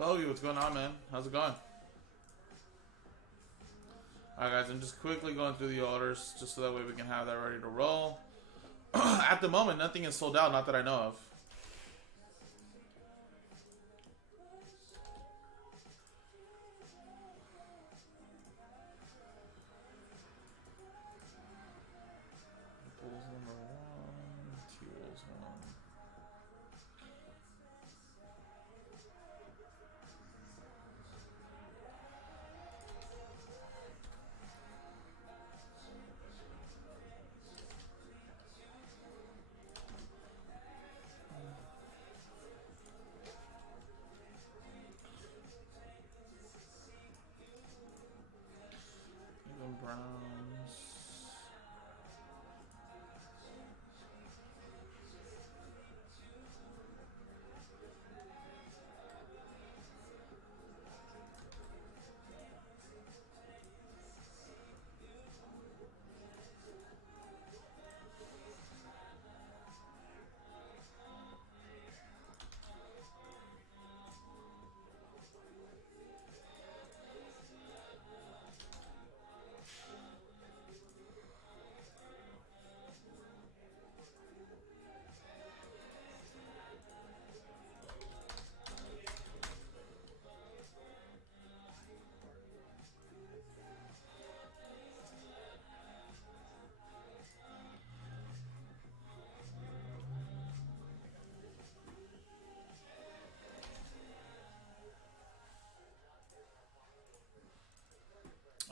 Bogey, what's going on, man? How's it going? Alright, guys, I'm just quickly going through the orders just so that way we can have that ready to roll. At the moment, nothing is sold out, not that I know of. Bulls number 1, Teals 1. Even Browns.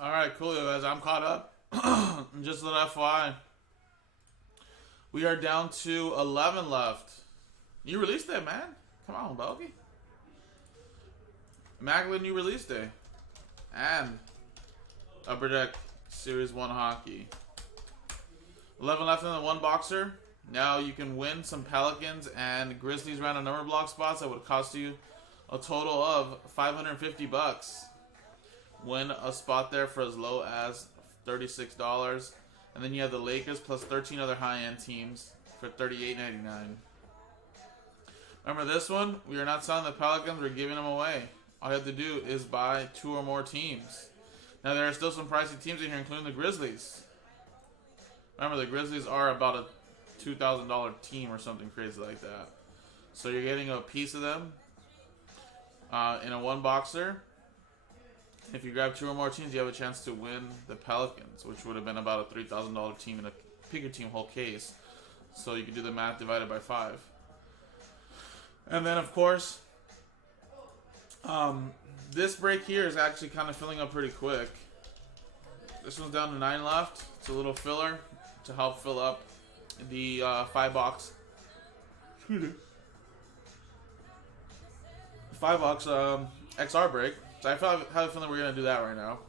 Alright, cool, guys. I'm caught up. Just an FYI. We are down to 11 left. New release day, man. Come on, Bogey. Immaculate new release day. And Upper Deck Series 1 hockey. 11 left in the one boxer. Now you can win some Pelicans and Grizzlies random number block spots that would cost you a total of $550. Win a spot there for as low as $36. And then you have the Lakers plus 13 other high-end teams for $38.99. Remember this one? We are not selling the Pelicans. We're giving them away. All you have to do is buy 2 or more teams. Now, there are still some pricey teams in here, including the Grizzlies. Remember, the Grizzlies are about a $2,000 team or something crazy like that. So you're getting a piece of them in a one-boxer. If you grab 2 or more teams, you have a chance to win the Pelicans, which would have been about a $3,000 team in a pick your team whole case. So you can do the math divided by 5. And then, of course, this break here is actually kind of filling up pretty quick. This one's down to 9 left. It's a little filler to help fill up the 5-box. 5-box XR break. So I have a feeling we're going to do that right now.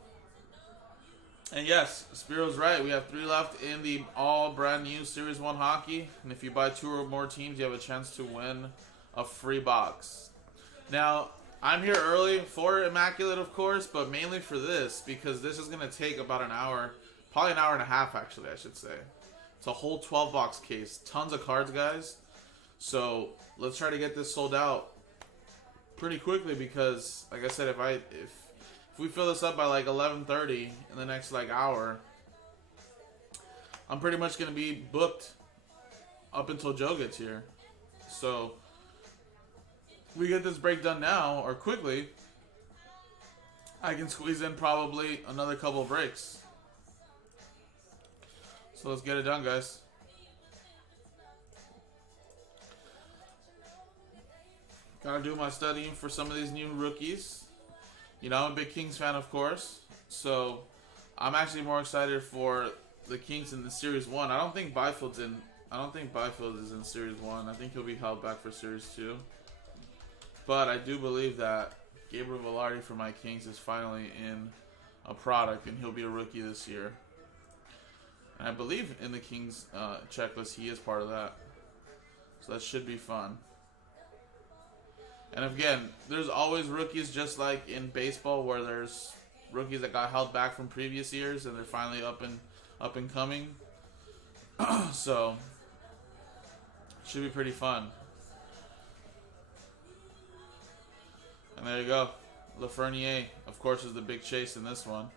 And yes, Spiro's right. We have 3 left in the all brand new Series 1 hockey. And if you buy 2 or more teams, you have a chance to win a free box. Now, I'm here early for Immaculate, of course, but mainly for this because this is going to take about an hour. Probably an hour and a half, actually, I should say. It's a whole 12-box case. Tons of cards, guys. So let's try to get this sold out pretty quickly because, like I said, if we fill this up by like 11:30 in the next like hour, I'm pretty much gonna be booked up until Joe gets here. So if we get this break done now or quickly, I can squeeze in probably another couple of breaks. So let's get it done, guys. Gotta do my studying for some of these new rookies. You know, I'm a big Kings fan, of course. So I'm actually more excited for the Kings in the Series 1. I don't think Byfield is in Series 1. I think he'll be held back for Series 2. But I do believe that Gabriel Velarde for my Kings is finally in a product, and he'll be a rookie this year. And I believe in the Kings checklist, he is part of that. So that should be fun. And again, there's always rookies just like in baseball where there's rookies that got held back from previous years and they're finally up and coming. So, should be pretty fun. And there you go. Lafreniere, of course, is the big chase in this one.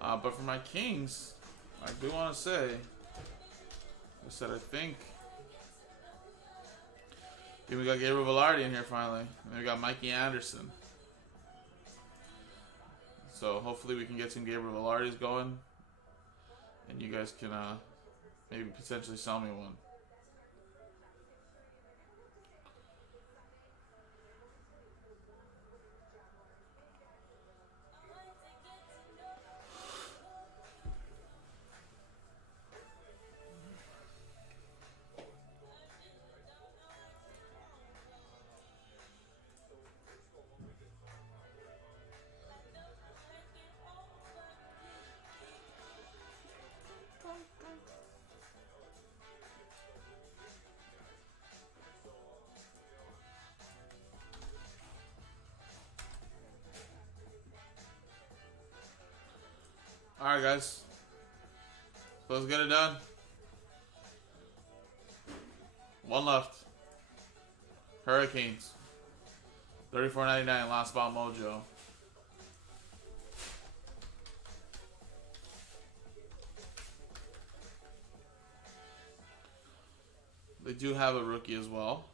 But for my Kings, I do want to say, I said I think. We got Gabriel Velarde in here finally. And we got Mikey Anderson. So hopefully we can get some Gabriel Velardes going. And you guys can maybe potentially sell me one. Alright, guys. So let's get it done. One left. Hurricanes. $34.99 last spot mojo. They do have a rookie as well.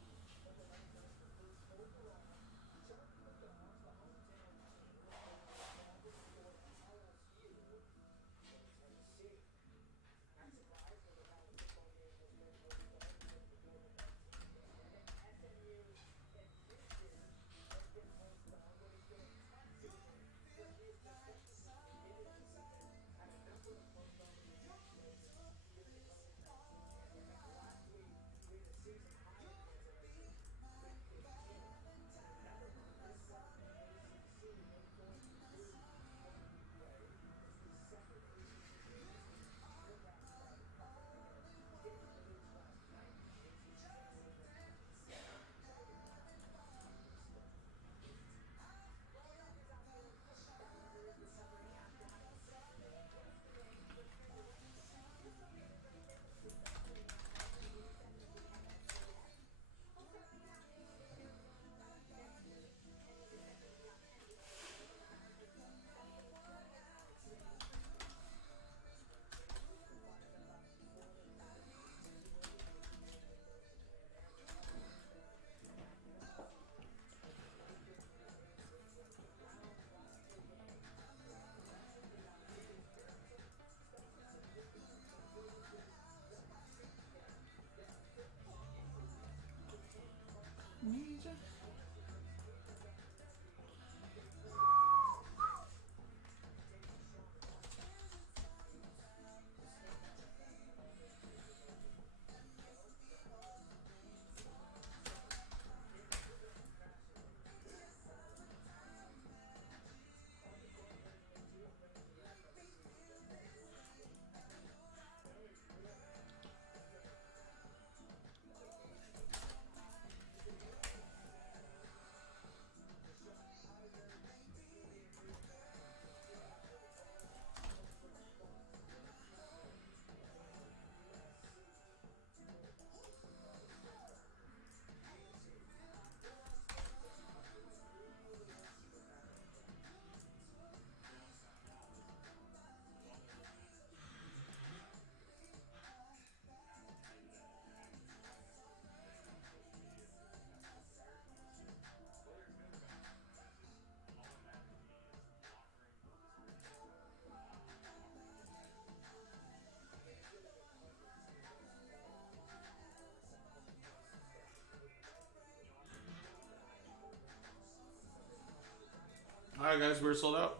Alright, guys, we're sold out.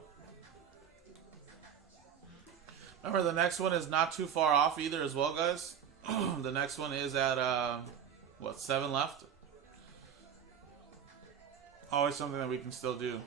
Remember, the next one is not too far off either as well, guys. The next one is at, what, 7 left? Always something that we can still do.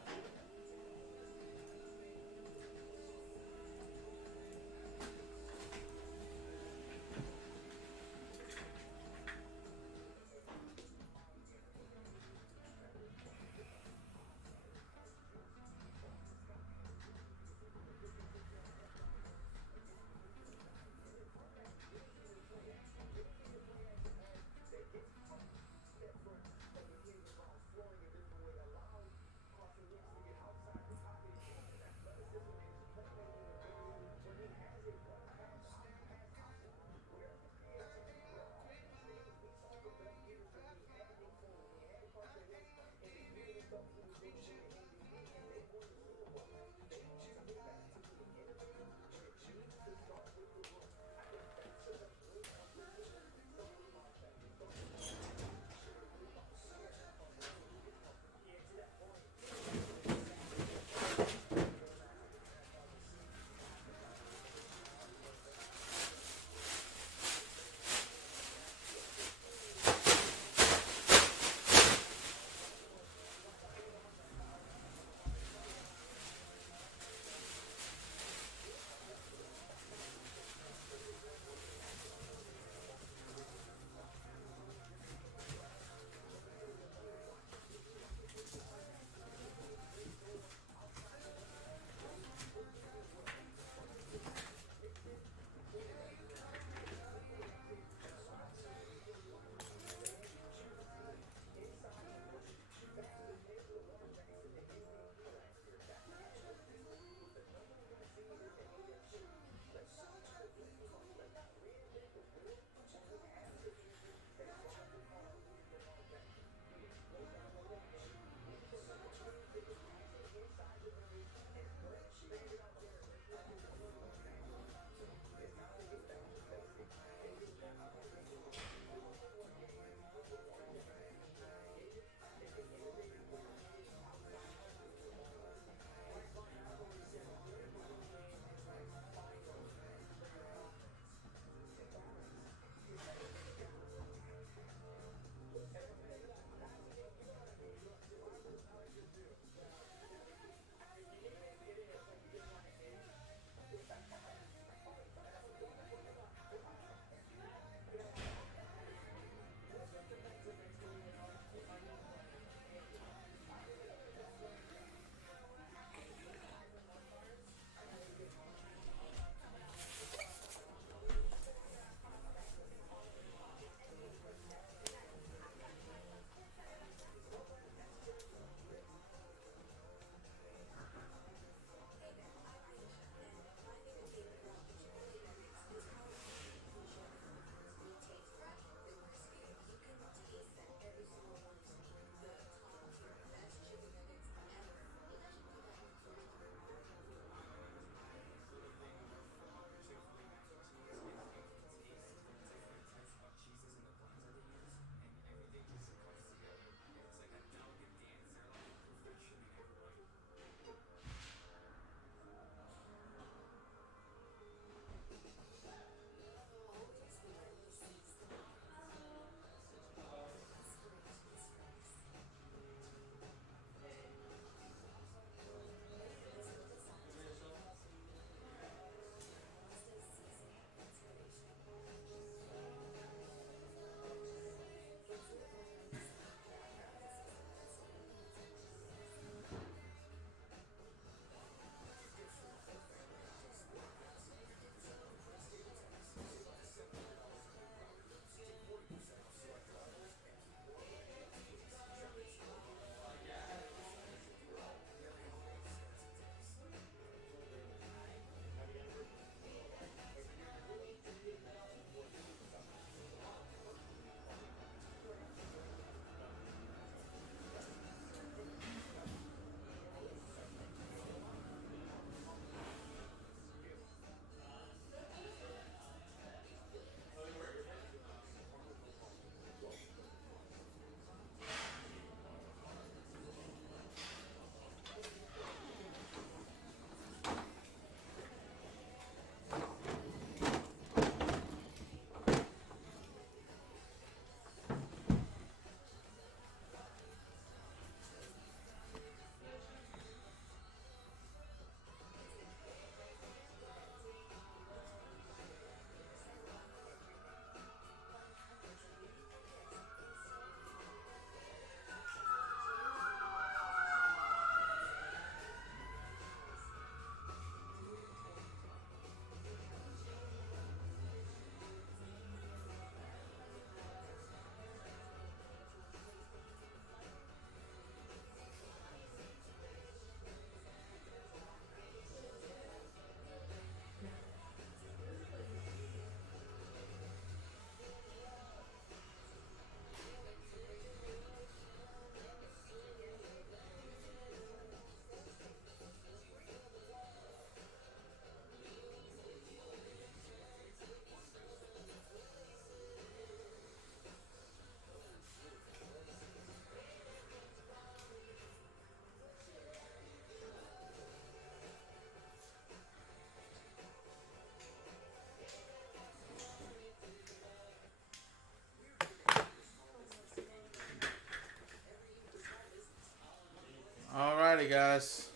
guys.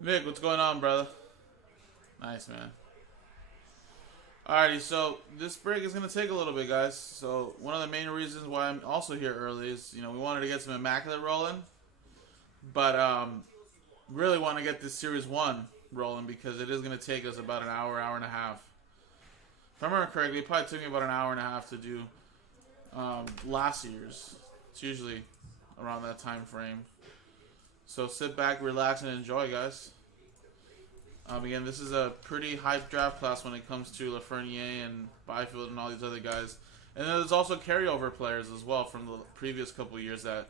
Nick, what's going on, brother? Nice, man. Alrighty, so this break is going to take a little bit, guys. So one of the main reasons why I'm also here early is, we wanted to get some Immaculate rolling. But really want to get this Series 1 rolling because it is going to take us about an hour, hour and a half. If I remember correctly, it probably took me about an hour and a half to do last year's. It's usually around that time frame. So sit back, relax, and enjoy, guys. Again, this is a pretty hype draft class when it comes to Lafreniere and Byfield and all these other guys. And then there's also carryover players as well from the previous couple of years that,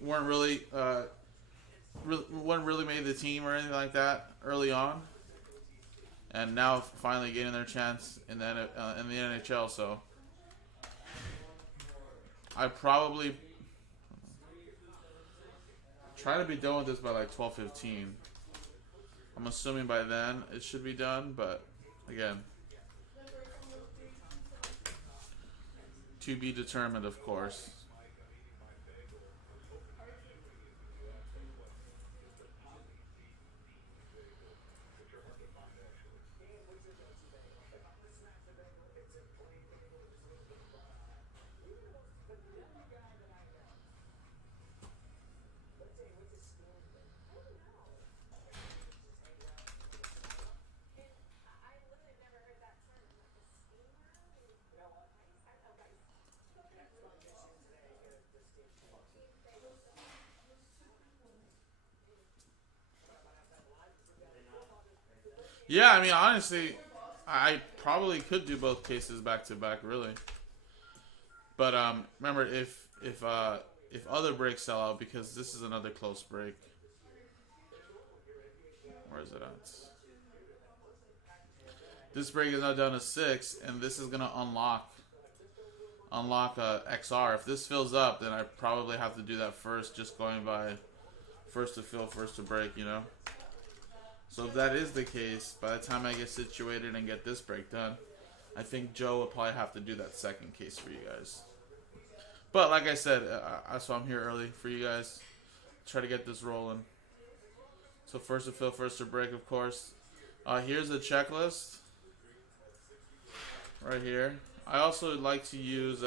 weren't really made the team or anything like that early on, and now finally getting their chance in the NHL. So I probably try to be done with this by like 12:15. I'm assuming by then it should be done, but again, to be determined, of course. Yeah, I mean, honestly, I probably could do both cases back to back, really. But remember, if other breaks sell out, because this is another close break. Where is it at? This break is now down to 6, and this is gonna unlock XR. If this fills up, then I probably have to do that first, just going by first to fill, first to break, So if that is the case, by the time I get situated and get this break done, I think Joe will probably have to do that second case for you guys. But like I said, so I'm here early for you guys. Try to get this rolling. So first to fill, first to break, of course. Here's the checklist. Right here. I also like to use,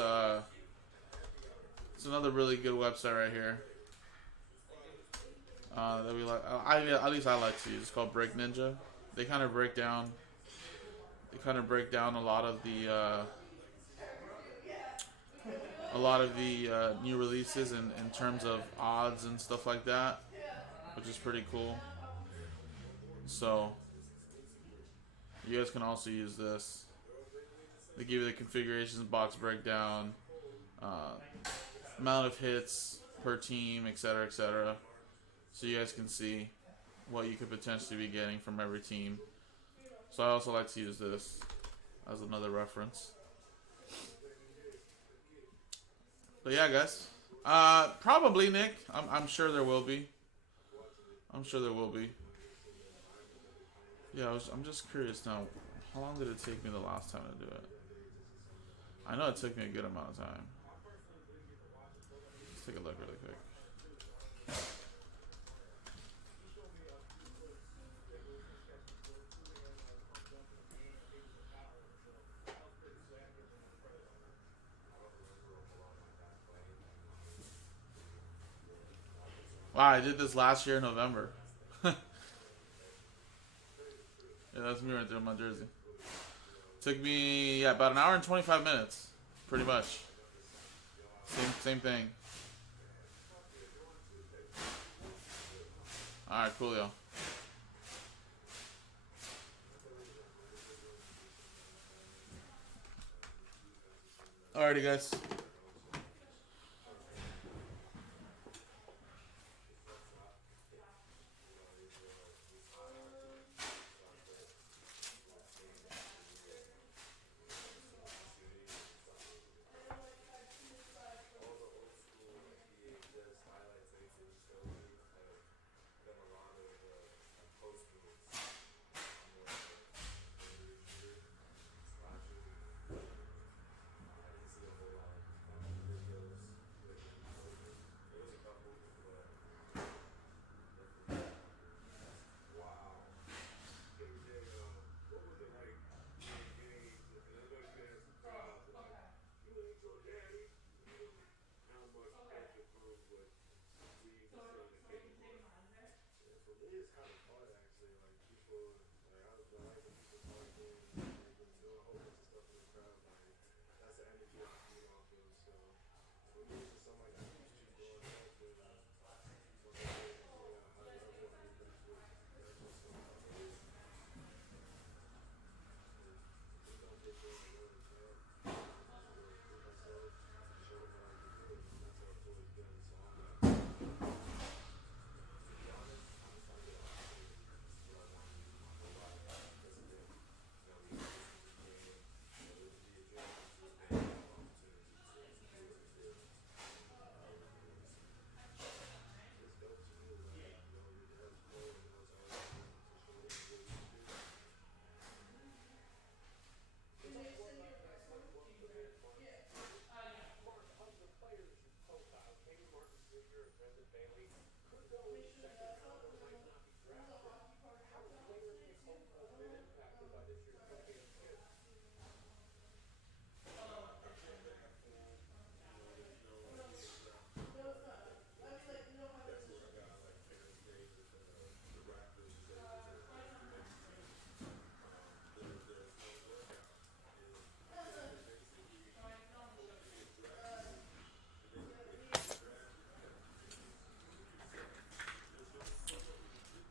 it's another really good website right here. That we like. At least I like to use. It's called Break Ninja. They kind of break down. A lot of the new releases in terms of odds and stuff like that, which is pretty cool. So you guys can also use this. They give you the configurations, box breakdown, amount of hits per team, etc., etc. So you guys can see what you could potentially be getting from every team. So I also like to use this as another reference. But yeah, guys. Probably, Nick. I'm sure there will be. Yeah, I'm just curious now. How long did it take me the last time to do it? I know it took me a good amount of time. Let's take a look really quick. Wow, I did this last year in November. Yeah, that's me right there in my jersey. Took me about an hour and 25 minutes, pretty much. Same thing. All right, coolio. Alrighty, guys.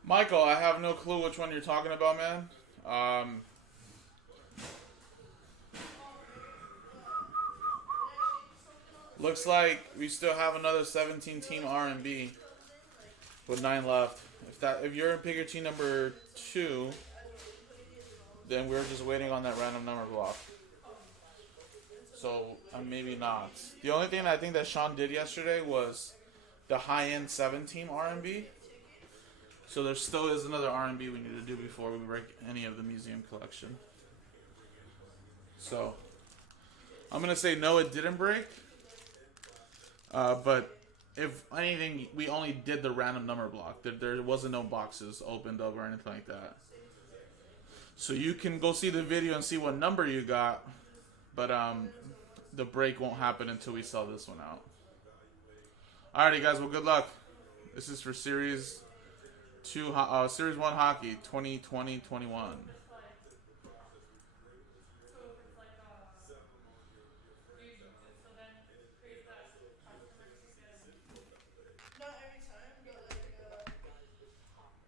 Michael, I have no clue which one you're talking about, man. Um, Looks like we still have another 17 team R&B with 9 left. If you're in picker team number 2, then we're just waiting on that random number block. So maybe not. The only thing I think that Sean did yesterday was the high-end 7 team R&B. So there still is another R&B we need to do before we break any of the museum collection. So I'm gonna say no, it didn't break. But if anything, we only did the random number block. There wasn't no boxes opened up or anything like that. So you can go see the video and see what number you got. But the break won't happen until we sell this one out. Alrighty, guys. Well, good luck. This is for Series 2, Series 1 Hockey 2020-21.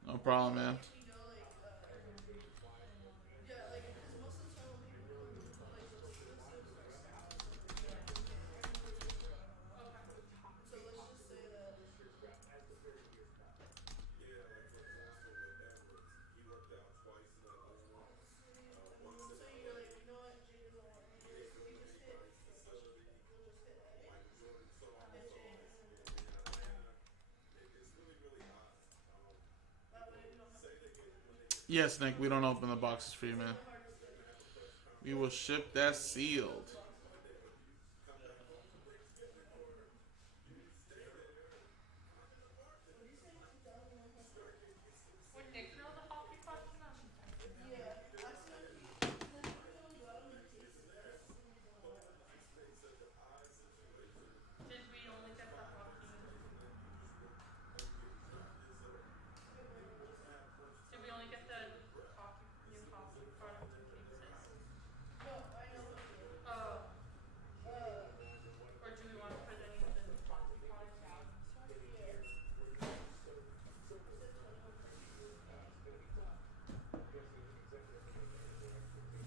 No problem, man. Yes, Nick, we don't open the boxes for you, man. We will ship that sealed.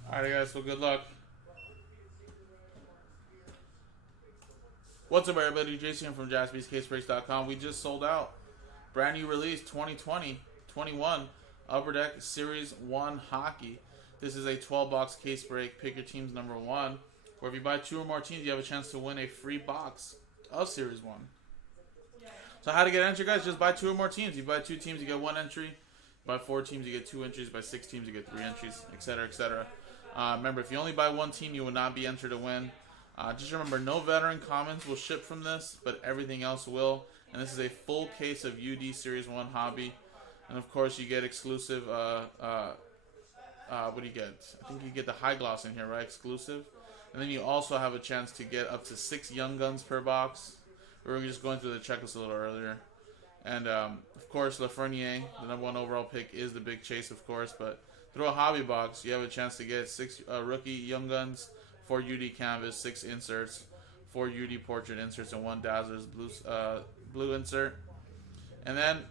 Alright, guys, so good luck. What's up, everybody? Jason from JaspysCaseBreaks.com. We just sold out. Brand new release 2020-21 Upper Deck Series 1 Hockey. This is a 12-box case break. Pick your teams number 1. Where if you buy 2 or more teams, you have a chance to win a free box of Series 1. So how to get entry, guys? Just buy 2 or more teams. You buy 2 teams, you get 1 entry. By 4 teams, you get 2 entries. By 6 teams, you get 3 entries, etc., etc. Remember, if you only buy 1 team, you will not be entered to win. Just remember, no veteran commons will ship from this, but everything else will. And this is a full case of UD Series 1 Hobby. And of course, you get exclusive, what do you get? I think you get the high gloss in here, right? Exclusive. And then you also have a chance to get up to 6 Young Guns per box. We were just going through the checklist a little earlier. And of course, Lafreniere, the #1 overall pick, is the big chase, of course. But through a hobby box, you have a chance to get 6 rookie Young Guns, 4 UD canvas, 6 inserts, 4 UD portrait inserts, and 1 Dazzler's blue insert. And then,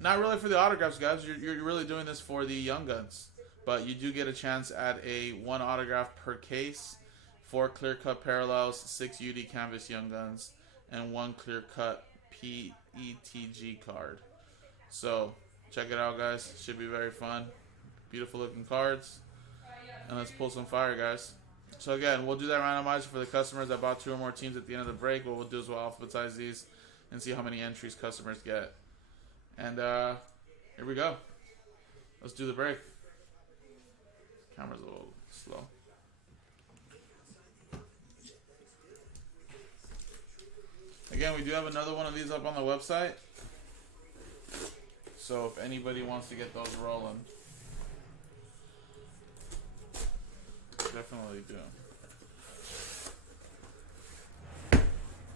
not really for the autographs, guys. You're really doing this for the Young Guns. But you do get a chance at a 1 autograph per case, 4 clear-cut parallels, 6 UD canvas Young Guns, and 1 clear-cut PETG card. So, check it out, guys. Should be very fun. Beautiful looking cards. And let's pull some fire, guys. So again, we'll do that randomizer for the customers that bought 2 or more teams at the end of the break. What we'll do is we'll alphabetize these and see how many entries customers get. And here we go. Let's do the break. Camera's a little slow. Again, we do have another one of these up on the website. So if anybody wants to get those rolling, definitely do.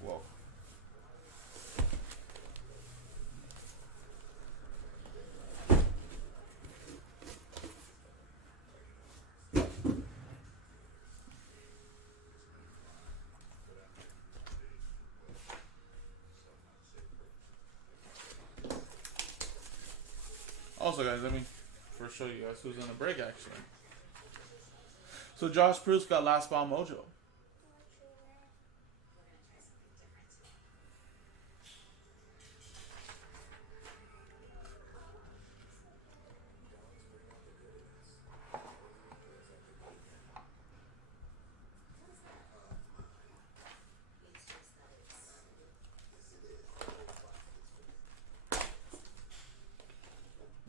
Whoa. Also, guys, let me first show you guys who's in the break, actually. So, Josh Proust got Last Ball Mojo.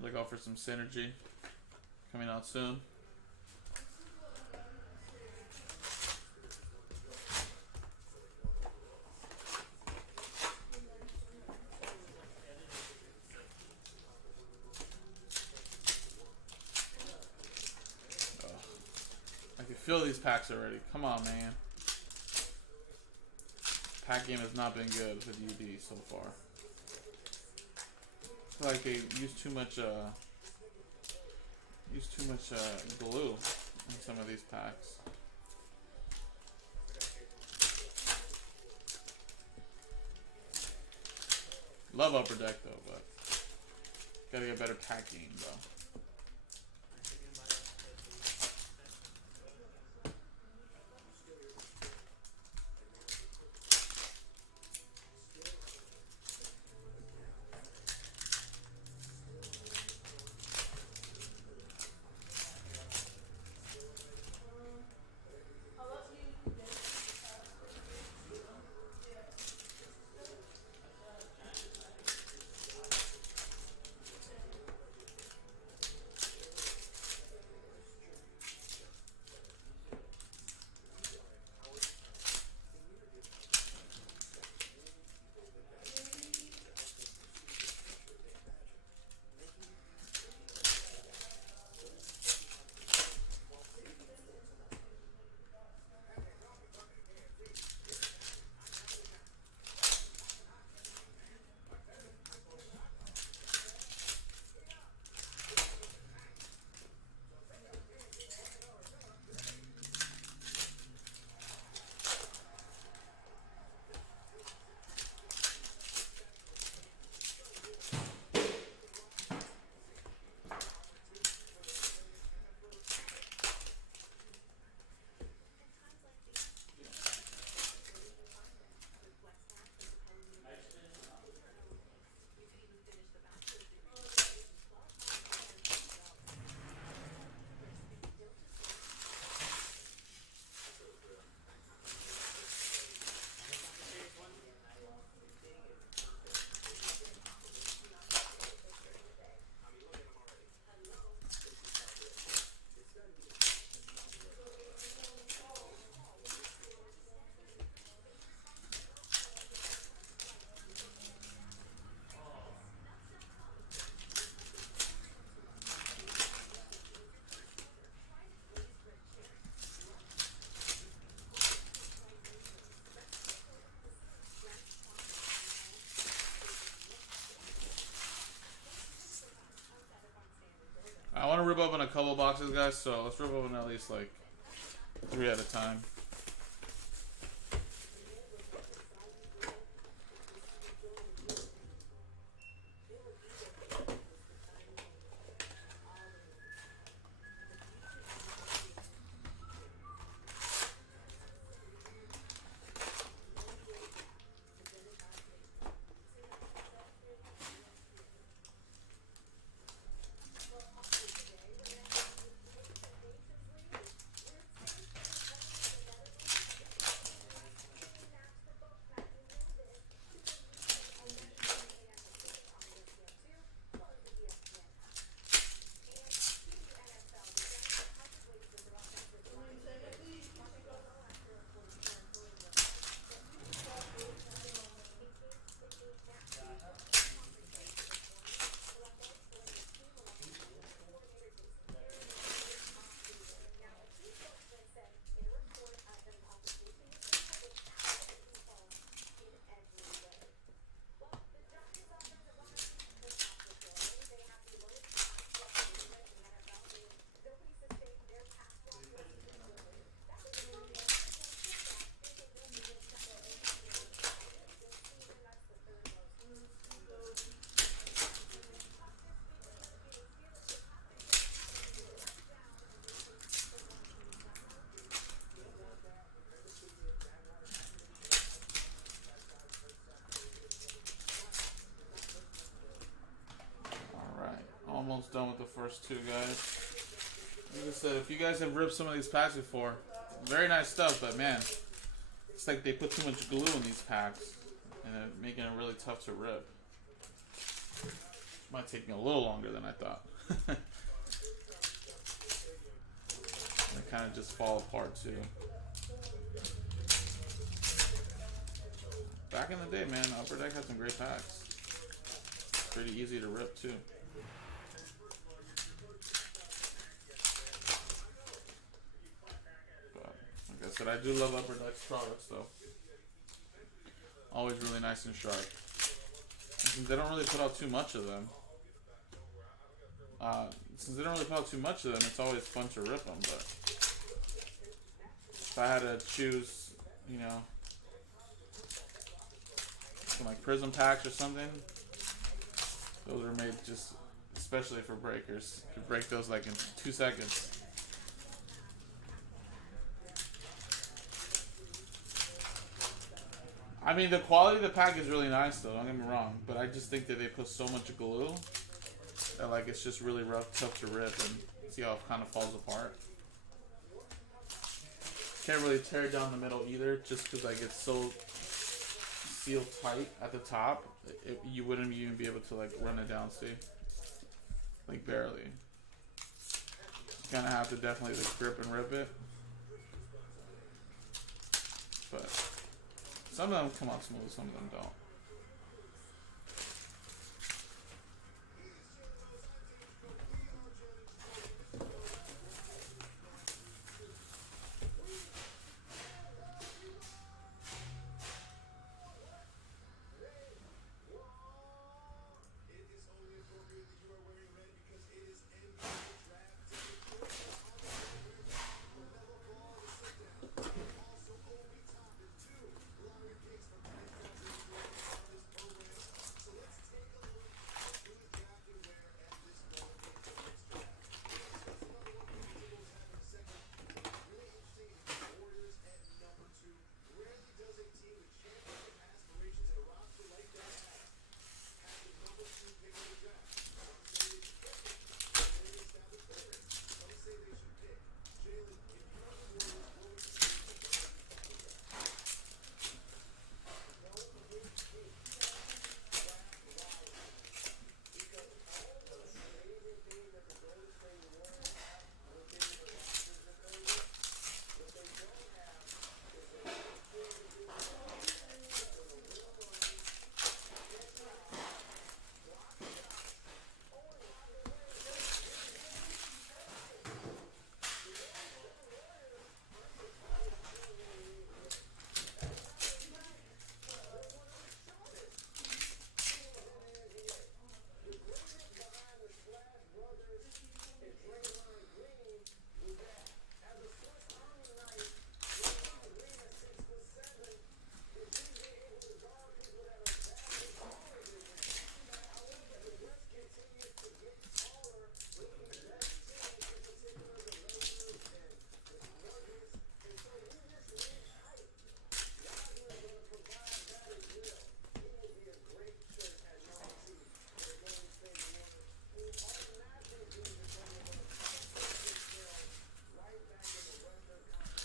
Look out for some synergy coming out soon. I can feel these packs already. Come on, man. Pack game has not been good with UD so far. I feel like they use too much glue in some of these packs. Love Upper Deck though, but gotta get better packing though. want to rip open a couple boxes, guys. So let's rip open at least like 3 at a time. Almost done with the first 2, guys. Like I said, if you guys have ripped some of these packs before, very nice stuff, but man, it's like they put too much glue in these packs and it's making it really tough to rip. Might take me a little longer than I thought. They kind of just fall apart too. Back in the day, man, Upper Deck had some great packs. Pretty easy to rip too. Like I said, I do love Upper Deck's products though. Always really nice and sharp. And they don't really put out too much of them. Since they don't really put out too much of them, it's always fun to rip them. But if I had to choose, you know, some like prism packs or something, those are made just especially for breakers. You can break those like in 2 seconds. I mean, the quality of the pack is really nice though, don't get me wrong, but I just think that they put so much glue that like it's just really rough, tough to rip, and see how it kind of falls apart. Can't really tear it down the middle either, just because like it's so sealed tight at the top, you wouldn't even be able to like run it down, see? Like barely. You kind of have to definitely like grip and rip it. But some of them come out smooth, some of them don't.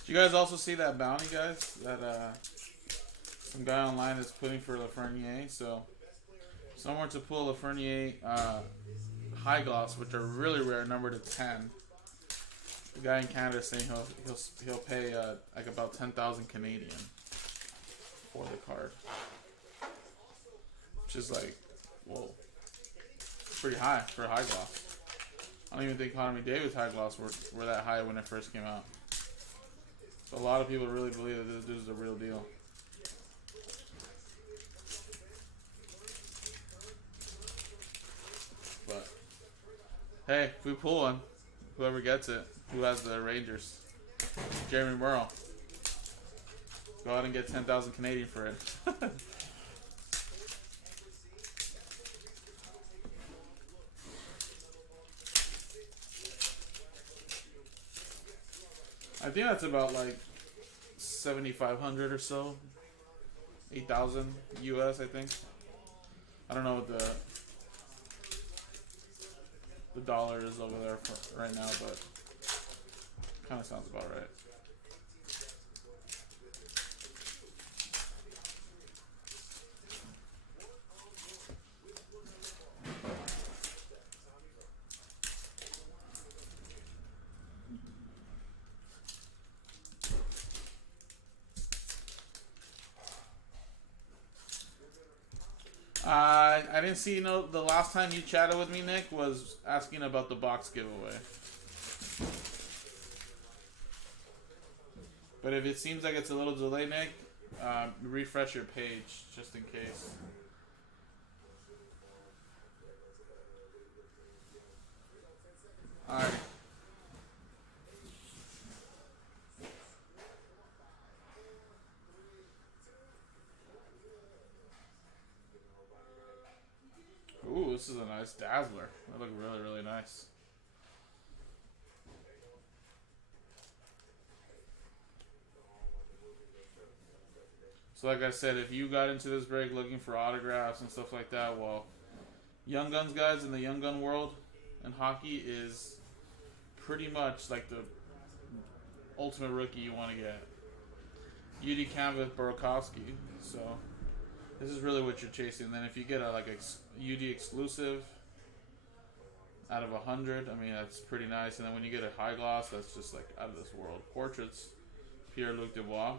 Did you guys also see that bounty, guys? That some guy online is putting for Lafreniere. So, someone to pull Lafreniere high gloss, which are really rare, numbered to 10. The guy in Canada is saying he'll pay like about 10,000 Canadian for the card, which is like, whoa, pretty high for a high gloss. I don't even think Connor McDavid's high gloss were that high when it first came out. So a lot of people really believe that this dude is the real deal. But hey, if we pull one, whoever gets it, who has the Rangers, Jeremy Merle, go out and get 10,000 Canadian for it. I think that's about like 7,500 or so, 8,000 US. I think. I don't know what the dollar is over there for right now, but kind of sounds about right. I didn't see, the last time you chatted with me, Nick, was asking about the box giveaway. But if it seems like it's a little delayed, Nick, refresh your page just in case. Alright. Ooh, this is a nice Dazzler. That look really, really nice. So like I said, if you got into this break looking for autographs and stuff like that, well, Young Guns, guys, in the Young Gun world in hockey is pretty much like the ultimate rookie you want to get. UD Canvas Burakovsky. So this is really what you're chasing. Then if you get a UD exclusive out of 100, I mean, that's pretty nice. And then when you get a high gloss, that's just like out of this world. Portraits, Pierre-Luc Dubois.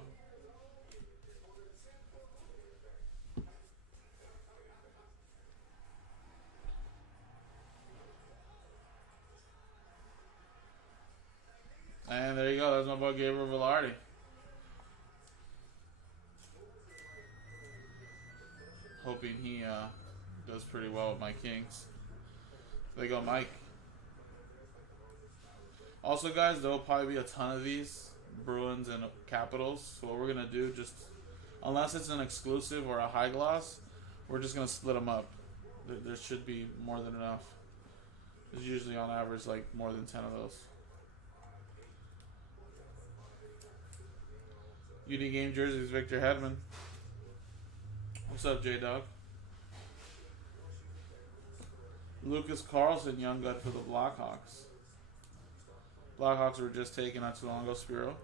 And there you go. That's my boy Gabriel Velarde. Hoping he does pretty well with my Kings. There you go, Mike. Also, guys, there will probably be a ton of these Bruins and Capitals. So what we're gonna do, just unless it's an exclusive or a high gloss, we're just gonna split them up. There should be more than enough. There's usually on average like more than 10 of those. UD game jerseys, Victor Hedman. What's up, J-Dog? Lucas Carlson, Young Gun for the Blackhawks. Blackhawks were just taken not too long ago, Spiro.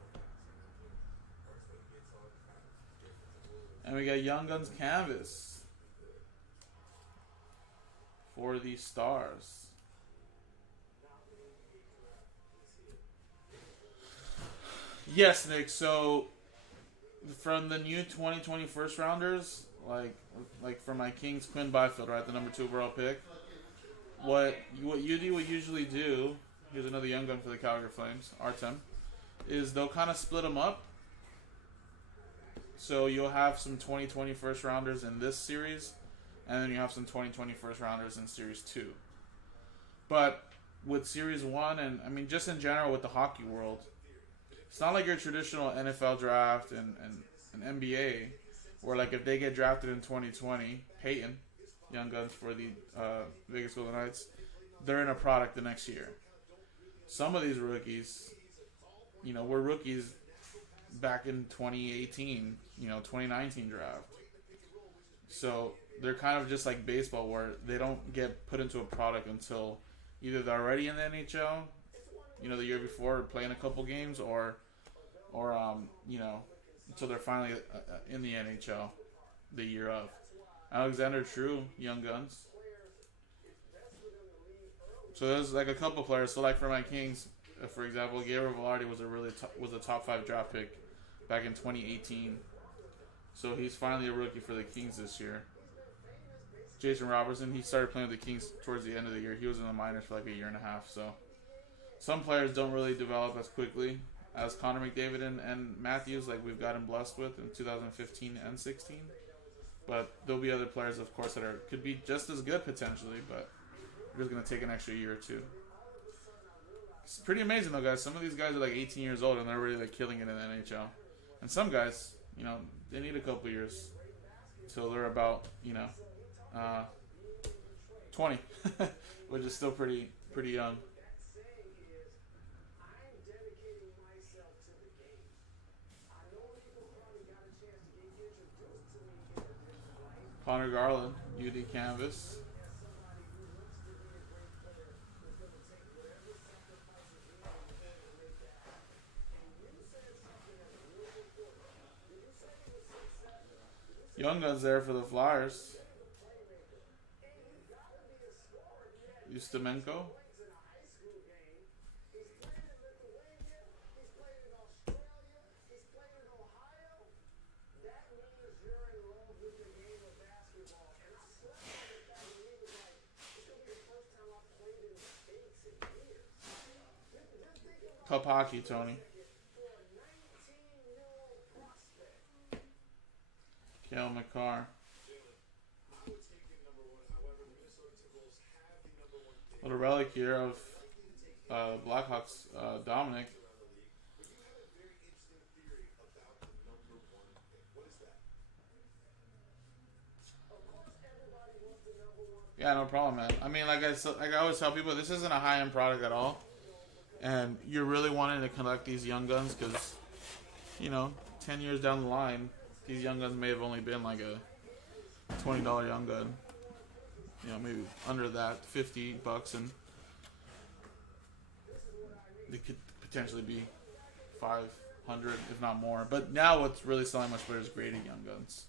And we got Young Guns Canvas for the Stars. Yes, Nick, so from the new 2020 first rounders, like for my Kings, Quinn Byfield, right, the number 2 overall pick. What UD would usually do, here's another Young Gun for the Calgary Flames, Artem, is they'll kind of split them up. So you'll have some 2020 first rounders in this series, and then you have some 2020 first rounders in Series 2. But with Series 1, and I mean just in general with the hockey world, it's not like your traditional NFL draft and NBA, where like if they get drafted in 2020, Peyton, Young Guns for the Vegas Golden Knights, they're in a product the next year. Some of these rookies, were rookies back in 2018, 2019 draft. So they're kind of just like baseball, where they don't get put into a product until either they're already in the NHL, the year before, playing a couple games, or or until they're finally in the NHL the year of. Alexander True, Young Guns. So there's like a couple players. So like for my Kings, for example, Gabriel Velarde was a top 5 draft pick back in 2018. So he's finally a rookie for the Kings this year. Jason Robertson, he started playing with the Kings towards the end of the year. He was in the minors for like a year and a half. So some players don't really develop as quickly as Connor McDavid and Matthews, like we've gotten blessed with in 2015 and 16. But there'll be other players, of course, that could be just as good potentially, but they're just going to take an extra year or two. It's pretty amazing though, guys. Some of these guys are like 18 years old and they're really like killing it in the NHL. And some guys, they need a couple years till they're about, 20, which is still pretty young. Connor Garland, UD Canvas. Young Guns there for the Flyers. Ustimenko. Cup hockey, Tony. Cale McCarr. Little relic here of Blackhawks Dominic. Yeah, no problem, man. I mean, like I always tell people, this isn't a high-end product at all. And you're really wanting to collect these Young Guns because, 10 years down the line, these Young Guns may have only been like a $20 Young Gun. Maybe under that, $50, and they could potentially be 500, if not more. But now what's really selling much better is graded Young Guns,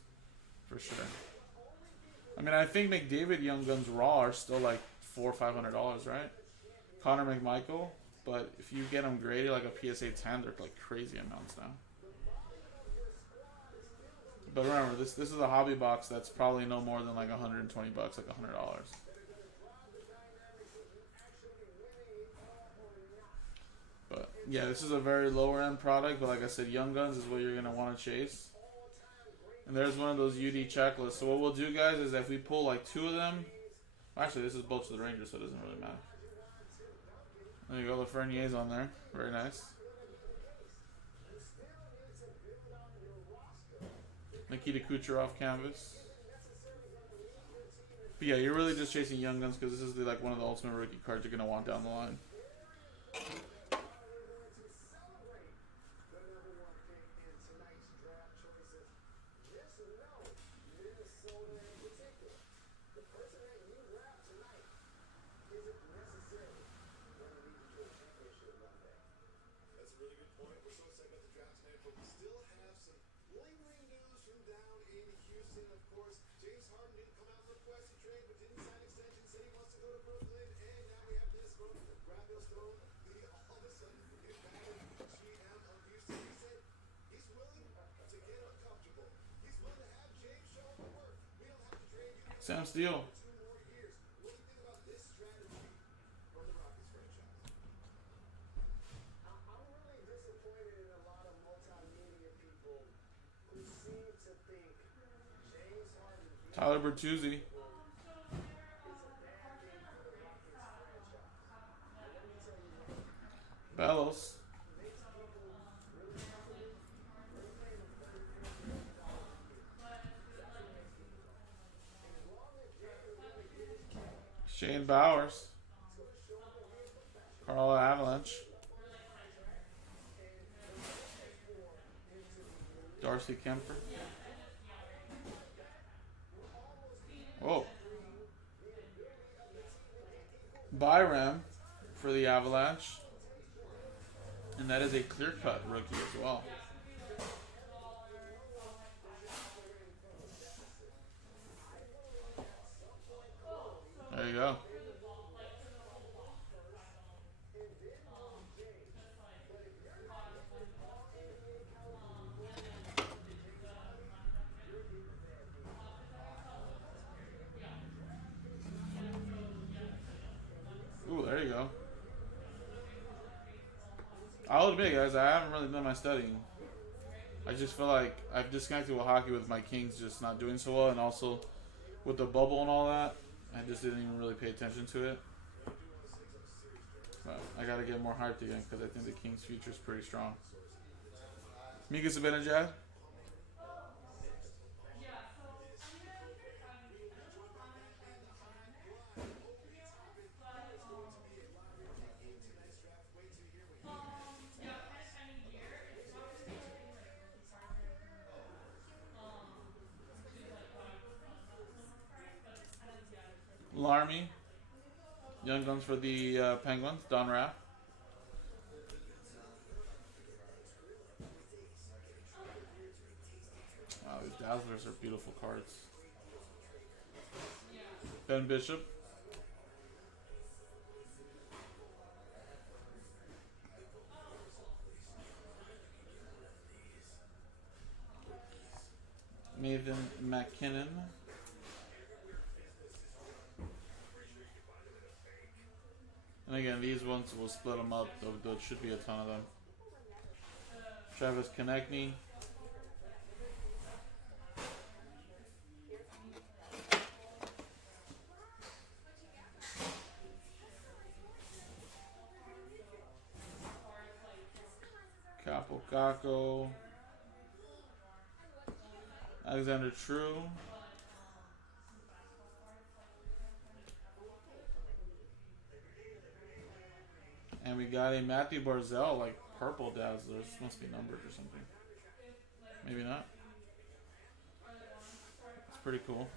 for sure. I mean, I think McDavid Young Guns raw are still like $400 or $500, right? Connor McMichael, but if you get them graded like a PSA 10, they're like crazy amounts now. But remember, this is a hobby box that's probably no more than like $120, like $100. But yeah, this is a very lower end product. But like I said, Young Guns is what you're gonna want to chase. And there's one of those UD checklists. So what we'll do, guys, is if we pull like 2 of them. Actually, this is both to the Rangers, so it doesn't really matter. There you go, Lafreniere's on there. Very nice. Nikita Kucherov canvas. But yeah, you're really just chasing Young Guns because this is like one of the ultimate rookie cards you're going to want down the line. Sam Steele. Tyler Bertuzzi. Bellows. Shane Bowers. Carla Avalanche. Darcy Kemper. Whoa. Byram for the Avalanche. And that is a clear-cut rookie as well. There you go. Ooh, there you go. I'll admit, guys, I haven't really done my studying. I just feel like I've disconnected with hockey with my Kings just not doing so well, and also with the bubble and all that, I just didn't even really pay attention to it. But I gotta get more hyped again because I think the Kings' future is pretty strong. Mika Zibanejad. Larmy. Young Guns for the Penguins. Don Rapp. Wow, these Dazzlers are beautiful cards. Ben Bishop. Nathan McKinnon. And again, these ones will split them up. There should be a ton of them. Travis Konechny. Capo Caco. Alexander True. And we got a Matthew Barzell, like purple Dazzlers. Must be numbered or something. Maybe not. It's pretty cool.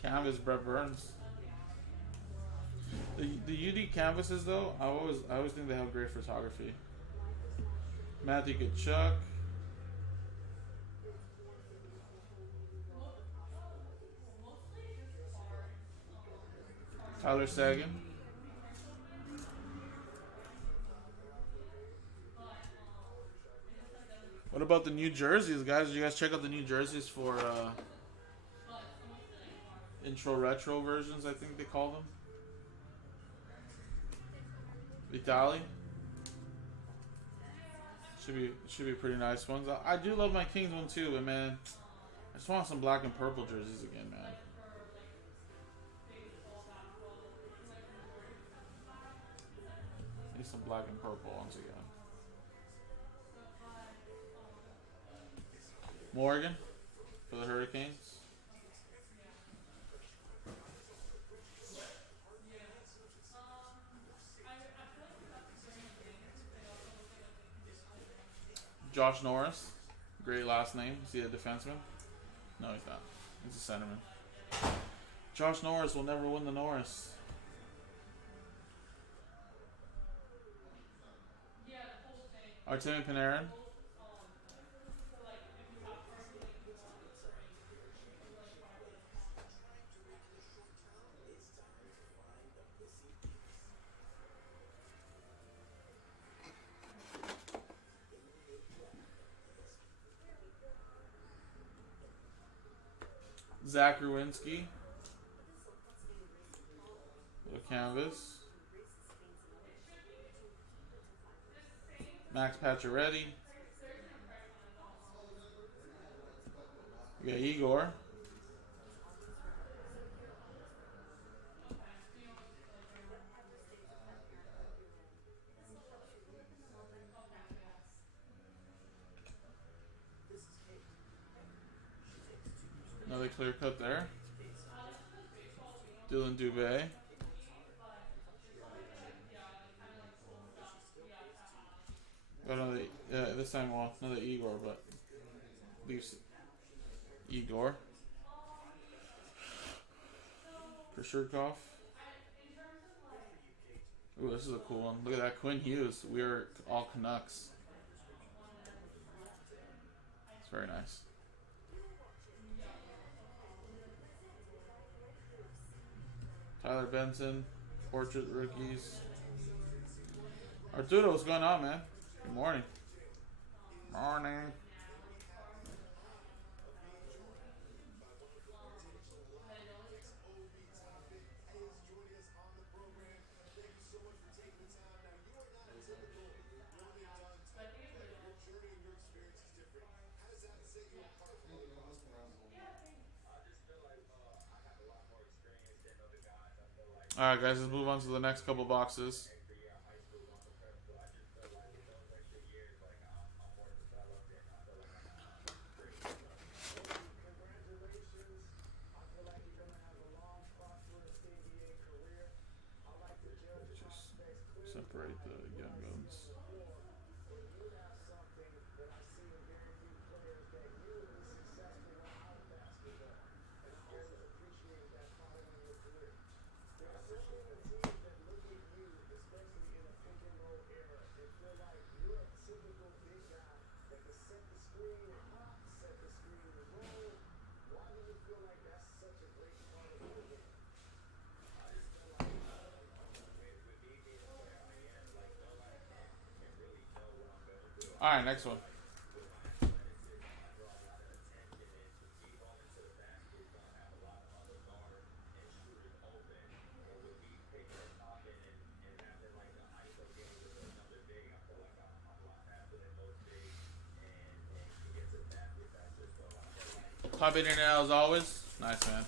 Canvas Brett Burns. The UD canvases though, I always think they have great photography. Matthew Tkachuk. Tyler Sagan. What about the new jerseys, guys? Did you guys check out the new jerseys for intro retro versions? I think they call them. Vitali. Should be pretty nice ones. I do love my Kings one too, but man, I just want some black and purple jerseys again, man. Need some black and purple once again. Morgan for the Hurricanes. Josh Norris. Great last name. Is he a defenseman? No, he's not. He's a centerman. Josh Norris will never win the Norris. Artemi Panarin. Zach Rowinski. Little canvas. Max Pacioretty. We got Igor. Another clear cut there. Dylan Dubé. Got another, this time, well, another Igor, but Leafs. Igor. Krishirkov. Ooh, this is a cool one. Look at that. Quinn Hughes. We're all Canucks. It's very nice. Tyler Benson. Portrait rookies. Arturo, what's going on, man? Good morning. Morning. Alright, guys, let's move on to the next couple boxes. Just separate the young guns. Alright, next one. Top internet as always. Nice, man.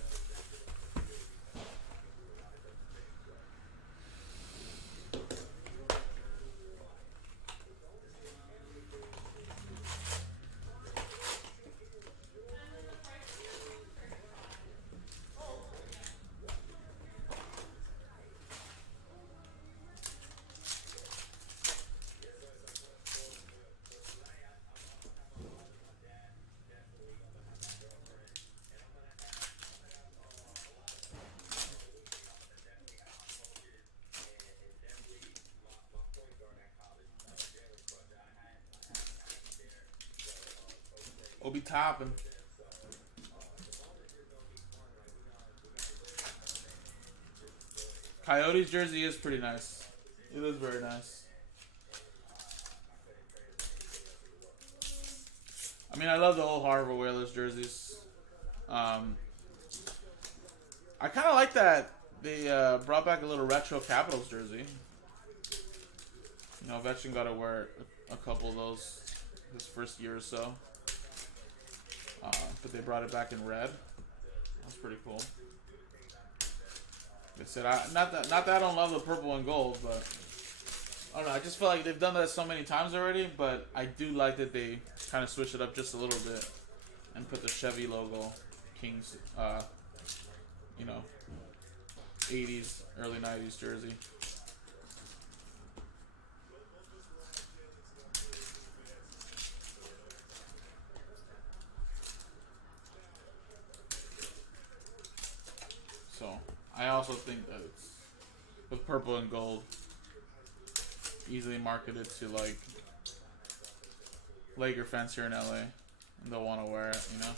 Obi Toppin. Coyotes jersey is pretty nice. It is very nice. I mean, I love the old Harvard Whalers jerseys. I kind of like that they brought back a little retro Capitals jersey. You know, Ovechkin got to wear a couple of those his first year or so. But they brought it back in red. That's pretty cool. Like I said, not that I don't love the purple and gold, but I don't know. I just feel like they've done that so many times already. But I do like that they kind of switch it up just a little bit and put the Chevy logo, Kings, you know, 80s, early 90s jersey. So I also think that it's with purple and gold, easily marketed to like Laker fans here in LA, and they'll want to wear it, you know.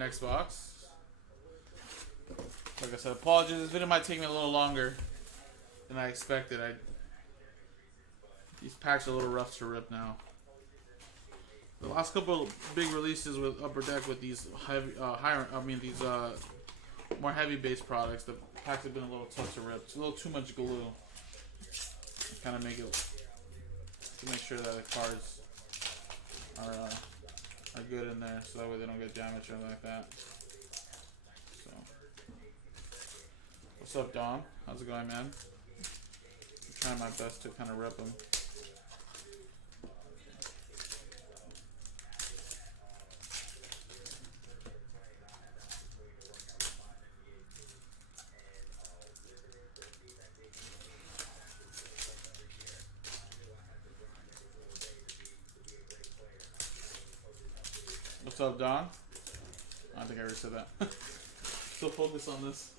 next box. Like I said, apologies. This video might take me a little longer than I expected. These packs are a little rough to rip now. The last couple of big releases with Upper Deck with these heavy, more heavy based products, the packs have been a little tough to rip. It's a little too much glue. Kind of make it to make sure that the cards are good in there, so that way they don't get damaged or anything like that. So, what's up, Dom? How's it going, man? I'm trying my best to kind of rip them. What's up, Don? I don't think I already said that. Still focus on this.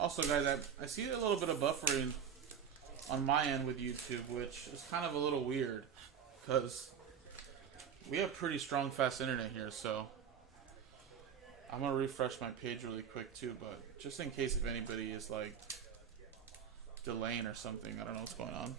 Also, guys, I see a little bit of buffering on my end with YouTube, which is kind of a little weird because we have pretty strong fast internet here. So I'm gonna refresh my page really quick too, but just in case if anybody is like delaying or something, I don't know what's going on.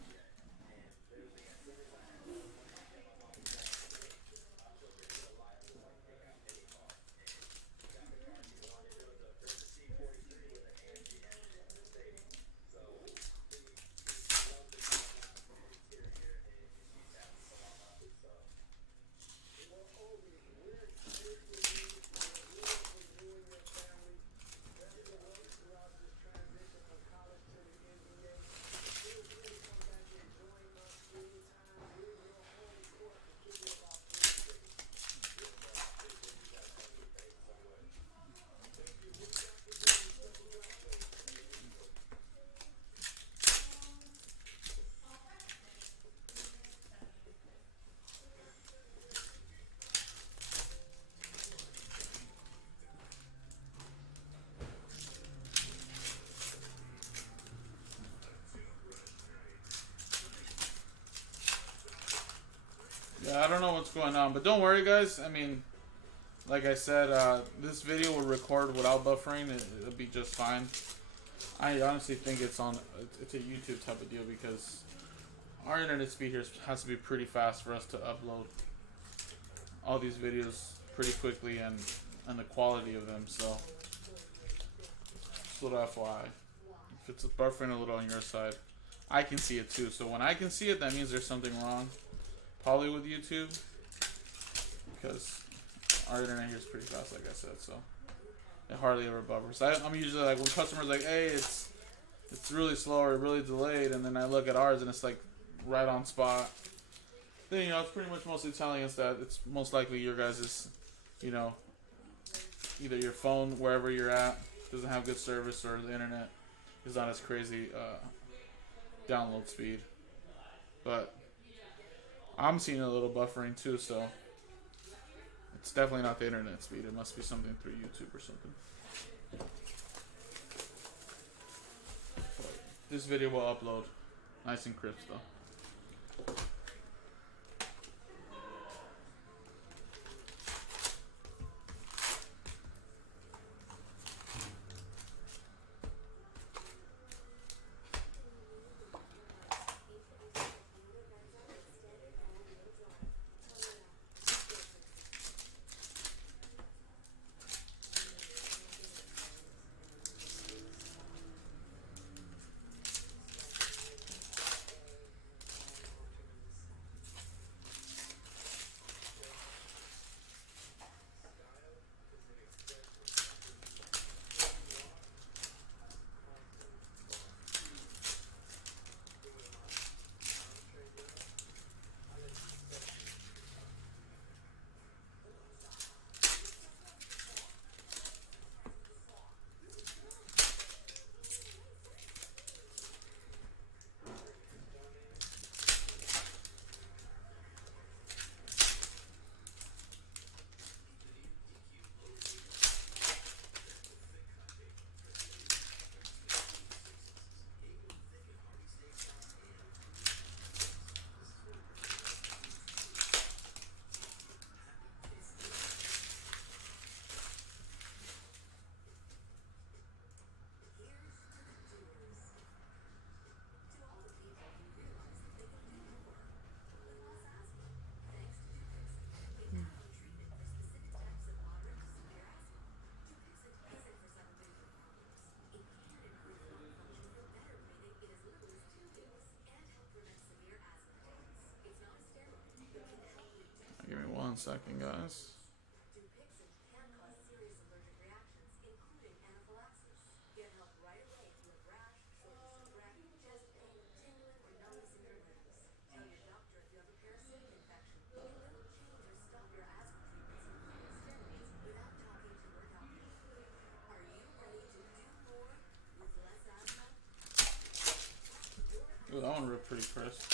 Yeah, I don't know what's going on, but don't worry, guys. I mean, like I said, this video will record without buffering. It'll be just fine. I honestly think it's a YouTube type of deal because our internet speed here has to be pretty fast for us to upload all these videos pretty quickly and the quality of them. So, just a little FYI. If it's buffering a little on your side, I can see it too. So when I can see it, that means there's something wrong. Probably with YouTube, because our internet here is pretty fast, like I said, so it hardly ever buffers. I'm usually like, when customers like, hey, it's really slow or really delayed, and then I look at ours and it's like right on spot, then, you know, it's pretty much mostly telling us that it's most likely your guys' you know, either your phone, wherever you're at, doesn't have good service, or the internet is not as crazy download speed. But I'm seeing a little buffering too, so it's definitely not the internet speed. It must be something through YouTube or something. But this video will upload nice and crisp though. 1 second, guys. Ooh, that one ripped pretty crisp.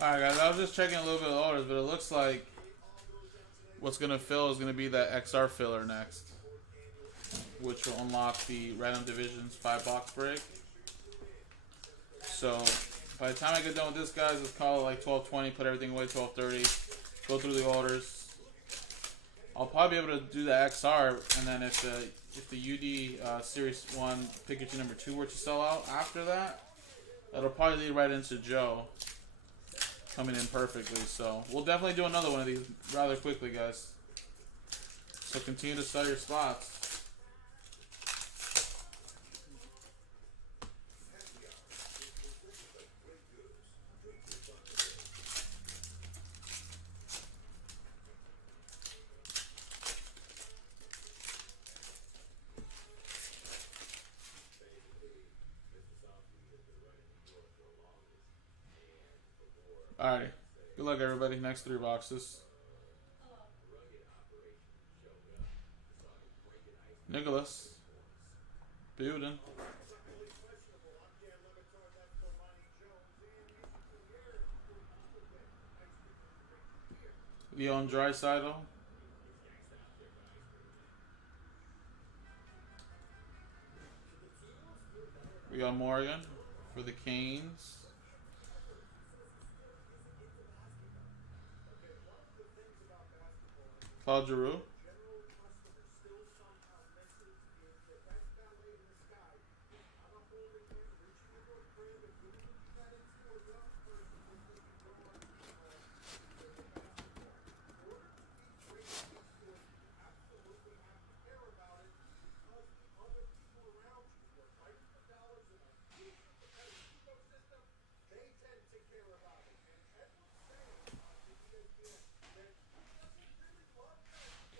Alright, guys, I was just checking a little bit of the orders, but it looks like what's going to fill is going to be that XR filler next, which will unlock the Random Divisions 5-box break. So, by the time I get done with this, guys, let's call it like 12:20, put everything away 12:30, go through the orders. I'll probably be able to do the XR, and then if the UD Series 1 Pikachu number 2 were to sell out after that, that'll probably lead right into Joe coming in perfectly. So we'll definitely do another one of these rather quickly, guys. So continue to sell your slots. Alrighty. Good luck, everybody. Next 3 boxes. Nicholas. Buden. Leon Draisaitl. We got Morgan for the Canes. Claude Giroux.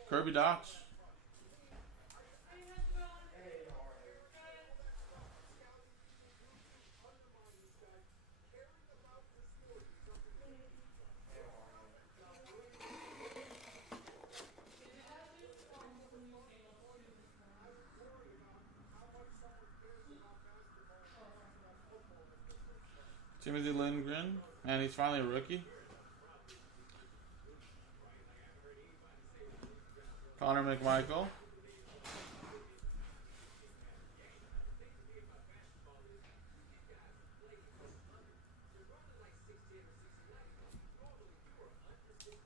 Kirby Dodge. Timothy Lindgren, and he's finally a rookie. Connor McMichael.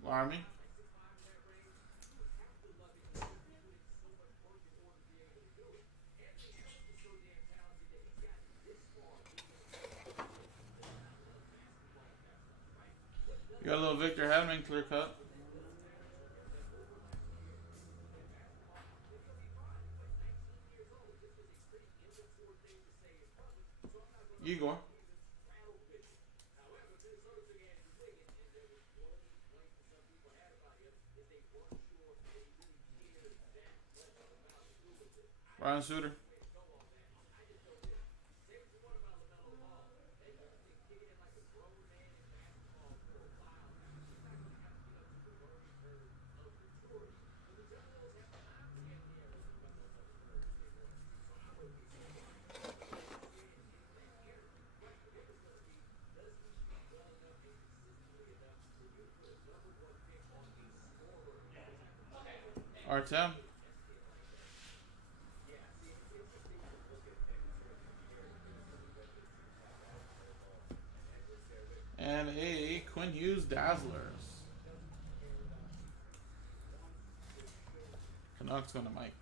Army. You got a little Victor Hedman clear cut. Igor. Ryan Suter. Artem. And a Quinn Hughes Dazzlers. Canucks going to Mike.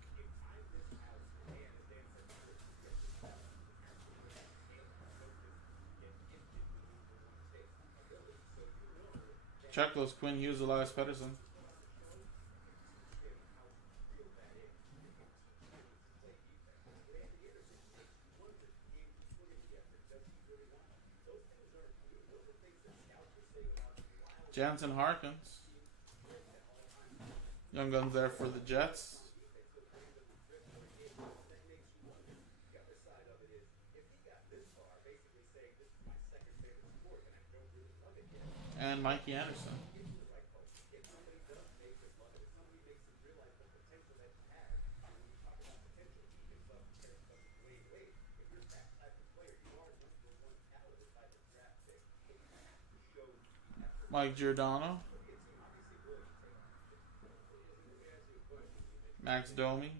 Checklist, Quinn Hughes, Elias Pettersson. Jansen Harkins. Young Guns there for the Jets. And Mikey Anderson. Mike Giordano. Max Domi.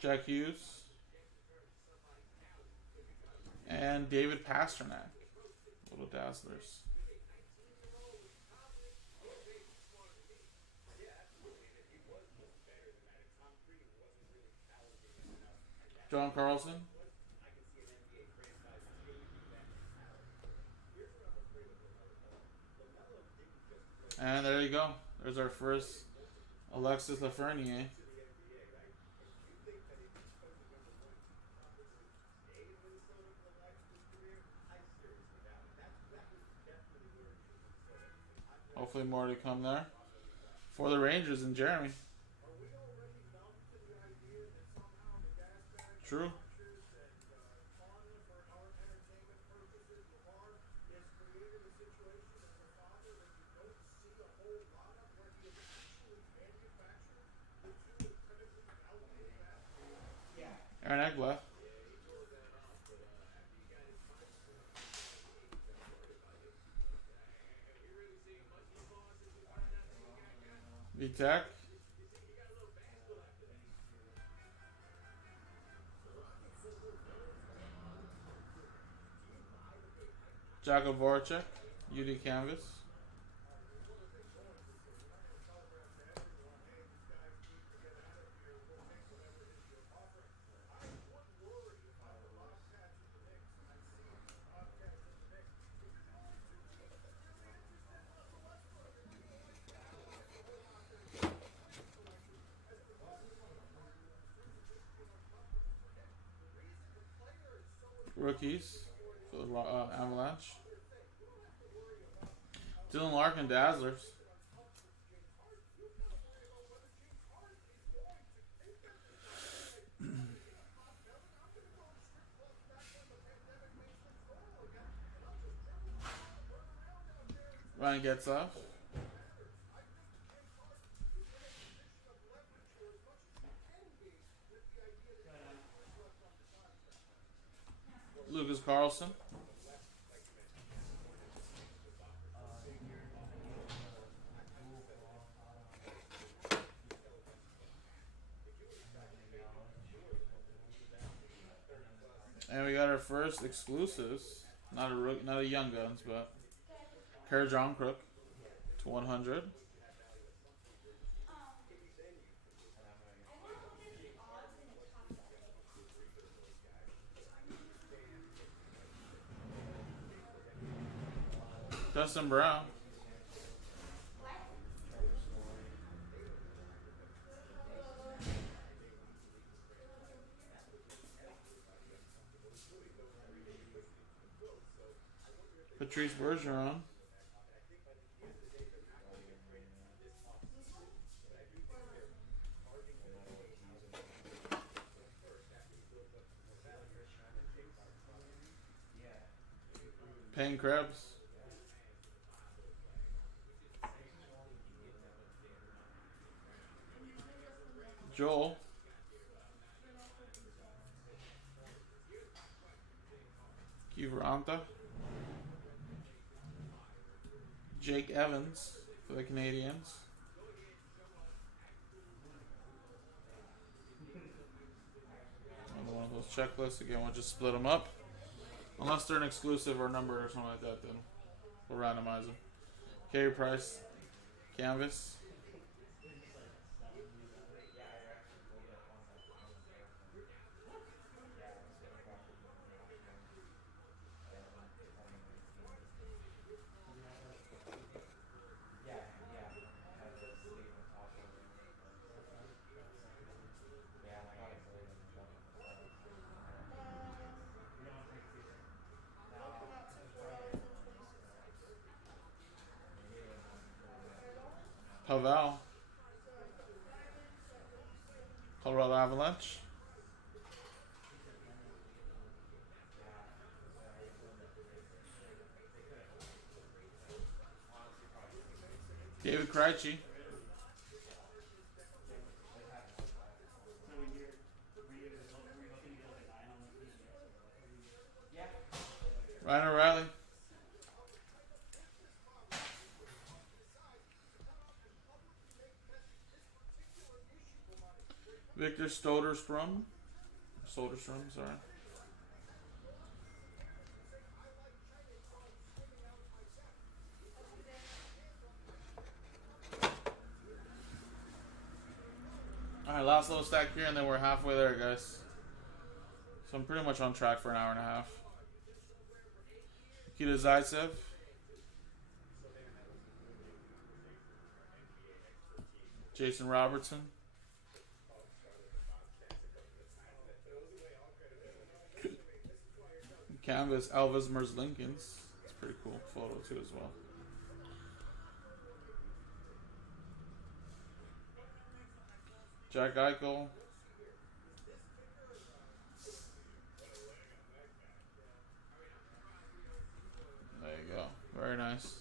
Jack Hughes. And David Pasternak. Little Dazzlers. John Carlson. And there you go. There's our first Alexis Lafreniere. Hopefully more to come there. For the Rangers and Jeremy. True. Aaron Ekblad. Vitek. Jakob Voracek. UD Canvas. Rookies for the Avalanche. Dylan Larkin, Dazzlers. Ryan Getzlaf. Lucas Carlson. And we got our first exclusives. Not a Young Guns, but Kerr John Crook to 100. Dustin Brown. Patrice Bergeron. Payne Krebs. Joel. Kivaranta. Jake Evans for the Canadiens. Another one of those checklists. Again, we'll just split them up. Unless they're an exclusive or number or something like that, then We'll randomize them. Carey Price, canvas. Pavel, Colorado Avalanche. David Krejci. Ryan O'Reilly. Victor Soderstrom. Soderstrom, sorry. Alright, last little stack here, and then we're halfway there, guys. So I'm pretty much on track for an hour and a half. Nikita Zaitsev. Jason Robertson. Canvas Elvis Merzlikins. It's a pretty cool photo too as well. Jack Eichel. There you go. Very nice.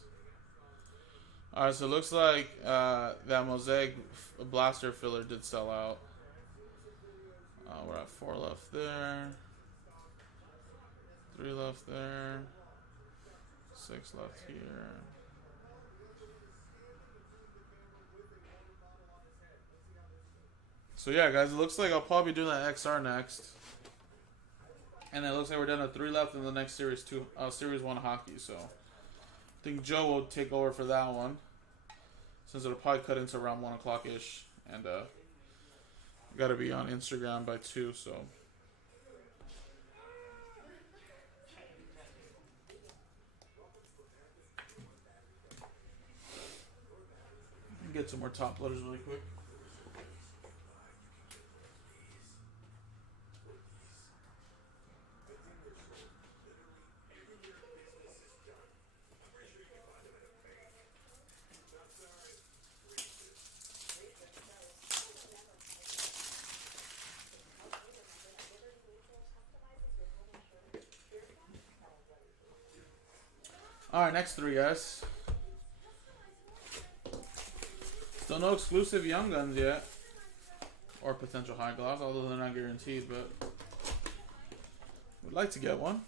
Alright, so it looks like that Mosaic Blaster filler did sell out. We're at 4 left there. 3 left there. 6 left here. So yeah, guys, it looks like I'll probably do that XR next. And it looks like we're down to 3 left in the next Series 2, Series 1 hockey. So I think Joe will take over for that one, since it'll probably cut into around 1 o'clock ish, and gotta be on Instagram by 2. So get some more top loaders really quick. Alright, next 3, guys. Still no exclusive Young Guns yet. Or potential high gloss, although they're not guaranteed, but we'd like to get one.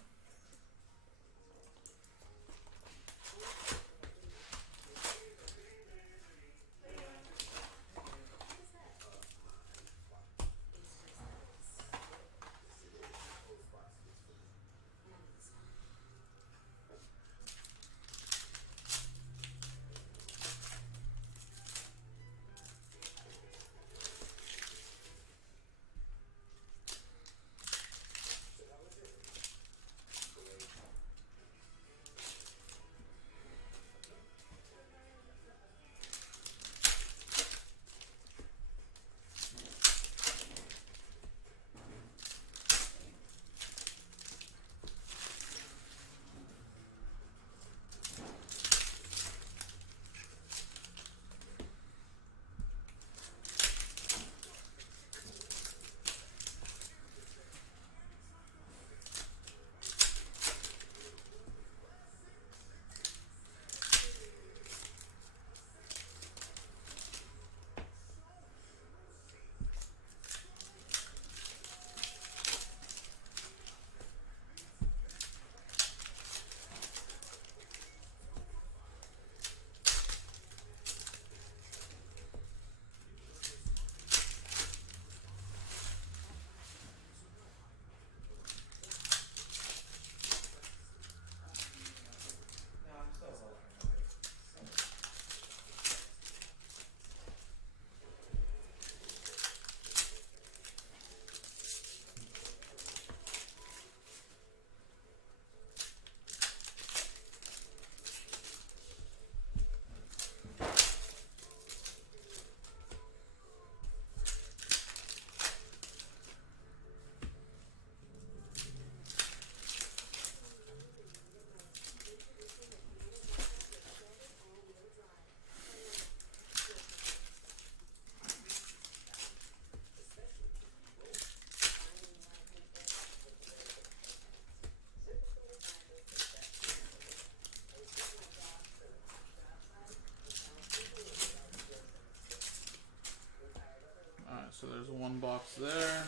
So there's one box there.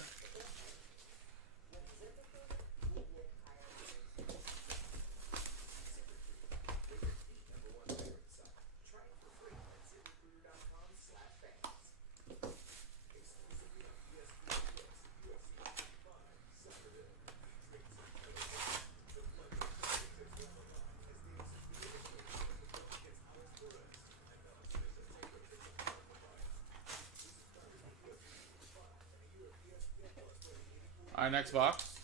Alright, next box.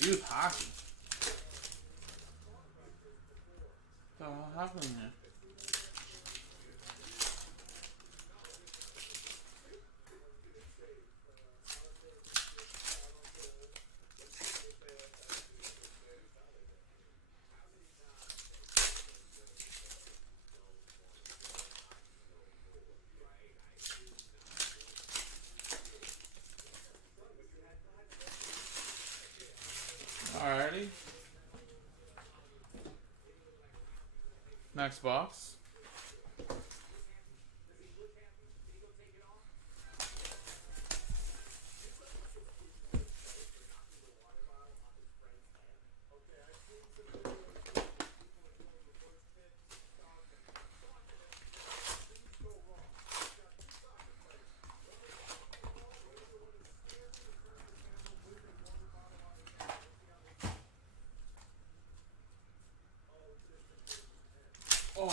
Youth hockey. What happened here? Alrighty. Next box. Oh,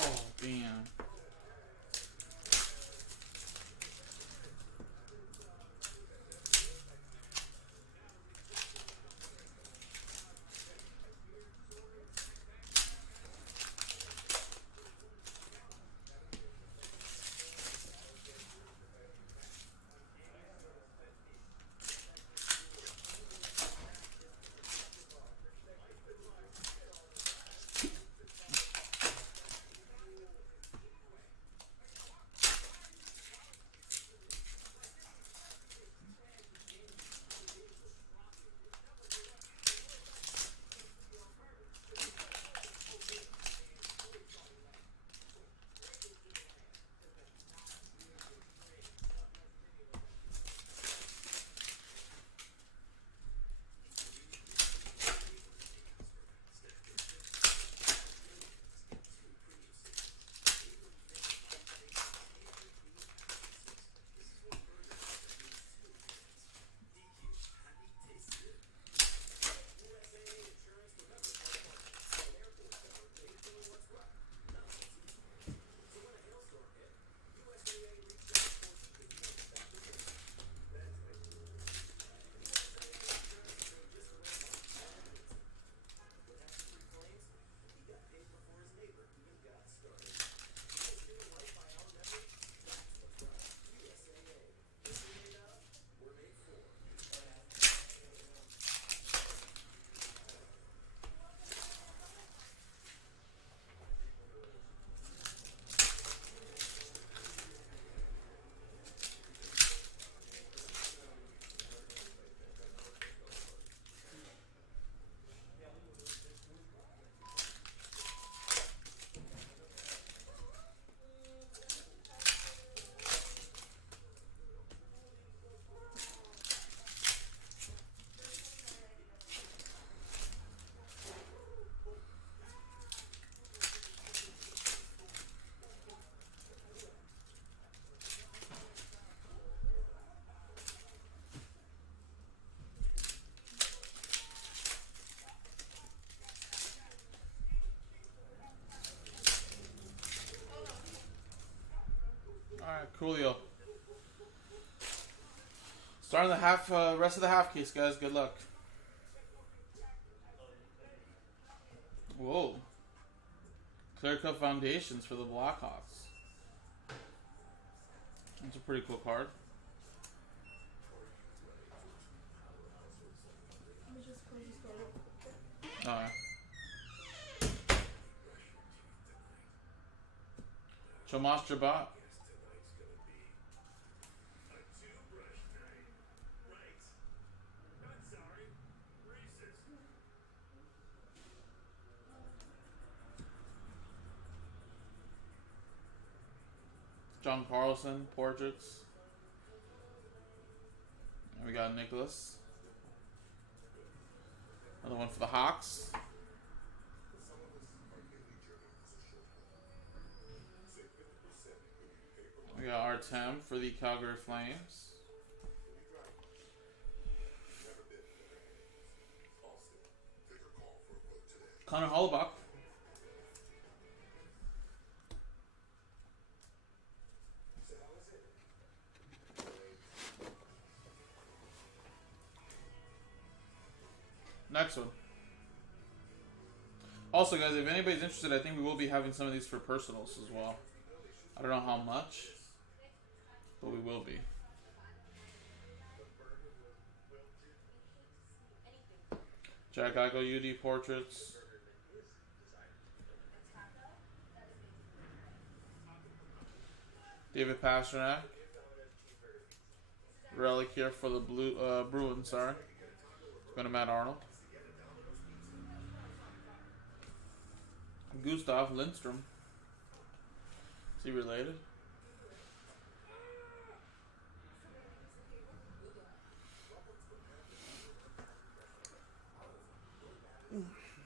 Alright, coolio. Starting the half, rest of the half case, guys. Good luck. Whoa. Clear cut foundations for the Blackhawks. That's a pretty cool card. Alright. Tomas Chabot. John Carlson, portraits. And we got Nicholas. Another one for the Hawks. We got Artem for the Calgary Flames. Connor Hollaback. Next one. Also, guys, if anybody's interested, I think we will be having some of these for personals as well. I don't know how much, but we will be. Jack Eichel UD portraits. David Pastrnak. Relic here for the Bruins, sorry. It's going to Matt Arnold. Gustav Lindstrom. Is he related?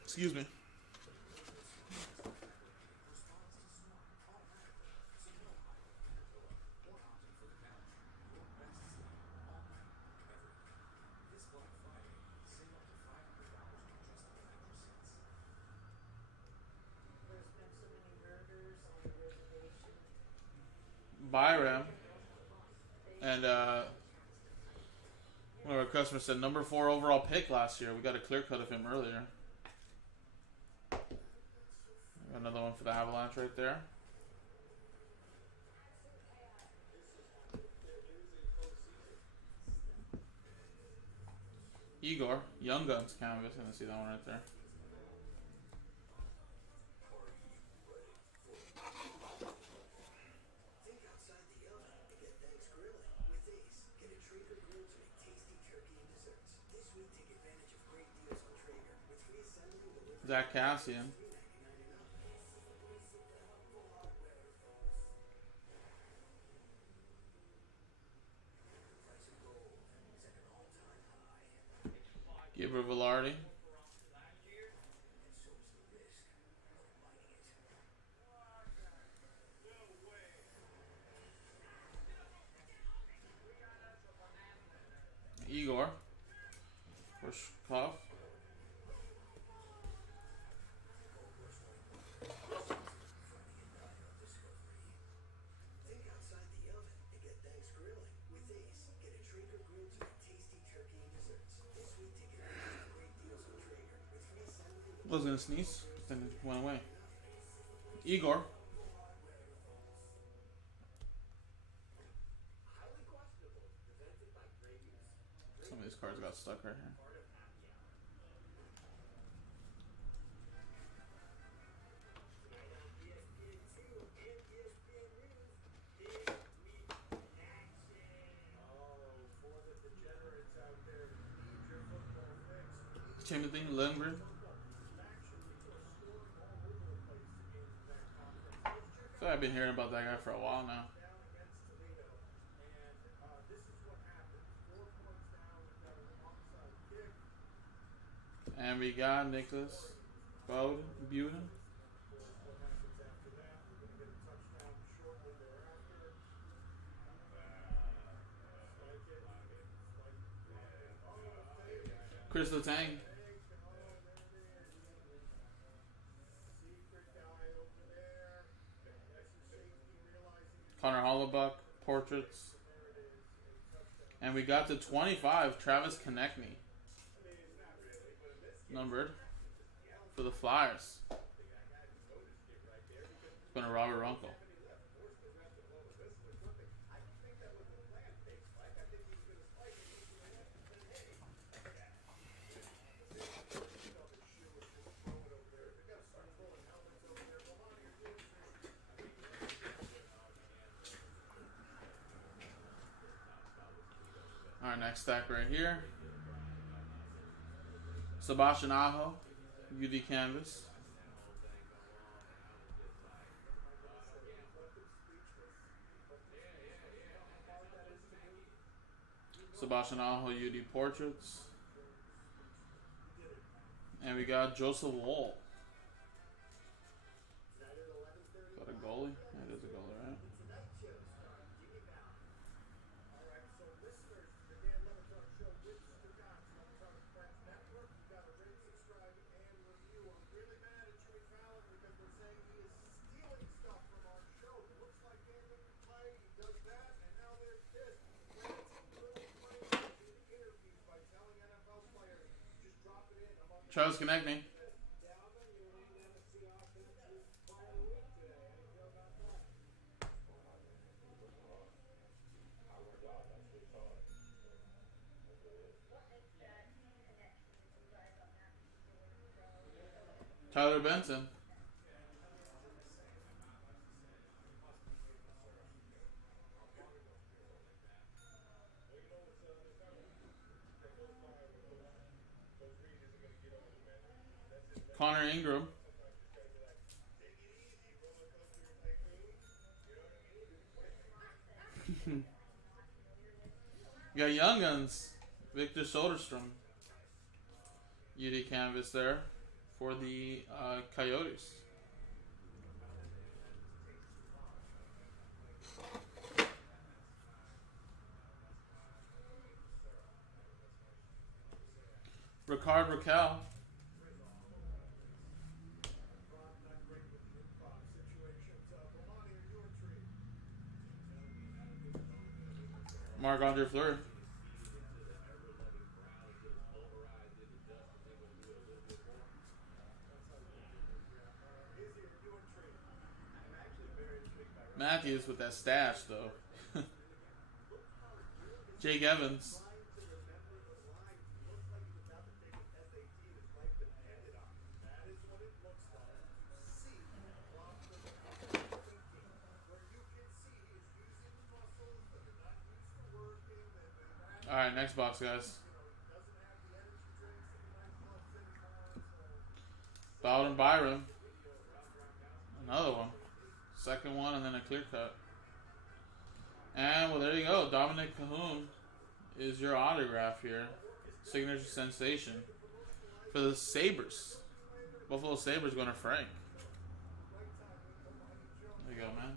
Excuse me. Byram. And one of our customers said number 4 overall pick last year. We got a clear cut of him earlier. Another one for the Avalanche right there. Igor, Young Guns canvas. Gonna see that one right there. Zach Cassian. Gabriel Velarde. Igor. Pushkov. I was gonna sneeze, but then it went away. Igor. Some of these cards got stuck right here. Timothy Lindgren. So I've been hearing about that guy for a while now. And we got Nicholas Buden. Chris Letang. Connor Hollaback. portraits. And we got to 25, Travis Konechny. Numbered for the Flyers. It's been a Robert Runkle. Our next stack right here. Sebastian Aho, UD Canvas. Sebastian Aho, UD Portraits. And we got Joseph Woll. Got a goalie? Yeah, it is a goalie, right? Travis Konechny. Tyler Benson. Connor Ingram. You got Young Guns. Victor Soderstrom. UD Canvas there for the Coyotes. Ricard Raquel. Marc-Andre Fleury. Matthews with that stash, though. Jake Evans. Alright, next box, guys. Bowden Byron. Another one. Second one, and then a clear cut. And, well, there you go. Dominic Cahoon is your autograph here. Signature sensation. For the Sabres. Buffalo Sabres going to Frank. There you go, man.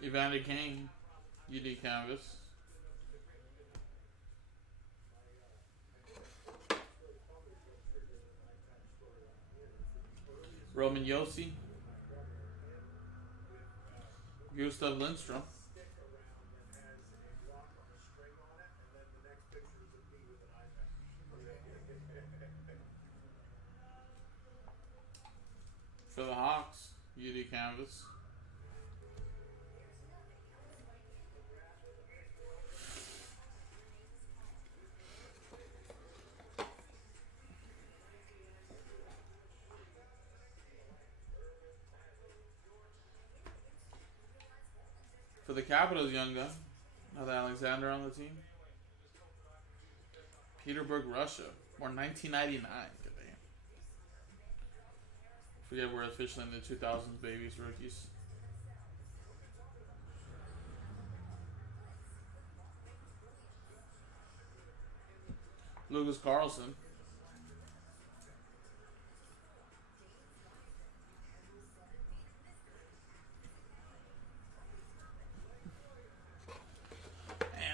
Evander Kane, UD Canvas. Roman Josi. Gustav Lindstrom. For the Hawks, UD Canvas. For the Capitals, young gun. Another Alexander on the team. Petersburg, Russia. Or 1999. Good day. Forget we're officially in the 2000s babies, rookies. Lucas Carlson.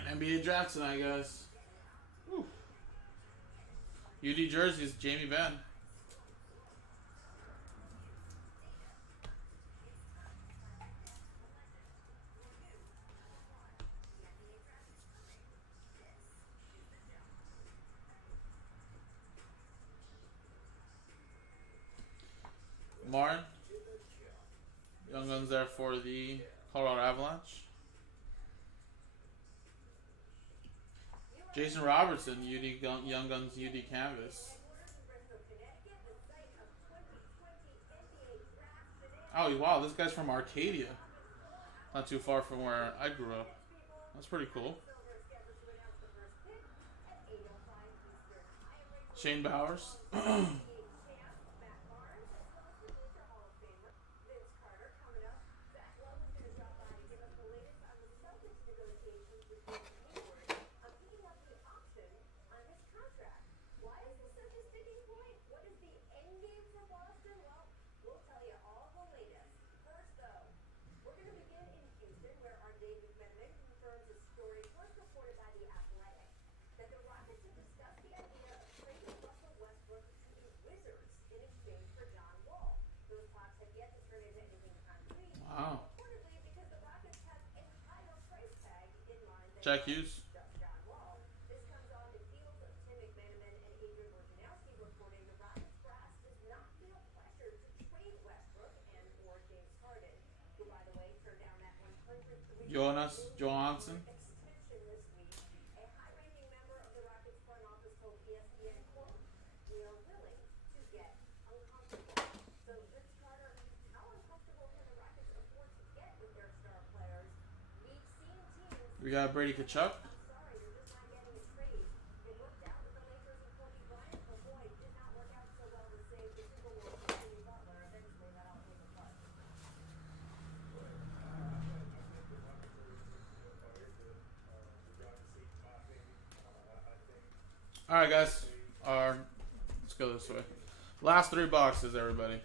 And NBA draft tonight, guys. Whew. UD jerseys, Jamie Benn. Martin. Young Guns there for the Colorado Avalanche. Jason Robertson, Young Guns UD Canvas. Oh, wow, this guy's from Arcadia. Not too far from where I grew up. That's pretty cool. Shane Bowers. Wow. Jack Hughes. Jonas Johansson. We got Brady Tkachuk. All right, guys. Let's go this way. Last 3 boxes, everybody.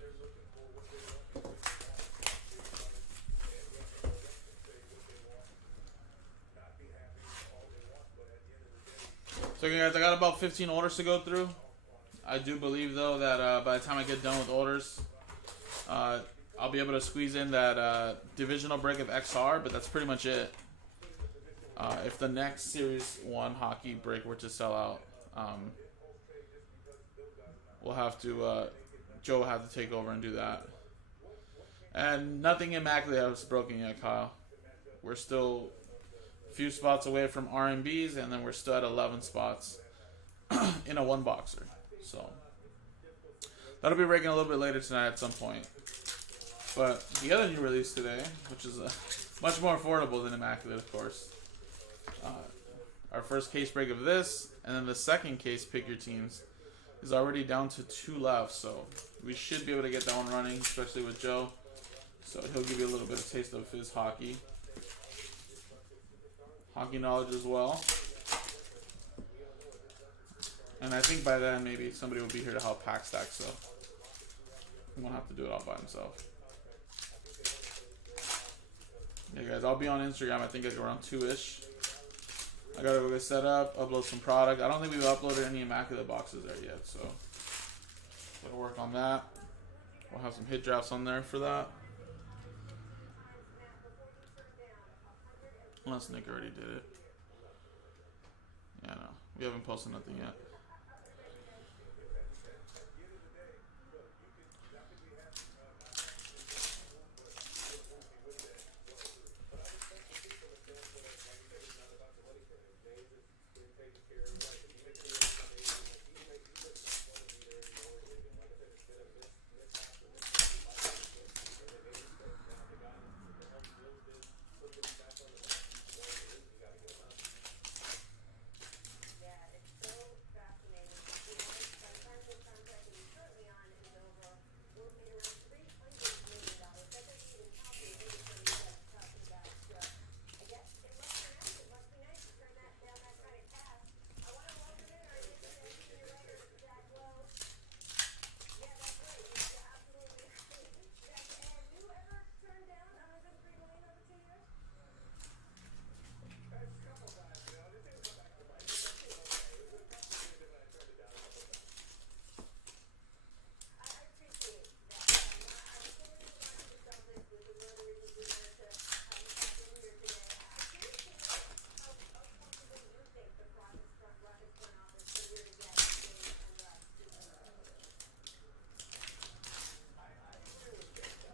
So, guys, I got about 15 orders to go through. I do believe, though, that by the time I get done with orders, I'll be able to squeeze in that divisional break of XR, but that's pretty much it. If the next Series 1 hockey break were to sell out, we'll have to, Joe will have to take over and do that. And nothing immaculate has broken yet, Kyle. We're still a few spots away from R&Bs, and then we're still at 11 spots in a 1-boxer. So that'll be breaking a little bit later tonight at some point. But the other new release today, which is much more affordable than Immaculate, of course. Our first case break of this, and then the second case, Pick Your Teams, is already down to 2 left. So we should be able to get that one running, especially with Joe. So he'll give you a little bit of taste of his hockey knowledge as well. And I think by then maybe somebody will be here to help pack stack, so he won't have to do it all by himself. Yeah, guys, I'll be on Instagram, I think like around 2-ish. I gotta go get set up, upload some product. I don't think we've uploaded any Immaculate boxes there yet, so gotta work on that. We'll have some hit drafts on there for that. Unless Nick already did it. Yeah, no. We haven't posted nothing yet.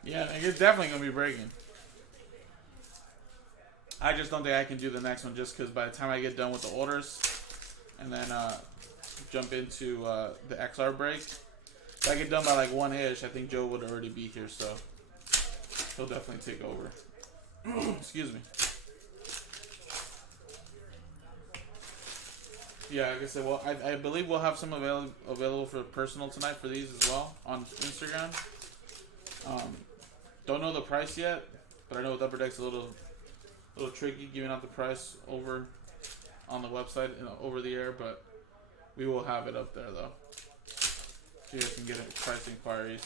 Yeah, it's definitely gonna be breaking. I just don't think I can do the next one just because by the time I get done with the orders and then jump into the XR break, if I get done by like 1-ish, I think Joe would already be here, so he'll definitely take over. Excuse me. Yeah, like I said, well, I believe we'll have some available for personal tonight for these as well on Instagram. Don't know the price yet, but I know with Upper Deck's a little tricky giving out the price over on the website, over the air, but we will have it up there though, so you guys can get price inquiries.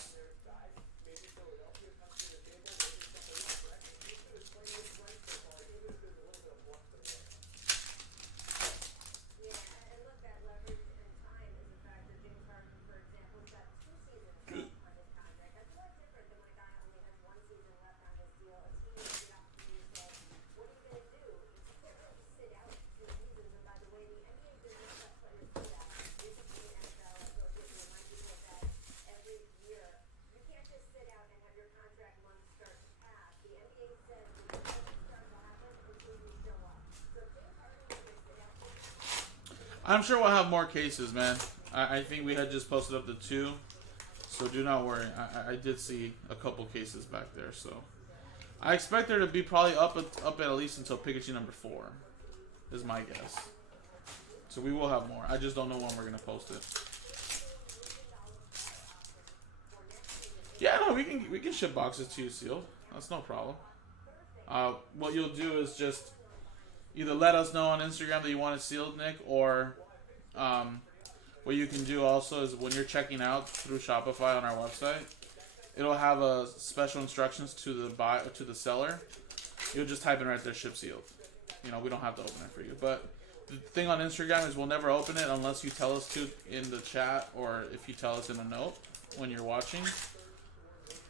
I'm sure we'll have more cases, man. I think we had just posted up the 2, so do not worry. I did see a couple cases back there, so I expect there to be probably up at least until Pikachu number 4, is my guess. So we will have more. I just don't know when we're gonna post it. Yeah, no, we can ship boxes to you sealed. That's no problem. What you'll do is just either let us know on Instagram that you want it sealed, Nick, or what you can do also is when you're checking out through Shopify on our website, it'll have a special instructions to the seller. You'll just type in right there, ship sealed. You know, we don't have to open it for you. But the thing on Instagram is we'll never open it unless you tell us to in the chat or if you tell us in a note when you're watching.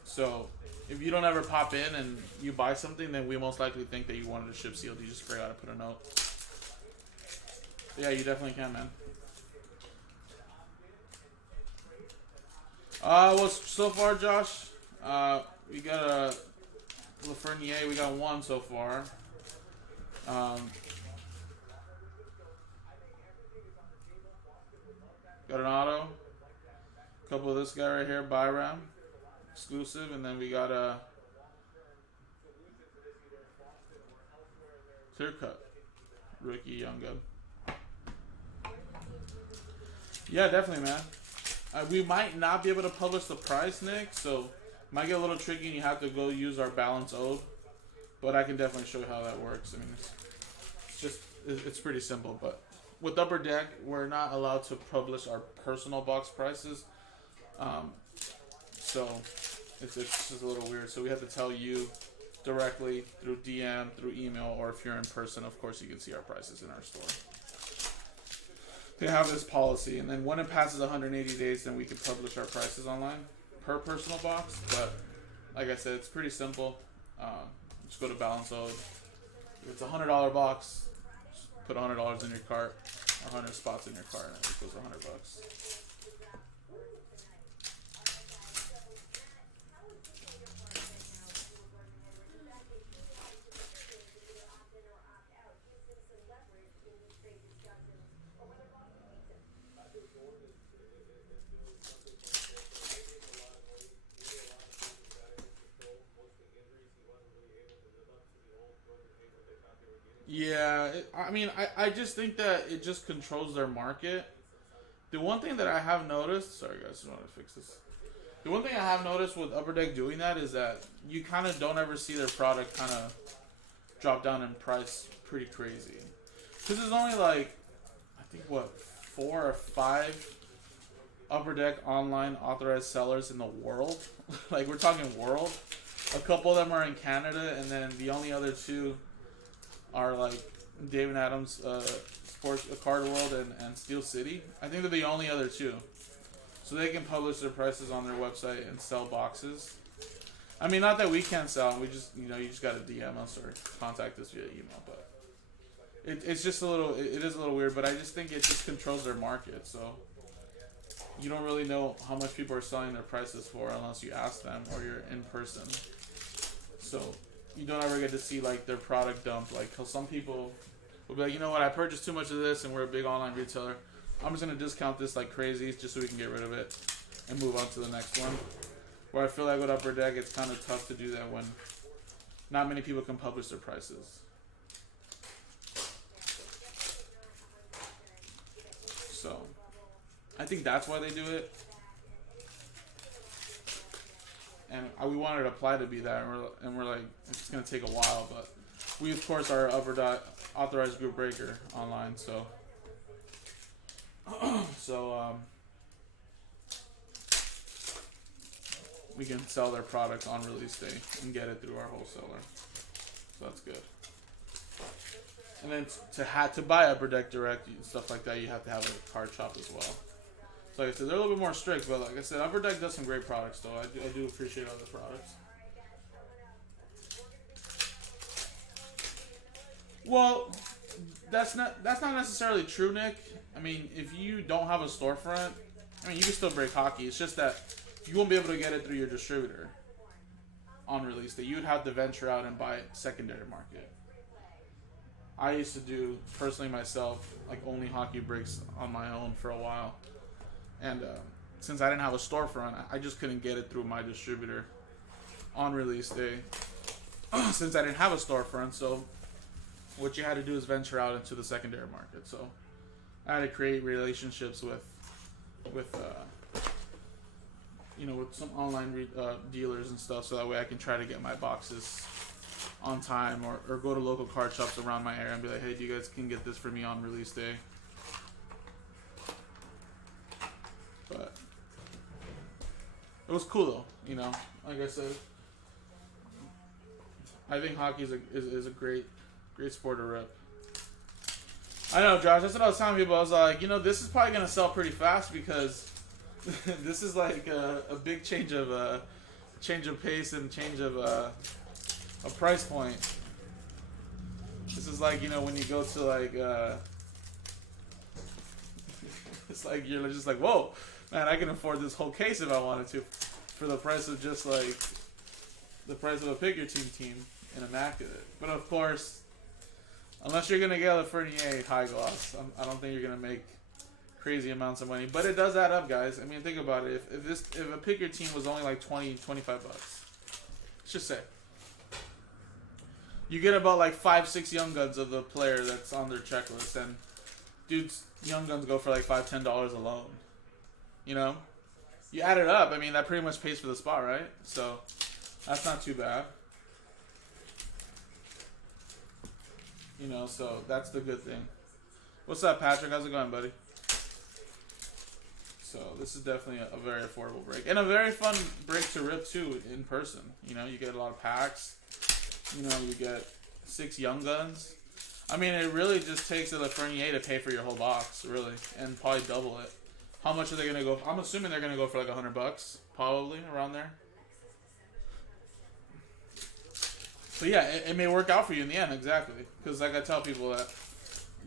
So if you don't ever pop in and you buy something, then we most likely think that you wanted to ship sealed. You just forgot to put a note. But yeah, you definitely can, man. Well, so far, Josh, we got a Lafreniere. We got 1 so far. Got an auto. A couple of this guy right here, Byram. Exclusive, and then we got a clear cut rookie young gun. Yeah, definitely, man. We might not be able to publish the price, Nick, so it might get a little tricky and you have to go use our balance owed, but I can definitely show you how that works. I mean, it's pretty simple, but with Upper Deck, we're not allowed to publish our personal box prices. So it's just a little weird. So we have to tell you directly through DM, through email, or if you're in person, of course, you can see our prices in our store. They have this policy, and then when it passes 180 days, then we can publish our prices online per personal box. But like I said, it's pretty simple. Just go to balance owed. If it's a $100 box, just put $100 in your cart, or 100 spots in your cart, and it goes $100. Yeah, I mean, I just think that it just controls their market. The one thing that I have noticed, sorry guys, I just want to fix this. The one thing I have noticed with Upper Deck doing that is that you kind of don't ever see their product kind of drop down in price pretty crazy. Because there's only like, I think what, 4 or 5 Upper Deck online authorized sellers in the world. Like we're talking world. A couple of them are in Canada, and then the only other 2 are like David Adams, Sports Card World, and Steel City. I think they're the only other 2, so they can publish their prices on their website and sell boxes. I mean, not that we can't sell them. We just, you just got to DM us or contact us via email. But it's just a little, it is a little weird. But I just think it just controls their market. So you don't really know how much people are selling their prices for unless you ask them or you're in person. So you don't ever get to see like their product dump. Like, cause some people will be like, you know what, I purchased too much of this and we're a big online retailer. I'm just gonna discount this like crazy just so we can get rid of it and move on to the next one. Where I feel like with Upper Deck, it's kind of tough to do that when not many people can publish their prices. So I think that's why they do it. And we wanted Apply to be that, and we're like, it's going to take a while, but we, of course, are Upper Dot authorized group breaker online, so we can sell their product on release day and get it through our wholesaler. So that's good. And then to buy Upper Deck Direct and stuff like that, you have to have a card shop as well. So like I said, they're a little bit more strict, but like I said, Upper Deck does some great products, though. I do appreciate other products. Well, that's not necessarily true, Nick. I mean, if you don't have a storefront, I mean, you can still break hockey. It's just that you won't be able to get it through your distributor on release day. You would have to venture out and buy secondary market. I used to do, personally myself, like only hockey breaks on my own for a while. And since I didn't have a storefront, I just couldn't get it through my distributor on release day. Since I didn't have a storefront, so what you had to do is venture out into the secondary market. So I had to create relationships with some online dealers and stuff, so that way I can try to get my boxes on time, or go to local card shops around my area and be like, hey, you guys can get this for me on release day. But it was cool though, you know. Like I said, I think hockey is a great sport to rep. I know, Josh. That's what I was telling people. I was like, this is probably gonna sell pretty fast because this is like a big change of pace and change of a price point. This is like, when you go to like it's like you're just like, whoa, man, I can afford this whole case if I wanted to, for the price of just like the price of a pick your team in Immaculate. But of course, unless you're gonna get a Fernier high gloss, I don't think you're gonna make crazy amounts of money. But it does add up, guys. I mean, think about it. If a pick your team was only like $20-25, let's just say, you get about like 5-6 Young Guns of the player that's on their checklist, and dude's Young Guns go for like $5-10 alone. You add it up. I mean, that pretty much pays for the spot, right? So that's not too bad. So that's the good thing. What's up, Patrick? How's it going, buddy? So this is definitely a very affordable break, and a very fun break to rip too in person. You get a lot of packs. You get 6 Young Guns. I mean, it really just takes a Fernier to pay for your whole box, really, and probably double it. How much are they gonna go? I'm assuming they're gonna go for like $100, probably around there. So yeah, it may work out for you in the end, exactly. Because like I tell people that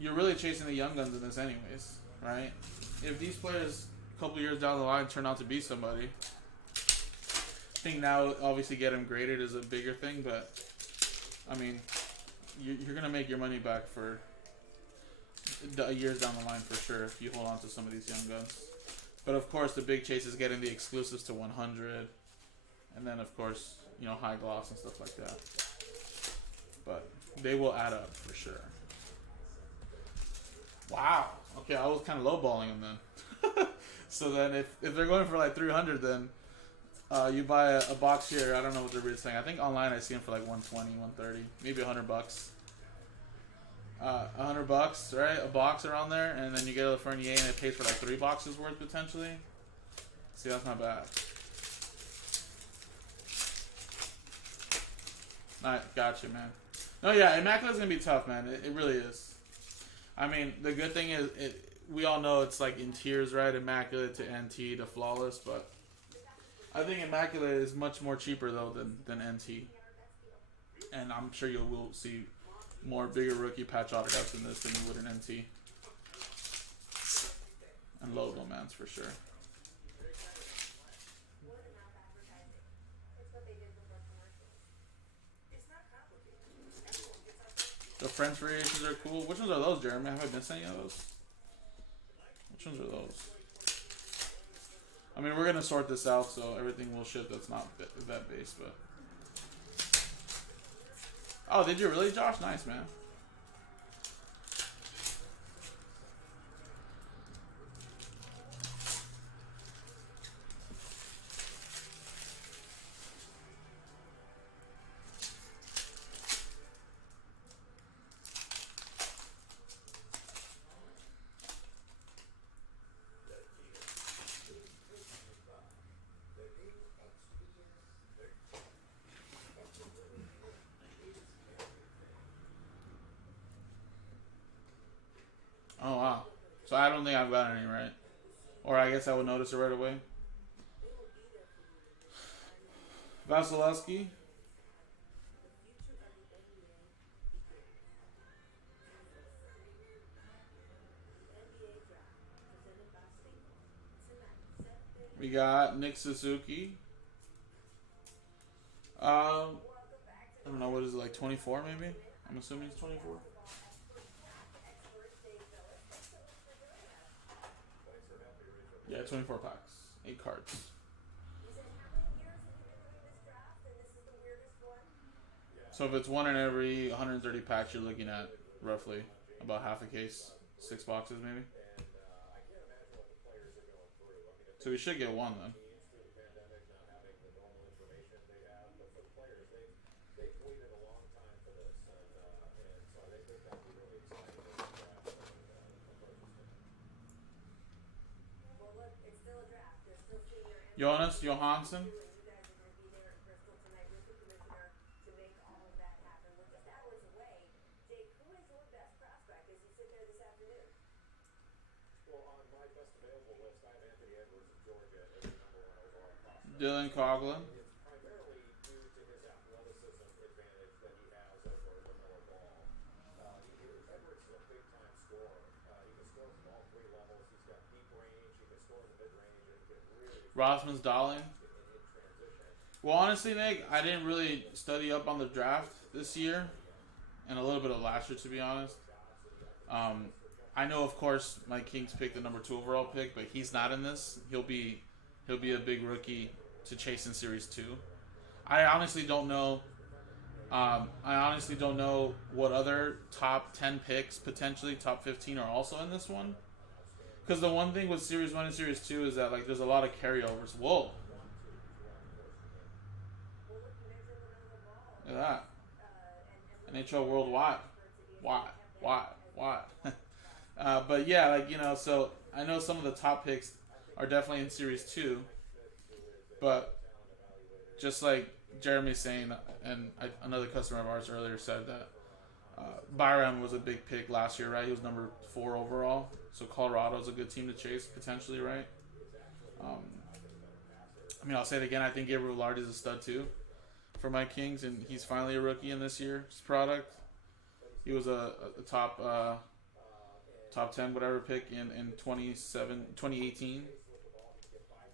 you're really chasing the Young Guns in this anyways, right? If these players a couple years down the line turn out to be somebody, I think now obviously get them graded is a bigger thing, but I mean, you're going to make your money back for years down the line for sure if you hold on to some of these Young Guns. But of course, the big chase is getting the exclusives to 100, and then of course, high gloss and stuff like that. But they will add up for sure. Wow. Okay, I was kind of lowballing them then. So then if they're going for like 300, then you buy a box here. I don't know what they're really saying. I think online I see them for like 120, 130, maybe $100. $100, right? A box around there, and then you get a Fernier, and it pays for like 3 boxes worth potentially. See, that's not bad. Alright, gotcha, man. No, yeah, Immaculate's gonna be tough, man. It really is. I mean, the good thing is, we all know it's like in tiers, right? Immaculate to NT to Flawless, but I think Immaculate is much more cheaper though than NT, and I'm sure you will see more bigger rookie patch autographs in this than you would in NT and logo mans for sure. The French variations are cool. Which ones are those, Jeremy? Have I missed any of those? Which ones are those? I mean, we're gonna sort this out, so everything will ship that's not that base, but. Oh, did you really, Josh? Nice, man. Oh, wow. So I don't think I've got any, right? Or I guess I would notice it right away. Vasilevsky. We got Nick Suzuki. I don't know, what is it, like 24 maybe? I'm assuming it's 24. Yeah, 24 packs. 8 cards. So if it's one in every 130 packs, you're looking at roughly about half a case. 6 boxes maybe. So we should get one then. Jonas Johansson. Dylan Coughlin. Rosman's Darling. Well, honestly, Nick, I didn't really study up on the draft this year, and a little bit of last year, to be honest. I know, of course, my Kings picked the number 2 overall pick, but he's not in this. He'll be a big rookie to chase in Series 2. I honestly don't know. What other top 10 picks, potentially top 15, are also in this one. Because the one thing with Series 1 and Series 2 is that, like, there's a lot of carryovers. Whoa. Look at that. NHL Worldwide. Why? But yeah, like, so I know some of the top picks are definitely in Series 2. But just like Jeremy's saying, and another customer of ours earlier said that Byram was a big pick last year, right? He was number 4 overall. So Colorado's a good team to chase, potentially, right? I mean, I'll say it again. I think Gabriel Lard is a stud, too, for my Kings, and he's finally a rookie in this year's product. He was a top 10 whatever pick in 2018.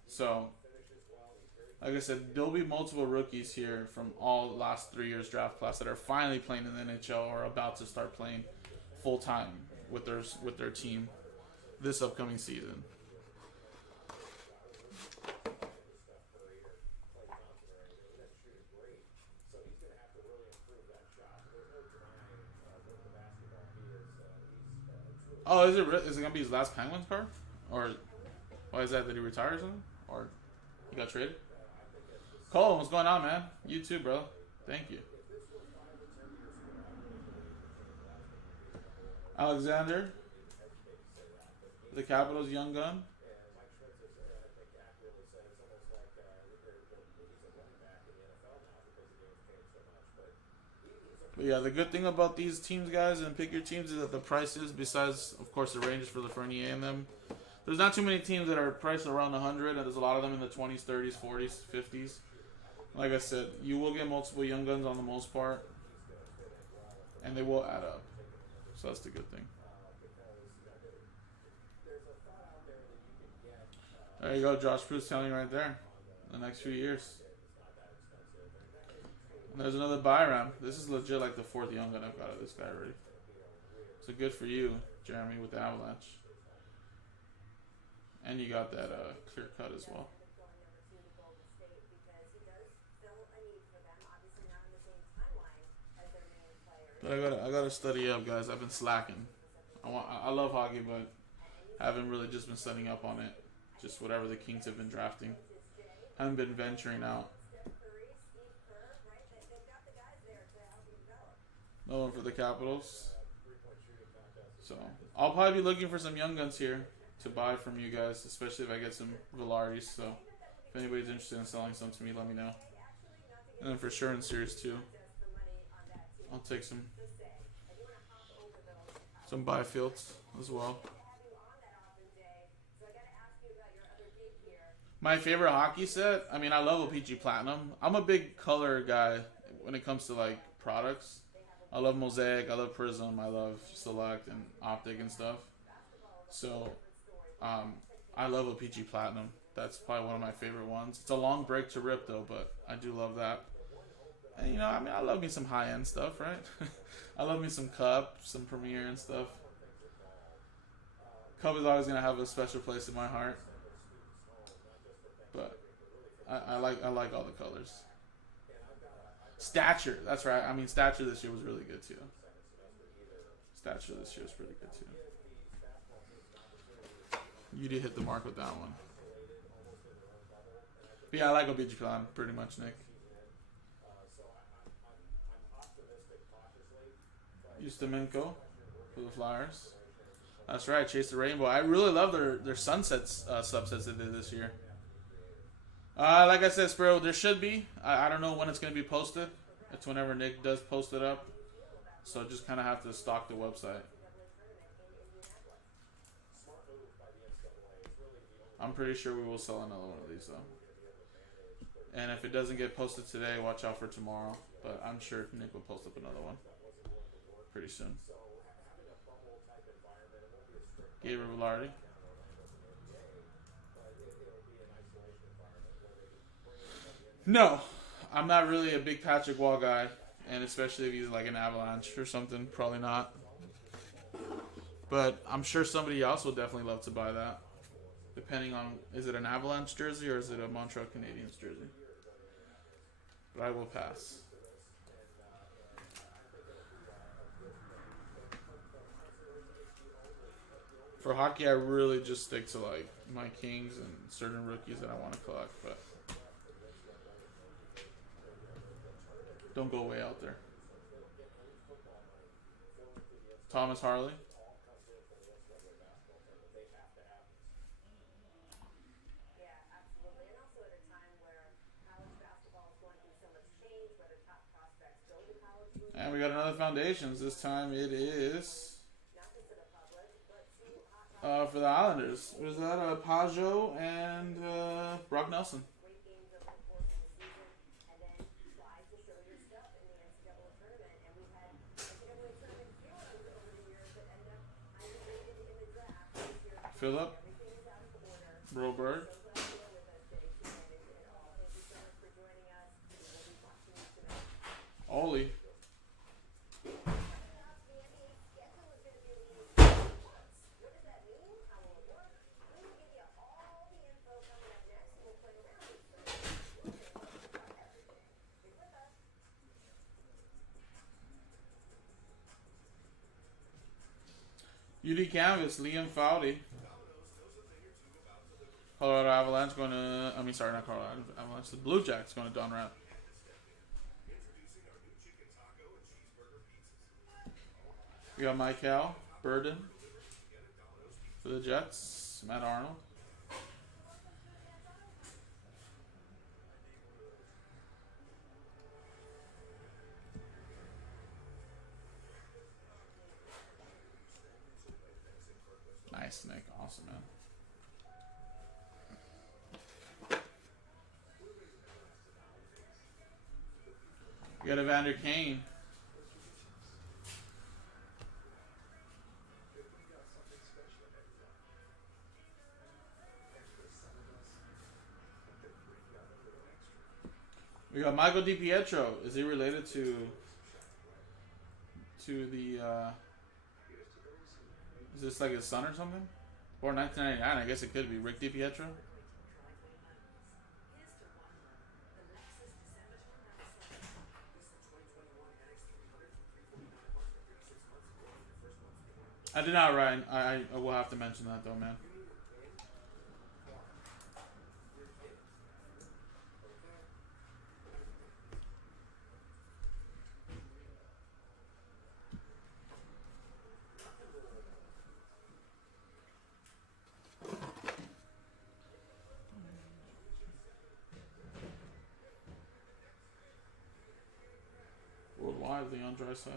So, like I said, there'll be multiple rookies here from all last 3 years draft class that are finally playing in the NHL or about to start playing full time with their team this upcoming season. Oh, is it gonna be his last Penguins card, or why is that? Did he retire or something, or he got traded? Colin, what's going on, man? You too, bro. Thank you. Alexander, the Capitals' young gun. But yeah, the good thing about these teams, guys, and pick your teams, is that the prices, besides, of course, the Rangers for Lafreniere and them, there's not too many teams that are priced around 100, and there's a lot of them in the 20s, 30s, 40s, 50s. Like I said, you will get multiple young guns on the most part, and they will add up. So that's the good thing. There you go, Josh Proust telling right there. The next few years. There's another Byram. This is legit like the fourth young gun I've got of this guy already. So good for you, Jeremy, with the Avalanche. And you got that clear cut as well. But I gotta study up, guys. I've been slacking. I love hockey, but haven't really just been studying up on it. Just whatever the Kings have been drafting. Haven't been venturing out. No one for the Capitals. So I'll probably be looking for some young guns here to buy from you guys, especially if I get some Villaris. So if anybody's interested in selling some to me, let me know. And then for sure in Series 2, I'll take some Byfields as well. My favorite hockey set, I mean, I love OPG Platinum. I'm a big color guy when it comes to like products. I love Mosaic, I love Prism, I love Select and Optic and stuff. So I love OPG Platinum. That's probably one of my favorite ones. It's a long break to rip though, but I do love that. And you know, I mean, I love me some high-end stuff, right? I love me some Cup, some Premier and stuff. Cup is always gonna have a special place in my heart. But I like all the colors. Stature, that's right. I mean, Stature this year was really good too. Stature this year was pretty good too. You did hit the mark with that one. But yeah, I like OBG Plan pretty much, Nick. Ustimenko for the Flyers. That's right, Chase the Rainbow. I really love their Sunsets subsets they did this year. Like I said, Sparrow, there should be. I don't know when it's going to be posted. It's whenever Nick does post it up. So just kind of have to stalk the website. I'm pretty sure we will sell another one of these, though. And if it doesn't get posted today, watch out for tomorrow. But I'm sure Nick will post up another one pretty soon. Gabriel Velarde. No, I'm not really a big Patrick Wall guy, and especially if he's like an Avalanche or something, probably not. But I'm sure somebody else will definitely love to buy that, depending on, is it an Avalanche jersey or is it a Montreal Canadiens jersey? But I will pass. For hockey, I really just stick to like my Kings and certain rookies that I want to collect, but don't go way out there. Thomas Harley. And we got another Foundations. This time it is for the Islanders. Was that Pajot and Brock Nelson? Phillip, Broberg, Ollie, UD Canvas, Liam Foudy. Colorado Avalanche going to, I mean, sorry, not Colorado Avalanche, the Blue Jackets going to Don Rapp. We got Michael Burden for the Jets, Matt Arnold. Nice, Nick. Awesome, man. We got Evander Kane. We We got Michael DiPietro. Is he related to the? Is this like his son or something? Or 1999? I guess it could be Rick DiPietro. I did not, Ryan. I will have to mention that though, man. Worldwide, Leon Draisaitl.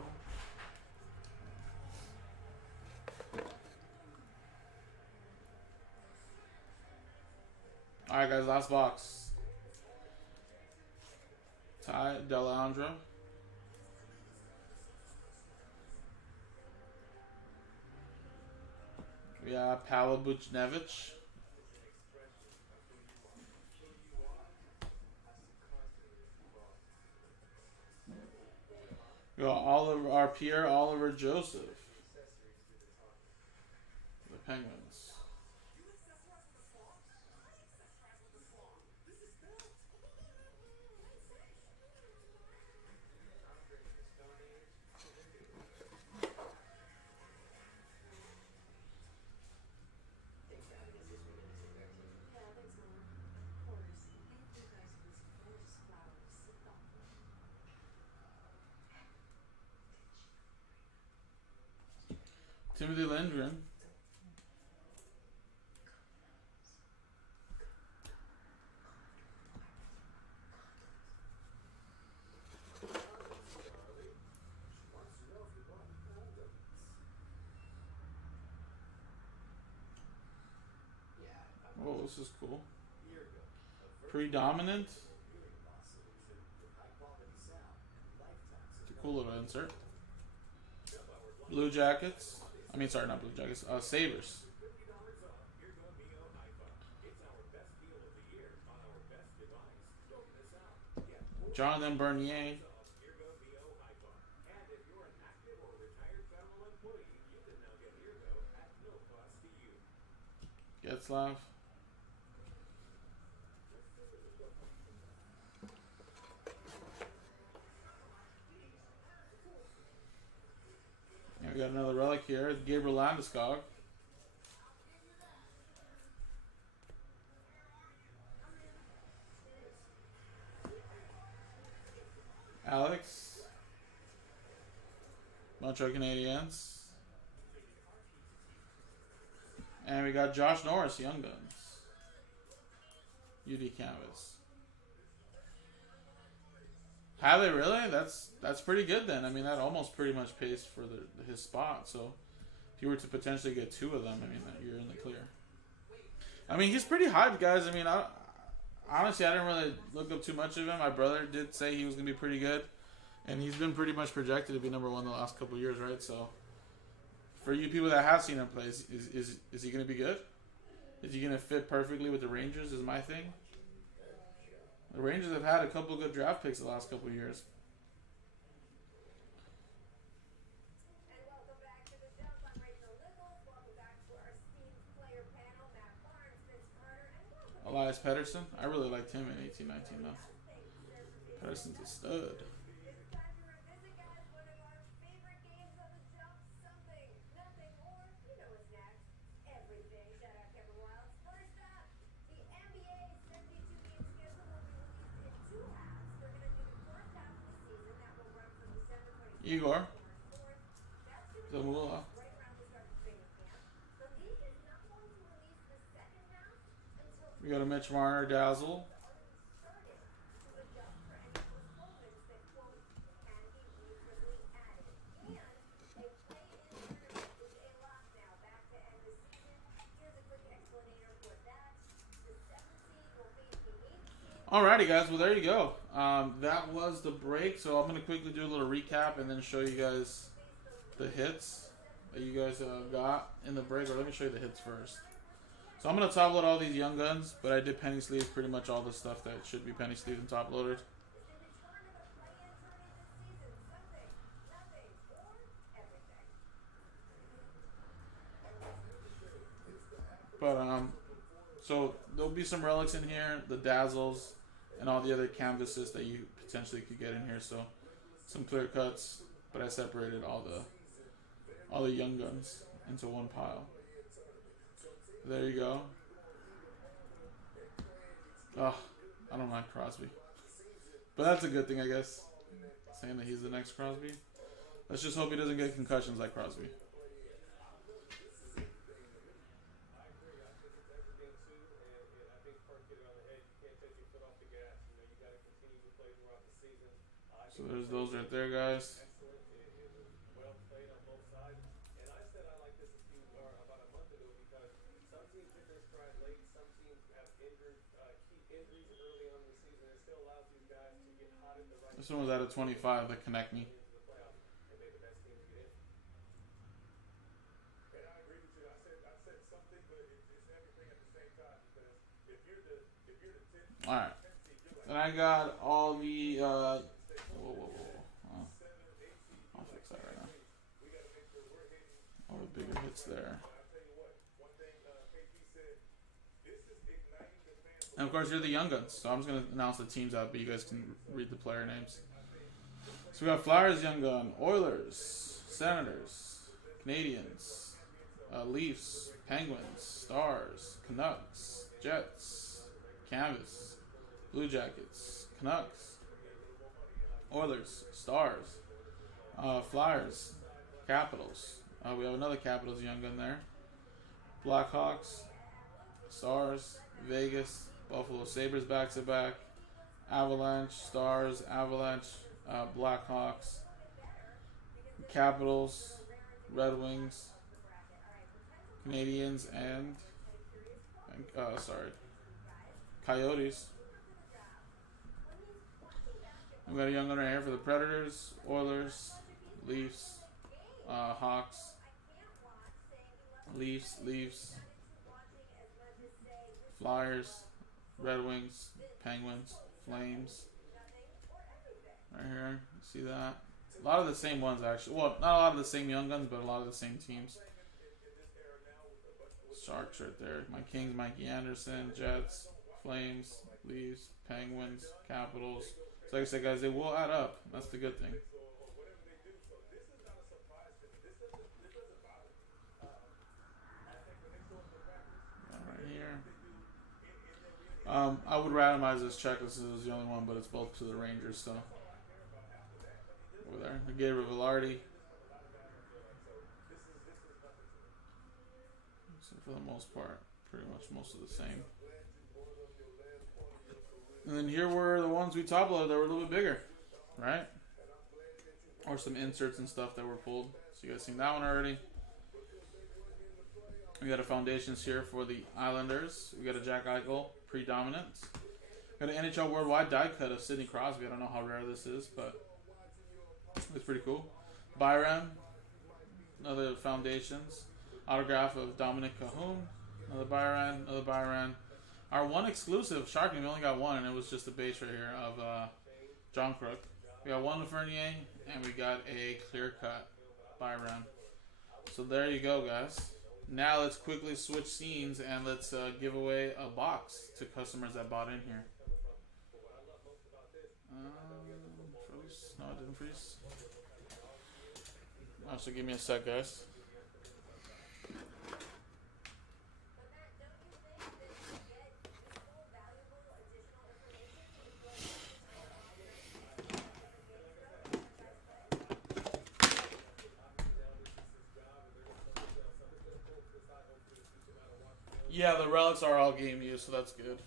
Alright, guys, last box. Ty Dellandro. We have Pavel Buchnevich. We got our Pierre Oliver Joseph. The Penguins. Timothy Lindgren. Oh, this is cool. Predominant. It's a cool little insert. Blue Jackets. I mean, sorry, not Blue Jackets. Sabres. Jonathan Bernier. Getzlaff. We got another relic here. Gabriel Landeskog. Alex. Montreal Canadiens. And we got Josh Norris, Young Guns. UD Canvas. Have they really? That's pretty good then. I mean, that almost pretty much pays for his spot. So, if you were to potentially get two of them, I mean, you're in the clear. I mean, he's pretty hyped, guys. I mean, honestly, I didn't really look up too much of him. My brother did say he was going to be pretty good. And he's been pretty much projected to be #1 the last couple of years, right? So, for you people that have seen him play, is he going to be good? Is he going to fit perfectly with the Rangers is my thing. The Rangers have had a couple of good draft picks the last couple of years. Elias Pettersson. I really liked him in 18-19 though. Pettersson's a stud. Igor Zamula. We got a Mitch Marner Dazzle. Alrighty, guys. Well, there you go. That was the break. So I'm going to quickly do a little recap and then show you guys the hits that you guys got in the break. Or let me show you the hits first. So I'm going to top load all these Young Guns, but I did penny sleeve pretty much all the stuff that should be penny sleeved and top loaded. But so there'll be some relics in here, the dazzles, and all the other canvases that you potentially could get in here. So some clear cuts, but I separated all the young guns into one pile. There you go. Oh, I don't like Crosby, but that's a good thing, I guess. Saying that he's the next Crosby. Let's just hope he doesn't get concussions like Crosby. So there's those right there, guys. This one was out of 25, the Connect Me. Alright. Then I got all the, whoa. Oh, I'll fix that right now. All the bigger hits there. And of course, you're the young guns, so I'm just going to announce the teams out, but you guys can read the player names. So we got Flyers, Young Gun, Oilers, Senators, Canadians, Leafs, Penguins, Stars, Canucks, Jets, Canvas, Blue Jackets, Canucks, Oilers, Stars, Flyers, Capitals. We have another Capitals Young Gun there. Blackhawks, Stars, Vegas, Buffalo Sabres back-to-back, Avalanche, Stars, Avalanche, Blackhawks, Capitals, Red Wings, Canadians, and Coyotes. We got a young gunner here for the Predators, Oilers, Leafs, Hawks, Leafs, Flyers, Red Wings, Penguins, Flames. Right here, see that? A lot of the same ones, actually. Well, not a lot of the same young guns, but a lot of the same teams. Sharks right there. My Kings, Mikey Anderson, Jets, Flames, Leafs, Penguins, Capitals. So like I said, guys, they will add up. That's the good thing. Right here. I would randomize this checklist. This is the only one, but it's both to the Rangers, so. Over there. Gabriel Velarde. So for the most part, pretty much most of the same. And then here were the ones we top loaded that were a little bit bigger, right? Or some inserts and stuff that were pulled. So you guys seen that one already. We got a foundations here for the Islanders. We got a Jack Eichel predominant. Got an NHL Worldwide die cut of Sidney Crosby. I don't know how rare this is, but it's pretty cool. Byram, another foundations. Autograph of Dominic Cahoon. Another Byram. Our one exclusive, Sharking, we only got one, and it was just a base right here of John Crook. We got one Lafreniere, and we got a clear cut Byram. So there you go, guys. Now let's quickly switch scenes, and let's give away a box to customers that bought in here. Froze? No, it didn't freeze. Oh, so give me a sec, guys. Yeah, the relics are all game used, so that's good.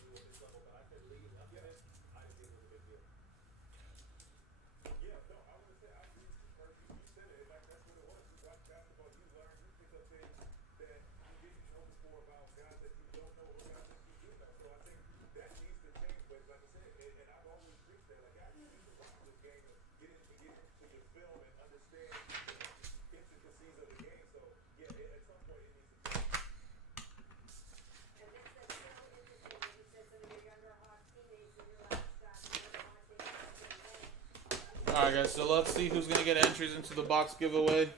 Alright guys, so let's see who's going to get entries into the box giveaway.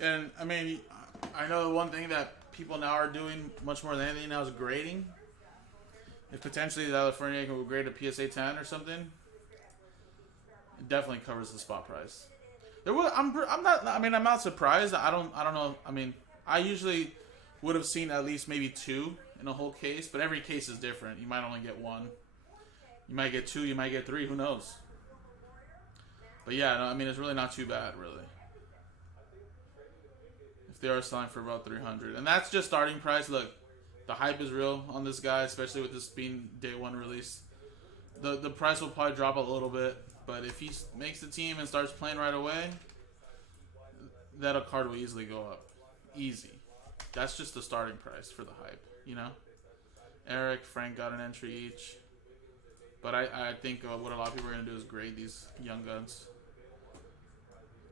And I mean, I know the one thing that people now are doing much more than anything now is grading. If potentially the California can grade a PSA 10 or something, it definitely covers the spot price. There was, I'm not. I mean, I'm not surprised. I don't know. I mean, I usually would have seen at least maybe two in a whole case, but every case is different. You might only get one. You might get two. You might get three. Who knows? But yeah, no, I mean, it's really not too bad, really. If they are selling for about 300, and that's just starting price. Look, the hype is real on this guy, especially with this being day one release. The price will probably drop a little bit, but if he makes the team and starts playing right away, that card will easily go up. Easy. That's just the starting price for the hype, you know? Eric, Frank got an entry each. But I think what a lot of people are going to do is grade these young guns.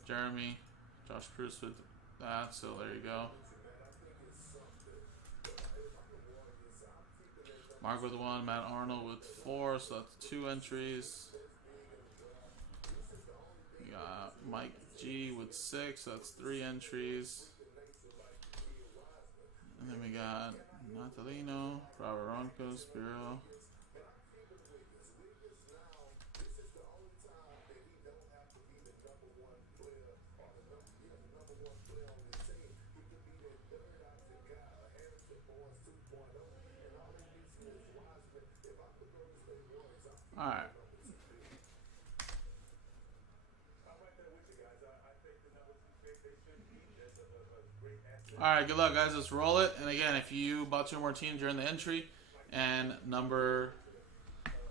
Jeremy, Josh Bruce with that, so there you go. Mark with 1, Matt Arnold with 4, so that's 2 entries. We got Mike G with 6, so that's 3 entries. And then we got Natalino, Robert Ronco, Spiro. Alright. Alright, good luck, guys. Let's roll it. And again, if you bought 2 more teams, you're in the entry. And number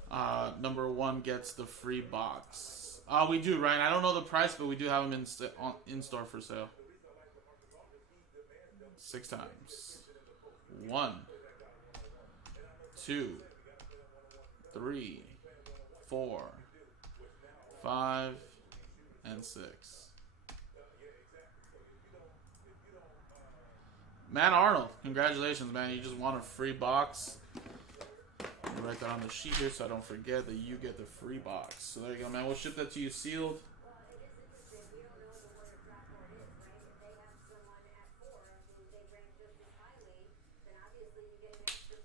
1 gets the free box. We do, Ryan. I don't know the price, but we do have them in store for sale. 6 times. 1, 2, 3, 4, 5, and 6. Matt Arnold, congratulations, man. You just won a free box. Let me write that on the sheet here so I don't forget that you get the free box. So there you go, man. We'll ship that to you sealed.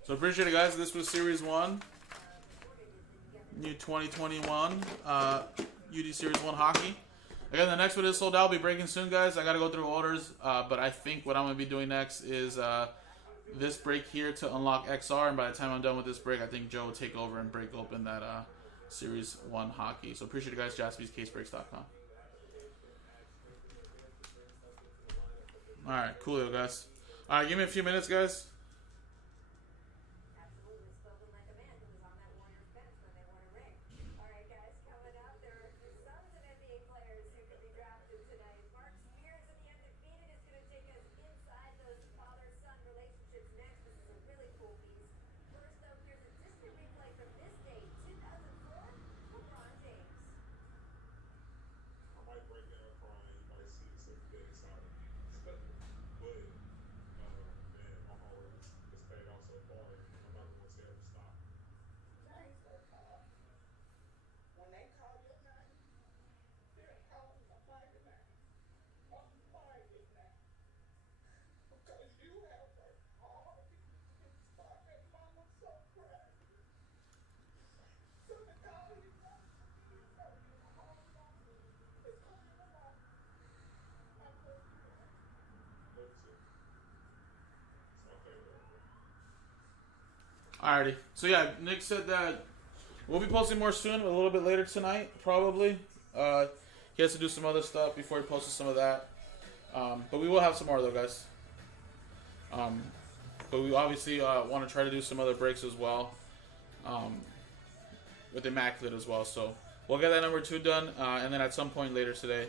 So appreciate it, guys. This was Series 1. New 2021 UD Series 1 hockey. Again, the next one is sold out. I'll be breaking soon, guys. I got to go through orders. But I think what I'm going to be doing next is this break here to unlock XR. And by the time I'm done with this break, I think Joe will take over and break open that Series 1 hockey. So appreciate it, guys. JaspysCaseBreaks.com. All right, coolio, guys. All right, give me a few minutes, guys. Alrighty. So yeah, Nick said that we'll be posting more soon, a little bit later tonight, probably. He has to do some other stuff before he posts some of that. But we will have some more though, guys. But we obviously want to try to do some other breaks as well. With Immaculate as well. So we'll get that number 2 done, and then at some point later today,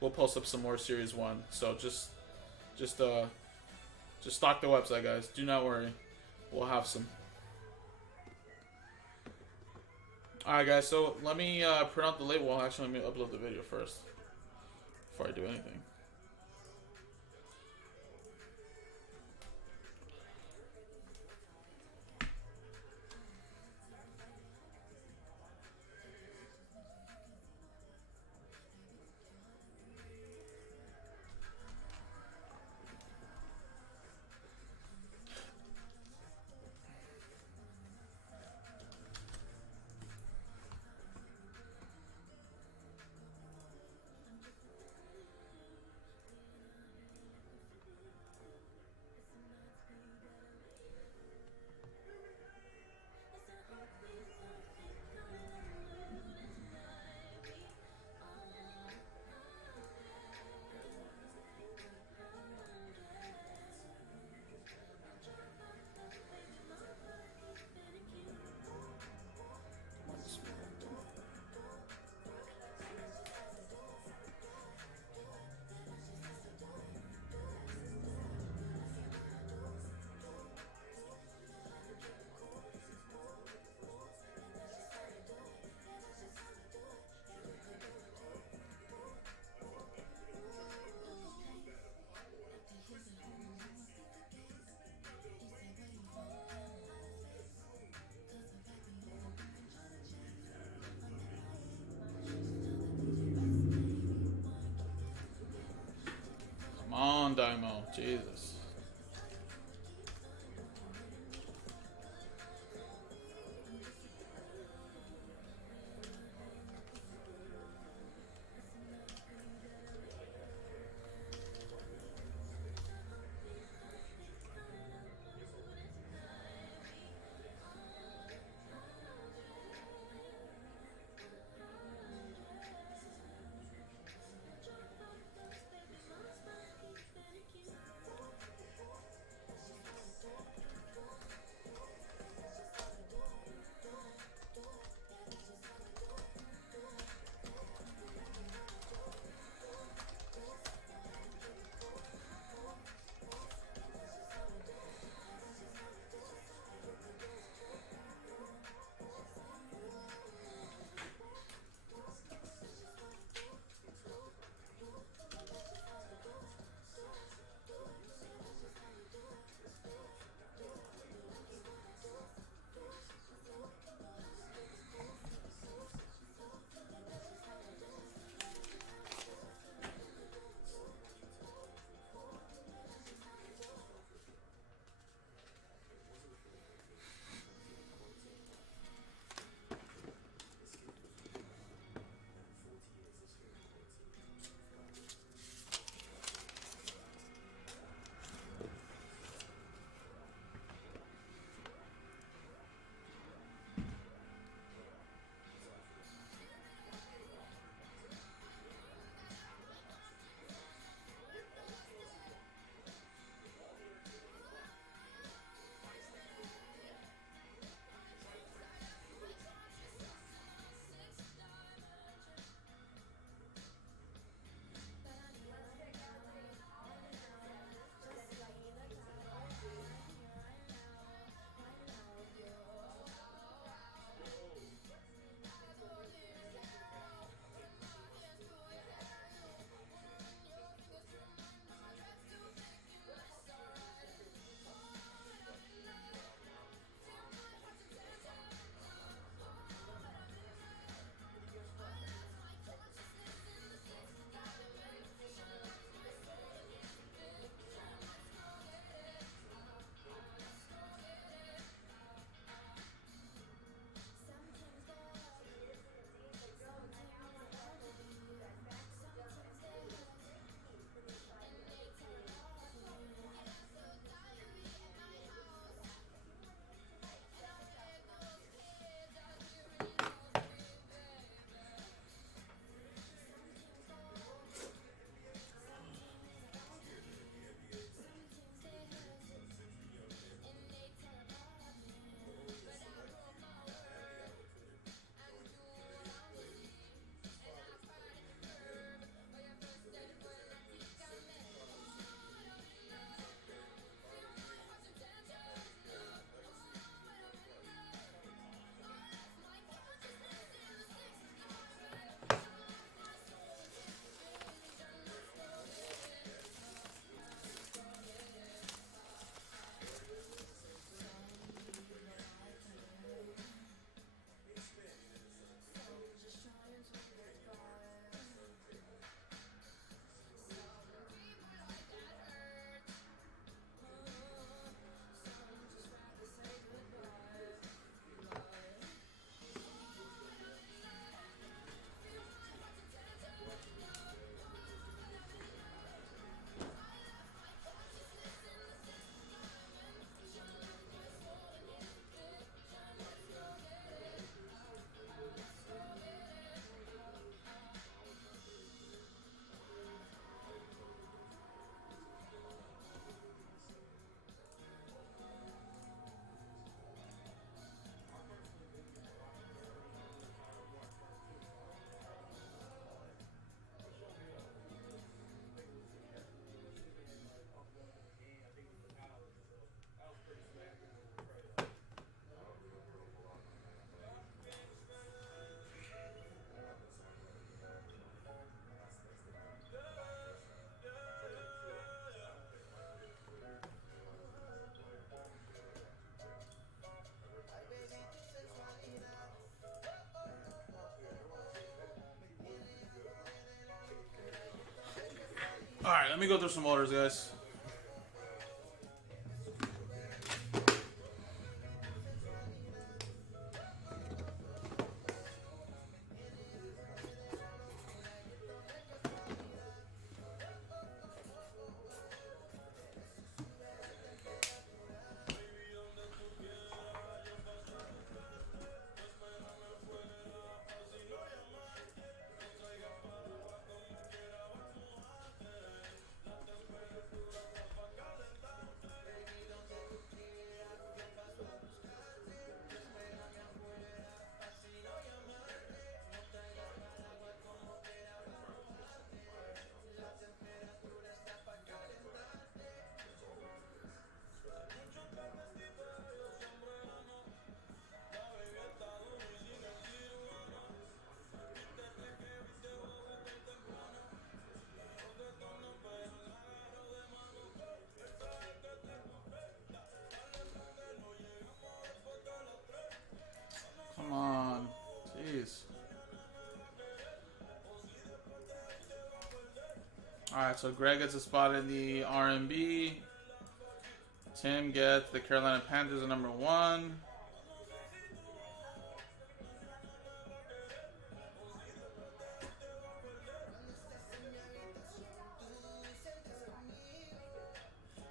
we'll post up some more Series 1. So just stock the website, guys. Do not worry. We'll have some. Alright, guys, so let me print out the label. Well, actually, let me upload the video first before I do anything. Young Daimo. Jesus. me go through some orders, guys. Come on. Jeez. Alright, so Greg gets a spot in the R&B. Tim gets the Carolina Panthers at number 1.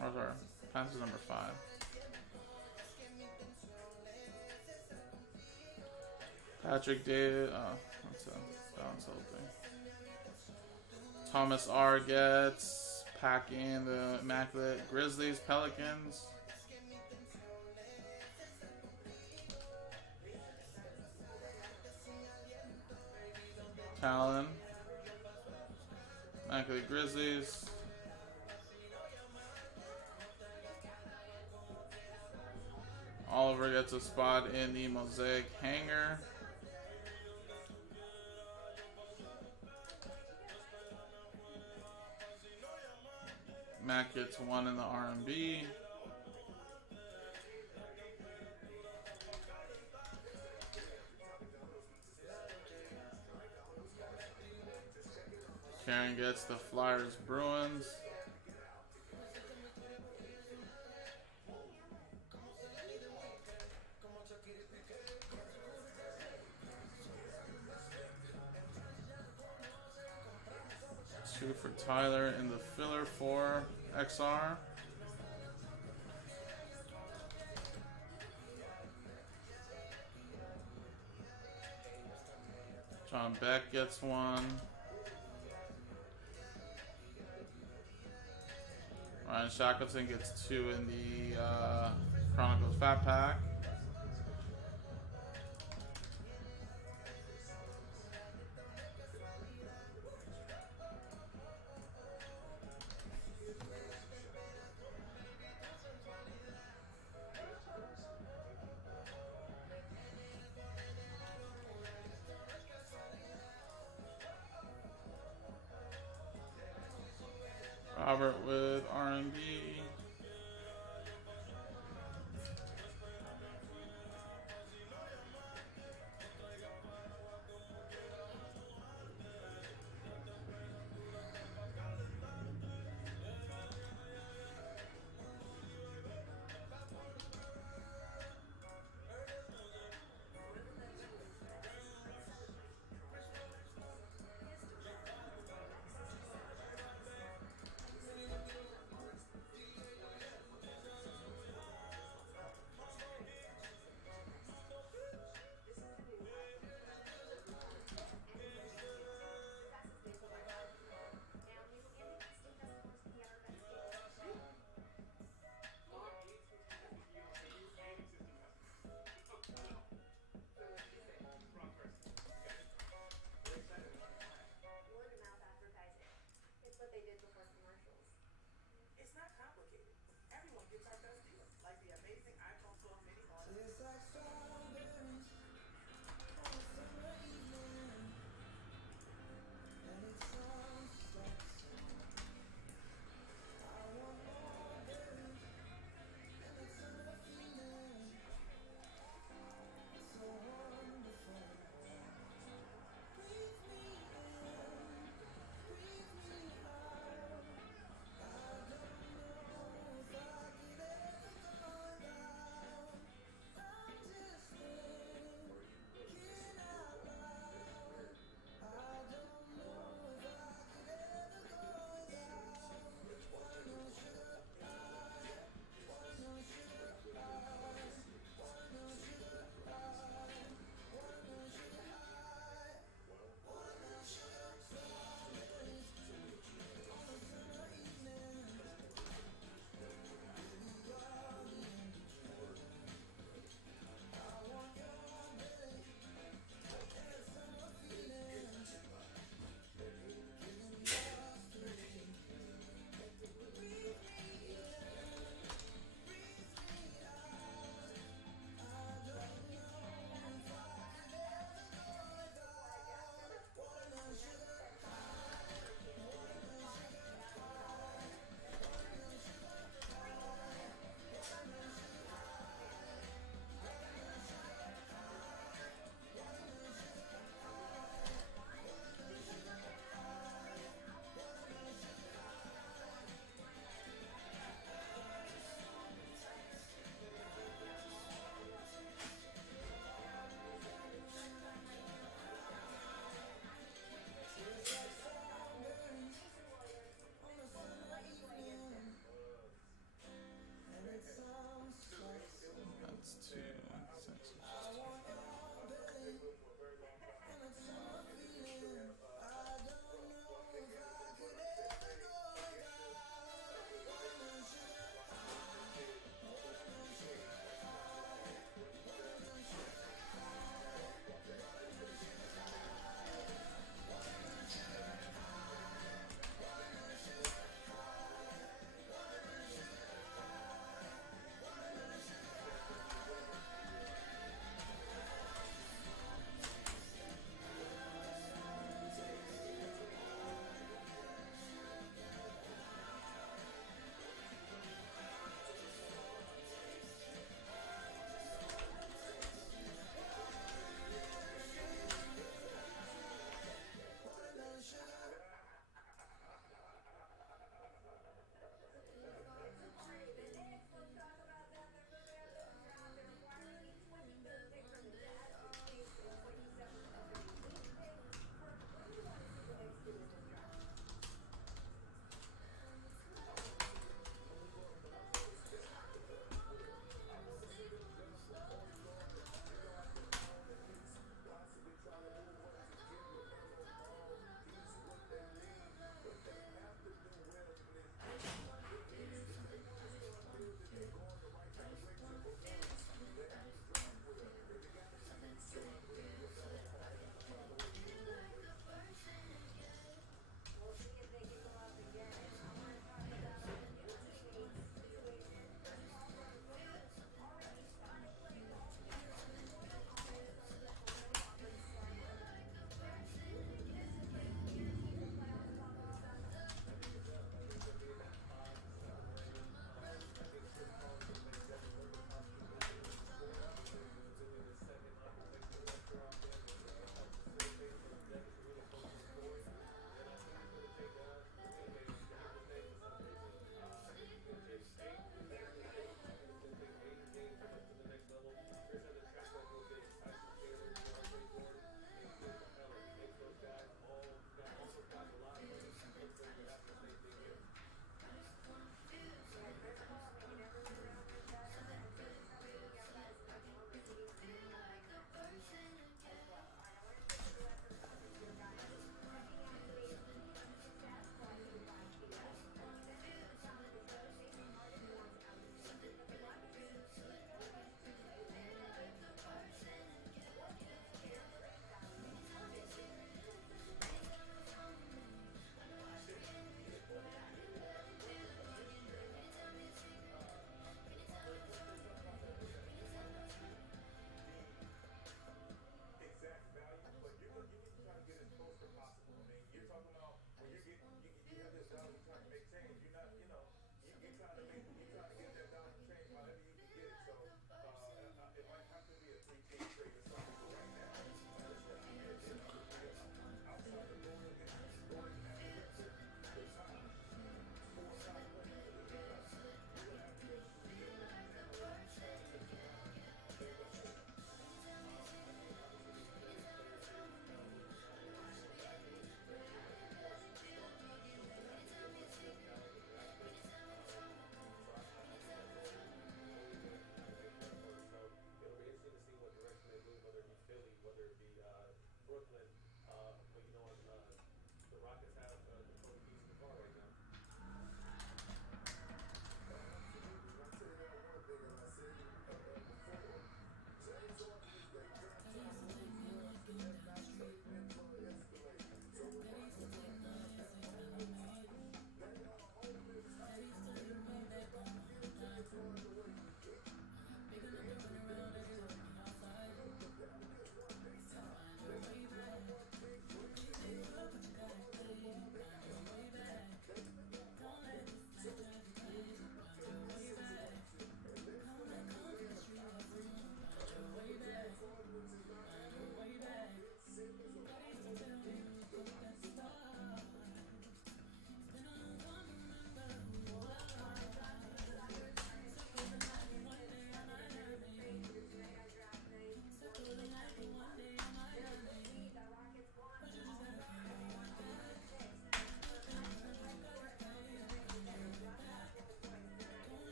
Or sorry, Panthers number 5. Patrick David. Oh, that's a balance whole thing. Thomas R gets packing the Immaculate Grizzlies, Pelicans. Talon, Immaculate Grizzlies. Oliver gets a spot in the Mosaic Hanger. Matt gets 1 in the R&B. Karen gets the Flyers Bruins. Two for Tyler in the filler for XR. John Beck gets 1. Ryan Shackleton gets 2 in the Chronicles Fat Pack. Robert with R&B.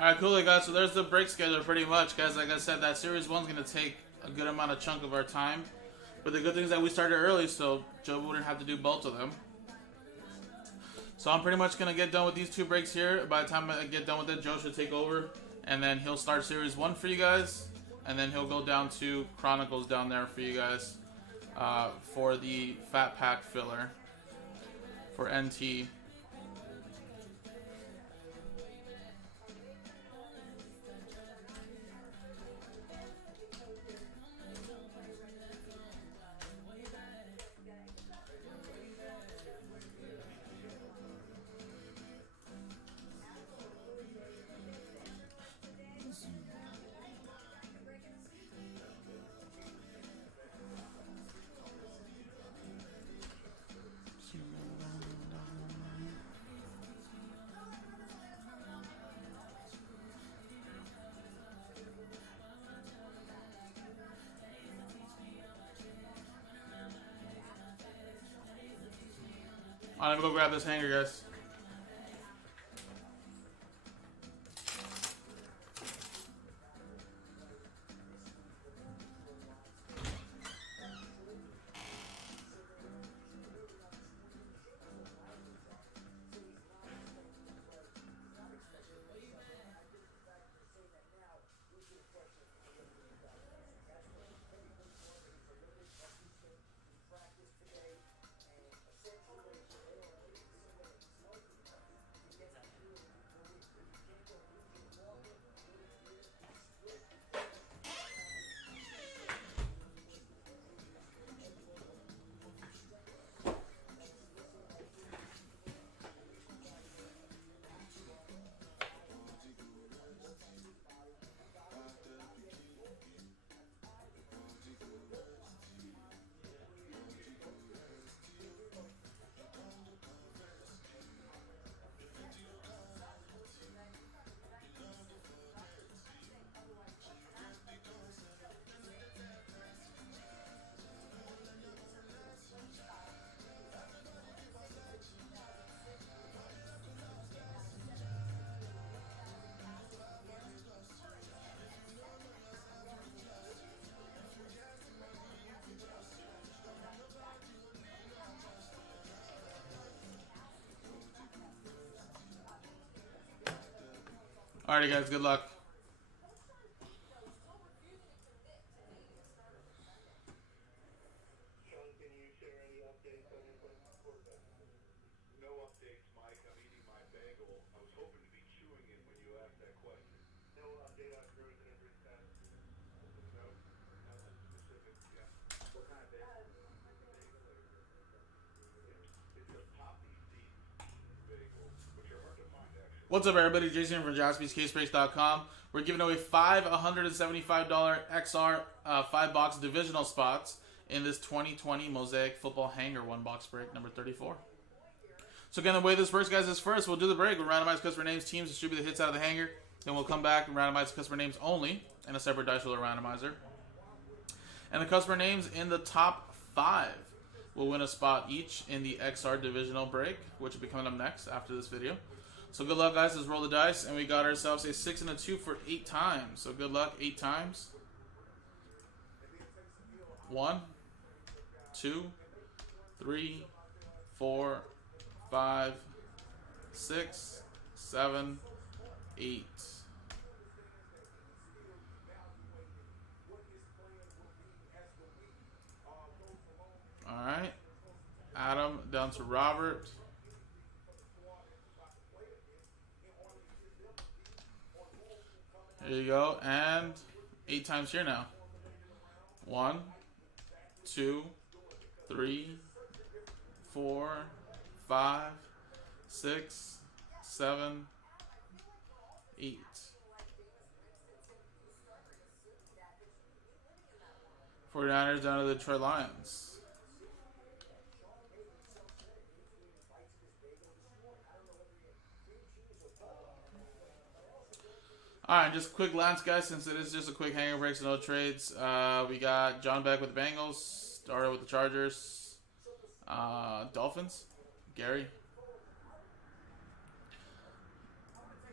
Alright, cool, guys. So there's the break schedule pretty much, guys. Like I said, that Series 1's going to take a good amount of chunk of our time. But the good thing is that we started early, so Joe wouldn't have to do both of them. So I'm pretty much going to get done with these 2 breaks here. By the time I get done with it, Joe should take over. And then he'll start Series 1 for you guys. And then he'll go down to Chronicles down there for you guys. For the Fat Pack filler. For NT. Alright, let me go grab this hanger, guys. Alrighty, guys, good luck. What's up, everybody? Jason from JaspysCaseBreaks.com. We're giving away 5 $175 XR 5-box divisional spots in this 2020 Mosaic Football Hanger 1-box break number 34. So again, the way this works, guys, is first we'll do the break. We'll randomize customer names, teams, distribute the hits out of the hanger. Then we'll come back and randomize customer names only and a separate dice roller randomizer. And the customer names in the top 5 will win a spot each in the XR divisional break, which will be coming up next after this video. So good luck, guys. Let's roll the dice. And we got ourselves a 6 and a 2 for 8 times. So good luck 8 times. 1, 2, 3, 4, 5, 6, 7, 8. Alright. Adam down to Robert. There you go. And 8 times here now. 1, 2, 3, 4, 5, 6, 7, 8. '49ers down to the Detroit Lions. Alright, just a quick glance, guys, since it is just a quick hanger break, so no trades. We got John Beck with the Bengals, Starter with the Chargers, Dolphins, Gary.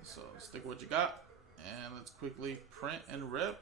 So stick with what you got. And let's quickly print and rip.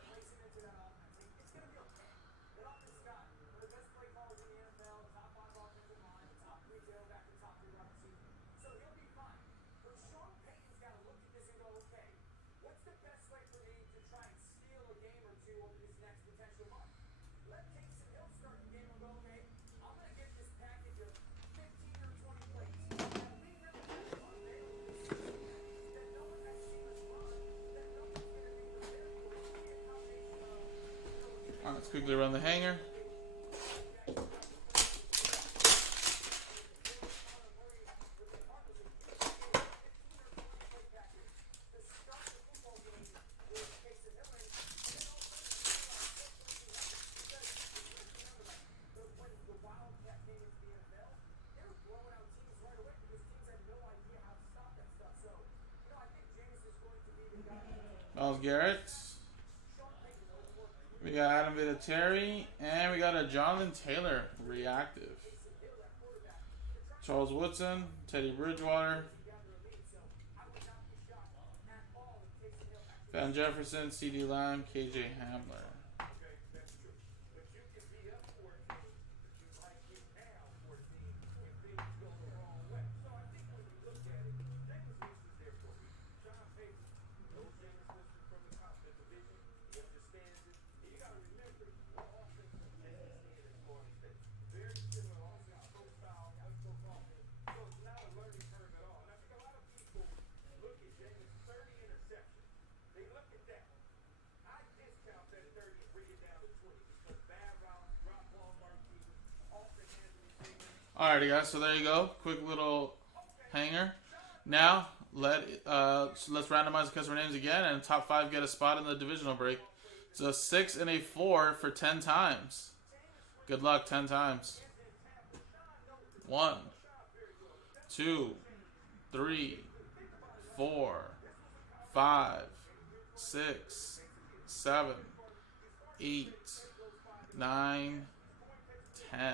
Let's quickly run the hanger. Miles Garrett. We got Adam Vinatieri, and we got a Jonathan Taylor reactive. Charles Woodson, Teddy Bridgewater, Van Jefferson, C.D. Lamb, K.J. Hamler. Alrighty, guys. So there you go. Quick little hanger. Now so let's randomize the customer names again, and top 5 get a spot in the divisional break. So 6 and a 4 for 10 times. Good luck 10 times. 1, 2, 3, 4, 5, 6, 7, 8, 9, 10.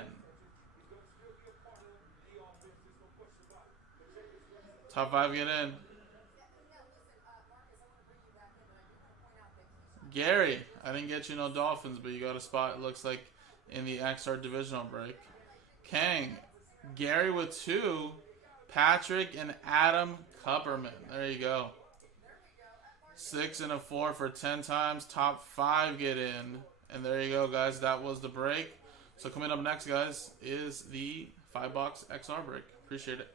Top 5 get in. Gary, I didn't get you no Dolphins, but you got a spot, it looks like, in the XR divisional break. Kang, Gary with 2, Patrick and Adam Kupperman. There you go. 6 and a 4 for 10 times. Top 5 get in. And there you go, guys. That was the break. So coming up next, guys, is the 5-box XR break. Appreciate it.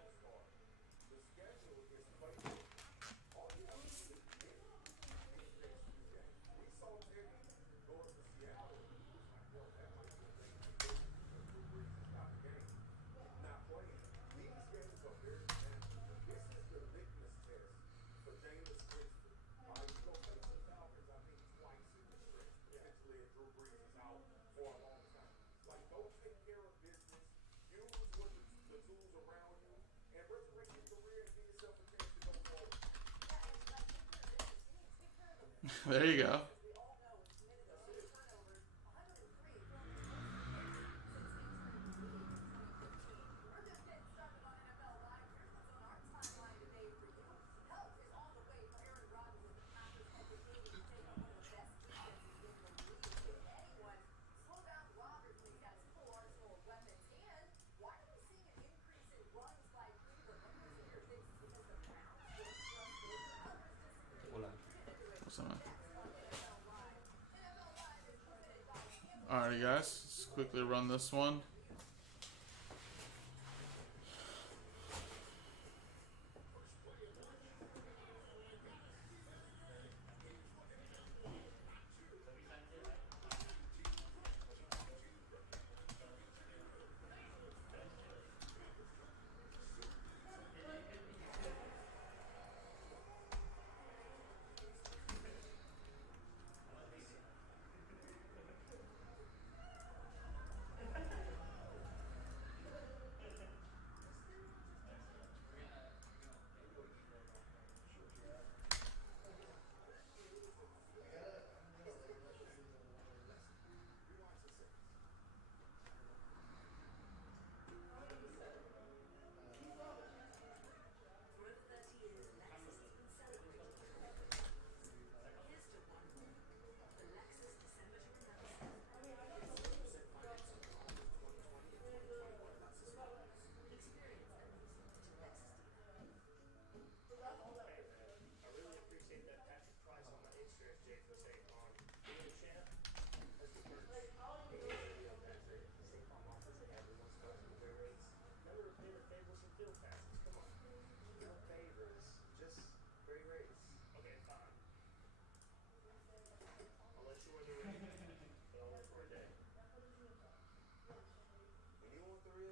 There you go. Alrighty, guys. Let's quickly run this one.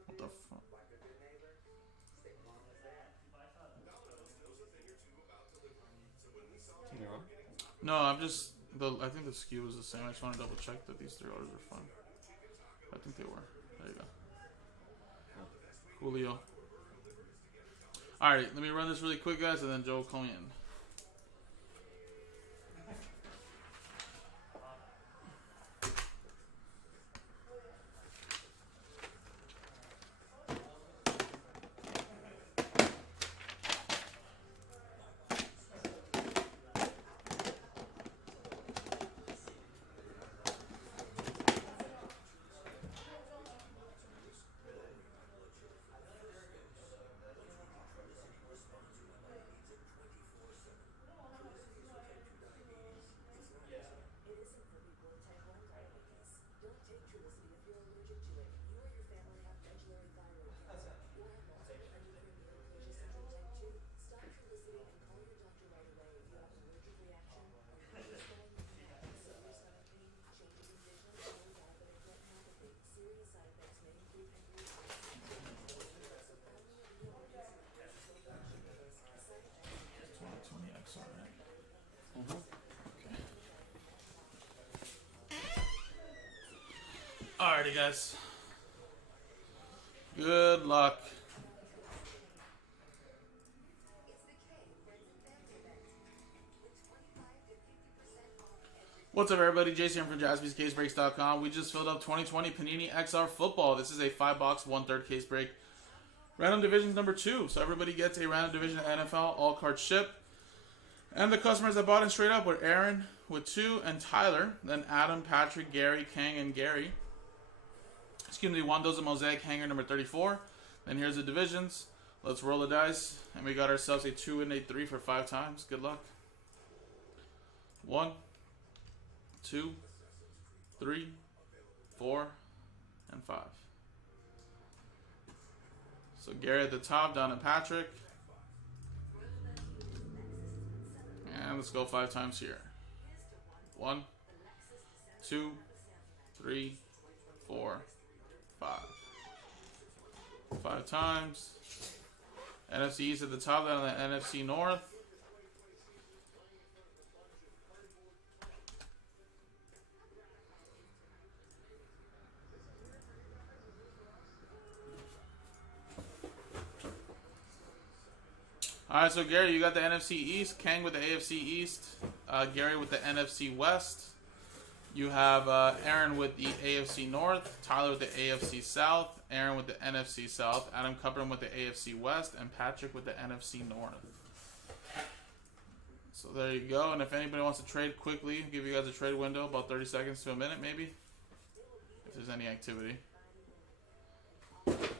What the fuck? No, I'm just I think the SKU was the same. I just want to double check that these 3 orders are fine. I think they were. There you go. Julio. Alright, let me run this really quick, guys, and then Joe will call me in. Alrighty, guys. Good luck. What's up, everybody? Jason from JaspysCaseBreaks.com. We just filled up 2020 Panini XR Football. This is a 5-box, 1/3 case break. Random Divisions number 2. So everybody gets a Random Division NFL all cards shipped. And the customers that bought in straight up were Aaron with 2 and Tyler. Then Adam, Patrick, Gary, Kang, and Gary. Excuse me, one dozen Mosaic hanger number 34. Then here's the divisions. Let's roll the dice. And we got ourselves a 2 and a 3 for 5 times. Good luck. 1, 2, 3, 4, and 5. So Gary at the top, down to Patrick. And let's go 5 times here. 1, 2, 3, 4, 5. 5 times. NFC East at the top, down to the NFC North. Alright, so Gary, you got the NFC East, Kang with the AFC East, Gary with the NFC West. You have Aaron with the AFC North, Tyler with the AFC South, Aaron with the NFC South, Adam Cupperman with the AFC West, and Patrick with the NFC North. So there you go. And if anybody wants to trade quickly, I'll give you guys a trade window, about 30 seconds to a minute maybe, if there's any activity. If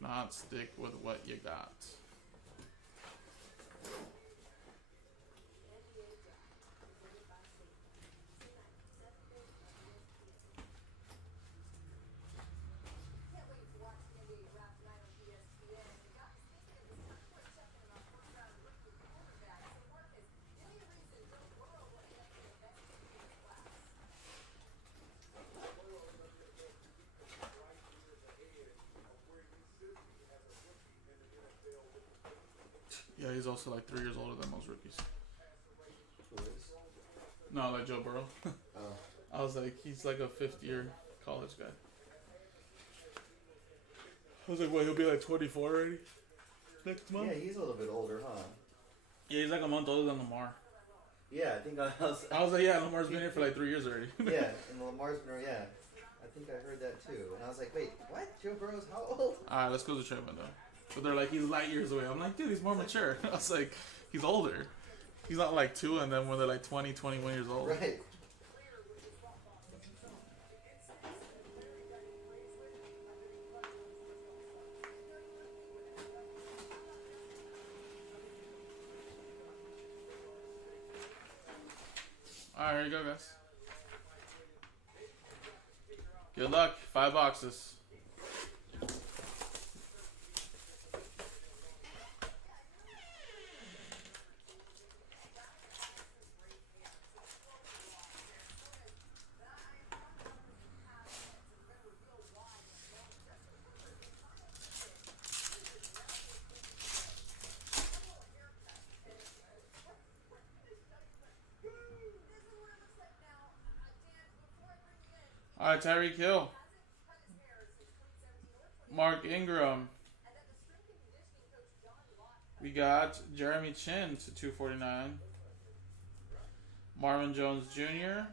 not, stick with what you got. Yeah, he's also like 3 years older than most rookies. Who is? No, like Joe Burrow. Oh. I was like, he's like a 5th-year college guy. I was like, what, he'll be like 24 already? Next month? Yeah, he's a little bit older, huh? Yeah, he's like a month older than Lamar. Yeah, I think I was like, yeah, Lamar's been here for like 3 years already. Yeah, and Lamar's been, yeah. I think I heard that too. And I was like, wait, what? Joe Burrow's how old? Alright, let's go to the trade window. But they're like, he's light years away. I'm like, dude, he's more mature. I was like, he's older. He's not like 2 and then when they're like 20, 21 years old. Right. Alright, here you go, guys. Good luck. 5 boxes. Alright, Tyreek Hill. Mark Ingram. We got Jeremy Chin to 249. Marvin Jones Jr.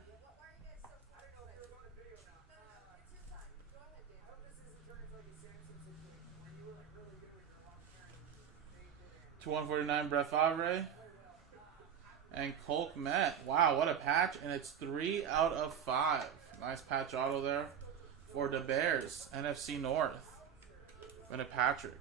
To 149, Brett Favre. And Colt Met. Wow, what a patch. And it's 3 out of 5. Nice patch auto there for the Bears. NFC North. Bennett Patrick.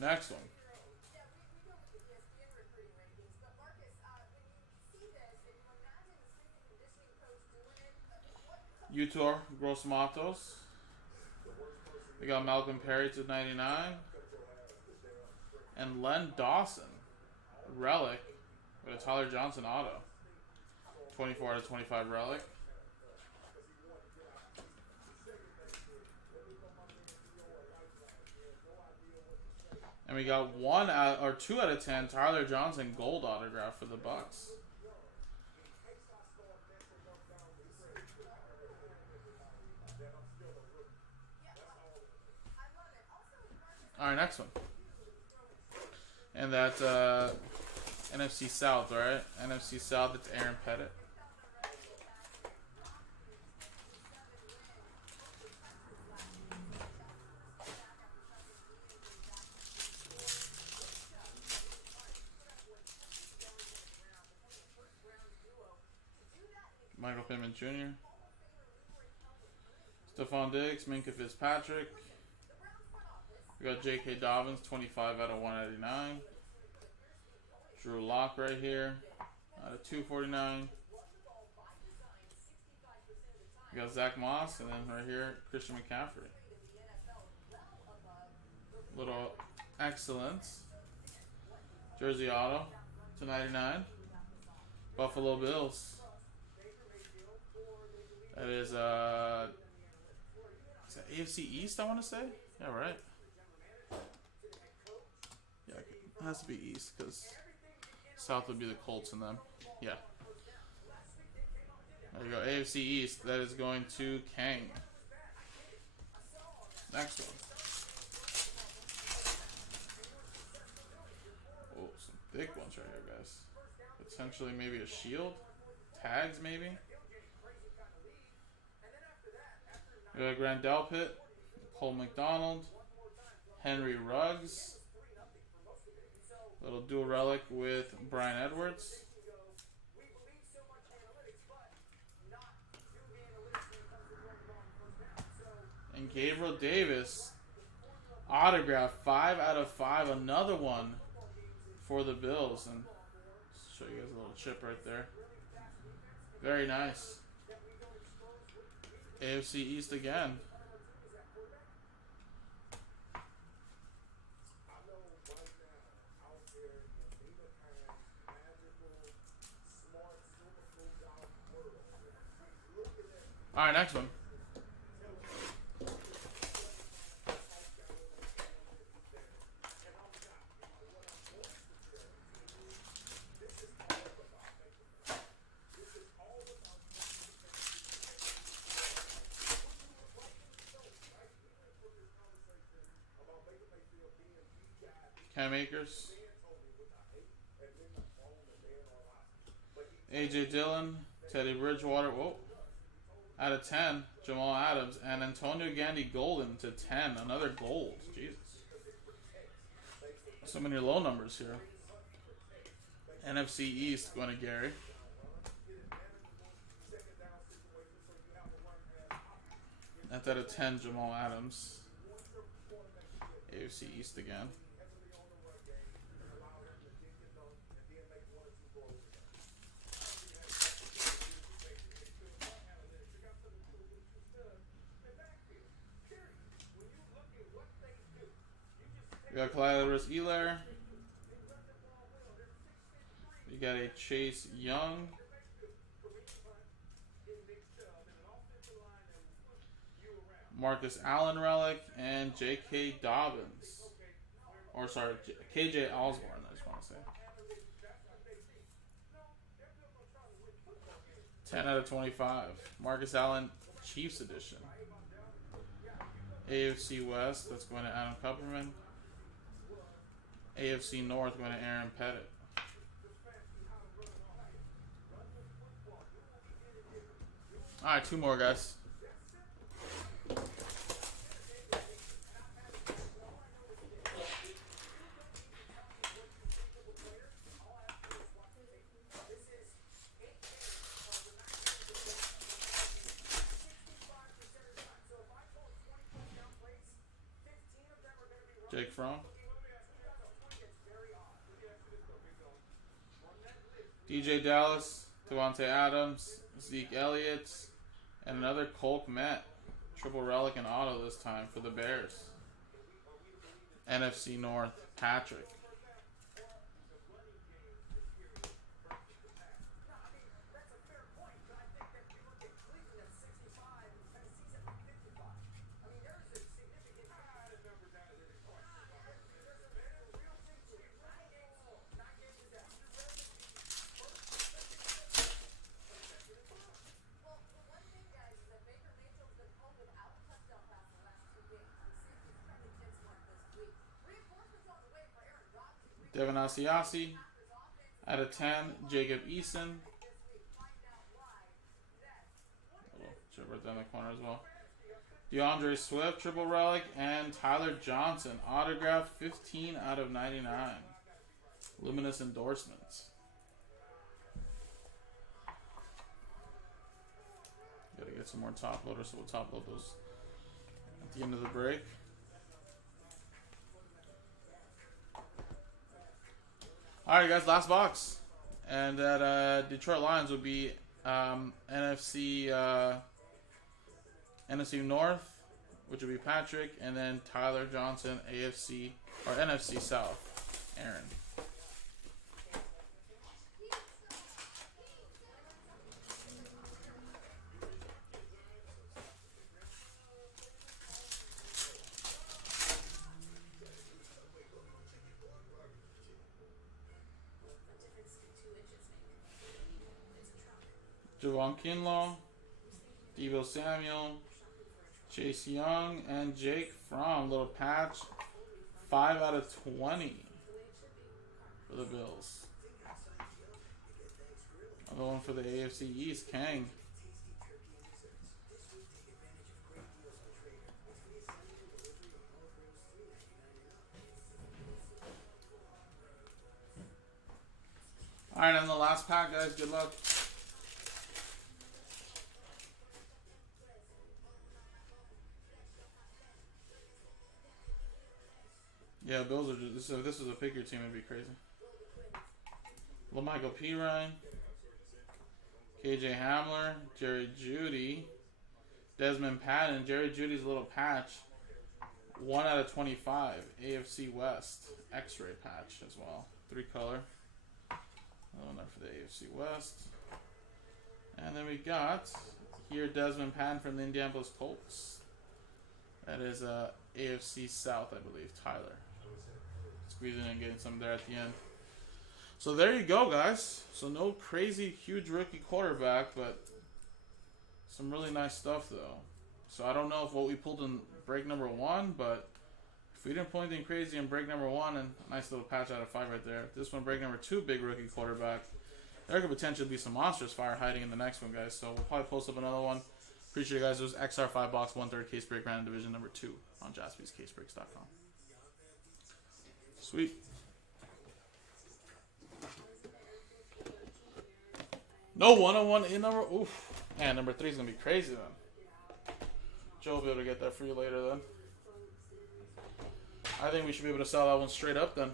Next one. Utor Gross Matos. We got Malcolm Perry to 99. And Len Dawson. Relic. With a Tyler Johnson auto. 24 out of 25 relic. And we got 2 out of 10 Tyler Johnson gold autograph for the Bucks. Alright, next one. And that's NFC South, right? NFC South, it's Aaron Pettit. Michael Pittman Jr. Stephon Diggs, Minka Fitzpatrick. We got J.K. Dobbins, 25 out of 199. Drew Lock right here, out of 249. We got Zach Moss, and then right here, Christian McCaffrey. Little excellence. Jersey auto to 99. Buffalo Bills. That is that AFC East, I want to say? Yeah, right. Yeah, it has to be East because South would be the Colts in them. Yeah. There you go. AFC East. That is going to Kang. Next one. Oh, some thick ones right here, guys. Potentially maybe a shield. Tags, maybe. We got Grant Delpit, Cole McDonald, Henry Ruggs, little dual relic with Brian Edwards, and Gabriel Davis, autograph 5 out of 5, another one for the Bills, and show you guys a little chip right there. Very nice. AFC East again. All right, next one. Cam Akers, AJ Dillon, Teddy Bridgewater, whoa, out of 10, Jamal Adams, and Antonio Gandy Golden to 10, another gold, Jesus. So many low numbers here. NFC East going to Gary. That's out of 10, Jamal Adams. AFC East again. We got Clyde Edwards-Helaire. We got a Chase Young. Marcus Allen relic, and J.K. Dobbins. Or sorry, KJ Osborne, I just want to say. 10 out of 25. Marcus Allen, Chiefs edition. AFC West, that's going to Adam Kupperman. AFC North going to Aaron Pettit. Alright, 2 more, guys. Jake Fromm. DJ Dallas, Devontae Adams, Zeke Elliott, and another Colt Met. Triple relic and auto this time for the Bears. NFC North, Patrick. Devin Asiasi out of 10. Jacob Eason. Should right down the corner as well. DeAndre Swift, triple relic, and Tyler Johnson, autograph 15 out of 99. Luminous endorsements. Gotta get some more top loaders, so we'll top load those at the end of the break. Alright, guys, last box. And that Detroit Lions would be NFC North, which would be Patrick, and then Tyler Johnson, AFC or NFC South, Aaron. Javon Kinlaw, Deebo Samuel, Chase Young, and Jake Fromm. Little patch. 5 out of 20 for the Bills. Another one for the AFC East, Kang. Alright, and the last pack, guys. Good luck. Yeah, Bills are just, if this was a pick your team, it'd be crazy. LaMichael Pirine, KJ Hamler, Jerry Jeudy, Desmond Patton, Jerry Judy's little patch, 1 out of 25, AFC West, X-ray patch as well, 3-color. Another one there for the AFC West. And then we got here Desmond Patton from the Indianapolis Colts. That is AFC South, I believe, Tyler. Squeezing and getting some there at the end. So there you go, guys. So no crazy huge rookie quarterback, but some really nice stuff though. So I don't know if what we pulled in break number 1, but if we didn't pull anything crazy in break number 1, and nice little patch out of 5 right there. This one, break number 2, big rookie quarterback. There could potentially be some monstrous fire hiding in the next one, guys. So we'll probably post up another one. Appreciate you guys. It was XR5 box 1/3 case break random division number 2 on jaspyscasebreaks.com. Sweet. No 101 in number. Oof. Man, number 3 is going to be crazy then. Joe will be able to get that for you later then. I think we should be able to sell that one straight up then.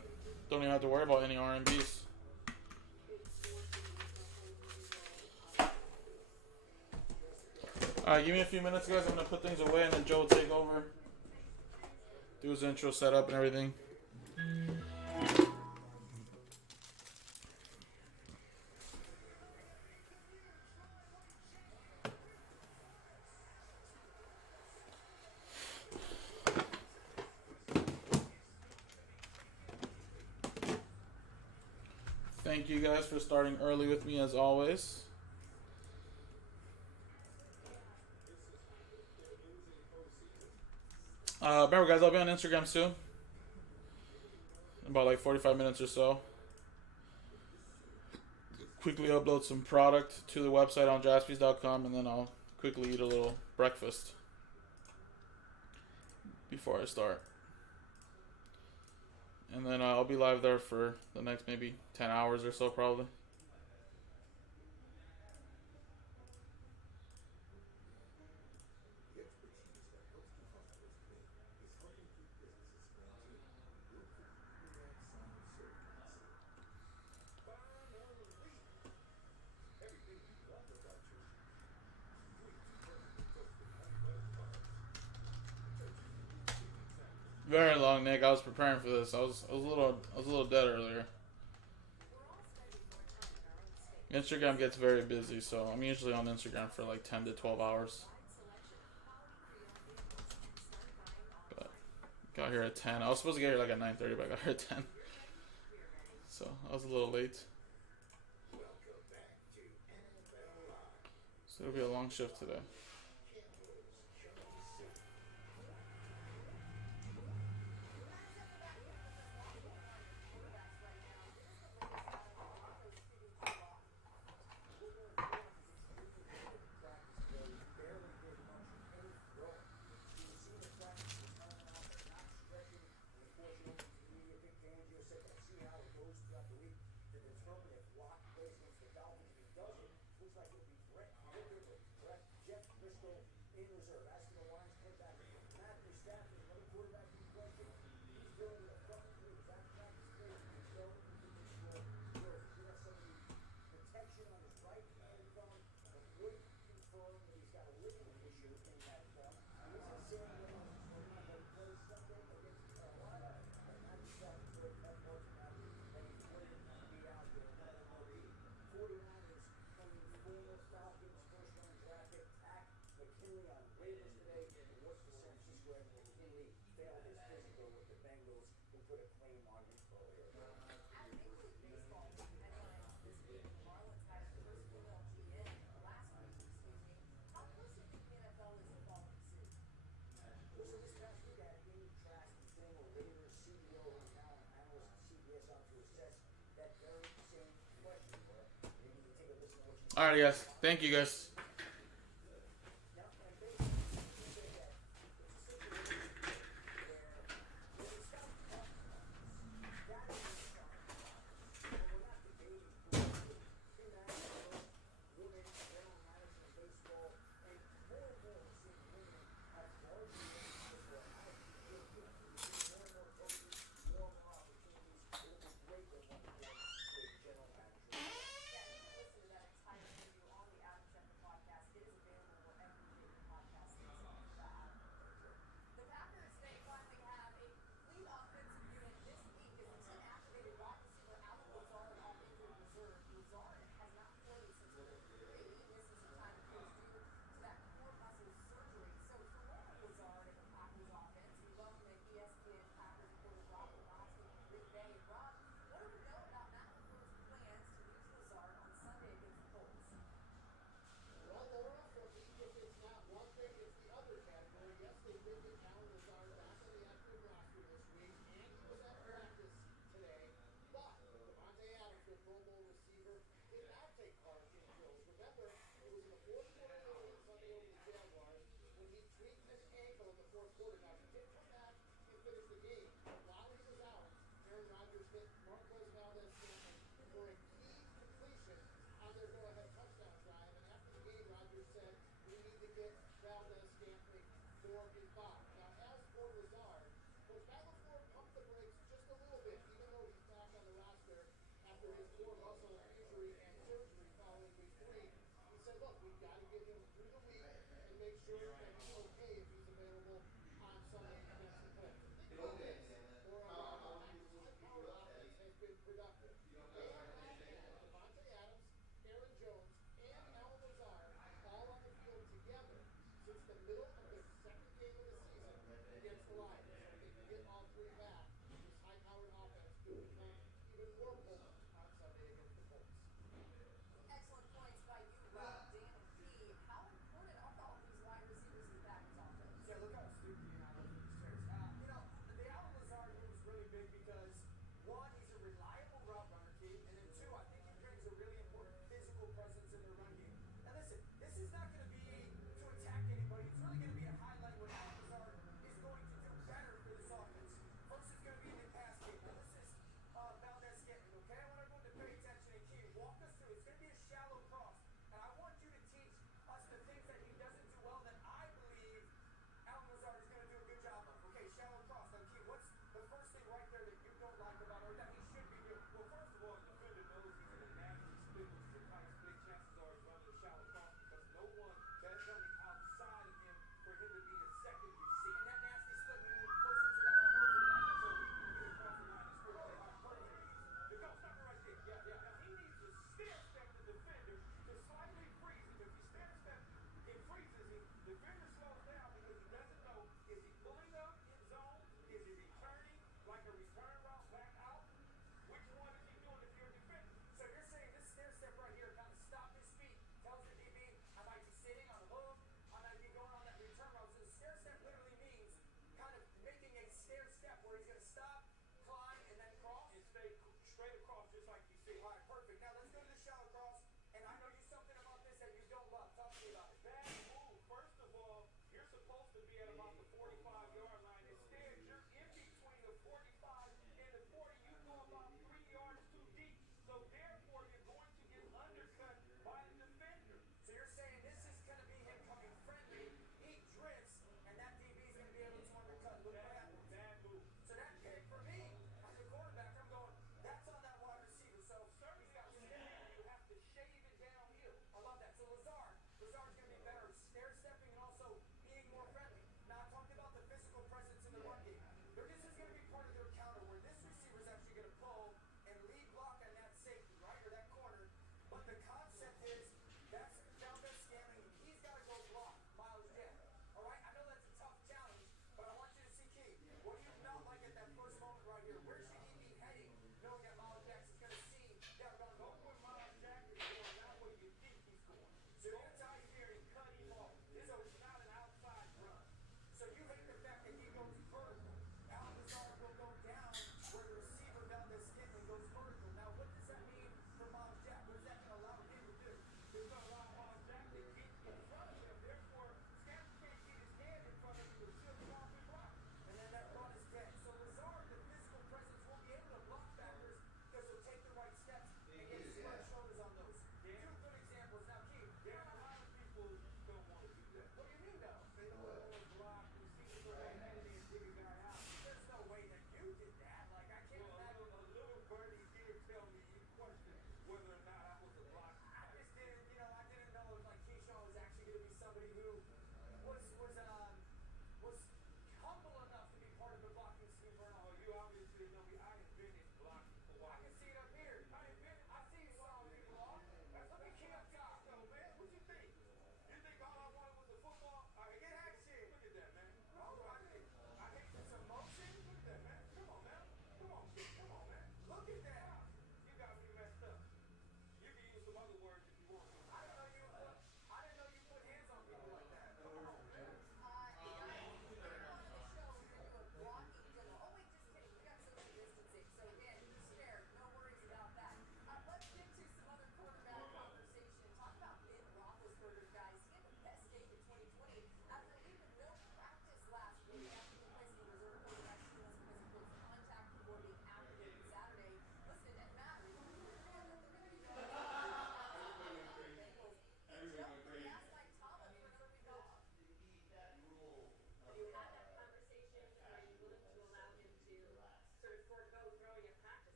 Don't even have to worry about any R&Bs. Alright, give me a few minutes, guys. I'm going to put things away and then Joe will take over. Do his intro setup and everything. Thank you guys for starting early with me as always. Remember, guys, I'll be on Instagram soon. In about like 45 minutes or so. Quickly upload some product to the website on jaspys.com, and then I'll quickly eat a little breakfast before I start. And then I'll be live there for the next maybe 10 hours or so, probably. Very long, Nick. I was preparing for this. I was a little dead earlier. Instagram gets very busy, so I'm usually on Instagram for like 10 to 12 hours. But got here at 10. I was supposed to get here like at 9:30, but I got here at 10. So I was a little late. So it'll be a long shift today. Alright, guys. Thank you, guys.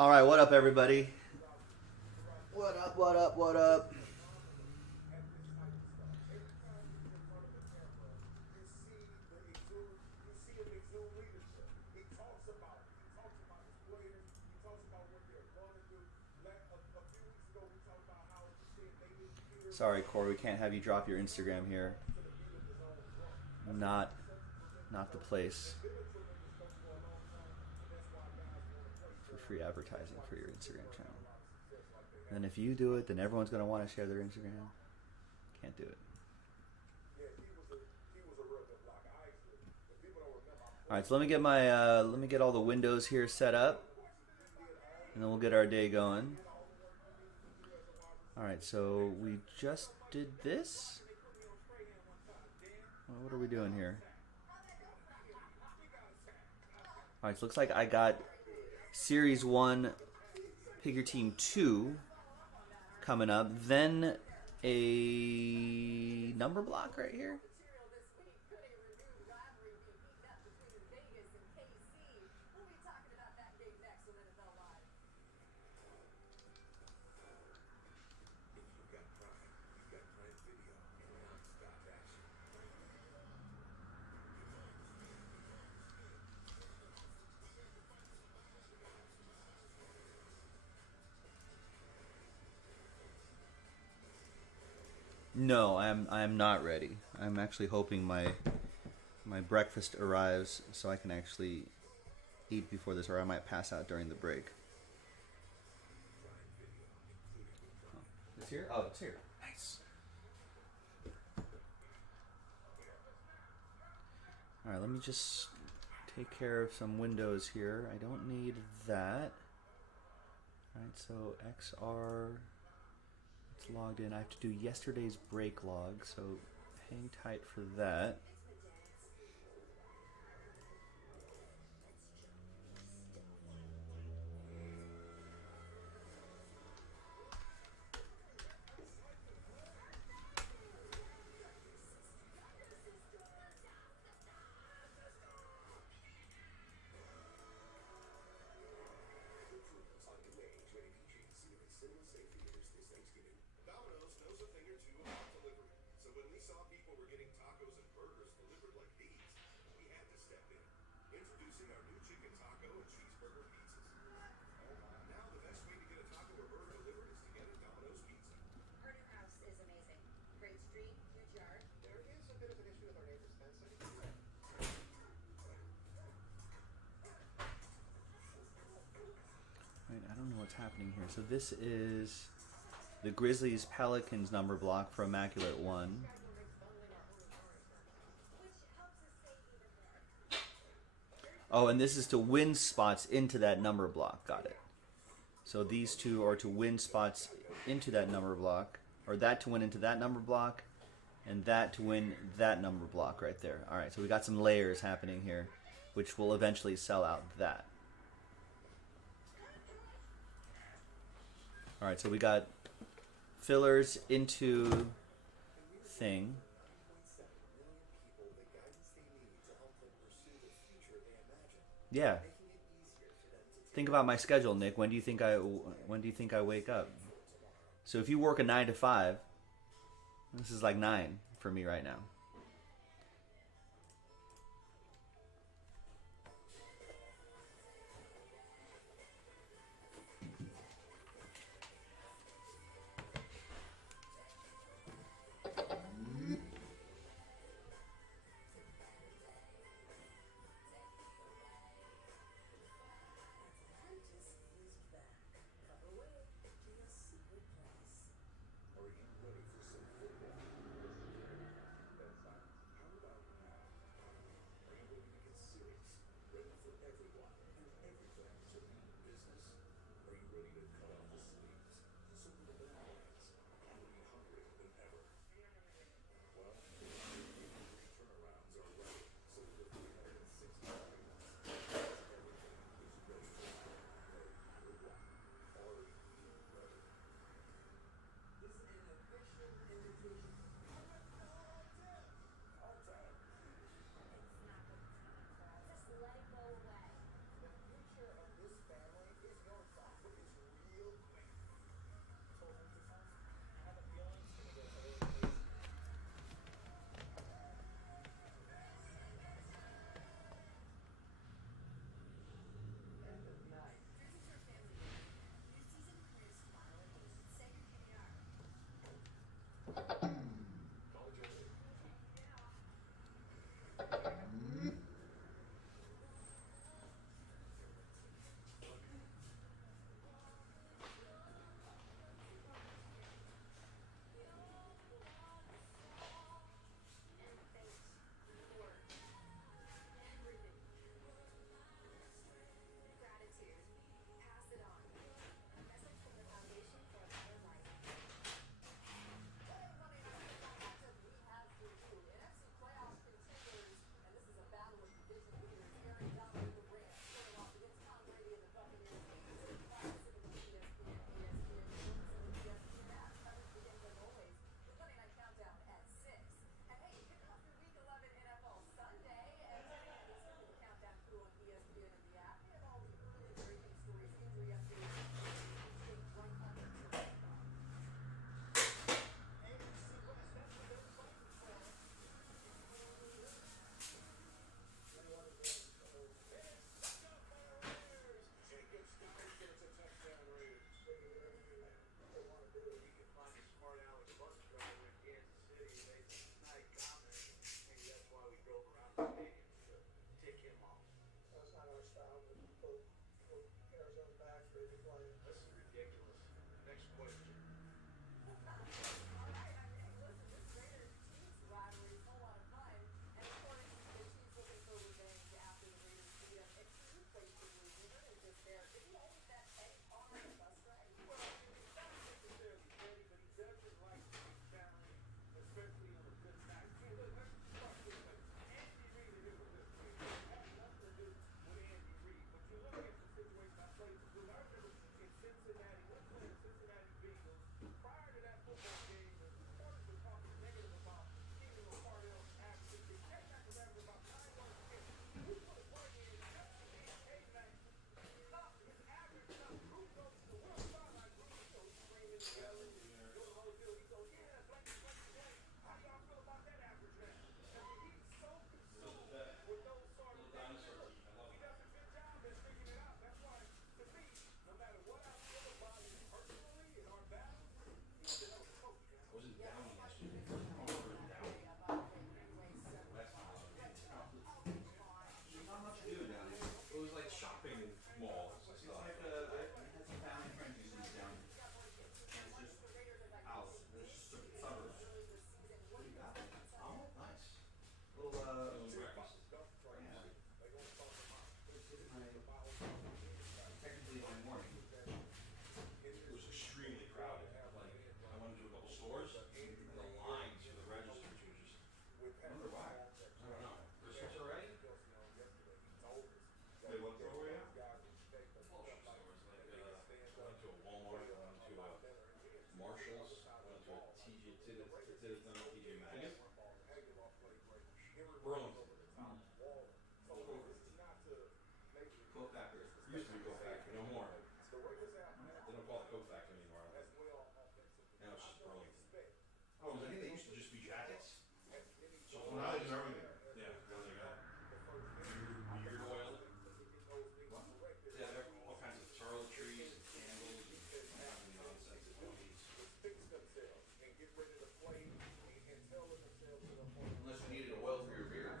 All right, what up, everybody? What up? What up? What up? Sorry, Corey, we can't have you drop your Instagram here. Not the place for free advertising for your Instagram channel. And if you do it, then everyone's going to want to share their Instagram. Can't do it. All right, so let me get all the windows here set up, and then we'll get our day going. All right, so we just did this. Well, what are we doing here? All right, so looks like I got Series 1 Figure Team 2 coming up, then a number block right here. No, I'm not ready. I'm actually hoping my breakfast arrives so I can actually eat before this, or I might pass out during the break. Oh, it's here? Oh, it's here. Nice. All right, let me just take care of some windows here. I don't need that. All right, so XR... logged in. I have to do yesterday's break log, so hang tight for that. I don't know what's happening here. So this is the Grizzlies Pelicans number block for Immaculate 1. Oh, and this is to win spots into that number block. Got it. So these two are to win spots into that number block, or that to win into that number block, and that to win that number block right there. All right, so we got some layers happening here, which will eventually sell out that. All right, so we got fillers into thing. Yeah. Think about my schedule, Nick. When do you think I wake up? So if you work a 9 to 5, this is like 9 for me right now. Used to be Coke Factory, no more. They don't call it Coke Factory anymore. Now it's just Burlington. Oh, I think they used to just be jackets. So now they do everything. Yeah, now they got beard oil. What? Yeah, they have all kinds of toiletries and candles and all kinds of nonsense that one needs. Unless you needed oil for your beard.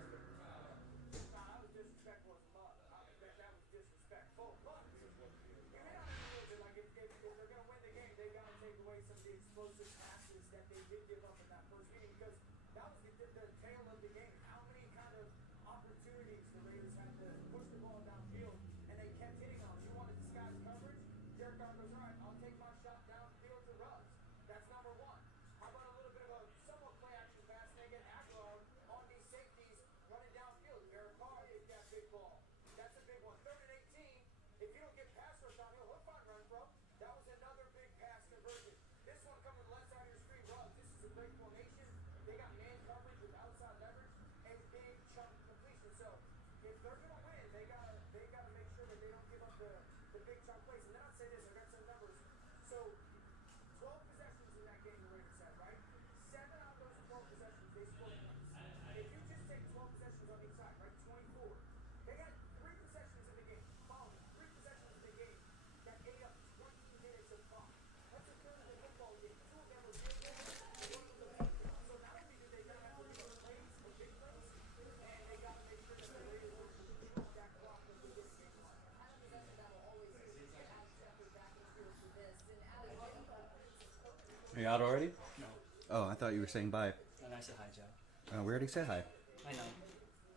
Are you out already? No. Oh, I thought you were saying bye. And I said hi, Joe. We already said hi. I know.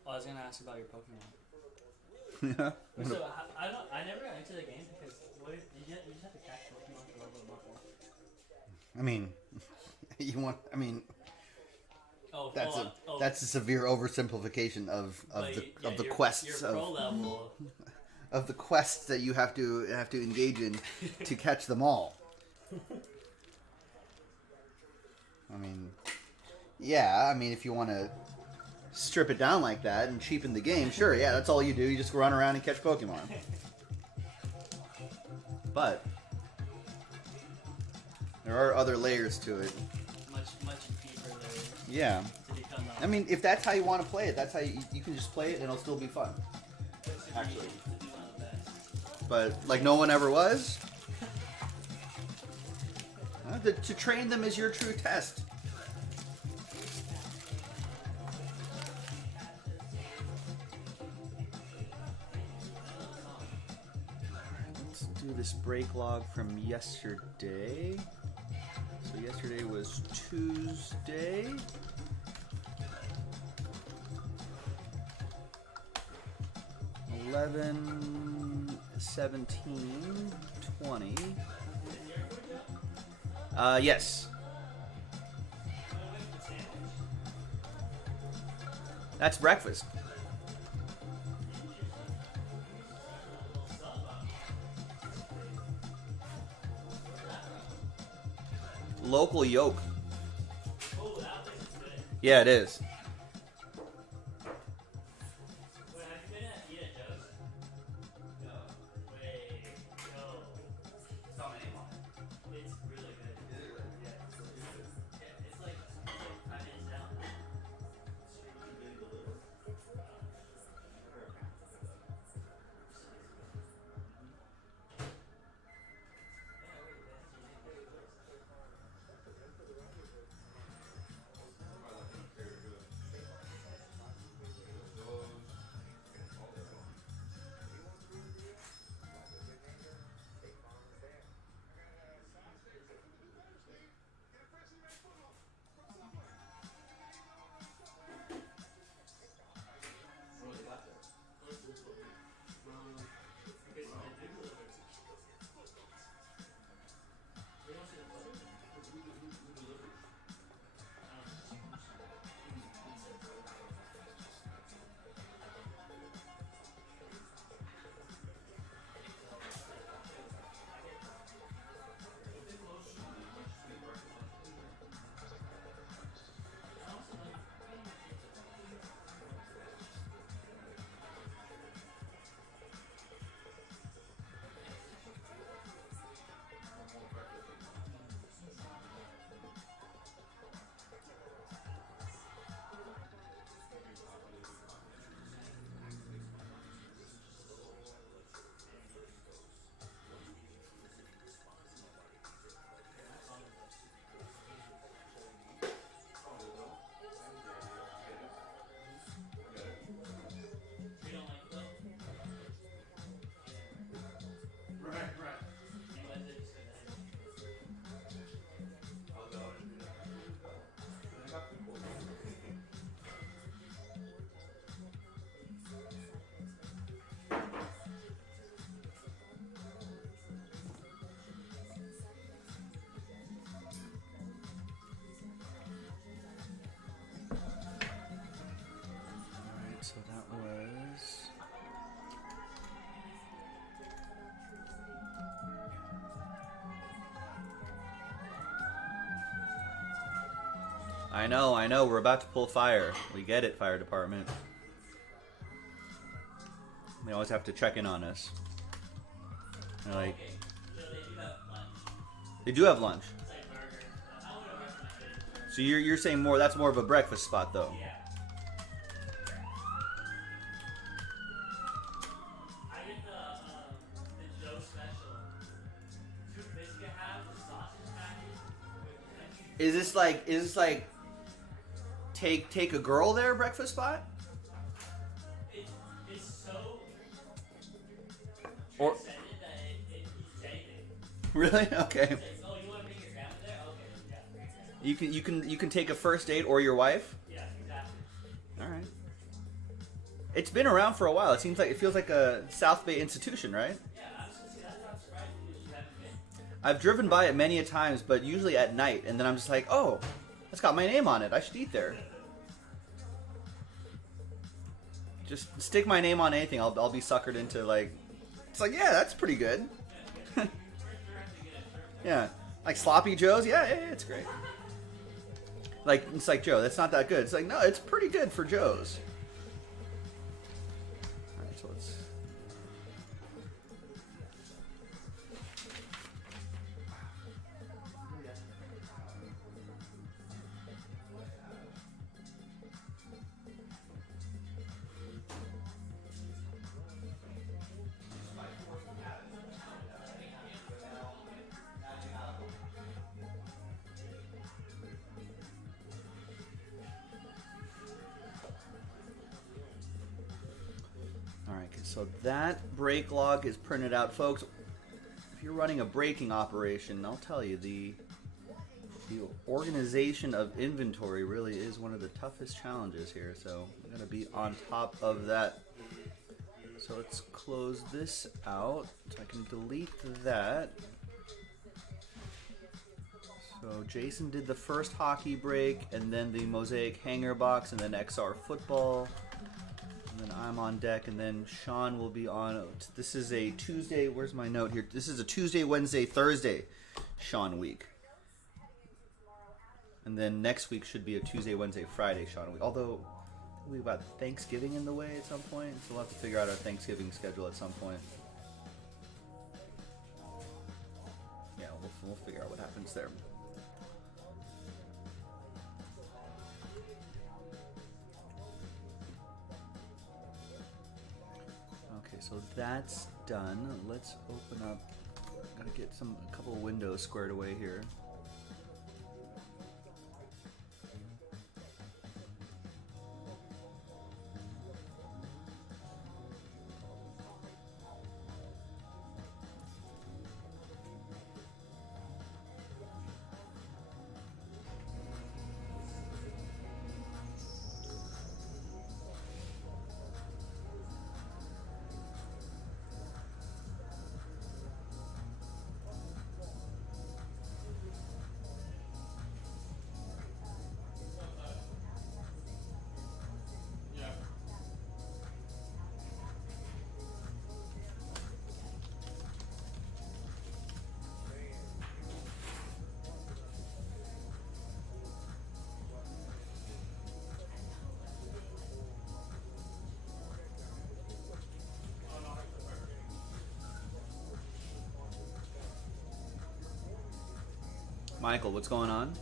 Well, I was gonna ask about your Pokemon. Yeah. So I never got into the game because you just have to catch Pokemon to level them up. Right? I mean, you want? I mean, Oh, that's a severe oversimplification of the quests your pro level. of the quests that you have to engage in to catch them all. I mean, yeah. I mean, if you want to strip it down like that and cheapen the game, sure. Yeah, that's all you do. You just run around and catch Pokemon. But there are other layers to it. Much deeper layers. Yeah. To become. I mean, if that's how you want to play it, that's how you can just play it and it'll still be fun. Actually. To be one of the best. But like no one ever was. To train them is your true test. Let's do this break log from yesterday. So yesterday was Tuesday. $11, $17, $20. Yes. That's breakfast. Local yolk. Yeah, it is. I know. We're about to pull fire. We get it, fire department. They always have to check in on us. They're like, Okay. So they do have lunch. they do have lunch. It's like burgers. I wouldn't recommend it. So you're saying more? That's more of a breakfast spot, though. Yeah. I get the Joe special. Two biscuit halves, the sausage patties with country. Is this like take a girl there breakfast spot? It's so Or transcendent that it eats anything. really? Okay. It's like, oh, you want to bring your grandma there? Okay, yeah. You can take a first date or your wife. Yeah, exactly. All right. It's been around for a while. It feels like a South Bay institution, right? Yeah, I was gonna say that's not surprising because you haven't been. I've driven by it many a times, but usually at night, and then I'm just like, oh, it's got my name on it. I should eat there. Just stick my name on anything. I'll be suckered into like. It's like, yeah, that's pretty good. Yeah, like sloppy Joe's. Yeah, it's great. Like it's like Joe, that's not that good. It's like no, it's pretty good for Joe's. All right, so let's. Alright, so that break log is printed out, folks. If you're running a braking operation, I'll tell you, the organization of inventory really is one of the toughest challenges here, so I'm going to be on top of that. So let's close this out, so I can delete that. So Jason did the first hockey break, and then the Mosaic hanger box, and then XR football. And then I'm on deck, and then Sean will be on. This is a Tuesday. Where's my note here? This is a Tuesday, Wednesday, Thursday Sean week. And then next week should be a Tuesday, Wednesday, Friday Sean week. Although we've got Thanksgiving in the way at some point, so we'll have to figure out our Thanksgiving schedule at some point. Yeah, we'll figure out what happens there. Okay, so that's done. Let's open up. Gotta get a couple of windows squared away here. Yeah. Michael, what's going on?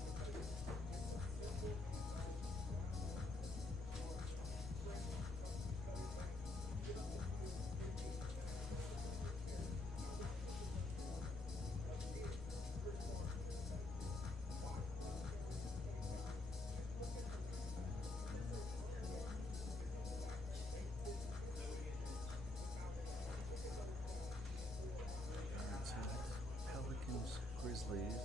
Pelicans, Grizzlies.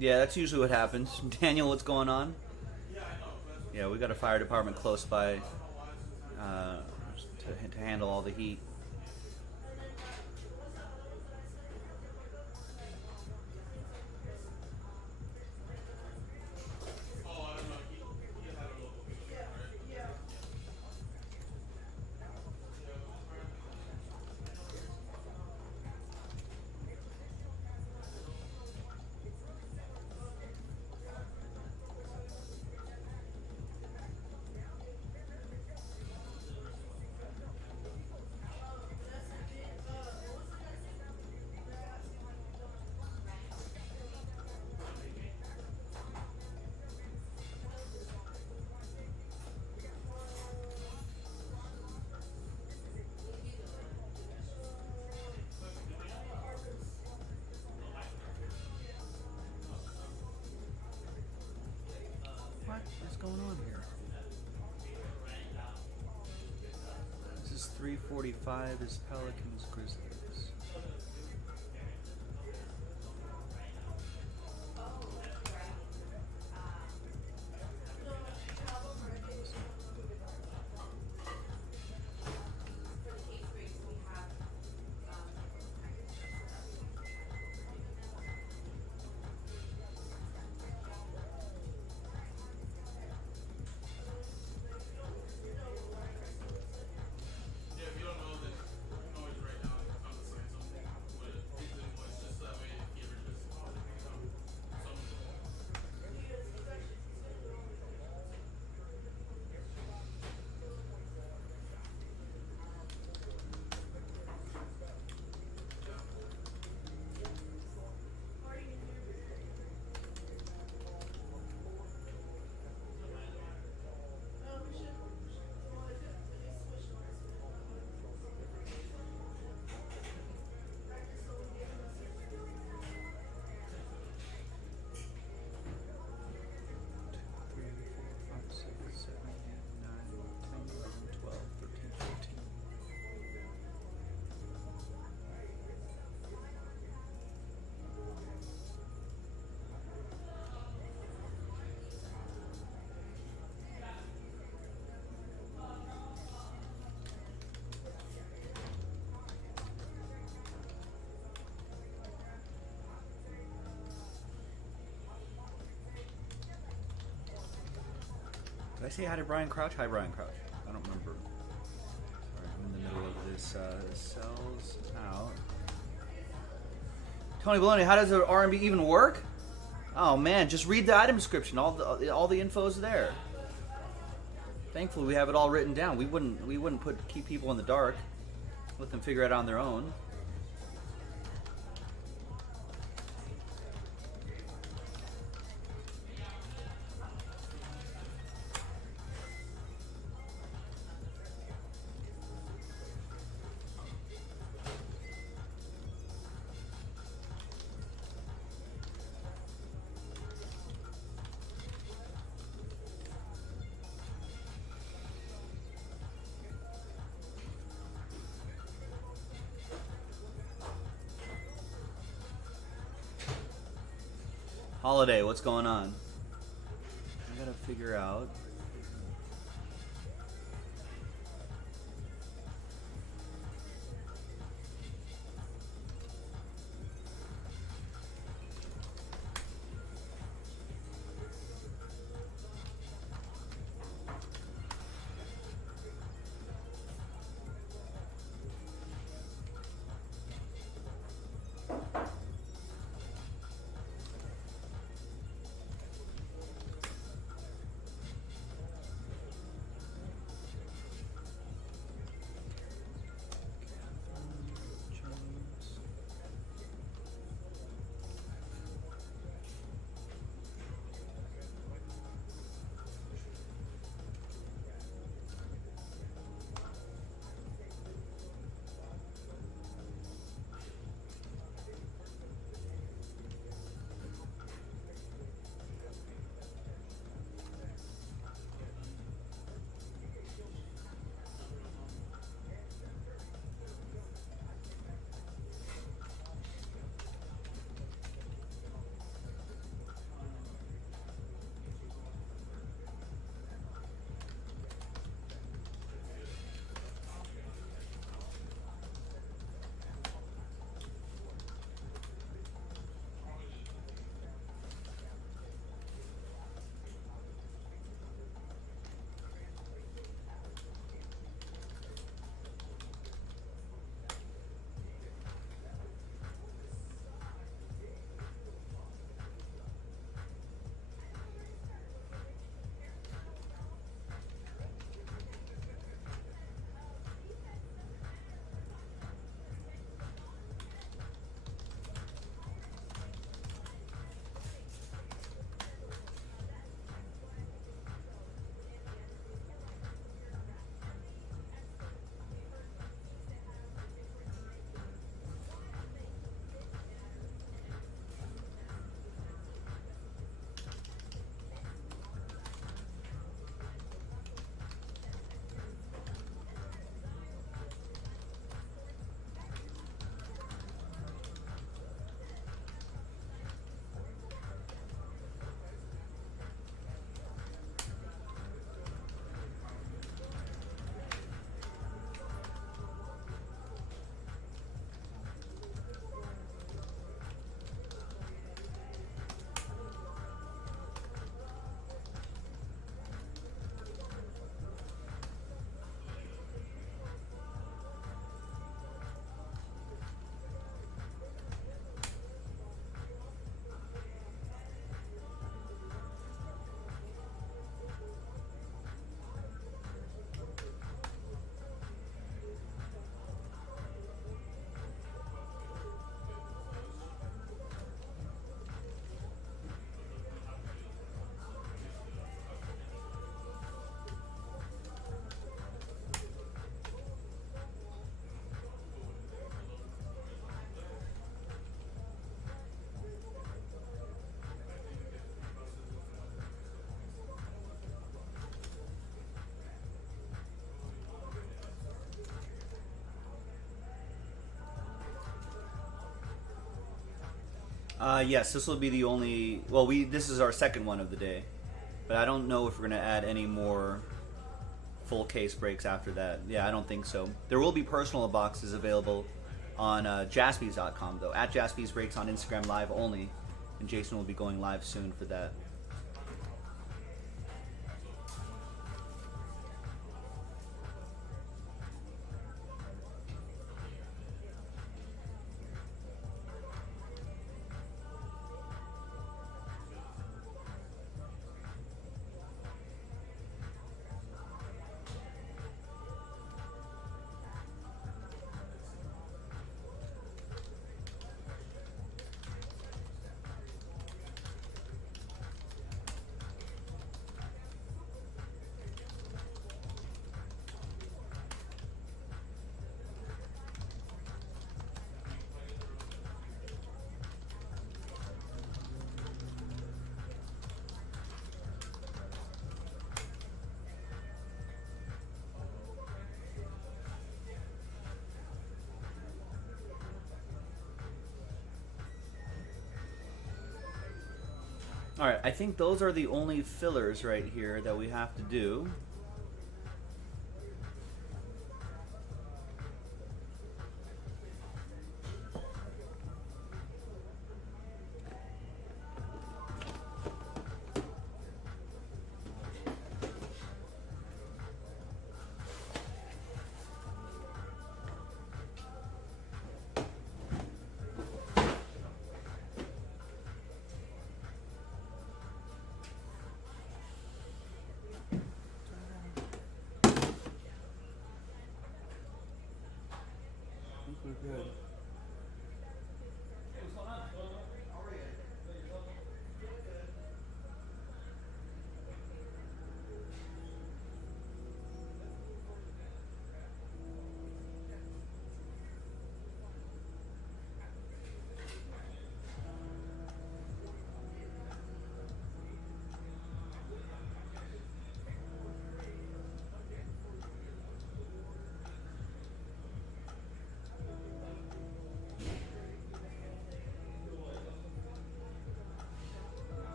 Yeah, that's usually what happens. Daniel, what's going on? Yeah, we got a fire department close by to handle all the heat. What is going on here? This is 3:45. Is Pelicans Grizzlies? Did I say hi to Brian Crouch? Hi, Brian Crouch. I don't remember. Sorry, I'm in the middle of this. Sells out. Tony Baloney, how does the R&B even work? Oh man, just read the item description. All the info's there. Thankfully, we have it all written down. We wouldn't keep people in the dark. Let them figure it out on their own. Holiday, what's going on? I gotta figure out. Yes, this will be the only. Well, this is our second one of the day, but I don't know if we're gonna add any more full case breaks after that. Yeah, I don't think so. There will be personal boxes available on Jaspys.com though. At Jaspys Breaks on Instagram Live only, and Jason will be going live soon for that. Alright, I think those are the only fillers right here that we have to do.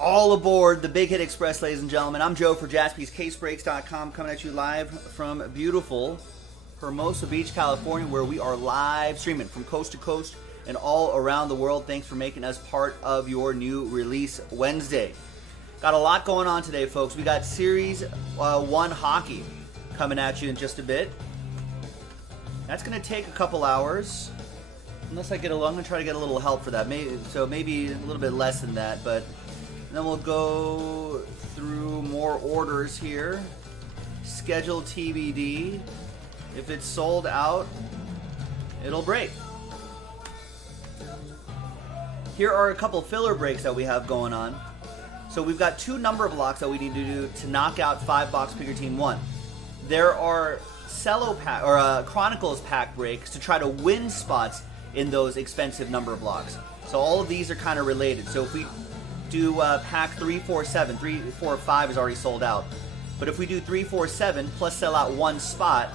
All aboard the Big Hit Express, ladies and gentlemen. I'm Joe for jaspyscasebreaks.com, coming at you live from beautiful Hermosa Beach, California, where we are live streaming from coast to coast and all around the world. Thanks for making us part of your new release Wednesday. Got a lot going on today, folks. We got Series 1 hockey coming at you in just a bit. That's going to take a couple hours. Unless I'm going to try to get a little help for that. Maybe a little bit less than that, but then we'll go through more orders here. Schedule TBD. If it's sold out, it'll break. Here are a couple filler breaks that we have going on. So we've got 2 number blocks that we need to do to knock out 5-box Picker Team 1. There are Chronicles pack breaks to try to win spots in those expensive number blocks. So all of these are kind of related. So if we do pack 3, 4, 7, 3, 4, 5 is already sold out. But if we do 3, 4, 7 plus sell out 1 spot,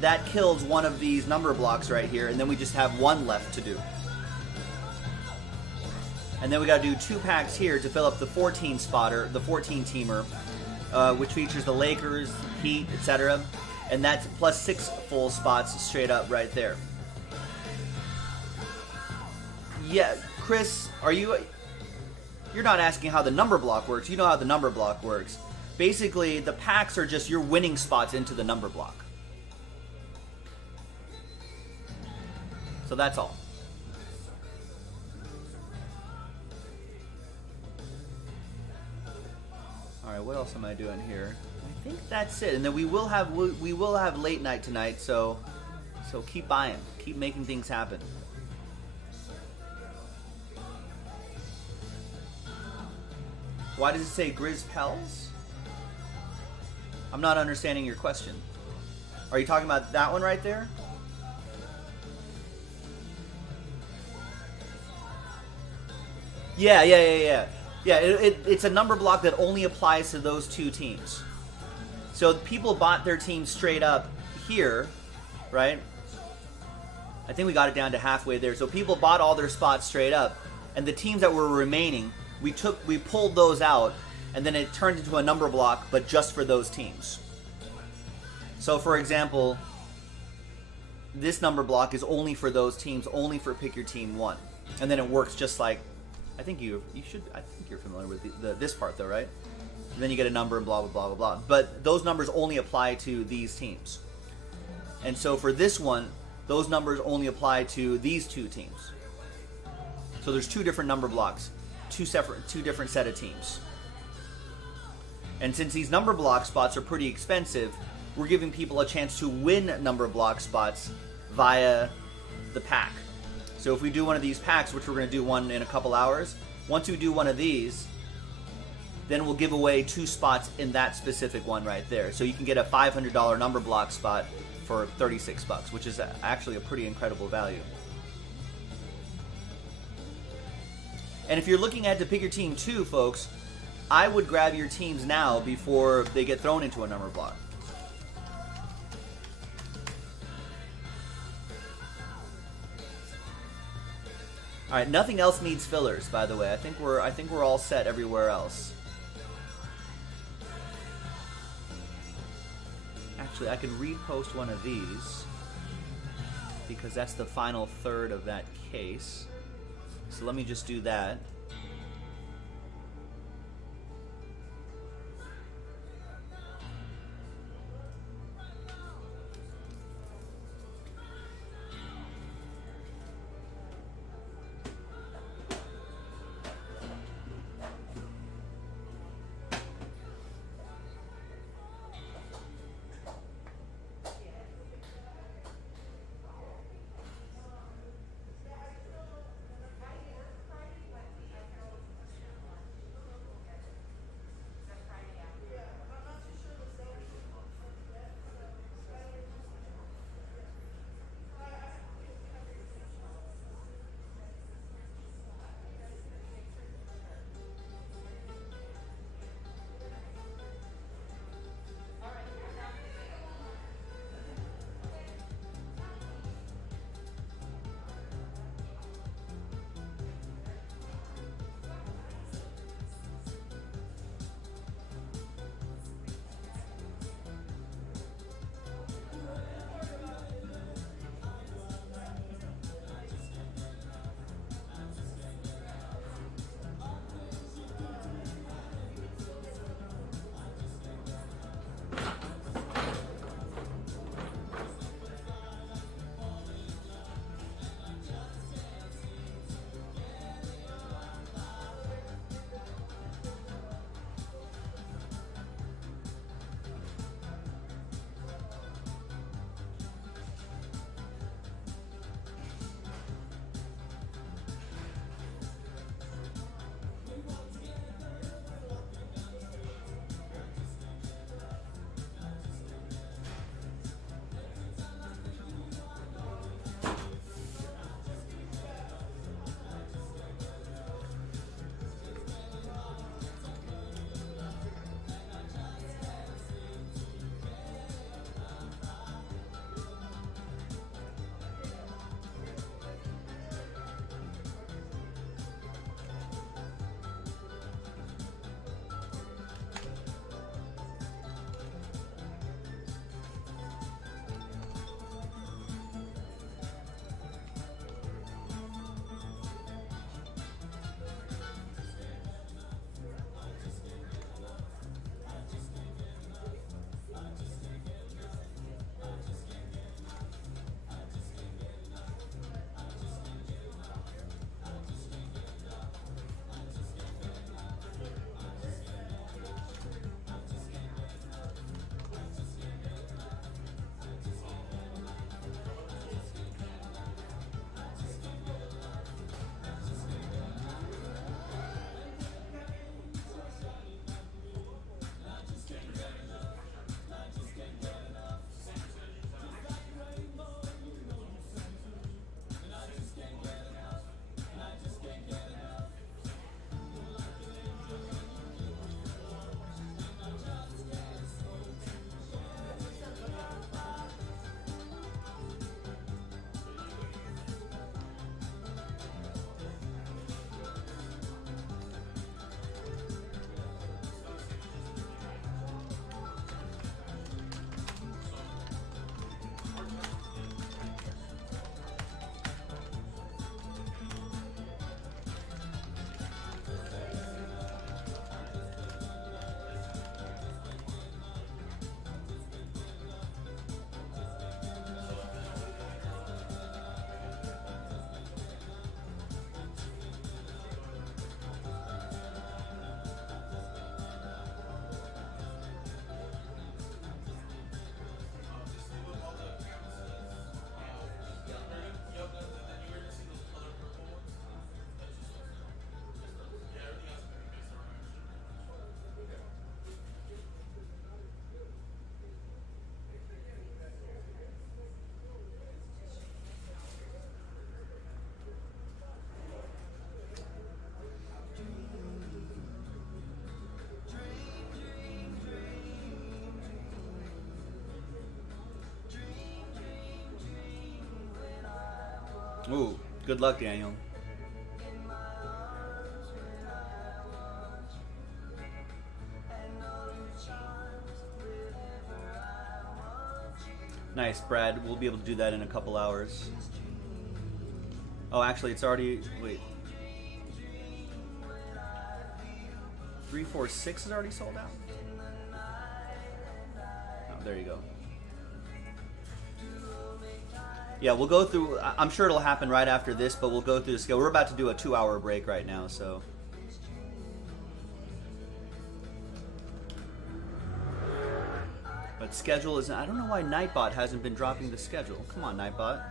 that kills one of these number blocks right here, and then we just have 1 left to do. And then we got to do 2 packs here to fill up the 14 spotter, the 14 teamer, which features the Lakers, Heat, etc. And that's plus 6 full spots straight up right there. Yeah, Chris, you're not asking how the number block works. You know how the number block works. Basically, the packs are just your winning spots into the number block. So that's all. All right, what else am I doing here? I think that's it. And then we will have late night tonight, so keep buying, keep making things happen. Why does it say Grizz Pels? I'm not understanding your question. Are you talking about that one right there? Yeah. It's a number block that only applies to those 2 teams. So people bought their team straight up here, right? I think we got it down to halfway there. So people bought all their spots straight up, and the teams that were remaining, we pulled those out, and then it turned into a number block, but just for those teams. So for example, this number block is only for those teams, only for Pick Your Team 1. And then it works just like, I think you're familiar with this part though, right? And then you get a number and blah, blah, blah, blah, blah. But those numbers only apply to these teams. And so for this one, those numbers only apply to these 2 teams. So there's 2 different number blocks. 2 different set of teams. And since these number block spots are pretty expensive, we're giving people a chance to win number block spots via the pack. So if we do one of these packs, which we're going to do one in a couple hours, once we do one of these, then we'll give away 2 spots in that specific one right there. So you can get a $500 number block spot for $36, which is actually a pretty incredible value. And if you're looking at to Pick Your Team 2, folks, I would grab your teams now before they get thrown into a number block. All right, nothing else needs fillers, by the way. I think we're all set everywhere else. Actually, I can repost one of these because that's the final third of that case. So let me just do that. Ooh, good luck, Daniel. Nice, Brad. We'll be able to do that in a couple hours. Oh, actually, it's already... Wait. 346 is already sold out? Oh, there you go. Yeah, we'll go through... I'm sure it'll happen right after this, but we'll go through the schedule. We're about to do a 2-hour break right now, so... But schedule is... I don't know why Nightbot hasn't been dropping the schedule. Come on, Nightbot.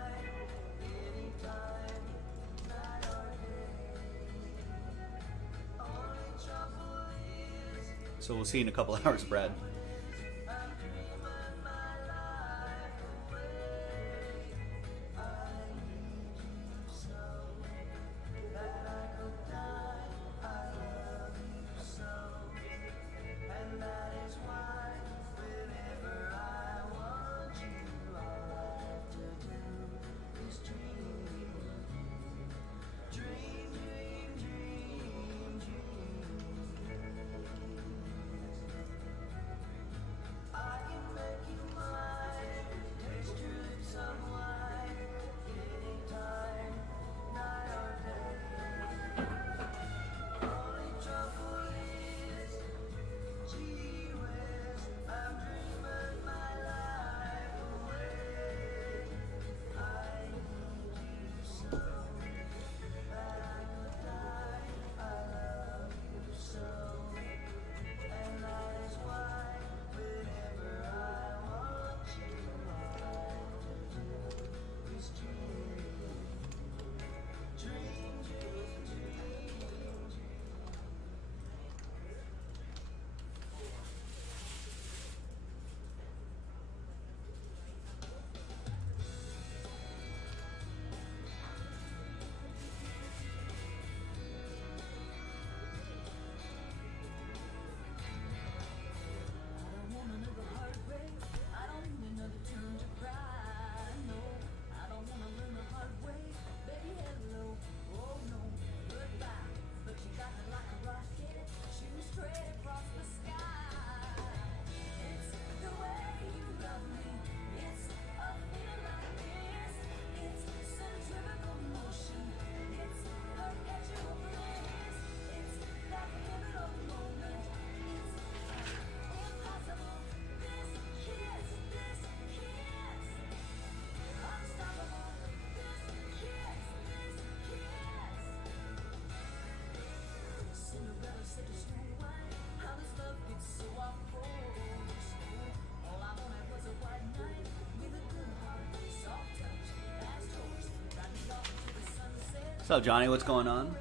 So we'll see you in a couple hours, Brad. What's up, Johnny? What's going on?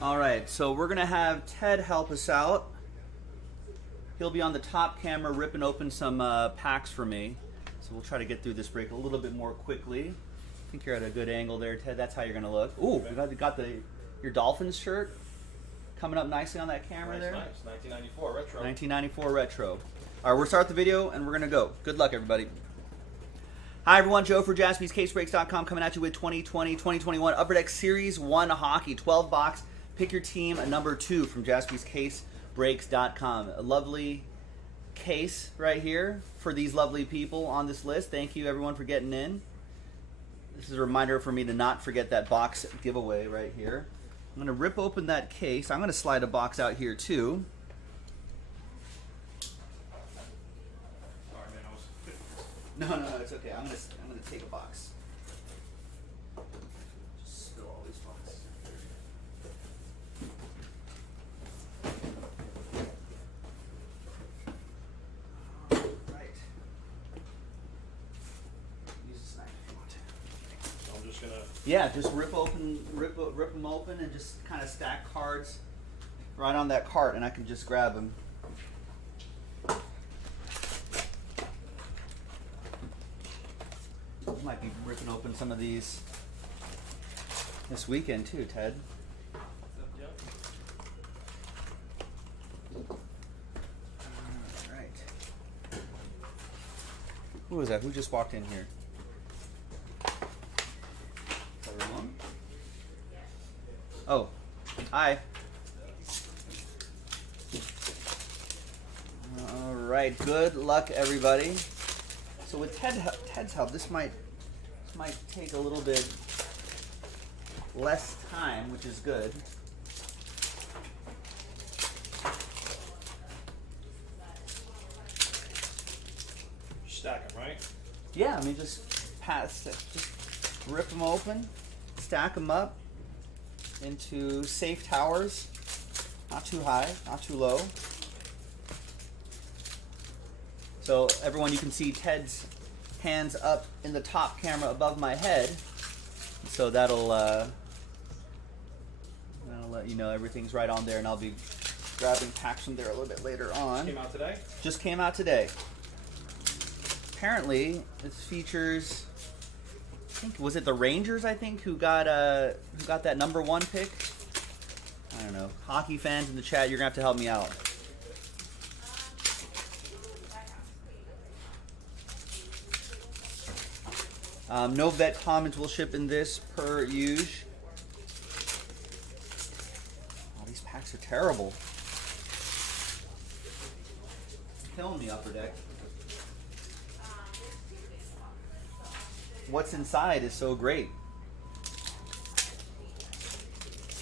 All right, so we're gonna have Ted help us out. He'll be on the top camera ripping open some packs for me. So we'll try to get through this break a little bit more quickly. I think you're at a good angle there, Ted. That's how you're gonna look. Ooh, you got your Dolphins shirt coming up nicely on that camera there. Nice. 1994 retro. 1994 retro. All right, we'll start the video and we're gonna go. Good luck, everybody. Hi everyone, Joe for JaspysCaseBreaks.com coming at you with 2020-2021 Upper Deck Series 1 Hockey 12 box. Pick your team number 2 from JaspysCaseBreaks.com. A lovely case right here for these lovely people on this list. Thank you everyone for getting in. This is a reminder for me to not forget that box giveaway right here. I'm going to rip open that case. I'm going to slide a box out here too. Sorry, man. I was. No, it's okay. I'm gonna take a box. Just spill all these boxes. Right. Use a knife if you want to. So I'm just gonna. Yeah, just rip them open, and just kind of stack cards right on that cart, and I can just grab them. Might be ripping open some of these this weekend too, Ted. All right. Who was that? Who just walked in here? Everyone? Oh, hi. All right. Good luck, everybody. So with Ted's help, this might take a little bit less time, which is good. Stack them, right? Yeah, I mean just rip them open, stack them up into safe towers, not too high, not too low. So everyone, you can see Ted's hands up in the top camera above my head. So that'll let you know everything's right on there, and I'll be grabbing packs from there a little bit later on. Came out today? Just came out today. Apparently, it features, I think, was it the Rangers, I think, who got that number 1 pick? I don't know. Hockey fans in the chat, you're going to have to help me out. No vet comments will ship in this per usual. Oh, these packs are terrible. Killing me, Upper Deck. What's inside is so great.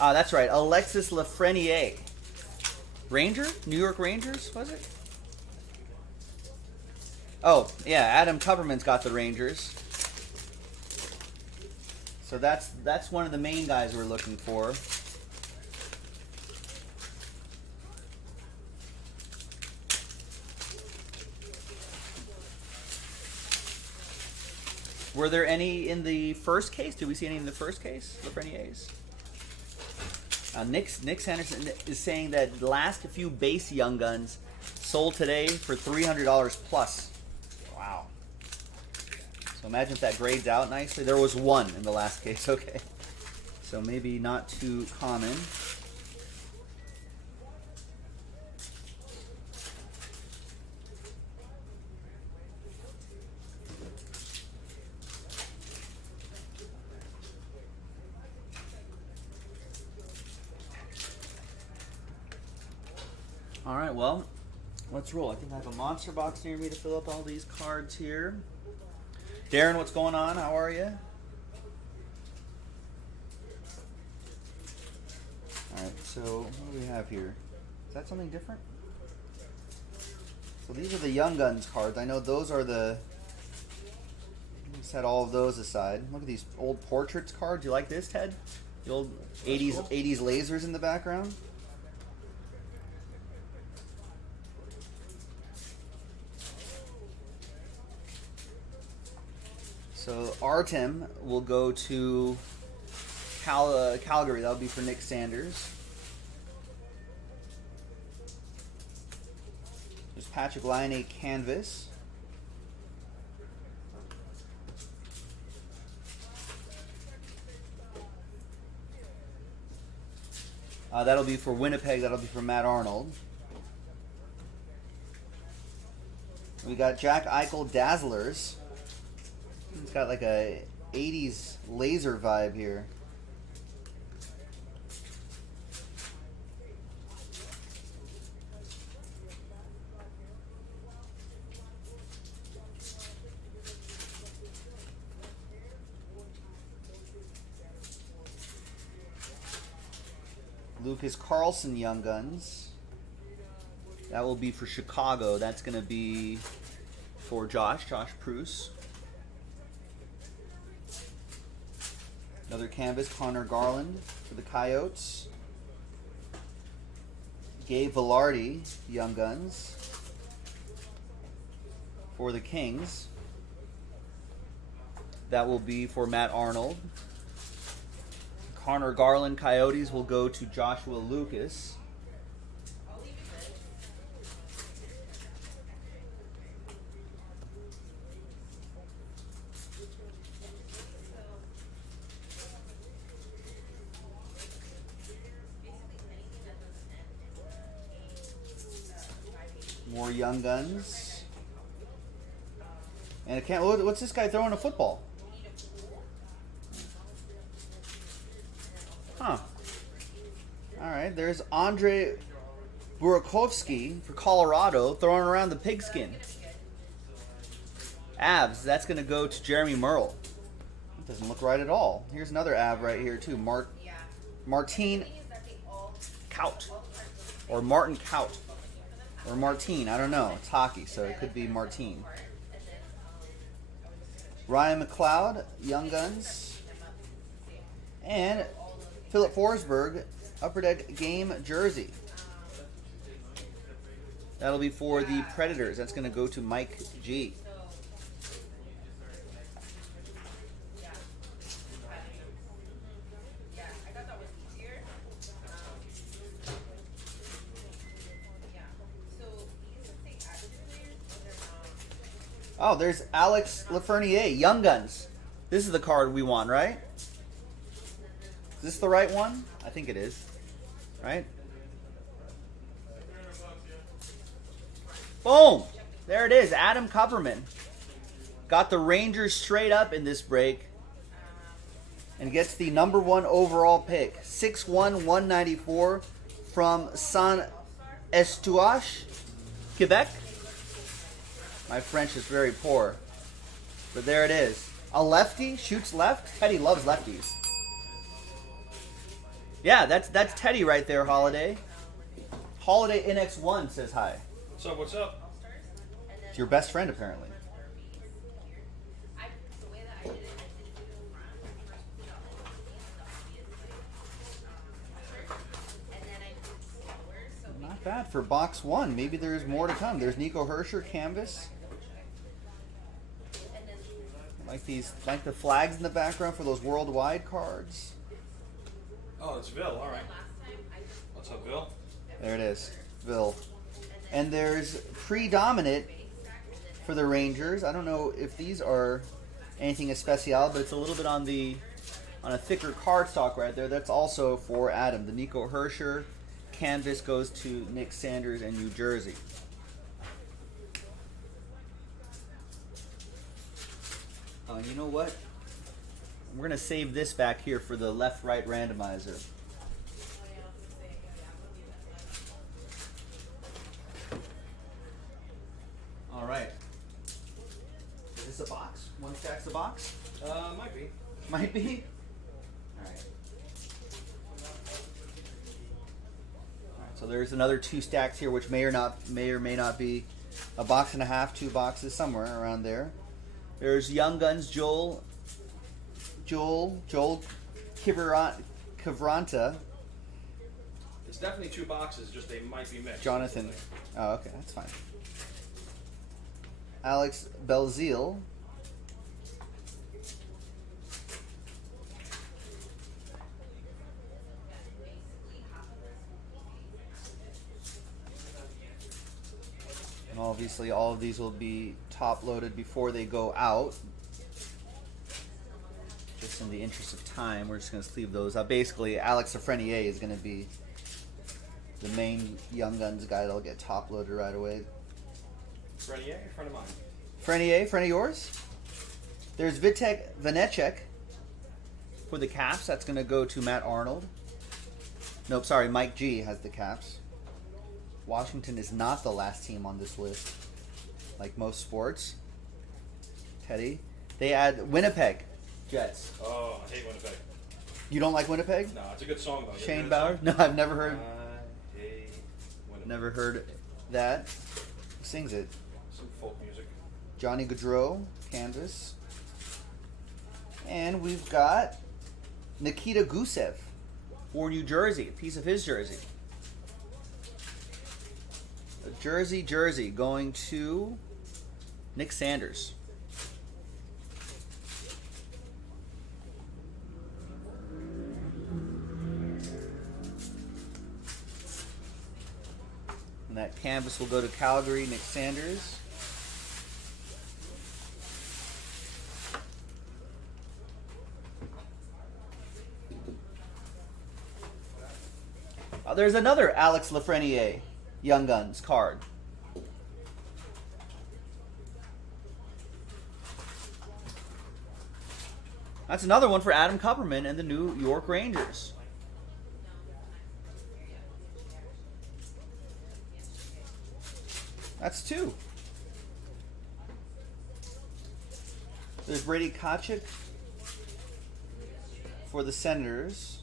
Ah, that's right. Alexis Lafreniere. Ranger? New York Rangers, was it? Oh, yeah, Adam Coverman's got the Rangers. So that's one of the main guys we're looking for. Were there any in the first case? Did we see any in the first case? Lafreniere's? Nick Henderson is saying that the last few base Young Guns sold today for $300 plus. Wow. So imagine if that grades out nicely. There was one in the last case. Okay. So maybe not too common. All right, well, let's roll. I think I have a monster box near me to fill up all these cards here. Darren, what's going on? How are you? All right, so what do we have here? Is that something different? So these are the Young Guns cards. I know those are the... Let me set all of those aside. Look at these old portraits cards. You like this, Ted? The old 80s, cool. 80s lasers in the background? So Artem will go to Calgary. That'll be for Nick Sanders. Patrick Laine canvas. That'll be for Winnipeg. That'll be for Matt Arnold. We got Jack Eichel Dazzlers. It's got like a 80s laser vibe here. Lucas Carlson Young Guns. That will be for Chicago. That's going to be for Josh Pruce. Another canvas, Connor Garland for the Coyotes. Gabe Velarde Young Guns for the Kings. That will be for Matt Arnold. Connor Garland Coyotes will go to Joshua Lucas. More Young Guns. And what's this guy throwing a football? Huh. Alright, there's Andre Burakovsky for Colorado throwing around the pigskin. Avs, that's going to go to Jeremy Merle. It doesn't look right at all. Here's another Av right here too. Martin Kaut. Or Martin Kaut. Or Martine, I don't know. It's hockey, so it could be Martine. Ryan McLeod, Young Guns. And Philip Forsberg, Upper Deck game jersey. That'll be for the Predators. That's going to go to Mike G. Oh, there's Alex Lafreniere, Young Guns. This is the card we want, right? Is this the right one? I think it is. Right? Boom! There it is. Adam Kupperman. Got the Rangers straight up in this break. And gets the #1 overall pick. 6'1", 194 from Saint-Eustache, Quebec. My French is very poor. But there it is. A lefty, shoots left. Teddy loves lefties. Yeah, that's Teddy right there, Holiday. Holiday NX1 says hi. What's up? What's up? It's your best friend, apparently. Not bad for box one. Maybe there's more to come. There's Nico Hersher canvas. Like the flags in the background for those worldwide cards. Oh, it's Bill. All right. What's up, Bill? There it is, Bill. And there's predominant for the Rangers. I don't know if these are anything especial, but it's a little bit on a thicker cardstock right there. That's also for Adam. The Nico Hersher canvas goes to Nick Sanders in New Jersey. You know what? We're going to save this back here for the left-right randomizer. All right. Is this a box? One stack's a box? Might be. Might be? All right. So there's another 2 stacks here, which may or may not be a box and a half, 2 boxes, somewhere around there. There's Young Guns Joel Kivranta. It's definitely 2 boxes, just they might be mixed. Jonathan. Oh, okay, that's fine. Alex Belzile. And all Obviously, all of these will be top loaded before they go out. Just in the interest of time, we're just going to sleeve those up. Basically, Alex Lafreniere is going to be the main Young Guns guy that'll get top loaded right away. Frenier, a friend of mine. Frenier, friend of yours? There's Vitek Vanecek for the Caps. That's going to go to Matt Arnold. Nope, sorry, Mike G has the Caps. Washington is not the last team on this list, like most sports. Teddy. They add Winnipeg Jets. Oh, I hate Winnipeg. You don't like Winnipeg? No, it's a good song though. You ever Shane heard Bauer? that No, I've never heard. song? I hate Winnipeg. Never heard that. Who sings it? Some folk music. Johnny Gaudreau, Canvas. And we've got Nikita Gusev for New Jersey, a piece of his jersey. A jersey going to Nick Sanders. And that canvas will go to Calgary, Nick Sanders. There's another Alex Lafreniere Young Guns card. That's another one for Adam Kupperman and the New York Rangers. That's two. There's Brady Tkachuk for the Senators.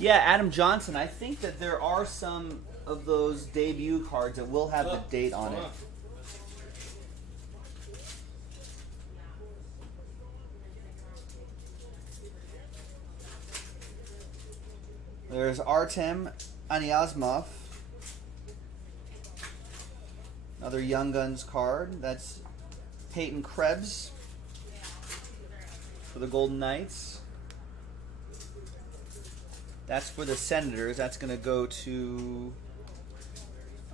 Yeah, Adam Johnson. I think that there are some of those debut cards that will have the date on it. There's Artem Aniasmov. Another Young Guns card. That's Peyton Krebs for the Golden Knights. That's for the Senators. That's going to go to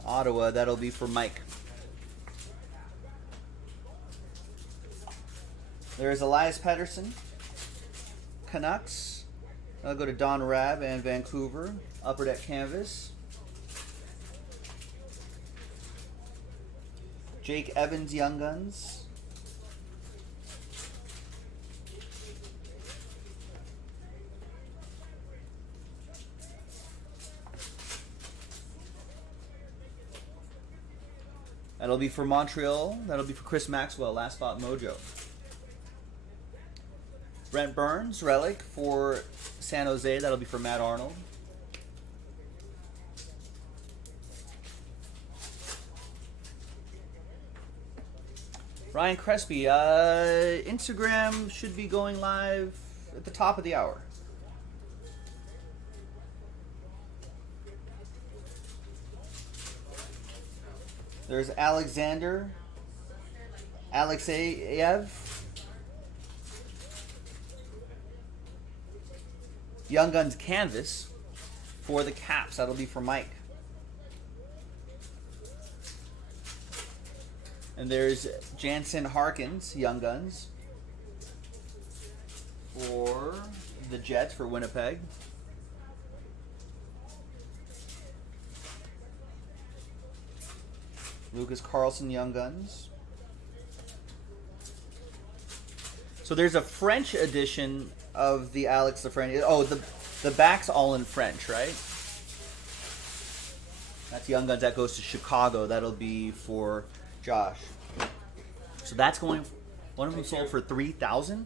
Ottawa. That'll be for Mike. There's Elias Pettersson, Canucks. That'll go to Don Rabb and Vancouver. Upper Deck Canvas. Jake Evans, Young Guns. That'll be for Montreal. That'll be for Chris Maxwell, Last Spot Mojo. Brent Burns, Relic for San Jose. That'll be for Matt Arnold. Ryan Crespi, Instagram should be going live at the top of the hour. There's Alexander Alexeyev. Young Guns Canvas for the Caps. That'll be for Mike. And there's Jansen Harkins, Young Guns, for the Jets for Winnipeg. Lucas Carlson, Young Guns. So there's a French edition of the Alex Lafreniere. Oh, the back's all in French, right? That's Young Guns. That goes to Chicago. That'll be for Josh. So that's going. One of them sold for $3,000.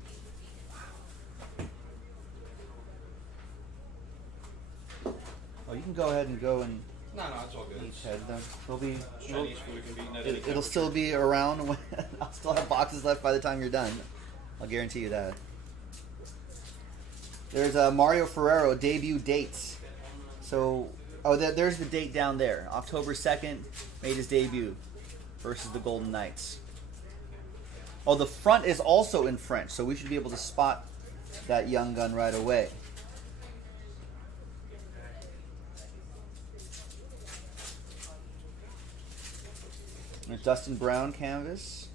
Oh, you can go ahead and go and No, it's all good. eat, Ted. They'll be. Chinese food can be eaten at any It'll temperature. still be around. When, I'll still have boxes left by the time you're done. I'll guarantee you that. There's Mario Ferrero debut dates. So, there's the date down there. October 2nd, made his debut versus the Golden Knights. Oh, the front is also in French, so we should be able to spot that Young Gun right away. There's Dustin Brown canvas.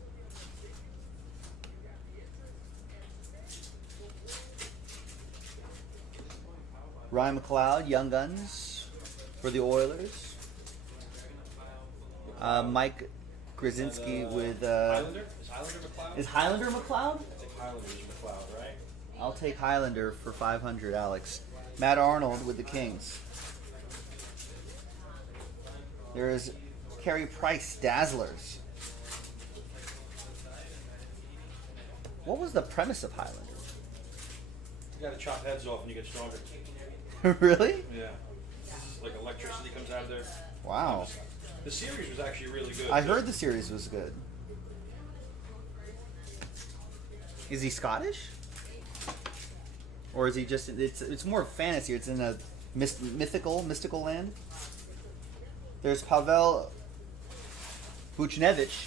Ryan McLeod, Young Guns for the Oilers. Mike Grzinski with... Highlander? Is Highlander McLeod? Is Highlander McLeod? I think Highlander is McLeod, right? I'll take Highlander for 500, Alex. Matt Arnold with the Kings. There is Carey Price, Dazzlers. What was the premise of Highlander? You gotta chop heads off and you get stronger. Really? Yeah. Like electricity comes out of there. Wow. The series was actually really good. I heard the series was good. Is he Scottish? Or is he just... It's more fantasy. It's in a mystical land. There's Pavel Buchnevich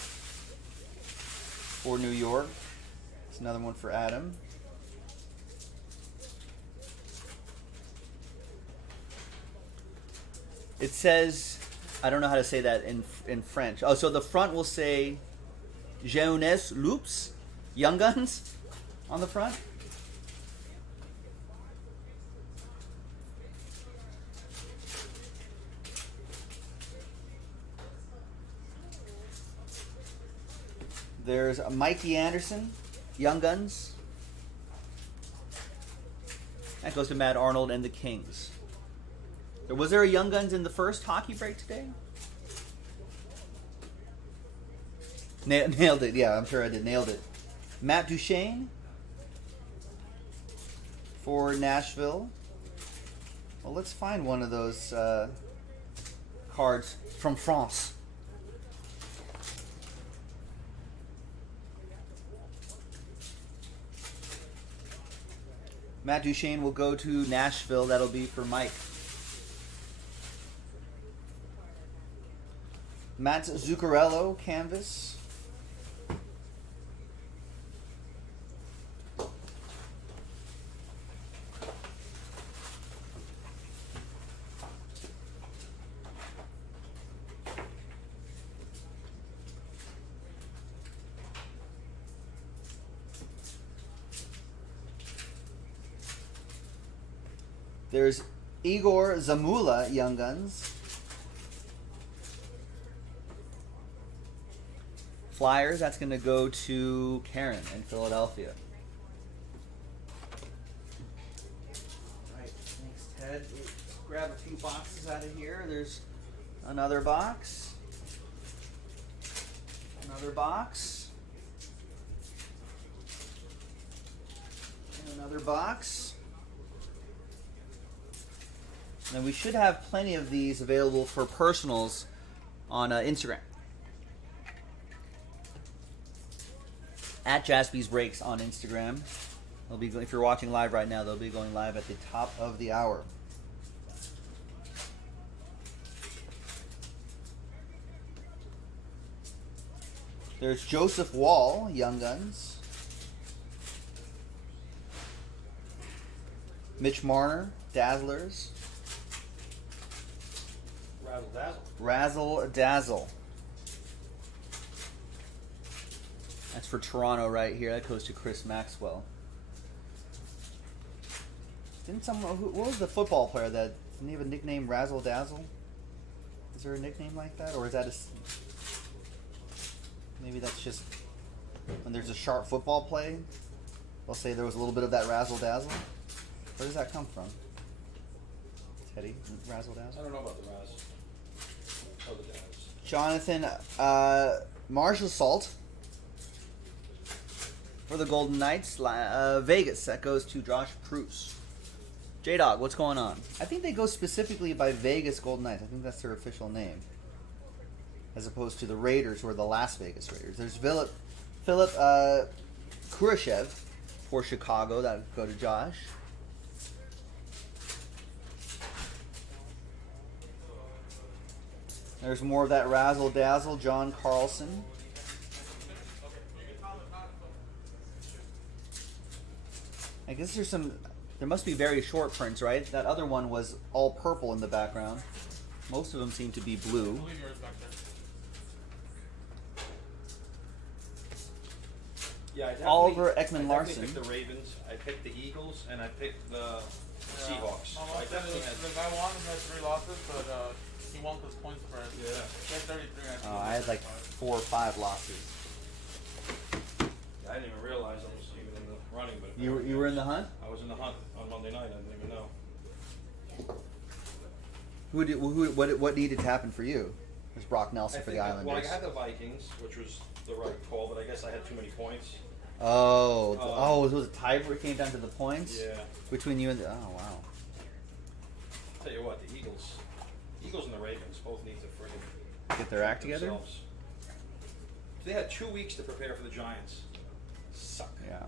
for New York. It's another one for Adam. It says... I don't know how to say that in French. Oh, so the front will say Jeunesse Loops, Young Guns, on the front. There's Mikey Anderson, Young Guns. That goes to Matt Arnold and the Kings. Was there a Young Guns in the first hockey break today? Nailed it. Yeah, I'm sure I did. Nailed it. Matt Duchene for Nashville. Well, let's find one of those cards from France. Matt Duchene will go to Nashville. That'll be for Mike. Matt Zuccarello, canvas. There's Igor Zamula, Young Guns. Flyers, that's going to go to Karen in Philadelphia. Alright, thanks, Ted. Let's grab a few boxes out of here. There's another box. Another box. And another box. And we should have plenty of these available for personals on Instagram. At Jaspy's Breaks on Instagram. They'll be, if you're watching live right now, they'll be going live at the top of the hour. There's Joseph Wall, Young Guns. Mitch Marner, Dazzlers. Razzle dazzle. Razzle Dazzle. That's for Toronto right here. That goes to Chris Maxwell. Didn't someone... What was the football player that... Didn't he have a nickname, Razzle Dazzle? Is there a nickname like that? Or is that a... Maybe that's just... When there's a sharp football play, they'll say there was a little bit of that Razzle Dazzle. Where does that come from? Teddy? Razzle Dazzle? I don't know about the Razz. Oh, the Daz. Jonathan Marshall Salt for the Golden Knights. Vegas, that goes to Josh Proust. J-Dog, what's going on? I think they go specifically by Vegas Golden Knights. I think that's their official name. As opposed to the Raiders, or the Las Vegas Raiders. There's Philip Kurashev for Chicago. That would go to Josh. There's more of that Razzle Dazzle, John Carlson. I guess there's some... There must be very short prints, right? That other one was all purple in the background. Most of them seem to be blue. Yeah, I definitely, Oliver I Ekman definitely Larson. picked the Ravens. I picked the Eagles, and I picked the Yeah. Seahawks. No, So I definitely had. the guy won and had 3 losses, but he won because point spread. Yeah. He had 33. I think. I had like 4 or 5 losses. I didn't even realize I was even in the running, but You were in the hunt? I was in the hunt on Monday night. I didn't even know. What needed to happen for you? It was Brock Nelson for the Islanders. Well, I had the Vikings, which was the right call, but I guess I had too many points. Oh, it was a tie where it came down to the points? Yeah. Between you and the, oh, wow. Tell you what, the Eagles and the Ravens both need to friggin' Get their act together? themselves. They had 2 weeks to prepare for the Giants. Suck. Yeah.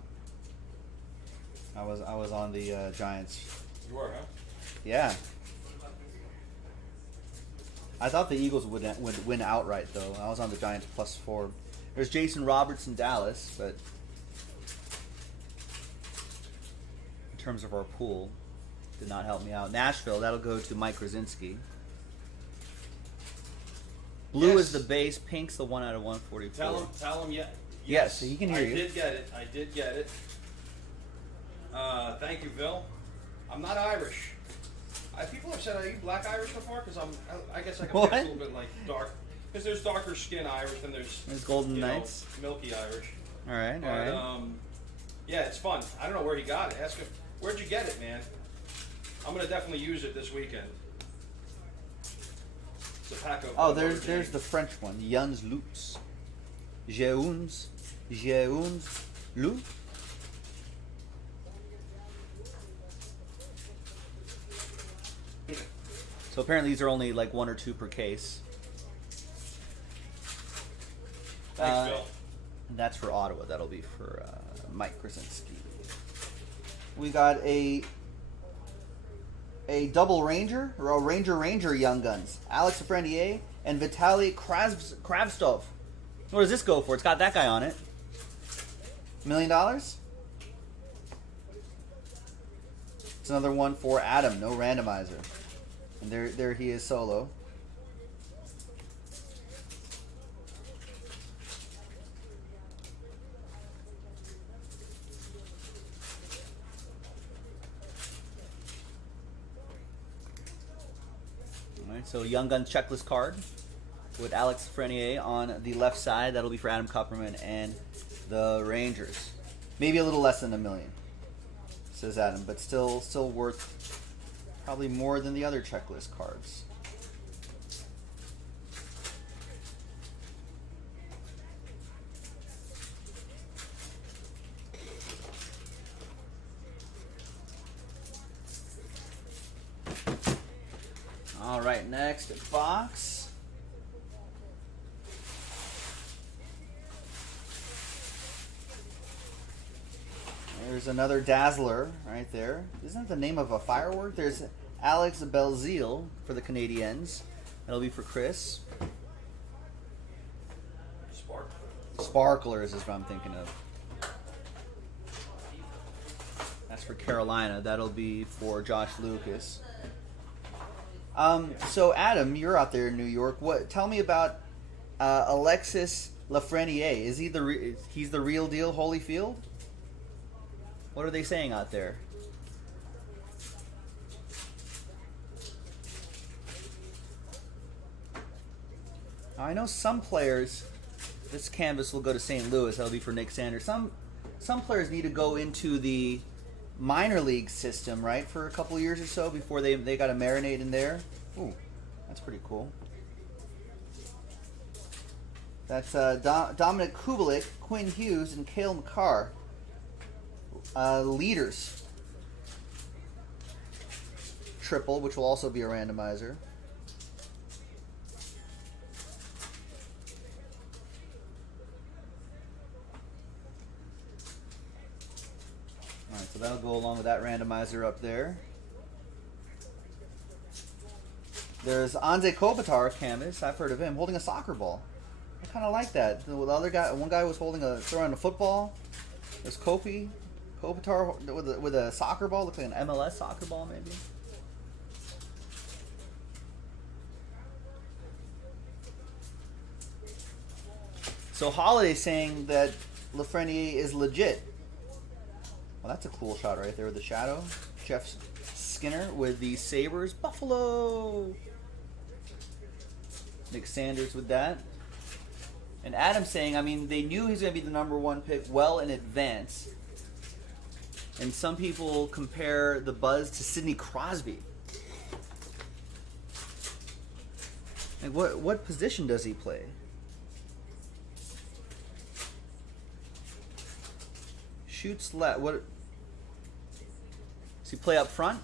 I was on the Giants. You were, huh? Yeah. I thought the Eagles would win outright, though. I was on the Giants +4. There's Jason Roberts in Dallas, but in terms of our pool, did not help me out. Nashville, that'll go to Mike Krasinski. Blue Yes. is the base, pink's the 1 out of 144. Tell him, yeah. Yes, he can hear you. I did get it. Thank you, Bill. I'm not Irish. People have said, "Are you Black Irish before?" Because I guess I can What? pick a little bit like dark. Because there's darker skin Irish and there's Golden you know, Knights. milky Irish. All right, But, all right. yeah, it's fun. I don't know where he got it. Ask him, where'd you get it, man? I'm gonna definitely use it this weekend. It's a pack of. Oh, there's the French one, Jans Loops. Jeuns Lou. So apparently these are only like 1 or 2 per case. Thanks, Bill. And that's for Ottawa. That'll be for Mike Krasinski. We got a double Ranger, or a Ranger Young Guns. Alex Lafreniere and Vitaly Kravtsov. What does this go for? It's got that guy on it. $1 million? It's another one for Adam. No randomizer. And there he is solo. Alright, so Young Guns checklist card with Alex Frenier on the left side. That'll be for Adam Kupperman and the Rangers. Maybe a little less than $1 million, says Adam, but still worth probably more than the other checklist cards. All right, next box. There's another Dazzler right there. Isn't that the name of a firework? There's Alex Belzile for the Canadiens. That'll be for Chris. Sparklers is what I'm thinking of. That's for Carolina. That'll be for Josh Lucas. So Adam, you're out there in New York. Tell me about Alexis Lafreniere. Is he he's the real deal, Holyfield? What are they saying out there? I know some players. This canvas will go to St. Louis. That'll be for Nick Sanders. Some players need to go into the minor league system, right, for a couple years or so before they got to marinate in there. Ooh, that's pretty cool. That's Dominic Kubalik, Quinn Hughes, and Cale Makar. Leaders. Triple, which will also be a randomizer. Alright, so that'll go along with that randomizer up there. There's Anze Kopitar canvas. I've heard of him holding a soccer ball. I kind of like that. The other guy, one guy was throwing a football. There's Kopitar with a soccer ball. Looks like an MLS soccer ball, maybe. So Holiday saying that Lafreniere is legit. Well, that's a cool shot right there with the shadow. Jeff Skinner with the Sabres. Buffalo. Nick Sanders with that. And Adam saying, I mean, they knew he was going to be the number 1 pick well in advance. And some people compare the buzz to Sidney Crosby. Like, what position does he play? Shoots left. What does he play up front?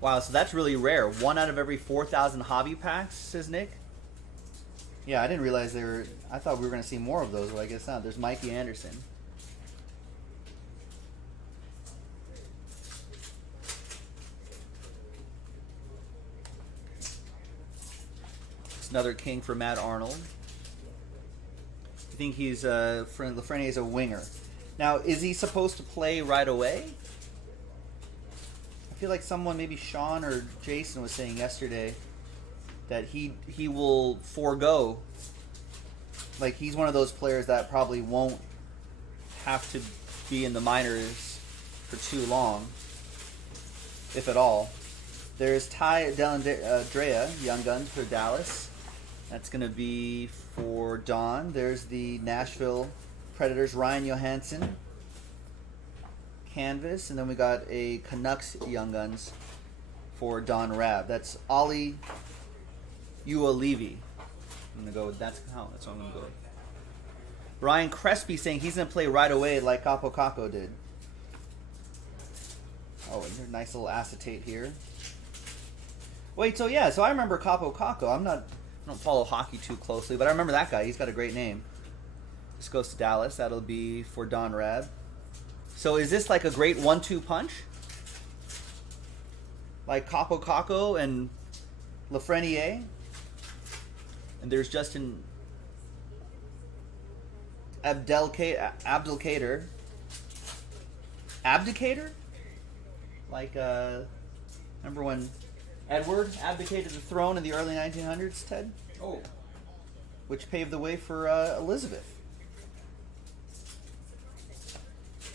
Wow, so that's really rare. 1 out of every 4,000 hobby packs, says Nick. Yeah, I didn't realize they were. I thought we were going to see more of those, but I guess not. There's Mikey Anderson. It's another king for Matt Arnold. I think he's Lafreniere is a winger. Now, is he supposed to play right away? I feel like someone, maybe Sean or Jason, was saying yesterday that he will forego. Like, he's one of those players that probably won't have to be in the minors for too long, if at all. There's Ty Dellandrea, Young Guns for Dallas. That's going to be for Don. There's the Nashville Predators, Ryan Johansson. Canvas, and then we got a Canucks Young Guns for Don Rabb. That's Ollie Ualivi. I'm gonna go with that's what I'm gonna go with. Brian Crespi saying he's gonna play right away like Capo Caco did. Oh, and there's a nice little acetate here. Wait, so I remember Capo Caco. I don't follow hockey too closely, but I remember that guy. He's got a great name. This goes to Dallas. That'll be for Don Rabb. So is this like a great 1-2 punch? Like Capo Caco and Lafreniere? And there's Justin Abdelkader. Abdicator? Like, remember when Edward abdicated the throne in the early 1900s, Ted? Oh. Which paved the way for Elizabeth.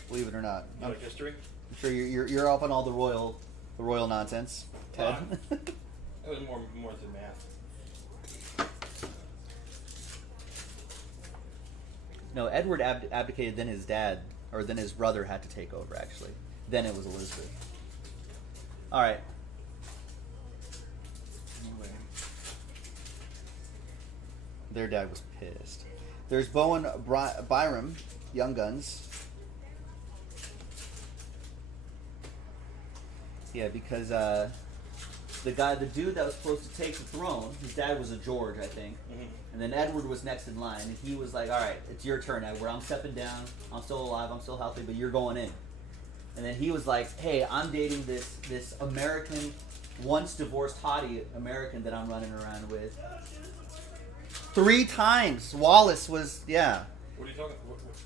Believe it or not. You like history? I'm sure you're up on all the royal nonsense, Ted. It was more to math. No, Edward abdicated, then his dad, or then his brother had to take over, actually. Then it was Elizabeth. All right. Anyway. Their dad was pissed. There's Bowen Byram, Young Guns. Yeah, because the dude that was supposed to take the throne, his dad was a George, I think. Mm-hmm. And then Edward was next in line, and he was like, all right, it's your turn, Edward. I'm stepping down. I'm still alive. I'm still healthy, but you're going in. And then he was like, hey, I'm dating this American, once divorced hottie American that I'm running around with. 3 times. Wallace was, yeah. What are you talking?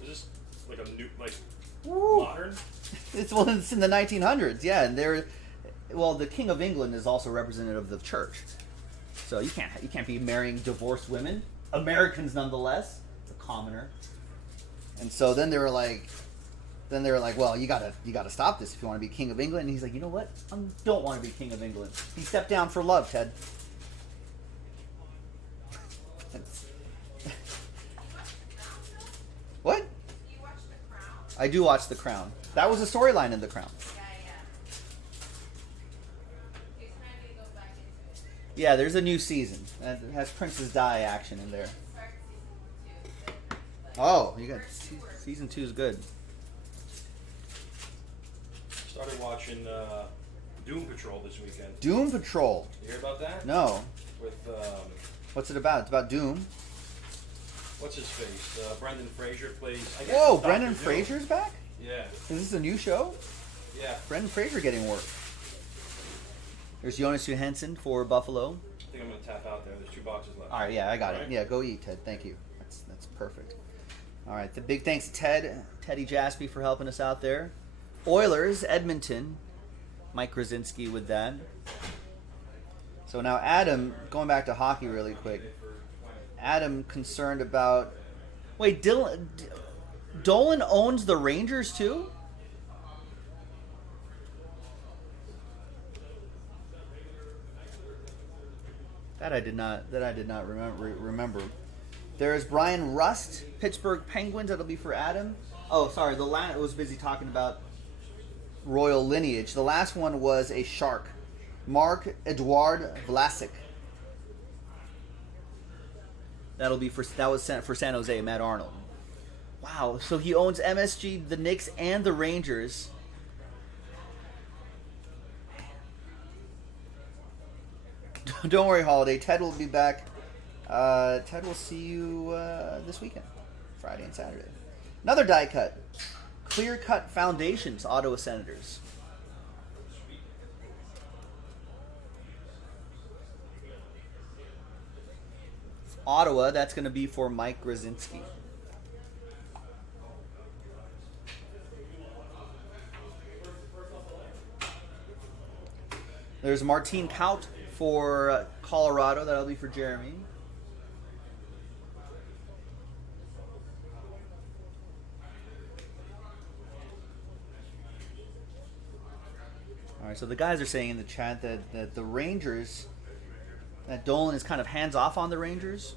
Is this like a new, like Woo. modern? It's in the 1900s, yeah. And the King of England is also representative of the church. So you can't be marrying divorced women. Americans nonetheless. It's a commoner. And so then they were like, well, you gotta stop this if you want to be King of England. And he's like, you know what? I don't want to be King of England. He stepped down for love, Ted. What? You watch The Crown? I do watch The Crown. That was a storyline in The Crown. Yeah. Okay, so now we go back into it. Yeah, there's a new season. It has Princess Di action in there. Start season 2. Oh, you got season 2 is good. Started watching Doom Patrol this weekend. Doom Patrol. You hear about that? No. With What's it about? It's about Doom. what's his face? Brendan Fraser plays. I guess Whoa, it's Brendan Dr. Doom. Fraser's back? Yeah. Is this a new show? Yeah. Brendan Fraser getting work. There's Jonas Johansson for Buffalo. I think I'm gonna tap out there. There's 2 boxes left. All right, yeah, I got it. Right. Yeah, go eat, Ted. Thank you. That's perfect. All right, the big thanks to Teddy Jaspy for helping us out there. Oilers, Edmonton. Mike Krasinski with that. So now Adam, going back to hockey really quick. Adam concerned about. Wait, Dolan owns the Rangers too? That I did not remember. There's Brian Rust, Pittsburgh Penguins. That'll be for Adam. Oh, sorry. The last was busy talking about royal lineage. The last one was a Shark, Mark Edward Vlasic. That was sent for San Jose, Matt Arnold. Wow. So he owns MSG, the Knicks, and the Rangers. Don't worry, Holiday. Ted will be back. Ted will see you this weekend, Friday and Saturday. Another die cut. Clear Cut Foundations, Ottawa Senators. Ottawa, that's going to be for Mike Grzinski. There's Martin Kaut for Colorado. That'll be for Jeremy. All right, so the guys are saying in the chat that the Rangers, that Dolan is kind of hands off on the Rangers.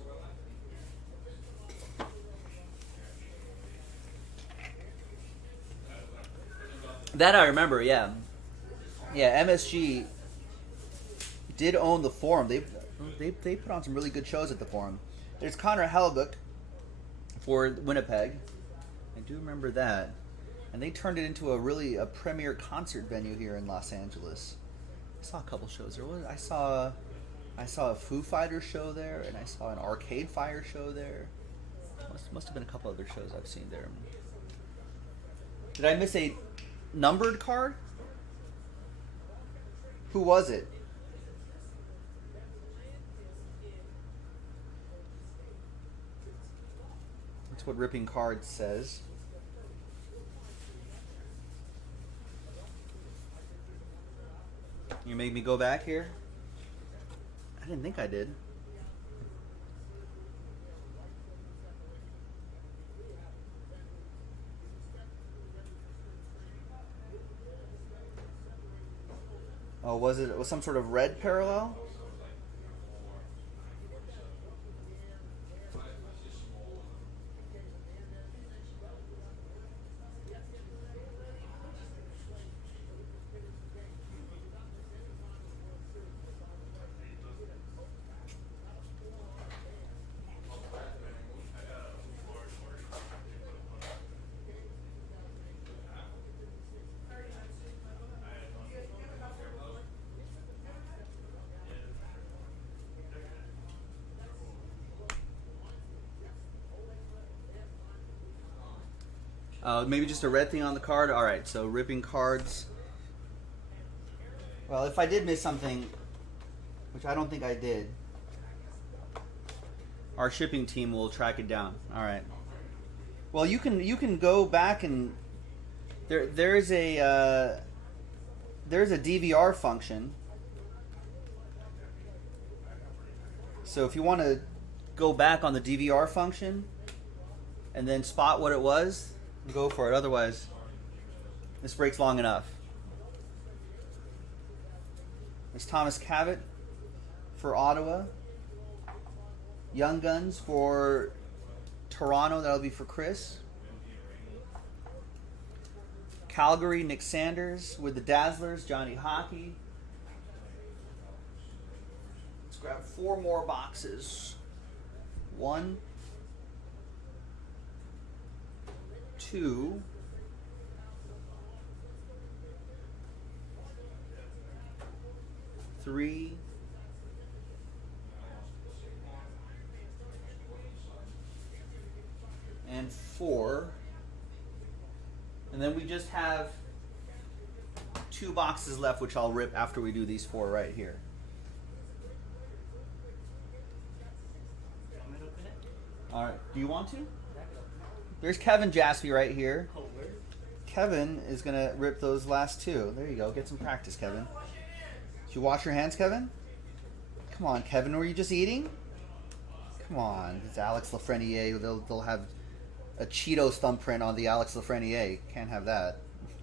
That I remember, yeah. Yeah, MSG did own the Forum. They put on some really good shows at the Forum. There's Connor Hellebuck for Winnipeg. I do remember that. And they turned it into a premier concert venue here in Los Angeles. I saw a couple shows there. I saw a Foo Fighters show there, and I saw an Arcade Fire show there. Must have been a couple other shows I've seen there. Did I miss a numbered card? Who was it? That's what Ripping Cards says. You made me go back here? I didn't think I did. Oh, was it some sort of red parallel? Maybe just a red thing on the card. All right, so Ripping Cards. Well, if I did miss something, which I don't think I did, our shipping team will track it down. All right. Well, you can go back and there's a DVR function. So if you want to go back on the DVR function and then spot what it was, go for it. Otherwise, this break's long enough. There's Thomas Cavett for Ottawa. Young Guns for Toronto. That'll be for Chris. Calgary, Nick Sanders with the Dazzlers. Johnny Hockey. Let's grab 4 more boxes. 1, 2, 3, and 4. And then we just have 2 boxes left, which I'll rip after we do these 4 right here. All right. Do you want to? There's Kevin Jaspy right here. Kevin is going to rip those last 2. There you go. Get some practice, Kevin. Did you wash your hands, Kevin? Come on, Kevin. Were you just eating? Come on. It's Alex Lafreniere. They'll have a Cheetos thumbprint on the Alex Lafreniere. Can't have that.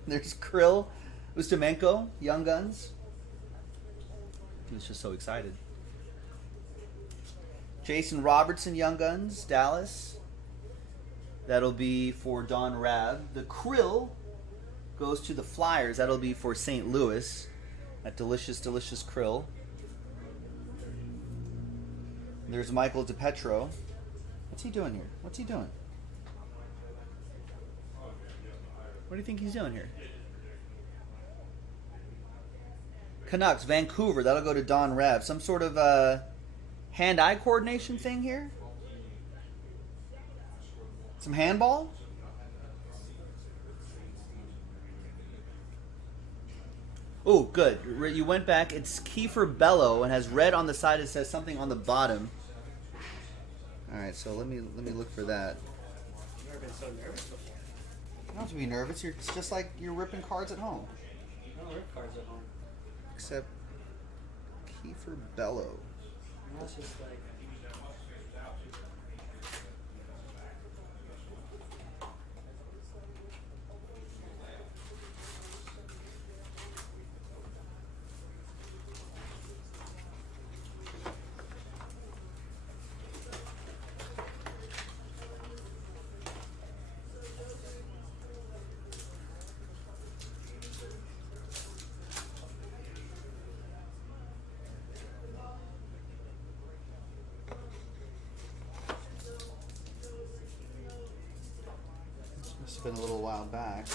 There's Krill, Ustimenko, Young Guns. He was just so excited. Jason Robertson, Young Guns, Dallas. That'll be for Don Rab. The Krill goes to the Flyers. That'll be for St. Louis. That delicious, delicious Krill. There's Michael DiPetro. What's he doing here? What's he doing? What do you think he's doing here? Canucks, Vancouver. That'll go to Don Rab. Some sort of hand-eye coordination thing here? Some handball? Oh, good. You went back. It's Kiefer Bello and has red on the side. It says something on the bottom. All right, so let me look for that. You've never been so nervous before. You don't have to be nervous. It's just like you're ripping cards at home. You don't rip cards at home. Except Kiefer Bello. No, it's just like. Must have been a little while back.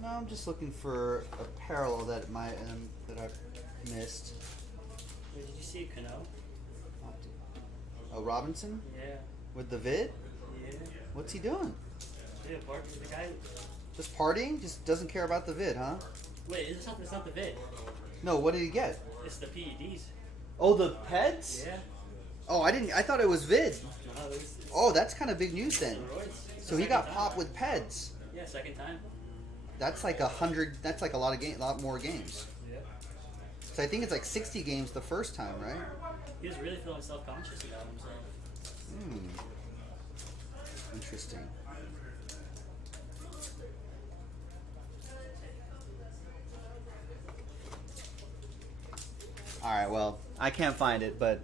No, I'm just looking for a parallel that I missed. Wait, did you see Cano? Oh, Robinson Yeah. with the vid. Yeah. What's he doing? Yeah, Bart, the guy. Just partying? Just doesn't care about the vid, huh? Wait, it's not the vid. No. What did he get? It's the PEDs. Oh, the peds. Yeah. Oh, I didn't. I thought it was vid. No, it's Oh, that's kind of big news then. steroids. It's So the he second got time. popped with peds. Yeah, second time. That's like 100. That's like a lot more games. Yeah. So I think it's like 60 games the first time, right? He was really feeling self-conscious about himself. Interesting. All right. Well, I can't find it, but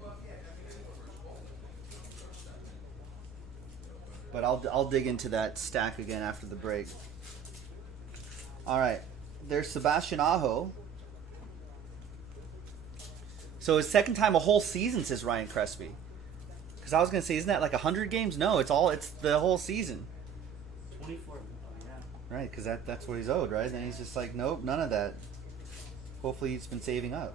I'll dig into that stack again after the break. All right. There's Sebastian Aho. So his second time a whole season, says Ryan Crespi. Because I was gonna say, isn't that like 100 games? No, it's the whole season. 24. Oh, yeah. Right, because that's what he's owed, right? And he's just like, nope, none of that. Hopefully he's been saving up.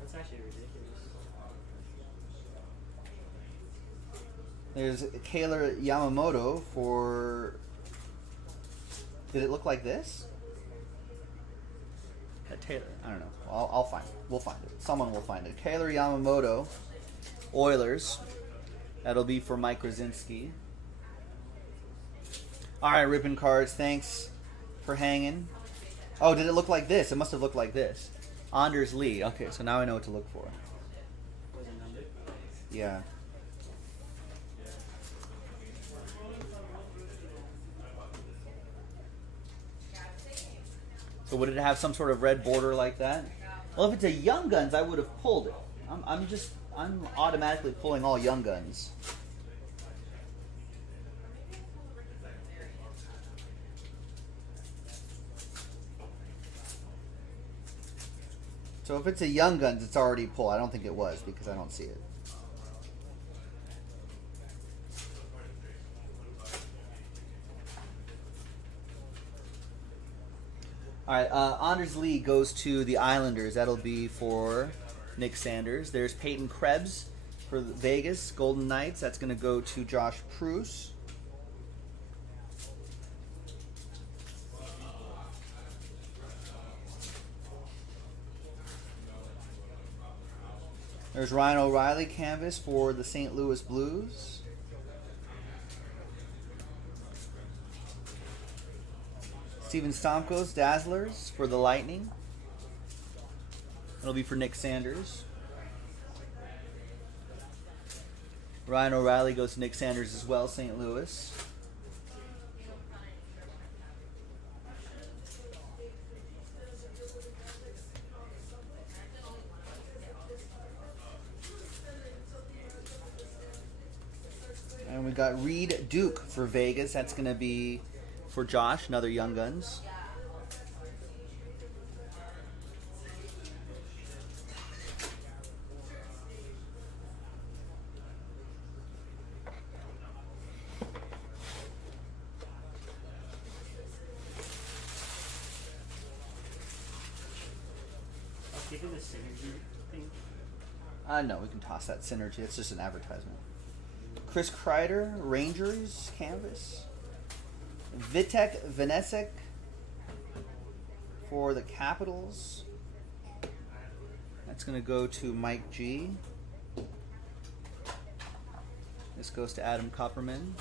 That's actually ridiculous. There's Kaylor Yamamoto for... Did it look like this? Taylor, I don't know. I'll find it. We'll find it. Someone will find it. Kaylor Yamamoto, Oilers. That'll be for Mike Krasinski. All right, ripping cards. Thanks for hanging. Oh, did it look like this? It must have looked like this. Anders Lee. Okay, so now I know what to look for. Was it numbered? Yeah. So would it have some sort of red border like that? Well, if it's a Young Guns, I would have pulled it. I'm automatically pulling all Young Guns. So if it's a Young Guns, it's already pulled. I don't think it was because I don't see it. All right, Anders Lee goes to the Islanders. That'll be for Nick Sanders. There's Peyton Krebs for the Vegas Golden Knights. That's going to go to Josh Pruce. There's Ryan O'Reilly canvas for the St. Louis Blues. Steven Stamkos, Dazzlers for the Lightning. It'll be for Nick Sanders. Ryan O'Reilly goes to Nick Sanders as well, St. Louis. And we got Reed Duke for Vegas. That's going to be for Josh, another Young Guns. Give it a synergy thing. No, we can toss that synergy. It's just an advertisement. Chris Kreider, Rangers canvas. Vitek Vanecek for the Capitals. That's going to go to Mike G. This goes to Adam Copperman.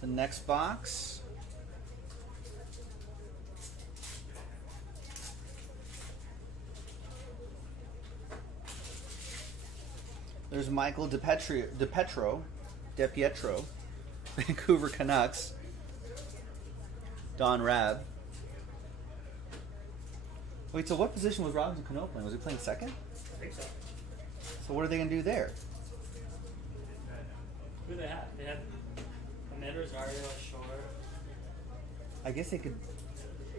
The next box. There's Michael DePietro, Vancouver Canucks. Don Rabb. Wait, so what position was Robinson Cano playing? Was he playing second? I think so. So what are they going to do there? Who do they have? They have Ahmed Rosario, Shore. I guess they could.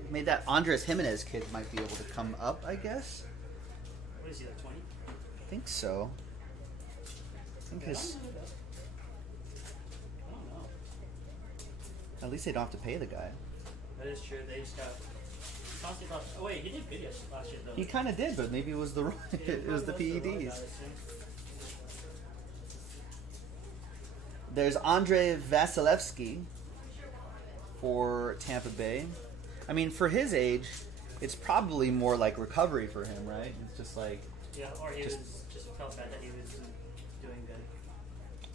Made that Andres Jimenez kid might be able to come up, I guess. What is he, like 20? I think so. I think his. I don't know. At least they don't have to pay the guy. That is true. They just got. Oh wait, he did videos last year though. He kind of did, but maybe it was the it was the PEDs. There's Andre Vasilevsky for Tampa Bay. I mean, for his age, it's probably more like recovery for him, right? It's just like Yeah, or he just- just felt bad that he was doing good.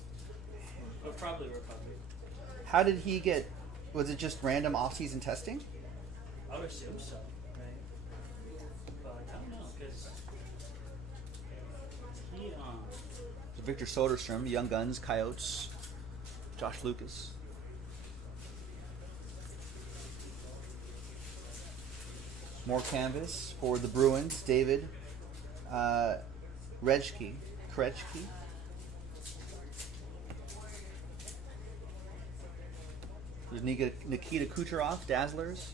But probably recovery. how did he get? Was it just random off-season testing? I would assume so, right? But I don't know, because he Victor Soderstrom, Young Guns, Coyotes, Josh Lucas. More canvas for the Bruins, David Krejci. There's Nikita Kucherov, Dazzlers.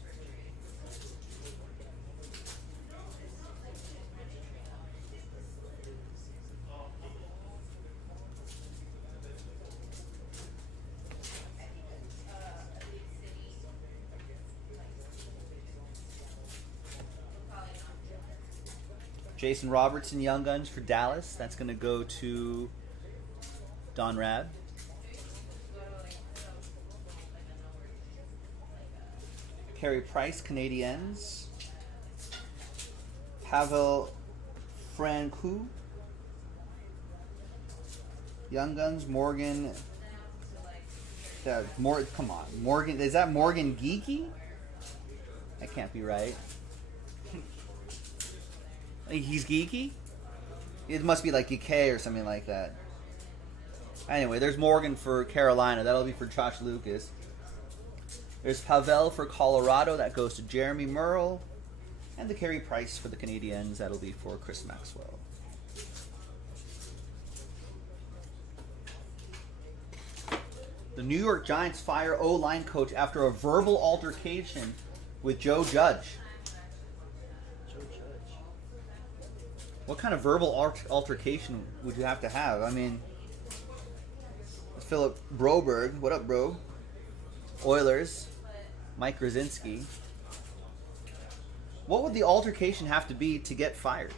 Jason Robertson, Young Guns for Dallas. That's going to go to Don Rad. Carey Price, Canadiens. Pavel Francouz, Young Guns. Morgan. Come on, Morgan. Is that Morgan Geeky? That can't be right. He's geeky? It must be like Geeky or something like that. Anyway, there's Morgan for Carolina. That'll be for Josh Lucas. There's Pavel for Colorado. That goes to Jeremy Merle. And the Carey Price for the Canadiens. That'll be for Chris Maxwell. The New York Giants fire O-line coach after a verbal altercation with Joe Judge. What kind of verbal altercation would you have to have? I mean, Philip Broberg. What up, bro? Oilers. Mike Krasinski. What would the altercation have to be to get fired?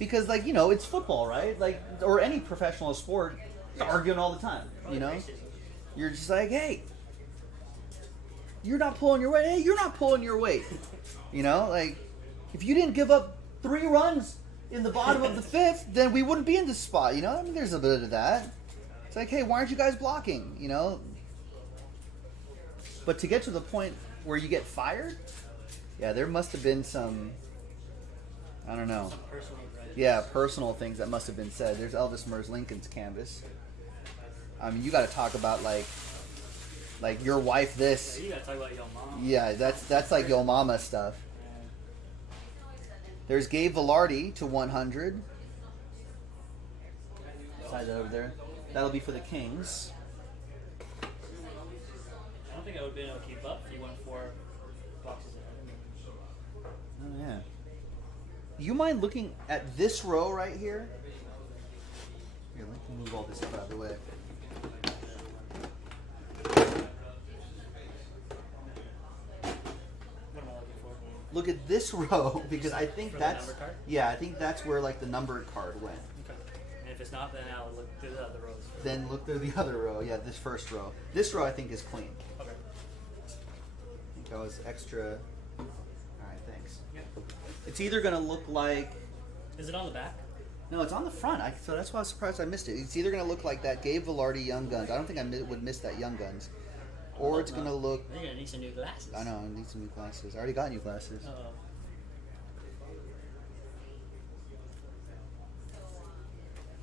Because, like, you know, it's football, right? Like, or any professional sport, it's arguing all the time, you know? You're just like, hey, you're not pulling your weight. Hey, you're not pulling your weight. You know, like, if you didn't give up 3 runs in the bottom of the 5th, then we wouldn't be in this spot. You know, I mean, there's a bit of that. It's like, hey, why aren't you guys blocking? You know. But to get to the point where you get fired, yeah, there must have been some, I don't know. Some personal grudges. Yeah, personal things that must have been said. There's Elvis Mers Lincoln's canvas. I mean, you got to talk about like your wife this. You gotta talk about your mom. Yeah, that's like yo mama stuff. There's Gabe Velarde to 100. Slide that over there. That'll be for the Kings. I don't think I would have been able to keep up if you went 4 boxes ahead. Oh yeah. You mind looking at this row right here? Here, let me move all this stuff out of the way. What am I looking for? Look at this row because I think For the that's number card? yeah, I think that's where like the numbered card went. Okay. And if it's not, then I'll look through the other rows. Then look through the other row. Yeah, this first row. This row I think is clean. Okay. I think that was extra. All right, thanks. Yeah. It's either gonna look like Is it on the back? no, it's on the front. So that's why I was surprised I missed it. It's either gonna look like that Gabe Velarde Young Guns. I don't think I would miss that Young Guns, or it's gonna look. You're gonna need some new glasses. I know I need some new glasses. I already got new glasses. Uh-oh.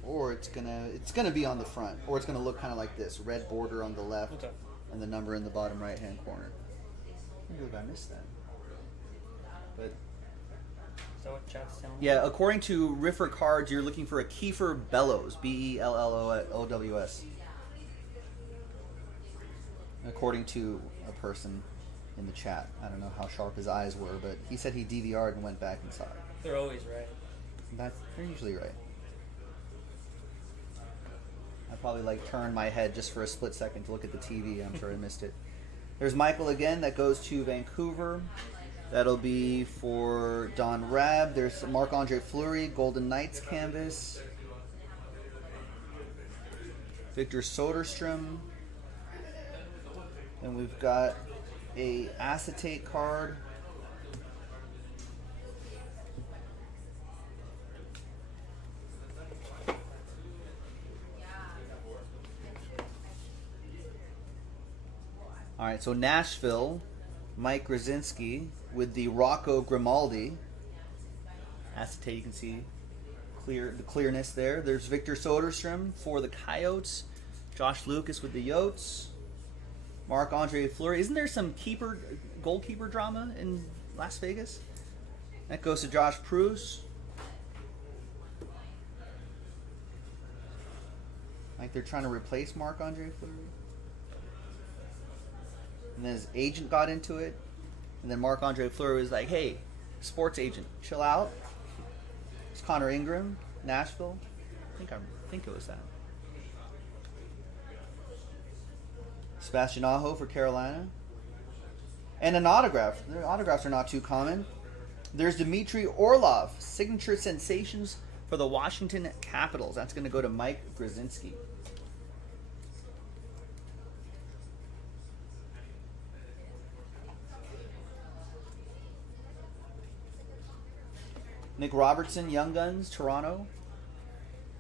Or it's gonna be on the front, or it's gonna look kind of like this: red border on the left, Okay. and the number in the bottom right hand corner. I can't believe I missed that. But Is that what chat's telling me? yeah, according to Riffer Cards, you're looking for a Kiefer Bellows, Bellows. According to a person in the chat, I don't know how sharp his eyes were, but he said he DVR'd and went back and saw it. They're always right. They're usually right. I probably like turned my head just for a split second to look at the TV. I'm sure I missed it. There's Michael again. That goes to Vancouver. That'll be for Don Rabb. There's Marc-Andre Fleury, Golden Knights canvas. Victor Soderstrom. And we've got a acetate card. All right, so Nashville, Mike Grzinski with the Rocco Grimaldi. Acetate, you can see the clearness there. There's Victor Soderstrom for the Coyotes. Josh Lucas with the Yotes. Marc-Andre Fleury. Isn't there some goalkeeper drama in Las Vegas? That goes to Josh Pruce. Like they're trying to replace Marc-Andre Fleury. And then his agent got into it. And then Marc-Andre Fleury was like, hey, sports agent, chill out. It's Connor Ingram, Nashville. I think it was that. Sebastian Aho for Carolina. And an autograph. Their autographs are not too common. There's Dmitry Orlov, signature sensations for the Washington Capitals. That's going to go to Mike Grzinski. Nick Robertson, Young Guns, Toronto.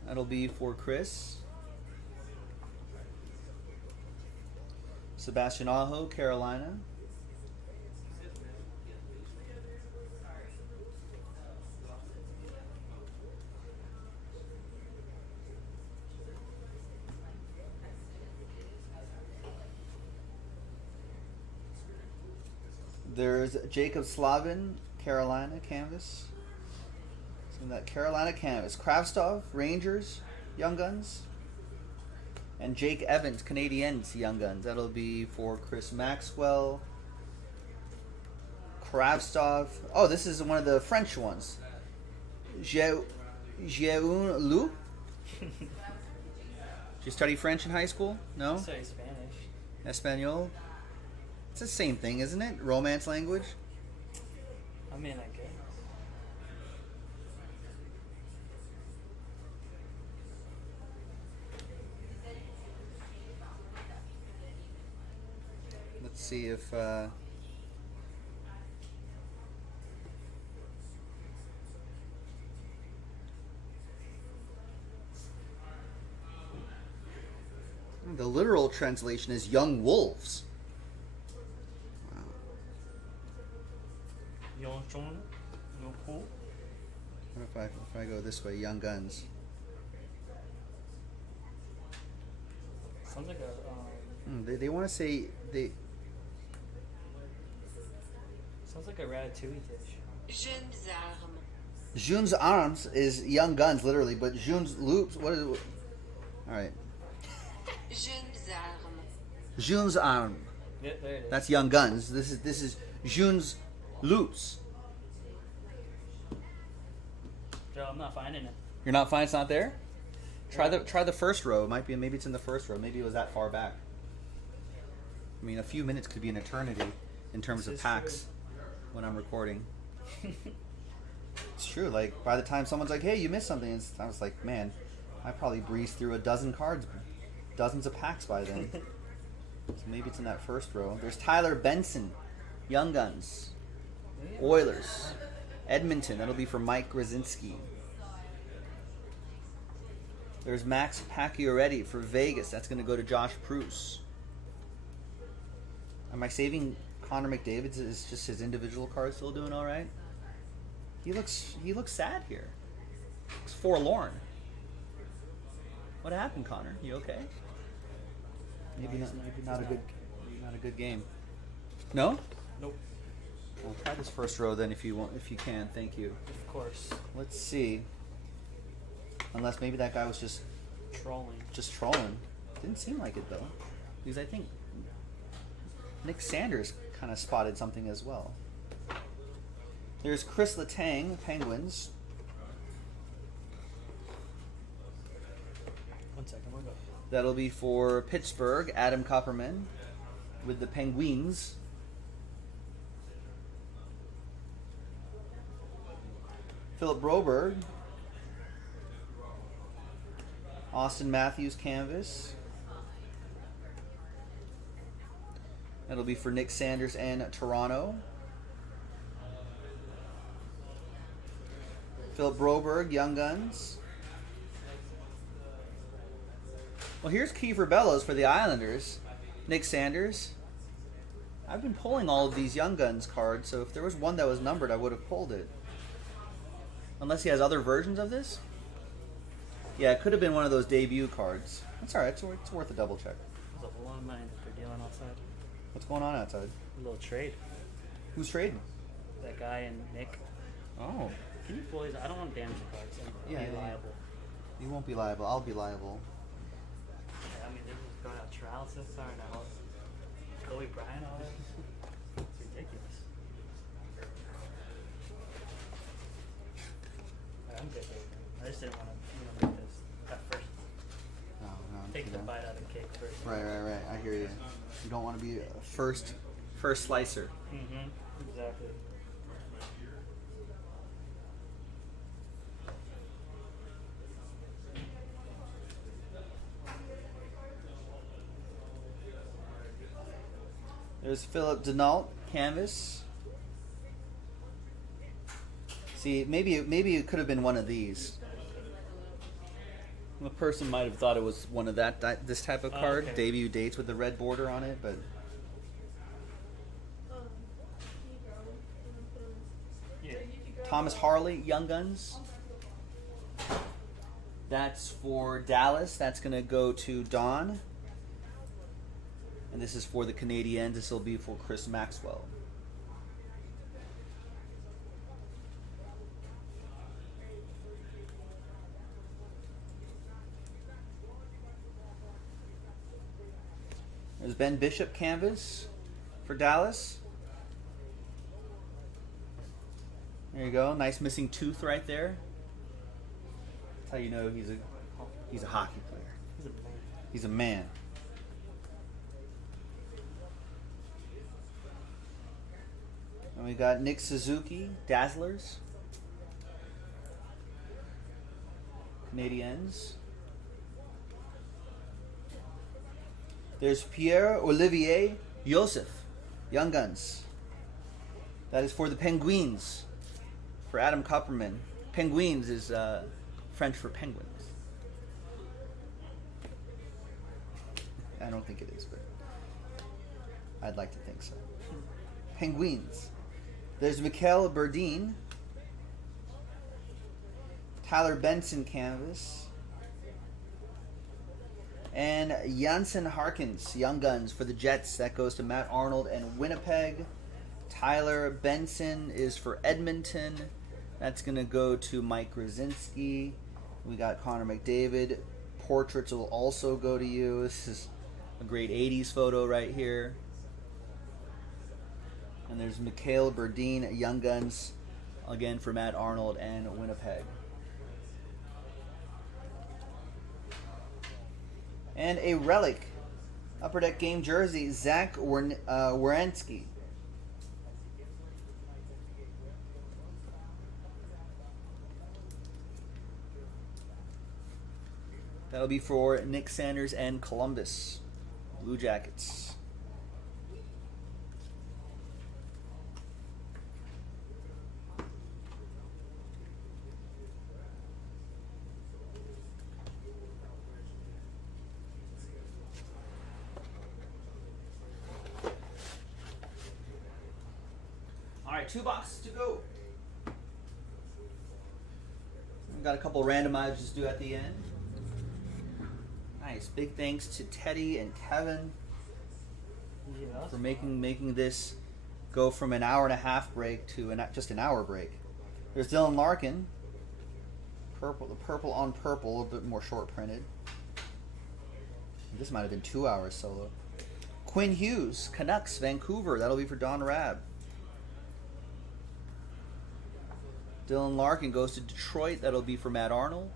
That'll be for Chris. Sebastian Aho, Carolina. There's Jacob Slavin, Carolina canvas. So that Carolina canvas. Kravstov, Rangers, Young Guns. And Jake Evans, Canadiens, Young Guns. That'll be for Chris Maxwell. Kravstov. Oh, this is one of the French ones. Jeun Lu. Did you study French in high school? No? I study Spanish. Espanol? It's the same thing, isn't it? Romance language? I mean, I guess. Let's see if. The literal translation is young wolves. Wow. What if I go this way? Young guns. Sounds like a They want to say they. sounds like a Ratatouille dish. Jeunes armes. June's arms is young guns, literally, but June's loops. What is it? All right. Jeunes armes. June's arm. Yeah, there it is. That's young guns. This is June's loops. Joe, I'm not finding it. You're not fine. It's not there. Try the first row. It might be. Maybe it's in the first row. Maybe it was that far back. I mean, a few minutes could be an eternity in terms This of is packs when I'm recording. It's true. Like by the time someone's like, "Hey, you missed something," I was like, "Man, I probably breezed through a dozen cards, dozens of packs by then." So maybe it's in that first row. There's Tyler Benson, Young Guns, Oilers, Edmonton. That'll be for Mike Grzinski. There's Max Pacioretty for Vegas. That's going to go to Josh Pruce. Am I saving Connor McDavid's? Is just his individual card still doing all right? He looks sad here. Looks forlorn. What happened, Connor? You okay? Maybe not a good game. No? Nope. Well, try this first row then if you want, if you can. Thank you. Of course. Let's see. Unless maybe that guy was just trolling. Didn't seem like it though, because I think Nick Sanders kind of spotted something as well. There's Chris Letang, Penguins. 1 second, we'll go. That'll be for Pittsburgh, Adam Copperman with the Penguins. Philip Broberg, Austin Matthews canvas. That'll be for Nick Sanders and Toronto. Philip Broberg, Young Guns. Well, here's Kiefer Bellows for the Islanders. Nick Sanders. I've been pulling all of these Young Guns cards, so if there was one that was numbered, I would have pulled it. Unless he has other versions of this? Yeah, it could have been one of those debut cards. That's alright, it's worth a double check. There's a whole lot of money that they're dealing outside. What's going on outside? A little trade. Who's trading? That guy and Nick. Oh. Can you boys? I don't want to damage the cards. I'm Yeah, be yeah. liable. You won't be liable. I'll be liable. I mean, they're just going out trials so far now. Kobe Bryant, all that. It's ridiculous. I'm good, Dave. I just didn't want to, make this at first. No, Take the bite out of the cake first. Right. I hear you. You don't want to be a first slicer. Mm-hmm. Exactly. There's Philip Denault canvas. See, maybe it could have been one of these. A person might have thought it was one of this type of card. Okay. Debut dates with the red border on it, but Yeah. Thomas Harley, Young Guns. That's for Dallas. That's going to go to Don. And this is for the Canadiens. This will be for Chris Maxwell. There's Ben Bishop canvas for Dallas. There you go. Nice missing tooth right there. That's how you know he's a hockey player. He's a man. He's a man. And we got Nick Suzuki, Dazzlers. Canadiens. There's Pierre-Olivier Joseph Young Guns. That is for the Penguins. For Adam Kupperman. Penguins is French for penguins. I don't think it is, but I'd like to think so. Penguins. There's Mikael Berdeen. Tyler Benson canvas. And Jansen Harkins, Young Guns for the Jets. That goes to Matt Arnold and Winnipeg. Tyler Benson is for Edmonton. That's going to go to Mike Grzinski. We got Connor McDavid. Portraits will also go to you. This is a great 80s photo right here. And there's Mikael Berdeen, Young Guns, again for Matt Arnold and Winnipeg. And a relic, Upper Deck game jersey, Zach Werenski. That'll be for Nick Sanders and Columbus Blue Jackets. All right, 2 boxes to go. We've got a couple randomizers to do at the end. Nice. Big thanks to Teddy and Kevin for making this go from an hour and a half break to just an hour break. There's Dylan Larkin. The purple on purple, a bit more short printed. This might have been 2 hours solo. Quinn Hughes, Canucks, Vancouver. That'll be for Don Rabb. Dylan Larkin goes to Detroit. That'll be for Matt Arnold.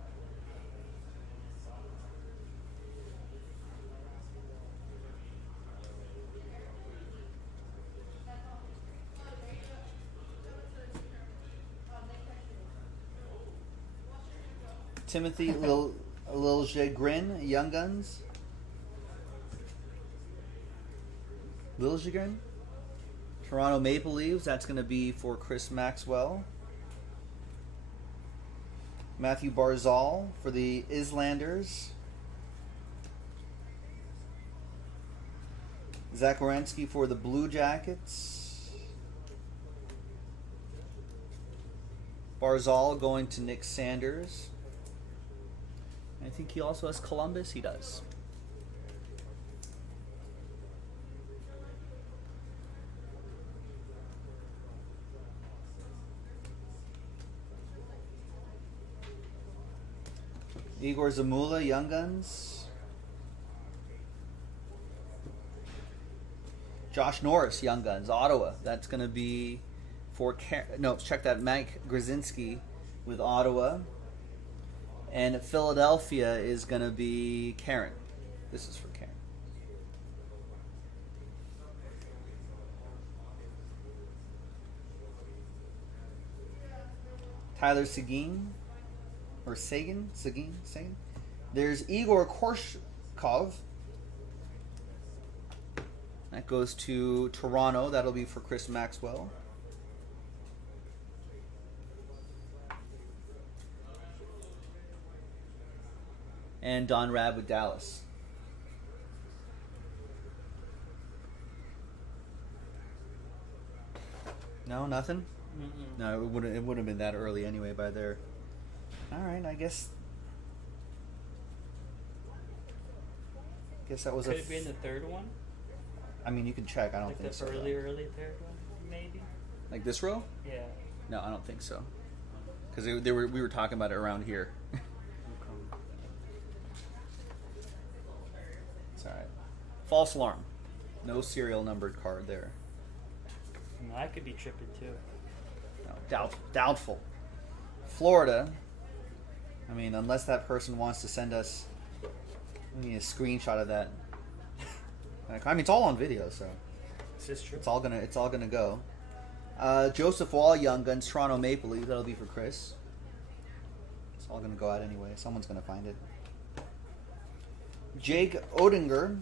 Timothy Liljegren, Young Guns. Liljegren. Toronto Maple Leafs, that's going to be for Chris Maxwell. Matthew Barzal for the Islanders. Zach Werenski for the Blue Jackets. Barzal going to Nick Sanders. I think he also has Columbus. He does. Igor Zamula, Young Guns. Josh Norris, Young Guns, Ottawa. That's going to be for... check that. Mike Grzinski with Ottawa. And Philadelphia is going to be Karen. This is for Karen. Tyler Seguin. Or Sagan? Seguin? There's Igor Korshkov. That goes to Toronto. That'll be for Chris Maxwell. And Don Rabb with Dallas. No, nothing? Mm-mm. No, it wouldn't have been that early anyway by there. All right, I guess that was Could it be in the third one? I mean, you can check. I don't Like think the so. early third one, maybe? Like this row? Yeah. No, I don't think so. Because we were talking about it around here. It's all right. False alarm. No serial numbered card there. No, I could be tripping too. No, doubtful. Florida. I mean, unless that person wants to send us a screenshot of that. I mean, it's all on video, so Is this true? it's all gonna go. Joseph Wall, Young Guns, Toronto Maple Leafs. That'll be for Chris. It's all gonna go out anyway. Someone's gonna find it. Jake Odinger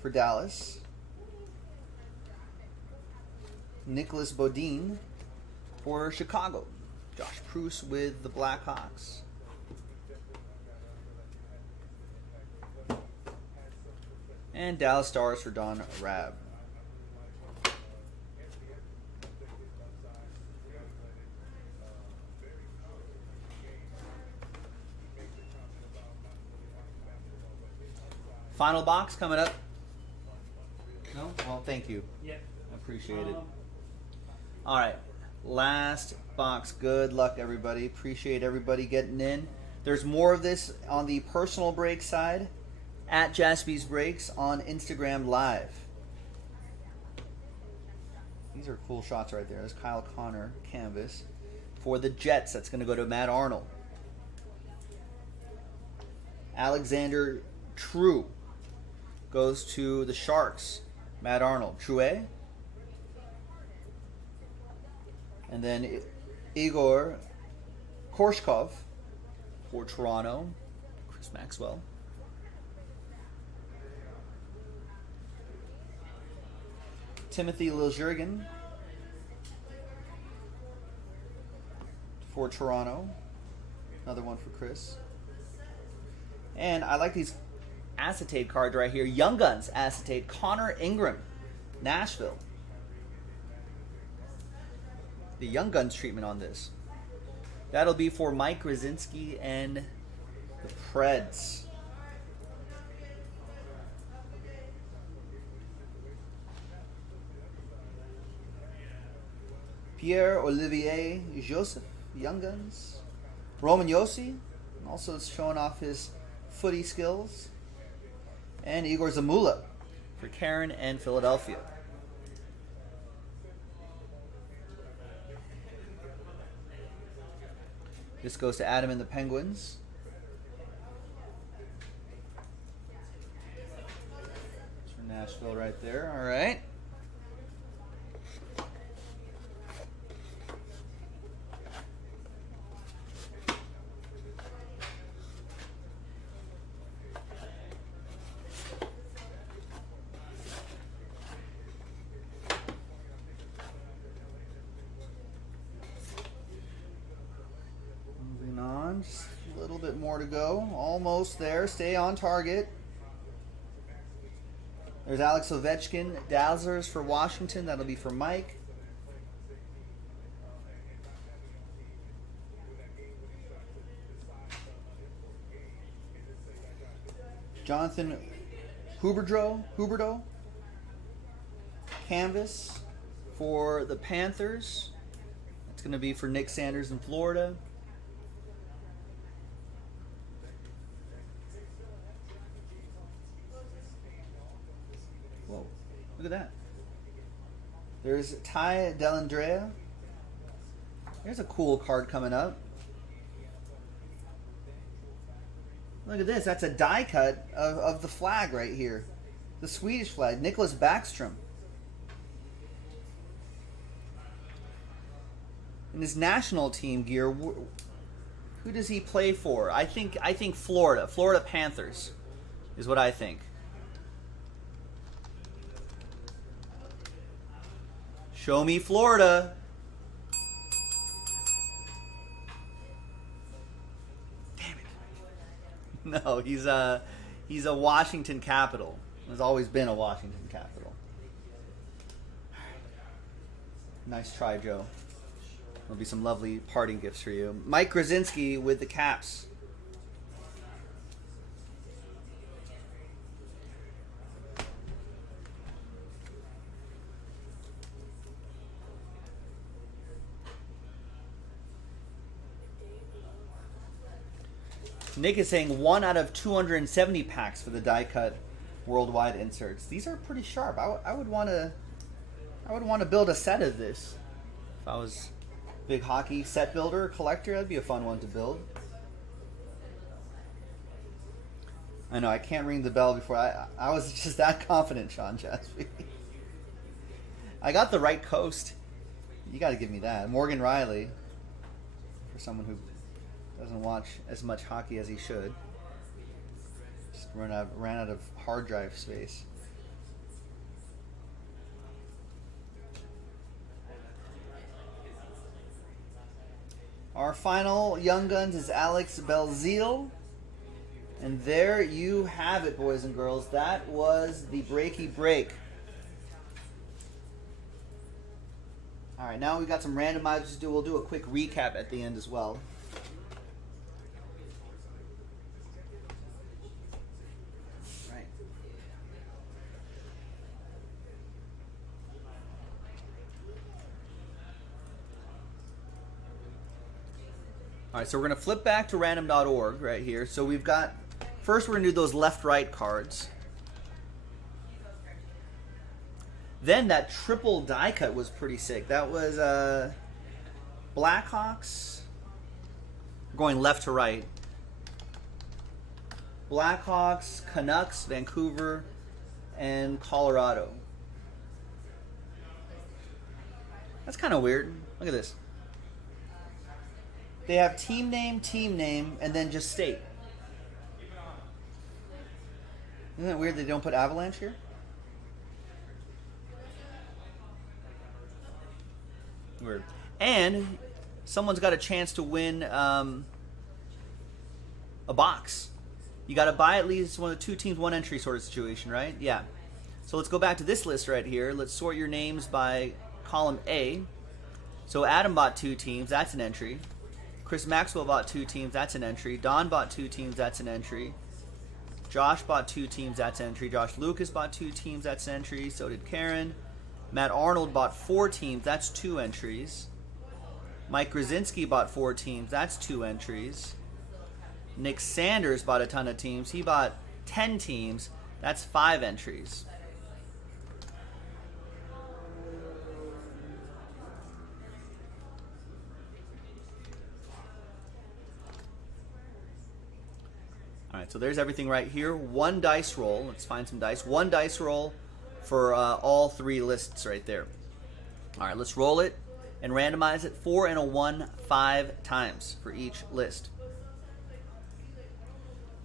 for Dallas. Nicholas Bodine for Chicago. Josh Proust with the Blackhawks. And Dallas Stars for Don Rabb. Final box coming up. No? Well, thank you. Yep. I appreciate it. All right. Last box. Good luck, everybody. Appreciate everybody getting in. There's more of this on the personal break side at Jaspy's Breaks on Instagram Live. These are cool shots right there. There's Kyle Connor canvas for the Jets. That's going to go to Matt Arnold. Alexander True goes to the Sharks. Matt Arnold. Trouet. And then Igor Korshkov for Toronto. Chris Maxwell. Timothy Liljurgen for Toronto. Another one for Chris. And I like these acetate cards right here. Young Guns acetate. Connor Ingram, Nashville. The Young Guns treatment on this. That'll be for Mike Krasinski and the Preds. Pierre-Olivier Joseph, Young Guns. Roman Yossi, also showing off his footy skills. And Igor Zamula for Karen and Philadelphia. This goes to Adam and the Penguins. It's for Nashville right there. All right. Moving on, just a little bit more to go. Almost there. Stay on target. There's Alex Ovechkin, Dazzlers for Washington. That'll be for Mike. Jonathan Huberdeau, canvas for the Panthers. That's going to be for Nick Sanders in Florida. Whoa, look at that. There's Ty Dellandrea. There's a cool card coming up. Look at this. That's a die cut of the flag right here. The Swedish flag. Nicholas Backstrom. In his national team gear, who does he play for? I think Florida. Florida Panthers is what I think. Show me Florida. No, he's a Washington Capital. Has always been a Washington Capital. Nice try, Joe. There'll be some lovely parting gifts for you. Mike Krasinski with the Caps. Nick is saying 1 out of 270 packs for the die cut worldwide inserts. These are pretty sharp. I would want to build a set of this. If I was a big hockey set builder or collector, that'd be a fun one to build. I know I can't ring the bell before I was just that confident, Sean Jaspi. I got the right coast. You got to give me that. Morgan Riley, for someone who doesn't watch as much hockey as he should. Just ran out of hard drive space. Our final Young Guns is Alex Belzile. And there you have it, boys and girls. That was the breaky break. All right, now we've got some randomizers to do. We'll do a quick recap at the end as well. Right. All right, so we're going to flip back to random.org right here. So we've got, first we're going to do those left-right cards. Then that triple die cut was pretty sick. That was Blackhawks. We're going left to right. Blackhawks, Canucks, Vancouver, and Colorado. That's kind of weird. Look at this. They have team name, and then just state. Isn't that weird they don't put Avalanche here? Weird. And someone's got a chance to win a box. You got to buy at least one of the 2 teams, 1 entry sort of situation, right? Yeah. So let's go back to this list right here. Let's sort your names by column A. So Adam bought 2 teams. That's an entry. Chris Maxwell bought 2 teams. That's an entry. Don bought 2 teams. That's an entry. Josh bought 2 teams. That's an entry. Josh Lucas bought 2 teams. That's an entry. So did Karen. Matt Arnold bought 4 teams. That's 2 entries. Mike Grzinski bought 4 teams. That's 2 entries. Nick Sanders bought a ton of teams. He bought 10 teams. That's 5 entries. All right, so there's everything right here. 1 dice roll. Let's find some dice. 1 dice roll for all 3 lists right there. All right, let's roll it and randomize it. 4 and a 1, 5 times for each list.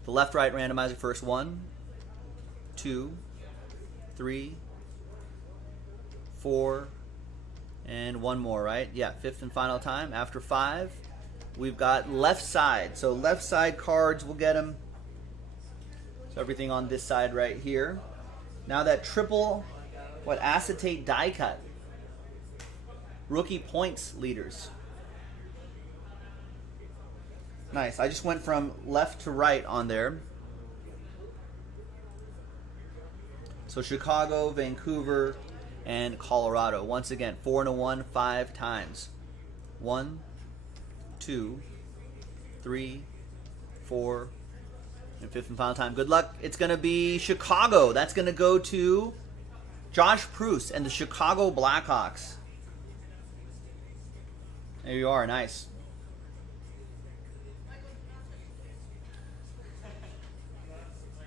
The left-right randomizer first. 1, 2, 3, 4, and 1 more, right? Yeah, 5th and final time. After 5, we've got left side. So left side cards, we'll get them. So everything on this side right here. Now that triple, acetate die cut. Rookie points leaders. Nice. I just went from left to right on there. So Chicago, Vancouver, and Colorado. Once again, 4 and a 1, 5 times. 1, 2, 3, 4, and 5th and final time. Good luck. It's going to be Chicago. That's going to go to Josh Proust and the Chicago Blackhawks. There you are. Nice.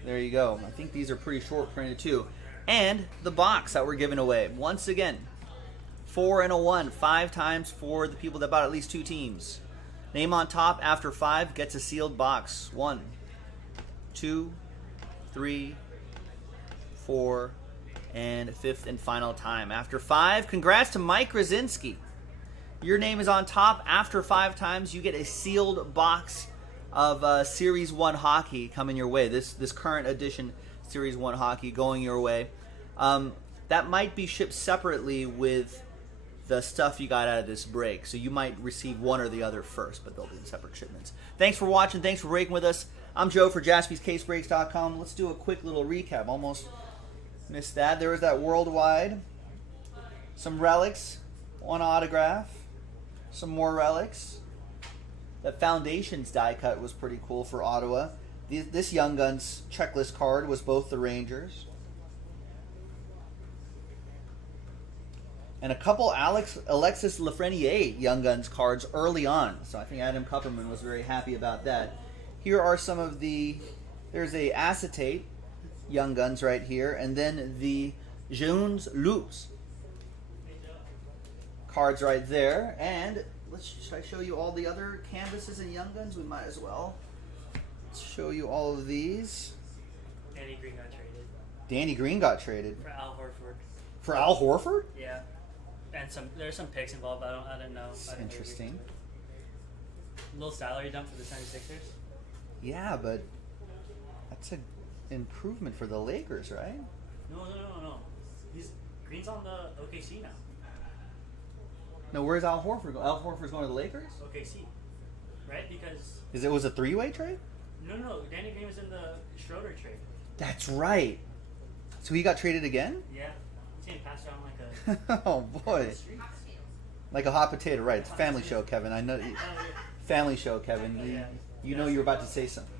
There you go. I think these are pretty short printed too. And the box that we're giving away. Once again, 4 and a 1, 5 times for the people that bought at least 2 teams. Name on top after 5 gets a sealed box. 1, 2, 3, 4, and 5th and final time. After 5, congrats to Mike Grzinski. Your name is on top. After 5 times, you get a sealed box of Series 1 hockey coming your way. This current edition Series 1 hockey going your way. That might be shipped separately with the stuff you got out of this break. So you might receive one or the other first, but they'll be in separate shipments. Thanks for watching. Thanks for breaking with us. I'm Joe for JaspysCaseBreaks.com. Let's do a quick little recap. Almost missed that. There was that worldwide. Some relics. 1 autograph. Some more relics. That Foundations die cut was pretty cool for Ottawa. This Young Guns checklist card was both the Rangers. And a couple Alexis Lafreniere Young Guns cards early on. So I think Adam Kupperman was very happy about that. Here are some of the... There's a acetate Young Guns right here. And then the Jeunes Loups cards right there. And should I show you all the other canvases and Young Guns? We might as well. Let's show you all of these. Danny Green got traded. Danny Green got traded. For Al Horford. For Al Horford? Yeah. And there's some picks involved. I didn't know. Interesting. little salary dump for the 76ers. Yeah, but that's an improvement for the Lakers, right? No. Green's on the OKC now. No, where's Al Horford going? Al Horford's going to the Lakers? OKC, right? Because It was a three-way trade? no, Danny Green was in the Schroeder trade. That's right. So he got traded again? Yeah, he's getting passed around like a Oh boy, street. like a hot potato, right? It's a family show, Kevin. I know. Family show, Kevin. You know you're about to say something.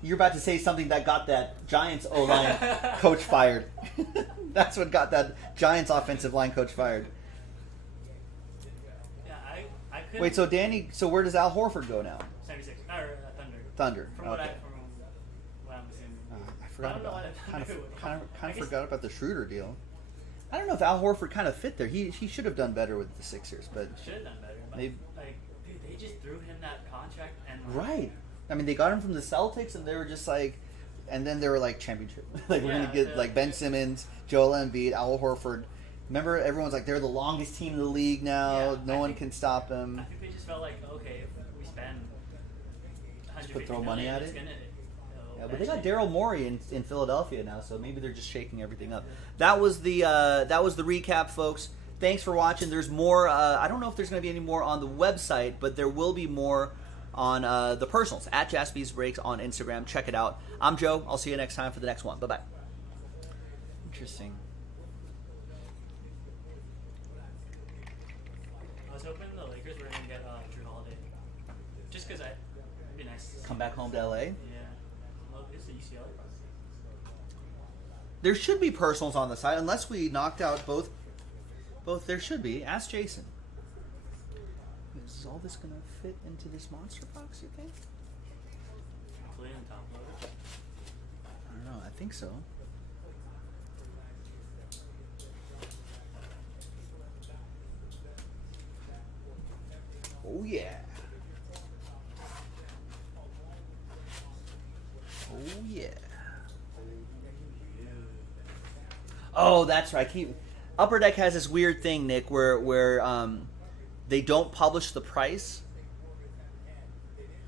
You're about to say something that got that Giants O-line coach fired. That's what got that Giants offensive line coach fired. Yeah, I couldn't. Wait, so where does Al Horford go now? 76 or Thunder. Thunder. From what Okay. what I'm assuming. I forgot I don't know about why kind they- of I guess- forgot about the Schroeder deal. I don't know if Al Horford kind of fit there. He should have done better with the Sixers, but Should have done better. But They- like, dude, they just threw him that contract and right. I mean, they got him from the Celtics, and they were just like, and then they were like championship. Like we're gonna Yeah, get they're like like- Ben Simmons, Joel Embiid, Al Horford. Remember, everyone's like they're the longest team in the league now. Yeah, No I one think- can stop them. I think they just felt like, okay, if we spend throw money $150 at it's it? gonna, Yeah, but they got eventually- Daryl Morey in Philadelphia now, so maybe they're just shaking everything up. That was the recap, folks. Thanks for watching. There's more. I don't know if there's going to be any more on the website, but there will be more on the personals at Jaspy's Breaks on Instagram. Check it out. I'm Joe. I'll see you next time for the next one. Bye bye. Interesting. I was hoping the Lakers were gonna get Drew Holiday, just because it'd be nice. To see Come back home to LA. Yeah, well, it's the UCLA. There should be personals on the site, unless we knocked out both. There should be. Ask Jason. Is all this going to fit into this monster box, you think? Hopefully on top loader. I don't know. I think so. Oh, yeah. Oh, yeah. Oh, that's right. Upper Deck has this weird thing, Nick, where they don't publish the price.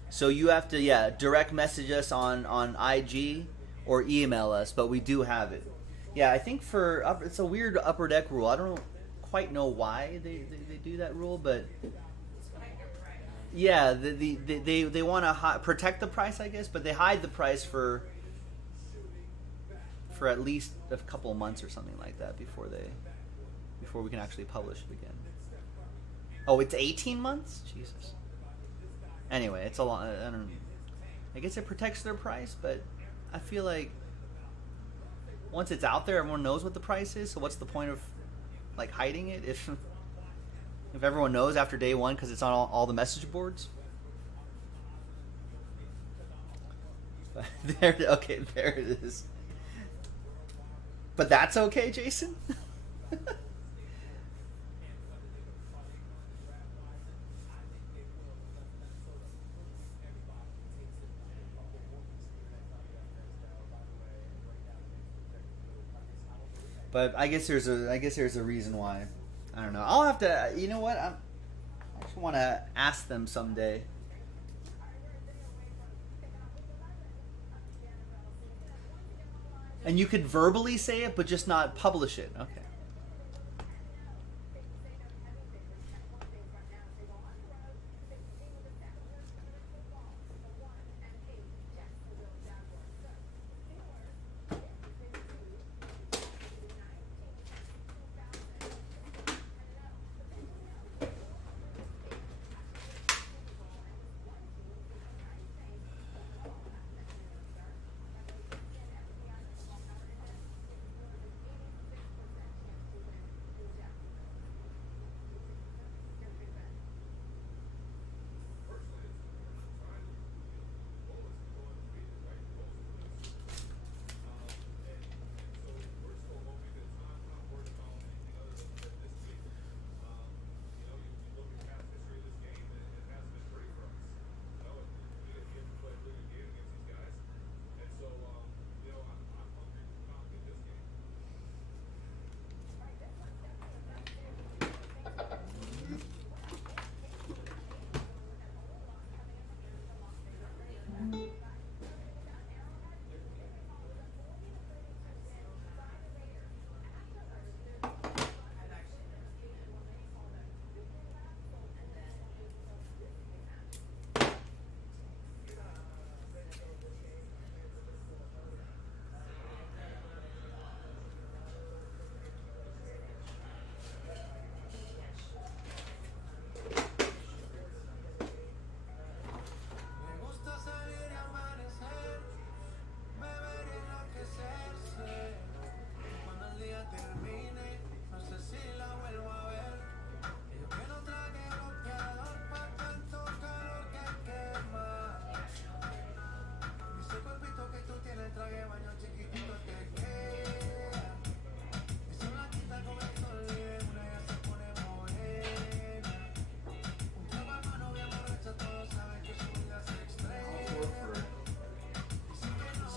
So you have to, direct message us on IG or email us, but we do have it. Yeah, I think it's a weird Upper Deck rule. I don't quite know why they do that rule, but yeah, they want to protect the price, I guess, but they hide the price for at least a couple of months or something like that before we can actually publish it again. Oh, it's 18 months? Jesus. Anyway, it's a lot. I guess it protects their price, but I feel like once it's out there, everyone knows what the price is. So what's the point of like hiding it if everyone knows after day one because it's on all the message boards? There it is. But that's okay, Jason? But I guess there's a reason why. I don't know. I'll have to. You know what? I just want to ask them someday. And you could verbally say it, but just not publish it. Okay.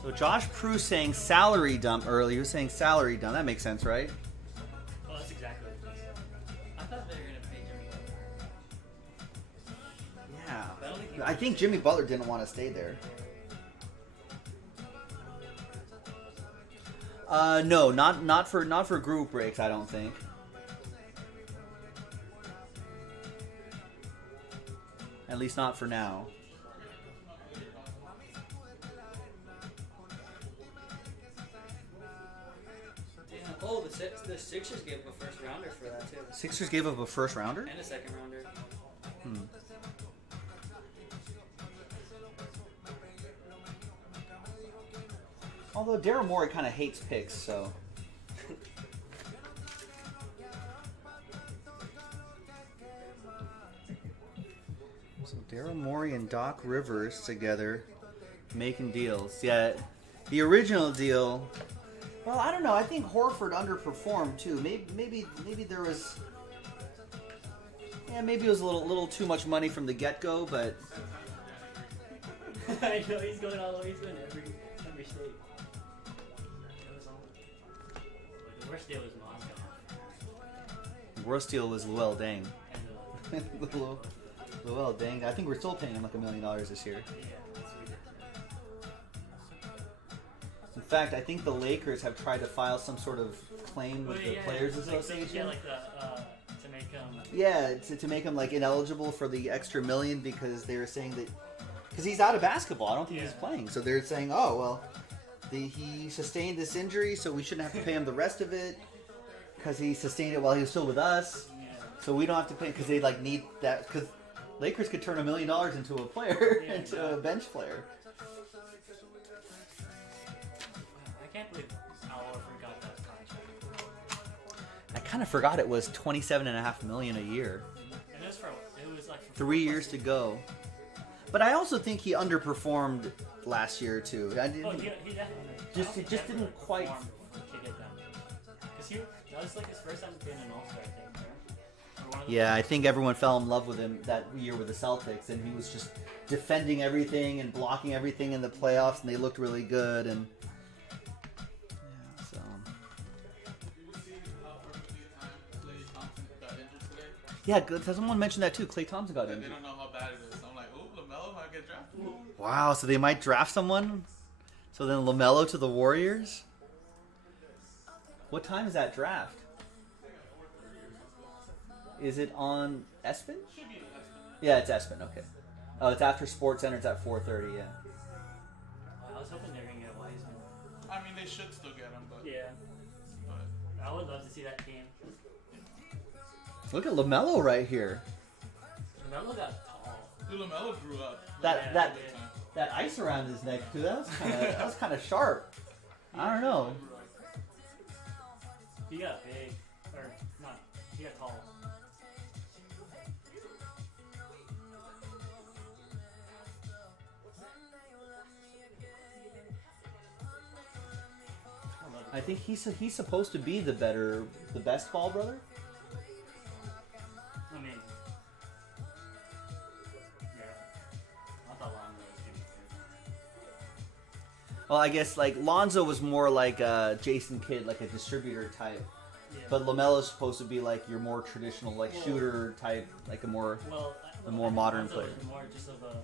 So Josh Prue saying salary dump earlier. He was saying salary dump. That makes sense, right? Oh, that's exactly what he said. I thought they were gonna pay Jimmy Butler. Yeah. But I don't think he I think Jimmy Butler didn't want to stay there. No, not for group breaks. I don't think. At least not for now. Damn. Oh, the Sixers gave up a first rounder for that too, Sixers gave up a first rounder? and a second rounder. Although Daryl Morey kind of hates picks, so. So Daryl Morey and Doc Rivers together making deals. Yeah, the original deal. Well, I don't know. I think Horford underperformed too. Maybe there was. Yeah, maybe it was a little too much money from the get-go, but I know he's going all over. He's going every state. The worst deal was Moscow. the worst deal was Luol Deng. And Luol Deng. I think we're still paying him like $1 million this year. yeah, it's ridiculous. In fact, I think the Lakers have tried to file some sort of claim with the Players Association. Yeah, like the to make him. Yeah, to make him like ineligible for the extra $1 million because they were saying that because he's out of basketball. I don't think he's playing, so they're saying, oh well, he sustained this injury, so we shouldn't have to pay him the rest of it because he sustained it while he was still with us. Yeah. So we don't have to pay because they like need that because Lakers could turn $1 million into a player, into a bench player. I can't believe Al Horford got that contract. I kind of forgot it was $27.5 million a year. And it was like for 3 years to go. But I also think he underperformed last year too. I didn't. Oh, he definitely. It just didn't quite. To get them. Because that was like his first time being an All-Star, I think. Right? Or one of the Yeah, I think everyone fell in love with him that year with the Celtics, and he was just defending everything and blocking everything in the playoffs, and they looked really good. And yeah, so yeah, good. Someone mentioned that too. Klay Thompson got They injured. don't know how bad it is. I'm like, oh, LaMelo might get drafted. Wow, so they might draft someone. So then LaMelo to the Warriors. What time is that draft? Is it on ESPN? Yeah, it's ESPN. Okay. Oh, it's after SportsCenter. It's at 4:30. Yeah. I was hoping they were going to get Wiseman. I mean, they should still get him, but Yeah. but I would love to see that team. Look at LaMelo right here. LaMelo got tall. dude, LaMelo grew up. That ice around his neck too. That was kind of sharp. I don't know. He got big. Or, not. He got tall. I think he's supposed to be the best ball brother. I mean, yeah. I thought Lonzo was going to be Well, I guess like Lonzo was more like a Jason Kidd, like a distributor type. Yeah. But LaMelo's supposed to be like your more traditional, like shooter type, like a more. Well, the more I think modern Lonzo player. was more just of a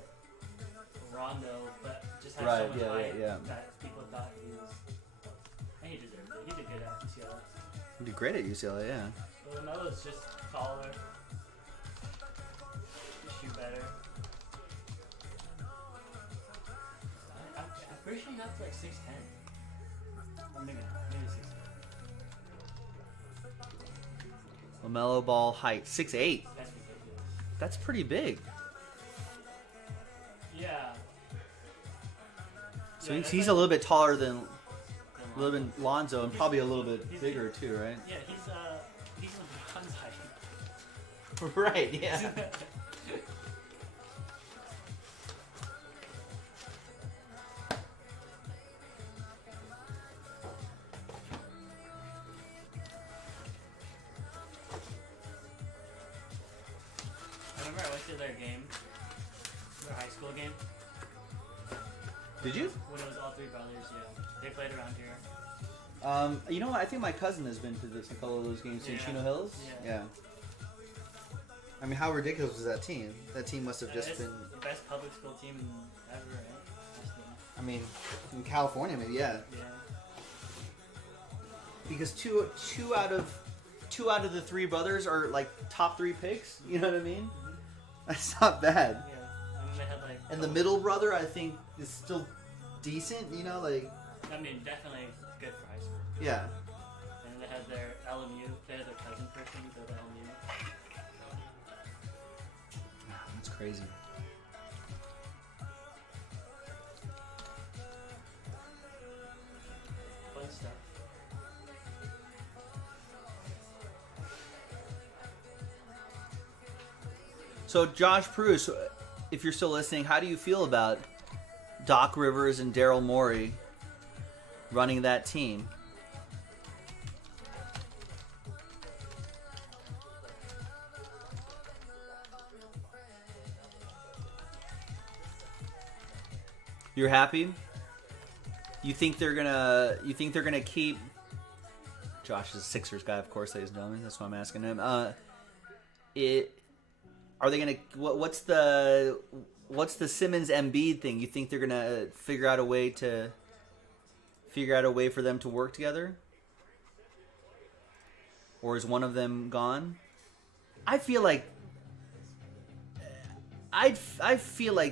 Rondo, but just had Right, so much yeah, height yeah. that people thought he was. And he deserved it. He did good at UCLA. He did great at UCLA, yeah. But LaMelo's just taller. Shoot better. I'm pretty sure he got to like 6'10". Or maybe 6'8". LaMelo Ball height 6'8". That's ridiculous. That's pretty big. Yeah. So Yeah, he's that's a like- little bit taller than a Lonzo. little bit Lonzo, and probably a little bit He's- bigger too, right? Yeah, he's LeBron's height. Right. Yeah. I remember I went to their game, their high school game, Did you? When it was all three brothers, yeah. They played around here. You know what? I think my cousin has been to a couple of those games in Yeah. Chino Hills. Yeah. I mean, how ridiculous was that team? That team must have just It's been. the best public school team ever, right? Just, I mean, in California, maybe yeah. yeah. Because two out of the three brothers are like top 3 picks. You know what I mean? That's not bad. Yeah. I mean, they had like. And the middle brother, I think, is still decent. You know, like I mean, definitely good for high school. yeah. And they had their LMU. They had their cousin person go to LMU. That's crazy. Fun stuff. So, Josh Bruce, if you're still listening, how do you feel about Doc Rivers and Daryl Morey running that team? You're happy? You think they're gonna keep? Josh is a Sixers guy, of course, ladies and gentlemen. That's why I'm asking him. Are they gonna? What's the Simmons Embiid thing? You think they're gonna figure out a way for them to work together, or is one of them gone? I feel like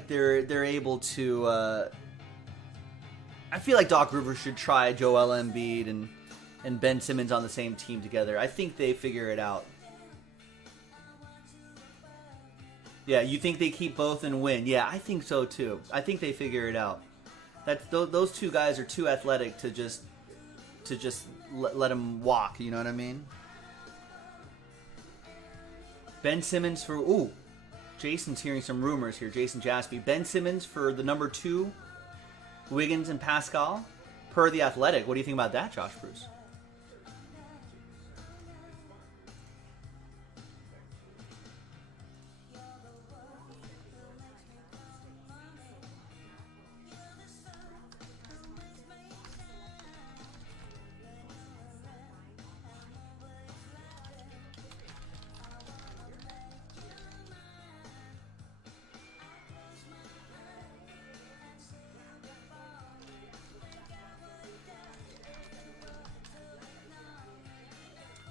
they're able to. I feel like Doc Rivers should try Joel Embiid and Ben Simmons on the same team together. I think they figure it out. Yeah, you think they keep both and win? Yeah, I think so too. I think they figure it out. Those two guys are too athletic to just let them walk. You know what I mean? Ben Simmons for Jason's hearing some rumors here. Jason Jaspy. Ben Simmons for the number 2. Wiggins and Pascal per The Athletic. What do you think about that, Josh Bruce?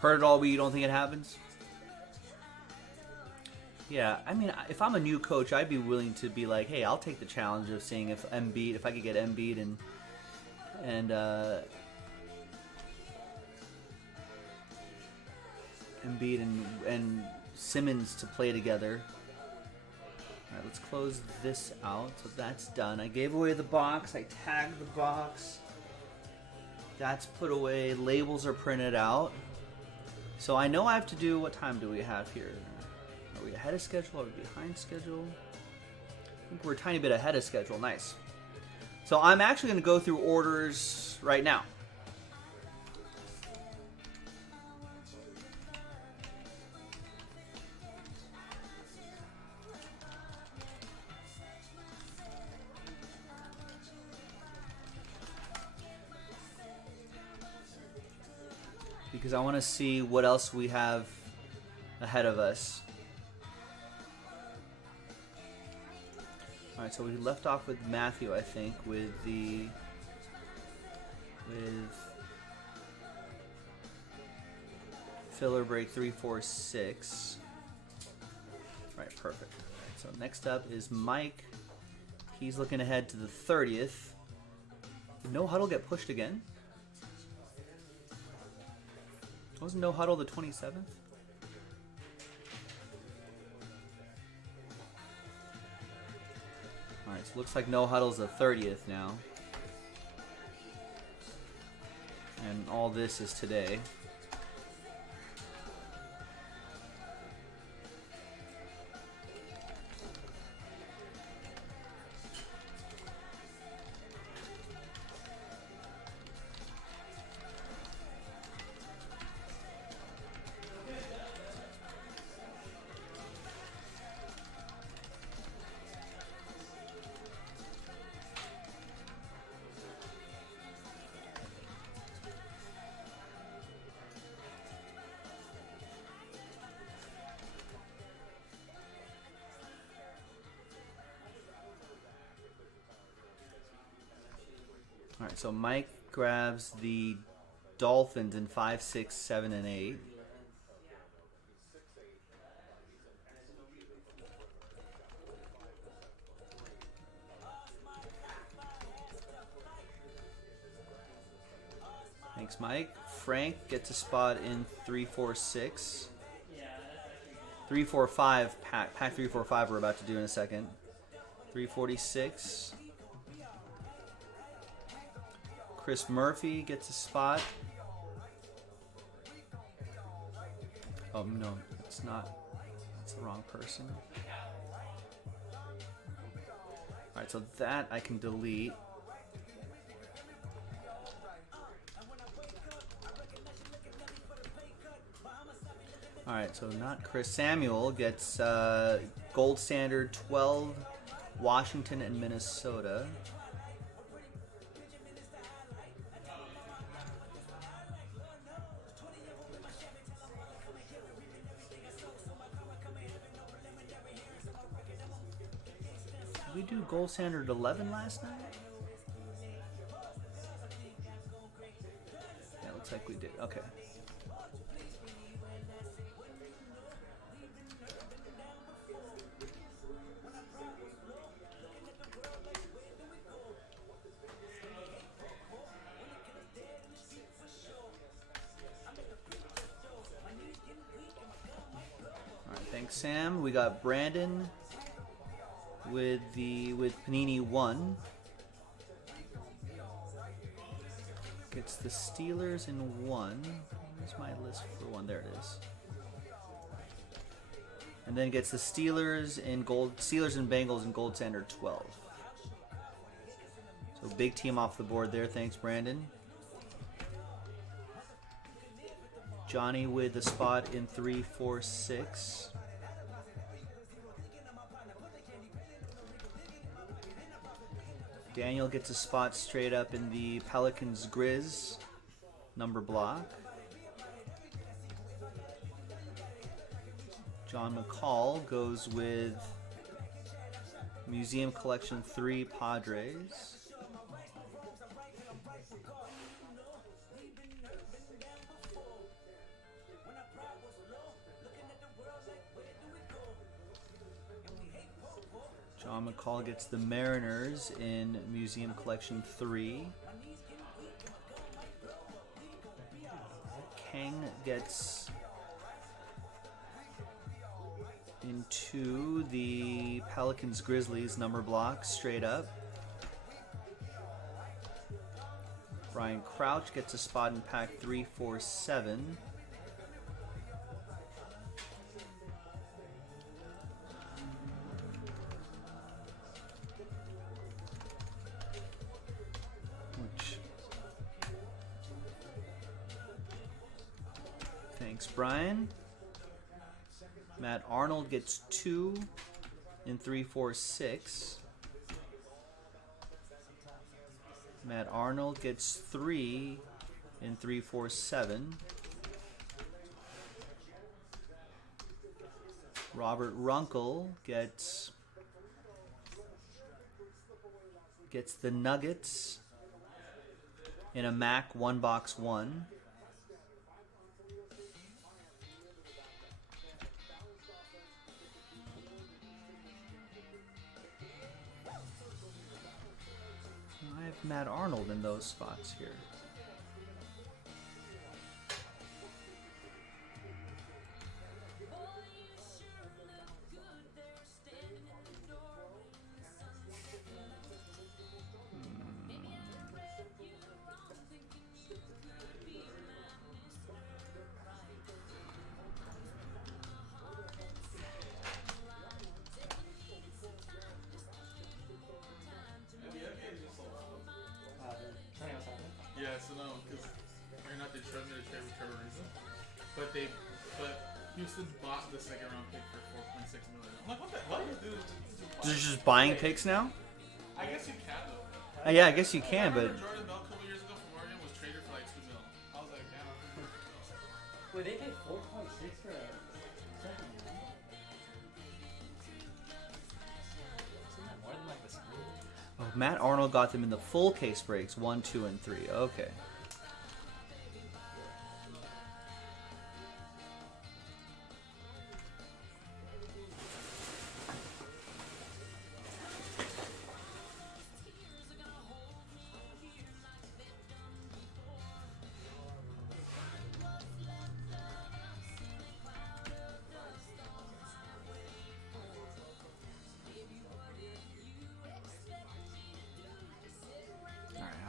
Heard it all, but you don't think it happens? Yeah, I mean, if I'm a new coach, I'd be willing to be like, hey, I'll take the challenge of seeing if I could get Embiid and Simmons to play together. All right, let's close this out. So that's done. I gave away the box. I tagged the box. That's put away. Labels are printed out. So I know I have to do, what time do we have here? Are we ahead of schedule? Are we behind schedule? I think we're a tiny bit ahead of schedule. Nice. So I'm actually going to go through orders right now. Because I want to see what else we have ahead of us. Alright, so we left off with Matthew, I think, with filler break 346. Alright, perfect. Alright, so next up is Mike. He's looking ahead to the 30th. Did No Huddle get pushed again? Wasn't No Huddle the 27th? Alright, so looks like No Huddle's the 30th now. And all this is today. All right, so Mike grabs the Dolphins in 5, 6, 7, and 8. Thanks, Mike. Frank gets a spot in 3, 4, 6. 3, 4, 5. Pack 3, 4, 5 we're about to do in a second. 346. Chris Murphy gets a spot. Oh, no, it's not. It's the wrong person. Alright, so that I can delete. Alright, so not Chris. Samuel gets gold standard 12, Washington and Minnesota. Did we do gold standard 11 last night? Yeah, looks like we did. Okay. Thanks, Sam. We got Brandon with Panini 1. Gets the Steelers in 1. Where's my list for 1? There it is. And then gets the Steelers and Bengals in gold standard 12. So big team off the board there. Thanks, Brandon. Johnny with the spot in 3, 4, 6. Daniel gets a spot straight up in the Pelicans Grizz number block. John McCall goes with Museum Collection 3 Padres. John McCall gets the Mariners in Museum Collection 3. Kang gets into the Pelicans Grizzlies number block straight up. Brian Crouch gets a spot in pack 3, 4, 7. Thanks, Brian. Matt Arnold gets 2 in 3, 4, 6. Matt Arnold gets 3 in 3, 4, 7. Robert Runkle gets the Nuggets in a MAC 1 box 1. I have Matt Arnold in those spots here. Yeah, so no, because they're not Detroit, they're Trevor Reason. But Houston bought the second round pick for $4.6 million. I'm like, what? Dude, They're just buying picks now? I guess you can though. Yeah, I guess you can, I but remember Jordan Bell a couple years ago from Oregon was traded for like $2 million. I was like, damn. Wait, they paid 4.6 for a second round? Isn't that more than like the Spurs? oh, Matt Arnold got them in the full case breaks, 1, 2, and 3. Okay.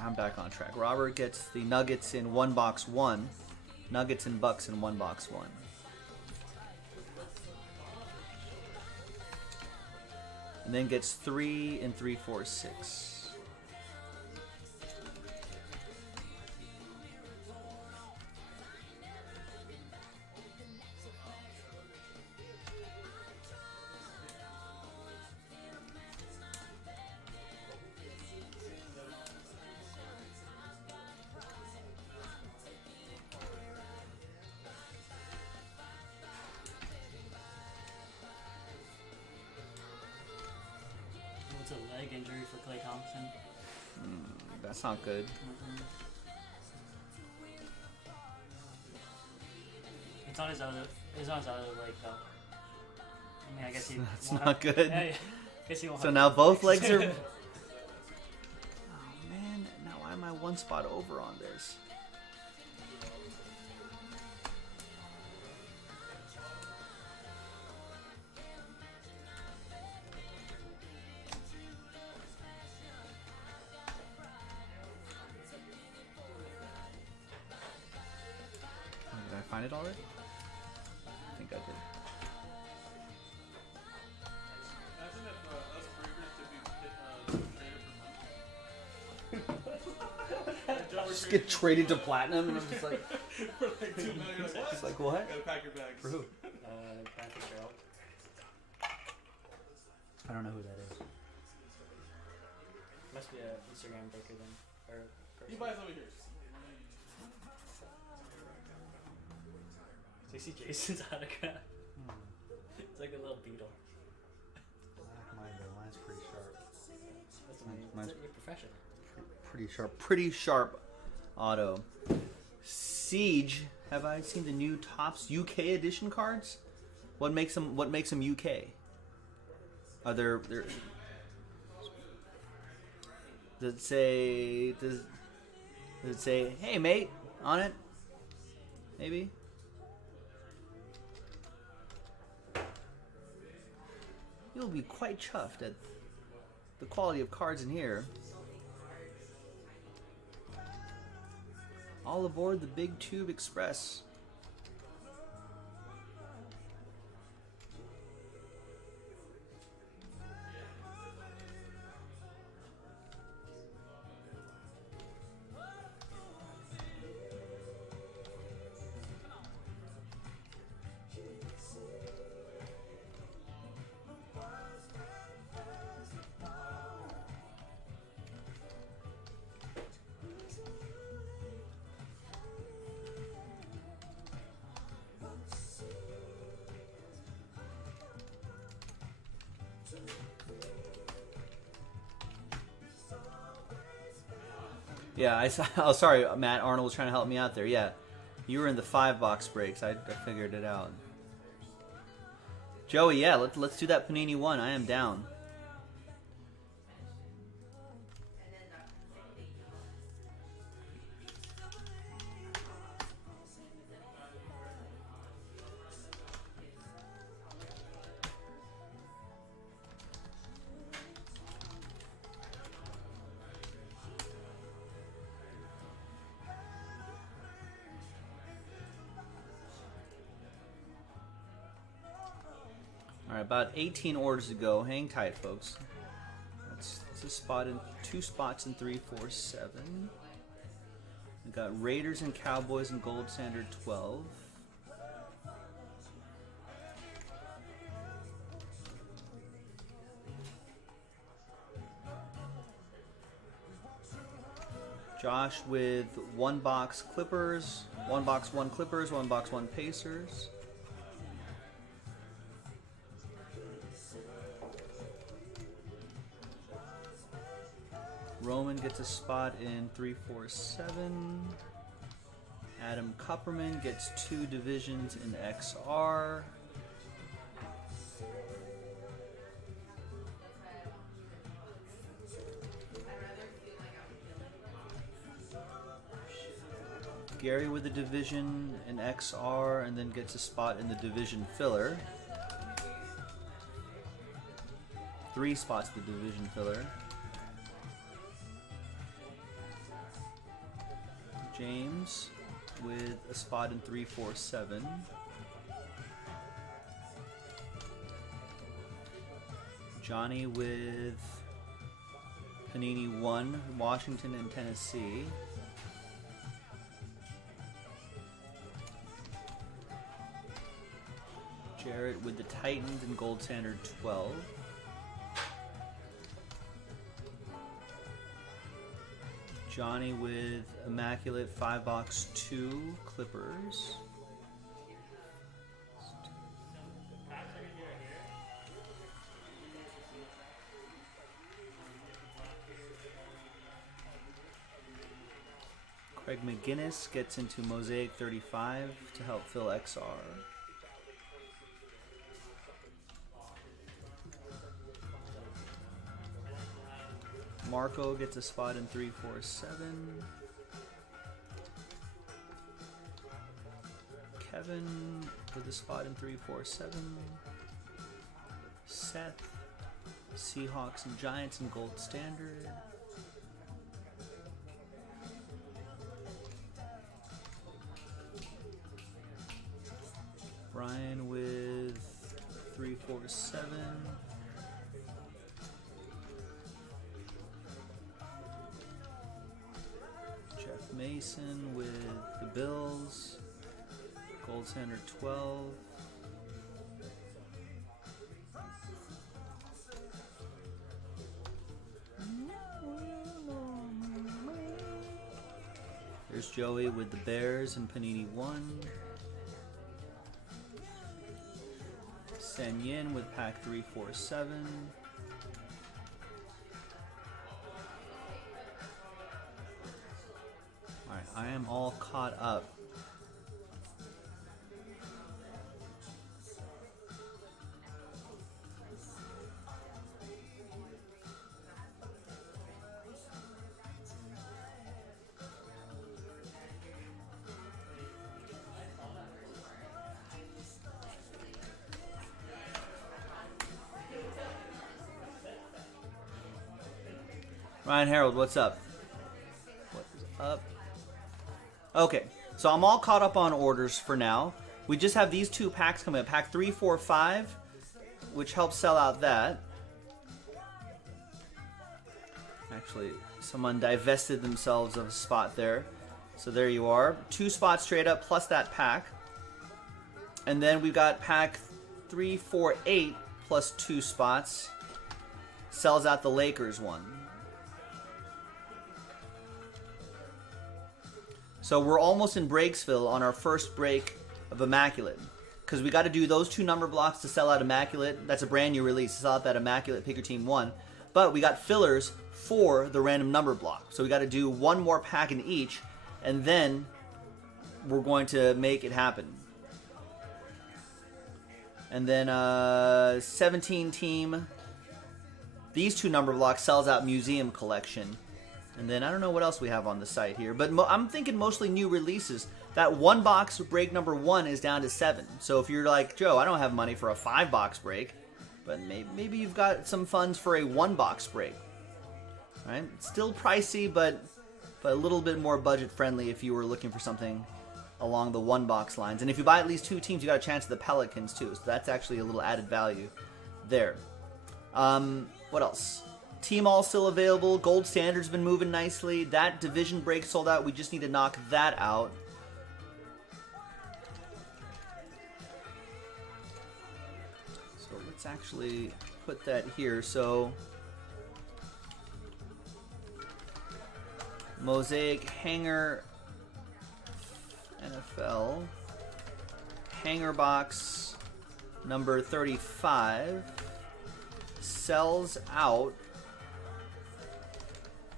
I'm back on track. Robert gets the Nuggets in 1 box 1. Nuggets and Bucks in 1 box 1. And then gets 3 in 3, 4, 6. What's a leg injury for Klay Thompson? That's not good. It's on his other leg though. I mean, I guess he. That's won't not have- good. Yeah, yeah. Guess he won't So have now to- both legs are... Oh man, now why am I 1 spot over on this? Oh, did I find it already? I think I did. Imagine if us breakers could be traded Just get traded to platinum, and I'm just like, for like $2 million. What? it's like what? Gotta pack your bags. For who? Patrick Gerald. I don't know who that is. Must be an Instagram breaker then, or. He buys over here. So you see Jason's autograph. It's like a little beetle. Mine's pretty sharp. That's amazing. Mine's- You're professional. Pretty sharp auto. Siege, have I seen the new Topps UK edition cards? What makes them UK? Are there does it say hey mate on it? Maybe? You'll be quite chuffed at the quality of cards in here. All aboard the Big Tube Express. Yeah, I saw. Oh, sorry, Matt Arnold was trying to help me out there. Yeah, you were in the 5 box breaks. I figured it out. Joey, yeah, let's do that Panini 1. I am down. All right, about 18 orders to go. Hang tight, folks. That's a spot in 2 spots in 3, 4, 7. We got Raiders and Cowboys and Gold Standard 12. Josh with 1 box Clippers, 1 box 1 Clippers, 1 box 1 Pacers. Roman gets a spot in 347. Adam Kupperman gets 2 divisions in XR. Gary with a division in XR and then gets a spot in the division filler. 3 spots the division filler. James with a spot in 347. Johnny with Panini 1, Washington and Tennessee. Jarrett with the Titans and Gold Standard 12. Johnny with Immaculate 5-box 2 Clippers. Craig McGinnis gets into Mosaic 35 to help fill XR. Marco gets a spot in 347. Kevin with a spot in 347. Seth, Seahawks and Giants in Gold Standard. Brian with 347. Mason with the Bills, Gold Standard 12. There's Joey with the Bears and Panini 1. Sen Yin with pack 347. I am all caught up. Ryan Harold, what's up? What's up? Okay, so I'm all caught up on orders for now. We just have these 2 packs coming up. Pack 3, 4, 5, which helps sell out that. Actually, someone divested themselves of a spot there. So there you are. 2 spots straight up plus that pack. And then we've got pack 3, 4, 8 plus 2 spots. Sells out the Lakers one. So we're almost in Breaksville on our first break of Immaculate. Because we got to do those 2 number blocks to sell out Immaculate. That's a brand new release to sell out that Immaculate Pick Your Team 1. But we got fillers for the random number block. So we got to do 1 more pack in each. And then we're going to make it happen. And then 17 team. These 2 number blocks sells out Museum Collection. And then I don't know what else we have on the site here, but I'm thinking mostly new releases. That 1 box break number 1 is down to 7. So if you're like, Joe, I don't have money for a 5-box break, but maybe you've got some funds for a 1-box break. Right? Still pricey, but a little bit more budget friendly if you were looking for something along the 1-box lines. And if you buy at least 2 teams, you got a chance at the Pelicans too. So that's actually a little added value there. What else? Team All still available. Gold Standard's been moving nicely. That division break sold out. We just need to knock that out. So let's actually put that here. So Mosaic Hanger NFL Hanger box number 35 sells out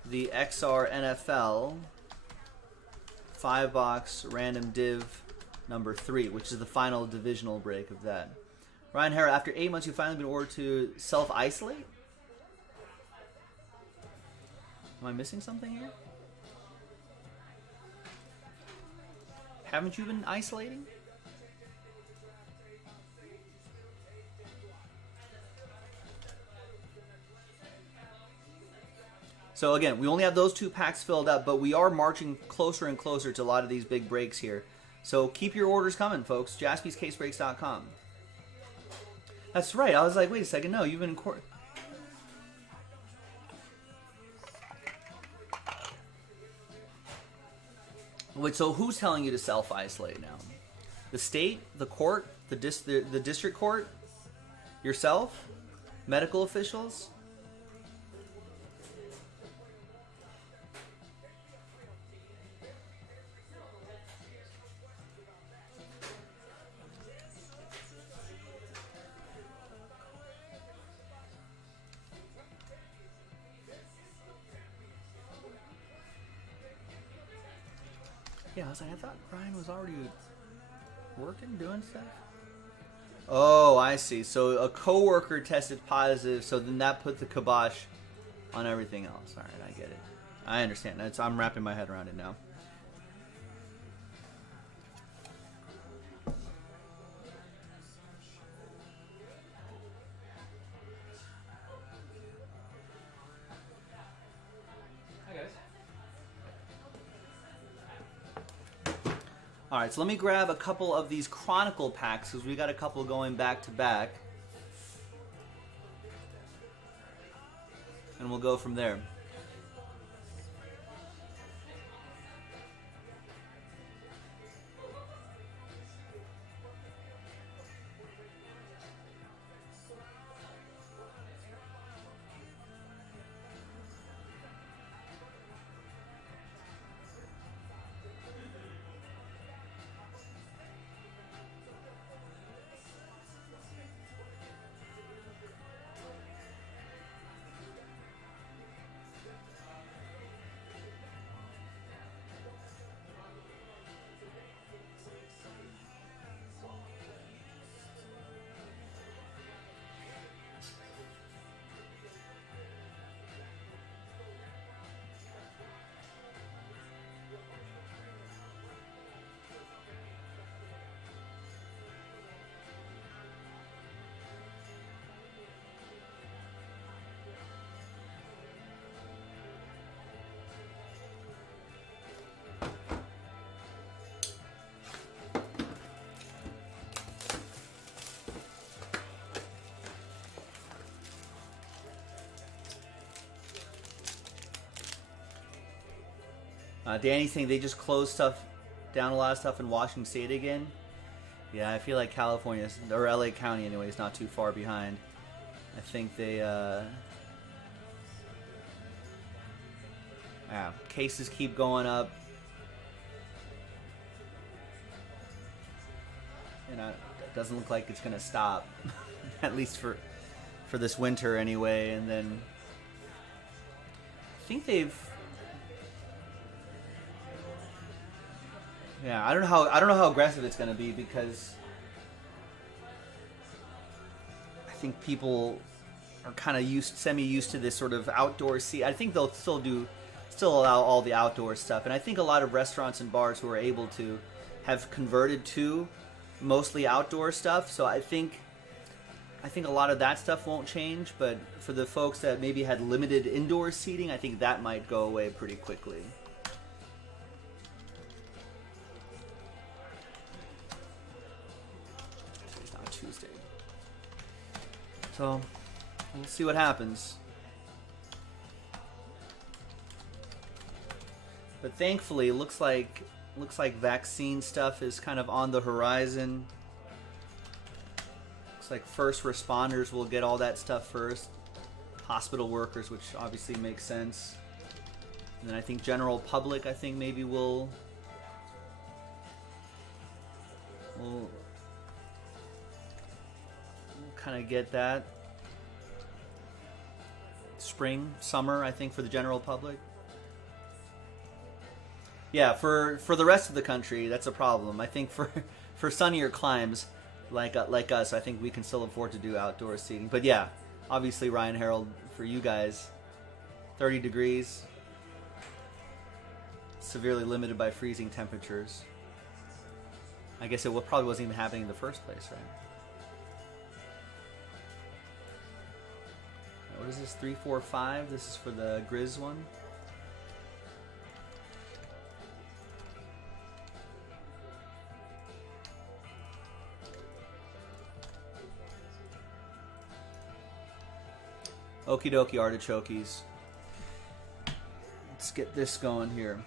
the XR NFL 5-box random div number 3, which is the final divisional break of that. Ryan Hara, after 8 months, you've finally been ordered to self-isolate? Am I missing something here? Haven't you been isolating? So again, we only have those 2 packs filled up, but we are marching closer and closer to a lot of these big breaks here. So keep your orders coming, folks. JaspysCaseBreaks.com. That's right. I was like, wait a second. No, you've been in court. Wait, so who's telling you to self-isolate now? The state? The court? The district court? Yourself? Medical officials? Yeah, I was like, I thought Ryan was already working, doing stuff. Oh, I see. So a coworker tested positive, so then that put the kibosh on everything else. All right, I get it. I understand. I'm wrapping my head around it now. Alright, so let me grab a couple of these Chronicle packs because we got a couple going back to back. And we'll go from there. Danny's saying they just closed stuff down, a lot of stuff in Washington State again. Yeah, I feel like California, or LA County anyway, is not too far behind. I think they, yeah, cases keep going up. And it doesn't look like it's going to stop, at least for this winter anyway. And then I think they've, yeah, I don't know how aggressive it's going to be because I think people are kind of semi-used to this sort of outdoor scene. I think they'll still allow all the outdoor stuff, and I think a lot of restaurants and bars who are able to have converted to mostly outdoor stuff. So I think a lot of that stuff won't change, but for the folks that maybe had limited indoor seating, I think that might go away pretty quickly. Tuesday. So we'll see what happens. But thankfully, it looks like vaccine stuff is kind of on the horizon. Looks like first responders will get all that stuff first. Hospital workers, which obviously makes sense. And then I think general public, I think maybe will kind of get that spring, summer, I think, for the general public. Yeah, for the rest of the country, that's a problem. I think for for sunnier climes like us, I think we can still afford to do outdoor seating. But yeah, obviously Ryan Harold, for you guys, 30 degrees, severely limited by freezing temperatures. I guess it probably wasn't even happening in the first place, right? What is this? 3, 4, 5. This is for the Grizz one. Okie dokie artichokes. Let's get this going here.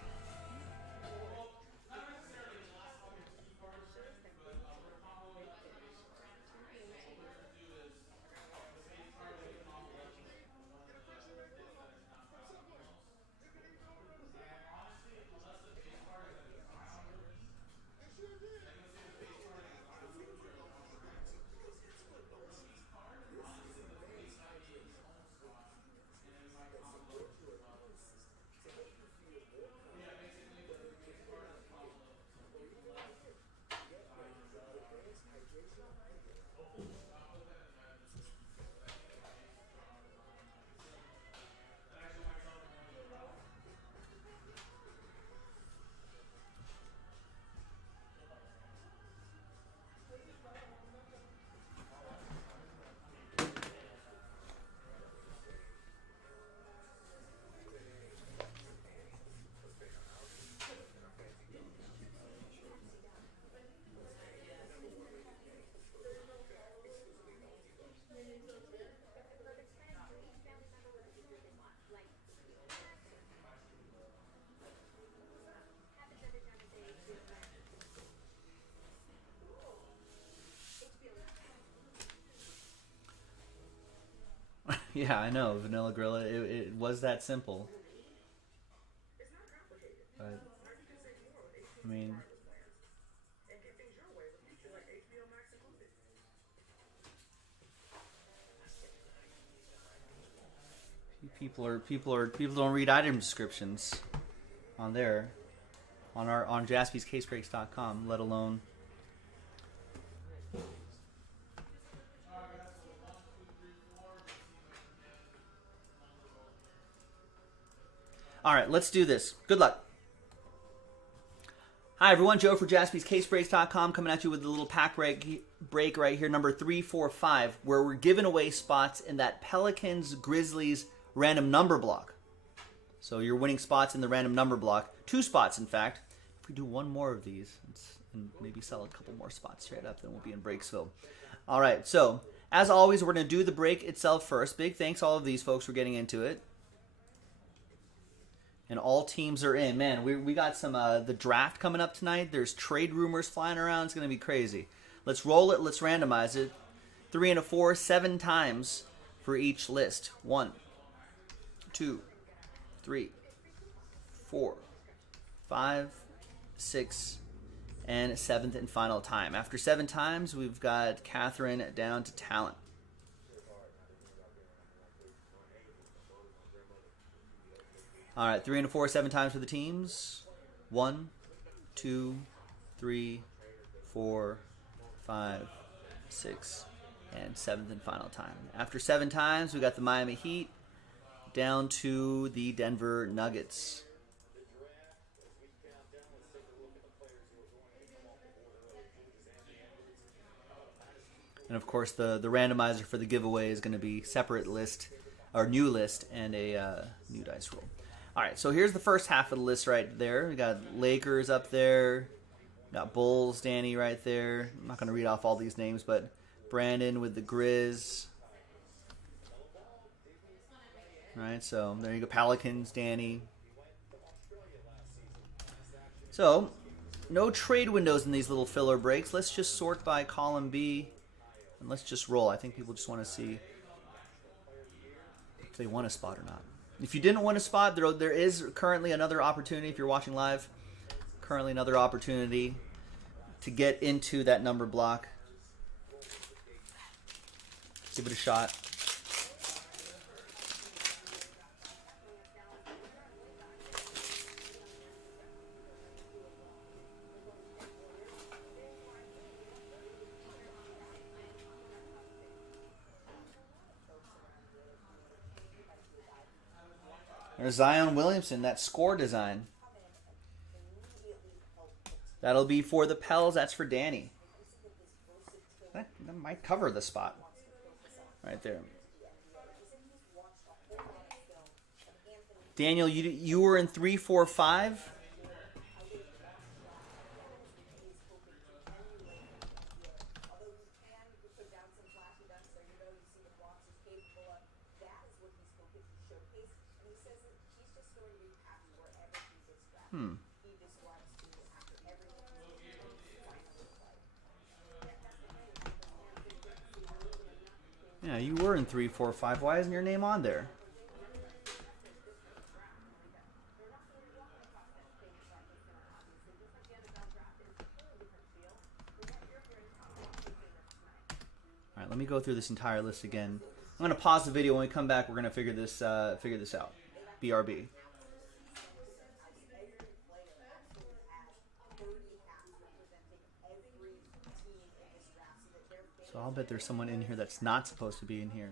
Yeah, I know, Vanilla Gorilla. It was that simple. But, I mean, people don't read item descriptions on there, on jaspyscasebreaks.com, let alone. All right, let's do this. Good luck. Hi, everyone. Joe for jaspyscasebreaks.com coming at you with a little pack break right here, number 345, where we're giving away spots in that Pelicans Grizzlies random number block. So you're winning spots in the random number block. 2 spots, in fact. If we do one more of these and maybe sell a couple more spots straight up, then we'll be in Breaksville. All right, so as always, we're going to do the break itself first. Big thanks to all of these folks for getting into it. And all teams are in. Man, we got some the draft coming up tonight. There's trade rumors flying around. It's going to be crazy. Let's roll it. Let's randomize it. 3 and a 4, 7 times for each list. 1, 2, 3, 4, 5, 6, and 7th and final time. After 7 times, we've got Catherine down to talent. All right, 3 and a 4, 7 times for the teams. 1, 2, 3, 4, 5, 6, and 7th and final time. After 7 times, we got the Miami Heat down to the Denver Nuggets. And of course, the randomizer for the giveaway is going to be separate list, or new list, and a new dice roll. All right, so here's the first half of the list right there. We got Lakers up there. We got Bulls, Danny right there. I'm not going to read off all these names, but Brandon with the Grizz. All right, so there you go. Pelicans, Danny. So, no trade windows in these little filler breaks. Let's just sort by column B, and let's just roll. I think people just want to see if they want a spot or not. If you didn't win a spot, there is currently another opportunity, if you're watching live, currently another opportunity to get into that number block. Give it a shot. There's Zion Williamson, that score design. That'll be for the Pels. That's for Danny. That might cover the spot. Right there. Daniel, you were in 3, 4, 5. Yeah, you were in 3, 4, 5. Why isn't your name on there? All right, let me go through this entire list again. I'm going to pause the video. When we come back, we're going to figure this out. BRB. So I'll bet there's someone in here that's not supposed to be in here.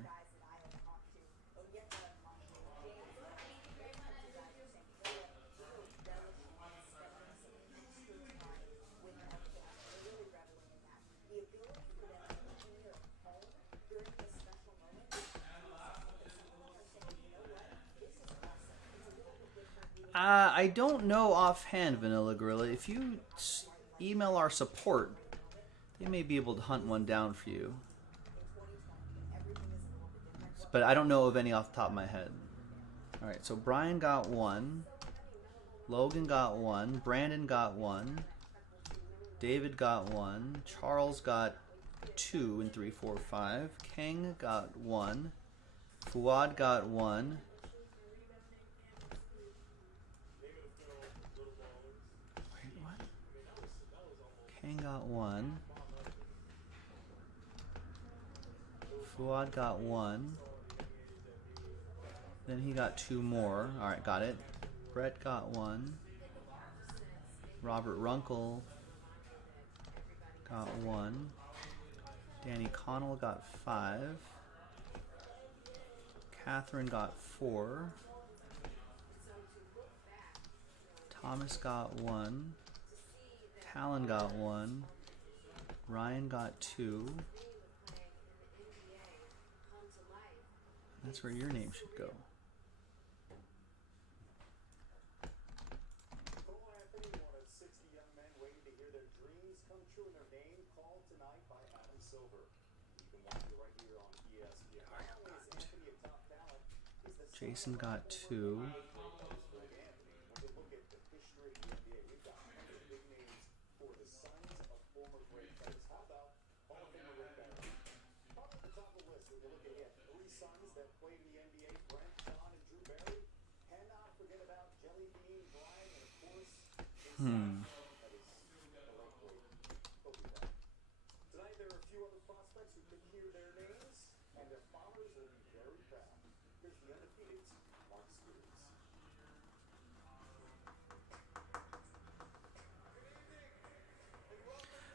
I don't know offhand, Vanilla Gorilla. If you email our support, they may be able to hunt one down for you. But I don't know of any off the top of my head. Alright, so Brian got 1. Logan got 1. Brandon got 1. David got 1. Charles got 2 in 3, 4, 5. King got 1. Fuad got 1. Wait, what? King got 1. Fuad got 1. Then he got 2 more. Alright, got it. Brett got 1. Robert Runkle got 1. Danny Connell got 5. Catherine got 4. Thomas got 1. Talon got 1. Ryan got 2. That's where your name should go. Jason got 2. Tonight there are a few other prospects who could hear their names, and their fathers will be very proud. Here's the undefeated Mark Stevens.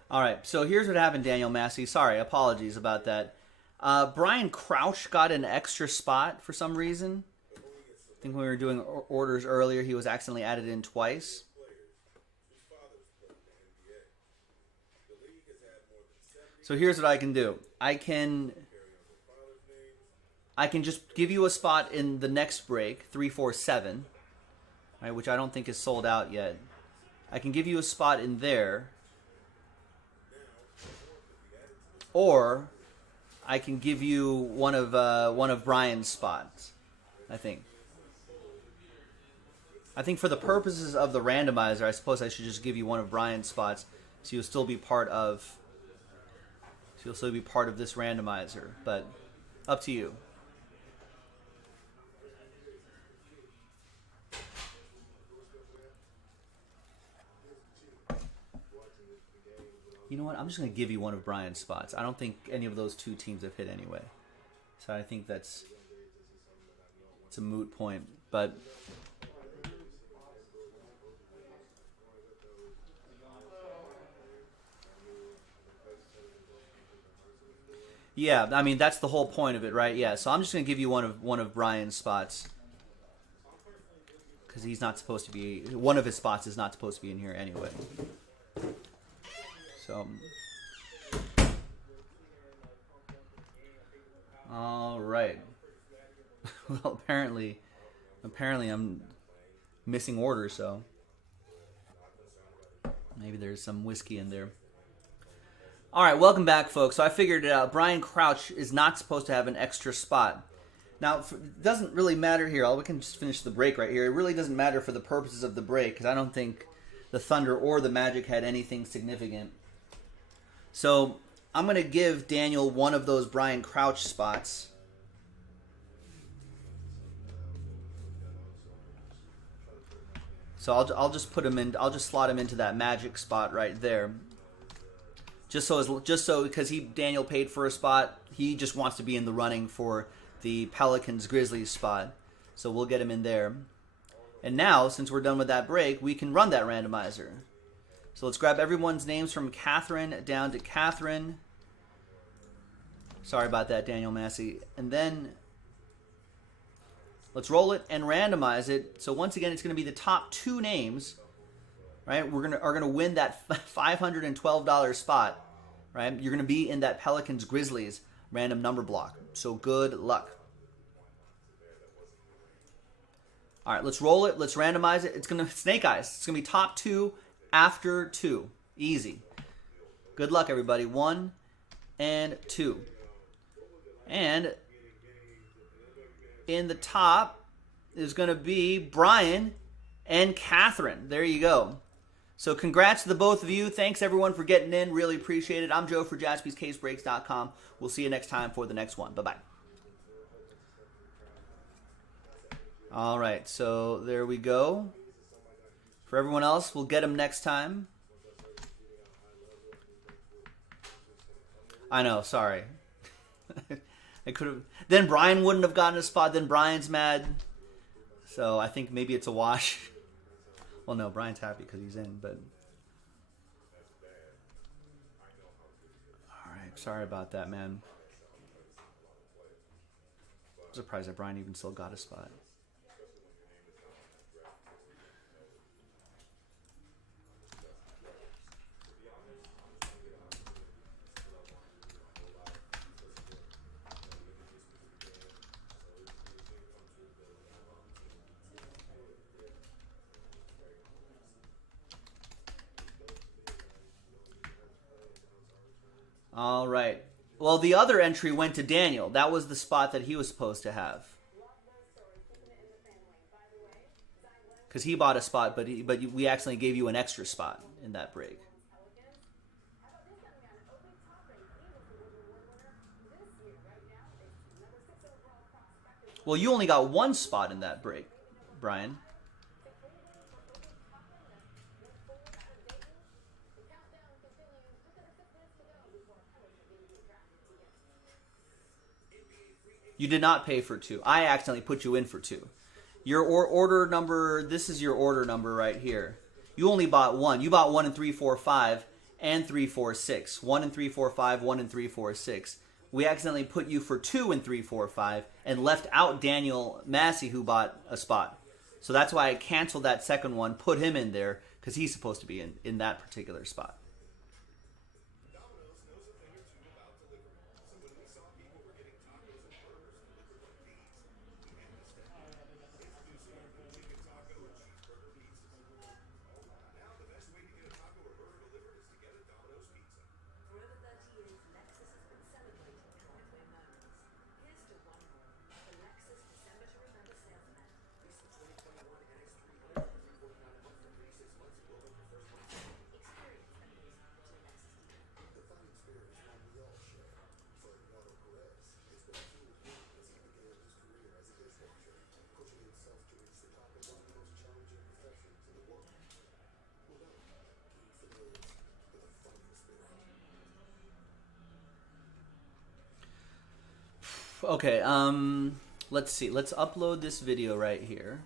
All right, so here's what happened, Daniel Massey. Sorry, apologies about that. Brian Crouch got an extra spot for some reason. I think when we were doing orders earlier, he was accidentally added in twice. So here's what I can do. I can just give you a spot in the next break, 347, right, which I don't think is sold out yet. I can give you a spot in there. Or I can give you one of Brian's spots, I think. I think for the purposes of the randomizer, I suppose I should just give you one of Brian's spots, so you'll still be part of this randomizer. But up to you. You know what? I'm just going to give you one of Brian's spots. I don't think any of those two teams have hit anyway. So I think it's a moot point. But yeah, I mean that's the whole point of it, right? Yeah. So I'm just going to give you one of Brian's spots. because he's not supposed to be. One of his spots is not supposed to be in here anyway. So, all right. Well, apparently I'm missing orders, so maybe there's some whiskey in there. All right, welcome back, folks. So I figured it out. Brian Crouch is not supposed to have an extra spot. Now, it doesn't really matter here. We can just finish the break right here. It really doesn't matter for the purposes of the break because I don't think the Thunder or the Magic had anything significant. So I'm going to give Daniel one of those Brian Crouch spots. So I'll just put him in. I'll just slot him into that Magic spot right there. Just so because Daniel paid for a spot, he just wants to be in the running for the Pelicans Grizzlies spot. So we'll get him in there. And now, since we're done with that break, we can run that randomizer. So let's grab everyone's names from Catherine down to Catherine. Sorry about that, Daniel Massey. And then let's roll it and randomize it. So once again, it's going to be the top 2 names, right? Are gonna win that $512 spot, right? You're going to be in that Pelicans Grizzlies random number block. So good luck. All right, let's roll it. Let's randomize it. It's going to snake eyes. It's going to be top 2 after 2. Easy. Good luck, everybody. 1 and 2. And in the top is going to be Brian and Catherine. There you go. So congrats to the both of you. Thanks, everyone, for getting in. Really appreciate it. I'm Joe for JaspysCaseBreaks.com. We'll see you next time for the next one. Bye-bye. All right, so there we go. For everyone else, we'll get them next time. I know, sorry. I could have. Then Brian wouldn't have gotten a spot. Then Brian's mad. So I think maybe it's a wash. Well, no, Brian's happy because he's in, but. All right, sorry about that, man. I'm surprised that Brian even still got a spot. All right. Well, the other entry went to Daniel. That was the spot that he was supposed to have. Because he bought a spot, but we accidentally gave you an extra spot in that break. Well, you only got 1 spot in that break, Brian. You did not pay for 2. I accidentally put you in for 2. Your order number, this is your order number right here. You only bought 1. You bought 1 and 3, 4, 5 and 3, 4, 6. 1 and 3, 4, 5, 1 and 3, 4, 6. We accidentally put you for 2 and 3, 4, 5 and left out Daniel Massey who bought a spot. So that's why I canceled that second one, put him in there because he's supposed to be in that particular spot. Okay, let's see. Let's upload this video right here.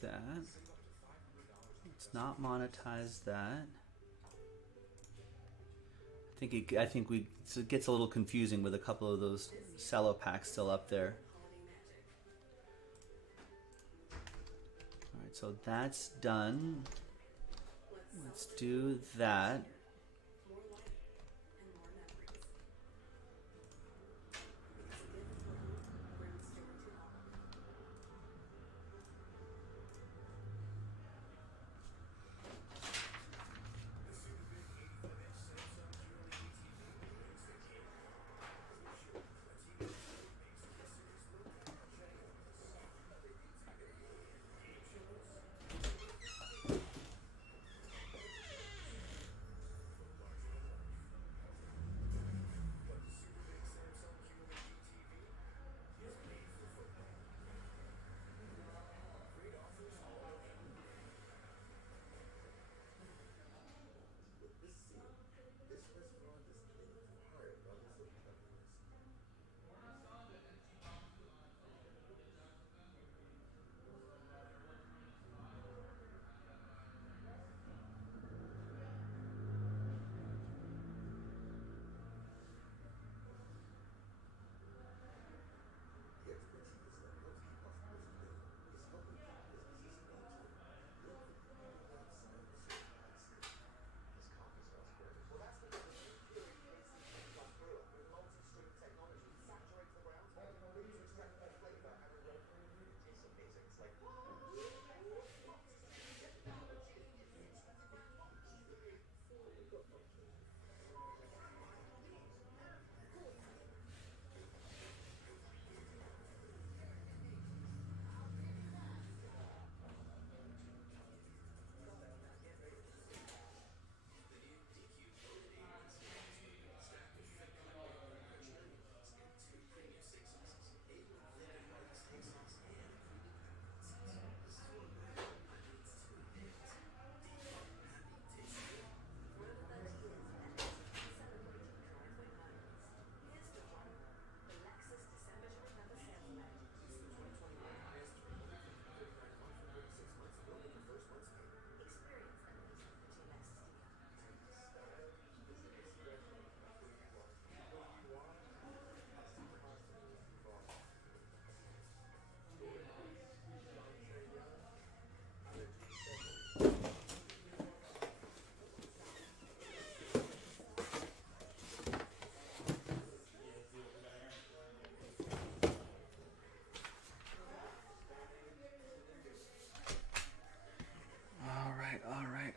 that. Let's not monetize that. I think it gets a little confusing with a couple of those cello packs still up there. All right, so that's done. Let's do that.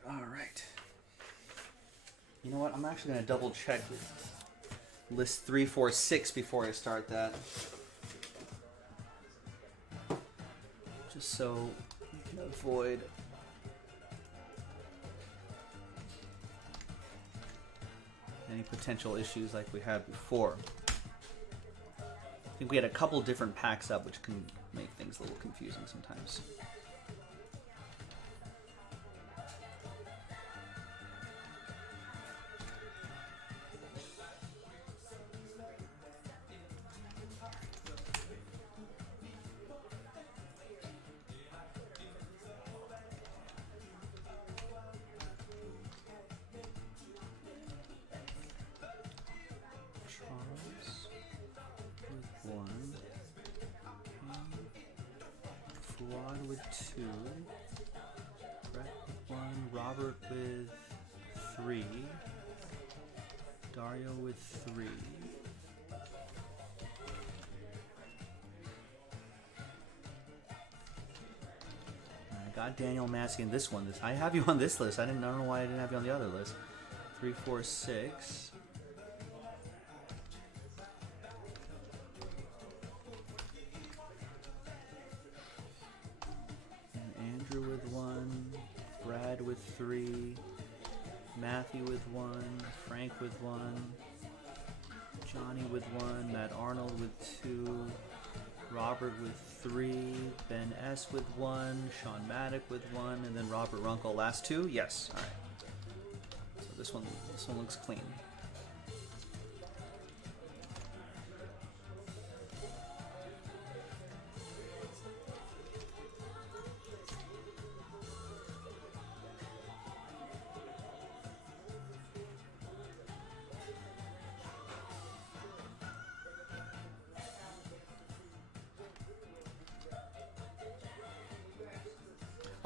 All right. You know what? I'm actually going to double check list 346 before I start that. Just so we can avoid any potential issues like we had before. I think we had a couple different packs up, which can make things a little confusing sometimes. Fuad with 2, Brett with 1, Robert with 3, Dario with 3. I got Daniel Massey in this one. I have you on this list. I don't know why I didn't have you on the other list. 3, 4, 6. With 1, Brad with 3, Matthew with 1, Frank with 1, Johnny with 1, Matt Arnold with 2, Robert with 3, Ben S with 1, Sean Maddock with 1, and then Robert Runkle last 2. Yes, all right. So this one looks clean.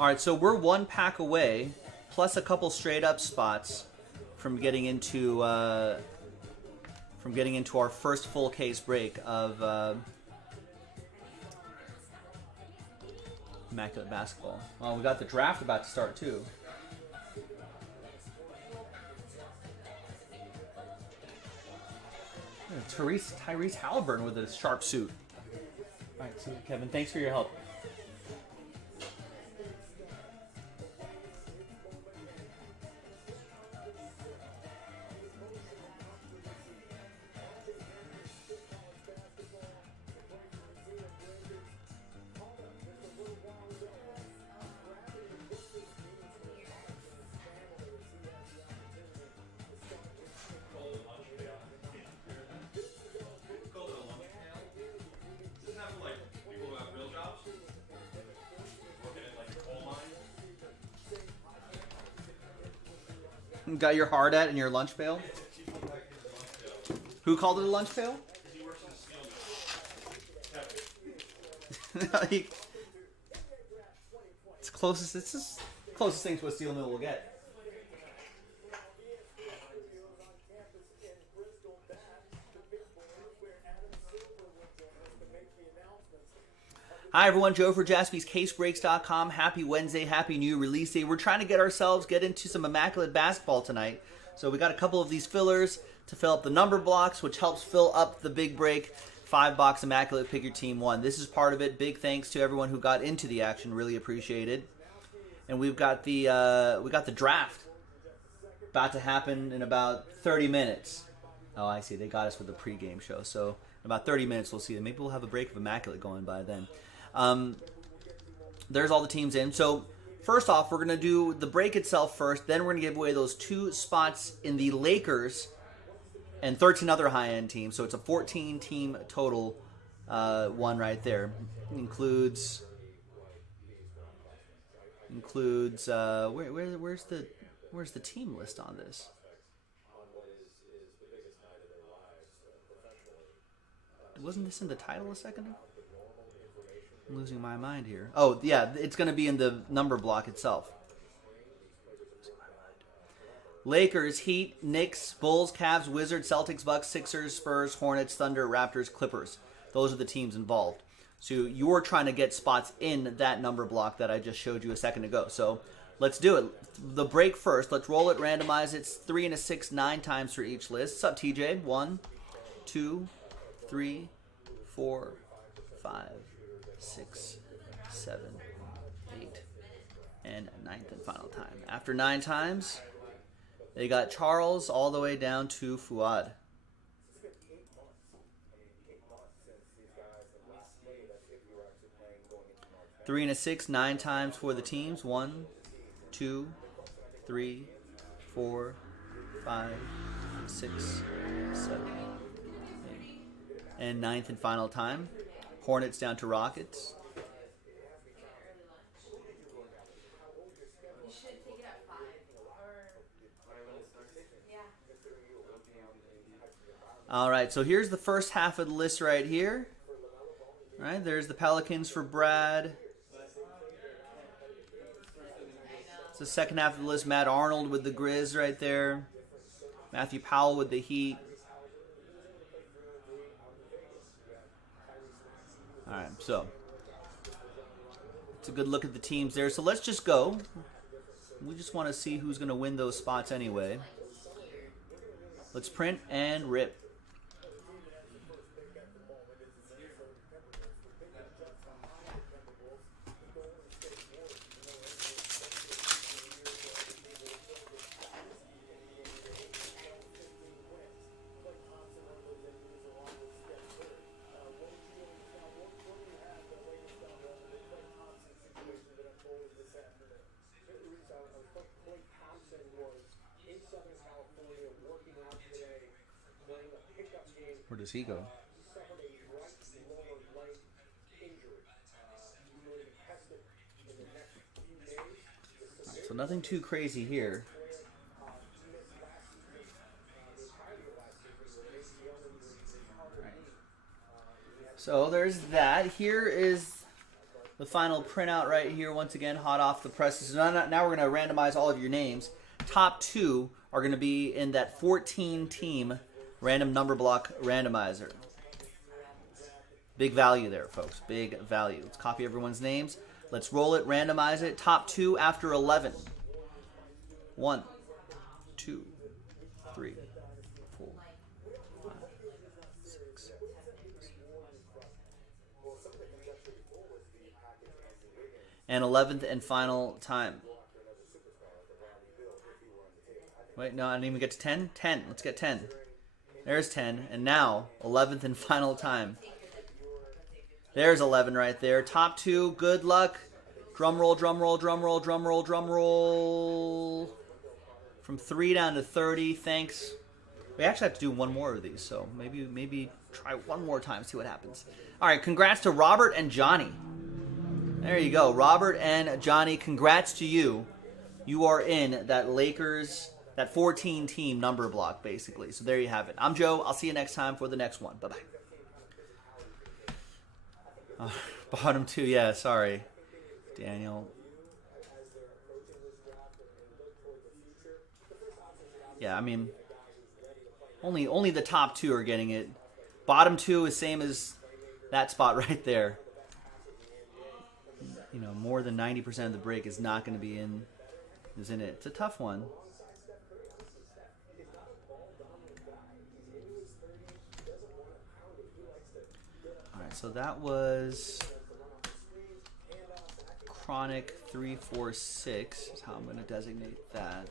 All right, so we're 1 pack away, plus a couple straight up spots from getting into our first full case break of Immaculate Basketball. Well, we got the draft about to start too. Tyrese Halliburton with a sharp suit. All right, so Kevin, thanks for your help. Call it a lunch pail. Doesn't have like people who have real jobs working in like a coal mine. Got your hard at in your lunch pail? People back in the lunch pail. Who called it a lunch pail? He works in a steel mill. It's closest. It's the closest thing to a steel mill we'll get. Hi everyone, Joe for JaspysCaseBreaks.com. Happy Wednesday, happy new release day. We're trying to get into some Immaculate Basketball tonight. So we got a couple of these fillers to fill up the number blocks, which helps fill up the big break. 5-box Immaculate Pick Your Team 1. This is part of it. Big thanks to everyone who got into the action. Really appreciated. And we've got the draft about to happen in about 30 minutes. Oh, I see. They got us with the pregame show. So in about 30 minutes, we'll see them. Maybe we'll have a break of Immaculate going by then. There's all the teams in. So first off, we're going to do the break itself first. Then we're going to give away those 2 spots in the Lakers and 13 other high-end teams. So it's a 14-team total one right there. Includes where's the team list on this? Wasn't this in the title a second ago? I'm losing my mind here. Oh, yeah, it's going to be in the number block itself. Lakers, Heat, Knicks, Bulls, Cavs, Wizards, Celtics, Bucks, Sixers, Spurs, Hornets, Thunder, Raptors, Clippers. Those are the teams involved. So you're trying to get spots in that number block that I just showed you a second ago. So let's do it. The break first. Let's roll it, randomize it. It's 3 and a 6, 9 times for each list. What's up, TJ? 1, 2, 3, 4, 5, 6, 7, 8, and 9th and final time. After 9 times, they got Charles all the way down to Fuad. Three and a 6, 9 times for the teams. 1, 2, 3, 4, 5, 6, 7, 8. And 9th and final time. Hornets down to Rockets. You should take it at 5 or yeah. All right, so here's the first half of the list right here. All right, there's the Pelicans for Brad. It's the second half of the list. Matt Arnold with the Grizz right there. Matthew Powell with the Heat. All right, so it's a good look at the teams there. So let's just go. We just want to see who's going to win those spots anyway. Let's print and rip. Where does he go? Right, so nothing too crazy here. Right. So there's that. Here is The final printout right here, once again, hot off the presses. So now we're going to randomize all of your names. Top 2 are going to be in that 14-team random number block randomizer. Big value there, folks. Big value. Let's copy everyone's names. Let's roll it, randomize it. Top 2 after 11. 1, 2, 3, 4, 5, 6. And 11th and final time. Wait, no, I didn't even get to 10. 10. Let's get 10. There's 10. And now, 11th and final time. There's 11 right there. Top 2, good luck. Drum roll, drum roll, drum roll, drum roll, drum roll. From 3 down to 30. Thanks. We actually have to do one more of these, so maybe try one more time, see what happens. All right, congrats to Robert and Johnny. There you go. Robert and Johnny, congrats to you. You are in that Lakers, that 14-team number block, basically. So there you have it. I'm Joe. I'll see you next time for the next one. Bye-bye. Bottom 2, yeah, sorry. Daniel. Yeah, I mean, only the top 2 are getting it. Bottom 2 is same as that spot right there. You know, more than 90% of the break is not going to be in it. It's a tough one. All right, so that was Chronic 346 is how I'm going to designate that.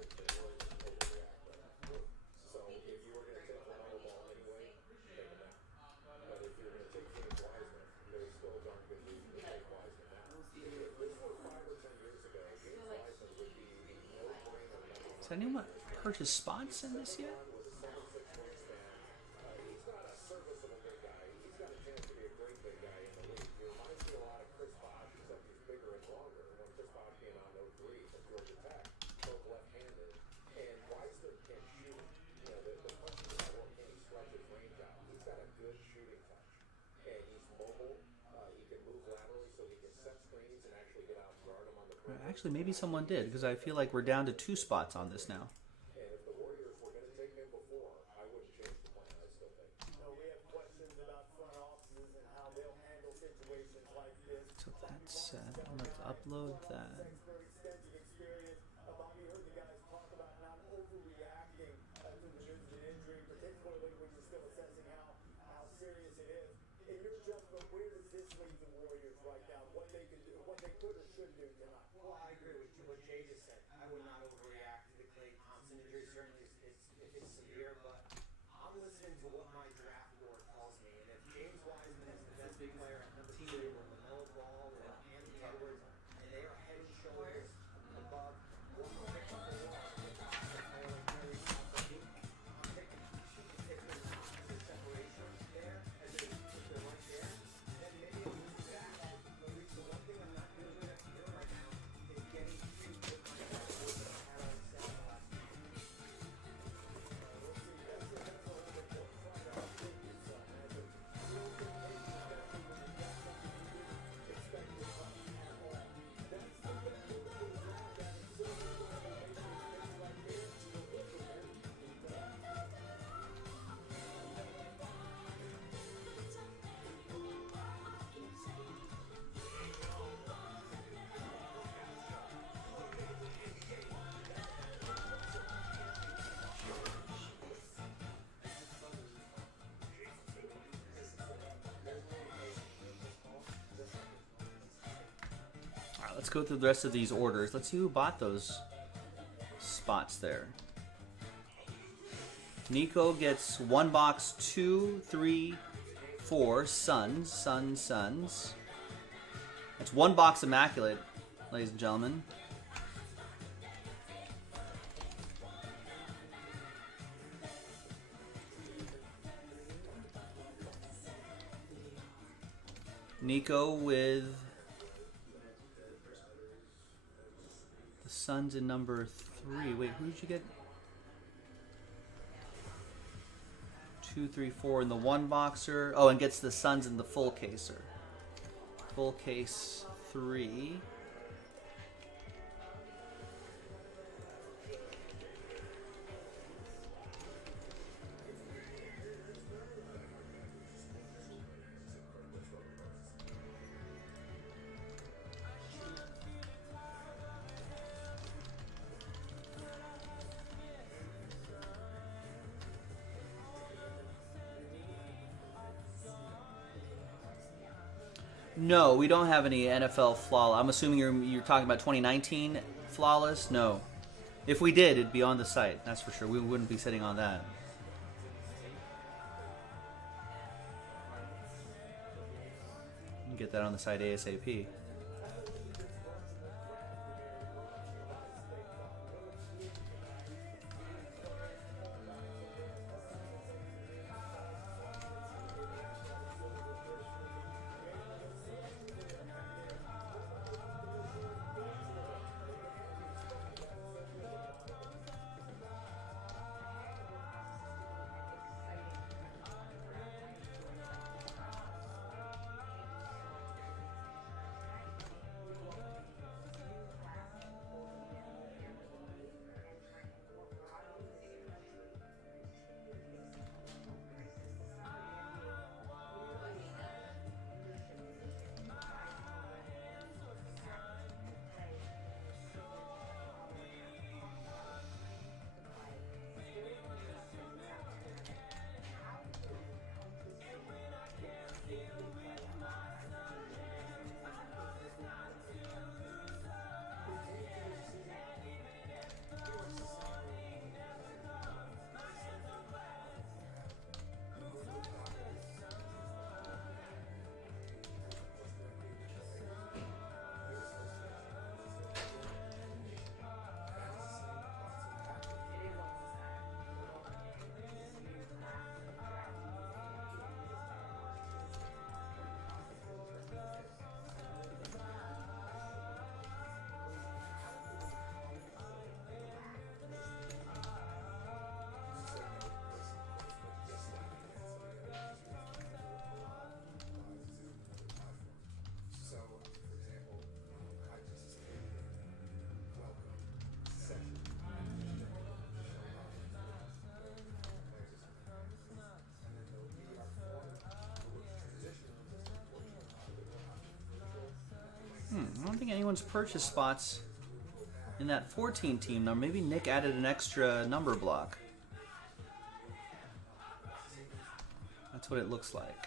Has anyone purchased spots in this yet? Actually, maybe someone did, because I feel like we're down to 2 spots on this now. So that's set. Let's upload that. Well, I agree with what Jay just said. I would not overreact to the Klay Thompson injury. Certainly, if it's severe, but I'm listening to what my draft board tells me. And if James Wiseman is the best big player on the team with LaMelo Ball and Anthony Edwards, and they are head and shoulders above one pick before, I'm taking the separation there as if they're right there. Then maybe it moves back. But the one thing I'm not doing next year right now is getting too good my we'll see. That's a little bit more Let's go through the rest of these orders. Let's see who bought those spots there. Nico gets 1 box 2, 3, 4 Suns. That's 1 box Immaculate, ladies and gentlemen. Nico with the Suns in number 3. Wait, who did you get? 2, 3, 4 in the 1 boxer. Oh, and gets the Suns in the full caser. Full case 3. No, we don't have any NFL flawless. I'm assuming you're talking about 2019 flawless. No, if we did, it'd be on the site. That's for sure. We wouldn't be sitting on that. You can get that on the site ASAP. I don't think anyone's purchased spots in that 14 team number. Maybe Nick added an extra number block. That's what it looks like.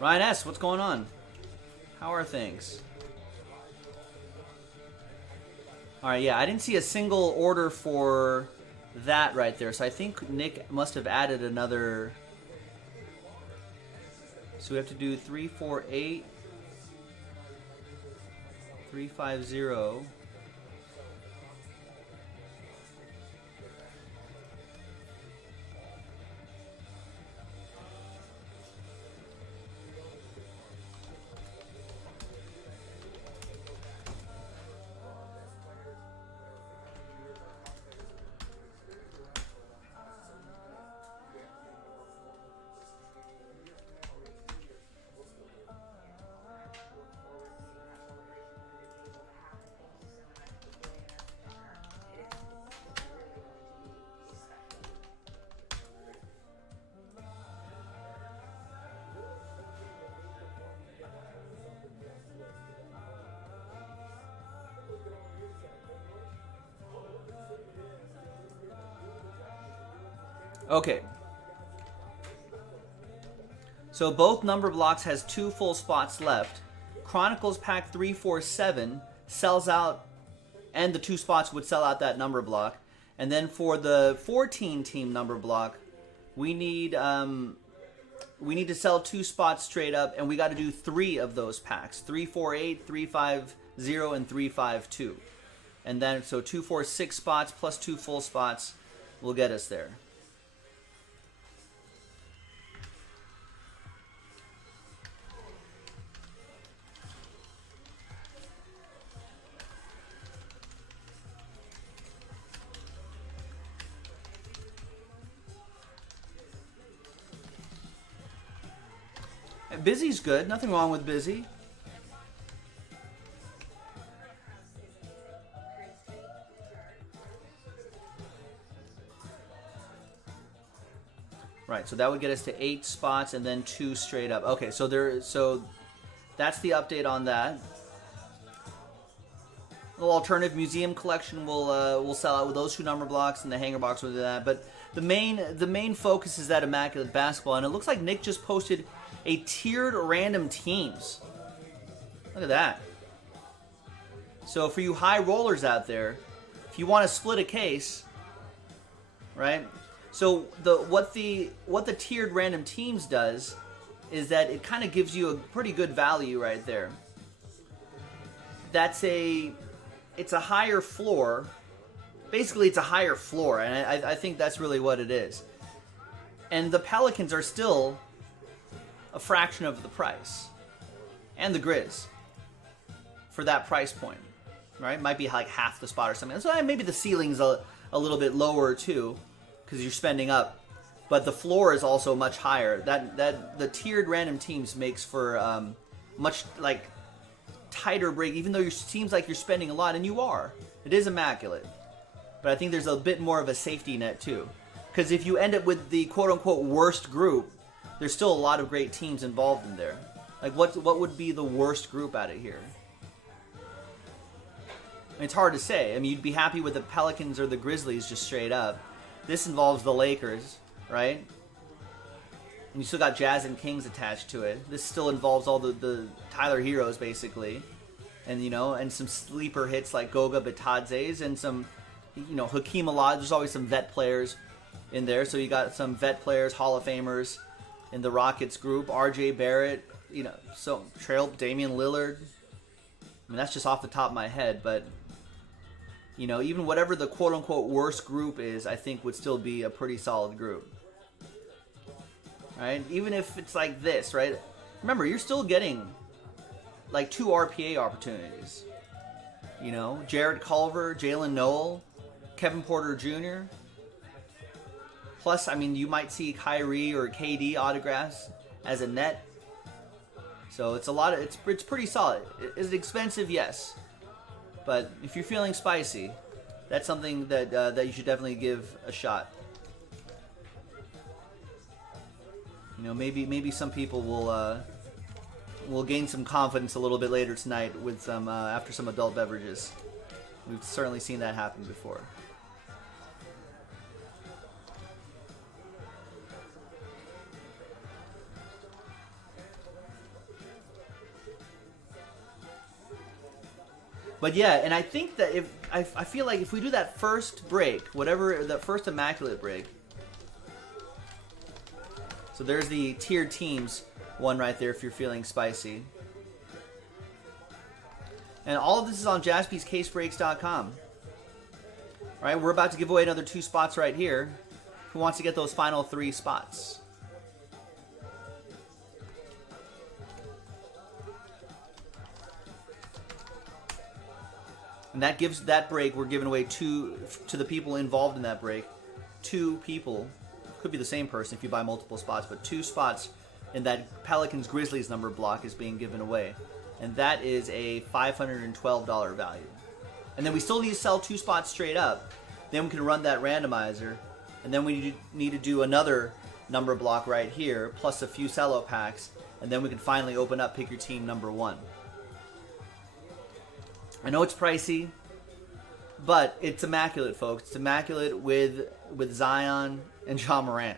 Ryan S., what's going on? How are things? Alright, yeah, I didn't see a single order for that right there, so I think Nick must have added another. So we have to do 348, 350. Okay. So both number blocks has 2 full spots left. Chronicles pack 347 sells out, and the 2 spots would sell out that number block. And then for the 14 team number block, we need to sell 2 spots straight up, and we got to do 3 of those packs: 348, 350, and 352. And then so 246 spots plus 2 full spots will get us there. Busy's good. Nothing wrong with Busy. Right, so that would get us to 8 spots and then 2 straight up. Okay, so that's the update on that. A little alternative museum collection will sell out with those 2 number blocks, and the hanger box will do that. But the main focus is that Immaculate Basketball, and it looks like Nick just posted a tiered random teams. Look at that. So for you high rollers out there, if you want to split a case, right? So what the tiered random teams does is that it kind of gives you a pretty good value right there. It's a higher floor. Basically, it's a higher floor, and I think that's really what it is. And the Pelicans are still a fraction of the price, and the Grizz for that price point, right? Might be like half the spot or something. So maybe the ceiling's a little bit lower too, because you're spending up, but the floor is also much higher. That the tiered random teams makes for much like tighter break, even though it seems like you're spending a lot, and you are. It is immaculate, but I think there's a bit more of a safety net too, because if you end up with the quote-unquote worst group, there's still a lot of great teams involved in there. Like what would be the worst group out of here? I mean, it's hard to say. I mean, you'd be happy with the Pelicans or the Grizzlies just straight up. This involves the Lakers, right? And you still got Jazz and Kings attached to it. This still involves all the Tyler Heroes, basically. And, and some sleeper hits like Goga Bitadze's and some, Hakeem Olad. There's always some vet players in there. So you got some vet players, Hall of Famers in the Rockets group. R.J. Barrett, so Damian Lillard. I mean, that's just off the top of my head, but... even whatever the quote-unquote worst group is, I think would still be a pretty solid group. Right? Even if it's like this, right? Remember, you're still getting like 2 RPA opportunities. Jared Culver, Jalen Noel, Kevin Porter Jr. Plus, I mean, you might see Kyrie or KD autographs as a net. So it's it's pretty solid. Is it expensive? Yes. But if you're feeling spicy, that's something that you should definitely give a shot. Maybe some people will gain some confidence a little bit later tonight with some after some adult beverages. We've certainly seen that happen before. But yeah, and I think that I feel like if we do that first break, that first immaculate break, so there's the tiered teams one right there if you're feeling spicy. And all of this is on jaspyscasebreaks.com. All right, we're about to give away another 2 spots right here. Who wants to get those final 3 spots? And that gives that break, we're giving away 2 to the people involved in that break. 2 people, could be the same person if you buy multiple spots, but 2 spots in that Pelicans Grizzlies number block is being given away. And that is a $512 value. And then we still need to sell 2 spots straight up. Then we can run that randomizer. And then we need to do another number block right here, plus a few sellout packs. And then we can finally open up Pick Your Team number 1. I know it's pricey, but it's immaculate, folks. It's immaculate with Zion and Ja Morant.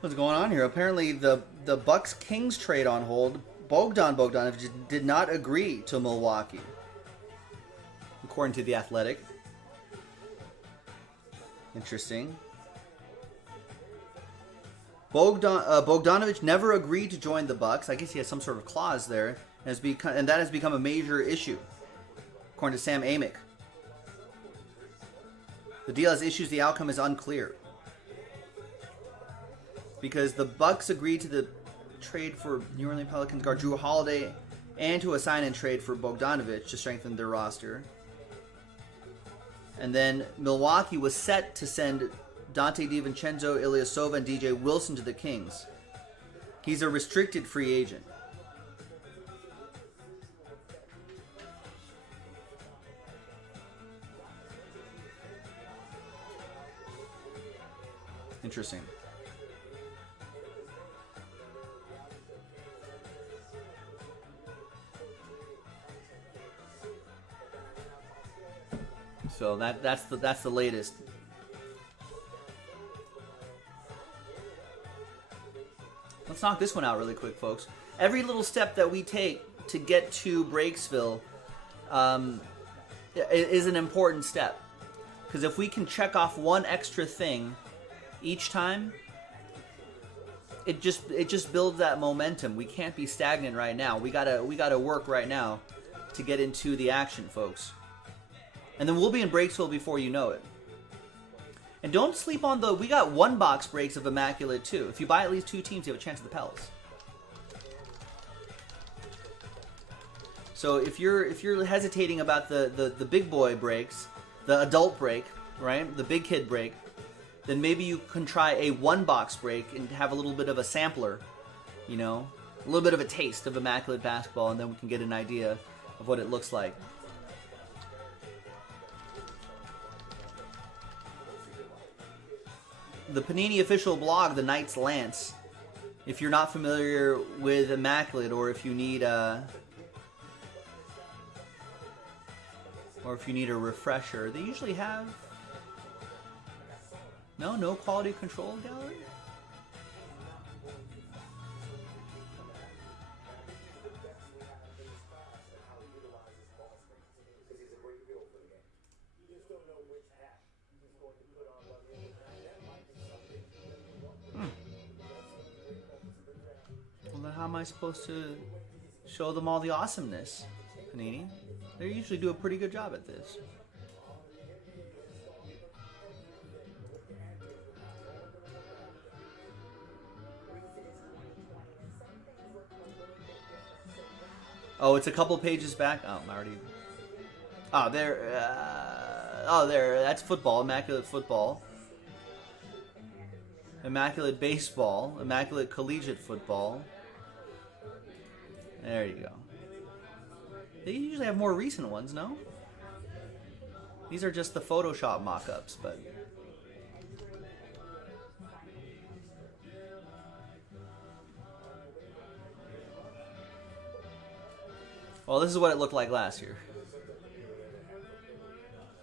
What's going on here? Apparently, the Bucks Kings trade on hold. Bogdanovich did not agree to Milwaukee, according to The Athletic. Interesting. Bogdanovich never agreed to join the Bucks. I guess he has some sort of clause there, and that has become a major issue, according to Sam Amick. The deal has issues. The outcome is unclear because the Bucks agreed to the trade for New Orleans Pelicans guard Drew Holiday and to a sign-in trade for Bogdanovich to strengthen their roster. And then Milwaukee was set to send Dante DiVincenzo, Ilyasova, and DJ Wilson to the Kings. He's a restricted free agent. Interesting. So that's the latest. Let's knock this one out really quick, folks. Every little step that we take to get to Breaksville is an important step. Because if we can check off one extra thing each time, it just builds that momentum. We can't be stagnant right now. We gotta work right now to get into the action, folks. And then we'll be in Breaksville before you know it. And don't sleep on we got one box breaks of Immaculate too. If you buy at least 2 teams, you have a chance at the Pels. So if you're hesitating about the big boy breaks, the adult break, right? The big kid break, then maybe you can try a 1 box break and have a little bit of a sampler, you know, a little bit of a taste of Immaculate basketball, and then we can get an idea of what it looks like. The Panini official blog, The Knights Lance. If you're not familiar with Immaculate, or if you need a refresher, they usually have no quality control gallery. Well, then how am I supposed to show them all the awesomeness, Panini? They usually do a pretty good job at this. Oh, it's a couple pages back. Oh, I'm already. Oh, there. That's football. Immaculate football. Immaculate baseball. Immaculate collegiate football. There you go. They usually have more recent ones, no? These are just the Photoshop mock-ups, but... Well, this is what it looked like last year.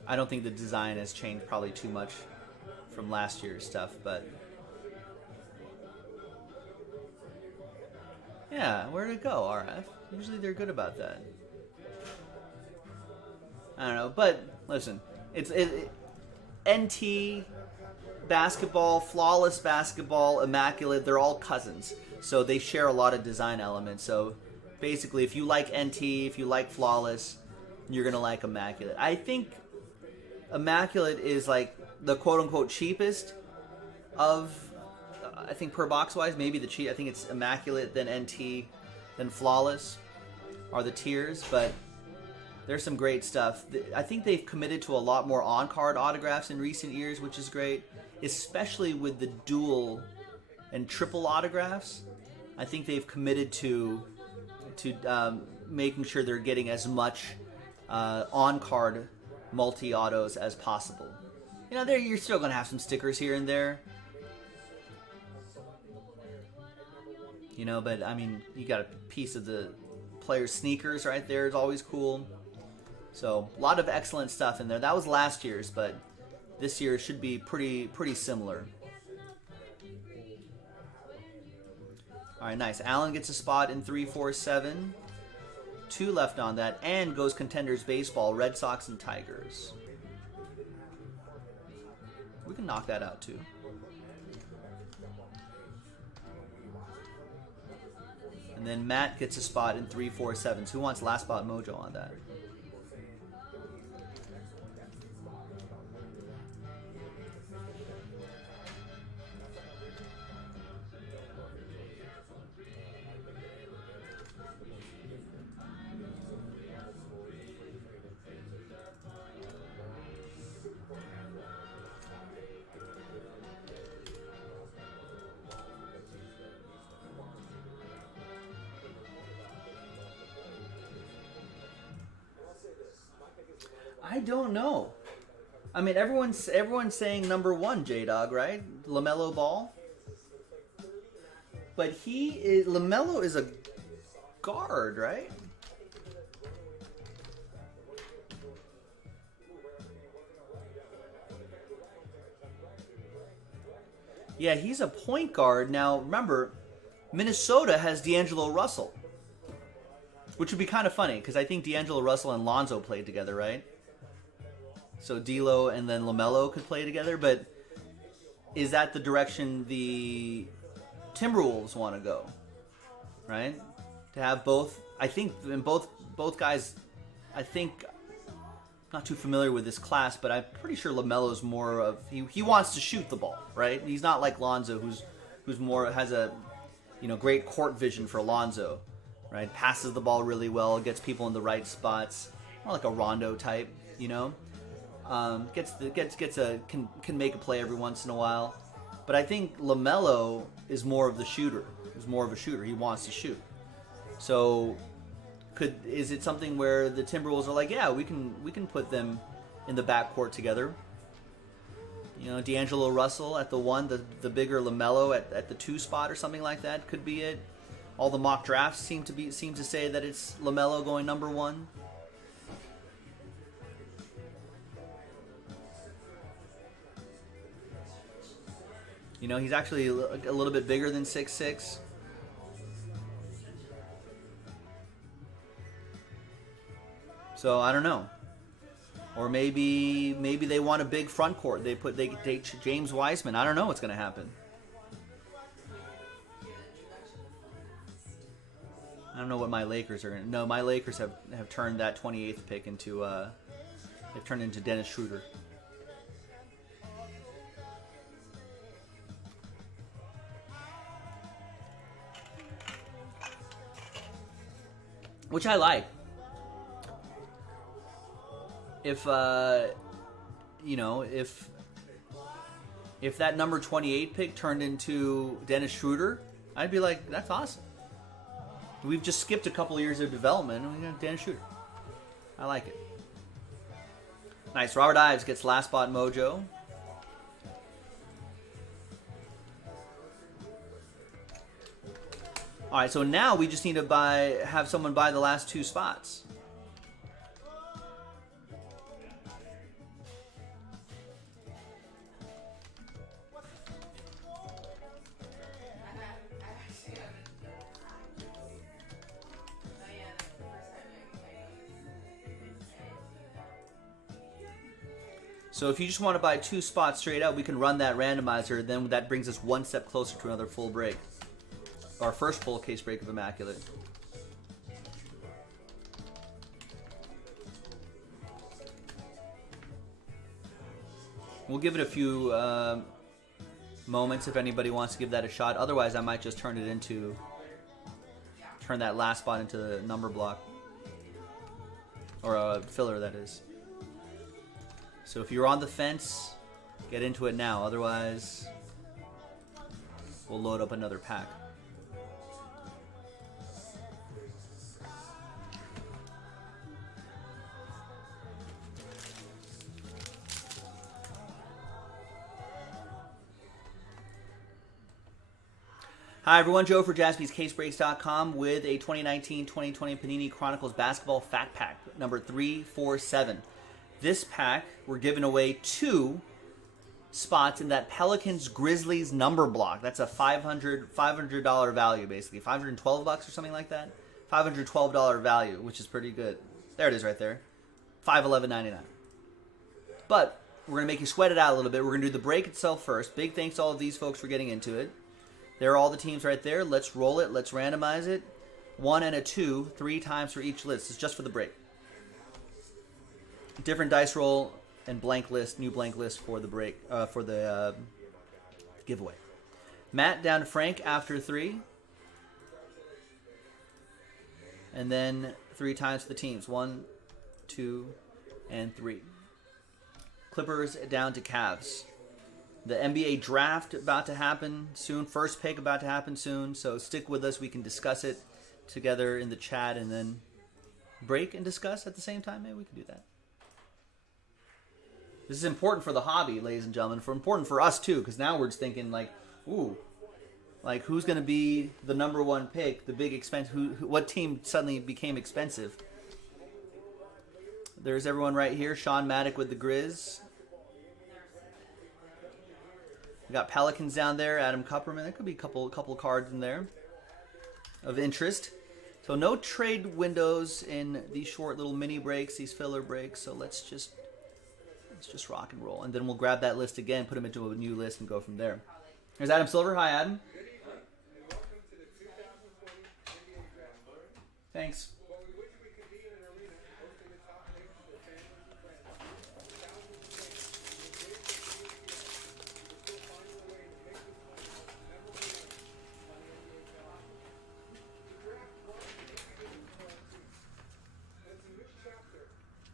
I don't think the design has changed probably too much from last year's stuff, but... Yeah, where'd it go, RF? Usually they're good about that. I don't know, but listen, it's NT basketball, flawless basketball, Immaculate, they're all cousins. So they share a lot of design elements. So basically, if you like NT, if you like flawless, you're going to like Immaculate. I think Immaculate is like the quote-unquote cheapest of, I think per box-wise, maybe the cheap. I think it's Immaculate, then NT, then flawless are the tiers, but there's some great stuff. I think they've committed to a lot more on-card autographs in recent years, which is great, especially with the dual and triple autographs. I think they've committed to making sure they're getting as much on-card multi-autos as possible. You know, you're still going to have some stickers here and there. You know, but, I mean, you got a piece of the player's sneakers right there is always cool. So, a lot of excellent stuff in there. That was last year's, but this year should be pretty similar. All right, nice. Allen gets a spot in 347. 2 left on that, and goes Contenders Baseball, Red Sox and Tigers. We can knock that out too. And then Matt gets a spot in 347. So who wants last spot mojo on that? I don't know. I mean, everyone's saying number 1, J-Dog, right? LaMelo Ball. But LaMelo is a guard, right? Yeah, he's a point guard. Now, remember, Minnesota has D'Angelo Russell, which would be kind of funny because I think D'Angelo Russell and Lonzo played together, right? So D'Lo and then LaMelo could play together, but is that the direction the Timberwolves want to go? Right? To have both, I think, and both guys, I think, not too familiar with this class, but I'm pretty sure LaMelo's more of he wants to shoot the ball, right? He's not like Lonzo, who's more has a great court vision for Lonzo, right? Passes the ball really well, gets people in the right spots, more like a Rondo type, can make a play every once in a while. But I think LaMelo is more of the shooter. He's more of a shooter. He wants to shoot. So is it something where the Timberwolves are like, yeah, we can put them in the backcourt together? D'Angelo Russell at the 1, the bigger LaMelo at the 2 spot or something like that could be it. All the mock drafts seem to say that it's LaMelo going number 1. He's actually a little bit bigger than 6'6". So I don't know. Or maybe they want a big front court. They take James Wiseman. I don't know what's going to happen. I don't know what my Lakers are going to. No, my Lakers have turned that 28th pick into they've turned into Dennis Schroeder. Which I like. If that number 28 pick turned into Dennis Schroeder, I'd be like, that's awesome. We've just skipped a couple of years of development and we got Dennis Schroeder. I like it. Nice. Robert Ives gets last spot mojo. All right, so now we just need to have someone buy the last 2 spots. So if you just want to buy 2 spots straight out, we can run that randomizer. Then that brings us 1 step closer to another full break. Our first full case break of Immaculate. We'll give it a few moments if anybody wants to give that a shot. Otherwise, I might just turn that last spot into the number block. Or a filler, that is. So if you're on the fence, get into it now. Otherwise, we'll load up another pack. Hi everyone, Joe for JaspysCaseBreaks.com with a 2019-2020 Panini Chronicles Basketball Fat Pack, number 347. This pack, we're giving away 2 spots in that Pelicans Grizzlies number block. That's a $500 value, basically. $512 or something like that. $512 value, which is pretty good. There it is right there. $511.99. But we're going to make you sweat it out a little bit. We're going to do the break itself first. Big thanks to all of these folks for getting into it. There are all the teams right there. Let's roll it. Let's randomize it. 1 and a 2, 3 times for each list. It's just for the break. Different dice roll and blank list, new blank list for the break, for the giveaway. Matt down to Frank after 3. And then 3 times for the teams. 1, 2, and 3. Clippers down to Cavs. The NBA draft about to happen soon. First pick about to happen soon. So stick with us. We can discuss it together in the chat and then break and discuss at the same time. Maybe we can do that. This is important for the hobby, ladies and gentlemen. Important for us too, because now we're just thinking like, ooh, like who's going to be the number 1 pick, the big expense? What team suddenly became expensive? There's everyone right here. Sean Maddock with the Grizz. We got Pelicans down there. Adam Kupperman. There could be a couple cards in there of interest. So no trade windows in these short little mini breaks, these filler breaks. So let's just rock and roll, and then we'll grab that list again, put them into a new list, and go from there. There's Adam Silver. Hi, Adam. Thanks.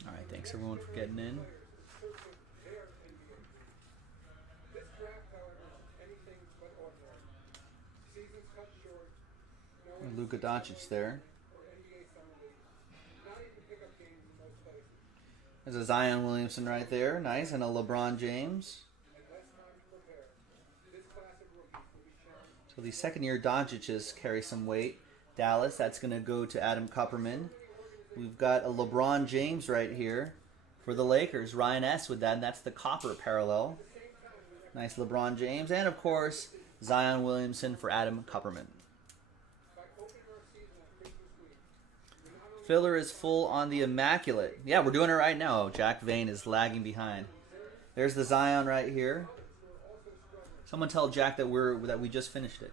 All right, thanks everyone for getting in. Luka Doncic there. There's a Zion Williamson right there. Nice. And a LeBron James. So the second-year Doncic's carry some weight. Dallas, that's going to go to Adam Kupperman. We've got a LeBron James right here for the Lakers. Ryan S. with that, and that's the copper parallel. Nice LeBron James. And, of course, Zion Williamson for Adam Kupperman. Filler is full on the Immaculate. Yeah, we're doing it right now. Jack Vane is lagging behind. There's the Zion right here. Someone tell Jack that we just finished it.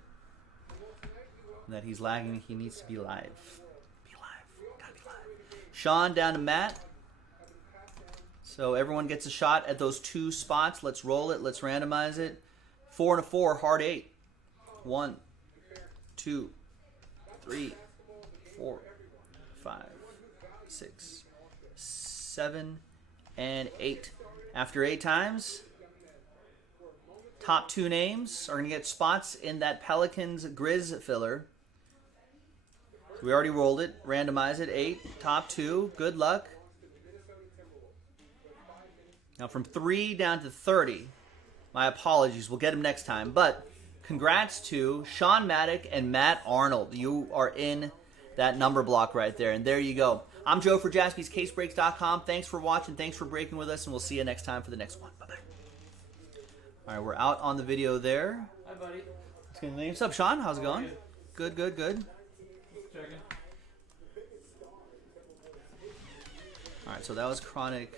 And that he's lagging. He needs to be live. Be live. Gotta be live. Sean down to Matt. So everyone gets a shot at those 2 spots. Let's roll it. Let's randomize it. 4 and a 4. Hard 8. 1, 2, 3, 4, 5, 6, 7, and 8. After 8 times, top 2 names are going to get spots in that Pelicans Grizz filler. So we already rolled it. Randomize it. 8. Top 2. Good luck. Now from 3 down to 30. My apologies. We'll get them next time. But congrats to Sean Maddock and Matt Arnold. You are in that number block right there. And there you go. I'm Joe for JaspysCaseBreaks.com. Thanks for watching. Thanks for breaking with us. And we'll see you next time for the next one. Bye-bye. All right, we're out on the video there. Hi, buddy. What's up, Sean? How's it going? Good. Checking. All right, so that was Chronic.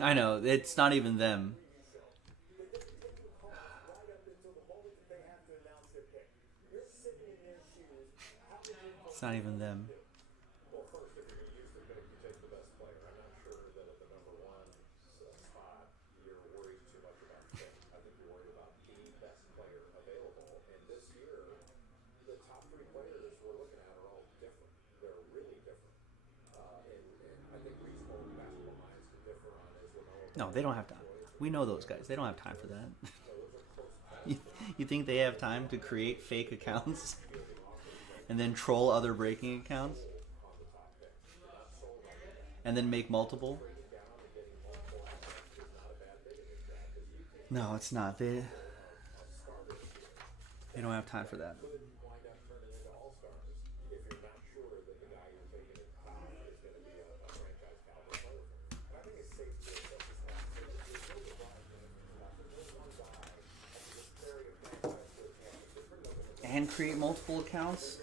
I know, it's not even them. It's not even them. Well, first, if you're going to use the pick, you take the best player. I'm not sure that at the number 1 No, they don't have time. We know those guys. They don't have time for that. You think they have time to create fake accounts and then troll other breaking accounts? And then make multiple? No, it's not. They don't have time for that. And create multiple accounts?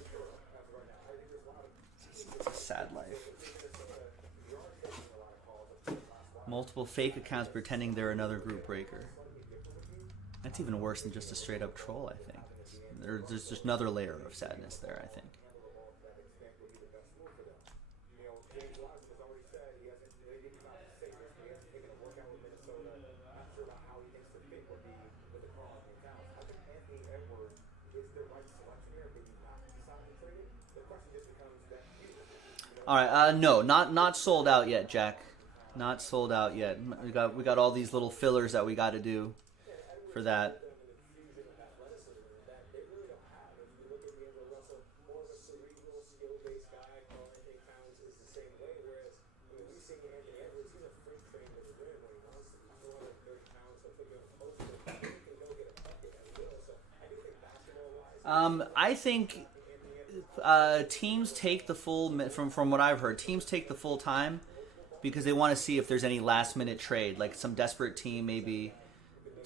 It's a sad life. Multiple fake accounts pretending they're another group breaker. That's even worse than just a straight up troll, I think. There's just another layer of sadness there, I think. All right, no, not sold out yet, Jack. Not sold out yet. We got all these little fillers that we got to do for that. I think teams take the full, from what I've heard, teams take the full time because they want to see if there's any last minute trade. Like some desperate team maybe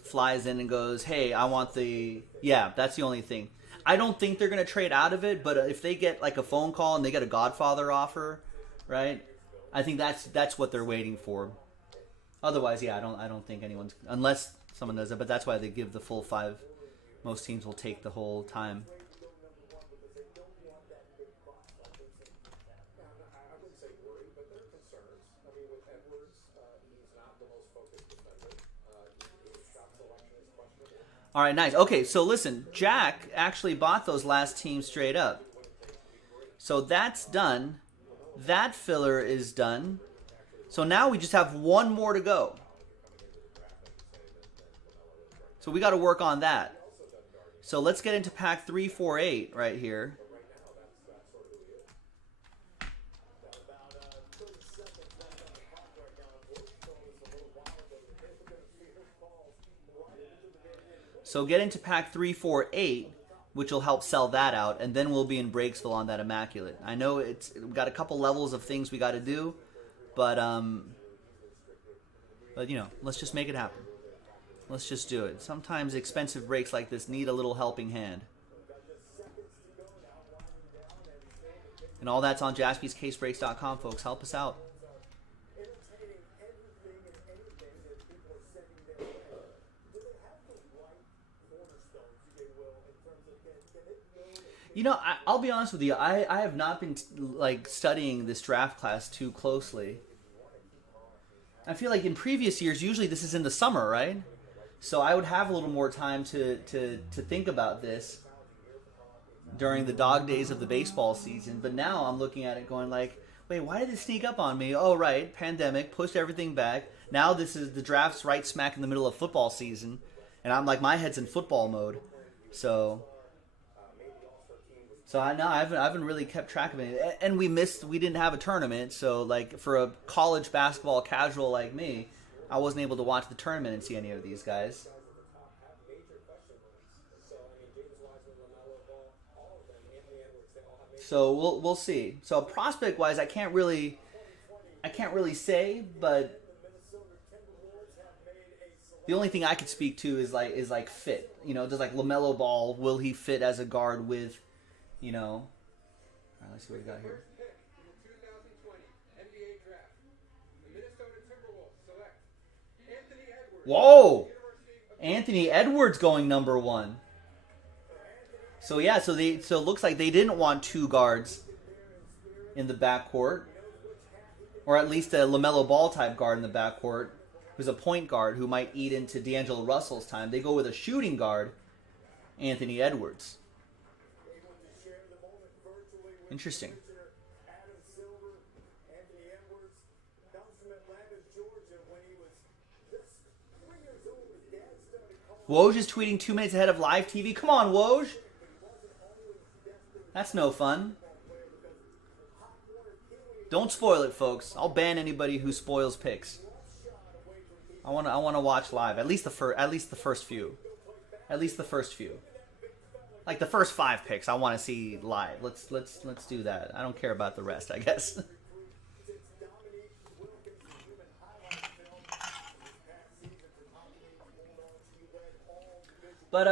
flies in and goes, hey, I want that's the only thing. I don't think they're going to trade out of it, but if they get like a phone call and they get a Godfather offer, right? I think that's what they're waiting for. Otherwise, I don't think anyone's, unless someone does it, but that's why they give the full 5. Most teams will take the whole time. All right, nice. Okay, so listen, Jack actually bought those last teams straight up. So that's done. That filler is done. So now we just have one more to go. So we got to work on that. So let's get into pack 348 right here. So get into pack 348, which will help sell that out, and then we'll be in Breaksville on that Immaculate. I know we've got a couple levels of things we got to do, but you know, let's just make it happen. Let's just do it. Sometimes expensive breaks like this need a little helping hand. And all that's on jaspyscasebreaks.com, folks. Help us out. You know, I'll be honest with you. I have not been studying this draft class too closely. I feel like in previous years, usually this is in the summer, right? So I would have a little more time to think about this during the dog days of the baseball season. But now I'm looking at it going like, wait, why did it sneak up on me? Oh, right, pandemic, pushed everything back. Now this is the draft's right smack in the middle of football season. And I'm like, my head's in football mode. So I haven't really kept track of it. And we didn't have a tournament. So like for a college basketball casual like me, I wasn't able to watch the tournament and see any of these guys. So we'll see. So prospect wise, I can't really say, but the only thing I could speak to is like fit. You know, just like LaMelo Ball, will he fit as a guard with, you know? All right, let's see what we got here. Whoa! Anthony Edwards going number 1. So yeah, so it looks like they didn't want 2 guards in the backcourt, or at least a LaMelo Ball type guard in the backcourt, who's a point guard who might eat into D'Angelo Russell's time. They go with a shooting guard, Anthony Edwards. Interesting. Woj is tweeting 2 minutes ahead of live TV. Come on, Woj. That's no fun. Don't spoil it, folks. I'll ban anybody who spoils picks. I want to watch live. At least the first few. At least the first few. Like the first 5 picks I want to see live. Let's do that. I don't care about the rest, I guess. But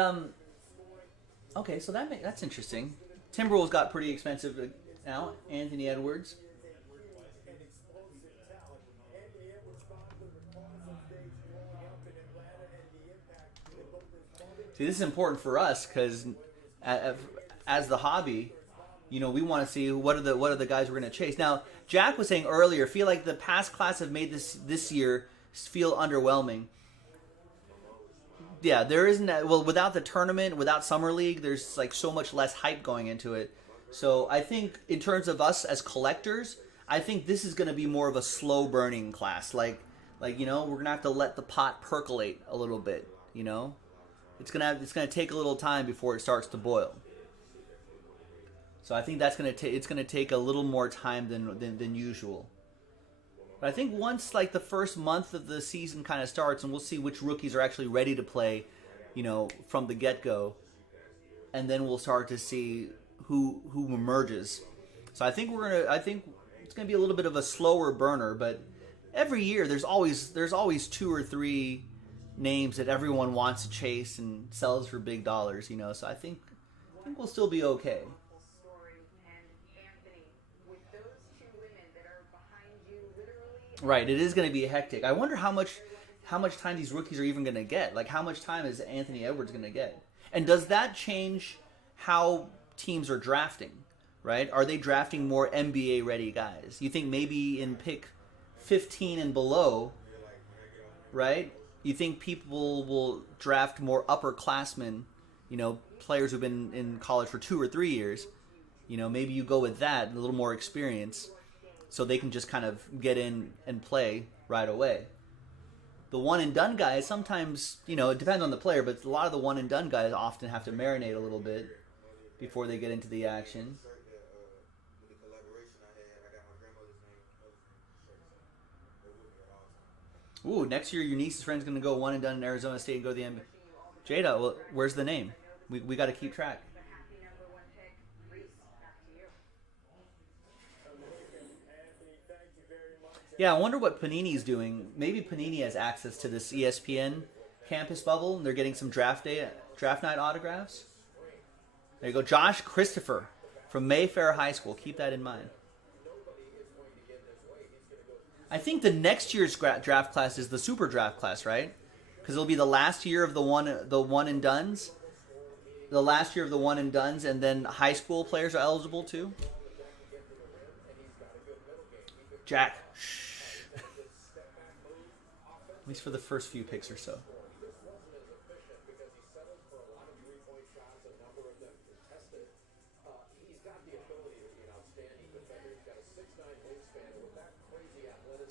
okay, so that's interesting. Timberwolves got pretty expensive now. Anthony Edwards. See, this is important for us because as the hobby, you know, we want to see what are the guys we're going to chase. Now, Jack was saying earlier, feel like the past class have made this year feel underwhelming. Yeah, there isn't well, without the tournament, without Summer League, there's like so much less hype going into it. So I think in terms of us as collectors, I think this is going to be more of a slow burning class. Like you know, we're going to have to let the pot percolate a little bit, you know? It's going to take a little time before it starts to boil. So I think that's going to take a little more time than usual. But I think once like the first month of the season kind of starts, and we'll see which rookies are actually ready to play, you know, from the get-go, and then we'll start to see who emerges. So I think it's gonna be a little bit of a slower burner, but every year there's always 2 or 3 names that everyone wants to chase and sells for big dollars, you know. So I think we'll still be okay. Right, it is going to be hectic. I wonder how much time these rookies are even going to get. Like, how much time is Anthony Edwards going to get? And does that change how teams are drafting, right? Are they drafting more NBA-ready guys? You think maybe in pick 15 and below, right? You think people will draft more upperclassmen, you know, players who've been in college for 2 or 3 years? You know, maybe you go with that, a little more experience, so they can just kind of get in and play right away. The one-and-done guys, sometimes, you know, it depends on the player, but a lot of the one-and-done guys often have to marinate a little bit before they get into the action. Ooh, next year your niece's friend's going to go one-and-done in Arizona State and go to the NBA. Jada, well, where's the name? We got to keep track. Yeah, I wonder what Panini's doing. Maybe Panini has access to this ESPN campus bubble, and they're getting some draft night autographs. There you go. Josh Christopher from Mayfair High School. Keep that in mind. I think the next year's draft class is the super draft class, right? Because it'll be the last year of the one and dones. The last year of the one and dones, and then high school players are eligible too. Jack. Shh. At least for the first few picks or so.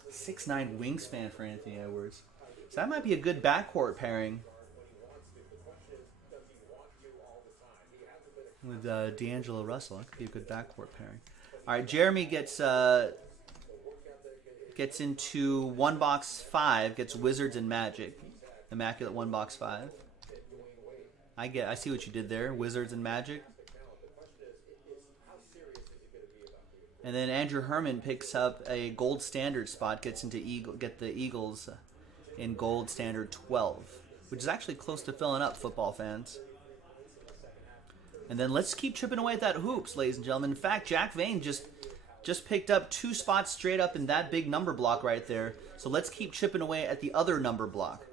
He's 6'9" wingspan for Anthony Edwards. So that might be a good backcourt pairing with D'Angelo Russell. That could be a good backcourt pairing. All right, Jeremy gets into 1 box 5, gets Wizards and Magic. Immaculate 1 box 5. I see what you did there. Wizards and Magic. And then Andrew Herman picks up a gold standard spot, gets the Eagles in gold standard 12, which is actually close to filling up, football fans. And then let's keep chipping away at that hoops, ladies and gentlemen. In fact, Jack Vane just picked up 2 spots straight up in that big number block right there. So let's keep chipping away at the other number block.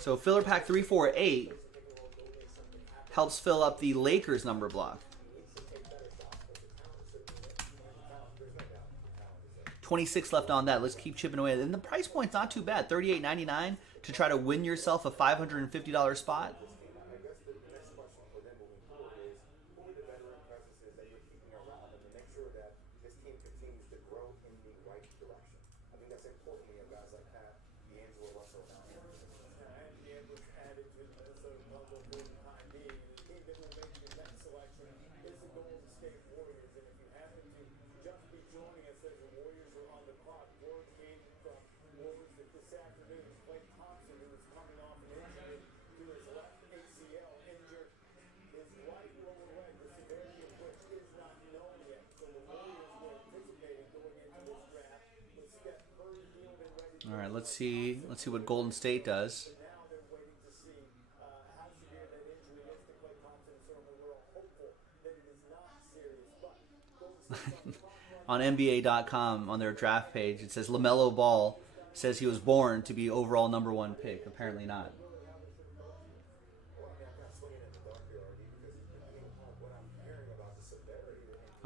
So filler pack 348 helps fill up the Lakers number block. 26 left on that. Let's keep chipping away. And the price point's not too bad. $38.99 to try to win yourself a $550 spot. importantly, of guys like Pat, D'Angelo Russell, now Anthony Edwards. And was added to the Minnesota bubble for the time being. And the team that will make the next selection is the Golden State Warriors. And if you happen to just be joining us as the Warriors are on the clock, word came from Warriors that this afternoon Klay Thompson, who is coming off an injury to his left ACL, injured his right lower leg, the severity of which is not known yet. So the Warriors were anticipating going into this draft with Steph Curry healed and ready to All right, let's see what Golden State does. now they're waiting to see how severe that injury is to Klay Thompson. Certainly, we're all hopeful that it is not serious. But Golden State's on the clock right On NBA.com, on their draft page, it says LaMelo Ball says he was born to be overall #1 pick. Apparently not.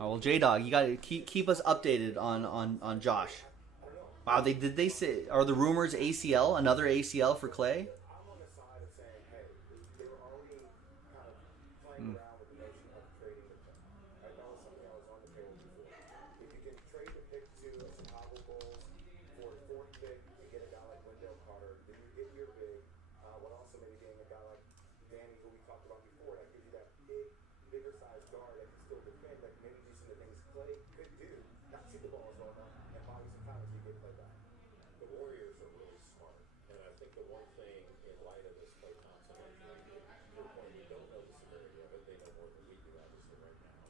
Oh, well, J-Dog, you got to keep us updated on Josh. Wow, did they say, are the rumors ACL, another ACL for Clay? I'm on the side of saying, hey, they were already kind of playing around with the notion of trading the pick. That was something that was on the table before. If you can trade the pick to the Chicago Bulls for a fourth pick and get a guy like Wendell Carter, then you get your big. What also maybe getting a guy like Danny, who we talked about before, that gives you that bigger size guard that can still defend, that can maybe do some of the things Clay could do, not shoot the ball as well enough, and buy you some time as you get Clay back. The Warriors are really smart, and I think the one thing in light of this Klay Thompson injury, to your point, we don't know the severity of it. They know more than we do, obviously, right now.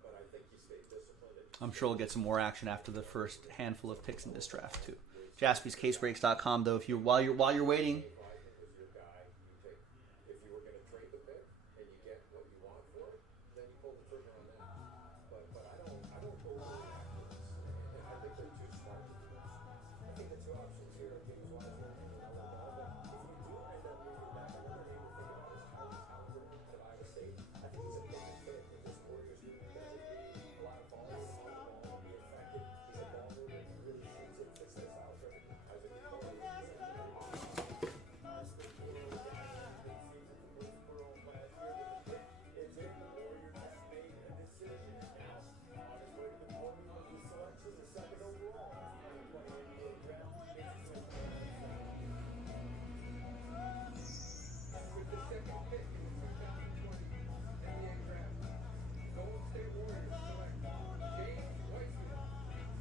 But I think you stay disciplined. I'm sure we'll get some more action after the first handful of picks in this draft too. JaspysCaseBreaks.com though, if you while you're waiting. Is your guy. You take if you were going to trade the pick and you get what you want for it, then you pull the trigger on that. But I don't overreact to this. And I think they're too smart to do this. I think the two options here are James Wiseman and LaMelo Ball. But if you do end up moving back, another name to think about is Tyrese Halliburton out of Iowa State. I think he's a perfect fit with this Warriors team. He doesn't need a lot of balls on the ball to be effective. He's a ball mover. He really shoots it, fits their style perfectly. As a good player,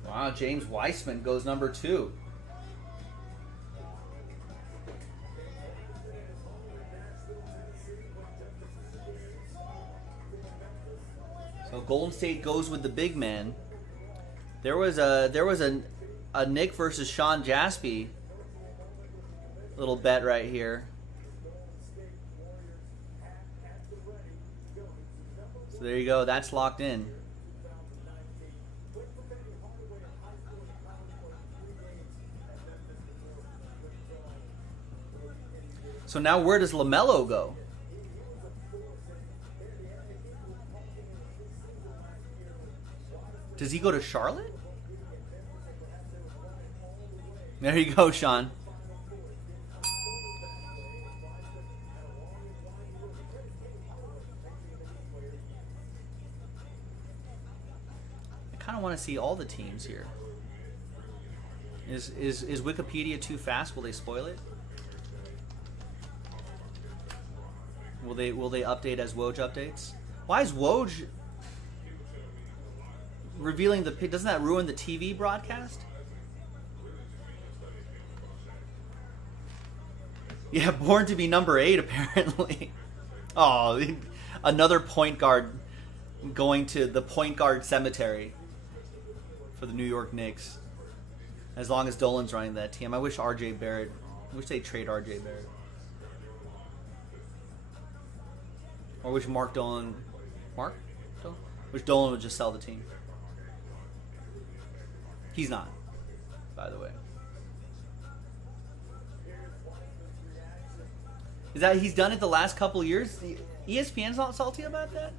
Wow, James Weissman goes #2. So Golden State goes with the big man. There was a Nick versus Sean Jaspy little bet right here. So there you go. That's locked in. So now where does LaMelo go? Does he go to Charlotte? There you go, Sean. I kind of want to see all the teams here. Is Wikipedia too fast? Will they spoil it? Will they update as Woj updates? Why is Woj revealing the pick? Doesn't that ruin the TV broadcast? Yeah, born to be #8 apparently. Oh, another point guard going to the point guard cemetery for the New York Knicks. As long as Dolan's running that team. I wish they'd trade RJ Barrett. Or wish Mark Dolan... Mark? Dolan? Wish Dolan would just sell the team. He's not, by the way. Is that he's done it the last couple of years? ESPN's not salty about that?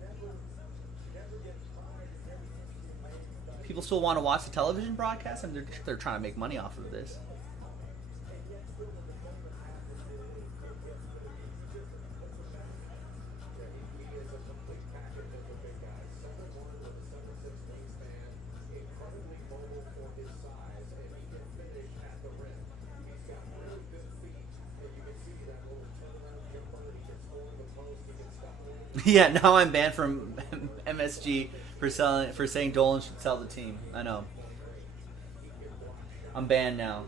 People still want to watch the television broadcast? I mean, they're trying to make money off of this. Yeah, now I'm banned from MSG for saying Dolan should sell the team. I know. I'm banned now.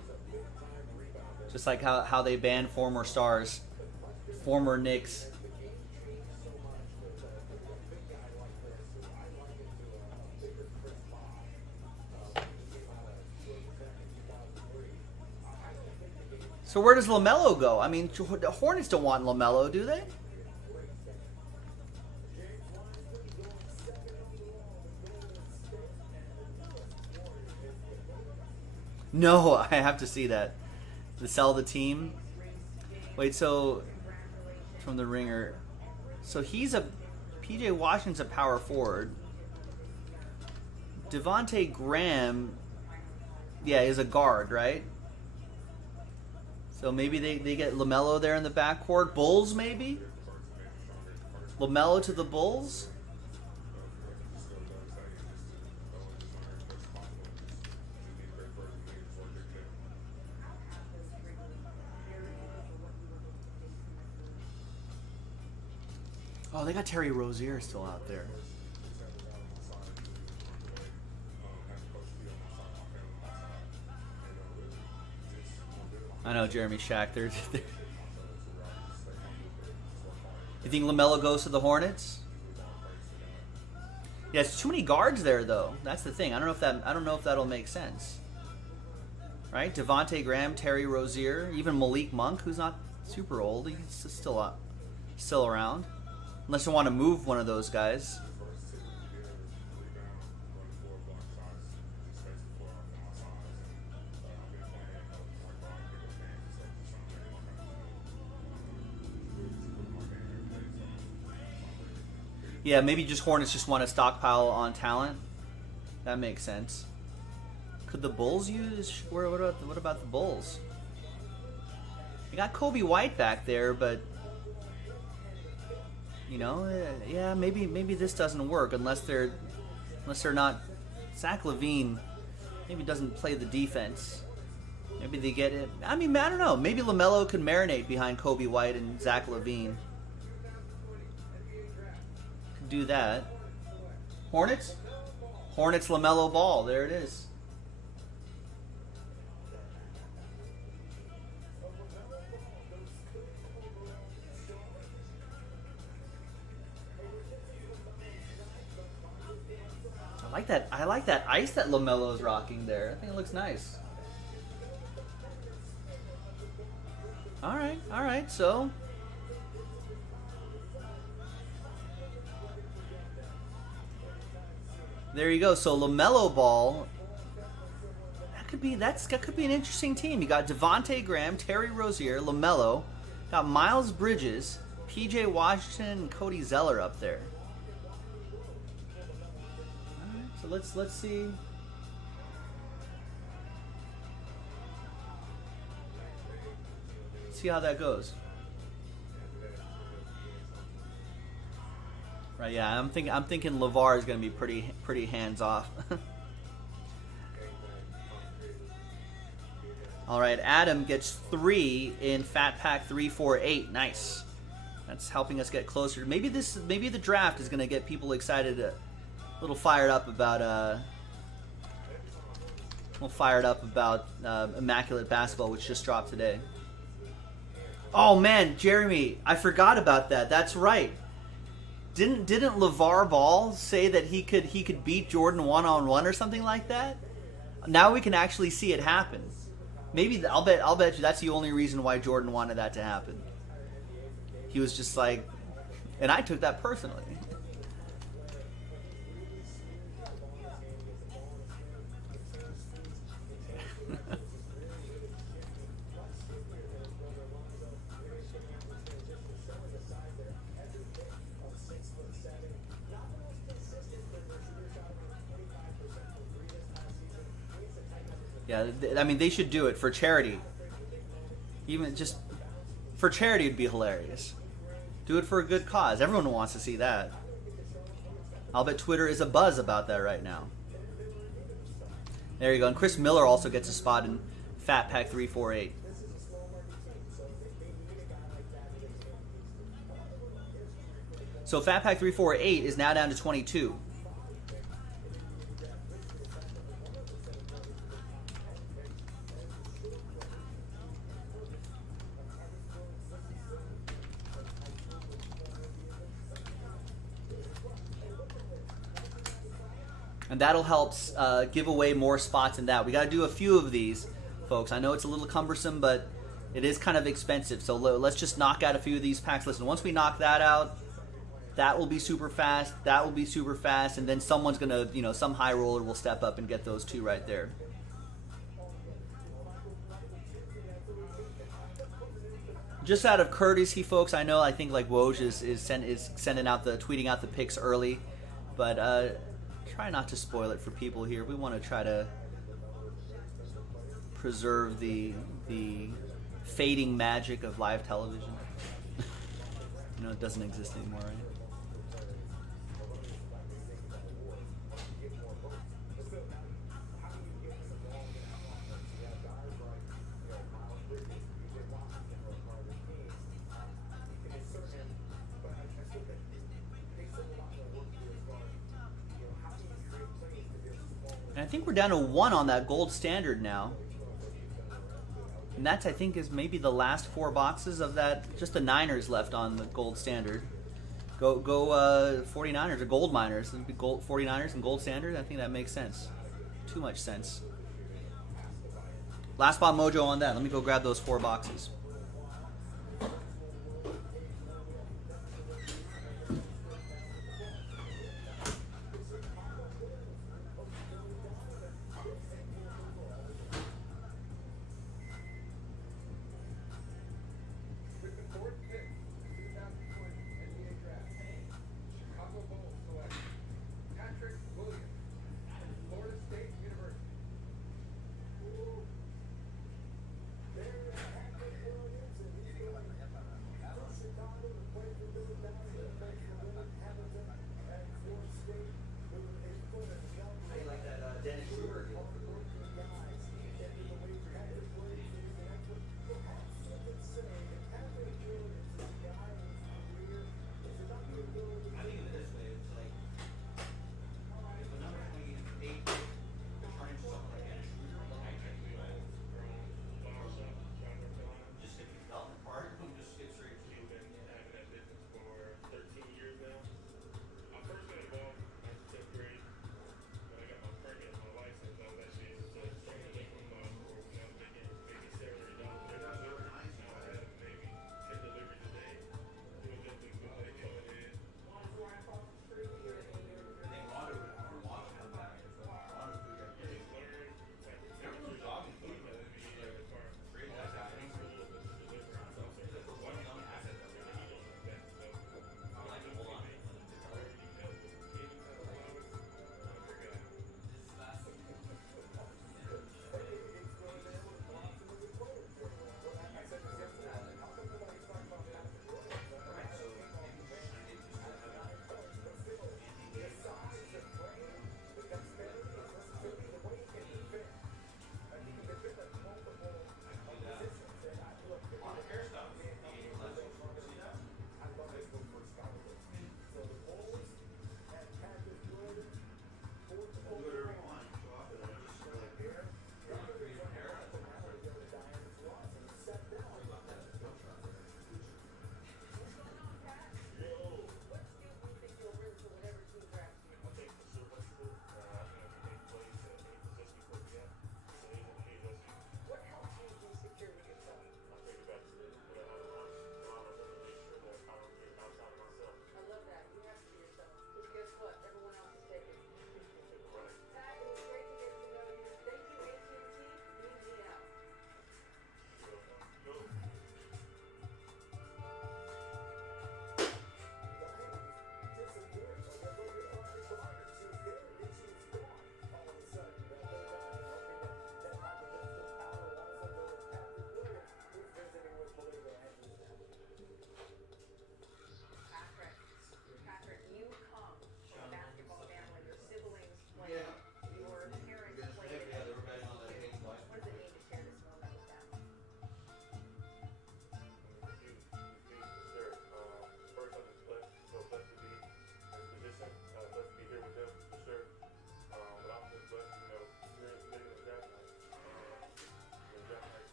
Just like how they banned former stars, former Knicks. So where does LaMelo go? I mean, the Hornets don't want LaMelo, do they? No, I have to see that. To sell the team. Wait, so from the Ringer, so he's a PJ Washington's a power forward. Devontae Graham, yeah, is a guard, right? So maybe they get LaMelo there in the backcourt. Bulls, maybe? LaMelo to the Bulls? Oh, they got Terry Rozier still out there. I know, Jeremy Shack. You think LaMelo goes to the Hornets? Yeah, it's too many guards there, though. That's the thing. I don't know if that'll make sense. Right? Devontae Graham, Terry Rozier, even Malik Monk, who's not super old. He's still around. Unless you want to move one of those guys. Yeah, maybe just Hornets just want to stockpile on talent. That makes sense. Could the Bulls use? What about the Bulls? They got Kobe White back there, but you know, yeah, maybe this doesn't work unless they're not. Zach LaVine maybe doesn't play the defense. Maybe they get it. I mean, I don't know. Maybe LaMelo could marinate behind Kobe White and Zach LaVine. Could do that. Hornets LaMelo Ball. There it is. I like that ice that LaMelo is rocking there. I think it looks nice. All right. So there you go. So LaMelo Ball. That could be an interesting team. You got Devontae Graham, Terry Rozier, LaMelo, got Miles Bridges, PJ Washington, and Cody Zeller up there. So let's see. See how that goes. Right, yeah, I'm thinking LeVar is going to be pretty hands off. All right, Adam gets 3 in Fat Pack 348. Nice. That's helping us get closer. Maybe the draft is going to get people excited, a little fired up about Immaculate Basketball, which just dropped today. Oh man, Jeremy, I forgot about that. That's right. Didn't LeVar Ball say that he could beat Jordan 1-on-1 or something like that? Now we can actually see it happen. Maybe I'll bet you that's the only reason why Jordan wanted that to happen. He was just like, and I took that personally. Yeah, I mean, they should do it for charity. Even just for charity would be hilarious. Do it for a good cause. Everyone wants to see that. I'll bet Twitter is abuzz about that right now. There you go. And Chris Miller also gets a spot in Fat Pack 348. So Fat Pack 348 is now down to 22. And that'll help give away more spots in that. We got to do a few of these, folks. I know it's a little cumbersome, but it is kind of expensive. So let's just knock out a few of these packs. Listen, once we knock that out, that will be super fast. That will be super fast. And then someone's going to, some high roller will step up and get those two right there. Just out of courtesy, folks, I think like Woj is sending out tweeting out the picks early. But try not to spoil it for people here. We want to try to preserve the fading magic of live television. It doesn't exist anymore, right? And I think we're down to 1 on that gold standard now. And that's, I think, is maybe the last 4 boxes of that. Just the Niners left on the gold standard. Go 49ers or gold miners. It'd be gold 49ers and gold standard. I think that makes sense. Too much sense. Last spot mojo on that. Let me go grab those 4 boxes.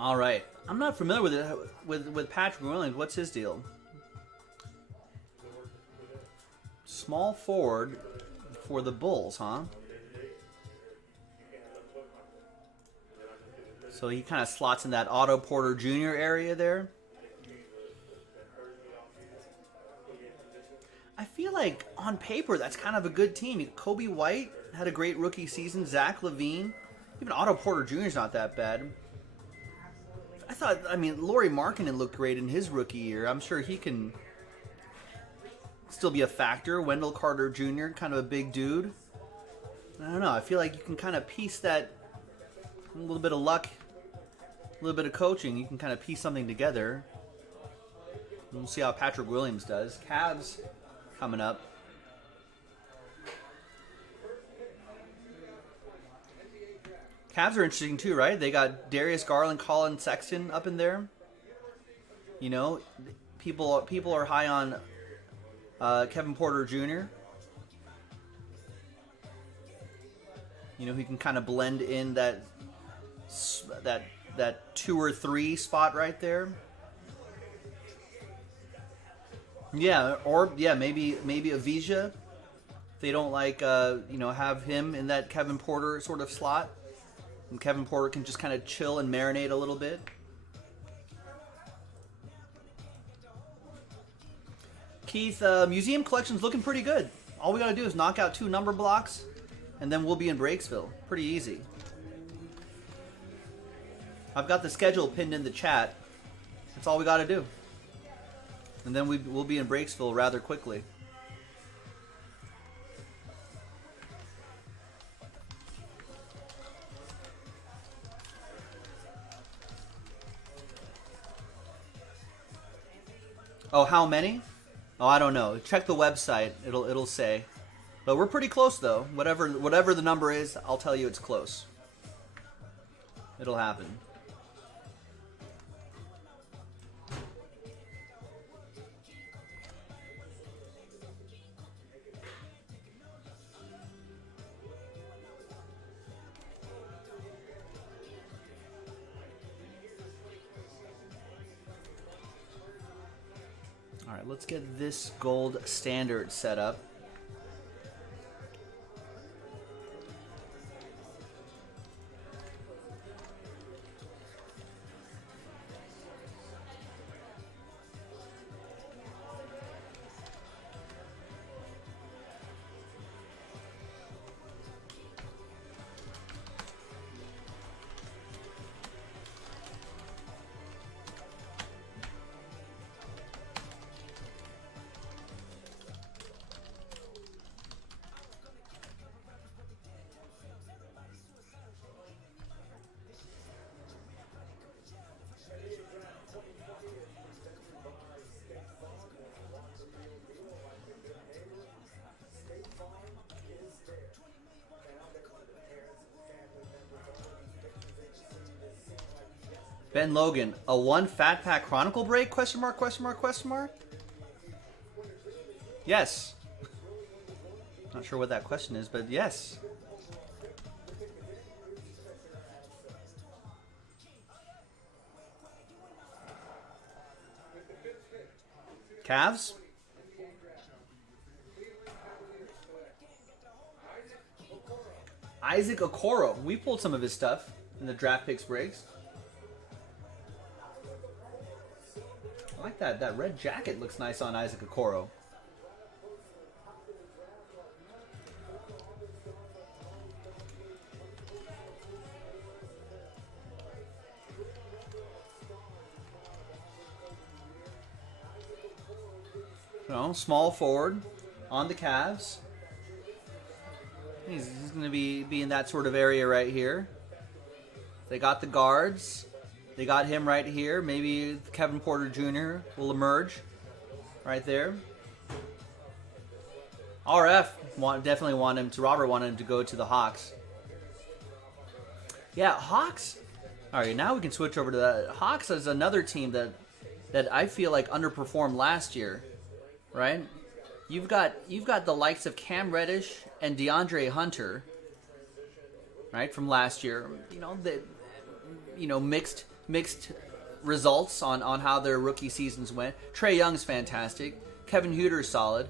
All right. I'm not familiar with it with Patrick Williams. What's his deal? Small forward for the Bulls, huh? So he kind of slots in that Otto Porter Jr. area there. I feel like on paper that's kind of a good team. Kobe White had a great rookie season. Zach LaVine, even Otto Porter Jr. is not that bad. I mean, Lauri Markkanen looked great in his rookie year. I'm sure he can still be a factor. Wendell Carter Jr., kind of a big dude. I don't know. I feel like you can kind of piece that, a little bit of luck, a little bit of coaching. You can kind of piece something together. We'll see how Patrick Williams does. Cavs coming up. Cavs are interesting too, right? They got Darius Garland, Colin Sexton up in there. You know, people are high on Kevin Porter Jr. You know, he can kind of blend in that 2 or 3 spot right there. Yeah, or maybe Avija. If they don't like have him in that Kevin Porter sort of slot. And Kevin Porter can just kind of chill and marinate a little bit. Keith, museum collection's looking pretty good. All we got to do is knock out 2 number blocks, and then we'll be in Breaksville. Pretty easy. I've got the schedule pinned in the chat. That's all we got to do. And then we'll be in Breaksville rather quickly. Oh, how many? Oh, I don't know. Check the website. It'll say. But we're pretty close though. Whatever the number is, I'll tell you it's close. It'll happen. All right, let's get this gold standard set up. Ben Logan, a 1 Fat Pack Chronicle break? Question mark, question mark, question mark? Yes. Not sure what that question is, but yes. Cavs? Isaac Okoro. We pulled some of his stuff in the draft picks breaks. I like that. That red jacket looks nice on Isaac Okoro. No, small forward on the Cavs. He's going to be in that sort of area right here. They got the guards. They got him right here. Maybe Kevin Porter Jr. will emerge right there. RF definitely want him to. Robert wanted him to go to the Hawks. Yeah, Hawks. All right, now we can switch over to that. Hawks is another team that I feel like underperformed last year, right? You've got the likes of Cam Reddish and DeAndre Hunter, right, from last year. Mixed mixed results on how their rookie seasons went. Trae Young's fantastic. Kevin Huter's solid.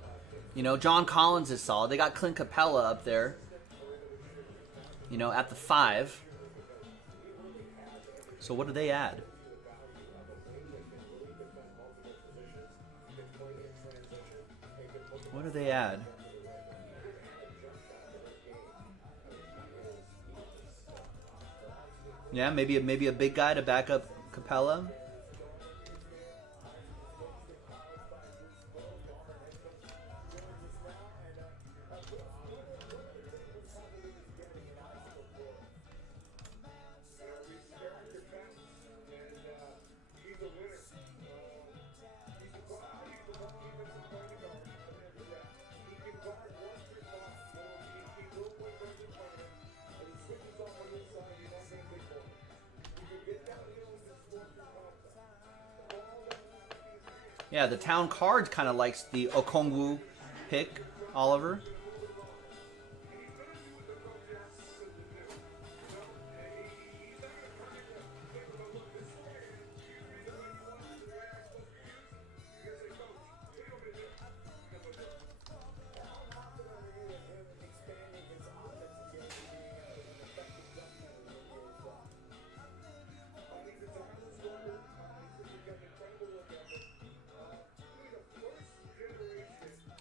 You know, John Collins is solid. They got Clint Capella up there, you know, at the 5. So what do they add? What do they add? Yeah, maybe a big guy to back up Capella. Yeah, the Town Cards kind of likes the Okongwu pick, Oliver.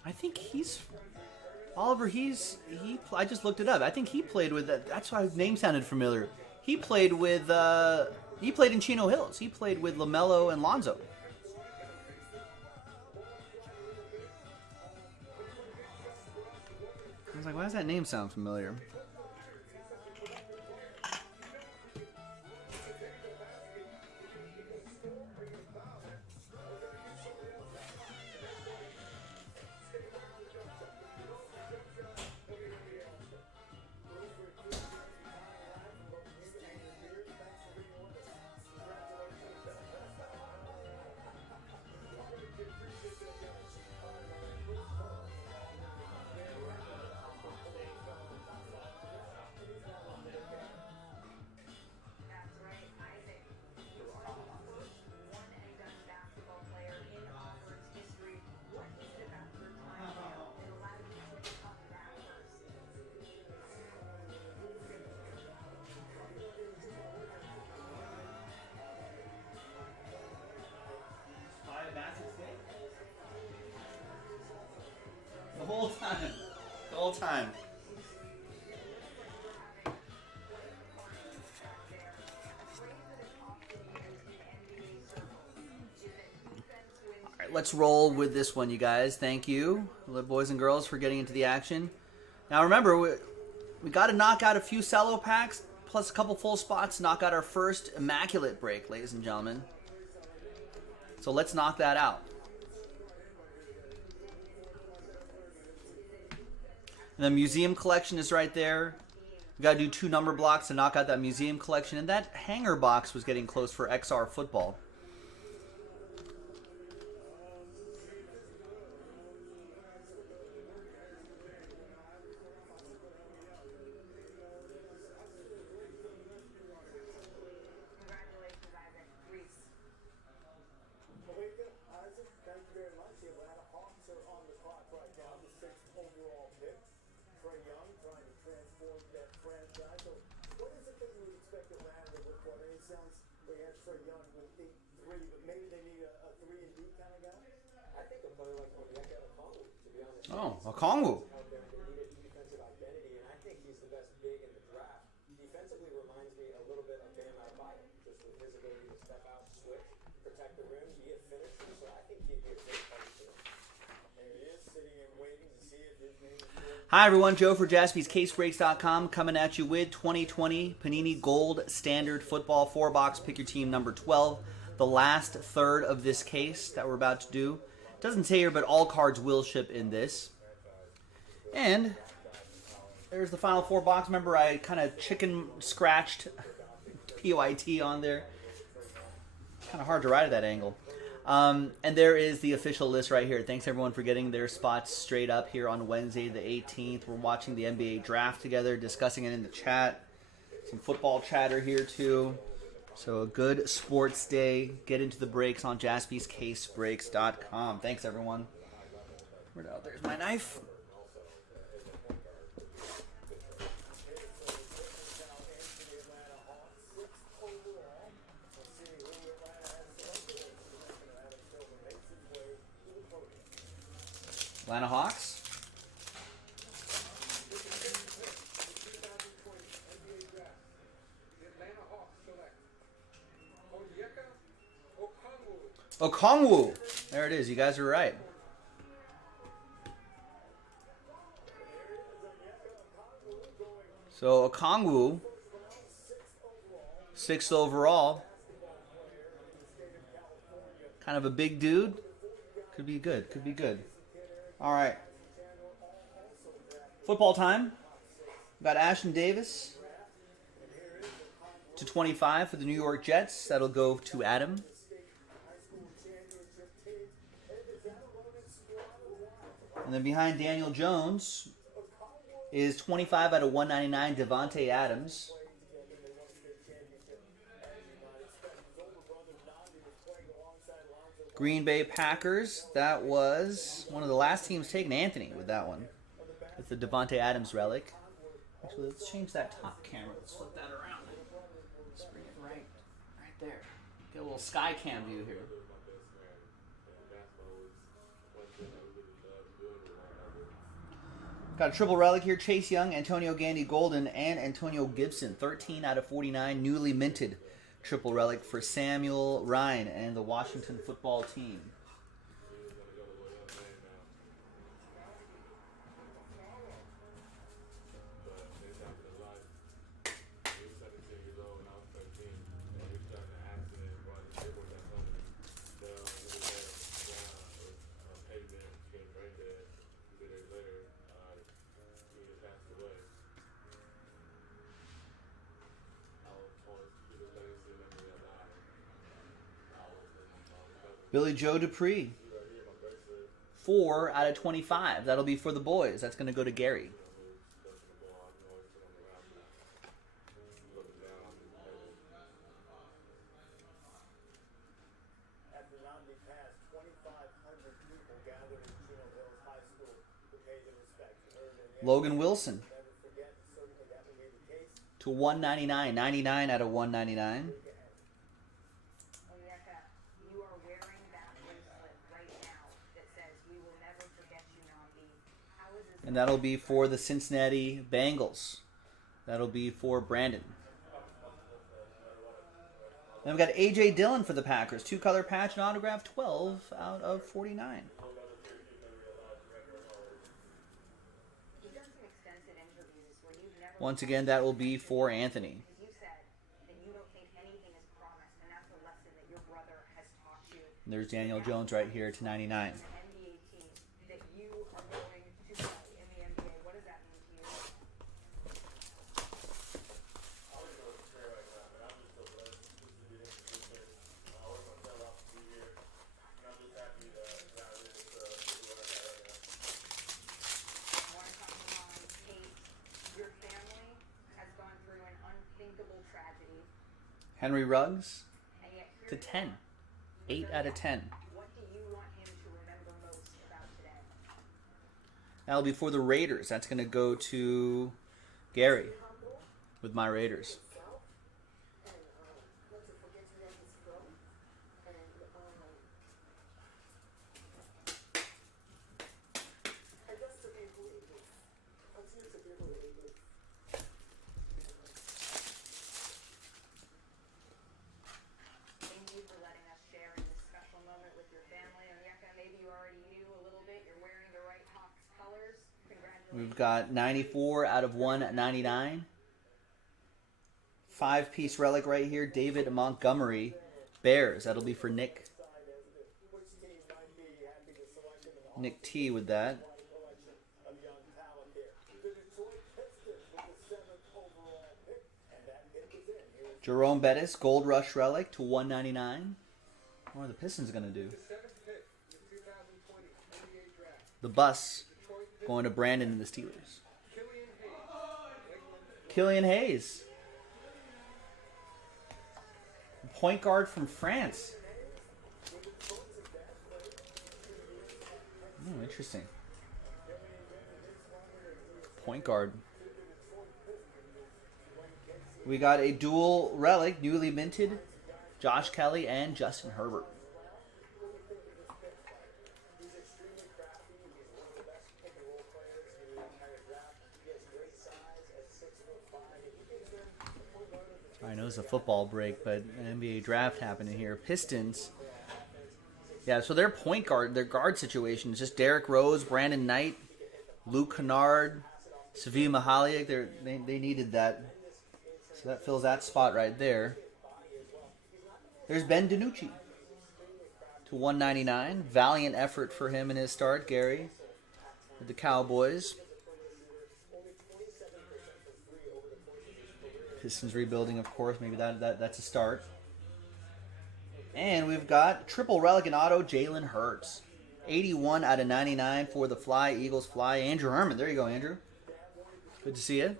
I think he's Oliver. I just looked it up. I think he played with that. That's why his name sounded familiar. He played with. He played in Chino Hills. He played with LaMelo and Lonzo. I was like, why does that name sound familiar? The whole time. All right, let's roll with this one, you guys. Thank you, boys and girls, for getting into the action. Now remember, we got to knock out a few cello packs, plus a couple full spots to knock out our first immaculate break, ladies and gentlemen. So let's knock that out. And the museum collection is right there. We got to do 2 number blocks to knock out that museum collection. And that hanger box was getting close for XR football. Thank you very much. The Atlanta Hawks are on the clock right now, the 6th overall pick. Trae Young trying to transform that franchise. So what is it that you would expect Atlanta to look for? I mean, it sounds like they have Trae Young with 8-3, but maybe they need a 3-and-D kind of guy? I think a player like Onyeka Okongwu, to be honest. Oh, Okongwu. Out there, they need a defensive identity, and I think he's the best big in the draft. Defensively reminds me a little bit of Bam Adebayo, just with his ability to step out, switch, protect the rim, be a finisher. So I think he'd be a great part of it. There he is, sitting and waiting to see if his name is good. Hi, everyone. Joe for JaspysCaseBreaks.com coming at you with 2020 Panini Gold Standard Football 4-box. Pick your team number 12. The last third of this case that we're about to do. Doesn't say here, but all cards will ship in this. And there's the final 4-box. Remember, I kind of chicken scratched PYT on there. Kind of hard to write at that angle. And there is the official list right here. Thanks, everyone, for getting their spots straight up here on Wednesday the 18th. We're watching the NBA draft together, discussing it in the chat. Some football chatter here, too. So a good sports day. Get into the breaks on jaspyscasebreaks.com. Thanks, everyone. There's my knife. Atlanta Hawks. Okongwu. There it is. You guys are right. So Okongwu, 6th overall. Kind of a big dude. Could be good. Could be good. All right. Football time. We've got Ashton Davis to 25 for the New York Jets. That'll go to Adam. And then behind Daniel Jones is 25 out of 199, Devontae Adams. Green Bay Packers. That was one of the last teams taken. Anthony with that one. It's the Devontae Adams relic. Actually, let's change that top camera. Let's flip that around. Let's bring it right there. Get a little sky cam view here. Got a triple relic here. Chase Young, Antonio Gandy Golden, and Antonio Gibson. 13 out of 49. Newly minted triple relic for Samuel Ryan and the Washington football team. Billy Joe Dupree. 4 out of 25. That'll be for the boys. That's going to go to Gary. Logan Wilson. To 199. 99 out of 199. And that'll be for the Cincinnati Bengals. That'll be for Brandon. Then we've got A.J. Dillon for the Packers. 2-color patch and autograph, 12 out of 49. Once again, that will be for Anthony. And there's Daniel Jones right here to 99. Henry Ruggs to 10. 8 out of 10. That'll be for the Raiders. That's going to go to Gary with my Raiders. We've got 94 out of 199. 5-piece relic right here. David Montgomery. Bears. That'll be for Nick. Nick T with that. Jerome Bettis. Gold Rush relic to 199. What are the Pistons going to do? The bus. Going to Brandon and the Steelers. Killian Hayes. point guard from France. Oh, interesting. Point guard. We got a dual relic, newly minted, Josh Kelly and Justin Herbert. I know it's a football break, but an NBA draft happening here. Pistons. Yeah, so their point guard, their guard situation is just Derrick Rose, Brandon Knight, Luke Kennard, Savi Mahaliak. They needed that. So that fills that spot right there. There's Ben DiNucci to 199. Valiant effort for him in his start, Gary, with the Cowboys. Pistons rebuilding, of course. Maybe that's a start. And we've got triple relic and auto Jalen Hurts. 81 out of 99 for the Fly. Eagles fly. Andrew Herman. There you go, Andrew. Good to see you.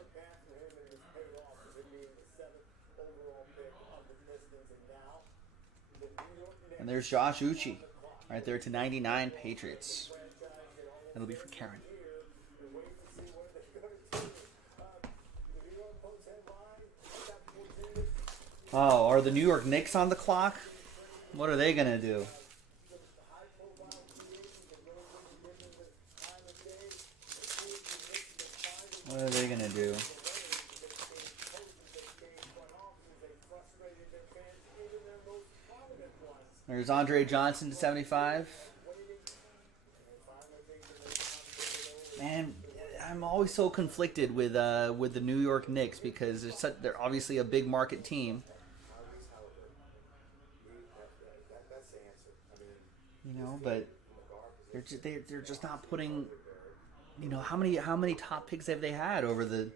And there's Josh Uche. Right there to 99 Patriots. That'll be for Karen. Oh, are the New York Knicks on the clock? What are they going to do? What are they going to do? There's Andre Johnson to 75. And I'm always so conflicted with the New York Knicks because they're obviously a big market team. You know, but they're just not putting. You know, how many top picks have they had over the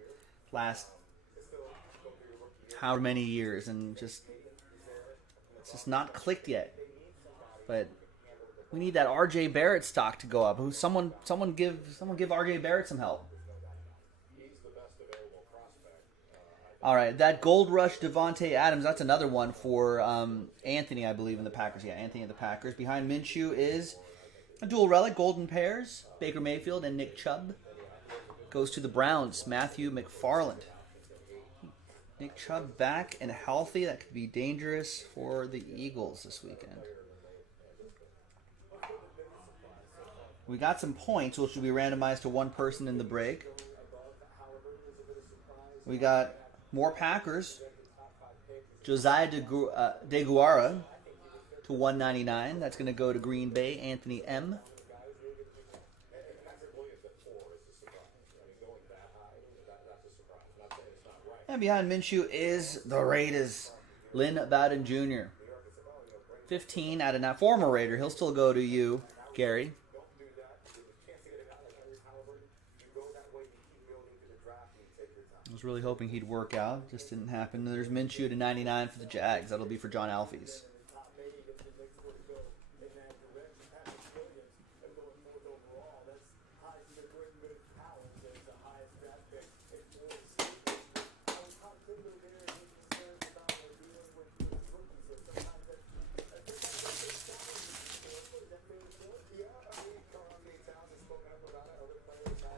last how many years, and it's just not clicked yet. But we need that R.J. Barrett stock to go up. Someone give R.J. Barrett some help. All right, that Gold Rush Devontae Adams, that's another one for Anthony, I believe, in the Packers. Yeah, Anthony of the Packers. Behind Minshew is a dual relic, Golden Pairs, Baker Mayfield and Nick Chubb. Goes to the Browns, Matthew McFarland. Nick Chubb back and healthy. That could be dangerous for the Eagles this weekend. We got some points, which will be randomized to one person in the break. We got more Packers. Josiah DeGuara to 199. That's going to go to Green Bay. Anthony M. And behind Minshew is the Raiders. Lynn Bowden Jr. 15 out of 9. Former Raider. He'll still go to you, Gary. I was really hoping he'd work out. Just didn't happen. There's Minshew to 99 for the Jags. That'll be for John Alfies.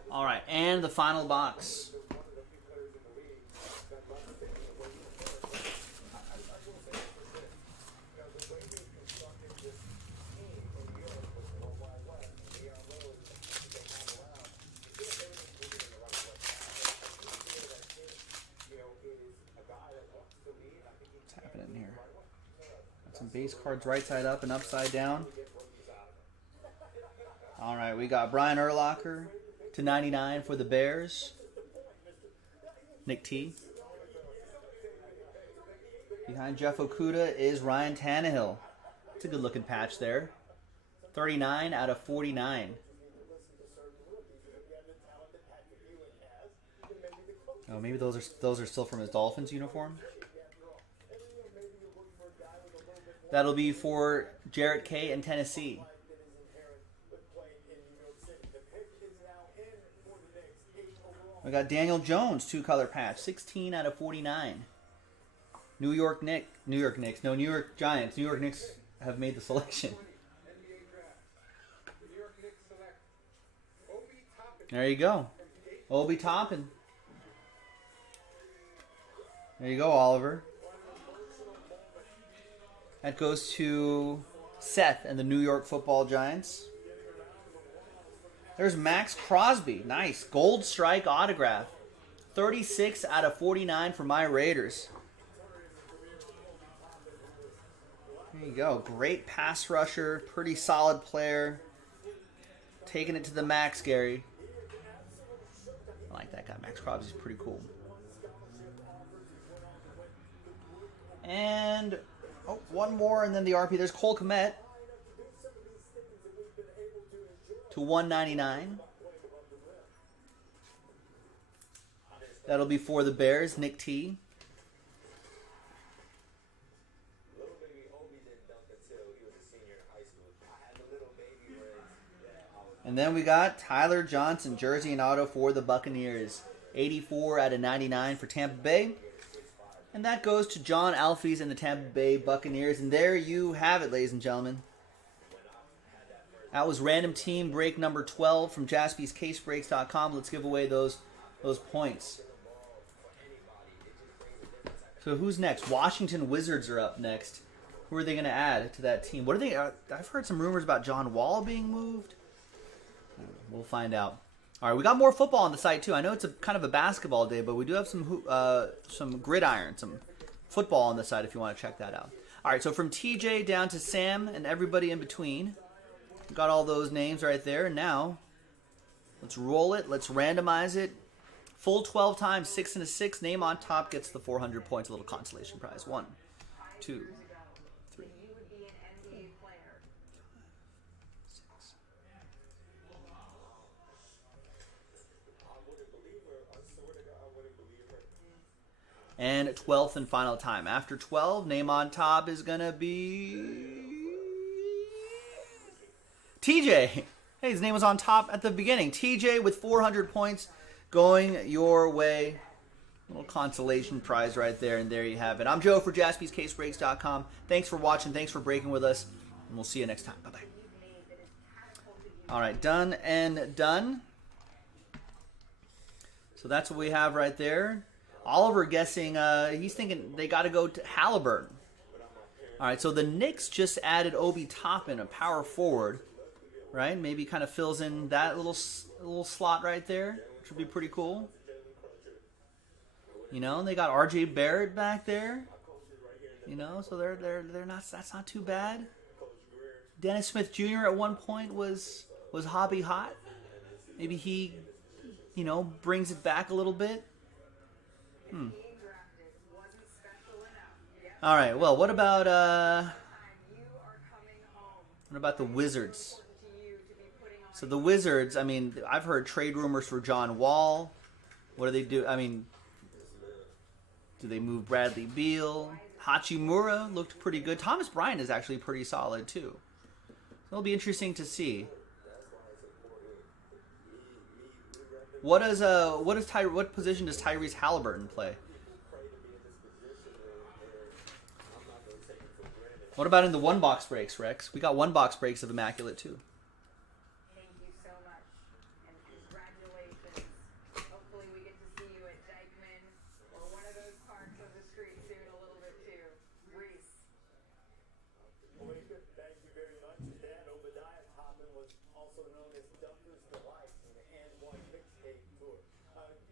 All right, and the final box. What's happening here? Got some base cards right side up and upside down. All right, we got Brian Urlacher to 99 for the Bears. Nick T. Behind Jeff Okuda is Ryan Tannehill. It's a good looking patch there. 39 out of 49. Oh, maybe those are still from his Dolphins uniform. That'll be for Jarrett K in Tennessee. We got Daniel Jones, 2-color patch, 16 out of 49. New York Knicks. No, New York Giants. New York Knicks have made the selection. There you go. Obi Toppin. There you go, Oliver. That goes to Seth and the New York Football Giants. There's Max Crosby. Nice. Gold strike autograph. 36 out of 49 for my Raiders. There you go. Great pass rusher. Pretty solid player. Taking it to the max, Gary. I like that guy. Max Crosby's pretty cool. And one more, and then the RP. There's Cole Kmet to 199. That'll be for the Bears. Nick T. And then we got Tyler Johnson, jersey and auto for the Buccaneers. 84 out of 99 for Tampa Bay. And that goes to John Alfies and the Tampa Bay Buccaneers. And there you have it, ladies and gentlemen. That was random team break number 12 from jaspyscasebreaks.com. Let's give away those points. So who's next? Washington Wizards are up next. Who are they going to add to that team? What are they? I've heard some rumors about John Wall being moved. We'll find out. All right, we got more football on the site too. I know it's a kind of a basketball day, but we do have some gridiron, some football on the site if you want to check that out. All right, so from TJ down to Sam and everybody in between, got all those names right there. And now, let's roll it. Let's randomize it. Full 12 times, 6 and a 6. Name on top gets the 400 points, a little consolation prize. 1, 2, 3. And 12th and final time. After 12, name on top is going to be TJ. Hey, his name was on top at the beginning. TJ with 400 points going your way. Little consolation prize right there, and there you have it. I'm Joe for jaspyscasebreaks.com. Thanks for watching. Thanks for breaking with us, and we'll see you next time. Bye-bye. All right, done and done. So that's what we have right there. Oliver guessing, he's thinking they got to go to Halliburton. All right, so the Knicks just added Obi Toppin, a power forward, right? Maybe kind of fills in that little slot right there, which would be pretty cool. You know, they got R.J. Barrett back there. You know, so they're not. That's not too bad. Dennis Smith Jr. at one point was hobby hot. Maybe he, brings it back a little bit. All right. Well, what about the Wizards? So the Wizards. I mean, I've heard trade rumors for John Wall. What do they do? I mean, do they move Bradley Beal? Hachimura looked pretty good. Thomas Bryant is actually pretty solid too. So it'll be interesting to see. What position does Tyrese Halliburton play? What about in the one box breaks, Rex? We got one box breaks of Immaculate too. Thank you so much, and congratulations. Hopefully we get to see you at Dykeman or one of those parks on the street soon a little bit too. Reese. Thank you very much. Dan Obadiah Toppin was also known as Dunker's Delight in the And One Mixtape Tour.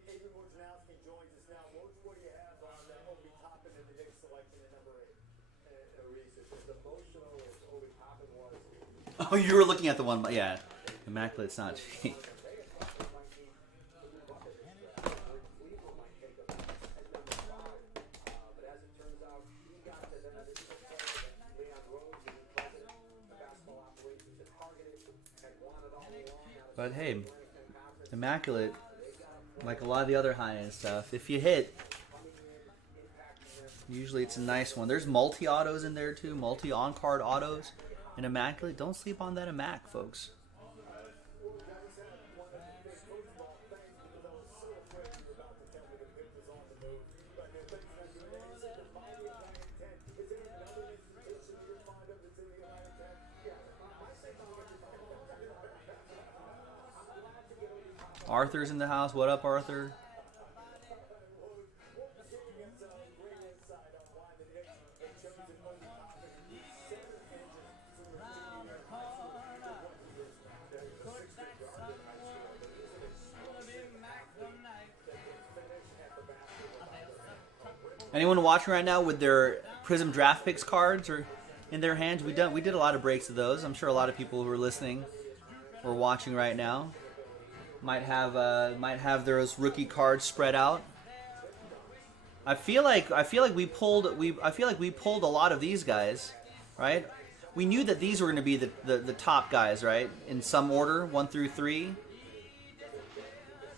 Adrian Wojnarowski joins us now. What do you have on Obi Toppin in the Knicks selection at number 8? Reese, it's as emotional as Obi Toppin was. Oh, you were looking at the one, yeah. Immaculate's not cheap. But hey, Immaculate, like a lot of the other high-end stuff, if you hit, usually it's a nice one. There's multi-autos in there too, multi-on-card autos. And Immaculate, don't sleep on that Immac, folks. Arthur's in the house. What up, Arthur? Anyone watching right now with their Prism Draft Picks cards or in their hands? We did a lot of breaks of those. I'm sure a lot of people who are listening or watching right now might have those rookie cards spread out. I feel like we pulled a lot of these guys, right? We knew that these were going to be the top guys, right? In some order, 1 through 3.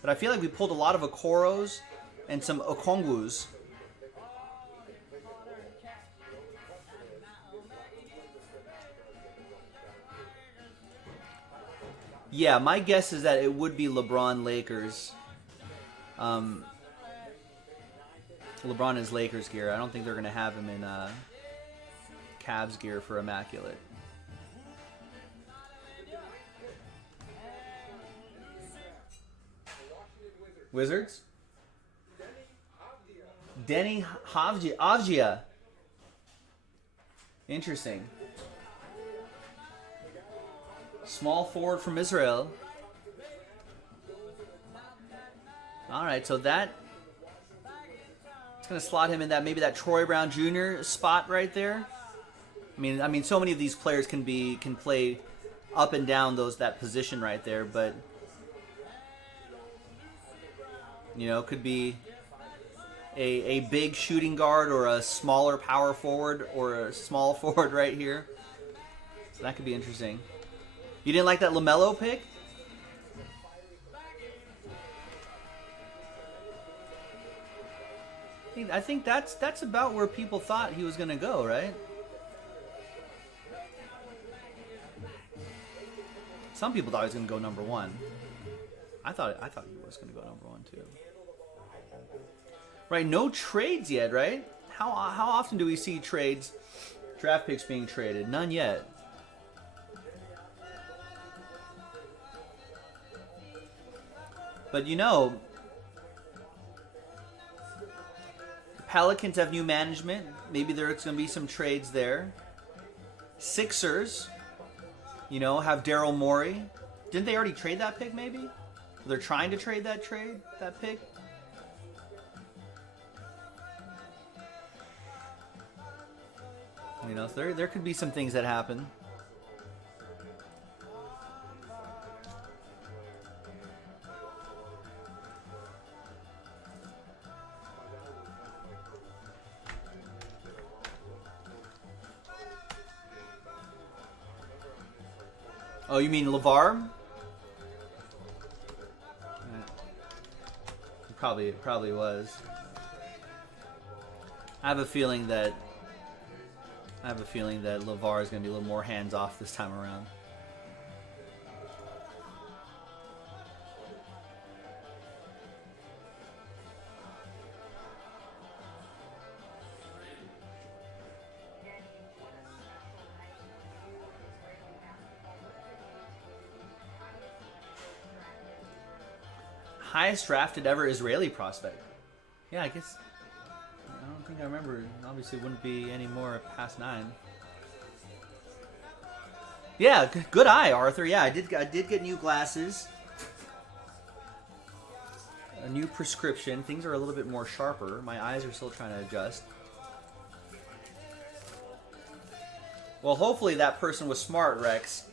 But I feel like we pulled a lot of Okoros and some Okongus. Yeah, my guess is that it would be LeBron Lakers. LeBron is Lakers gear. I don't think they're going to have him in Cavs gear for Immaculate. Wizards? Denny Avdia. Interesting. Small forward from Israel. All right, so that it's going to slot him in that Troy Brown Jr. spot right there. I mean, so many of these players can play up and down that position right there, but could be a big shooting guard or a smaller power forward or a small forward right here. So that could be interesting. You didn't like that LaMelo pick? I think that's about where people thought he was going to go, right? Some people thought he was going to go number 1. I thought he was going to go number 1 too. Right, no trades yet, right? How often do we see draft picks being traded? None yet. But the Pelicans have new management. Maybe there's going to be some trades there. Sixers, have Daryl Morey. Didn't they already trade that pick, maybe? They're trying to trade that pick. So there could be some things that happen. Oh, you mean LeVar? Probably was. I have a feeling that LeVar is going to be a little more hands off this time around. Highest drafted ever Israeli prospect. Yeah, I guess. I don't think I remember. Obviously, wouldn't be any more past 9. Yeah, good eye, Arthur. Yeah, I did get new glasses. A new prescription. Things are a little bit more sharper. My eyes are still trying to adjust. Well, hopefully that person was smart, Rex.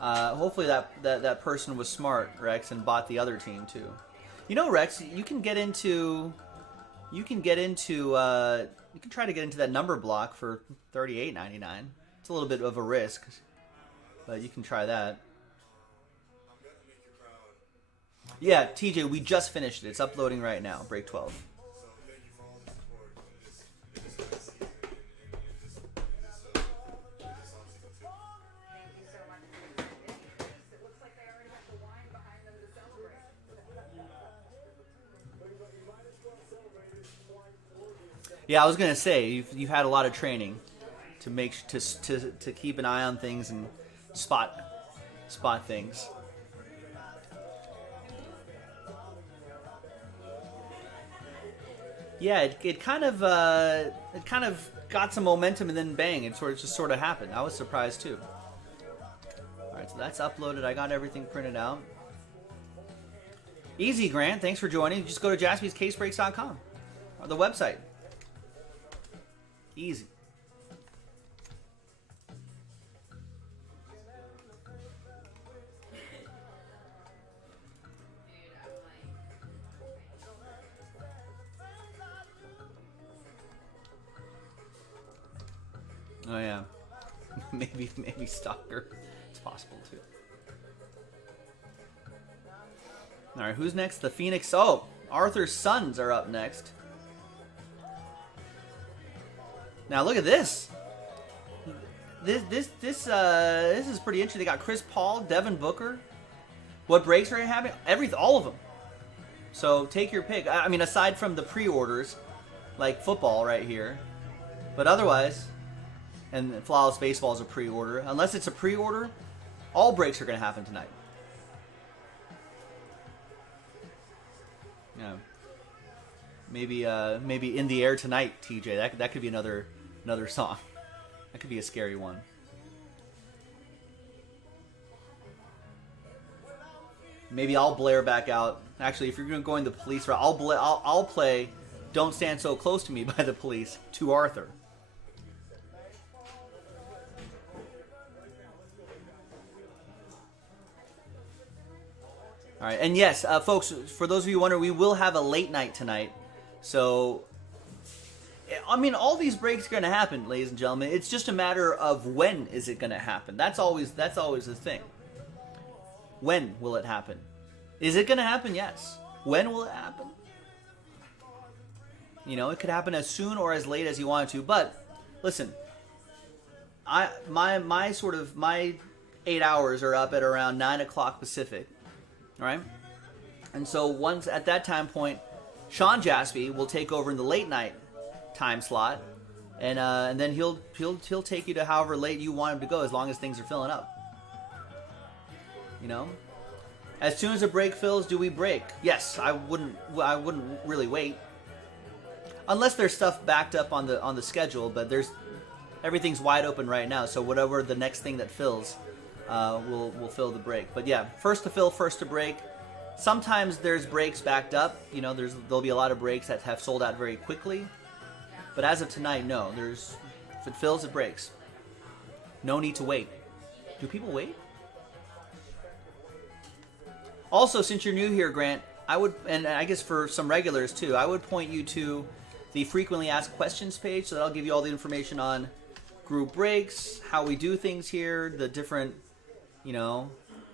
Hopefully that person was smart, Rex, and bought the other team too. Rex, you can try to get into that number block for $38.99. It's a little bit of a risk, but you can try that. Yeah, TJ, we just finished it. It's uploading right now. Break 12. Yeah, I was gonna say you've had a lot of training to keep an eye on things and spot things. Yeah, it kind of got some momentum and then bang, it just sort of happened. I was surprised too. All right, so that's uploaded. I got everything printed out. Easy, Grant. Thanks for joining. Just go to jaspyscasebreaks.com or the website. Easy. Oh yeah, maybe Stalker. It's possible too. All right, who's next? The Phoenix. Oh, Arthur's sons are up next. Now look at this. This is pretty interesting. They got Chris Paul, Devin Booker. What breaks are having? All of them. So take your pick. I mean, aside from the pre-orders, like football right here, but otherwise. And Flawless Baseball is a pre-order. Unless it's a pre-order, all breaks are going to happen tonight. Yeah. Maybe In the Air Tonight, TJ. That could be another song. That could be a scary one. Maybe I'll blare back out. Actually, if you're going the police route, I'll play "Don't Stand So Close to Me" by the Police to Arthur. All right, and yes, folks, for those of you wondering, we will have a late night tonight. So, I mean, all these breaks are going to happen, ladies and gentlemen. It's just a matter of when is it going to happen. That's always the thing. When will it happen? Is it going to happen? Yes. When will it happen? You know, it could happen as soon or as late as you want it to. But listen, my 8 hours are up at around 9 o'clock Pacific. All right, and so once at that time point, Sean Jaspy will take over in the late night time slot, and then he'll take you to however late you want him to go, as long as things are filling up. You know, as soon as a break fills, do we break? Yes, I wouldn't really wait, unless there's stuff backed up on the schedule. But everything's wide open right now, so whatever the next thing that fills. We'll fill the break. But yeah, first to fill, first to break. Sometimes there's breaks backed up. You know, there'll be a lot of breaks that have sold out very quickly. But as of tonight, no. If it fills, it breaks. No need to wait. Do people wait? Also, since you're new here, Grant, I would, and I guess for some regulars too, I would point you to the frequently asked questions page. So that'll give you all the information on group breaks, how we do things here, the different. You know,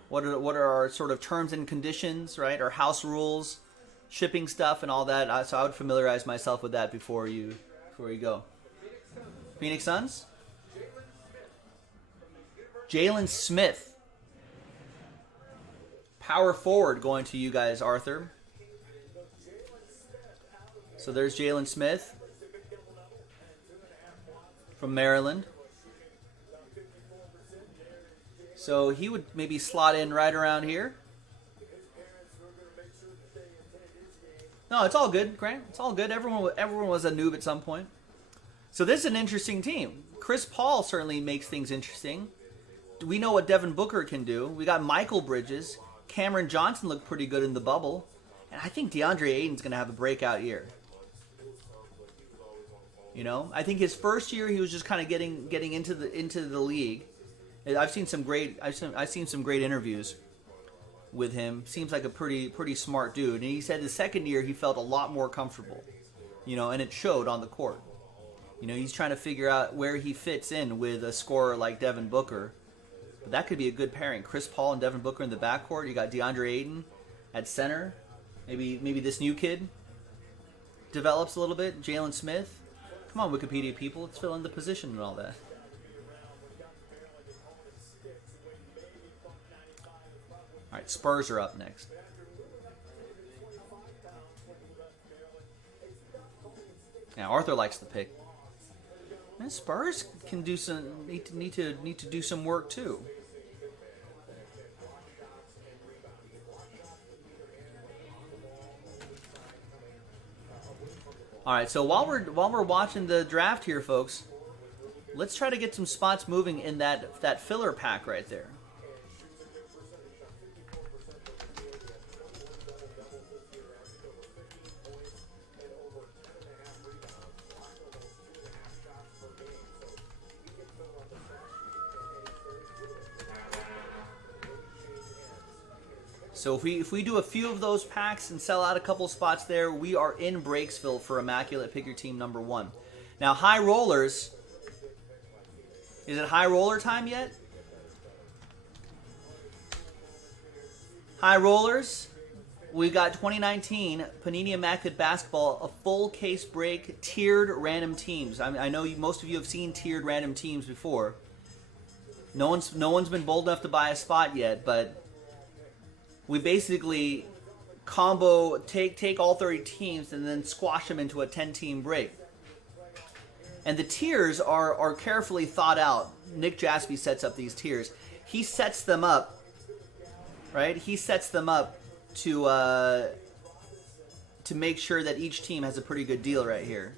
what are our sort of terms and conditions, right? Our house rules, shipping stuff, and all that. So I would familiarize myself with that before you go. Phoenix Suns. Jalen Smith, power forward, going to you guys, Arthur. So there's Jalen Smith from Maryland. So he would maybe slot in right around here. No, it's all good, Grant. It's all good. Everyone was a noob at some point. So this is an interesting team. Chris Paul certainly makes things interesting. We know what Devin Booker can do. We got Michael Bridges. Cameron Johnson looked pretty good in the bubble. And I think DeAndre Ayton's going to have a breakout year. You know, I think his first year he was just kind of getting into the league. I've seen some great interviews with him. Seems like a pretty smart dude. And he said his second year he felt a lot more comfortable, you know, and it showed on the court. You know, he's trying to figure out where he fits in with a scorer like Devin Booker. But that could be a good pairing. Chris Paul and Devin Booker in the backcourt. You got DeAndre Ayton at center. Maybe this new kid develops a little bit. Jalen Smith. Come on, Wikipedia people. Let's fill in the position and all that. All right, Spurs are up next. Now Arthur likes the pick. And Spurs can do some need to do some work too. All right, so while we're watching the draft here, folks, let's try to get some spots moving in that filler pack right there. So if we do a few of those packs and sell out a couple spots there, we are in Breaksville for Immaculate Pick Your Team number 1. Now, high rollers. Is it high roller time yet? High rollers. We got 2019 Panini Immaculate Basketball, a full case break, tiered random teams. I know most of you have seen tiered random teams before. No one's been bold enough to buy a spot yet, but we basically combo take all 30 teams and then squash them into a 10-team break. And the tiers are carefully thought out. Nick Jaspy sets up these tiers. He sets them up, right? He sets them up to make sure that each team has a pretty good deal right here.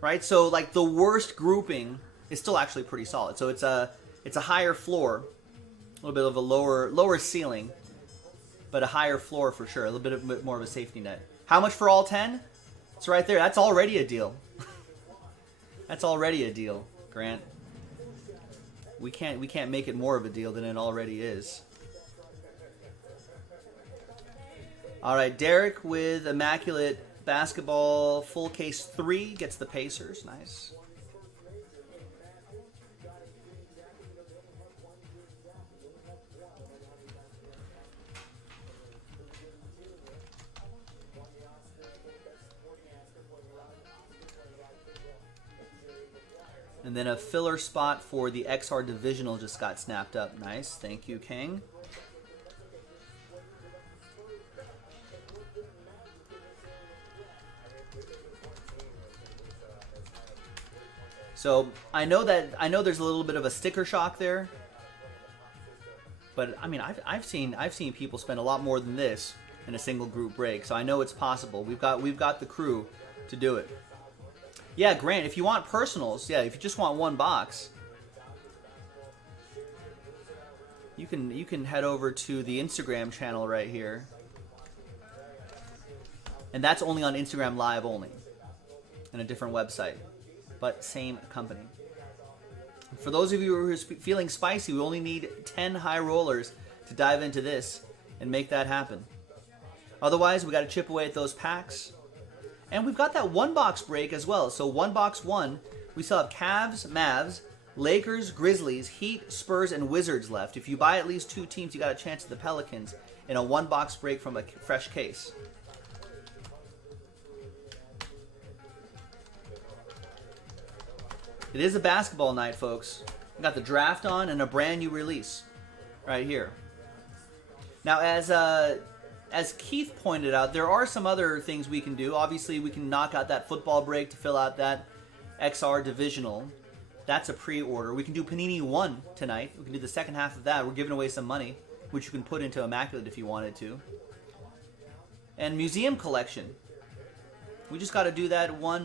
Right? So like the worst grouping is still actually pretty solid. So it's a higher floor. A little bit of a lower ceiling, but a higher floor for sure. A little bit more of a safety net. How much for all 10? It's right there. That's already a deal. That's already a deal, Grant. We can't make it more of a deal than it already is. All right, Derek with Immaculate Basketball full case 3 gets the Pacers. Nice. And then a filler spot for the XR Divisional just got snapped up. Nice. Thank you, King. So I know there's a little bit of a sticker shock there. But I mean I've seen people spend a lot more than this in a single group break. So I know it's possible. We've got the crew to do it. Yeah, Grant, if you want personals, if you just want one box, you can head over to the Instagram channel right here. And that's only on Instagram Live only. And a different website. But same company. For those of you who are feeling spicy, we only need 10 high rollers to dive into this and make that happen. Otherwise, we got to chip away at those packs. And we've got that one box break as well. So one box one, we still have Cavs, Mavs, Lakers, Grizzlies, Heat, Spurs, and Wizards left. If you buy at least 2 teams, you got a chance at the Pelicans in a one box break from a fresh case. It is a basketball night, folks. We got the draft on and a brand new release right here. Now, as Keith pointed out, there are some other things we can do. Obviously, we can knock out that football break to fill out that XR Divisional. That's a pre-order. We can do Panini 1 tonight. We can do the second half of that. We're giving away some money, which you can put into Immaculate if you wanted to. And Museum Collection. We just got to do that one.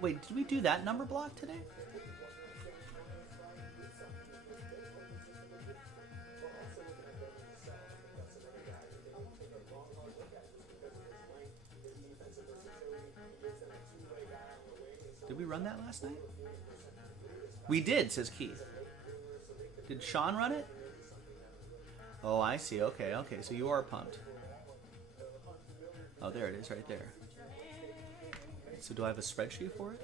Wait, did we do that number block today? Did we run that last night? We did, says Keith. Did Sean run it? Oh, I see. Okay. So you are pumped. Oh, there it is right there. So do I have a spreadsheet for it?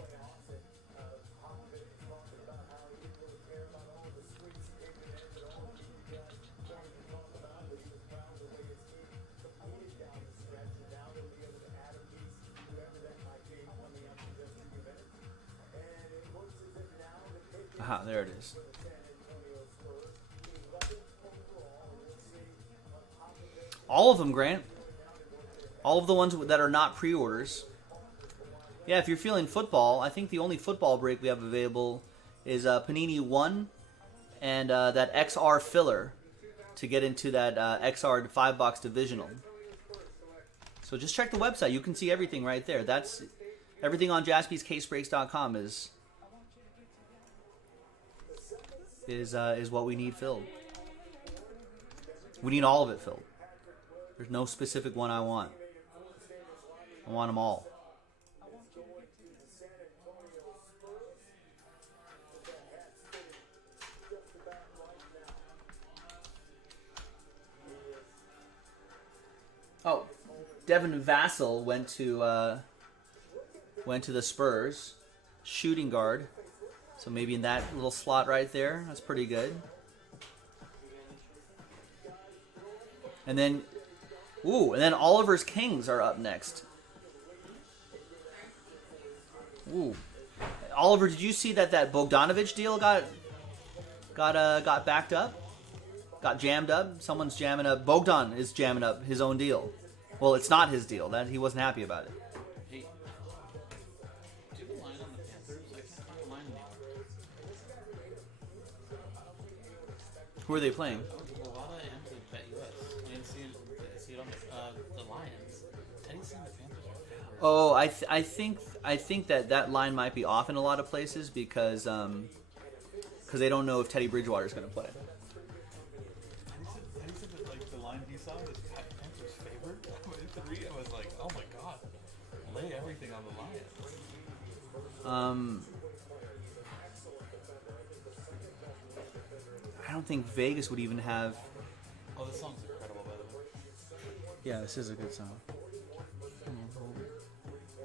Aha, there it is. All of them, Grant. All of the ones that are not pre-orders. Yeah, if you're feeling football, I think the only football break we have available is Panini 1 and that XR filler to get into that XR 5-box divisional. So just check the website. You can see everything right there. That's everything on jaspyscasebreaks.com is what we need filled. We need all of it filled. There's no specific one I want. I want them all. Oh, Devin Vassell went to the Spurs, shooting guard. So maybe in that little slot right there, that's pretty good. And then, Oliver's Kings are up next. Ooh, Oliver, did you see that Bogdanovich deal got backed up? Got jammed up. Someone's jamming up. Bogdan is jamming up his own deal. Well, it's not his deal. That he wasn't happy about it. Hey, do you have a line on the Panthers? I can't find a line anymore. Who are they playing? Bovada and the Bet US. I didn't see it on the Lions. Teddy's saying the Panthers are favored. Oh, I think that line might be off in a lot of places because they don't know if Teddy Bridgewater is going to play. Teddy said that like the line he saw was Panthers favored. In 3, I was like, oh my god, lay everything on the Lions. I don't think Vegas would even have. Oh, this song's incredible, by the way. Yeah, this is a good song.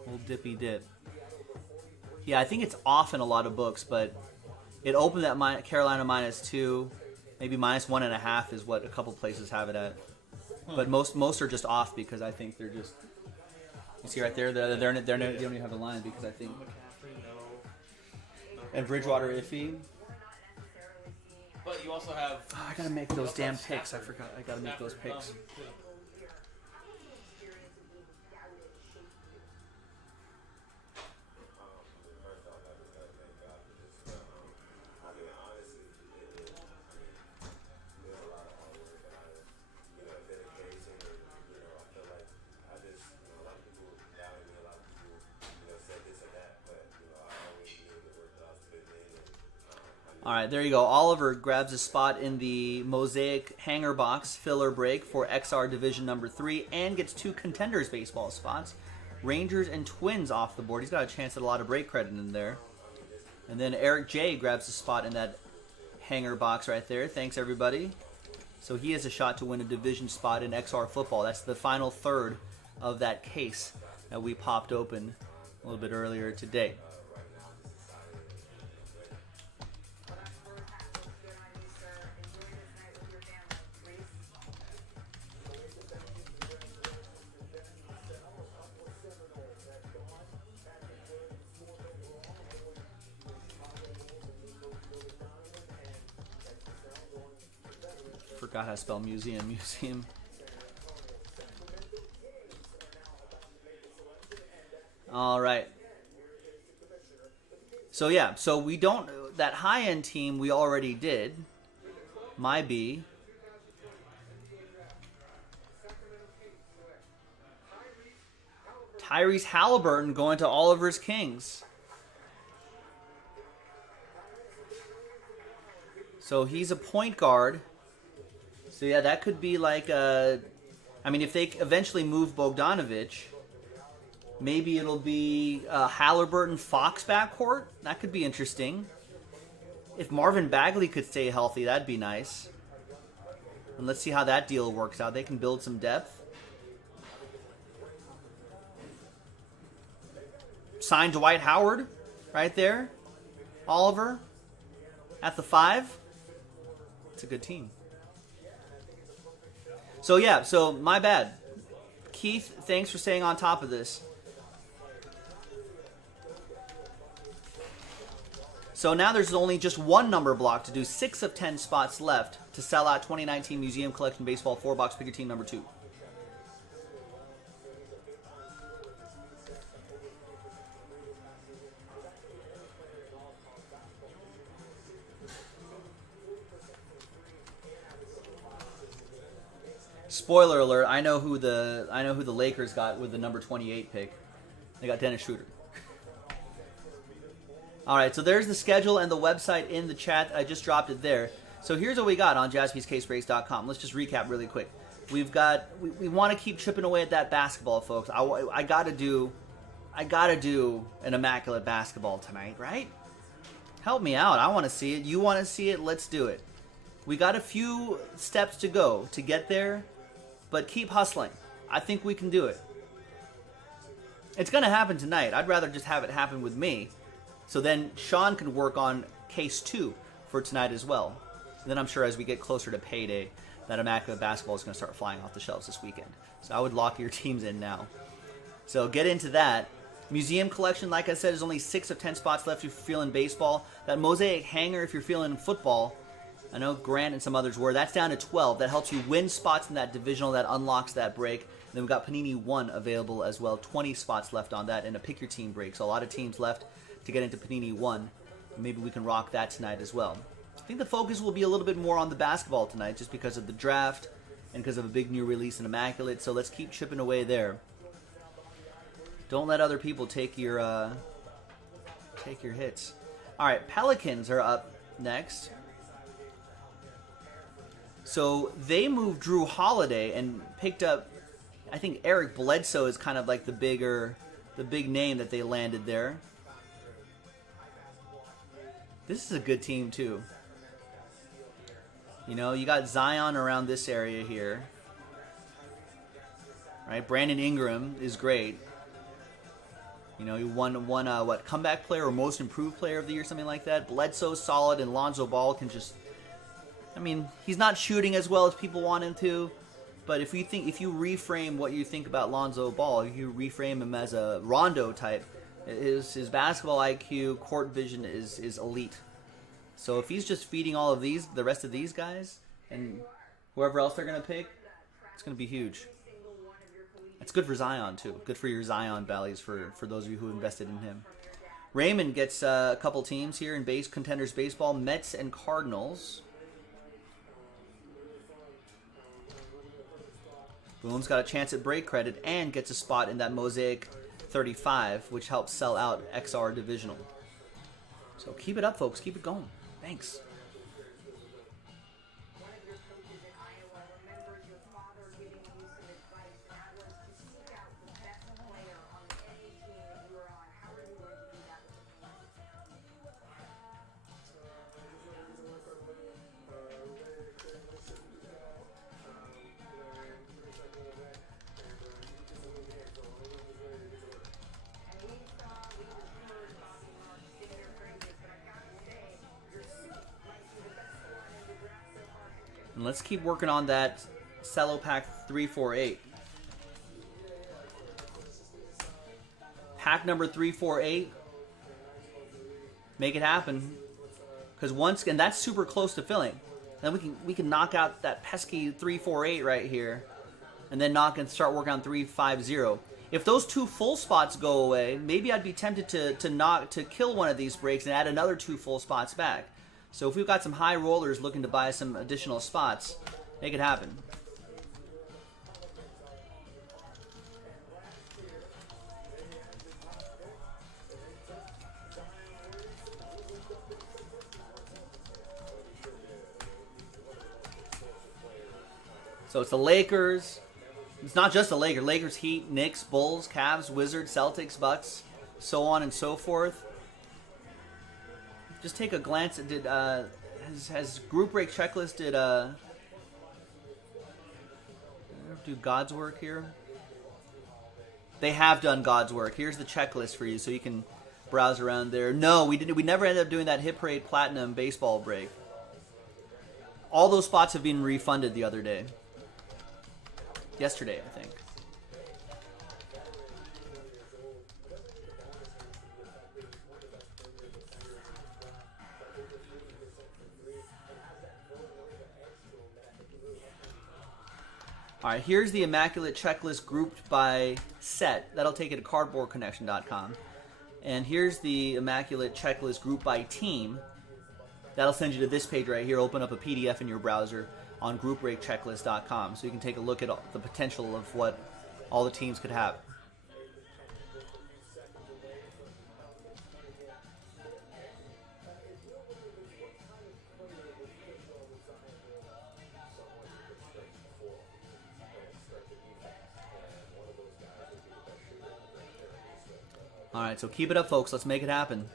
Old dippy dip. Yeah, I think it's off in a lot of books, but it opened at Carolina -2, maybe -1.5 is what a couple places have it at. But most are just off because I think they're just. You see right there, they don't even have a line because I think. And Bridgewater iffy. But you also have. Oh, I gotta make those damn picks. I forgot. I gotta make those picks. All right, there you go. Oliver grabs a spot in the Mosaic Hanger Box filler break for XR Division number 3 and gets 2 Contenders baseball spots. Rangers and Twins off the board. He's got a chance at a lot of break credit in there. And then Eric J grabs a spot in that Hanger Box right there. Thanks, everybody. So he has a shot to win a division spot in XR football. That's the final third of that case that we popped open a little bit earlier today. Forgot how to spell museum. All right. So yeah, so we don't, that high-end team we already did. My B. Tyrese Halliburton going to Oliver's Kings. So he's a point guard. So yeah, that could be like a. I mean, if they eventually move Bogdanovich, maybe it'll be Halliburton Fox backcourt. That could be interesting. If Marvin Bagley could stay healthy, that'd be nice. And let's see how that deal works out. They can build some depth. Sign Dwight Howard right there. Oliver at the 5. It's a good team. So yeah, so my bad. Keith, thanks for staying on top of this. So now there's only just one number block to do. 6 of 10 spots left to sell out 2019 Museum Collection Baseball 4-box Pick Your Team number 2. Spoiler alert, I know who the Lakers got with the number 28 pick. They got Dennis Schroeder. All right, so there's the schedule and the website in the chat. I just dropped it there. So here's what we got on jaspyscasebreaks.com. Let's just recap really quick. We want to keep chipping away at that basketball, folks. I gotta do an immaculate basketball tonight, right? Help me out. I want to see it. You want to see it? Let's do it. We got a few steps to go to get there, but keep hustling. I think we can do it. It's going to happen tonight. I'd rather just have it happen with me. So then Sean can work on case 2 for tonight as well. And then I'm sure as we get closer to payday, that immaculate basketball is going to start flying off the shelves this weekend. So I would lock your teams in now. So get into that. Museum collection, like I said, is only 6 of 10 spots left if you're feeling baseball. That mosaic hanger if you're feeling football. I know Grant and some others were. That's down to 12. That helps you win spots in that divisional. That unlocks that break. And then we've got Panini 1 available as well. 20 spots left on that and a pick your team break. So a lot of teams left to get into Panini 1. Maybe we can rock that tonight as well. I think the focus will be a little bit more on the basketball tonight just because of the draft and because of a big new release in Immaculate. So let's keep chipping away there. Don't let other people take your hits. All right, Pelicans are up next. So they moved Drew Holiday and picked up, I think Eric Bledsoe is kind of like the big name that they landed there. This is a good team too. You know, you got Zion around this area here. Right? Brandon Ingram is great. You know, he won comeback player or most improved player of the year, something like that. Bledsoe's solid, and Lonzo Ball can just, I mean, he's not shooting as well as people want him to, but if you reframe what you think about Lonzo Ball, if you reframe him as a Rondo type, his basketball IQ, court vision is elite. So if he's just feeding all of the rest of these guys, and whoever else they're going to pick, it's going to be huge. It's good for Zion, too. Good for your Zion values for those of you who invested in him. Raymond gets a couple teams here in base contenders baseball, Mets and Cardinals. Boom's got a chance at break credit and gets a spot in that Mosaic 35, which helps sell out XR Divisional. So keep it up, folks. Keep it going. Thanks. One of your coaches in Iowa remembers your father giving you some advice, and that was to seek out the best player on any team that you were on. How are you going to do that with the Kings? And we just heard Bobby Marks sing your praises, but I gotta say, your suit might be the best one in the draft so far. And let's keep working on that Cello Pack 348. Pack number 348. Make it happen. Because and that's super close to filling. Then we can knock out that pesky 348 right here. And then start working on 350. If those 2 full spots go away, maybe I'd be tempted to kill one of these breaks and add another 2 full spots back. So if we've got some high rollers looking to buy some additional spots, make it happen. So it's the Lakers. It's not just the Lakers. Lakers, Heat, Knicks, Bulls, Cavs, Wizards, Celtics, Bucks, so on and so forth. Just take a glance at has Group Break Checklist do God's work here? They have done God's work. Here's the checklist for you so you can browse around there. No, we didn't. We never ended up doing that Hit Parade Platinum baseball break. All those spots have been refunded the other day. Yesterday, I think. All right, here's the Immaculate Checklist grouped by set. That'll take you to cardboardconnection.com. And here's the Immaculate Checklist grouped by team. That'll send you to this page right here. Open up a PDF in your browser on groupbreakchecklist.com, so you can take a look at the potential of what all the teams could have. All right, so keep it up, folks. Let's make it happen.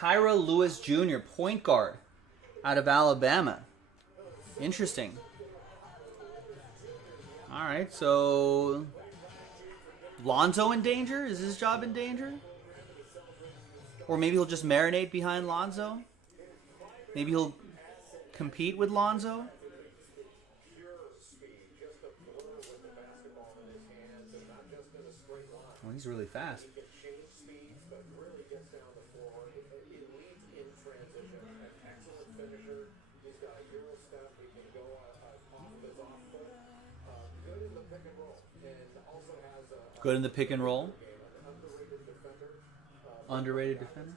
Kyra Lewis Jr., point guard out of Alabama. Interesting. All right, so Lonzo in danger? Is his job in danger? Or maybe he'll just marinate behind Lonzo? Maybe he'll compete with Lonzo? Well, he's really fast. Good in the pick and roll. Underrated defender.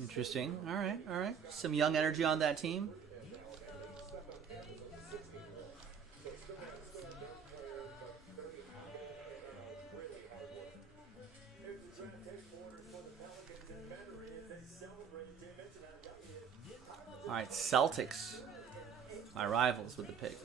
Interesting. All right, all right. Some young energy on that team. All right, Celtics. My rivals with the pick.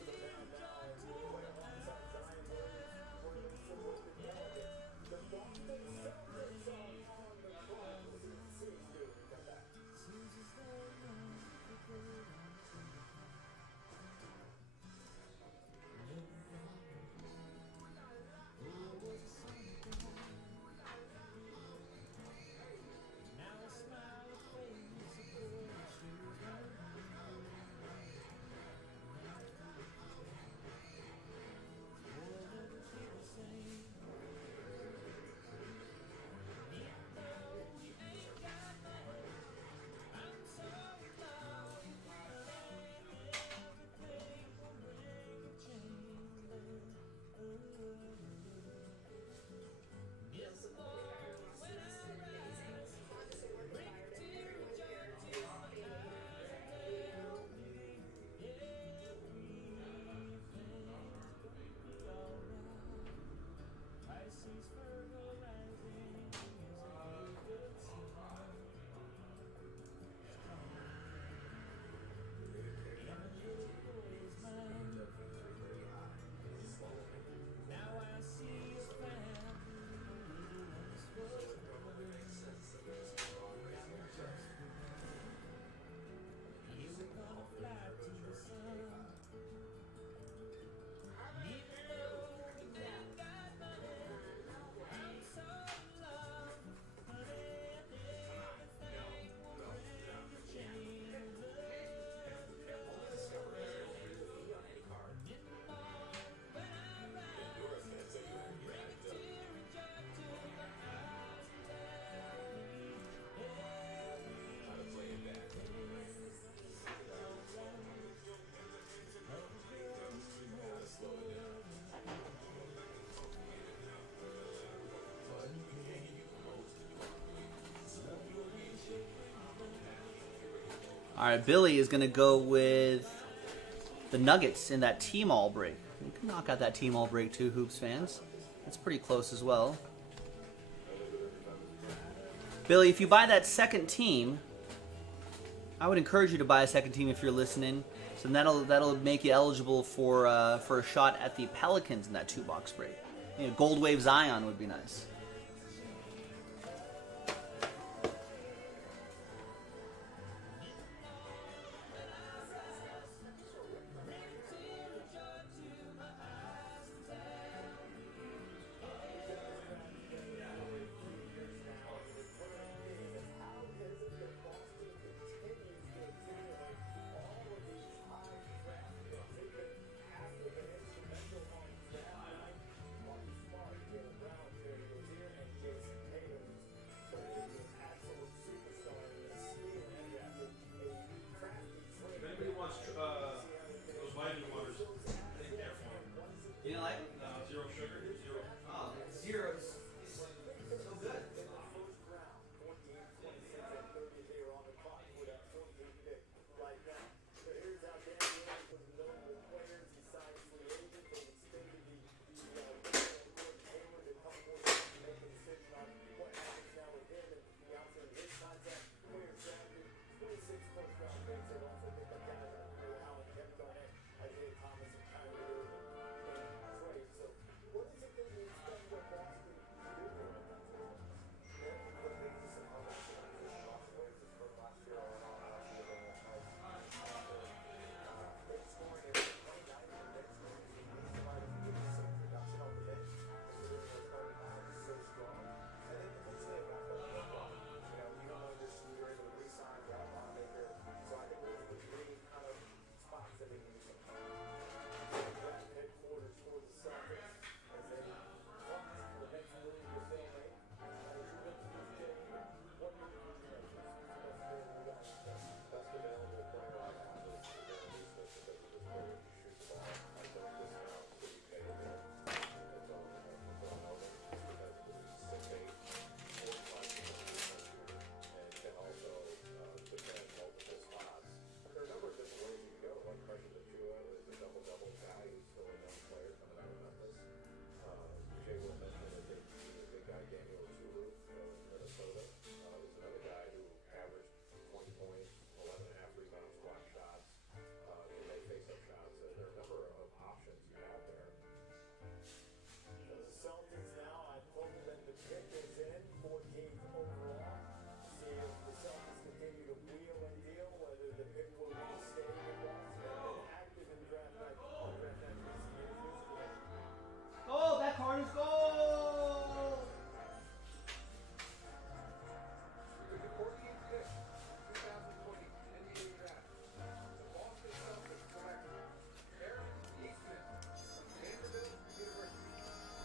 All right, Billy is going to go with the Nuggets in that team all break. You can knock out that team all break too, Hoops fans. That's pretty close as well. Billy, if you buy that second team, I would encourage you to buy a second team if you're listening. So that'll make you eligible for a shot at the Pelicans in that 2-box break. You know, Gold Wave Zion would be nice.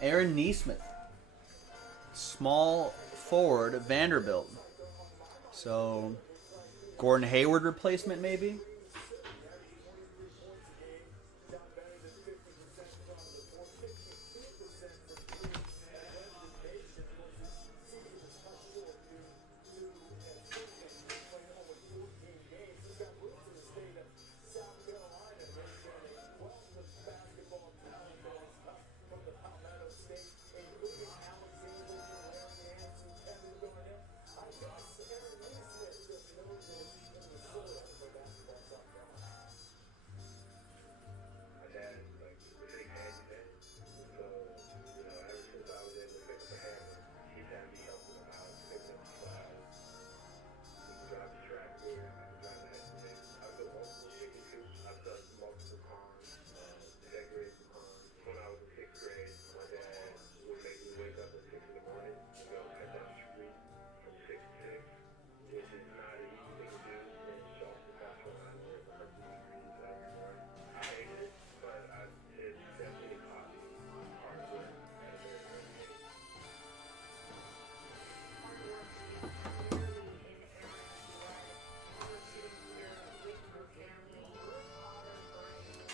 Aaron Neesmith. Small forward, Vanderbilt. So, Gordon Hayward replacement, maybe?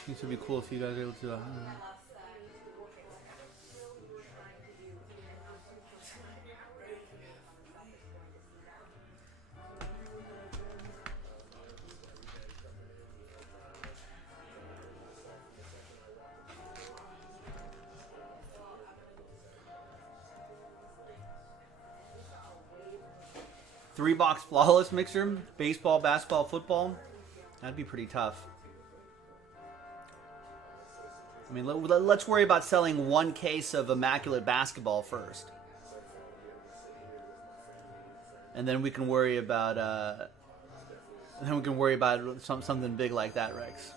This would be cool if you guys were able to. Three-box flawless mixer, baseball, basketball, football. That'd be pretty tough. I mean, let's worry about selling one case of immaculate basketball first, and then we can worry about something big like that, Rex.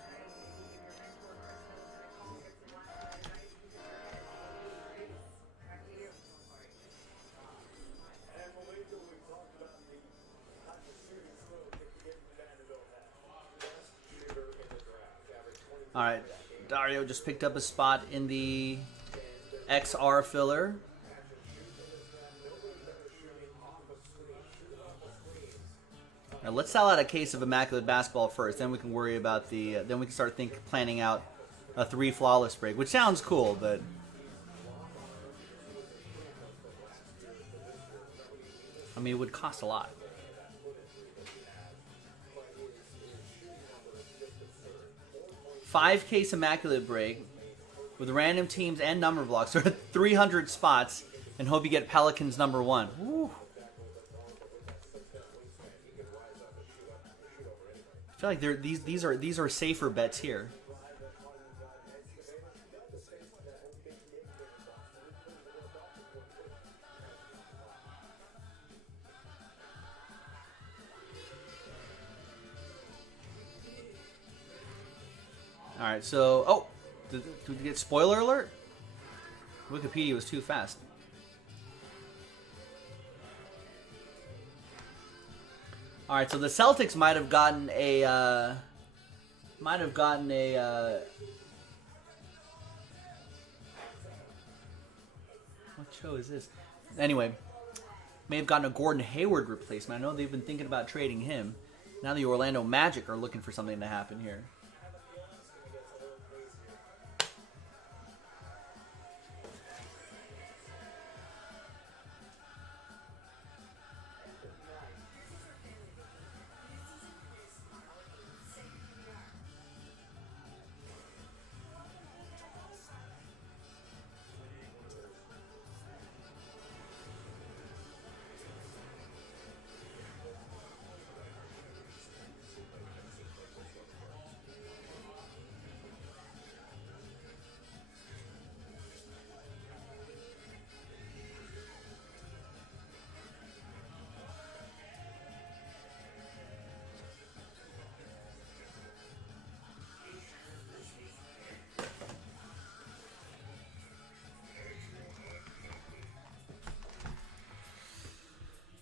All right. Dario just picked up a spot in the XR filler. Now let's sell out a case of immaculate basketball first. Then we can worry about the. Then we can start planning out a 3 flawless break, which sounds cool, but I mean it would cost a lot. 5-case immaculate break with random teams and number blocks. So 300 spots, and hope you get Pelicans number 1. Woo. I feel like these are safer bets here. All right, so did we get spoiler alert? Wikipedia was too fast. All right, so the Celtics might have gotten a what show is this? Anyway, may have gotten a Gordon Hayward replacement. I know they've been thinking about trading him. Now the Orlando Magic are looking for something to happen here.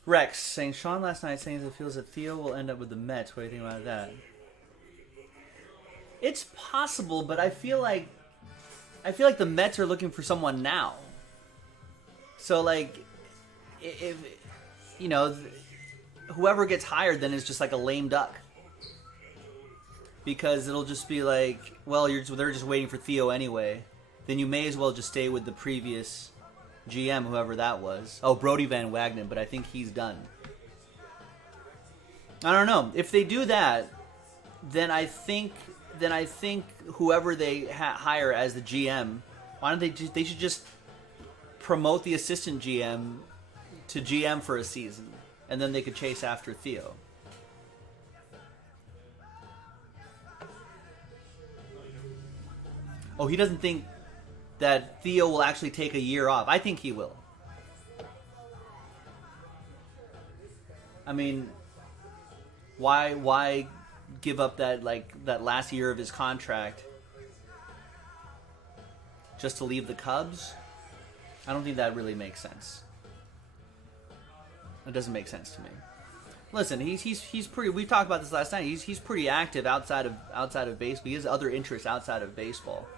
Rex saying Sean last night saying that it feels that Theo will end up with the Mets. What do you think about that? It's possible, but I feel like the Mets are looking for someone now. So like, if you know, whoever gets hired then is just like a lame duck. Because it'll just be like, well, they're just waiting for Theo anyway. Then you may as well just stay with the previous GM, whoever that was. Oh, Brody Van Wagenen, but I think he's done. I don't know. If they do that, then I think whoever they hire as the GM, why don't they should just promote the assistant GM to GM for a season, and then they could chase after Theo. Oh, he doesn't think that Theo will actually take a year off. I think he will. I mean, why give up that last year of his contract just to leave the Cubs? I don't think that really makes sense. It doesn't make sense to me. Listen, he's pretty. We talked about this last night. He's pretty active outside of baseball. He has other interests outside of baseball,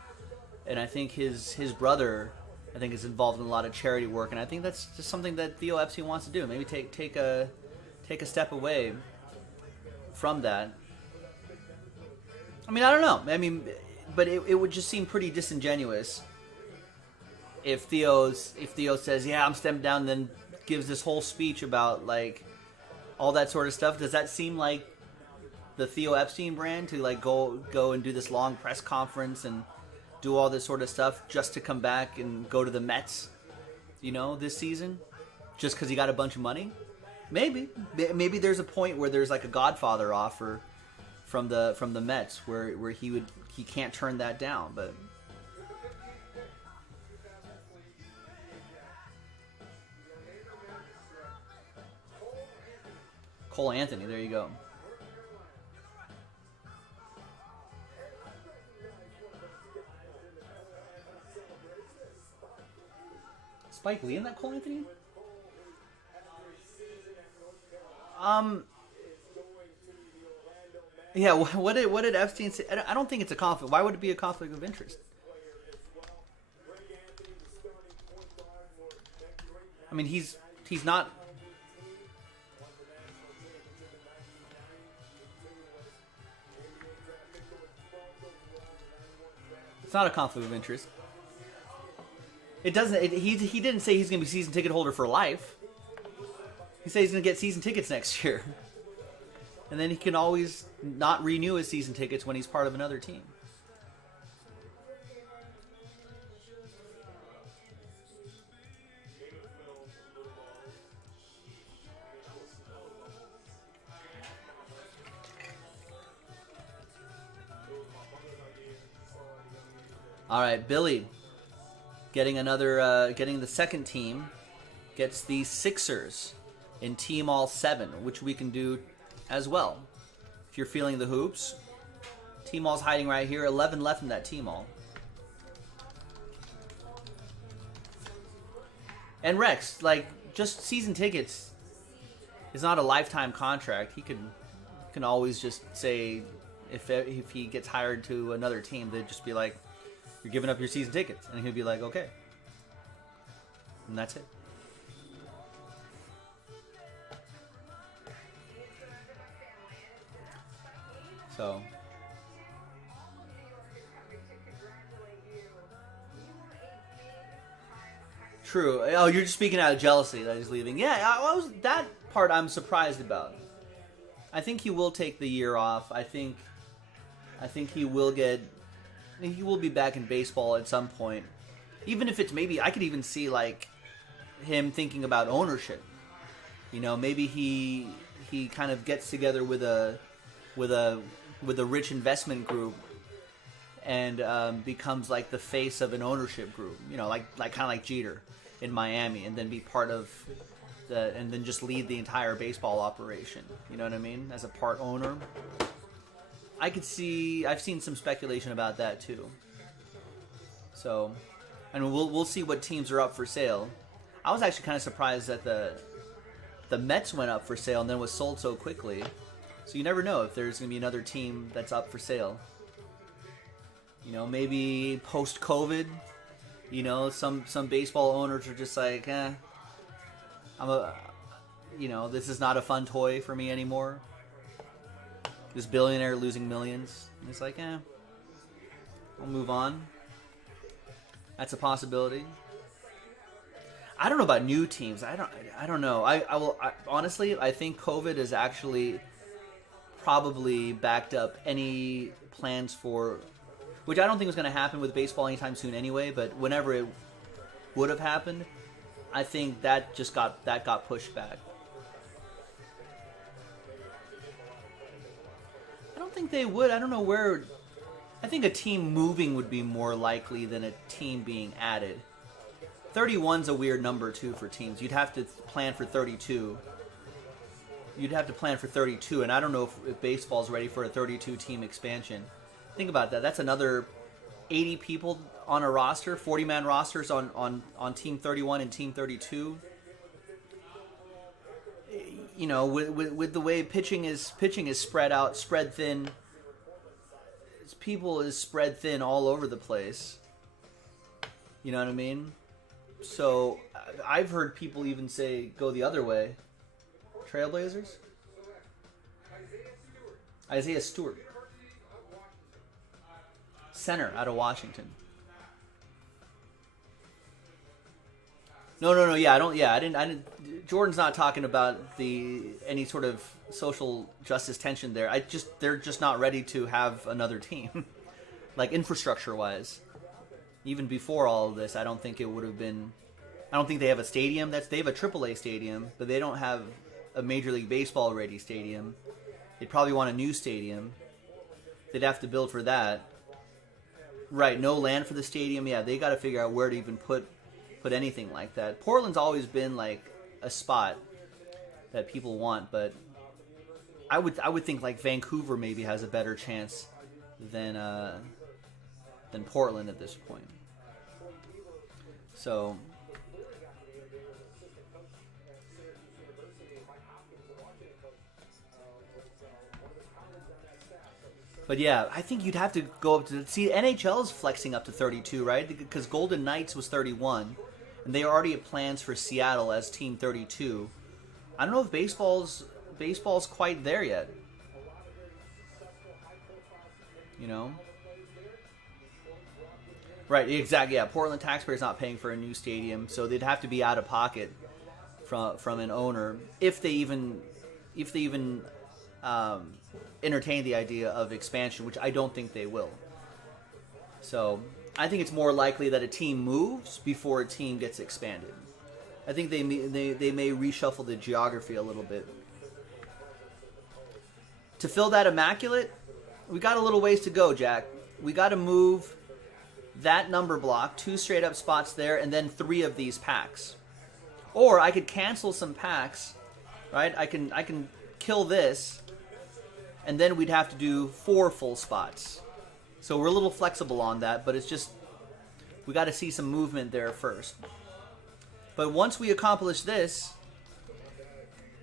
and I think his brother, I think, is involved in a lot of charity work, and I think that's just something that Theo Epstein wants to do. Maybe take a step away from that. I mean, I don't know. I mean, but it would just seem pretty disingenuous if Theo says, "Yeah, I'm stepping down," and then gives this whole speech about like all that sort of stuff. Does that seem like the Theo Epstein brand to like go and do this long press conference and do all this sort of stuff just to come back and go to the Mets, this season, just because he got a bunch of money? Maybe there's a point where there's like a Godfather offer from the Mets where he can't turn that down, but. Cole Anthony, there you go. Spike Lee in that Cole Anthony? Yeah, what did Epstein say? I don't think it's a conflict. Why would it be a conflict of interest? I mean, he's not. It's not a conflict of interest. It doesn't. He didn't say he's going to be season ticket holder for life. He said he's going to get season tickets next year, and then he can always not renew his season tickets when he's part of another team. All right, Billy, getting the second team, gets the Sixers in Team All 7, which we can do as well. If you're feeling the hoops, Team All's hiding right here. 11 left in that Team All. And Rex, just season tickets is not a lifetime contract. He can always just say if he gets hired to another team, they'd just be like, "You're giving up your season tickets," and he'll be like, "Okay," and that's it. So. True. Oh, you're just speaking out of jealousy that he's leaving. Yeah, that part I'm surprised about. I think he will take the year off. I think he will be back in baseball at some point. Even if it's maybe, I could even see him thinking about ownership. Maybe he kind of gets together with a rich investment group and becomes like the face of an ownership group. Kind of like Jeter in Miami, and then be part of and then just lead the entire baseball operation. You know what I mean? As a part owner. I've seen some speculation about that too. So, and we'll see what teams are up for sale. I was actually kind of surprised that the Mets went up for sale and then was sold so quickly. So you never know if there's going to be another team that's up for sale. Maybe post-COVID, You know, some baseball owners are just like, this is not a fun toy for me anymore. This billionaire losing millions. And it's like, I'll move on. That's a possibility. I don't know about new teams. I don't know. Honestly, I think COVID has actually probably backed up any plans for, which I don't think was going to happen with baseball anytime soon anyway, but whenever it would have happened, I think that got pushed back. I don't think they would. I don't know where. I think a team moving would be more likely than a team being added. 31's a weird number too for teams. You'd have to plan for 32. And I don't know if baseball's ready for a 32 team expansion. Think about that. That's another 80 people on a roster, 40-man rosters on team 31 and team 32. You know, with the way pitching is spread out, spread thin. People is spread thin all over the place. You know what I mean? So I've heard people even say go the other way. Trailblazers? Isaiah Stewart. Center out of Washington. No. Yeah, I didn't. Jordan's not talking about any sort of social justice tension there. They're just not ready to have another team, like infrastructure wise. Even before all of this, I don't think it would have been. I don't think they have a stadium. They have a AAA stadium, but they don't have a Major League Baseball ready stadium. They'd probably want a new stadium. They'd have to build for that. Right, no land for the stadium. Yeah, they got to figure out where to even put anything like that. Portland's always been like a spot that people want, but I would think like Vancouver maybe has a better chance than Portland at this point. So but yeah, I think you'd have to go up to... See, NHL is flexing up to 32, right? Because Golden Knights was 31, and they already have plans for Seattle as Team 32. I don't know if baseball's quite there yet. You know? Right, exactly, yeah. Portland taxpayers not paying for a new stadium, so they'd have to be out of pocket from an owner if they even entertain the idea of expansion, which I don't think they will. So I think it's more likely that a team moves before a team gets expanded. I think they may reshuffle the geography a little bit. To fill that immaculate, we got a little ways to go, Jack. We got to move that number block, 2 straight up spots there, and then 3 of these packs. Or I could cancel some packs, right? I can kill this, and then we'd have to do 4 full spots. So we're a little flexible on that, but it's just, we got to see some movement there first. But once we accomplish this,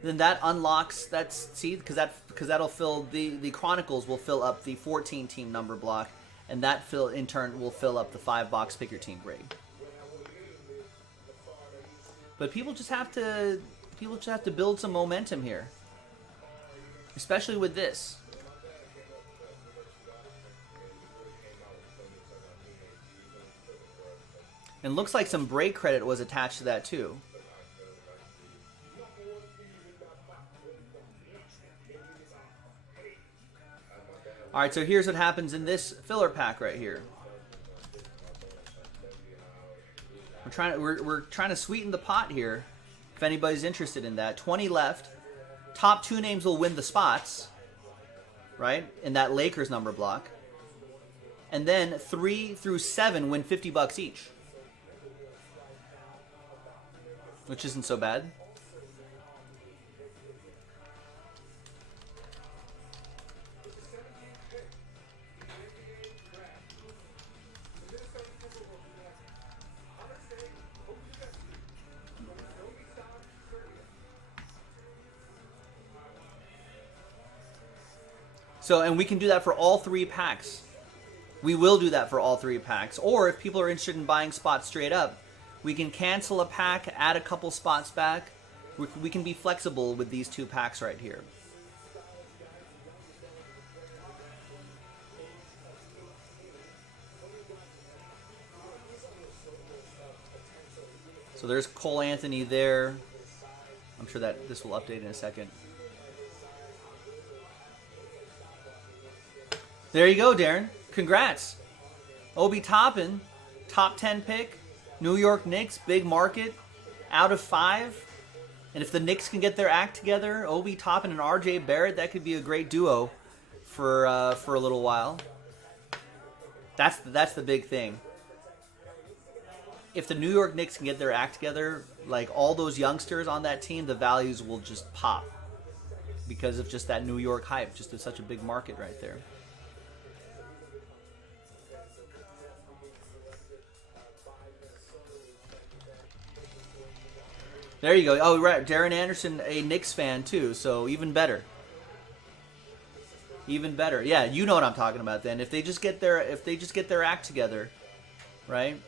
then that unlocks, because that'll fill, the Chronicles will fill up the 14 team number block, and that in turn will fill up the 5-box pick your team break. But people just have to build some momentum here. Especially with this. And looks like some break credit was attached to that too. Alright, so here's what happens in this filler pack right here. We're trying to sweeten the pot here. If anybody's interested in that. 20 left. Top 2 names will win the spots, right? In that Lakers number block. And then 3 through 7 win $50 each. Which isn't so bad. So, and we can do that for all 3 packs. we will do that for all 3 packs. Or if people are interested in buying spots straight up, we can cancel a pack, add a couple spots back. We can be flexible with these 2 packs right here. So there's Cole Anthony there. I'm sure that this will update in a second. There you go, Darren. Congrats. Obi Toppin, top 10 pick. New York Knicks, big market. Out of 5. And if the Knicks can get their act together, Obi Toppin and RJ Barrett, that could be a great duo for a little while. That's the big thing. If the New York Knicks can get their act together, like all those youngsters on that team, the values will just pop because of just that New York hype. Just such a big market right there. There you go. Oh, right. Darren Anderson, a Knicks fan too, so even better. Even better. Yeah, you know what I'm talking about then. If they just get their act together, right?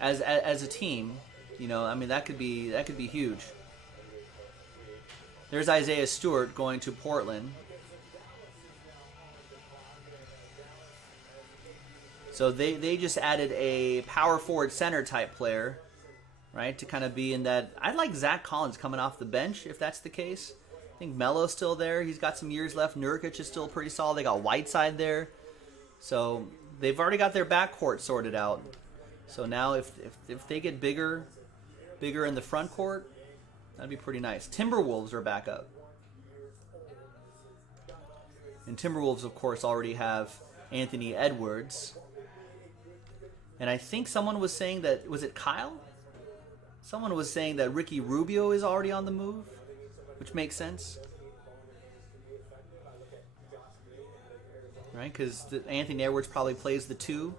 As a team, you know, I mean that could be huge. There's Isaiah Stewart going to Portland. So they just added a power forward center type player, right? To kind of be in that. I'd like Zach Collins coming off the bench if that's the case. I think Melo's still there. He's got some years left. Nurkic is still pretty solid. They got Whiteside there. So they've already got their backcourt sorted out. So now if they get bigger in the front court, that'd be pretty nice. Timberwolves are back up. And Timberwolves, of course, already have Anthony Edwards. And I think someone was saying that, was it Kyle? Someone was saying that Ricky Rubio is already on the move, which makes sense. Right? Because Anthony Edwards probably plays the 2.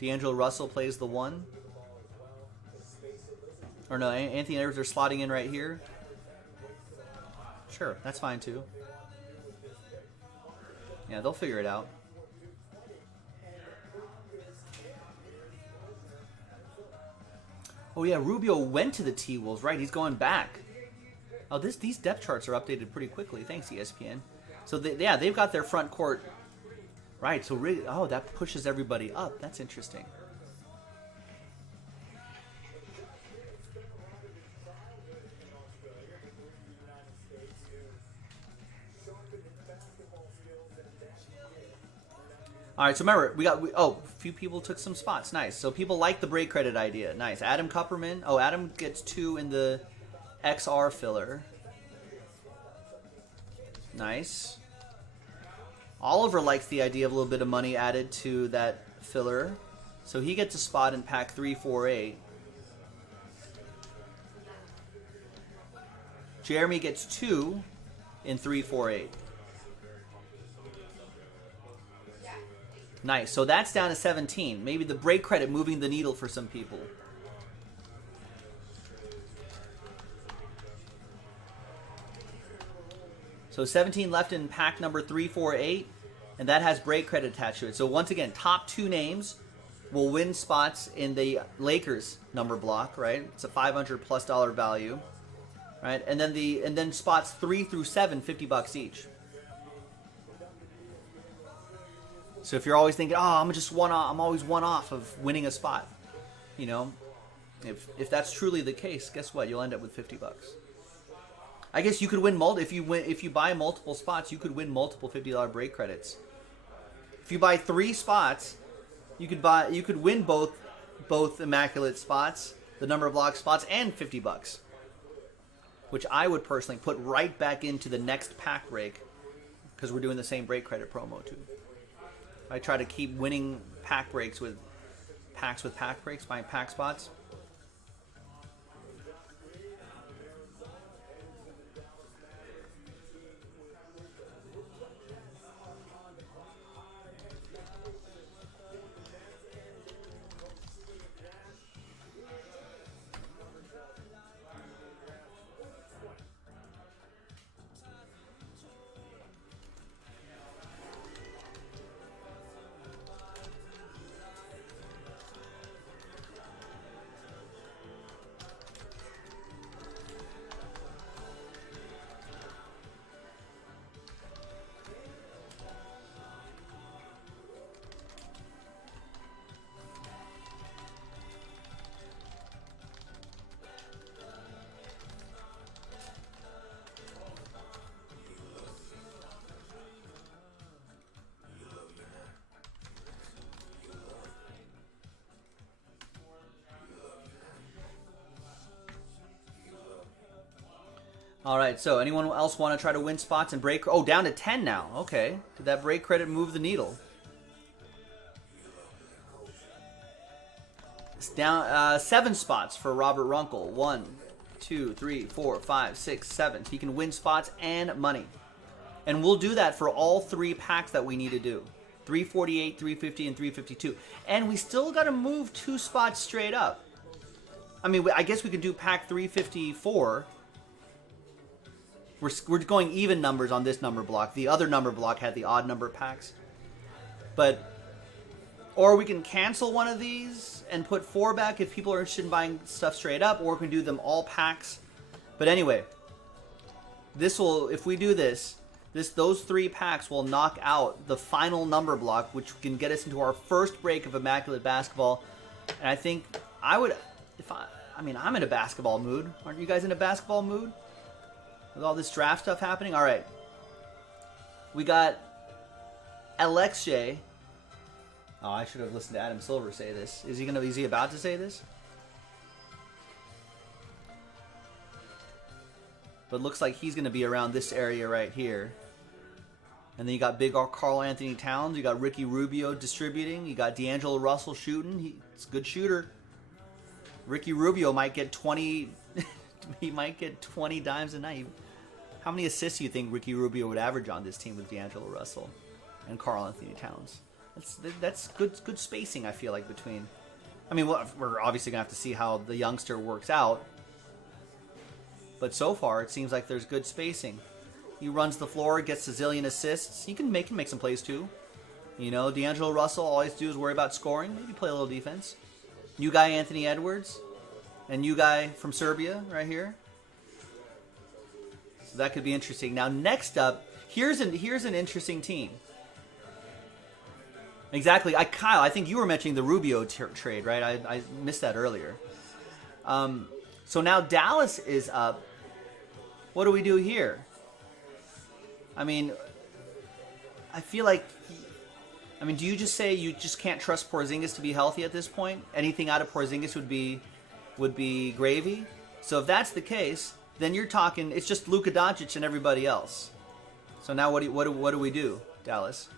D'Angelo Russell plays the 1. Or no, Anthony Edwards are slotting in right here. Sure, that's fine too. Yeah, they'll figure it out. Oh yeah, Rubio went to the T-Wolves, right? He's going back. Oh, these depth charts are updated pretty quickly. Thanks, ESPN. So they've got their front court. Right, so really, that pushes everybody up. That's interesting. All right, so remember, a few people took some spots. Nice. So people like the break credit idea. Nice. Adam Kupperman. Oh, Adam gets 2 in the XR filler. Nice. Oliver likes the idea of a little bit of money added to that filler. So he gets a spot in pack 348. Jeremy gets 2 in 348. Nice. So that's down to 17. Maybe the break credit moving the needle for some people. So 17 left in pack number 348, and that has break credit attached to it. So once again, top 2 names will win spots in the Lakers number block, right? It's a $500+ value, right? And then spots 3 through 7, $50 each. So if you're always thinking, I'm always one off of winning a spot, you know, if that's truly the case, guess what? You'll end up with $50. I guess you could win if you buy multiple spots, you could win multiple $50 break credits. If you buy 3 spots, you could win both immaculate spots, the number of block spots, and $50, which I would personally put right back into the next pack break because we're doing the same break credit promo too. I try to keep winning pack breaks with pack breaks, buying pack spots. All right, so anyone else want to try to win spots and break? Oh, down to 10 now. Okay. Did that break credit move the needle? It's down 7 spots for Robert Runkle. 1, 2, 3, 4, 5, 6, 7. So he can win spots and money. And we'll do that for all 3 packs that we need to do. 348, 350, and 352. And we still got to move 2 spots straight up. I mean, I guess we could do pack 354. We're going even numbers on this number block. The other number block had the odd number packs. Or we can cancel one of these and put 4 back if people are interested in buying stuff straight up, or we can do them all packs. But anyway, if we do those 3 packs will knock out the final number block, which can get us into our first break of Immaculate Basketball. And I think I'm in a basketball mood. Aren't you guys in a basketball mood? With all this draft stuff happening? All right. We got Alexei. Oh, I should have listened to Adam Silver say this. Is he about to say this? But looks like he's going to be around this area right here. And then you got big Carl Anthony Towns. You got Ricky Rubio distributing. You got D'Angelo Russell shooting. He's a good shooter. Ricky Rubio might get 20. He might get 20 dimes a night. How many assists do you think Ricky Rubio would average on this team with D'Angelo Russell and Carl Anthony Towns? That's good spacing, I feel like, between. I mean, we're obviously going to have to see how the youngster works out. But so far, it seems like there's good spacing. He runs the floor, gets a zillion assists. He can make some plays, too. You know, D'Angelo Russell, all he has to do is worry about scoring. Maybe play a little defense. New guy, Anthony Edwards. And new guy from Serbia, right here. So that could be interesting. Now, next up, here's an interesting team. Exactly. Kyle, I think you were mentioning the Rubio trade, right? I missed that earlier. So now Dallas is up. What do we do here? I mean, I feel like... do you just say you just can't trust Porzingis to be healthy at this point? Anything out of Porzingis would be gravy? So if that's the case, then you're talking... It's just Luka Doncic and everybody else. So now what do we do, Dallas?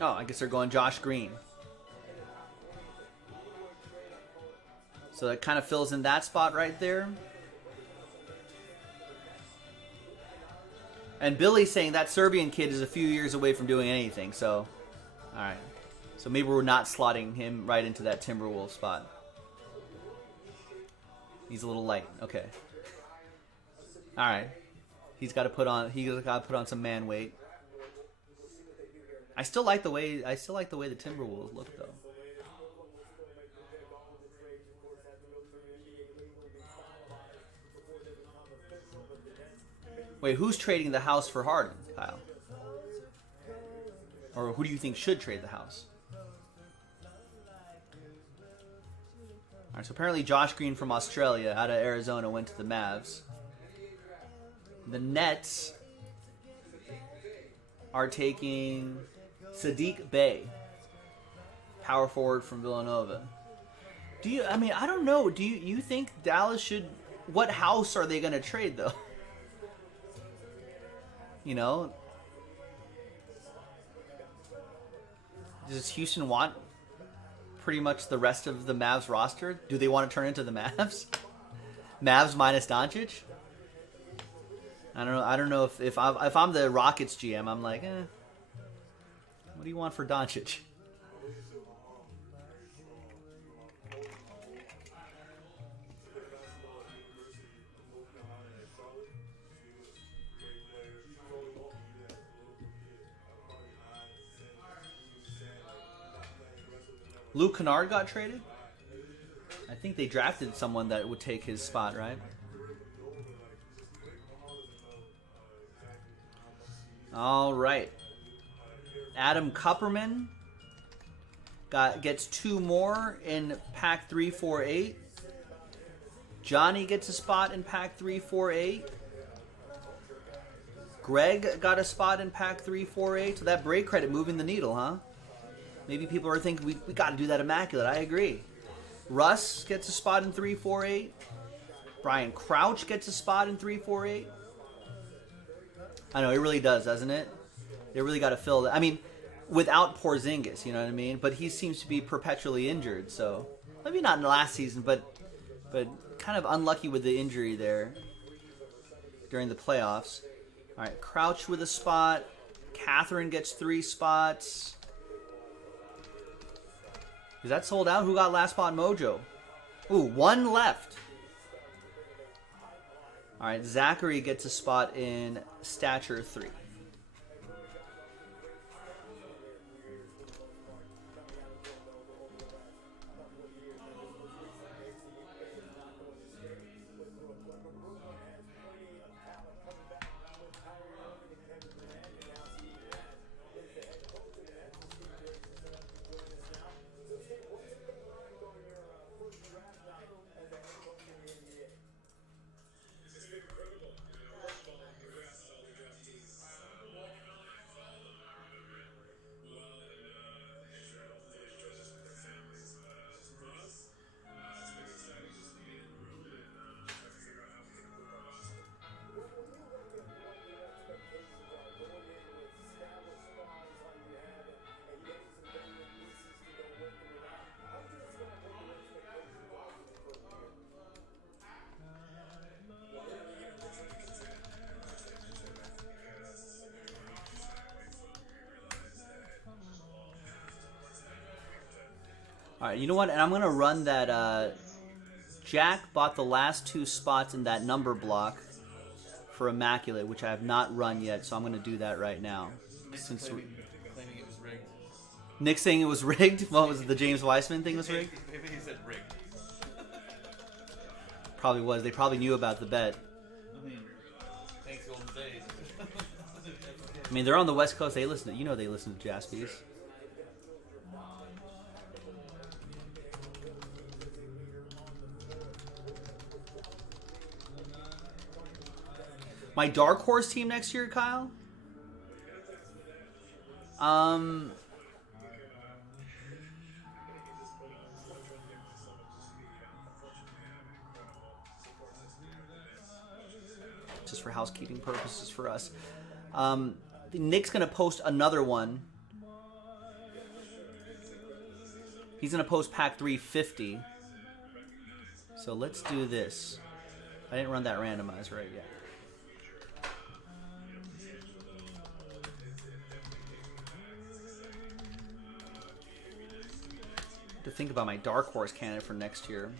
Oh, I guess they're going Josh Green. So that kind of fills in that spot right there. And Billy's saying that Serbian kid is a few years away from doing anything. So, all right. So maybe we're not slotting him right into that Timberwolves spot. He's a little light. Okay. All right. He's got to put on some man weight. I still like the way the Timberwolves look, though. Wait, who's trading the house for Harden, Kyle? Or who do you think should trade the house? All right, so apparently Josh Green from Australia out of Arizona went to the Mavs. The Nets are taking Sadiq Bey, power forward from Villanova. I don't know. Do you think Dallas should... What house are they going to trade, though? You know? Does Houston want pretty much the rest of the Mavs roster? Do they want to turn into the Mavs? Mavs minus Doncic? I don't know if I'm the Rockets GM, I'm like, what do you want for Doncic? Luke Kennard got traded? I think they drafted someone that would take his spot, right? All right. Adam Kupperman gets 2 more in pack 348. Johnny gets a spot in pack 348. Greg got a spot in pack 348. So that break credit moving the needle, huh? Maybe people are thinking we got to do that immaculate. I agree. Russ gets a spot in 348. Brian Crouch gets a spot in 348. I know, it really does, doesn't it? They really got to fill that. I mean, without Porzingis, you know what I mean? But he seems to be perpetually injured, so maybe not in the last season, but kind of unlucky with the injury there during the playoffs. All right, Crouch with a spot. Catherine gets 3 spots. Is that sold out? Who got last spot? Mojo. Ooh, 1 left. All right, Zachary gets a spot in Stature 3. All right, you know what? And I'm going to run that. Jack bought the last 2 spots in that number block for Immaculate, which I have not run yet, so I'm going to do that right now. Since claiming it was rigged. Nick saying it was rigged? What was it, the James Weissman thing was rigged? Maybe he said rigged. Probably was. They probably knew about the bet. I mean, thanks Golden State. I mean, they're on the West Coast. They listen to, they listen to Jaspys. My dark horse team next year, Kyle? Just for housekeeping purposes for us. Nick's going to post another one. He's going to post pack 350. So let's do this. I didn't run that randomizer right yet. To think about my dark horse candidate for next year.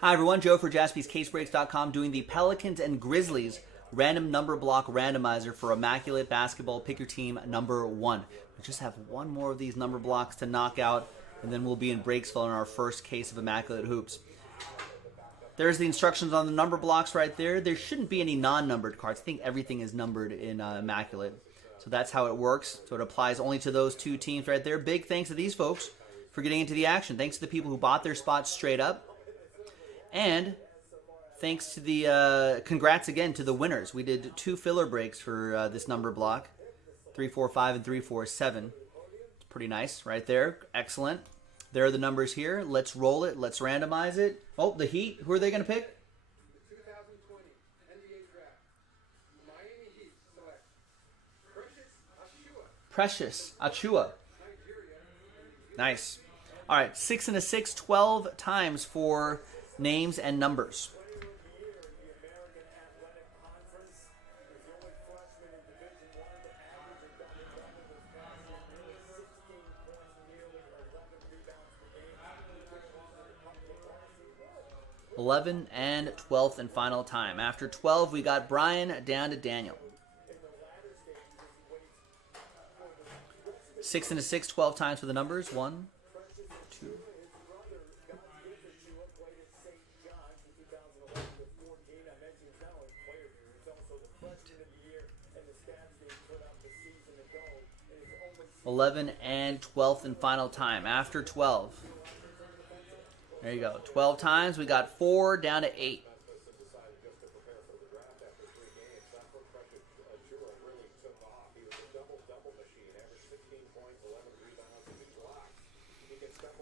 Hi everyone, Joe for JaspysCaseBreaks.com doing the Pelicans and Grizzlies random number block randomizer for Immaculate Basketball. Pick your team number 1. We just have one more of these number blocks to knock out, and then we'll be in Breaksville in our first case of Immaculate Hoops. There's the instructions on the number blocks right there. There shouldn't be any non-numbered cards. I think everything is numbered in Immaculate. So that's how it works. So it applies only to those 2 teams right there. Big thanks to these folks for getting into the action. Thanks to the people who bought their spots straight up. And thanks to the, congrats again to the winners. We did 2 filler breaks for this number block, 345 and 347. It's pretty nice right there. Excellent. There are the numbers here. Let's roll it. Let's randomize it. Oh, the Heat. Who are they going to pick? 2020 NBA Draft. Miami Heat select Precious Achua. Nice. All right, 6 and a 6, 12 times for names and numbers. $11 and 12th and final time. After 12, we got Brian down to Daniel. 6 and a 6, 12 times for the numbers. 1, 2. $11 and 12th and final time. After 12. There you go. 12 times. We got 4 down to 8.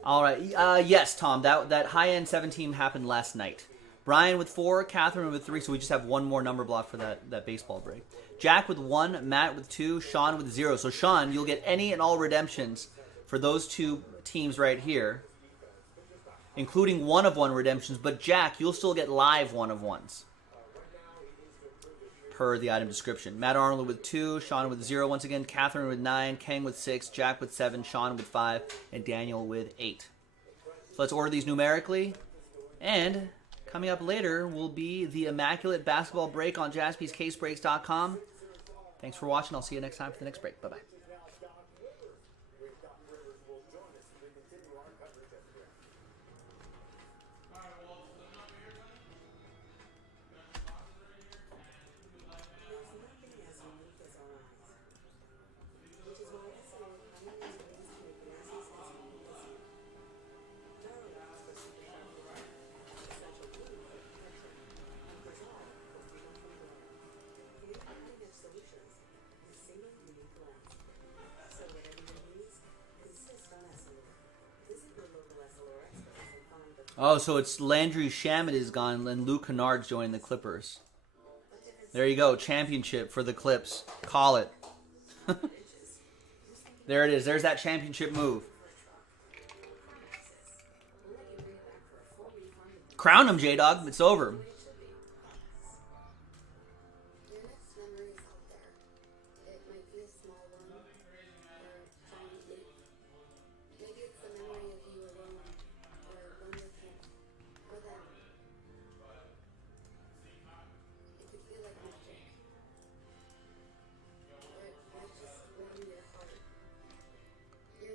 All right. Yes, Tom. That high-end 17 happened last night. Brian with 4, Catherine with 3, so we just have one more number block for that baseball break. Jack with 1, Matt with 2, Sean with 0. So, Sean, you'll get any and all redemptions for those two teams right here, including 1-of-1 redemptions. But, Jack, you'll still get live 1-of-1s per the item description. Matt Arnold with 2, Sean with 0 once again, Catherine with 9, Kang with 6, Jack with 7, Sean with 5, and Daniel with 8. So let's order these numerically. And coming up later will be the Immaculate Basketball Break on jaspyscasebreaks.com. Thanks for watching. I'll see you next time for the next break. Bye-bye. Oh, so it's Landry Shamet is gone, and Luke Kennard's joining the Clippers. There you go, championship for the Clips. Call it. There it is. There's that championship move. Crown him, J-Dog. It's over.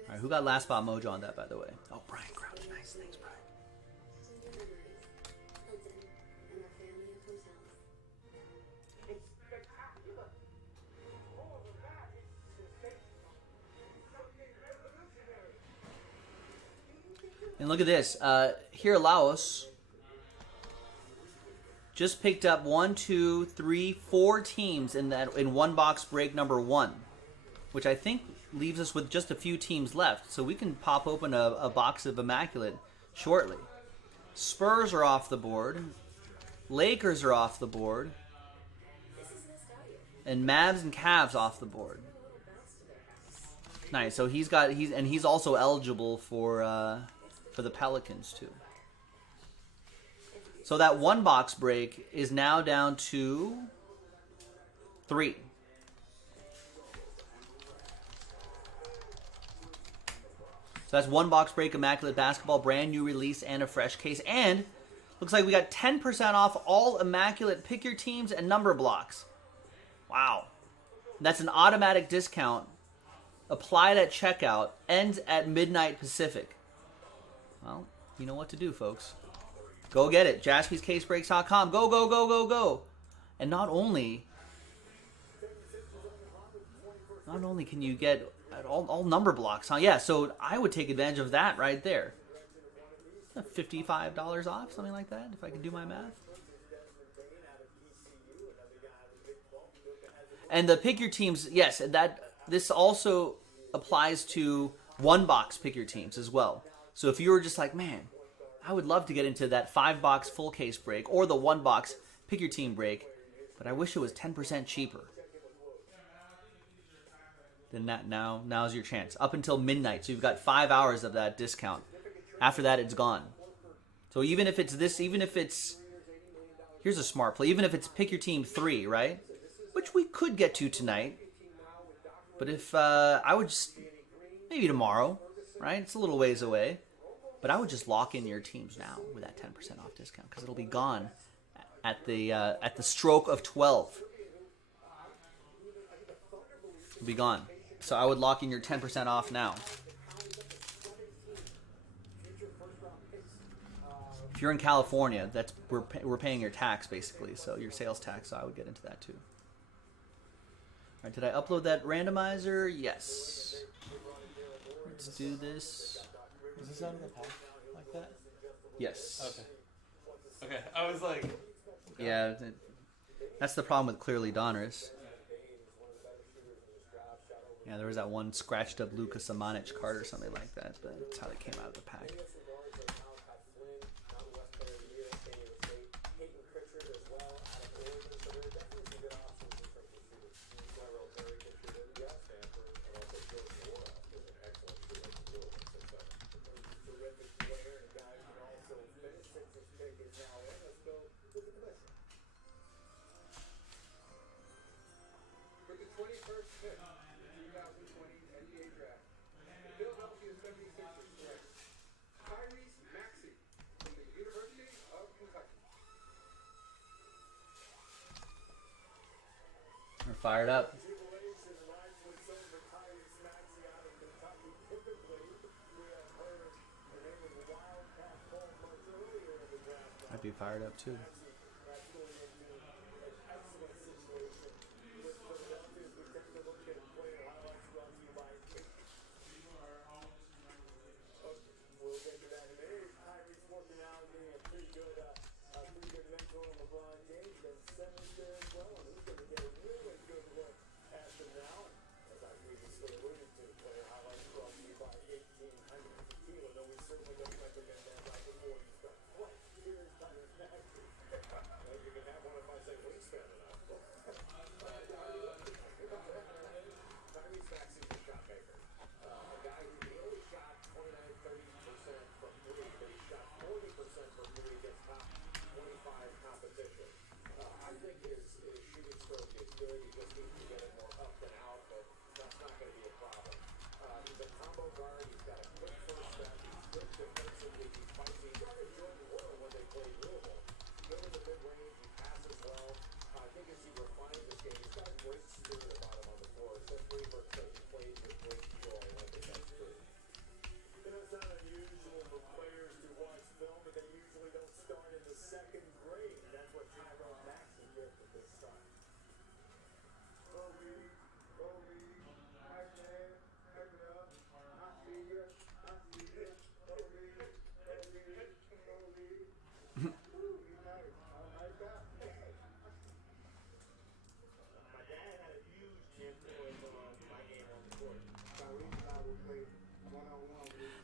All right, who got last spot mojo on that, by the way? Oh, Brian Crouch. Nice. Thanks, Brian. And look at this. Here, Laos just picked up 1, 2, 3, 4 teams in one box break number 1, which I think leaves us with just a few teams left. So we can pop open a box of Immaculate shortly. Spurs are off the board. Lakers are off the board. And Mavs and Cavs off the board. Nice. So he's also eligible for the Pelicans too. So that one box break is now down to 3. So that's one box break, Immaculate Basketball, brand new release, and a fresh case. And looks like we got 10% off all Immaculate pick your teams and number blocks. Wow. That's an automatic discount. Applied at checkout. Ends at midnight Pacific. Well, you know what to do, folks. Go get it. JaspysCaseBreaks.com. Go, go, go, go, go. And not only can you get all number blocks, huh? Yeah, so I would take advantage of that right there. $55 off, something like that, if I can do my math. And the pick your teams, yes, this also applies to one box pick your teams as well. So if you were just like, man, I would love to get into that 5-box full case break or the 1-box pick your team break, but I wish it was 10% cheaper. then now's your chance. Up until midnight, so you've got 5 hours of that discount. After that, it's gone. So even if it's here's a smart play. Even if it's pick your team 3, right? Which we could get to tonight. But if I would just maybe tomorrow, right? It's a little ways away. But I would just lock in your teams now with that 10% off discount because it'll be gone at the stroke of 12. It'll be gone. So I would lock in your 10% off now. If you're in California, we're paying your tax basically, so your sales tax. So I would get into that too. All right, did I upload that randomizer? Yes. Let's do this. Is this out of the pack like that? Yes. Okay. I was like, Yeah, that's the problem with Clearly Donruss. Yeah, there was that one scratched up Luka Samanic card or something like that, but that's how they came out of the pack. With the 21st pick, the 2020 NBA draft, the Philadelphia 76ers select Tyrese Maxey from the University of Kentucky. We're fired up. I'd be fired up too.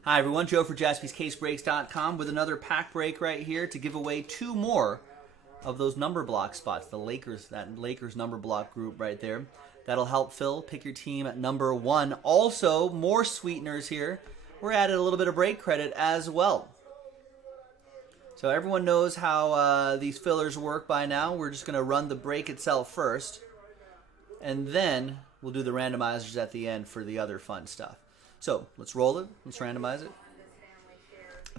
Hi everyone, Joe for JaspysCaseBreaks.com with another pack break right here to give away 2 more of those number block spots. The Lakers, that Lakers number block group right there. That'll help Phil pick your team at number 1. Also, more sweeteners here. We're added a little bit of break credit as well. So everyone knows how these fillers work by now. We're just going to run the break itself first. And then we'll do the randomizers at the end for the other fun stuff. So let's roll it. Let's randomize it.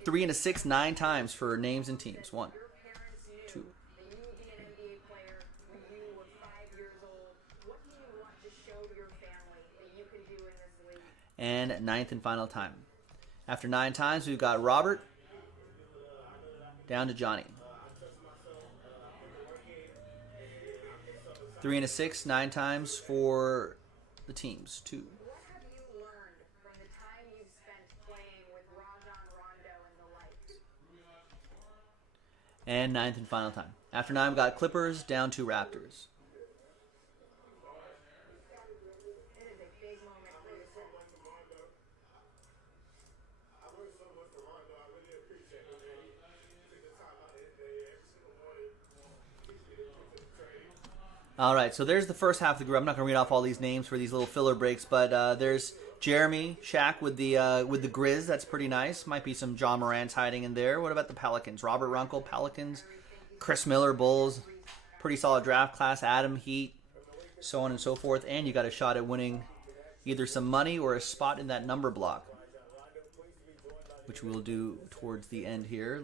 3 and a 6, 9 times for names and teams. 1, 2. And 9th and final time. After 9 times, we've got Robert down to Johnny. 3 and a 6, 9 times for the teams. 2. And 9th and final time. After 9, we've got Clippers down to Raptors. All right, so there's the first half of the group. I'm not going to read off all these names for these little filler breaks, but there's Jeremy, Shaq with the Grizz. That's pretty nice. Might be some John Morant's hiding in there. What about the Pelicans? Robert Runkle, Pelicans. Chris Miller, Bulls. Pretty solid draft class. Adam, Heat, so on and so forth. And you got a shot at winning either some money or a spot in that number block, which we'll do towards the end here.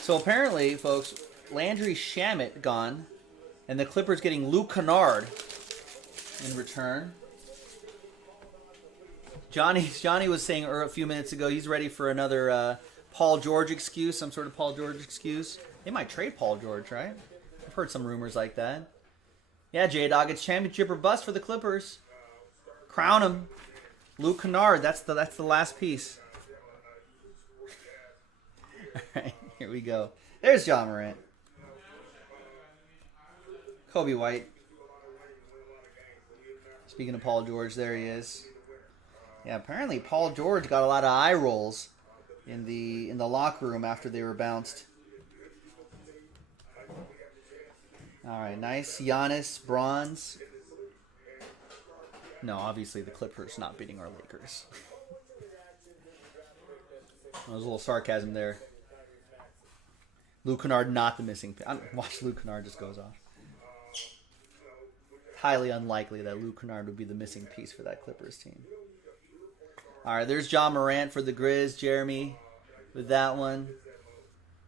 So apparently, folks, Landry Shamet gone, and the Clippers getting Luke Kennard in return. Johnny was saying a few minutes ago he's ready for another Paul George excuse, some sort of Paul George excuse. They might trade Paul George, right? I've heard some rumors like that. Yeah, J-Dog, it's championship or bust for the Clippers. Crown him. Luke Kennard, that's the last piece. All right, here we go. There's John Morant. Kobe White. Speaking of Paul George, there he is. Yeah, apparently Paul George got a lot of eye rolls in the locker room after they were bounced. All right, nice. Giannis, bronze. No, obviously the Clippers not beating our Lakers. There was a little sarcasm there. Luke Kennard not the missing piece. Watch Luke Kennard just goes off. Highly unlikely that Luke Kennard would be the missing piece for that Clippers team. All right, there's John Morant for the Grizz. Jeremy with that one.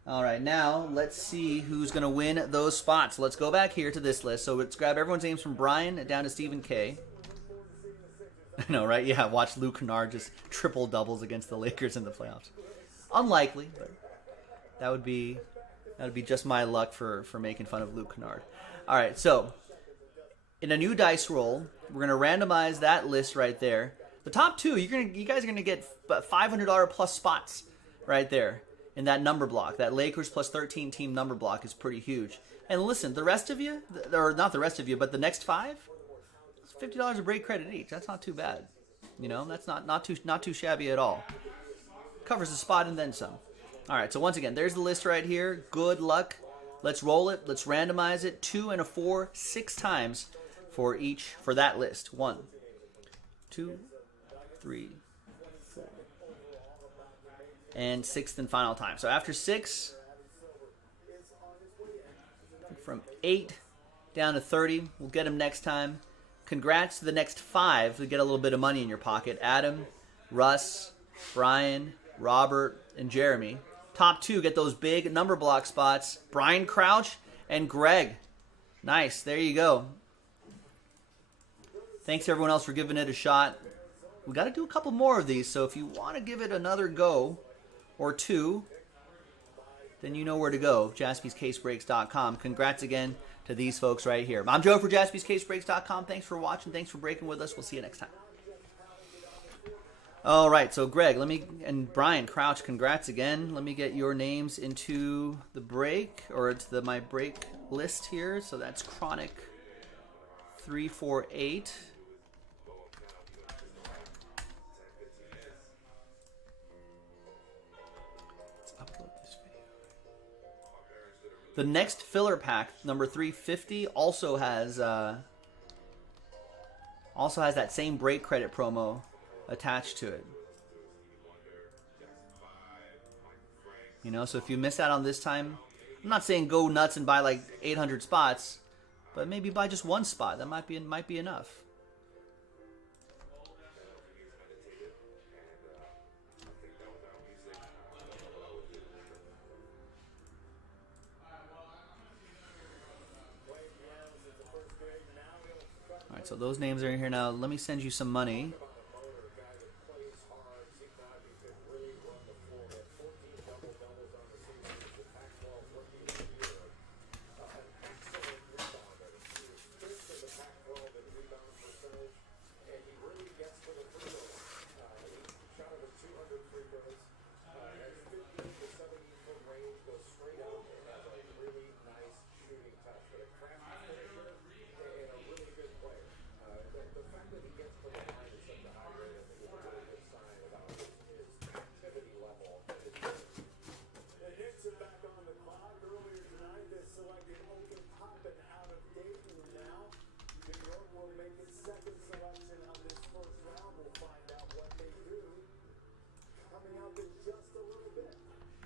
All right, now let's see who's going to win those spots. Let's go back here to this list. So let's grab everyone's names from Brian down to Stephen K. I know, right? Yeah, watch Luke Kennard just triple doubles against the Lakers in the playoffs. Unlikely, but that would be just my luck for making fun of Luke Kennard. All right, so in a new dice roll, we're going to randomize that list right there. The top two, you guys are going to get $500 plus spots right there in that number block. That Lakers plus 13 team number block is pretty huge. And listen, the rest of you, or not the rest of you, but the next five, it's $50 a break credit each. That's not too bad. You know, that's not too shabby at all. Covers the spot and then some. All right, so once again, there's the list right here. Good luck. Let's roll it. Let's randomize it. 2 and a 4, 6 times for that list. 1, 2, 3, 4, and 6th and final time. So after 6, from 8 down to 30, we'll get them next time. Congrats to the next 5 to get a little bit of money in your pocket. Adam, Russ, Brian, Robert, and Jeremy. Top 2 get those big number block spots. Brian Crouch and Greg. Nice. There you go. Thanks everyone else for giving it a shot. We got to do a couple more of these, so if you want to give it another go or two, then you know where to go. JaspysCaseBreaks.com. Congrats again to these folks right here. I'm Joe for JaspysCaseBreaks.com. Thanks for watching. Thanks for breaking with us. We'll see you next time. All right, so Greg, and Brian Crouch, congrats again. Let me get your names into the break, or to my break list here. So that's Chronic 348. Let's upload this video. The next filler pack, number 350, also has that same break credit promo attached to it. You know, so if you miss out on this time, I'm not saying go nuts and buy like 800 spots, but maybe buy just one spot. That might be enough. All right, so those names are in here now. Let me send you some money. making second selection on this first round. We'll find out what they do coming up in just a little bit.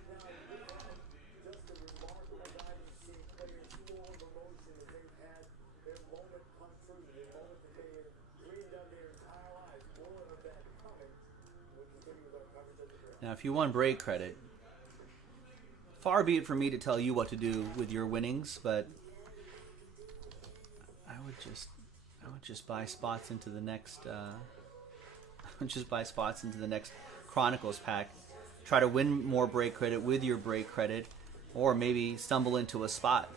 Now, we've had just a remarkable night of seeing players full of emotion as they've had their moment come true, their moment that they have dreamed of their entire lives. More of that coming. We'll continue with our coverage of the draft. Now, if you want break credit, far be it for me to tell you what to do with your winnings, but I would just buy spots into the next. I would just buy spots into the next Chronicles pack. Try to win more break credit with your break credit, or maybe stumble into a spot.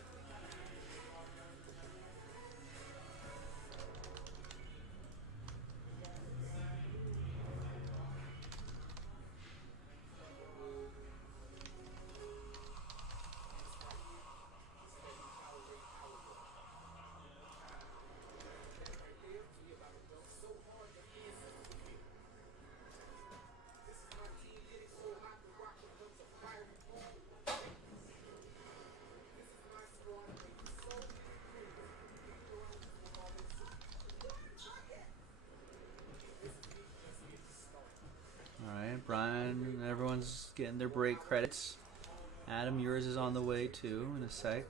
Alright, Brian, everyone's getting their break credits. Adam, yours is on the way too in a sec.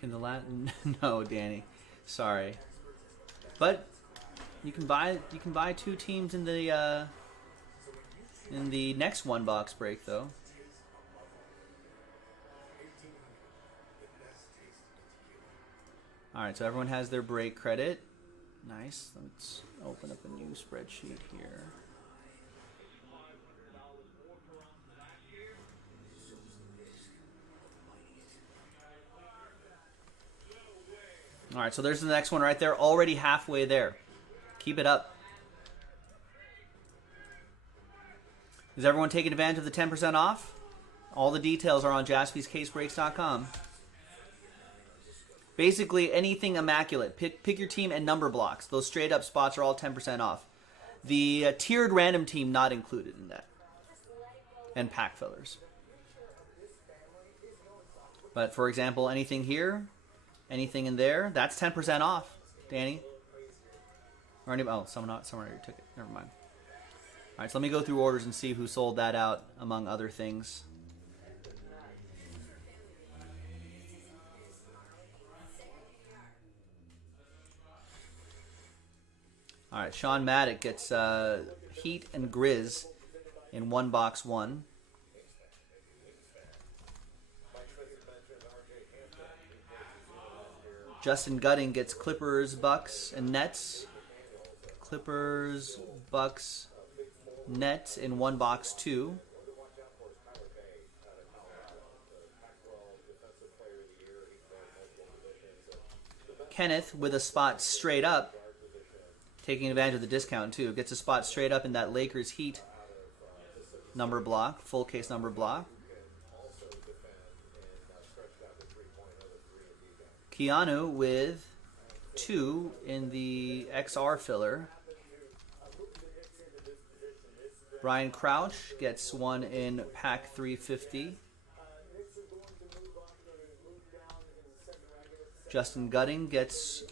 Can the Latin? No, Danny. Sorry. But you can buy two teams in the next one box break though. Alright, so everyone has their break credit. Nice. Let's open up a new spreadsheet here. Alright, so there's the next one right there. Already halfway there. Keep it up. Is everyone taking advantage of the 10% off? All the details are on jaspyscasebreaks.com. Basically, anything immaculate. Pick your team and number blocks. Those straight up spots are all 10% off. The tiered random team not included in that. And pack fillers. But for example, anything here, anything in there, that's 10% off. Danny? Or any, oh, someone already took it. Never mind. Alright, so let me go through orders and see who sold that out, among other things. Alright, Sean Maddock gets Heat and Grizz in one box one. Justin Gutting gets Clippers, Bucks, and Nets. Clippers, Bucks, Nets in one box two. Kenneth with a spot straight up. Taking advantage of the discount too. Gets a spot straight up in that Lakers Heat number block, full case number block. Keanu with 2 in the XR filler. Brian Crouch gets 1 in pack 350. Justin Gutting gets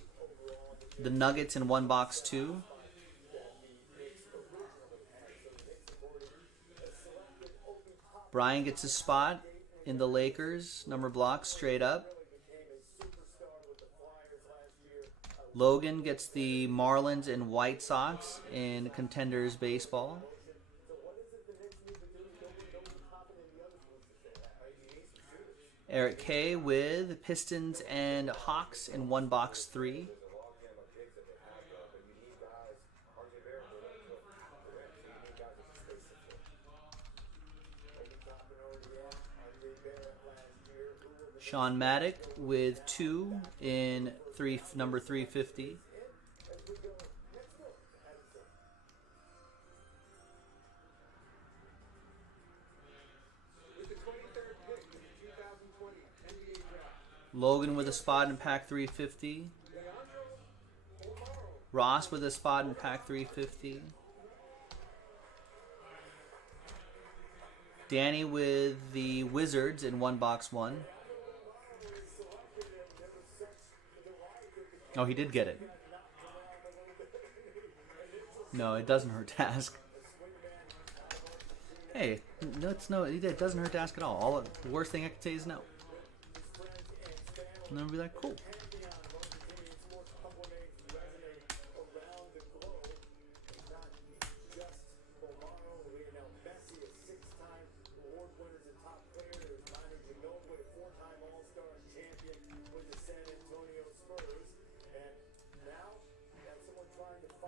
the Nuggets in one box 2. Brian gets a spot in the Lakers number block straight up. Logan gets the Marlins and White Sox in Contenders Baseball. Eric K with Pistons and Hawks in one box 3. Sean Maddock with 2 in number 350. Logan with a spot in pack 350. Ross with a spot in pack 350. Danny with the Wizards in one box one. Oh, he did get it. No, it doesn't hurt to ask. Hey, it doesn't hurt to ask at all. The worst thing I could say is no. And then we'll be like, cool.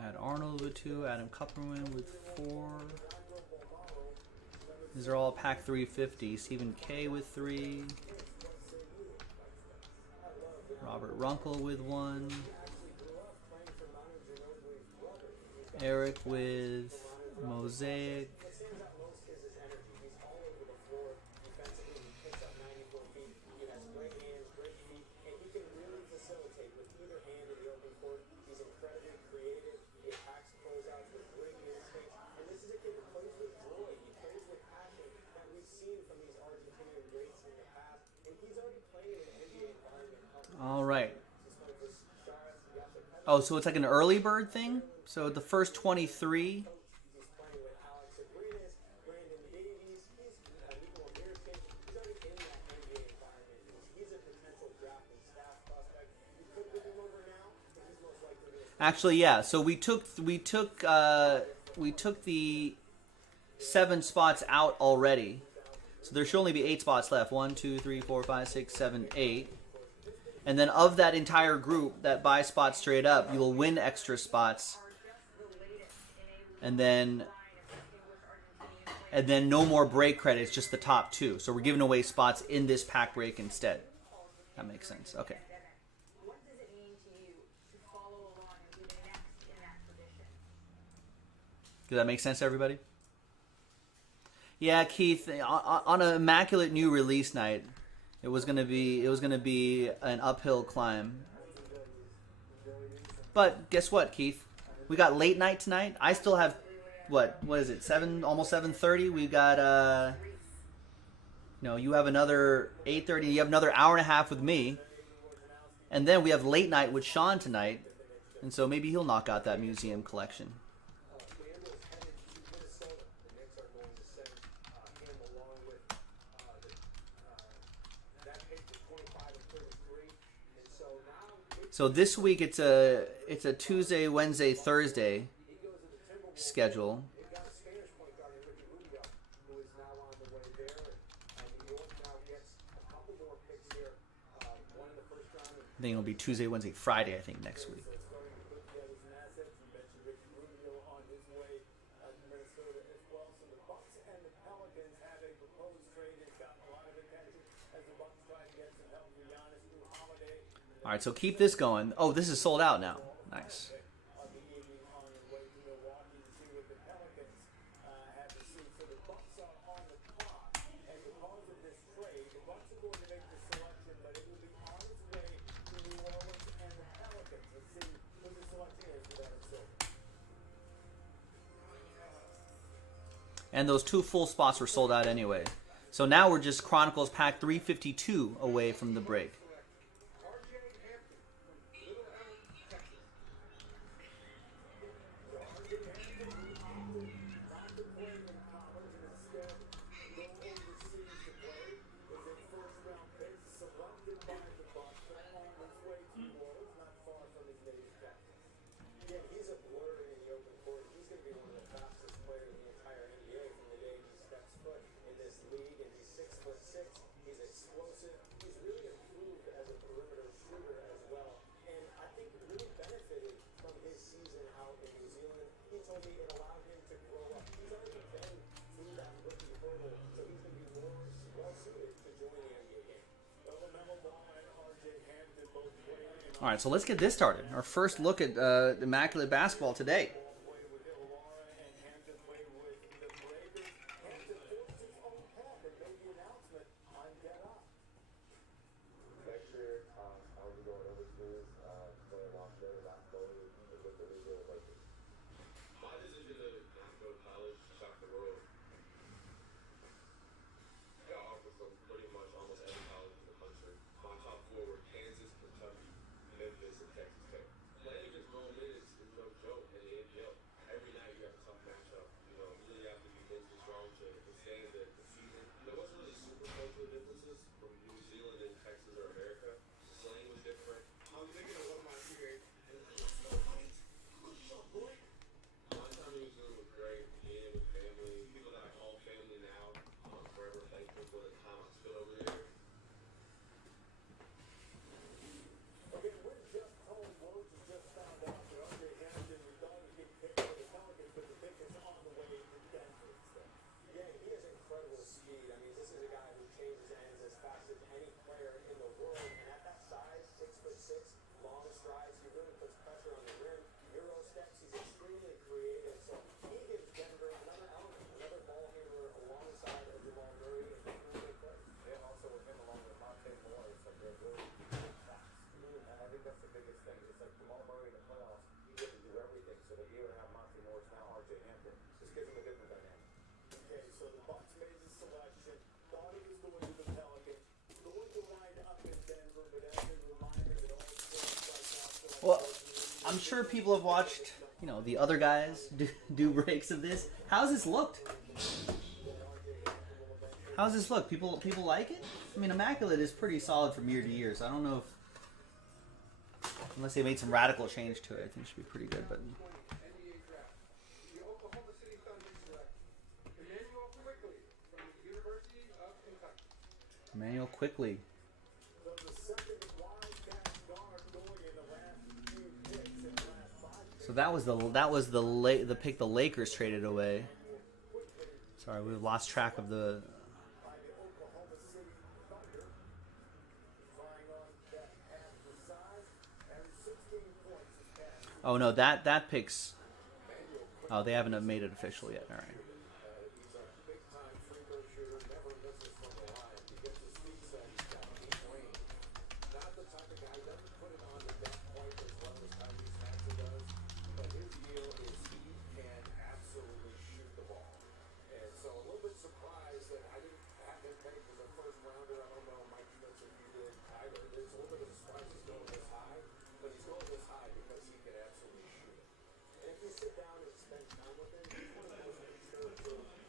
Add Arnold with 2, Adam Kupperman with 4. These are all pack 350. Stephen K with 3. Robert Runkle with 1. Eric with Mosaic. All right. Oh, so it's like an early bird thing? So the first 23. Actually, yeah. So we took the 7 spots out already. So there should only be 8 spots left. 1, 2, 3, 4, 5, 6, 7, 8. And then of that entire group that buy spots straight up, you will win extra spots. And then no more break credits, just the top 2. So we're giving away spots in this pack break instead. That makes sense. Okay. Does that make sense to everybody? Yeah, Keith, on an immaculate new release night, it was gonna be an uphill climb. But guess what, Keith? We got late night tonight. I still have what is it? 7, almost 7:30. We got you have another 8:30. You have another hour and a half with me, and then we have late night with Sean tonight, and so maybe he'll knock out that museum collection. So this week it's a Tuesday, Wednesday, Thursday schedule. I think it'll be Tuesday, Wednesday, Friday, I think, next week. All right, so keep this going. Oh, this is sold out now. Nice. And those 2 full spots were sold out anyway. So now we're just Chronicles Pack 352 away from the break. All right, so let's get this started. Our first look at Immaculate Basketball today. I'm sure people have watched, the other guys do breaks of this. How's this looked? How's this look? People like it? I mean, Immaculate is pretty solid from year to year, so I don't know if, unless they made some radical change to it, I think it should be pretty good. But NBA draft. The Oklahoma City Thunder select Emmanuel Quickly from the University of Kentucky. Emmanuel Quickly. The second Wildcat guard going in the last few picks in the last 5 So that was the pick the Lakers traded away. Sorry, we've lost track of the. by the Oklahoma City Thunder. Flying on that half the size and 16 points is passed. Oh no, that pick's. Oh, they haven't made it official yet. All right. He's a big-time free throw shooter, never misses from the line. He gets his feet set, he's got deep range. Not the type of guy, doesn't put it on the deck quite as well as Tyrese Maxey does, but his deal is he can absolutely shoot the ball. And so a little bit surprised that I didn't have him pegged as a first rounder. I don't know, Mike Schmitz, if you did either. It's a little bit of a surprise he's going this high, but he's going this high because he can absolutely shoot it. And if you sit down and spend time with him, he's one of those mature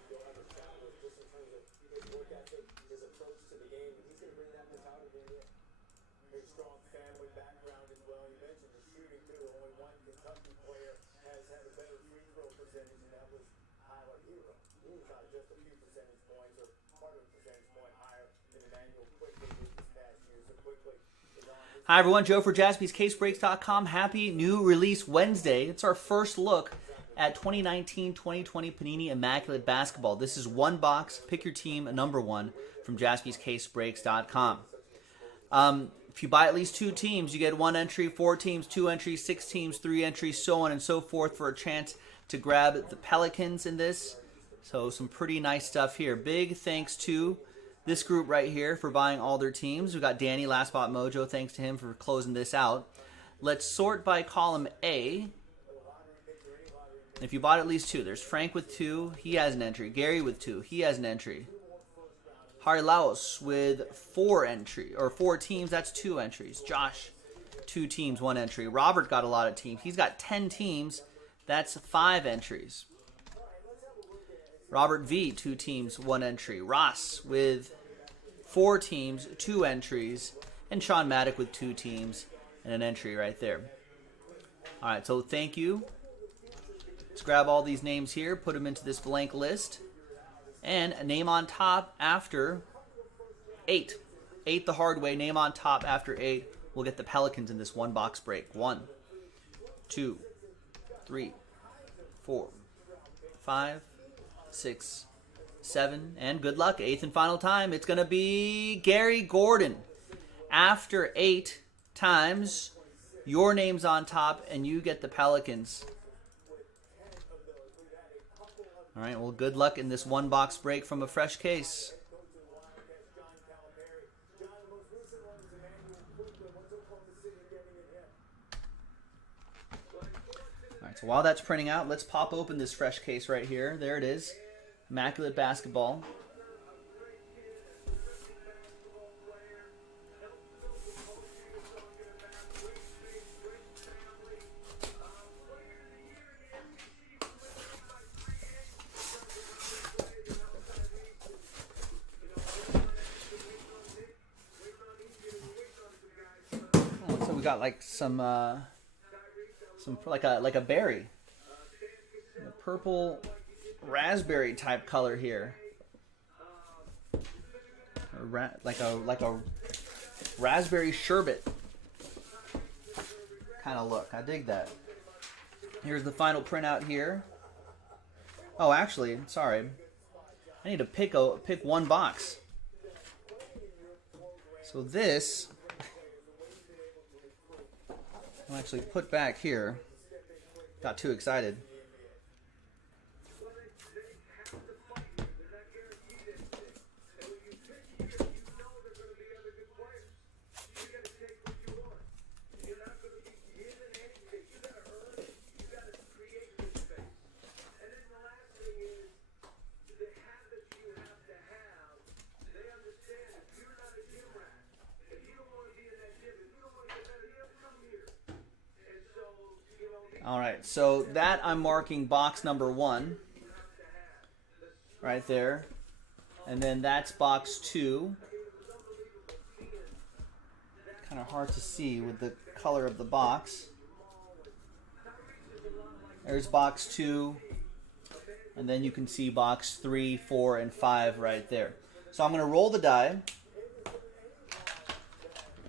you'll have a chat with just in terms of his work ethic, his approach to the game, and he's going to bring that mentality to the NBA. Very strong family background as well. You mentioned the shooting too. Only one Kentucky player has had a better free throw percentage, and that was Tyler Hero. He was not just a few percentage points or part of a percentage point higher than Emmanuel Quickly did this past year. So Quickly is on his Hi everyone, Joe for JaspysCaseBreaks.com. Happy new release Wednesday. It's our first look at 2019-2020 Panini Immaculate Basketball. This is one box. Pick your team, number one, from JaspysCaseBreaks.com. If you buy at least 2 teams, you get 1 entry, 4 teams, 2 entries, 6 teams, 3 entries, so on and so forth for a chance to grab the Pelicans in this. So some pretty nice stuff here. Big thanks to this group right here for buying all their teams. We've got Danny, Last Spot Mojo. Thanks to him for closing this out. Let's sort by column A. If you bought at least 2, there's Frank with 2. He has an entry. Gary with 2. He has an entry. Harry Laos with 4 teams. That's 2 entries. Josh, 2 teams, 1 entry. Robert got a lot of teams. He's got 10 teams. That's 5 entries. Robert V, 2 teams, 1 entry. Ross with 4 teams, 2 entries. And Sean Maddock with 2 teams and an entry right there. All right, so thank you. Let's grab all these names here, put them into this blank list. And a name on top after 8. 8 the hard way, name on top after 8. We'll get the Pelicans in this one box break. 1, 2, 3, 4, 5, 6, 7, and good luck. 8th and final time. It's going to be Gary Gordon. After 8 times, your name's on top, and you get the Pelicans. All right, well, good luck in this one box break from a fresh case. All right, so while that's printing out, let's pop open this fresh case right here. There it is. Immaculate Basketball. So we got like some like a berry, a purple raspberry type color here, like a raspberry sherbet kind of look. I dig that. Here's the final printout here. Oh, actually, sorry, I need to pick one box. So this I'll actually put back here. Got too excited. All right, so that I'm marking box number 1 right there. And then that's box 2. Kind of hard to see with the color of the box. There's box 2. And then you can see box 3, 4, and 5 right there. So I'm going to roll the die. I'm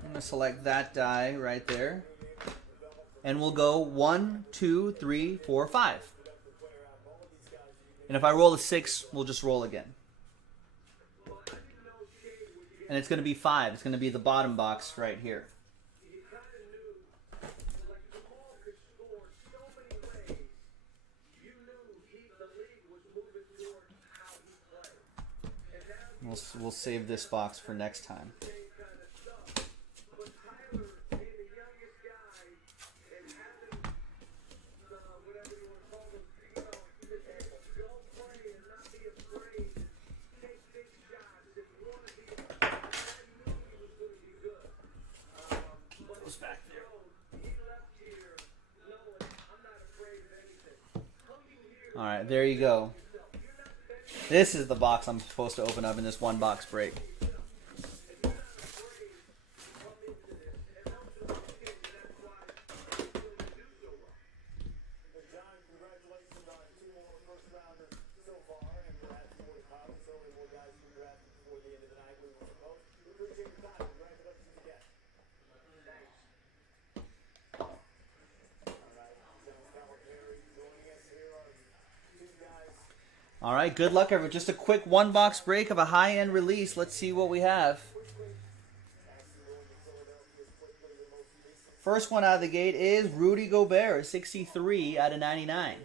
going to select that die right there. And we'll go 1, 2, 3, 4, 5. And if I roll a 6, we'll just roll again. And it's going to be 5. It's going to be the bottom box right here. We'll save this box for next time. Keep those back there. All right, there you go. This is the box I'm supposed to open up in this one box break. All right, good luck, everyone. Just a quick one-box break of a high-end release. Let's see what we have. First one out of the gate is Rudy Gobert, 63 out of 99.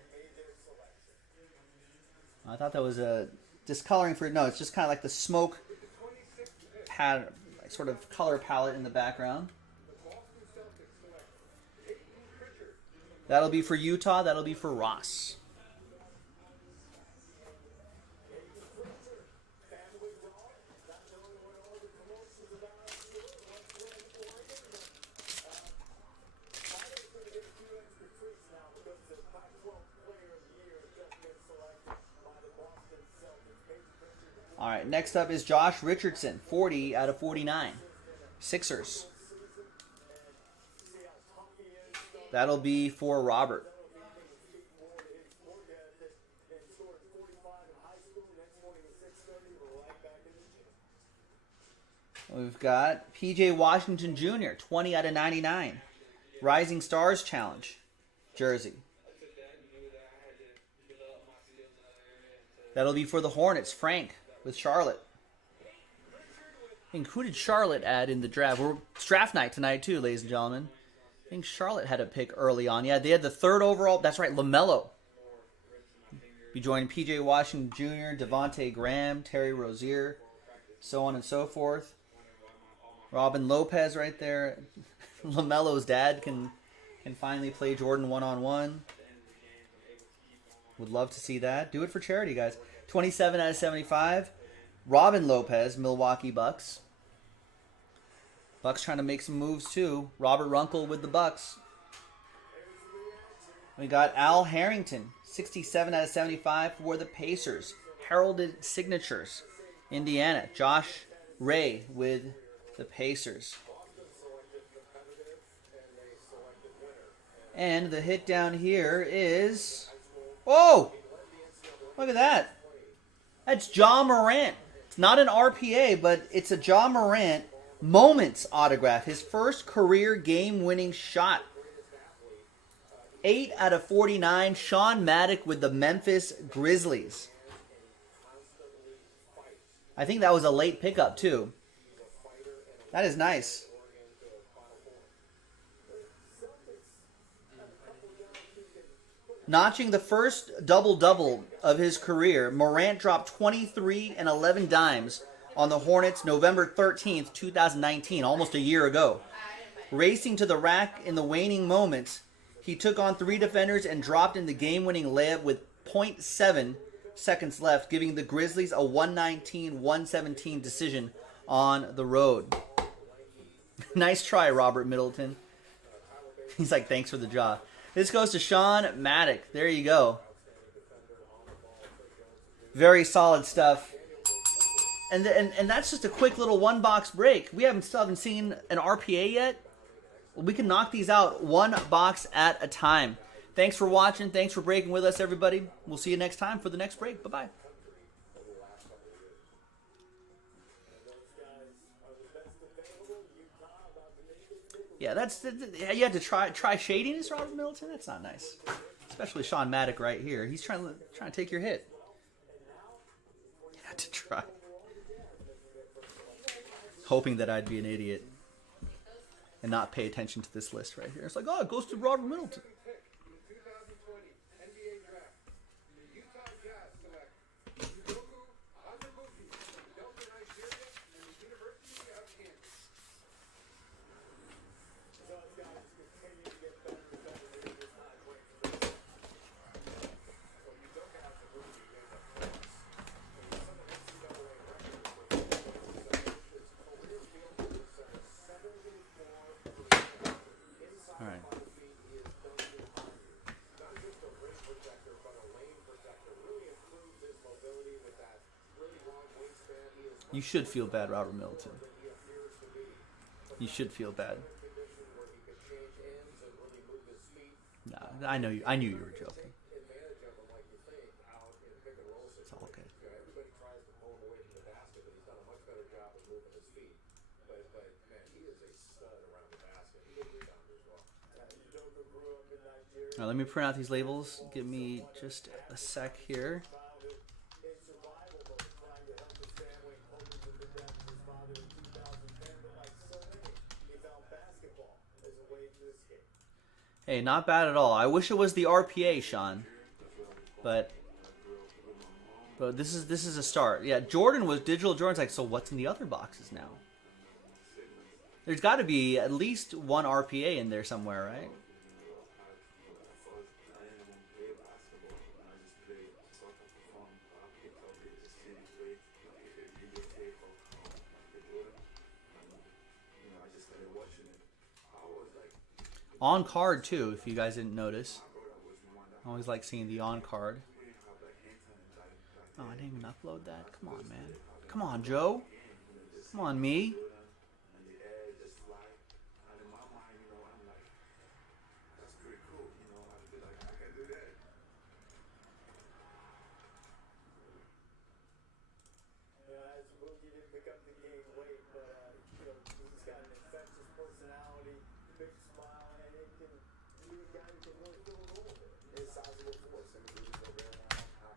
I thought that was a discoloring for... No, it's just kind of like the smoke pattern, sort of color palette in the background. That'll be for Utah. That'll be for Ross. All right, next up is Josh Richardson, 40 out of 49. Sixers. That'll be for Robert. We've got P.J. Washington Jr., 20 out of 99. Rising Stars Challenge jersey. That'll be for the Hornets, Frank, with Charlotte. Who did Charlotte add in the draft? It's draft night tonight too, ladies and gentlemen. I think Charlotte had a pick early on. Yeah, they had the 3rd overall. That's right, LaMelo. Be joining P.J. Washington Jr., Devontae Graham, Terry Rozier, so on and so forth. Robin Lopez right there. LaMelo's dad can finally play Jordan one-on-one. Would love to see that. Do it for charity, guys. 27 out of 75. Robin Lopez, Milwaukee Bucks. Bucks trying to make some moves too. Robert Runkle with the Bucks. We got Al Harrington, 67 out of 75 for the Pacers. Heralded signatures, Indiana. Josh Ray with the Pacers. And the hit down here is... Oh! Look at that. That's Ja Morant. It's not an RPA, but it's a Ja Morant Moments autograph. His first career game-winning shot. 8 out of 49. Sean Maddock with the Memphis Grizzlies. I think that was a late pickup, too. That is nice. Notching the first double-double of his career, Morant dropped 23 and 11 dimes on the Hornets November 13th, 2019, almost a year ago. Racing to the rack in the waning moments, he took on 3 defenders and dropped in the game-winning layup with 0.7 seconds left, giving the Grizzlies a 119-117 decision on the road. Nice try, Robert Middleton. He's like, thanks for the job. This goes to Sean Maddock. There you go. Very solid stuff. And that's just a quick little one box break. We still haven't seen an RPA yet. We can knock these out one box at a time. Thanks for watching. Thanks for breaking with us, everybody. We'll see you next time for the next break. Bye-bye. Yeah, you had to try shadiness, Robert Middleton. That's not nice, especially Sean Maddock right here. He's trying to take your hit. You had to try, hoping that I'd be an idiot and not pay attention to this list right here. It's like, oh, it goes to Robert Middleton. All right. You should feel bad, Robert Middleton. You should feel bad. Nah, I knew you were joking. It's all good. All right, let me print out these labels. Give me just a sec here. Hey, not bad at all. I wish it was the RPA, Sean, but this is a start. Yeah, Jordan was digital. Jordan's like, so what's in the other boxes now? There's got to be at least one RPA in there somewhere, right? On card too, if you guys didn't notice. I always like seeing the on card. Oh, I didn't even upload that. Come on, man. Come on, Joe. Come on, me.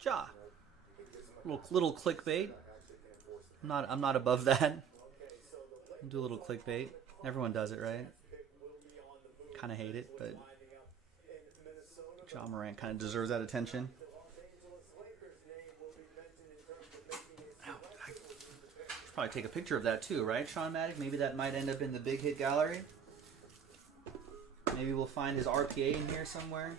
Ja. Little clickbait. I'm not above that. Do a little clickbait. Everyone does it, right? Kind of hate it, but Ja Morant kind of deserves that attention. Ow, I should probably take a picture of that too, right, Sean Maddock? Maybe that might end up in the big hit gallery. Maybe we'll find his RPA in here somewhere.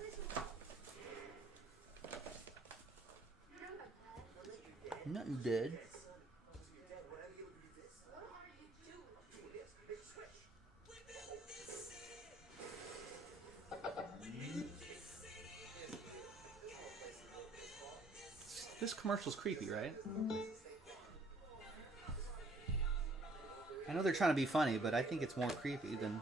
Nothing dead. This commercial's creepy, right? I know they're trying to be funny, but I think it's more creepy than...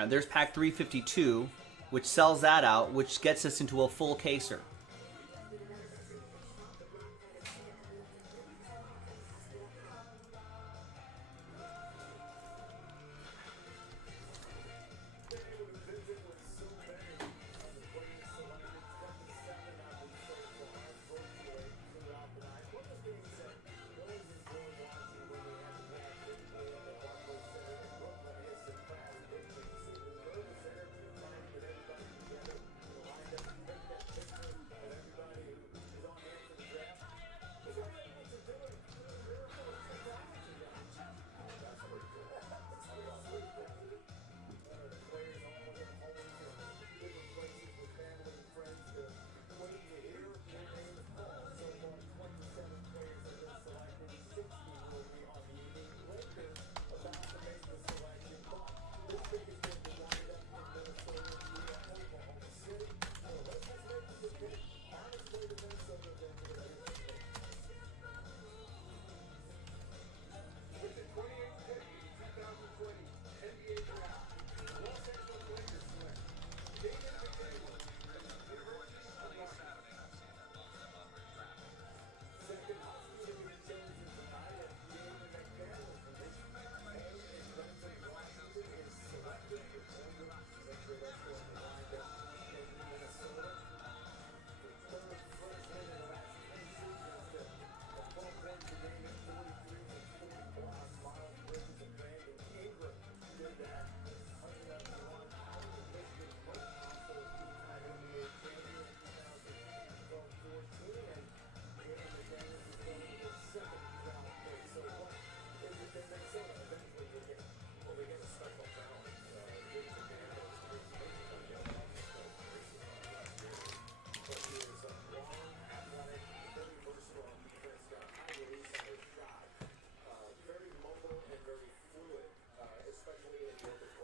All right, there's pack 352, which sells that out, which gets us into a full caser.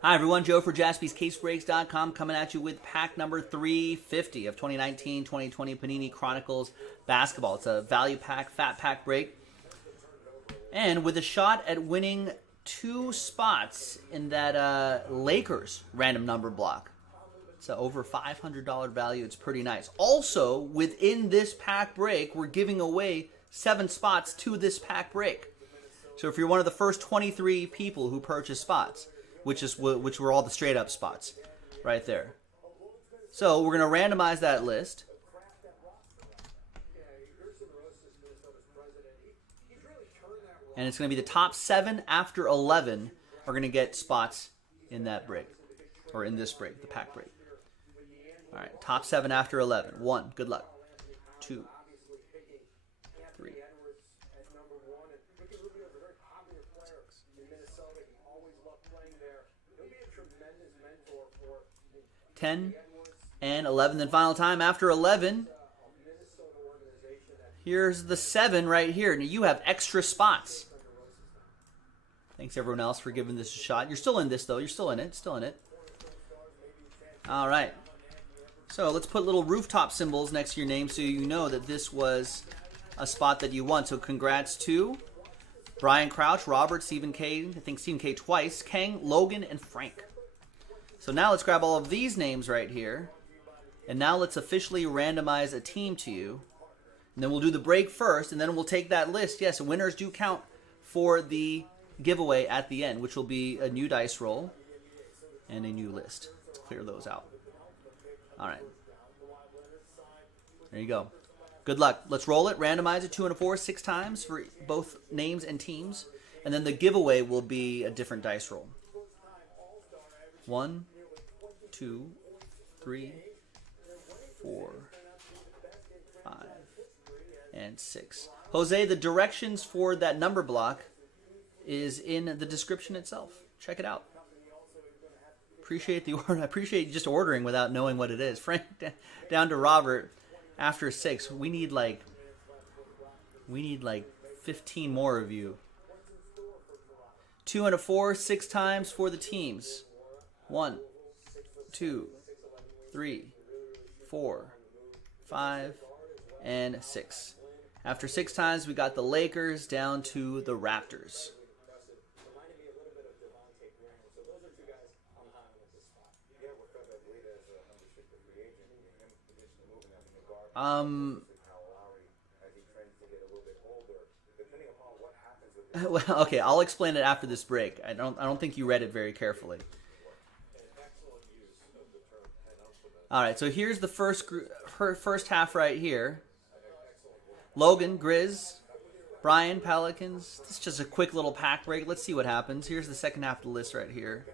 Hi, everyone. Joe for JaspysCaseBreaks.com coming at you with pack number 350 of 2019-2020 Panini Chronicles Basketball. It's a value pack, fat pack break. And with a shot at winning 2 spots in that Lakers random number block. It's over $500 value. It's pretty nice. Also, within this pack break, we're giving away 7 spots to this pack break. So if you're one of the first 23 people who purchase spots, which were all the straight up spots right there. So we're going to randomize that list. And it's going to be the top 7 after 11 are going to get spots in that break. Or in this break, the pack break. All right, top 7 after 11. 1, good luck. 2, 3. $10 and 11. Then final time after 11. Here's the 7 right here. Now you have extra spots. Thanks everyone else for giving this a shot. You're still in this though. You're still in it. Still in it. All right. So let's put little rooftop symbols next to your name so you know that this was a spot that you won. So congrats to Brian Crouch, Robert, Stephen K. I think Stephen K. twice, Kang, Logan, and Frank. So now let's grab all of these names right here. And now let's officially randomize a team to you. And then we'll do the break first, and then we'll take that list. Yes, winners do count for the giveaway at the end, which will be a new dice roll and a new list. Let's clear those out. All right. There you go. Good luck. Let's roll it. Randomize it 2 and a 4, 6 times for both names and teams. And then the giveaway will be a different dice roll. 1, 2, 3, 4, 5, and 6. Jose, the directions for that number block is in the description itself. Check it out. Appreciate the order. I appreciate just ordering without knowing what it is. Frank, down to Robert. After 6, we need like 15 more of you. 2 and a 4, 6 times for the teams. 1, 2, 3, 4, 5, and 6. After 6 times, we got the Lakers down to the Raptors. free agent, him potentially moving out in the guard. Um. Kyle Lowry, as he trends to get a little bit older, depending upon what happens with Well, okay, I'll explain it after this break. I don't think you read it very carefully. All right, so here's the first half right here. Logan, Grizz, Brian, Pelicans. This is just a quick little pack break. Let's see what happens. Here's the second half of the list right here.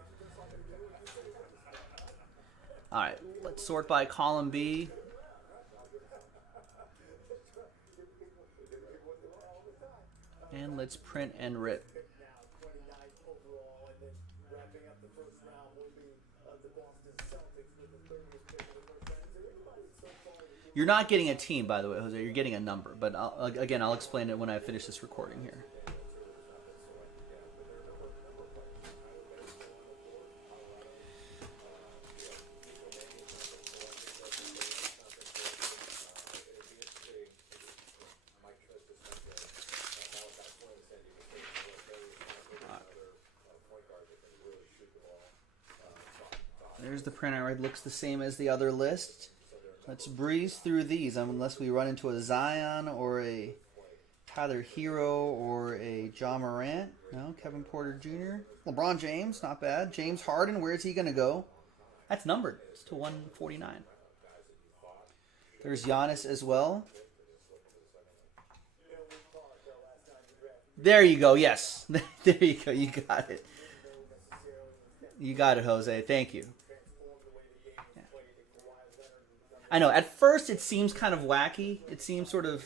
All right, let's sort by column B. And let's print and rip. You're not getting a team, by the way, Jose. You're getting a number. But I'll explain it when I finish this recording here. There's the printout. It looks the same as the other list. Let's breeze through these unless we run into a Zion or a Tyler Hero or a Ja Morant. No, Kevin Porter Jr. LeBron James, not bad. James Harden, where's he going to go? That's numbered. It's to 149. There's Giannis as well. There you go. Yes. There you go. You got it. You got it, Jose. Thank you. I know, at first it seems kind of wacky. It seems sort of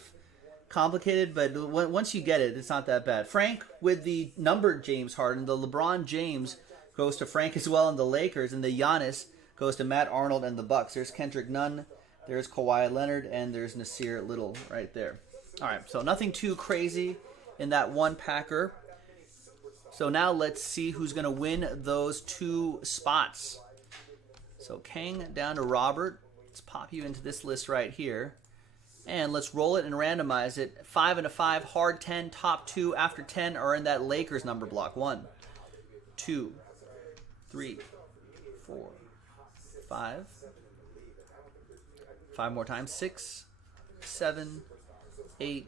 complicated, but once you get it, it's not that bad. Frank with the numbered James Harden. The LeBron James goes to Frank as well in the Lakers, and the Giannis goes to Matt Arnold and the Bucks. There's Kendrick Nunn, there's Kawhi Leonard, and there's Nasir Little right there. All right, so nothing too crazy in that one packer. So now let's see who's going to win those two spots. So Kang down to Robert. Let's pop you into this list right here. And let's roll it and randomize it. 5 and a 5, hard 10, top 2 after 10 are in that Lakers number block. 1, 2, 3, 4, 5. 5 more times. 6, 7, 8,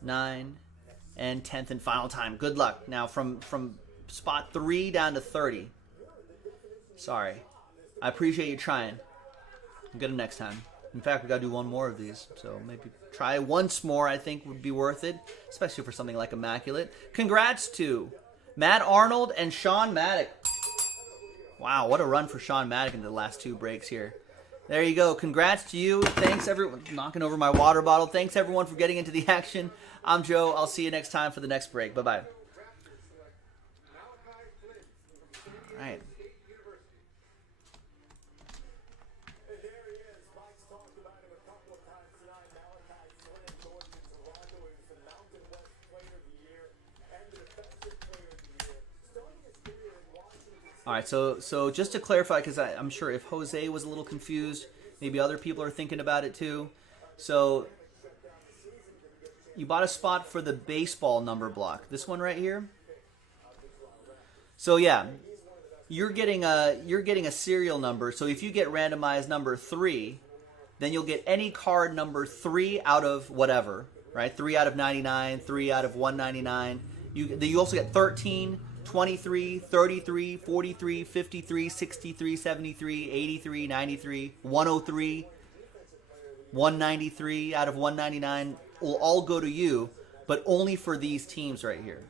9, and 10th and final time. Good luck. Now from spot 3 down to 30. Sorry. I appreciate you trying. We'll get them next time. In fact, we got to do one more of these. So maybe try once more, I think, would be worth it. Especially for something like Immaculate. Congrats to Matt Arnold and Sean Maddock. Wow, what a run for Sean Maddock in the last two breaks here. There you go. Congrats to you. Thanks, everyone. Knocking over my water bottle. Thanks, everyone, for getting into the action. I'm Joe. I'll see you next time for the next break. Bye-bye. All right. All right, so just to clarify, because I'm sure if Jose was a little confused, maybe other people are thinking about it too. So you bought a spot for the baseball number block, this one right here. So yeah, you're getting a serial number. So if you get randomized number 3, then you'll get any card number 3 out of whatever, right? 3 out of 99, 3 out of 199. You also get 13. 23, 33, 43, 53, 63, 73, 83, 93, 103, 193 out of 199 will all go to you, but only for these teams right here.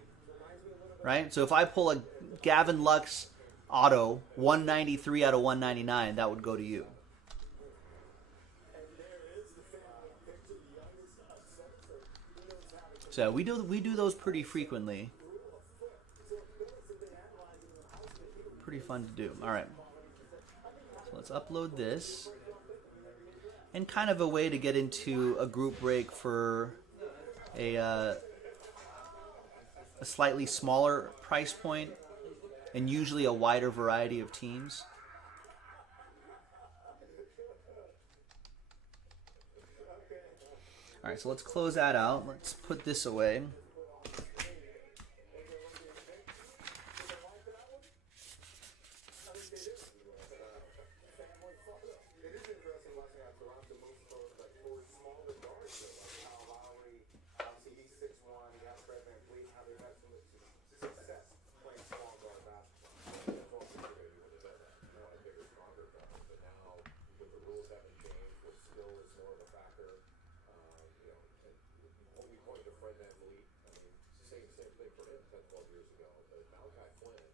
Right? So if I pull a Gavin Lux auto, 193 out of 199, that would go to you. So we do those pretty frequently. Pretty fun to do. All right. So let's upload this. And kind of a way to get into a group break for a slightly smaller price point and usually a wider variety of teams. All right, so let's close that out. Let's put this away. 10, 12 years ago. But Malachi Flynn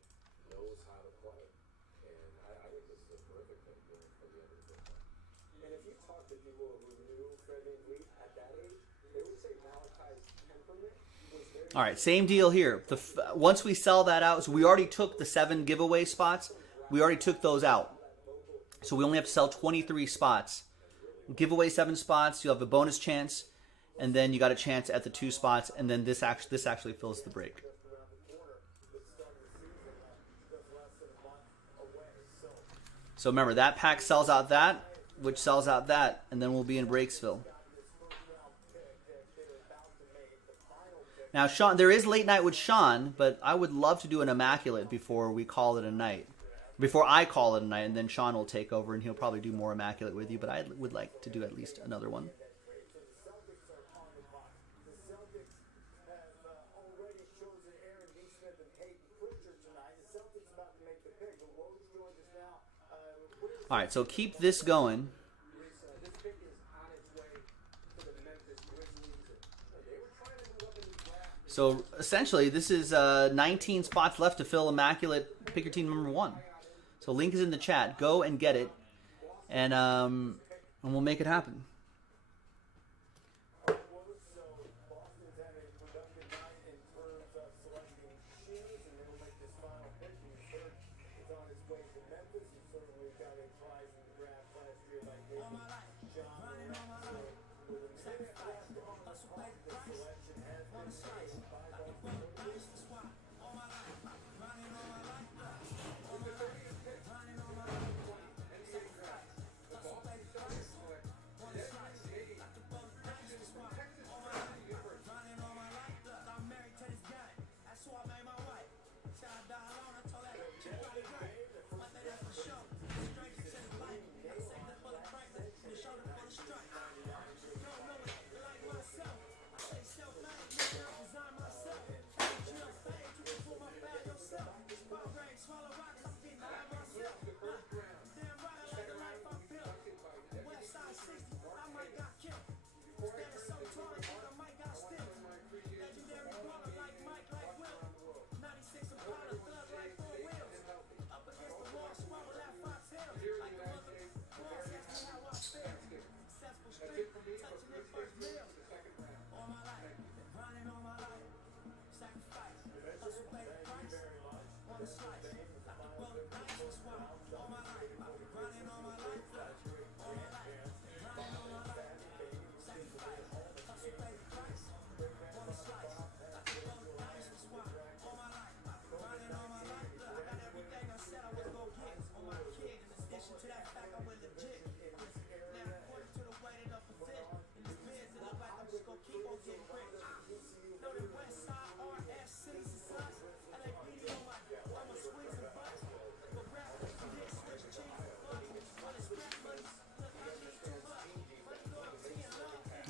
knows how to play. And I think this is a terrific thing for the end of the football. And if you talk to people who knew Fred VanVleet at that age, they would say Malachi's temperament was very... All right, same deal here. Once we sell that out, so we already took the 7 giveaway spots. We already took those out. So we only have to sell 23 spots. Give away 7 spots. You'll have a bonus chance, and then you got a chance at the 2 spots, and then this actually fills the break. So remember, that pack sells out that, which sells out that, and then we'll be in Breaksville. Now, Sean, there is late night with Sean, but I would love to do an Immaculate before we call it a night. Before I call it a night, and then Sean will take over, and he'll probably do more Immaculate with you, but I would like to do at least another one. All right, so keep this going. So essentially, this is 19 spots left to fill Immaculate Pick Your Team number 1. So link is in the chat. Go and get it, and we'll make it happen.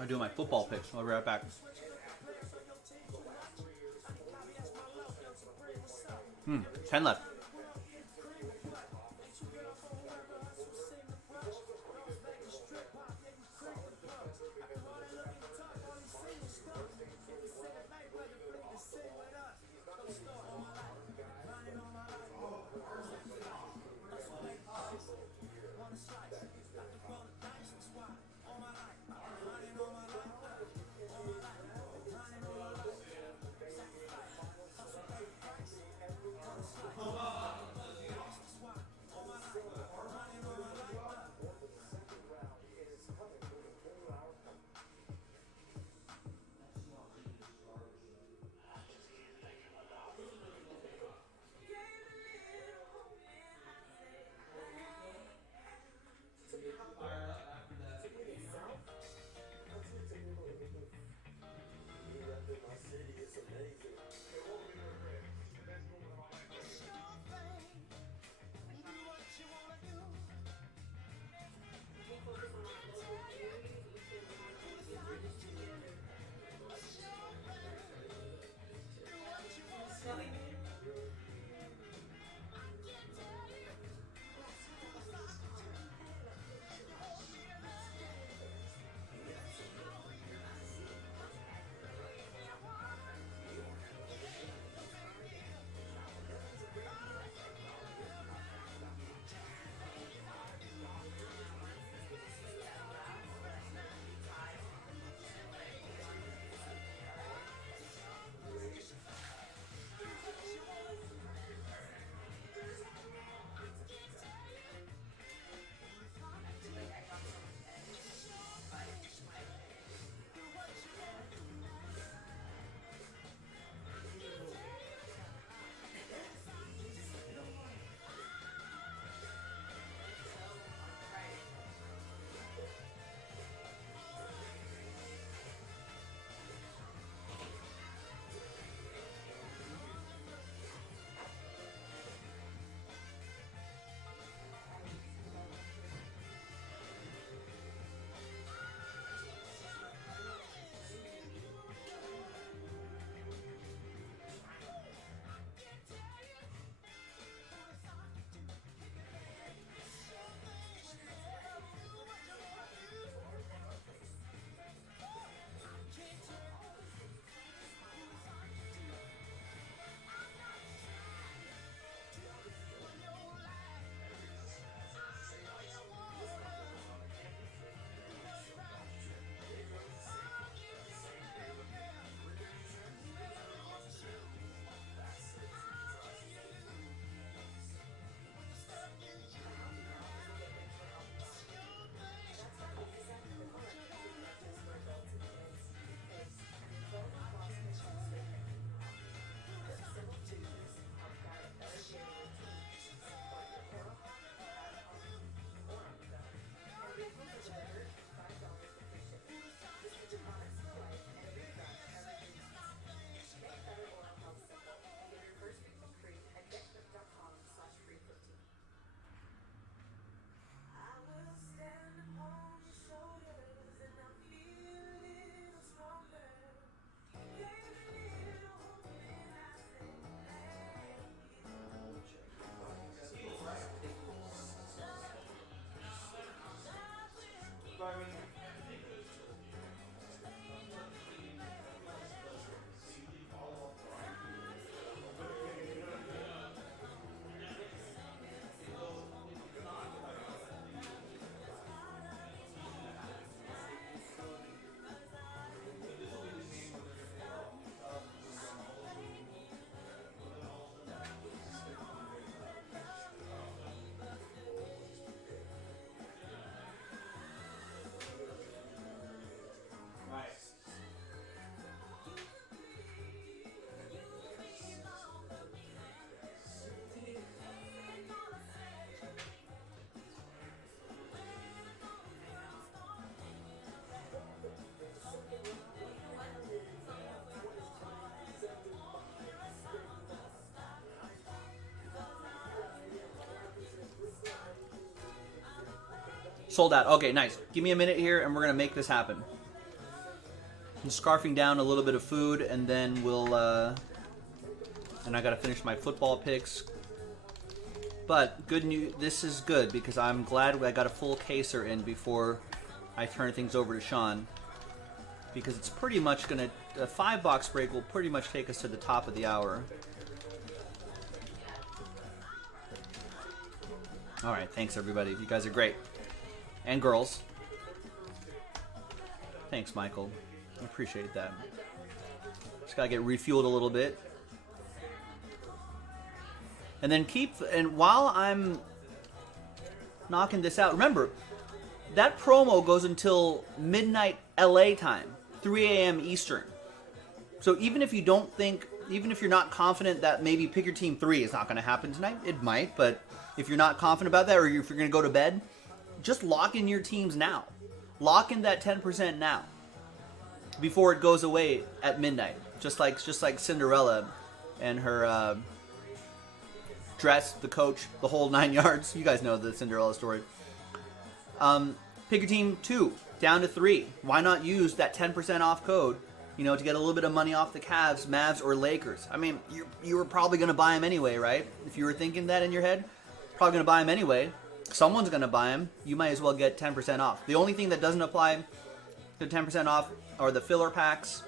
I'm doing my football picks. I'll be right back. 10 left. Sold out. Okay, nice. Give me a minute here, and we're gonna make this happen. I'm scarfing down a little bit of food, and then we'll. And I gotta finish my football picks. But good news. This is good because I'm glad I got a full caser in before I turn things over to Sean. Because it's pretty much gonna. A 5-box break will pretty much take us to the top of the hour. All right, thanks everybody. You guys are great. And girls. Thanks, Michael. I appreciate that. Just gotta get refueled a little bit. And then and while I'm knocking this out, remember, that promo goes until midnight LA time, 3 a.m. Eastern. So even if you don't think, even if you're not confident that maybe Pick Your Team 3 is not going to happen tonight, it might, but if you're not confident about that, or if you're going to go to bed, just lock in your teams now. Lock in that 10% now, before it goes away at midnight. Just like Cinderella and her dress, the coach, the whole 9 yards. You guys know the Cinderella story. Pick Your Team 2 down to 3. Why not use that 10% off code? You know, to get a little bit of money off the Cavs, Mavs, or Lakers. I mean, you were probably going to buy them anyway, right? If you were thinking that in your head, probably going to buy them anyway. Someone's going to buy them. You might as well get 10% off. The only thing that doesn't apply to 10% off are the filler packs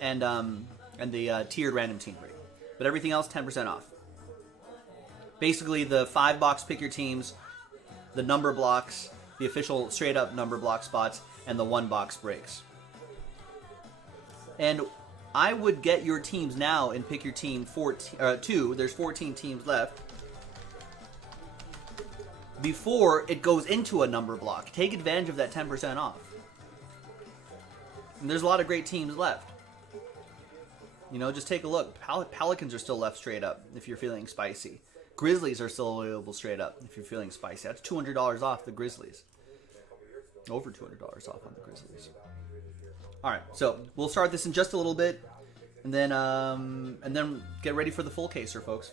and the tiered random team rate. But everything else, 10% off. Basically, the 5-box Pick Your Teams, the number blocks, the official straight-up number block spots, and the 1-box breaks. And I would get your teams now in Pick Your Team 2. There's 14 teams left. Before it goes into a number block. Take advantage of that 10% off. And there's a lot of great teams left. You know, just take a look. Pelicans are still left straight up if you're feeling spicy. Grizzlies are still available straight up if you're feeling spicy. That's $200 off the Grizzlies. Over $200 off on the Grizzlies. All right, so we'll start this in just a little bit, and then get ready for the full caser, folks.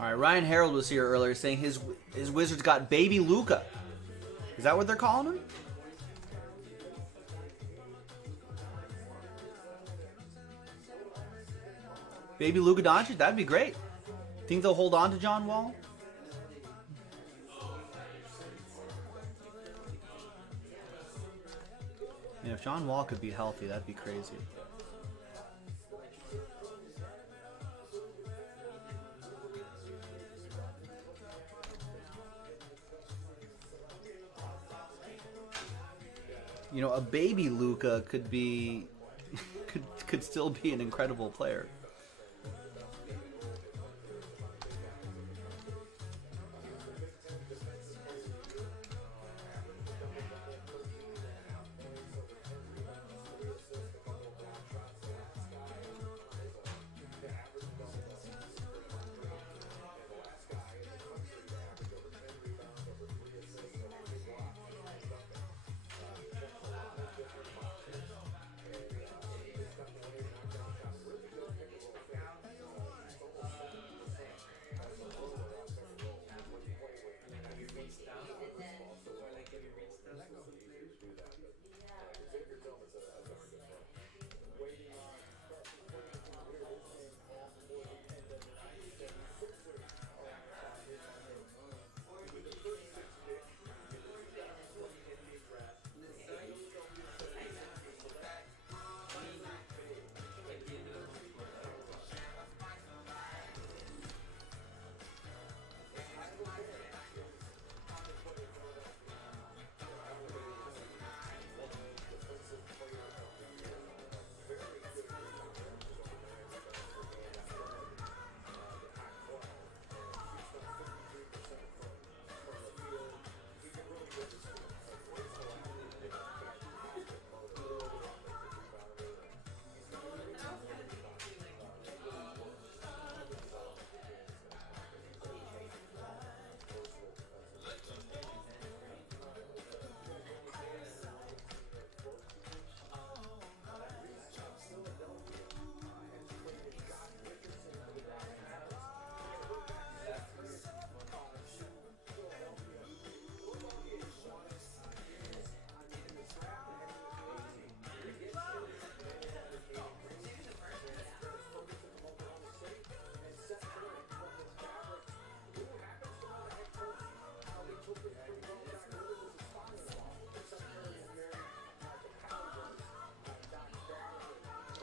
All right, Ryan Harold was here earlier saying his Wizards got baby Luca. Is that what they're calling him? Baby Luka Doncic? That'd be great. Think they'll hold on to John Wall? Yeah, if John Wall could be healthy, that'd be crazy. You know, a baby Luka could be could still be an incredible player.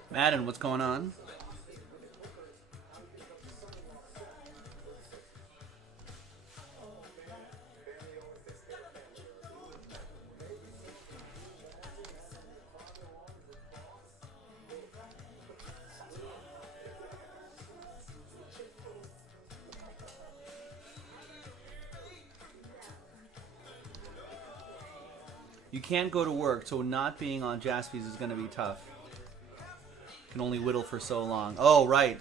Madden, what's going on? You can't go to work, so not being on Jaspys is going to be tough. Can only whittle for so long. Oh, right.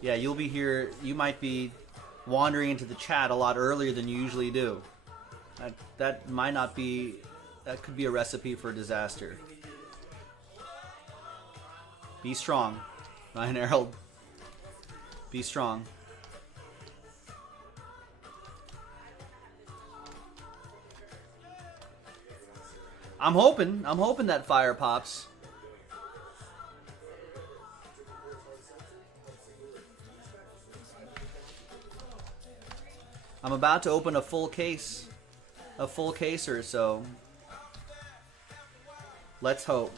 Yeah, you'll be here. You might be wandering into the chat a lot earlier than you usually do. That might not be... That could be a recipe for disaster. Be strong, Ryan Harold. Be strong. I'm hoping that fire pops. I'm about to open a full case or so. Let's hope.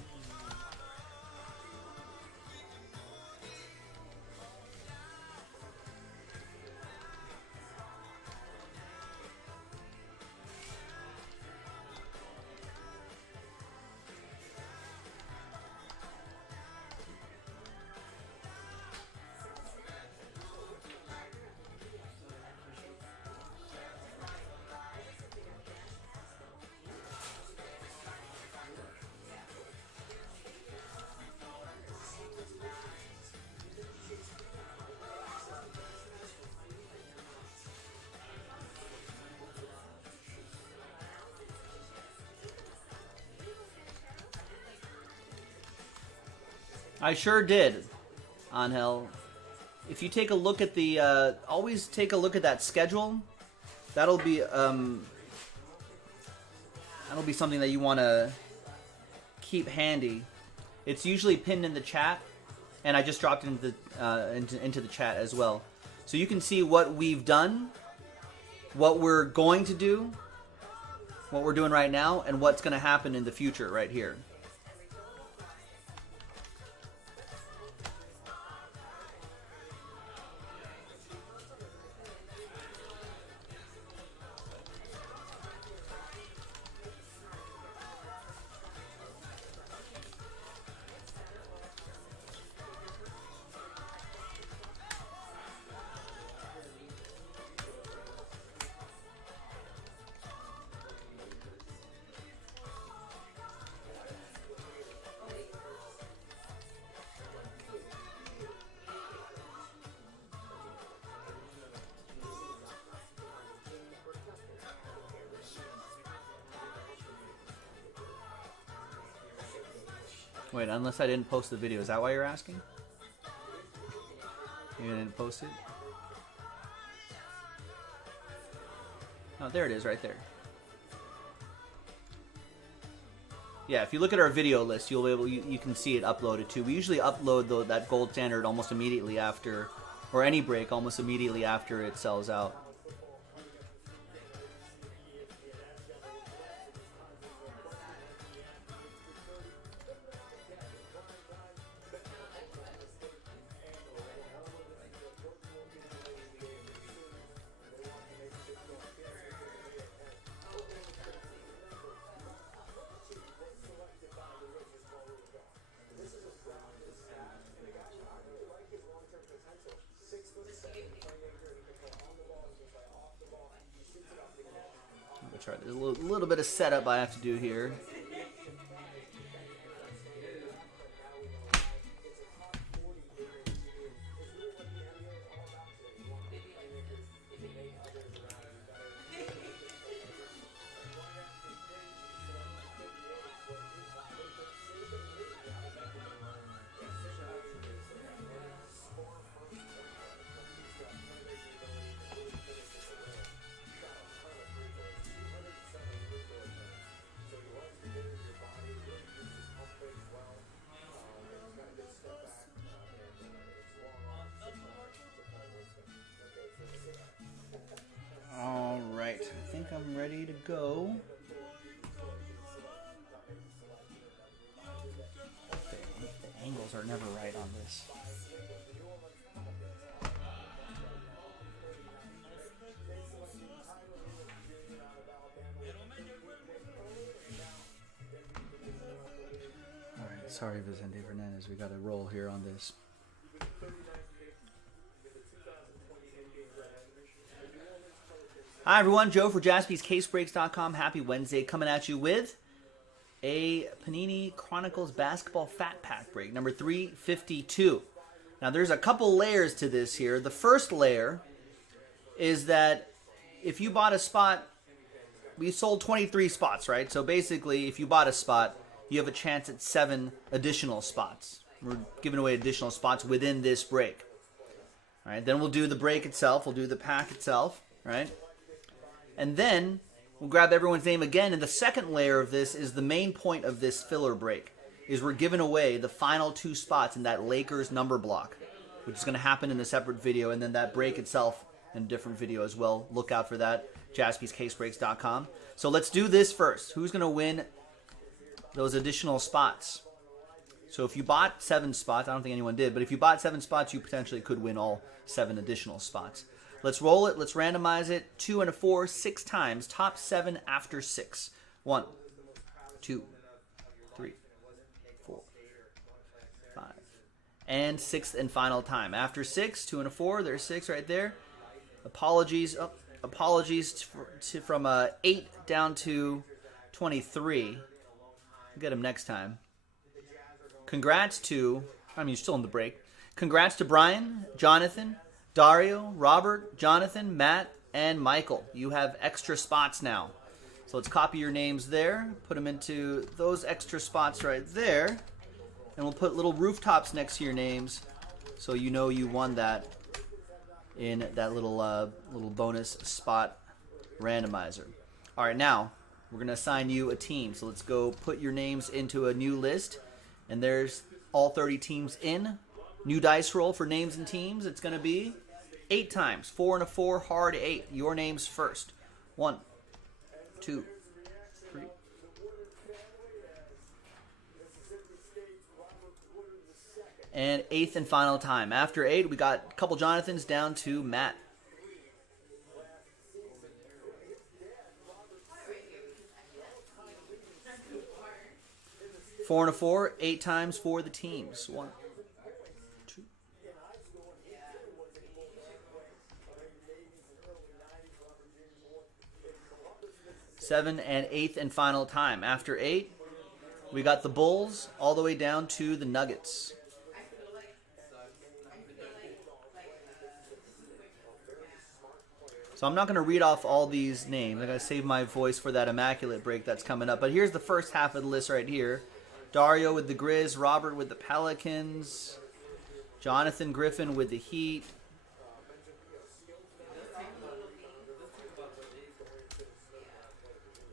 I sure did, Angel. if you take a look at the, always take a look at that schedule. That'll be something that you want to keep handy. It's usually pinned in the chat, and I just dropped it into the chat as well. So you can see what we've done, what we're going to do, what we're doing right now, and what's going to happen in the future right here. Wait, unless I didn't post the video. Is that why you're asking? You didn't post it? Oh, there it is, right there. Yeah, if you look at our video list, you'll be able, you can see it uploaded too. We usually upload that gold standard almost immediately after, or any break almost immediately after it sells out. There's a little bit of setup I have to do here. Alright, I think I'm ready to go. The angles are never right on this. Alright, sorry Vicente Fernandez, we got to roll here on this. Hi everyone, Joe for JaspysCaseBreaks.com. Happy Wednesday, coming at you with a Panini Chronicles Basketball Fat Pack break, number 352. Now there's a couple layers to this here. The first layer is that if you bought a spot, we sold 23 spots, right? So basically, if you bought a spot, you have a chance at 7 additional spots. We're giving away additional spots within this break. All right, then we'll do the break itself. We'll do the pack itself, right? And then we'll grab everyone's name again. And the second layer of this is the main point of this filler break, is we're giving away the final 2 spots in that Lakers number block, which is going to happen in a separate video, and then that break itself in a different video as well. Look out for that, JaspysCaseBreaks.com. So let's do this first. Who's going to win those additional spots? So if you bought 7 spots, I don't think anyone did, but if you bought 7 spots, you potentially could win all 7 additional spots. Let's roll it. Let's randomize it. 2 and a 4, 6 times. Top 7 after 6. 1, 2, 3, 4, 5. And 6th and final time. After 6, 2 and a 4. There's 6 right there. Apologies. Oh, apologies from 8 down to 23. We'll get him next time. Congrats to, you're still in the break. Congrats to Brian, Jonathan, Dario, Robert, Jonathan, Matt, and Michael. You have extra spots now. So let's copy your names there. Put them into those extra spots right there. And we'll put little rooftops next to your names so you know you won that in that little bonus spot randomizer. All right, now we're going to assign you a team. So let's go put your names into a new list. And there's all 30 teams in. New dice roll for names and teams. It's going to be 8 times. 4 and a 4, hard 8. Your names first. 1, 2, 3. And 8th and final time. After 8, we got a couple Jonathans down to Matt. Four and a 4, 8 times for the teams. 1, 2. 7 and 8th and final time. After 8, we got the Bulls all the way down to the Nuggets. So I'm not going to read off all these names. I got to save my voice for that immaculate break that's coming up. But here's the first half of the list right here. Dario with the Grizz, Robert with the Pelicans, Jonathan Griffin with the Heat.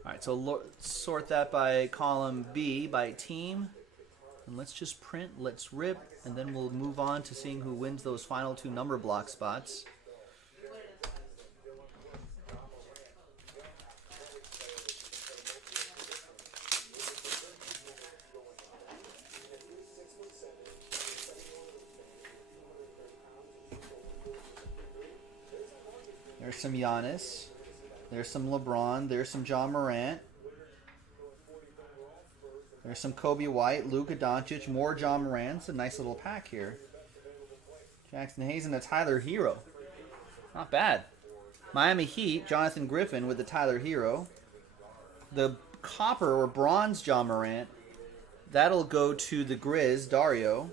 All right, so sort that by column B, by team. And let's just print, let's rip, and then we'll move on to seeing who wins those final 2 number block spots. There's some Giannis. There's some LeBron. There's some John Morant. There's some Kobe White, Luka Doncic, more John Morant. It's a nice little pack here. Jackson Hayes and a Tyler Hero. Not bad. Miami Heat, Jonathan Griffin with the Tyler Hero. The copper or bronze John Morant, that'll go to the Grizz, Dario.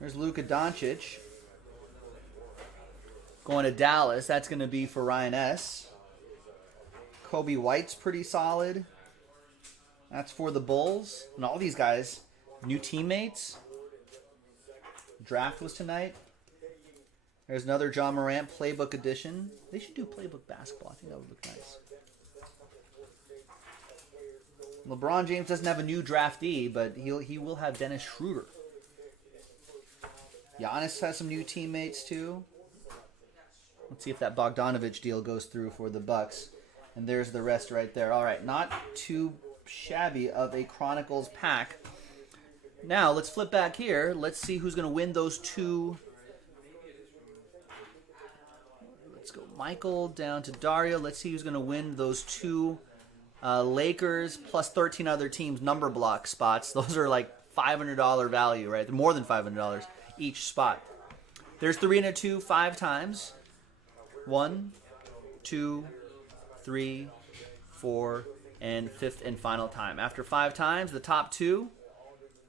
There's Luka Doncic. Going to Dallas, that's going to be for Ryan S. Kobe White's pretty solid. That's for the Bulls. And all these guys, new teammates. Draft was tonight. There's another John Morant Playbook edition. They should do Playbook basketball. I think that would look nice. LeBron James doesn't have a new draftee, but he will have Dennis Schroeder. Giannis has some new teammates too. Let's see if that Bogdanovich deal goes through for the Bucks. And there's the rest right there. All right, not too shabby of a Chronicles pack. Now, let's flip back here. Let's see who's going to win those 2. Let's go Michael down to Dario. Let's see who's going to win those 2 Lakers plus 13 other teams number block spots. Those are like $500 value, right? More than $500 each spot. There's 3 and a 2, 5 times. 1, 2, 3, 4, and 5th and final time. After 5 times, the top 2.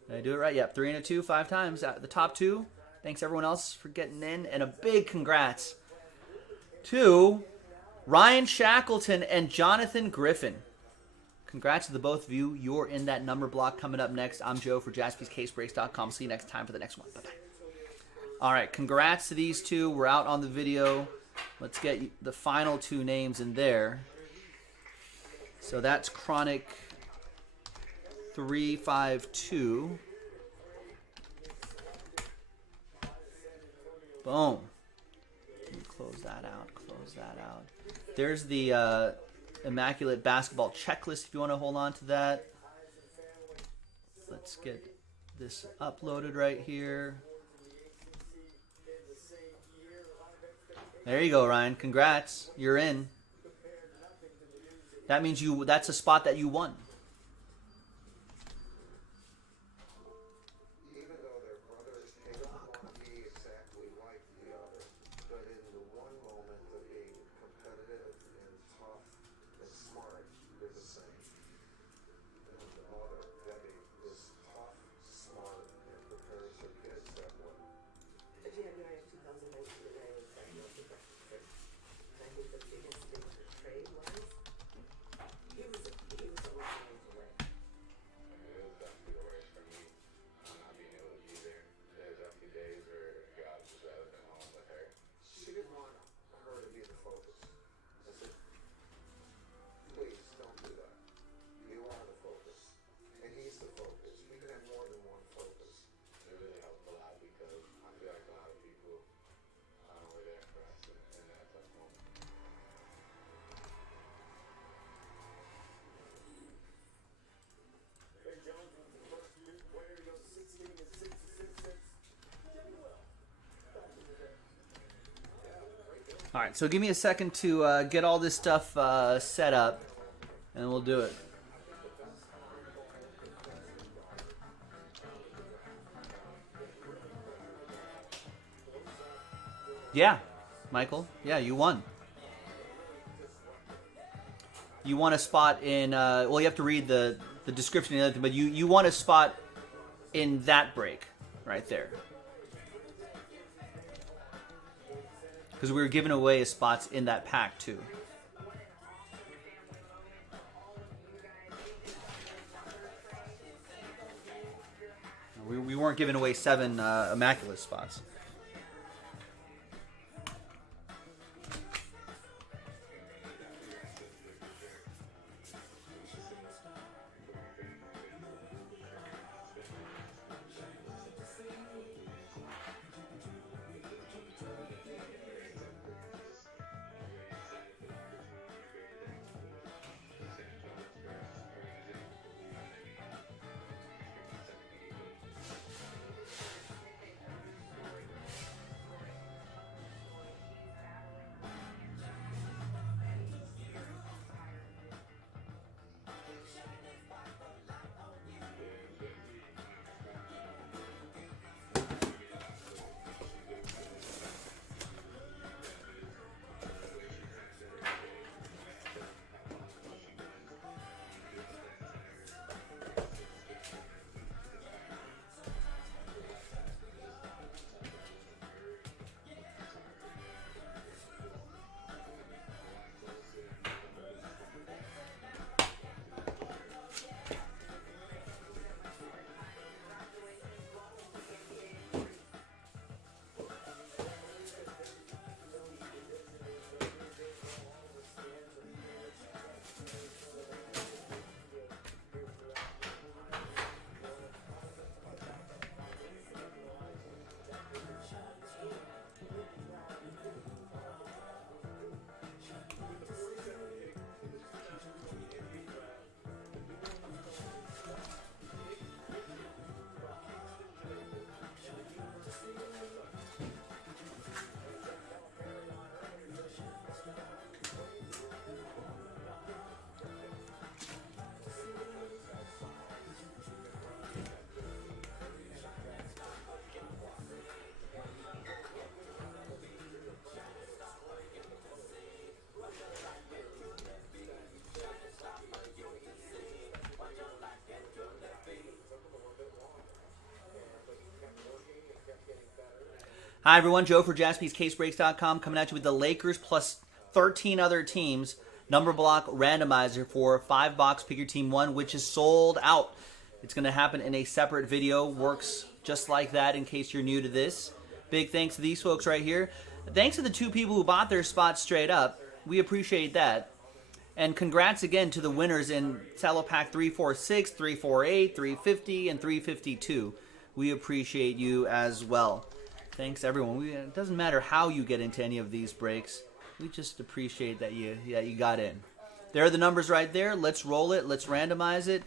Did I do it right? Yep, 3 and a 2, 5 times. The top 2. Thanks everyone else for getting in. And a big congrats to Ryan Shackleton and Jonathan Griffin. Congrats to the both of you. You're in that number block coming up next. I'm Joe for jaspyscasebreaks.com. See you next time for the next one. Bye-bye. All right, congrats to these 2. We're out on the video. Let's get the final 2 names in there. So that's Chronic 352. Boom. Close that out. Close that out. There's the Immaculate Basketball Checklist if you want to hold on to that. Let's get this uploaded right here. There you go, Ryan. Congrats. You're in. That means that's a spot that you won. Even though their brothers take one be exactly like the other, but in the one moment of being competitive and tough and smart, they're the same. And the mother, Debbie, is tough, smart, and prepares her kids that way. January of 2019, I was diagnosed with breast cancer. And I think the biggest thing for trade was he was a All right, so give me a second to get all this stuff set up, and we'll do it. Yeah, Michael. Yeah, you won. You won a spot in. Well, you have to read the description and everything, but you won a spot in that break right there. Because we were giving away spots in that pack too. We weren't giving away 7 immaculate spots. Hi, everyone. Joe for JaspysCaseBreaks.com coming at you with the Lakers plus 13 other teams number block randomizer for 5-box Pick Your Team 1, which is sold out. It's going to happen in a separate video. Works just like that in case you're new to this. Big thanks to these folks right here. Thanks to the 2 people who bought their spots straight up. We appreciate that. And congrats again to the winners in Cello Pack 346, 348, 350, and 352. We appreciate you as well. Thanks, everyone. It doesn't matter how you get into any of these breaks. We just appreciate that you got in. There are the numbers right there. Let's roll it. Let's randomize it.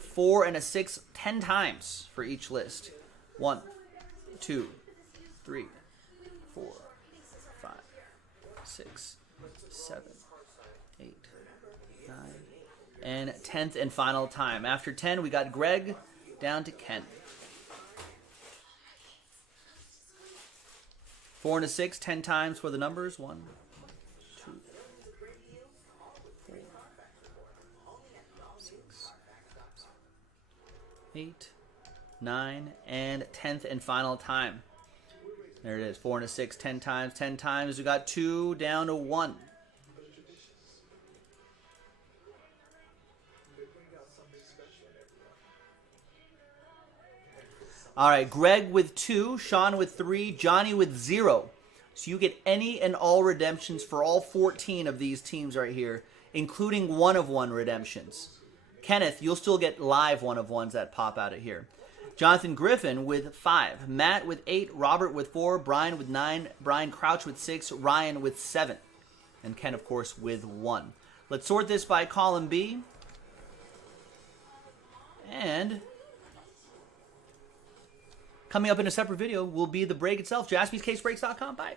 4 and a 6, 10 times for each list. 1, 2, 3, 4, 5, 6, 7, 8, 9, and 10th and final time. After 10, we got Greg down to Ken. 4 and a 6, 10 times for the numbers. 1, 2, 4, 6, 8, 9, and 10th and final time. There it is. 4 and a 6, 10 times. 10 times. We got 2 down to 1. All right, Greg with 2, Sean with 3, Johnny with 0. So you get any and all redemptions for all 14 of these teams right here, including 1-of-1 redemptions. Kenneth, you'll still get live 1-of-1s that pop out of here. Jonathan Griffin with 5, Matt with 8, Robert with 4, Brian with 9, Brian Crouch with 6, Ryan with 7, and Ken, of course, with 1. Let's sort this by column B. And coming up in a separate video will be the break itself. JaspysCaseBreaks.com. Bye.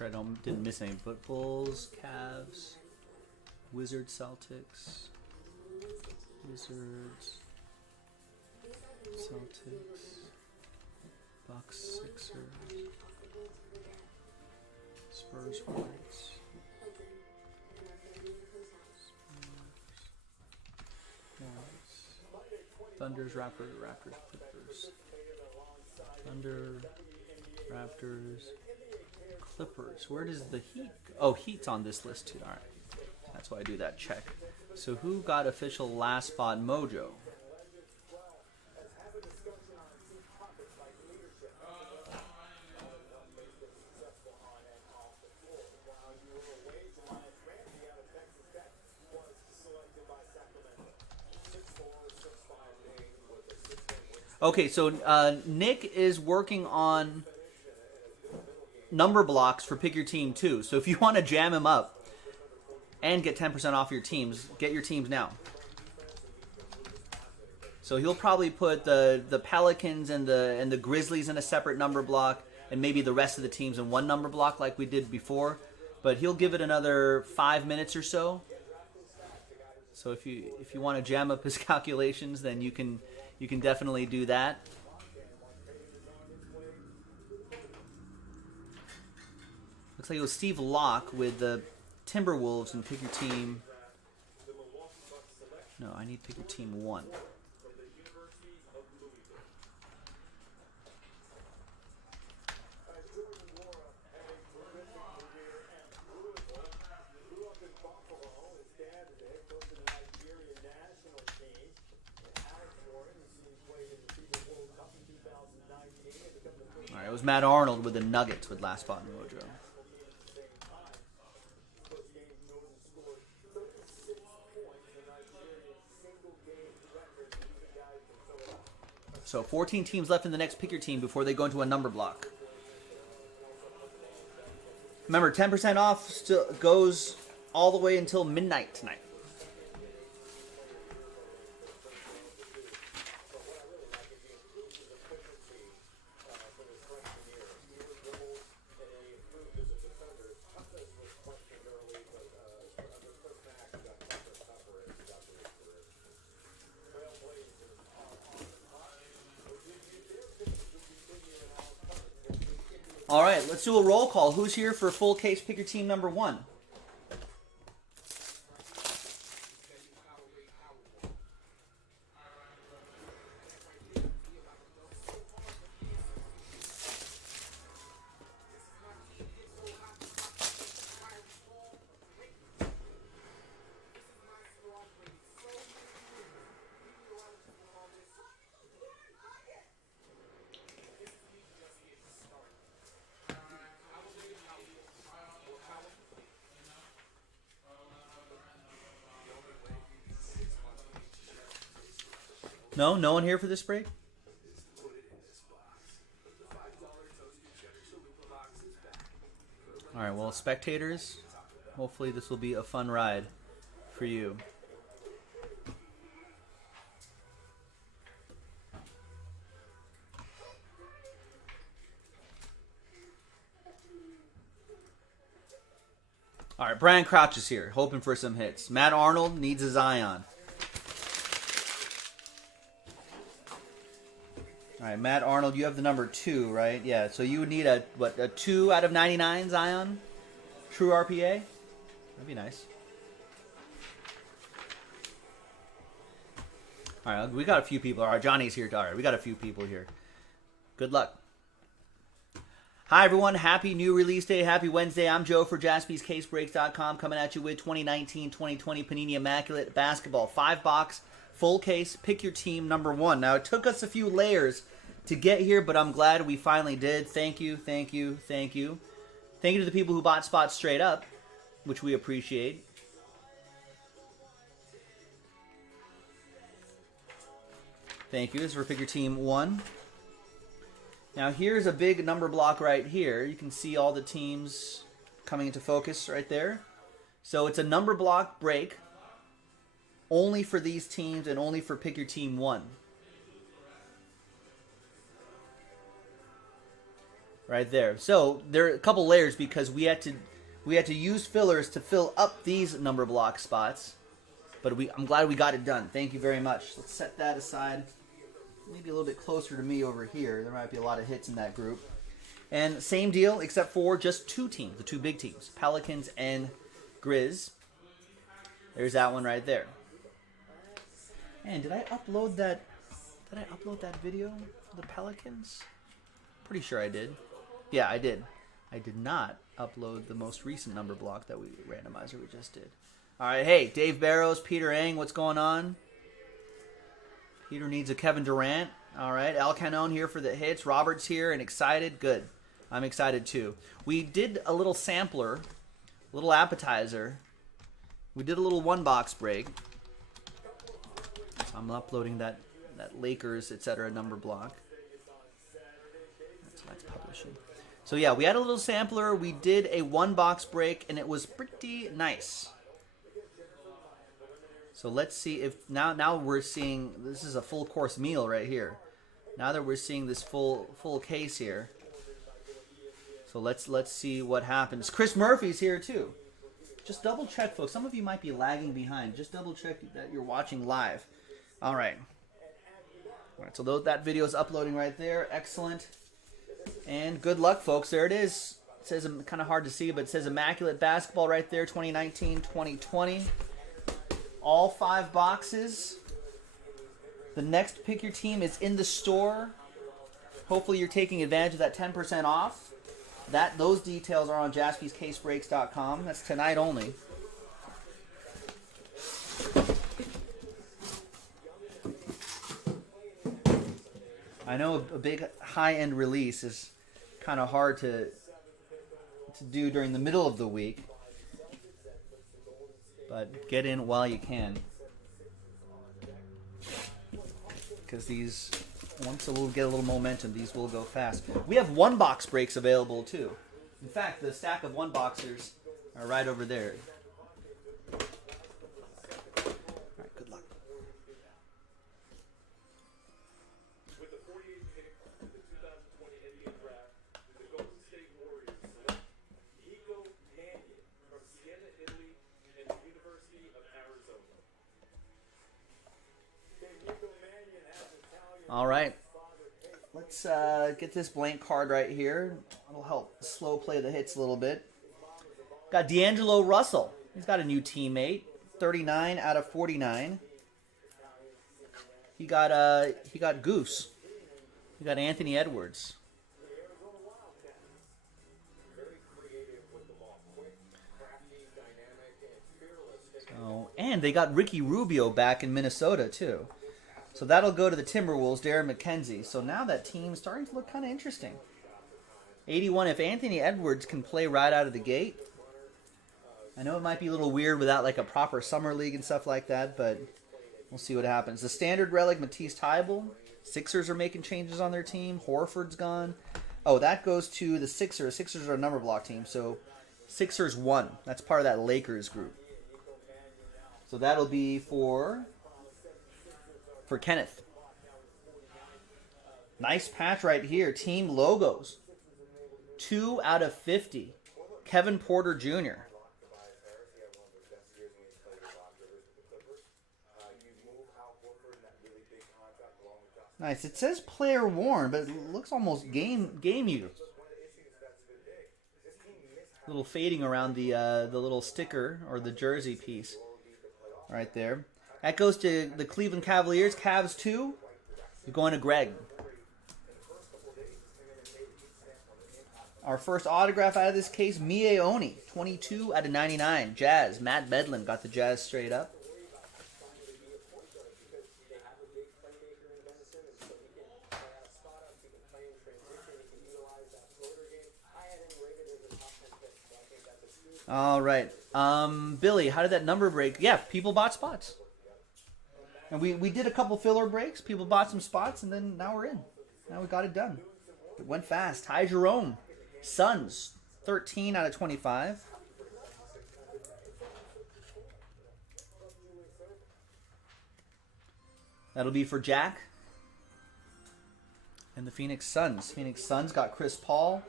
sure I didn't miss any. But Bulls, Cavs, Wizards, Celtics, Wizards, Celtics, Bucks, Sixers, Spurs, Hornets, Thunders, Raptors, Clippers. Thunder, Raptors, Clippers. Where does the Heat go? Oh, Heat's on this list too. All right. That's why I do that check. So who got official last spot mojo? Okay, so Nick is working on number blocks for Pick Your Team too. So if you want to jam him up and get 10% off your teams, get your teams now. So he'll probably put the Pelicans and the Grizzlies in a separate number block, and maybe the rest of the teams in one number block like we did before. But he'll give it another 5 minutes or so. So if you want to jam up his calculations, then you can definitely do that. Looks like it was Steve Locke with the Timberwolves and Pick Your Team. No, I need Pick Your Team 1. All right, it was Matt Arnold with the Nuggets with last spot in mojo. So 14 teams left in the next Pick Your Team before they go into a number block. Remember, 10% off still goes all the way until midnight tonight. All right, let's do a roll call. Who's here for full case Pick Your Team number 1? No? No one here for this break? All right, well, spectators, hopefully this will be a fun ride for you. All right, Brian Crouch is here, hoping for some hits. Matt Arnold needs a Zion. All right, Matt Arnold, you have the number 2, right? Yeah, so you would need a 2 out of 99 Zion? True RPA? That'd be nice. All right, we got a few people. All right, Johnny's here. All right, we got a few people here. Good luck. Hi, everyone. Happy new release day. Happy Wednesday. I'm Joe for JaspysCaseBreaks.com coming at you with 2019-2020 Panini Immaculate Basketball 5-box. Full case, Pick Your Team number 1. Now, it took us a few layers to get here, but I'm glad we finally did. Thank you, thank you, thank you. Thank you to the people who bought spots straight up, which we appreciate. Thank you. This is for Pick Your Team 1. Now, here's a big number block right here. You can see all the teams coming into focus right there. So it's a number block break. Only for these teams and only for Pick Your Team 1. right there. So there are a couple layers because we had to use fillers to fill up these number block spots. But I'm glad we got it done. Thank you very much. Let's set that aside. Maybe a little bit closer to me over here. There might be a lot of hits in that group. And same deal, except for just two teams, the two big teams, Pelicans and Grizz. There's that one right there. And did I upload that? Did I upload that video for the Pelicans? Pretty sure I did. Yeah, I did. I did not upload the most recent number block that randomizer we just did. All right, hey, Dave Barrows, Peter Ang, what's going on? Peter needs a Kevin Durant. All right, Al Canon here for the hits. Robert's here and excited. Good. I'm excited too. We did a little sampler, a little appetizer. We did a little one-box break. So I'm uploading that Lakers, etc. number block. That's publishing. So yeah, we had a little sampler. We did a one-box break, and it was pretty nice. So let's see if now we're seeing this is a full course meal right here. Now that we're seeing this full case here. So let's see what happens. Chris Murphy's here too. Just double check, folks. Some of you might be lagging behind. Just double check that you're watching live. All right. All right. So that video is uploading right there. Excellent. And good luck, folks. There it is. It says kind of hard to see, but it says Immaculate Basketball right there. 2019-2020. All 5 boxes. The next Pick Your Team is in the store. Hopefully you're taking advantage of that 10% off. Those details are on jaspyscasebreaks.com. That's tonight only. I know a big high-end release is kind of hard to do during the middle of the week. But get in while you can. Because these, once we'll get a little momentum, these will go fast. We have one-box breaks available, too. In fact, the stack of one-boxers are right over there. All right, good luck. With the 48th pick in the 2020 NBA draft, the Golden State Warriors select Nico Mannion from Siena, Italy, and the University of Arizona. Nico Mannion has Italian. All right. Let's get this blank card right here. It'll help slow play the hits a little bit. Got D'Angelo Russell. He's got a new teammate. 39 out of 49. He got Goose. He got Anthony Edwards. So, and they got Ricky Rubio back in Minnesota too. So that'll go to the Timberwolves, Darren McKenzie. So now that team's starting to look kind of interesting. 81, if Anthony Edwards can play right out of the gate. I know it might be a little weird without like a proper summer league and stuff like that, but we'll see what happens. The standard relic, Matisse Thybulle. Sixers are making changes on their team. Horford's gone. Oh, that goes to the Sixers. Sixers are a number block team, so Sixers 1. That's part of that Lakers group. So that'll be for Kenneth. Nice patch right here. Team logos. 2 out of 50. Kevin Porter Jr. Nice. It says player worn, but it looks almost game use. Little fading around the little sticker or the jersey piece right there. That goes to the Cleveland Cavaliers. Cavs 2. You're going to Greg. Our first autograph out of this case, Mie Oni. 22 out of 99. Jazz. Matt Bedlin got the Jazz straight up. All right. Billy, how did that number break? Yeah, people bought spots. And we did a couple filler breaks. People bought some spots, and then now we're in. Now we got it done. It went fast. Ty Jerome. Suns, 13 out of 25. That'll be for Jack. And the Phoenix Suns. Phoenix Suns got Chris Paul.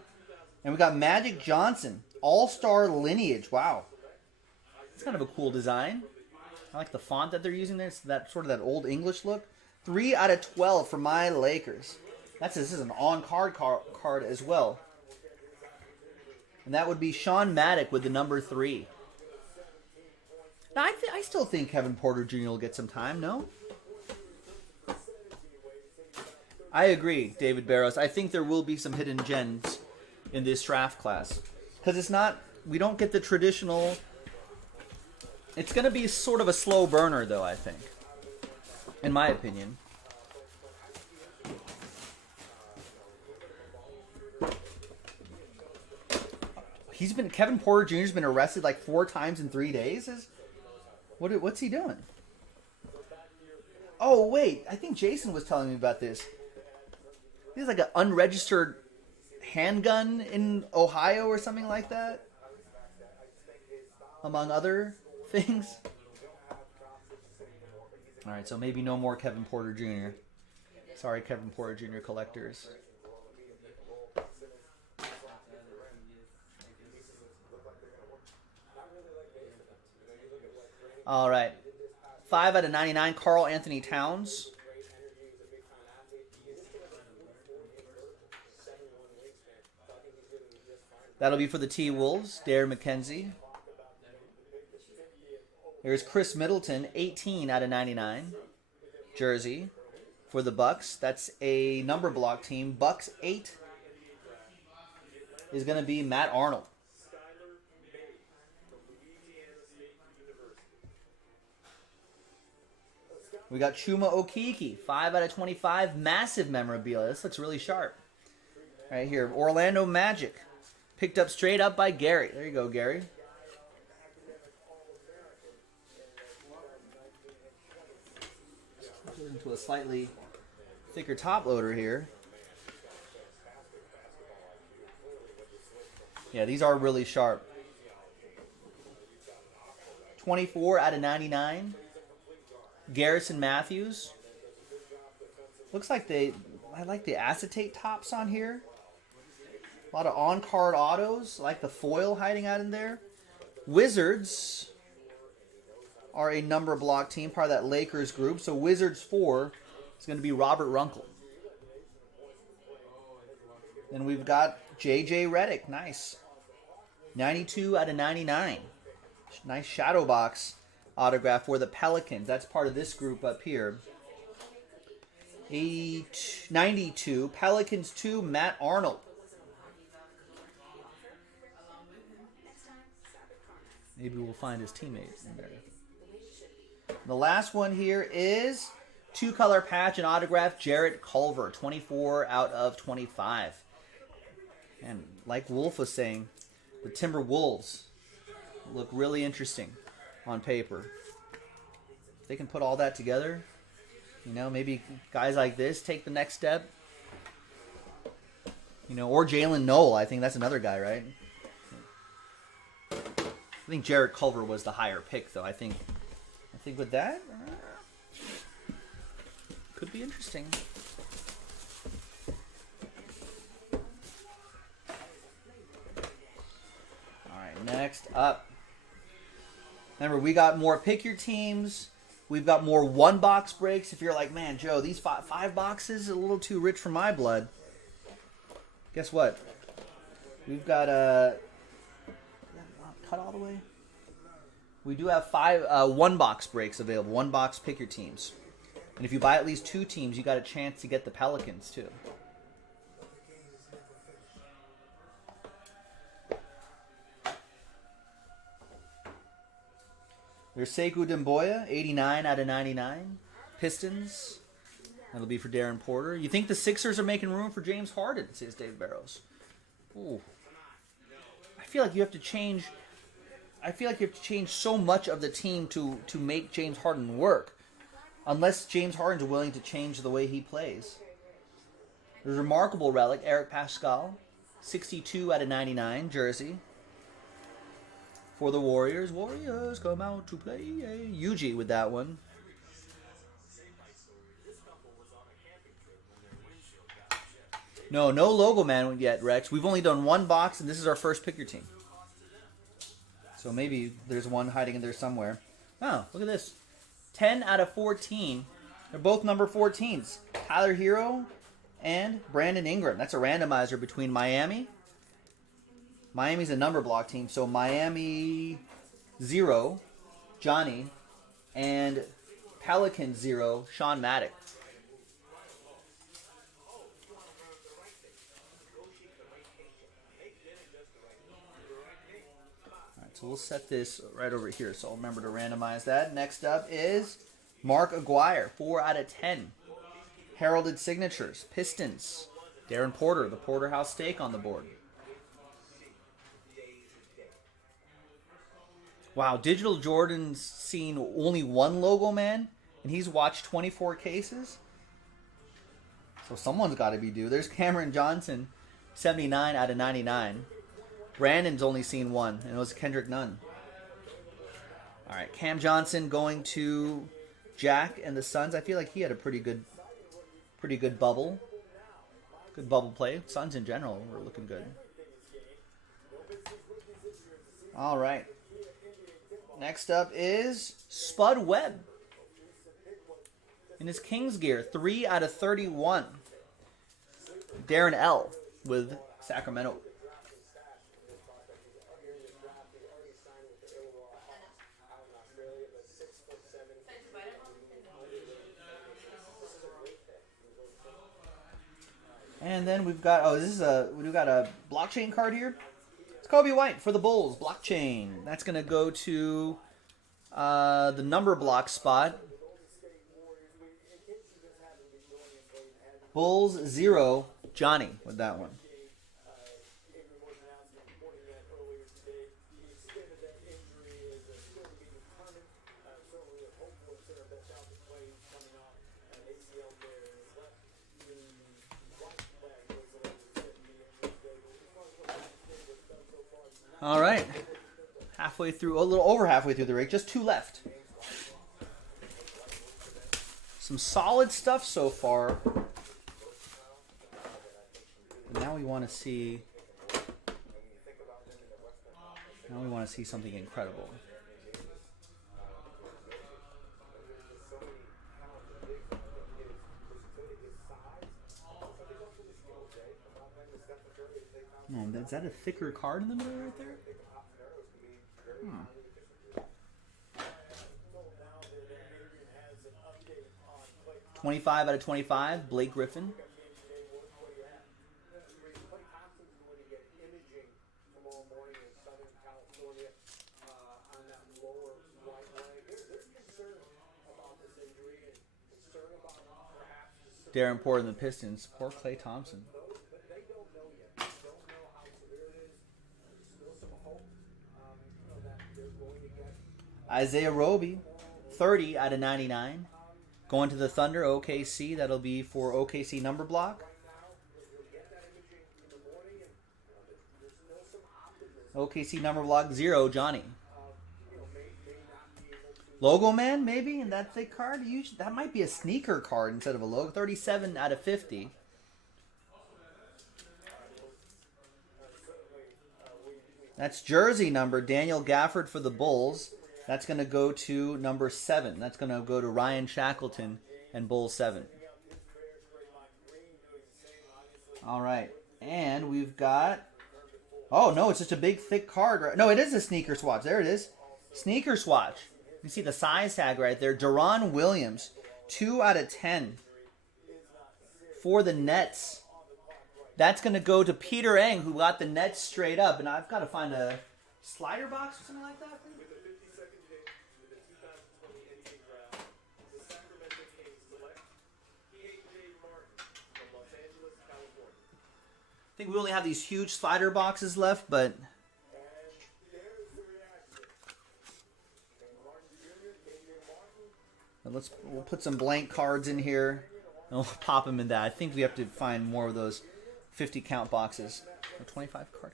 And we got Magic Johnson, All-Star Lineage. Wow. It's kind of a cool design. I like the font that they're using there. It's that sort of that old English look. 3 out of 12 for my Lakers. This is an on-card card as well. And that would be Sean Maddock with the number 3. Now, I still think Kevin Porter Jr. will get some time, no? I agree, David Barrows. I think there will be some hidden gems in this draft class. Because it's not, we don't get the traditional, it's going to be sort of a slow burner, though, I think. In my opinion. Kevin Porter Jr.'s been arrested like 4 times in 3 days? What's he doing? Oh, wait. I think Jason was telling me about this. He's like an unregistered handgun in Ohio or something like that. Among other things. Alright, so maybe no more Kevin Porter Jr. Sorry, Kevin Porter Jr. collectors. Alright. 5 out of 99, Karl Anthony Towns. That'll be for the T-Wolves, Darren McKenzie. There's Chris Middleton, 18 out of 99, jersey for the Bucks. That's a number block team. Bucks 8 is going to be Matt Arnold. We got Chuma Okeke, 5 out of 25, massive memorabilia. This looks really sharp. Right here, Orlando Magic, picked up straight up by Gary. There you go, Gary. Into a slightly thicker top loader here. Yeah, these are really sharp. 24 out of 99. Garrison Matthews. Looks like I like the acetate tops on here. A lot of on-card autos. I like the foil hiding out in there. Wizards are a number block team, part of that Lakers group. So Wizards 4 is going to be Robert Runkle. Then we've got J.J. Redick. Nice. 92 out of 99. Nice shadow box autograph for the Pelicans. That's part of this group up here. 92. Pelicans 2, Matt Arnold. Maybe we'll find his teammates in there. The last one here is 2-color patch and autograph, Jarrett Culver, 24 out of 25. And like Wolf was saying, the Timberwolves look really interesting on paper. If they can put all that together, you know, maybe guys like this take the next step. You know, or Jalen Noel. I think that's another guy, right? I think Jarrett Culver was the higher pick, though. I think with that, could be interesting. All right, next up. Remember, we got more pick your teams. We've got more 1-box breaks. If you're like, man, Joe, these 5 boxes are a little too rich for my blood. Guess what? We've got cut all the way. We do have 5 1-box breaks available. 1-box pick your teams. And if you buy at least 2 teams, you got a chance to get the Pelicans too. There's Sekou Demboya, 89 out of 99. Pistons. That'll be for Darren Porter. You think the Sixers are making room for James Harden, says Dave Barrows. Ooh. I feel like you have to change so much of the team to make James Harden work. Unless James Harden's willing to change the way he plays. There's a remarkable relic, Eric Pascal. 62 out of 99, jersey. For the Warriors. Warriors come out to play. Yuji with that one. No logo man yet, Rex. We've only done one box, and this is our first pick your team. So maybe there's one hiding in there somewhere. Oh, look at this. 10 out of 14. They're both number 14s. Tyler Hero and Brandon Ingram. That's a randomizer between Miami. Miami's a number block team, so Miami 0, Johnny, and Pelican 0, Sean Maddock. Alright, so we'll set this right over here, so I'll remember to randomize that. Next up is Mark Aguirre, 4 out of 10. Heralded signatures, Pistons. Darren Porter, the Porterhouse Steak on the board. Wow, Digital Jordan's seen only one logo man, and he's watched 24 cases? So someone's got to be due. There's Cameron Johnson, 79 out of 99. Brandon's only seen one, and it was Kendrick Nunn. All right, Cam Johnson going to Jack and the Suns. I feel like he had a pretty good bubble. Good bubble play. Suns in general were looking good. All right. Next up is Spud Webb. In his Kings gear, 3 out of 31. Darren L. with Sacramento. And then we've got we've got a blockchain card here. It's Kobe White for the Bulls. Blockchain. That's gonna go to the number block spot. Bulls 0, Johnny with that one. All right, halfway through, a little over halfway through the rig, just 2 left. Some solid stuff so far. But now we want to see. Now we want to see something incredible. Oh, is that a thicker card in the middle right there? 25 out of 25, Blake Griffin. Darren Porter and the Pistons. Poor Klay Thompson. Isaiah Roby, 30 out of 99. Going to the Thunder, OKC. That'll be for OKC number block. OKC number block 0, Johnny. Logo man, maybe, in that thick card? That might be a sneaker card instead of a logo. 37 out of 50. That's jersey number, Daniel Gafford for the Bulls. That's going to go to number 7. That's going to go to Ryan Shackleton and Bulls 7. All right. And we've got... Oh, no, it's just a big, thick card. No, it is a sneaker swatch. There it is. Sneaker swatch. You see the size tag right there. Deron Williams, 2 out of 10 for the Nets. That's going to go to Peter Eng, who got the Nets straight up. And I've got to find a slider box or something like that. I think we only have these huge slider boxes left, but we'll put some blank cards in here and we'll pop them in that. I think we have to find more of those 50 count boxes or 25 card.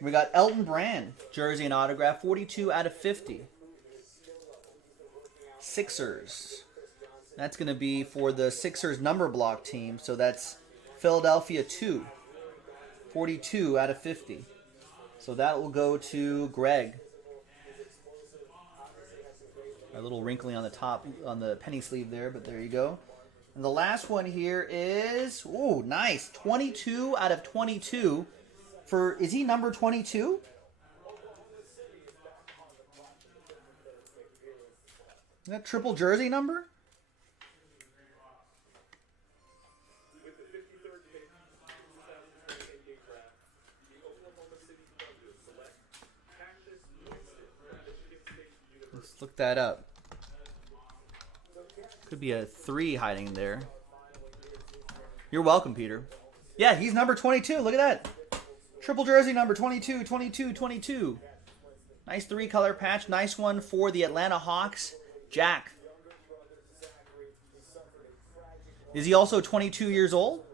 We got Elton Brand, jersey and autograph, 42 out of 50. Sixers. That's going to be for the Sixers number block team. So that's Philadelphia 2. 42 out of 50. So that will go to Greg. A little wrinkly on the top, on the penny sleeve there, but there you go. And the last one here is, ooh, nice. 22 out of 22 for, is he number 22? Is that triple jersey number? With the 53rd pick in the 2020 NBA draft, the Oklahoma City Thunder select Cassius Winston from Michigan State University. Let's look that up. Could be a 3 hiding there. You're welcome, Peter. Yeah, he's number 22. Look at that. Triple jersey number 22, 22, 22. Nice 3-color patch. Nice one for the Atlanta Hawks. Jack. Is he also 22 years old?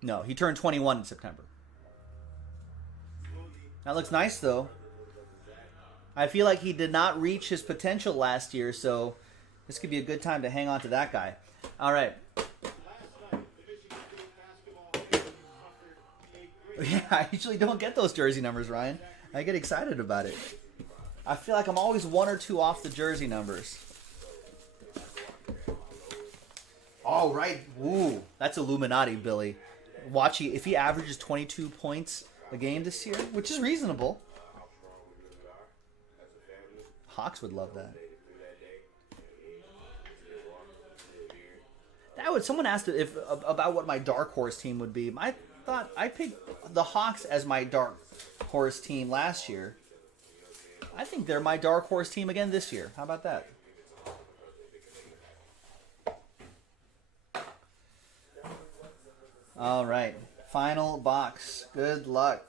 No, he turned 21 in September. That looks nice, though. I feel like he did not reach his potential last year, so this could be a good time to hang on to that guy. All right. Yeah, I usually don't get those jersey numbers, Ryan. I get excited about it. I feel like I'm always 1 or 2 off the jersey numbers. All right. Ooh, that's Illuminati, Billy. Watch, if he averages 22 points a game this year, which is reasonable. Hawks would love that. Someone asked about what my dark horse team would be. I thought I picked the Hawks as my dark horse team last year. I think they're my dark horse team again this year. How about that? All right. Final box. Good luck.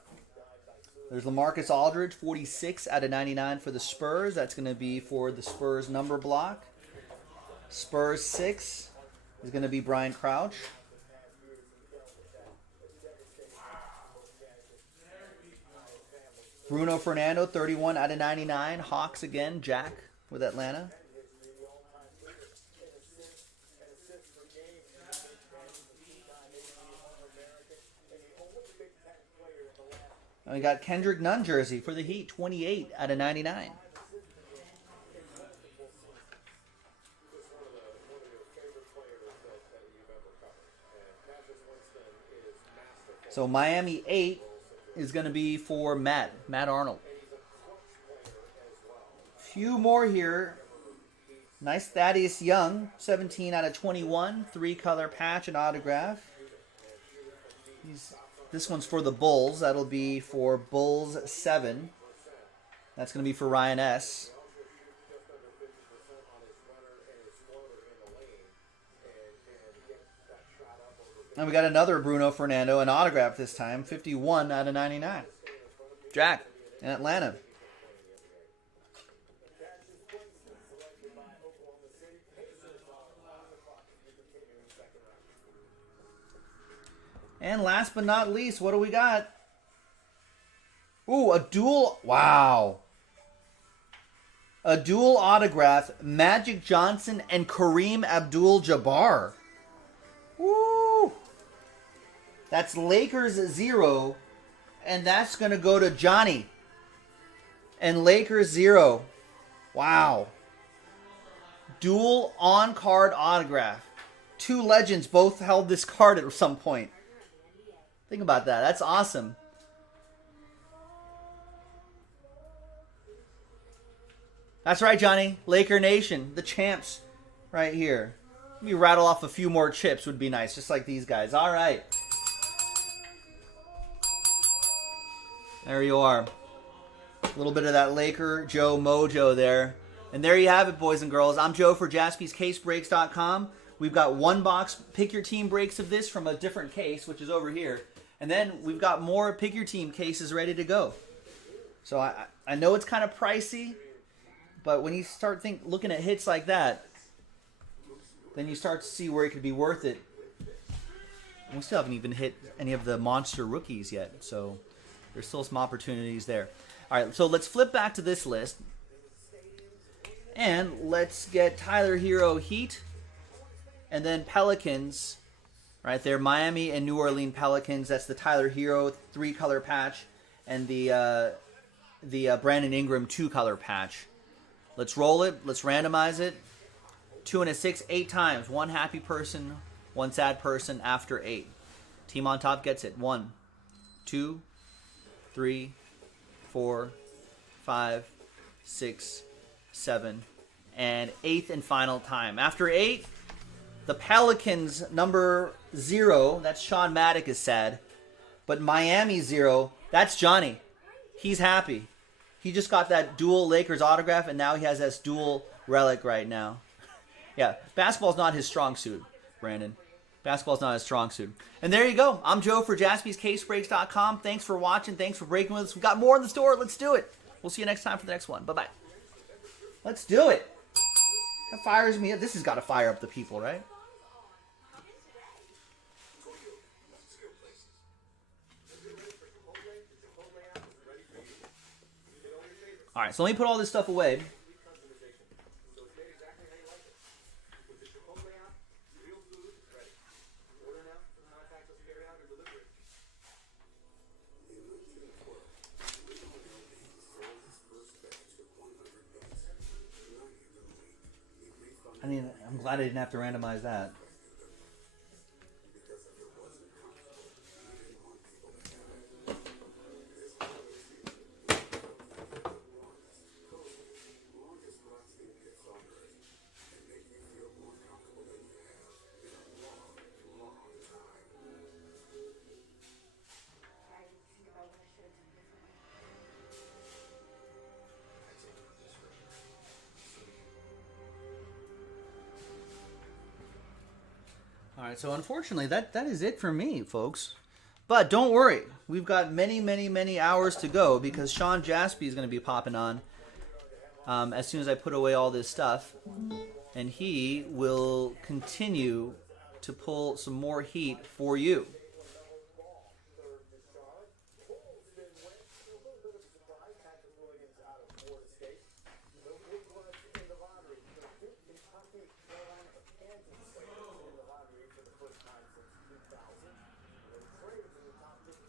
There's LaMarcus Aldridge, 46 out of 99 for the Spurs. That's going to be for the Spurs number block. Spurs 6 is going to be Brian Crouch. Bruno Fernando, 31 out of 99. Hawks again. Jack with Atlanta. And we got Kendrick Nunn jersey for the Heat, 28 out of 99. So Miami 8 is going to be for Matt Arnold. Few more here. Nice Thaddeus Young, 17 out of 21. 3-color patch and autograph. This one's for the Bulls. That'll be for Bulls 7. That's going to be for Ryan S. And we got another Bruno Fernando, an autograph this time, 51 out of 99. Jack in Atlanta. And last but not least, what do we got? Ooh, a dual... Wow. A dual autograph, Magic Johnson and Kareem Abdul-Jabbar. Woo! That's Lakers 0, and that's going to go to Johnny. And Lakers 0. Wow. Dual on-card autograph. 2 legends both held this card at some point. Think about that. That's awesome. That's right, Johnny. Laker Nation, the champs right here. Let me rattle off a few more chips would be nice, just like these guys. All right. There you are. A little bit of that Laker Joe mojo there. And there you have it, boys and girls. I'm Joe for JaspysCaseBreaks.com. We've got 1 box Pick Your Team breaks of this from a different case, which is over here. And then we've got more Pick Your Team cases ready to go. So I know it's kind of pricey, but when you start looking at hits like that, then you start to see where it could be worth it. And we still haven't even hit any of the monster rookies yet, so there's still some opportunities there. All right, so let's flip back to this list. And let's get Tyler Hero Heat. And then Pelicans. Right there, Miami and New Orleans Pelicans. That's the Tyler Hero 3-color patch. And the Brandon Ingram 2-color patch. Let's roll it. Let's randomize it. 2 and a 6, 8 times. One happy person, one sad person after 8. Team on top gets it. 1, 2, 3, 4, 5, 6, 7, and 8th and final time. After 8, the Pelicans number 0, that's Sean Maddock, is sad. But Miami 0, that's Johnny. He's happy. He just got that dual Lakers autograph, and now he has this dual relic right now. Yeah, basketball's not his strong suit, Brandon. Basketball's not his strong suit. And there you go. I'm Joe for JaspysCaseBreaks.com. Thanks for watching. Thanks for breaking with us. We got more in the store. Let's do it. We'll see you next time for the next one. Bye-bye. Let's do it. That fires me up. This has got to fire up the people, right? All right, so let me put all this stuff away. I mean, I'm glad I didn't have to randomize that. All right, so unfortunately, that is it for me, folks. But don't worry. We've got many, many, many hours to go because Sean Jaspy is going to be popping on as soon as I put away all this stuff. And he will continue to pull some more heat for you.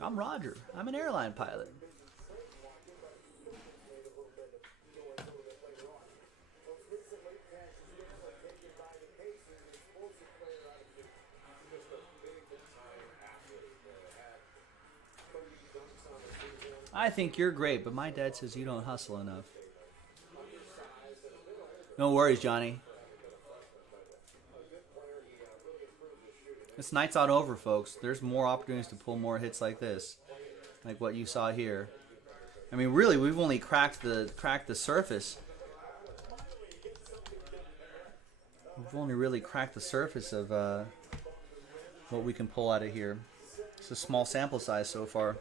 I'm Roger. I'm an airline pilot. I think you're great, but my dad says you don't hustle enough. No worries, Johnny. This night's not over, folks. There's more opportunities to pull more hits like this, like what you saw here. I mean, really, we've only cracked the surface. We've only really cracked the surface of what we can pull out of here. It's a small sample size so far.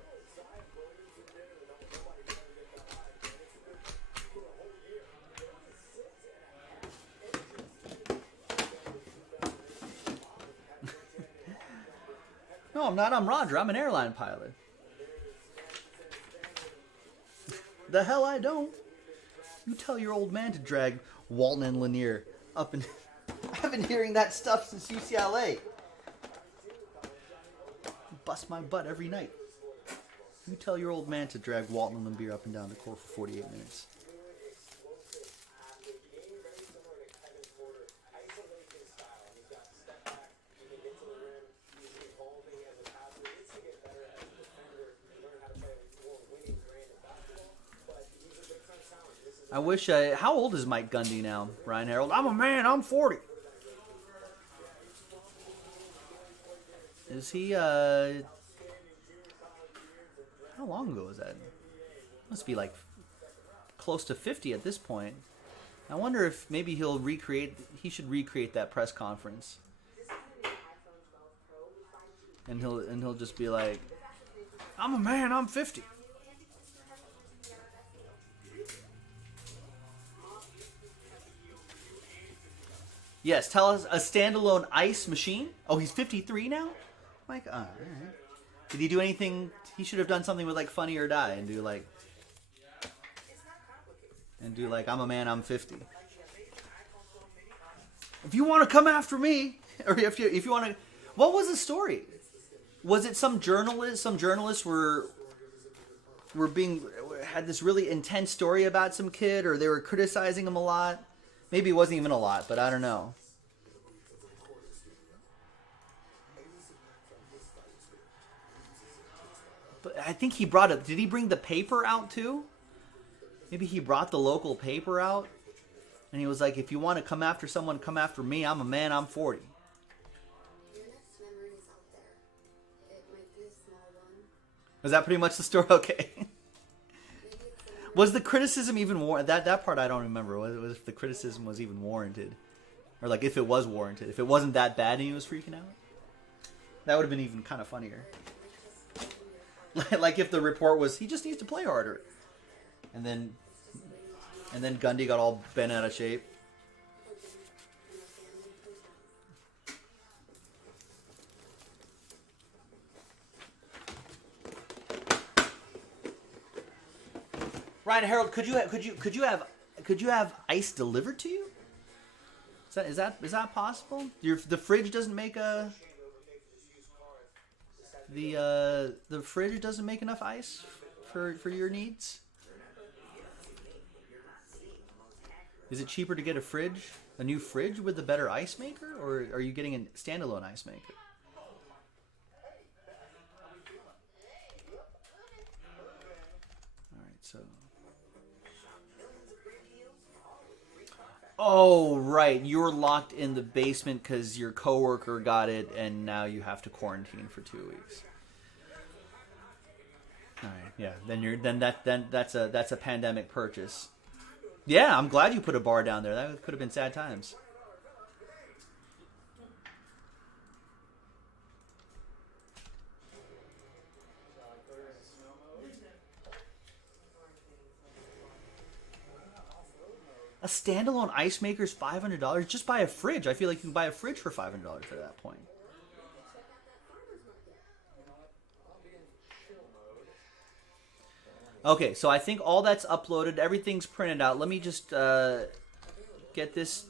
No, I'm not. I'm Roger. I'm an airline pilot. The hell I don't. You tell your old man to drag Walton and Lanier up and... I've been hearing that stuff since UCLA. Bust my butt every night. You tell your old man to drag Walton and Lanier up and down the court for 48 minutes. I wish how old is Mike Gundy now, Ryan Harold? I'm a man, I'm 40. Is he, how long ago was that? Must be like close to 50 at this point. I wonder if maybe he should recreate that press conference. And he'll just be like, I'm a man, I'm 50. Yes, tell us a standalone ice machine. Oh, he's 53 now? Like, all right. Did he do anything? He should have done something with like Funny or Die and do like, I'm a man, I'm 50. If you want to come after me, or if you want to, what was the story? Was it some journalists? Some journalists were had this really intense story about some kid, or they were criticizing him a lot. Maybe it wasn't even a lot, but I don't know. But I think he brought it. Did he bring the paper out too? Maybe he brought the local paper out, and he was like, "If you want to come after someone, come after me. I'm a man. I'm 40." Your next memory is out there. It might be a small one. Was that pretty much the story? Okay. Maybe it's a Was the criticism even warranted? That part I don't remember. Was if the criticism was even warranted, or like if it was warranted, if it wasn't that bad and he was freaking out, that would have been even kind of funnier. Like if the report was he just needs to play harder, and then Gundy got all bent out of shape. Ryan Harold, could you have ice delivered to you? Is that possible? The fridge doesn't make the fridge doesn't make enough ice for your needs? Is it cheaper to get a new fridge with a better ice maker, or are you getting a standalone ice maker? All right, so. Oh, right. You're locked in the basement because your coworker got it, and now you have to quarantine for 2 weeks. All right, yeah. Then that's a pandemic purchase. Yeah, I'm glad you put a bar down there. That could have been sad times. A standalone ice maker is $500. Just buy a fridge. I feel like you can buy a fridge for $500 at that point. Okay, so I think all that's uploaded. Everything's printed out. Let me just get this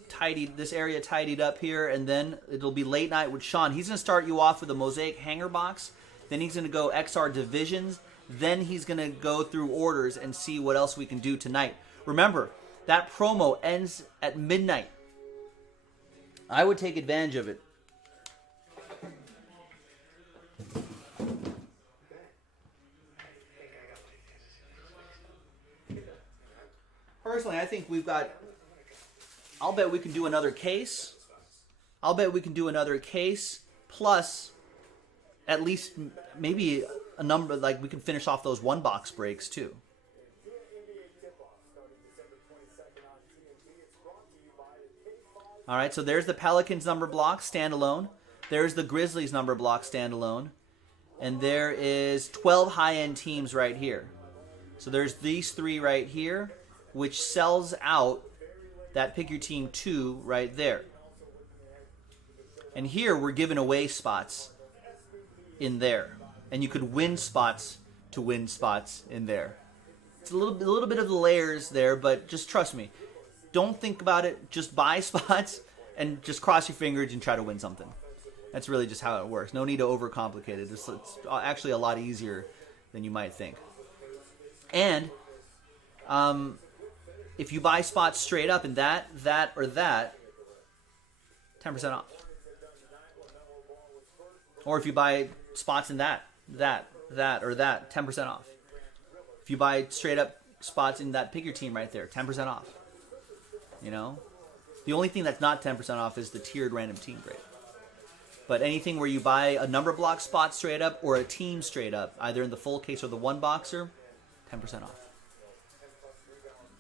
area tidied up here, and then it'll be late night with Sean. He's going to start you off with a Mosaic hanger box. Then he's going to go XR divisions. Then he's going to go through orders and see what else we can do tonight. Remember, that promo ends at midnight. I would take advantage of it. Personally, I think I'll bet we can do another case. Plus at least maybe a number, like we can finish off those one box breaks too. All right, so there's the Pelicans number block standalone. There's the Grizzlies number block standalone. And there is 12 high-end teams right here. So there's these three right here, which sells out that Pick Your Team 2 right there. And here we're giving away spots in there. And you could win spots to win spots in there. It's a little bit of the layers there, but just trust me. Don't think about it. Just buy spots and just cross your fingers and try to win something. That's really just how it works. No need to overcomplicate it. It's actually a lot easier than you might think. And if you buy spots straight up in that, or that, 10% off. Or if you buy spots in that, or that, 10% off. If you buy straight up spots in that Pick Your Team right there, 10% off. You know? The only thing that's not 10% off is the tiered random team break. But anything where you buy a number block spot straight up or a team straight up, either in the full case or the one boxer, 10% off.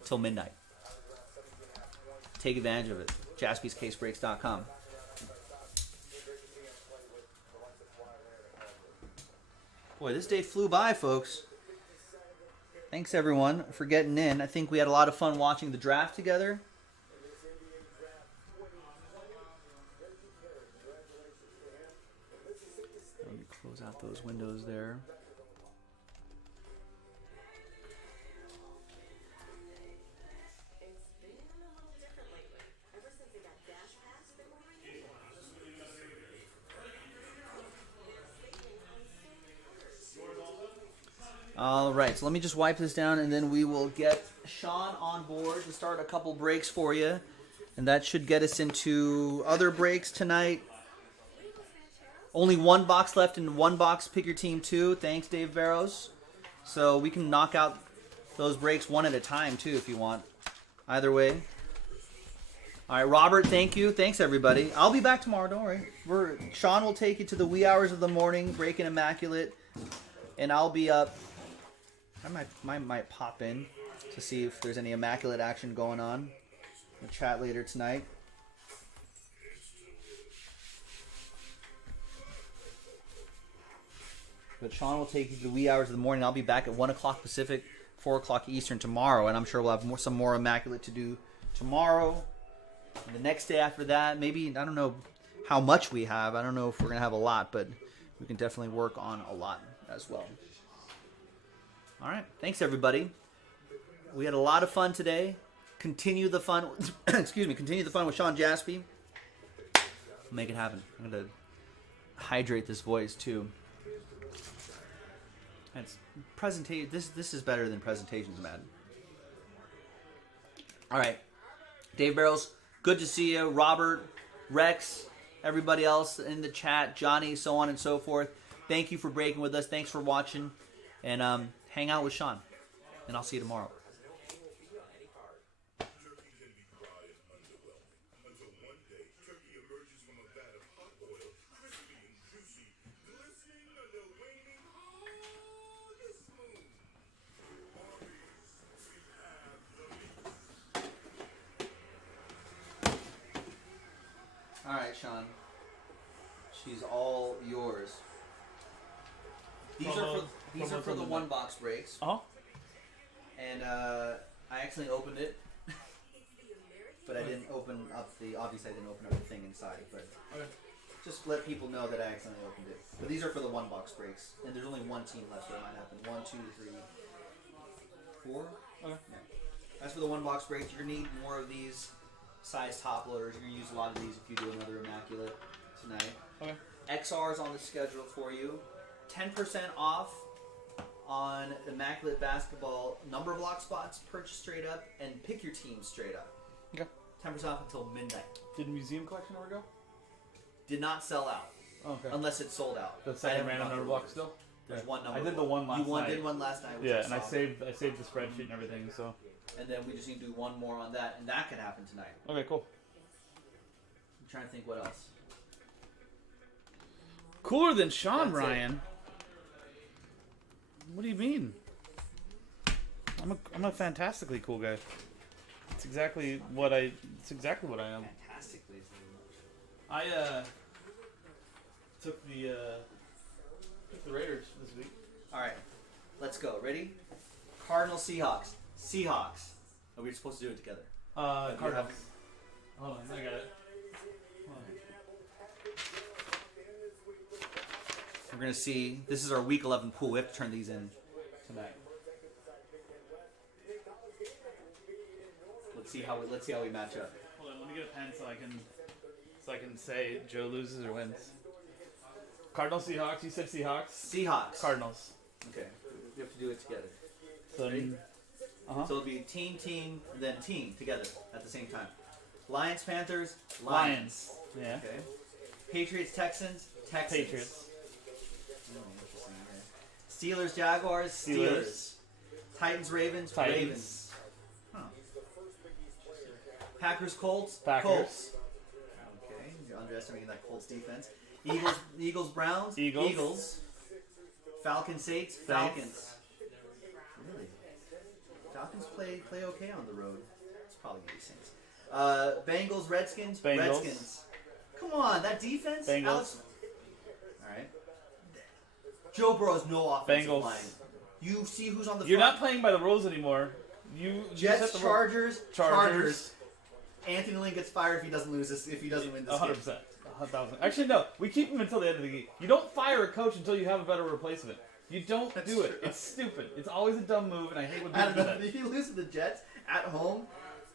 Till midnight. Take advantage of it. JaspysCaseBreaks.com. Boy, this day flew by, folks. Thanks, everyone, for getting in. I think we had a lot of fun watching the draft together. Let me close out those windows there. It's been a little different lately. Ever since they got Dash Pass, they're All right, so let me just wipe this down, and then we will get Sean on board to start a couple breaks for you. And that should get us into other breaks tonight. Only one box left in one box. Pick your team 2. Thanks, Dave Barrows. So we can knock out those breaks one at a time, too, if you want. Either way. All right, Robert, thank you. Thanks, everybody. I'll be back tomorrow, don't worry. Sean will take you to the wee hours of the morning, breaking immaculate. And I'll be up. I might pop in to see if there's any immaculate action going on. We'll chat later tonight. But Sean will take you to the wee hours of the morning. I'll be back at 1 o'clock Pacific, 4 o'clock Eastern tomorrow. And I'm sure we'll have some more immaculate to do tomorrow. And the next day after that, maybe, I don't know how much we have. I don't know if we're going to have a lot, but we can definitely work on a lot as well. All right. Thanks, everybody. We had a lot of fun today. Continue the fun. Continue the fun with Sean Jaspy. Make it happen. I'm going to hydrate this voice, too. It's presentation. This is better than presentations, man. All right. Dave Barrows, good to see you. Robert, Rex, everybody else in the chat, Johnny, so on and so forth. Thank you for breaking with us. Thanks for watching. And hang out with Sean. And I'll see you tomorrow. All right, Sean. She's all yours. These are for the one box breaks. And I accidentally opened it, but I didn't open up obviously I didn't open up the thing inside. But just let people know that I accidentally opened it. But these are for the one box breaks, and there's only one team left, so it might happen. 1, 2, 3, 4. Okay. Yeah. That's for the one box breaks. You're gonna need more of these size top loaders. You're gonna use a lot of these if you do another immaculate tonight. Okay. XR's on the schedule for you. 10% off on immaculate basketball number block spots. Purchase straight up and pick your team straight up. Okay. 10% off until midnight. Did Museum Collection ever go? Did not sell out. Okay. Unless it sold out. The second random number block still? There's one number. I did the one last night. You did one last night. Which yeah, and I saved the spreadsheet and everything. So. And then we just need to do one more on that, and that can happen tonight. Okay, cool. I'm trying to think what else. Cooler than Sean, That's Ryan. It. What do you mean? I'm a fantastically cool guy. It's exactly what I am. Fantastically. I took the Raiders this week. All right, let's go. Ready? Cardinals, Seahawks. Seahawks. Are we supposed to do it together? Cardinals. Hold on, I got it. We're gonna see. This is our Week 11 pool. We have to turn these in tonight. Let's see how we match up. Hold on, let me get a pen so I can say Joe loses or wins. Cardinals, Seahawks. You said Seahawks. Seahawks. Cardinals. Okay. We have to do it together. So, So it'll be team, then team together at the same time. Lions, Panthers, Lions. Yeah. Okay. Patriots, Texans, Texans. Patriots. Steelers, Jaguars, Steelers. Titans, Ravens, Ravens. Huh. Packers, Colts, Colts. Okay, you're underestimating that Colts defense. Eagles, Browns, Eagles. Falcons, Saints, Falcons. Really? Falcons play okay on the road. It's probably gonna be Saints. Bengals, Redskins, Redskins. Come on, that defense. Bengals. Alex. All right. Joe Burrow has no offensive Bengals. line. You see who's on the You're front? not playing by the rules anymore. Jets, Chargers. Anthony Lynn gets fired if he doesn't win this 100%. game. 1,000. Actually, no. We keep him until the end of the game. You don't fire a coach until you have a better replacement. You don't do it. It's stupid. It's always a dumb move, and I hate when people do that. If you lose to the Jets at home,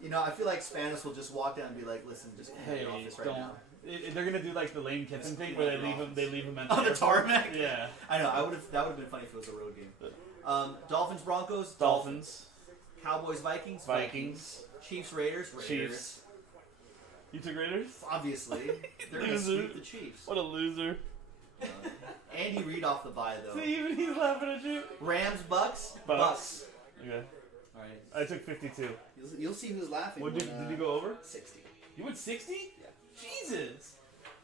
I feel like Spanos will just walk down and be like, "Listen, just get off this right now." They're gonna do like the Lane Kiffin thing where they leave him. They leave him on the tarmac. Yeah, I know. That would have been funny if it was a road game. Dolphins, Broncos, Dolphins. Cowboys, Vikings, Vikings. Chiefs, Raiders, Chiefs. You took Raiders? Obviously, they're gonna Loser. sweep the Chiefs. What a loser. Andy Reid off the bye though. See, even he's laughing at you. Rams, Bucks, Bucks. Okay. All right, I took 52. you'll see who's laughing. What did you go over? 60. You went 60? Yeah. Jesus.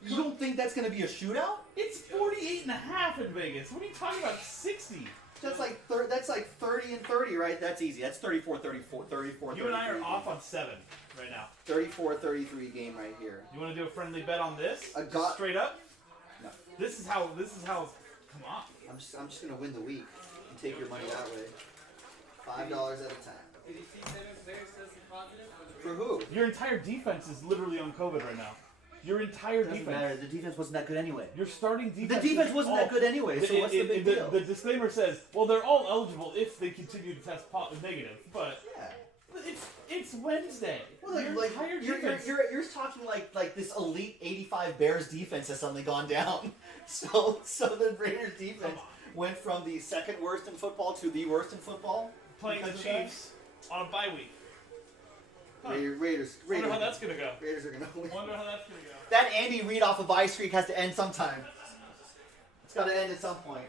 You don't think that's gonna be a shootout? It's 48.5 in Vegas. What are you talking about? 60. That's like 30 and 30, right? That's easy. That's 34, 34. You and I are off on 7 right now. 34-33 game right here. You want to do a friendly bet on this? I got- Straight up? No. This is how. Come on. I'm just gonna win the week and take your money that way. $5 at a time. Did you see seven players tested positive? For who? Your entire defense is literally on COVID right now. Your entire Doesn't defense. matter. The defense wasn't that good anyway. Your starting defense. The defense is wasn't all- that good anyway. So what's the big deal? The disclaimer says, well, they're all eligible if they continue to test negative, but Yeah. it's Wednesday. Well, Your like entire you're defense. you're talking like this elite 85 Bears defense has suddenly gone down. So the Raiders defense went from the second worst in football to the worst in football. Playing the because of that. Chiefs on a bye week. Huh. Raiders. Wonder how that's gonna go. Raiders are gonna win. Wonder how that's gonna go. That Andy Reid off a bye streak has to end sometime. It's got to end at some point.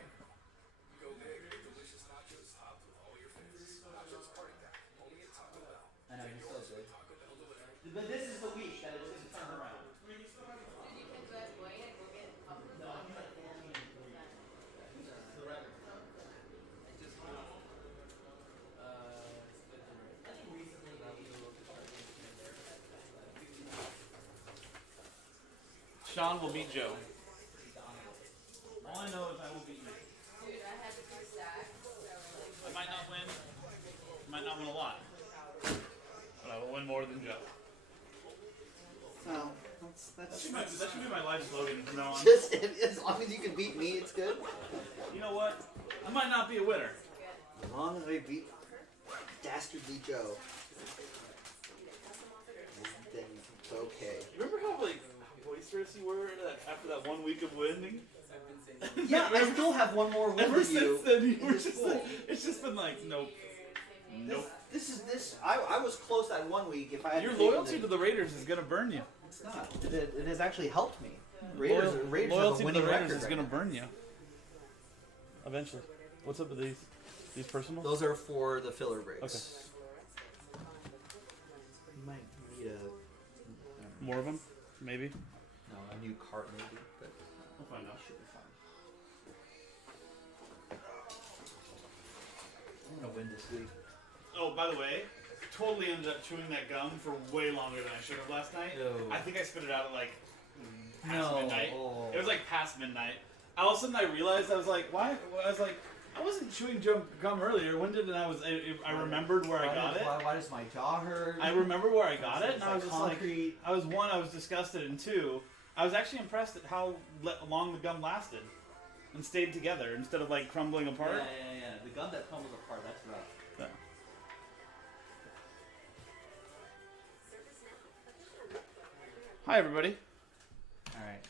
I know, you're so good. But this is the week that it's going to turn around. Sean will beat Joe. All I know is I will beat you. Dude, I had to do stacks, so I might not win. I might not win a lot. But I will win more than Joe. So, That should be my life slogan from now on. just as long as you can beat me, it's good. You know what? I might not be a winner. As long as I beat Dastardly Joe, then it's okay. You remember how boisterous you were after that 1 week of winning? Yeah, I still have one more win Ever with you. since then, you in were this just pool. like, it's just been like, nope. Nope. I was close that 1 week. If I had Your taken loyalty to the Raiders is gonna burn you. It's not. It has actually helped me. Raiders have Loyalty a to the winning Raiders record is right gonna now. burn you. Eventually. What's up with these? These personal? Those are for the filler breaks. Okay. You might need a More of them? Maybe? new cart maybe, but We'll find out. should be fine. I'm gonna win this week. Oh, by the way, totally ended up chewing that gum for way longer than I should have last night. Ew. I think I spit it out at like past No. midnight. Oh. It was like past midnight. All of a sudden I realized, I was like, why? I was like, I wasn't chewing gum earlier. When did I remembered where I got it. Why does my jaw hurt? I remember where I got it, and It's I was like just like, concrete. I was disgusted, and two, I was actually impressed at how long the gum lasted and stayed together instead of like crumbling apart. Yeah. The gum that crumbles apart, that's rough. Yeah. Hi, everybody. Alright.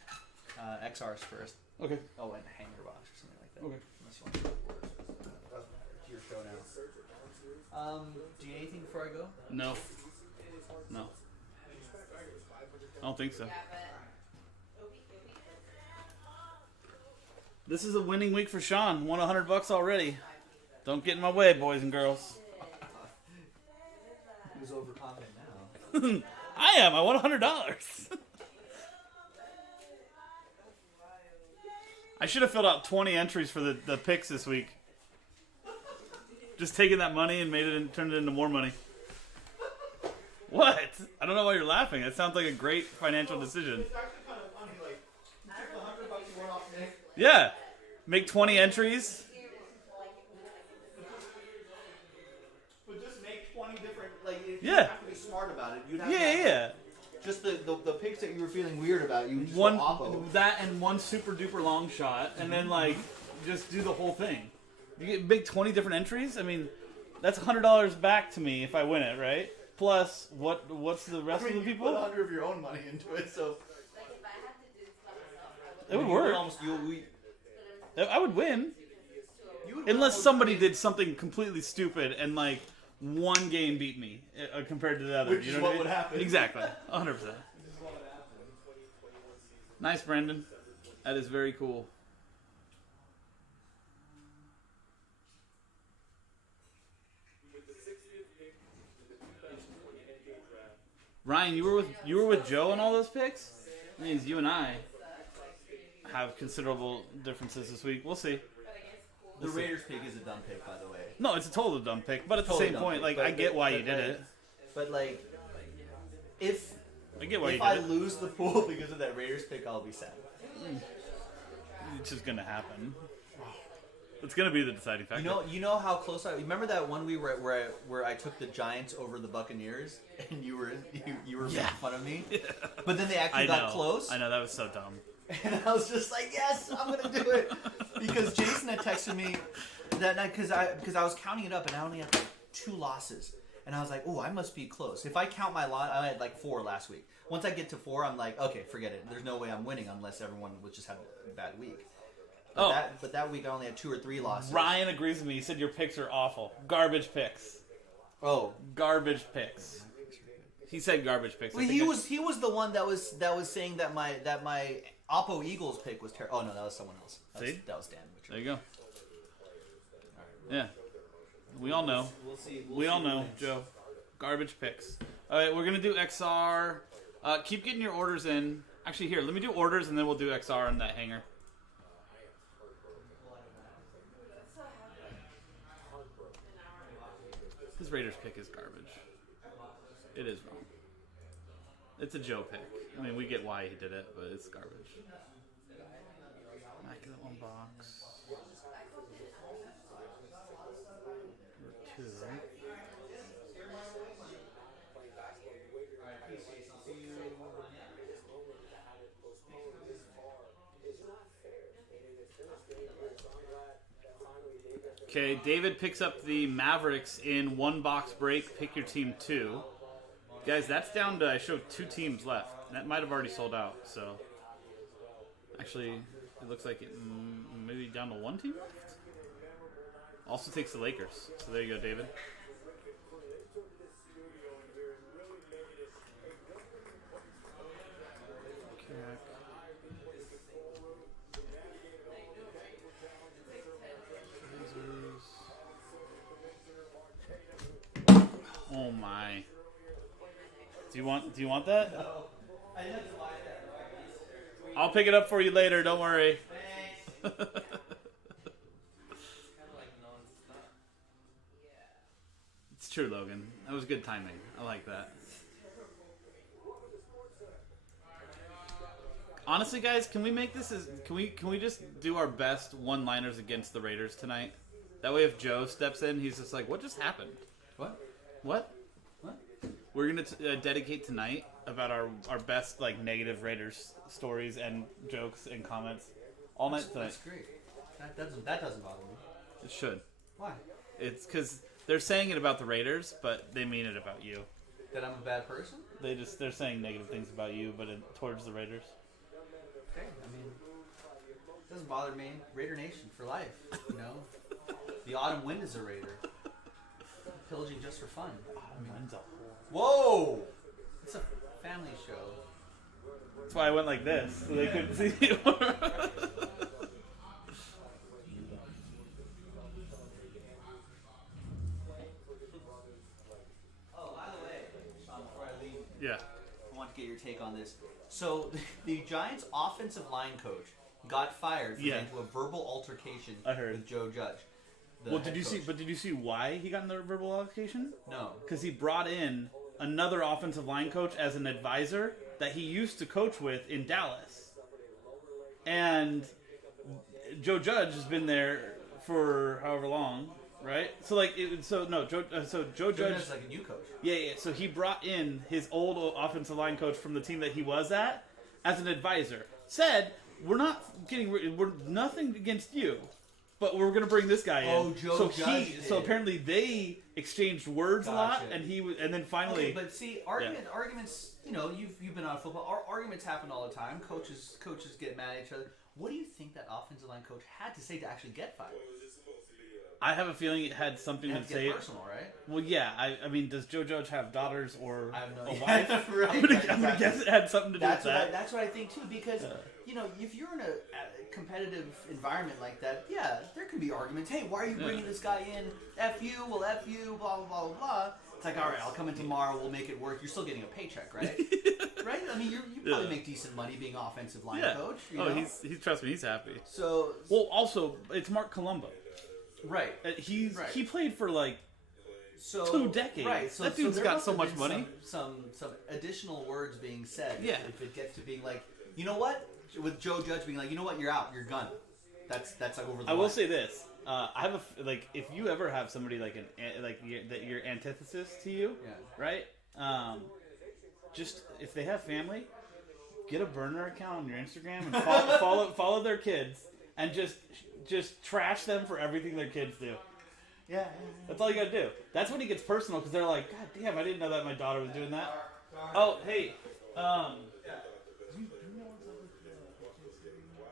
XR's first. Okay. Oh, and hanger box or something like that. Okay. Unless you want to go orders. Doesn't matter. It's your show now. Do you need anything before I go? No. No. I don't think so. yeah, but This is a winning week for Sean. Won $100 already. Don't get in my way, boys and girls. Who's overconfident now? I am. I won $100. I should have filled out 20 entries for the picks this week. Just taking that money and turned it into more money. What? I don't know why you're laughing. That sounds like a great financial decision. It's actually kind of funny, like, you took the $100 you won off Nick. Yeah. Make 20 entries. But just make 20 different, like, you Yeah. have to be smart about it. You'd have to Yeah, have, yeah. Just the picks that you were feeling weird about, you would just One go oppo. that and one super duper long shot, and then like just do the whole thing. You make 20 different entries. I mean, that's $100 back to me if I win it, right? Plus, what's the rest of the You put people? 100 of your own money into it, so like if I had to do stuff myself, I would. It would you would work. almost I would win. Unless somebody did something completely stupid and like one game beat me compared to the other. Which you is know what I mean? would happen. Exactly. 100%. Nice, Brendan. That is very cool. Ryan, you were with Joe on all those picks? That means you and I have considerable differences this week. We'll see. The Raiders pick is a dumb pick, by the way. No, it's a total dumb pick, but at the Totally same dumb point, pick, like I get why you did like, it. But like, if I get why you I did it. lose the pool because of that Raiders pick, I'll be sad. It's just gonna happen. It's gonna be the deciding factor. You know how close I remember that one we were at where I took the Giants over the Buccaneers, and you were making fun of me, but then they actually got close. I know, that was so dumb. And I was just like, yes, I'm gonna do it, because Jason had texted me that night because I was counting it up and I only had like 2 losses, and I was like, oh, I must be close. If I count my lot, I had like 4 last week. Once I get to 4, I'm like, okay, forget it. There's no way I'm winning unless everyone would just have a bad week. But that week I only had 2 or 3 losses. Ryan agrees with me. He said your picks are awful. Garbage picks. Oh, garbage picks. He said garbage picks. Well, he was the one that was saying that my Oppo Eagles pick was terrible. Oh no, that was someone else. That was Dan. There you go. Yeah, we all know. We all know, Joe. Garbage picks. All right, we're gonna do XR. Keep getting your orders in. Actually, here, let me do orders and then we'll do XR in that hanger. His Raiders pick is garbage. It is wrong. It's a Joe pick. I mean, we get why he did it, but it's garbage. Back in that one box. Number 2. Okay, David picks up the Mavericks in 1 box break. Pick your team 2. Guys, that's down to, I showed 2 teams left. That might have already sold out, so. Actually, it looks like it maybe down to 1 team left. Also takes the Lakers. So there you go, David. Oh my. Do you want that? No. I didn't have to buy that. I'll pick it up for you later, don't worry. It's true, Logan. That was good timing. I like that. Honestly, guys, can we make this can we just do our best one-liners against the Raiders tonight? That way if Joe steps in, he's just like, "What just happened?" What? What? We're gonna dedicate tonight about our best like negative Raiders stories and jokes and comments all night tonight. That's great. That doesn't bother me. It should. Why? It's because they're saying it about the Raiders, but they mean it about you. That I'm a bad person? They're saying negative things about you, but towards the Raiders. Okay, I mean, it doesn't bother me. Raider Nation for life, you know. The autumn wind is a Raider. Pillaging just for fun. Autumn wind's a whore. Whoa! It's a family show. That's why I went like this, so they couldn't see you. Oh, by the way, Sean, before I leave, Yeah. I want to get your take on this. So, the Giants' offensive line coach got fired for getting into a verbal altercation with Joe Judge. Well, did you see why he got in the verbal altercation? No. Because he brought in another offensive line coach as an advisor that he used to coach with in Dallas. And Joe Judge has been there for however long, right? So Joe Judge is like a new coach. Yeah. So he brought in his old offensive line coach from the team that he was at as an advisor. Said, we're nothing against you, but we're gonna bring this guy in. Oh, Joe Judge. So apparently they exchanged words a lot, and then finally. Okay, but see, arguments. You know, you've been on football. Arguments happen all the time. Coaches get mad at each other. What do you think that offensive line coach had to say to actually get fired? I have a feeling it had something You to have to say. get personal, right? Well, yeah. I mean, does Joe Judge have daughters or I have no a idea. wife? Right, I'm gonna exactly. guess it had something to do That's with what that. that's what I think too. Because if you're in a competitive environment like that, yeah, there can be arguments. Hey, why are you bringing this guy in? F you, well, F you, blah blah blah blah blah. It's like, all right, I'll come in tomorrow. We'll make it work. You're still getting a paycheck, right? Right? I mean, you probably make decent money being offensive line coach. You know? He's trust me, he's happy. So Well, also, it's Mark Colombo. right. He played for like So 2 decades. Right. So, That dude's there got must so have much been money. Some additional words being said. Yeah. If it gets to being like, you know what, with Joe Judge being like, you know what, you're out, you're gone. That's like over the I line. will say this: I have if you ever have somebody like your antithesis to you, right? Just if they have family, get a burner account on your Instagram and follow their kids and just trash them for everything their kids do. Yeah. That's all you gotta do. That's when it gets personal because they're like, God damn, I didn't know that my daughter was doing that. Oh, hey, do you know what's up with the kids doing that?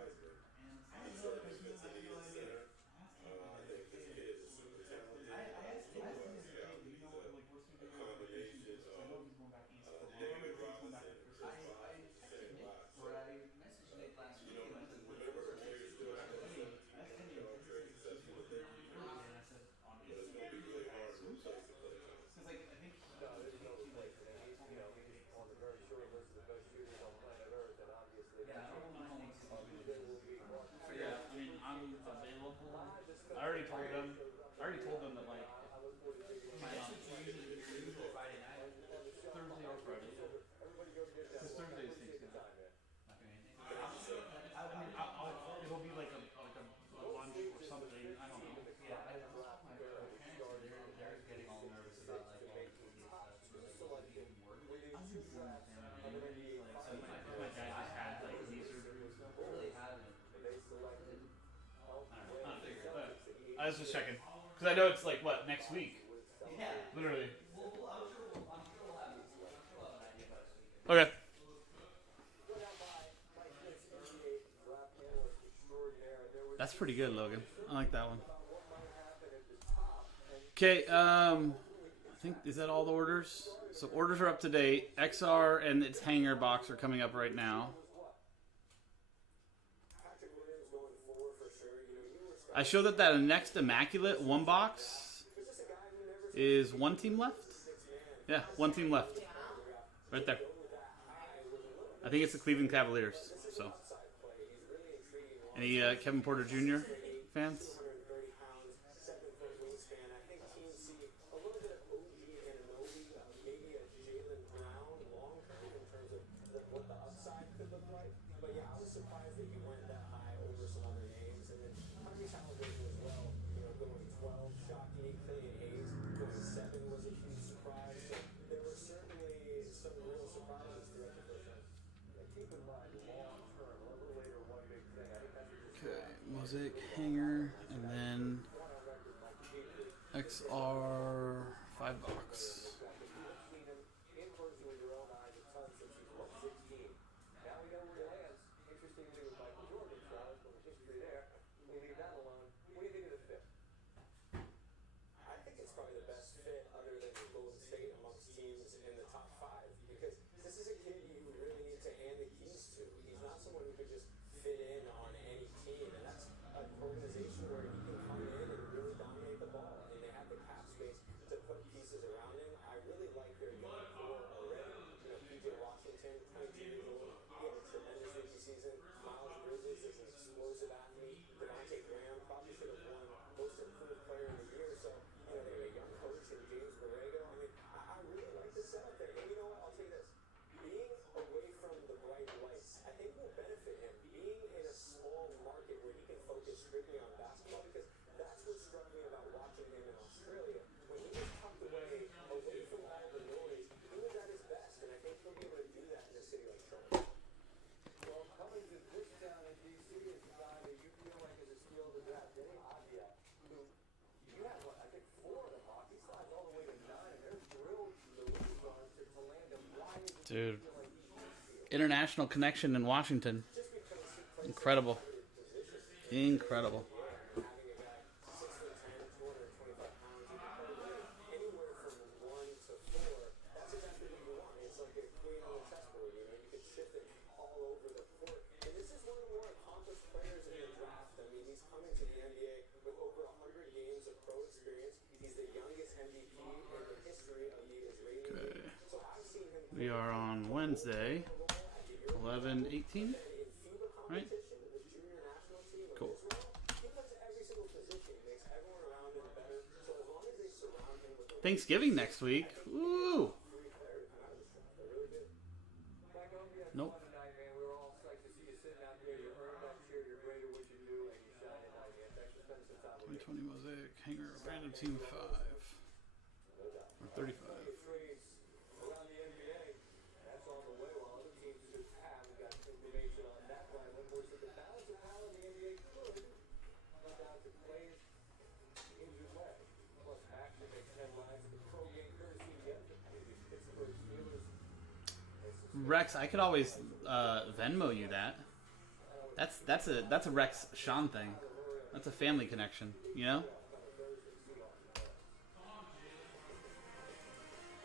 I already told them that like plan on Thursday or Friday. Because Thursday is Thanksgiving. It'll be like a lunch or something. I don't know. Yeah, I talked to my parents. They're getting all nervous about like all the work. I've been seeing my family. My dad just had like knee surgery and stuff. Really haven't. I was just checking because I know it's like what next week. Yeah. Literally. I'm sure we'll have an idea by this weekend. Okay. That's pretty good, Logan. I like that one. Okay, I think is that all the orders? So orders are up to date. XR and its hanger box are coming up right now. I show that next Immaculate one box is one team left. Yeah, one team left. Right there. I think it's the Cleveland Cavaliers. So, any Kevin Porter Jr. fans? Mosaic hanger, and then XR 5 box. I think it's probably the best fit other than Golden State amongst teams in the top 5 because this is a kid you really need to hand the keys to. He's not someone who could just fit in on any team, and that's an organization where he can come in and really dominate the ball, and they have the cap space to put pieces around him. I really like their young core already. PJ Washington, 22 years old, he had a tremendous rookie season. Miles Bridges is an explosive athlete. Devontae Graham probably should have won Most Improved Player of the Year. So, they have a young coach in James Borrego. I mean, I really like the setup there. And you know what? I'll tell you this. Being away from the bright lights, I think will benefit him. Being in a small market where he can focus strictly on basketball, because that's what struck me about watching him in Australia. When he was tucked away from all the noise, he was at his best. And I think he'll be able to do that in a city like Toronto. Well, coming to this town in D.C. is a guy that you feel like is a steal of the draft. Denny Avdia, who you have, I think, 4 of them off. He slides all the way to 9, and they're thrilled the league on to land him. Why is it Dude. International connection in Washington. Incredible. Incredible. We are on Wednesday, 11/18, right? Cool. Thanksgiving next week. Woo! Nope. 2020 Mosaic Hanger Random Team 5 or 35. Rex, I could always Venmo you that. That's a Rex Sean thing. That's a family connection, you know?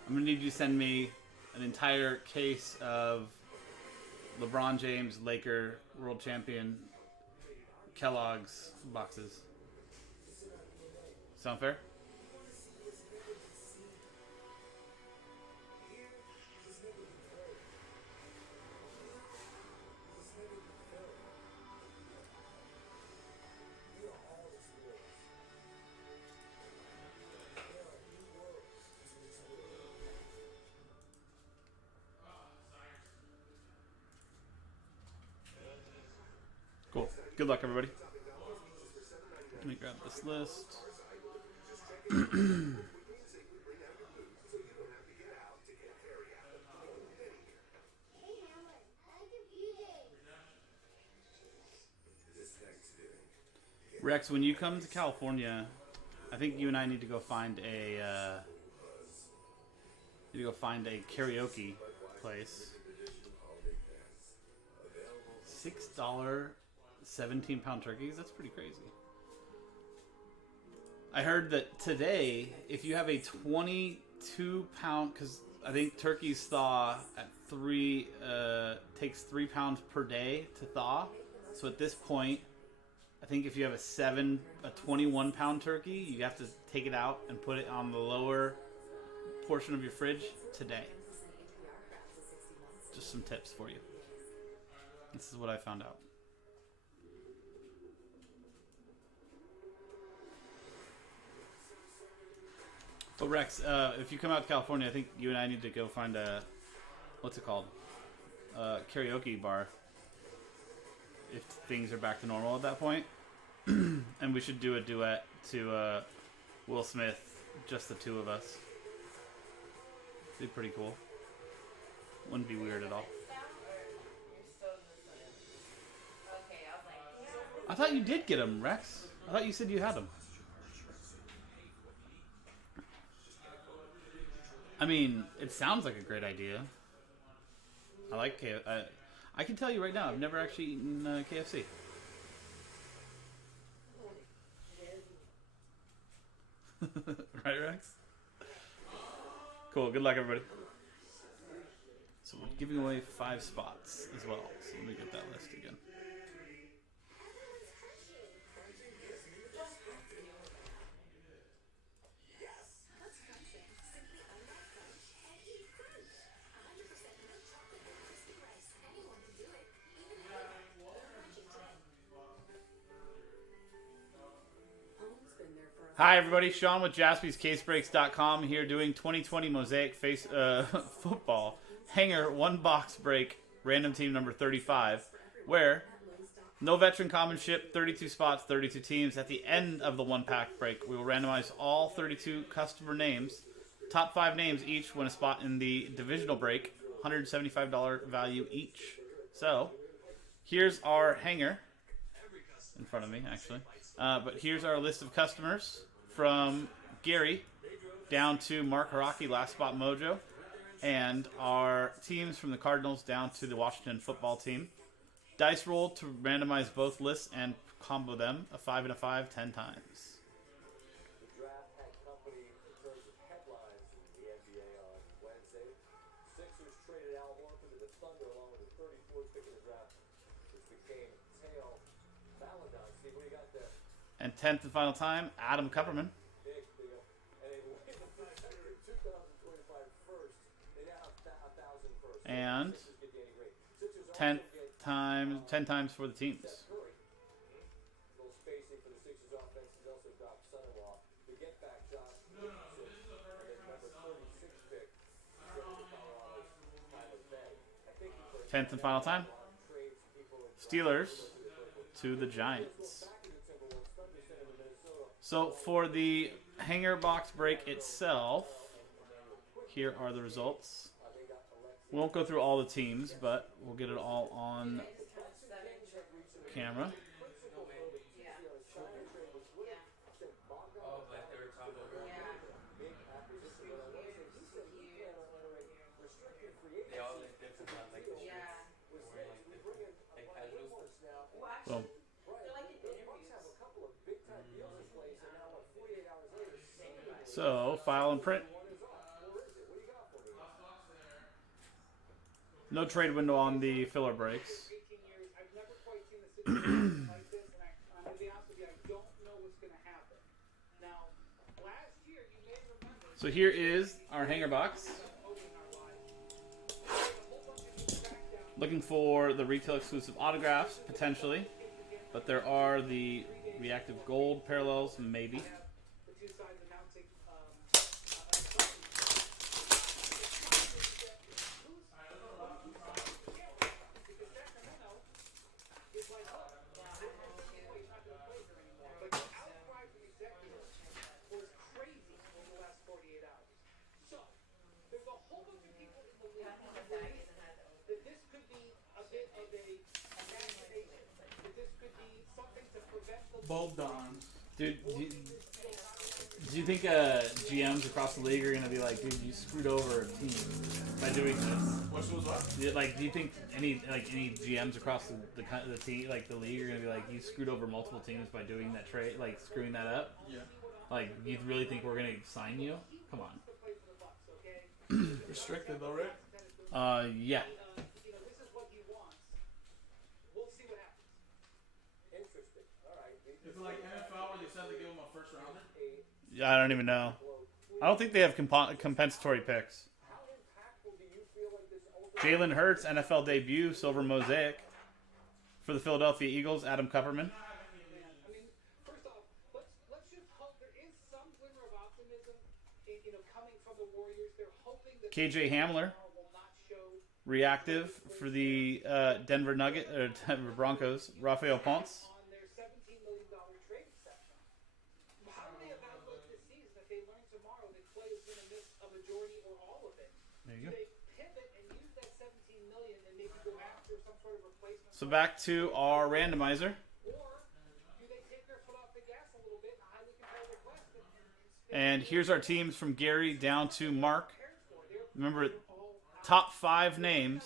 I'm gonna need you to send me an entire case of LeBron James Laker World Champion Kellogg's boxes. Sound fair? Cool. Good luck, everybody. Let me grab this list. Rex, when you come to California, I think you and I need to go find a karaoke place. $6 17-pound turkeys? That's pretty crazy. I heard that today, if you have a 22-pound, because I think turkeys thaw at takes 3 pounds per day to thaw. So at this point, I think if you have a 21-pound turkey, you have to take it out and put it on the lower portion of your fridge today. Just some tips for you. This is what I found out. But Rex, if you come out to California, I think you and I need to go find a, what's it called? Karaoke bar. If things are back to normal at that point. And we should do a duet to Will Smith, just the two of us. It'd be pretty cool. Wouldn't be weird at all. I thought you did get him, Rex. I thought you said you had him. I mean, it sounds like a great idea. I like KFC. I can tell you right now, I've never actually eaten KFC. Right, Rex? Cool. Good luck, everybody. So we're giving away 5 spots as well. So let me get that list again. Hi everybody, Sean with JaspysCaseBreaks.com here doing 2020 Mosaic Football Hanger 1 box break, random team number 35, where no veteran common ship, 32 spots, 32 teams. At the end of the 1-pack break, we will randomize all 32 customer names. Top 5 names each win a spot in the divisional break, $175 value each. So, here's our hanger, in front of me actually. But here's our list of customers. From Gary down to Mark Haraki, Last Spot Mojo, and our teams from the Cardinals down to the Washington football team. Dice roll to randomize both lists and combo them, a 5 and a 5, 10 times. The draft had company in terms of headlines in the NBA on Wednesday. Sixers traded Al Horford to the Thunder along with the 34th pick in the draft, which became Teo Valentine. Steve, what do you got there? And 10th and final time, Adam Kupperman. Big deal. And they win the 2025 first. They now have 1,000 And 10 times for the teams. Little spacing for the Sixers offense. He's also got son-in-law. The get back, Josh. And then number 36 pick. I think he played 10th and final time. Steelers to the Giants. So for the hanger box break itself, here are the results. We won't go through all the teams, but we'll get it all on camera. Boom. So, file and print. No trade window on the filler breaks. So here is our hanger box. Looking for the retail exclusive autographs, potentially. But there are the reactive gold parallels, maybe. Both Dons. Dude, do you think GMs across the league are going to be like, dude, you screwed over a team by doing this? Which was what? Like, do you think any GMs across the team, like the league, are going to be like, you screwed over multiple teams by doing that trade, like screwing that up? Yeah. Like, you really think we're going to sign you? Come on. Restricted though, right? Yeah. Is it like NFL where they said they give him a first rounder? I don't even know. I don't think they have compensatory picks. Jalen Hurts, NFL debut, silver mosaic. For the Philadelphia Eagles, Adam Kupperman. First off, let's just hope there is some glimmer of optimism, coming from the Warriors. They're hoping that KJ Hamler, reactive for the Denver Broncos, Rafael Ponce. on their $17 million trade exception. How do they evaluate this season if they learn tomorrow that Clay is going to miss a majority or all of it? There you Do go. they pivot and use that $17 million and maybe go after some sort of replacement? So back to our randomizer. Or do they take their foot off the gas a little bit in a highly competitive West And here's our teams from Gary down to Mark. Remember, top 5 names,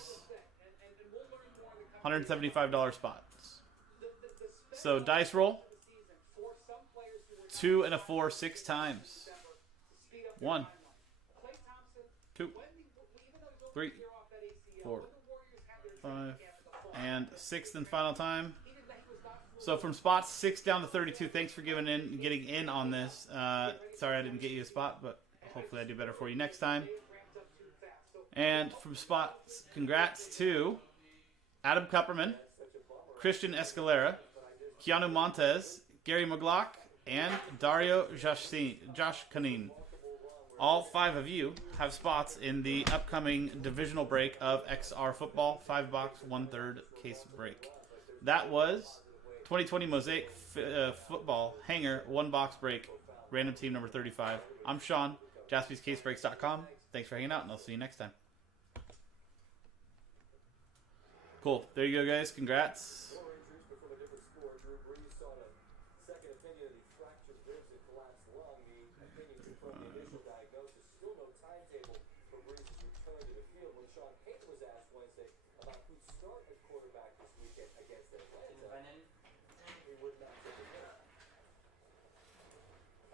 $175 spots. So dice roll. 2 and a 4, 6 times. 1, 2, 3, 4, 5, and 6th and final time. So from spots 6 down to 32, thanks for getting in on this. Sorry I didn't get you a spot, but hopefully I do better for you next time. And from spots, congrats to Adam Kupperman, Christian Escalera, Keanu Montez, Gary McGlock, and Dario Joshkanin. All 5 of you have spots in the upcoming divisional break of XR Football, 5-box, 1/3 case break. That was 2020 Mosaic Football Hanger 1-box break, random team number 35. I'm Sean, jaspyscasebreaks.com. Thanks for hanging out, and I'll see you next time. Cool. There you go, guys. Congrats. More injuries before a different sport. Drew Brees sought a second opinion of the fractured ribs and collapsed lung. The opinion confirmed the initial diagnosis. Still no timetable for Brees' return to the field. When Sean Payton was asked Wednesday about who'd start at quarterback this weekend against Atlanta, he would not take a hit.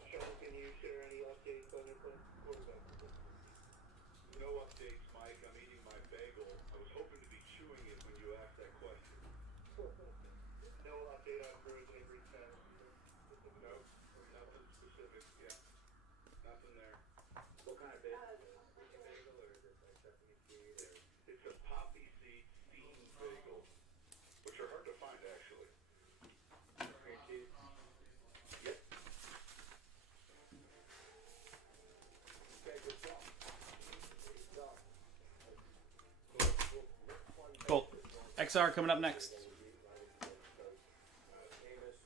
Sean, can you share any updates on your quarterback? No updates, Mike. I'm eating my bagel. I was hoping to be chewing it when you asked that question. No update on Brew's injury status? No, nothing specific. Yeah, nothing there. What kind of bagel? Is it a chicken bagel or is it like sesame seed or? It's a XR coming up next. Amos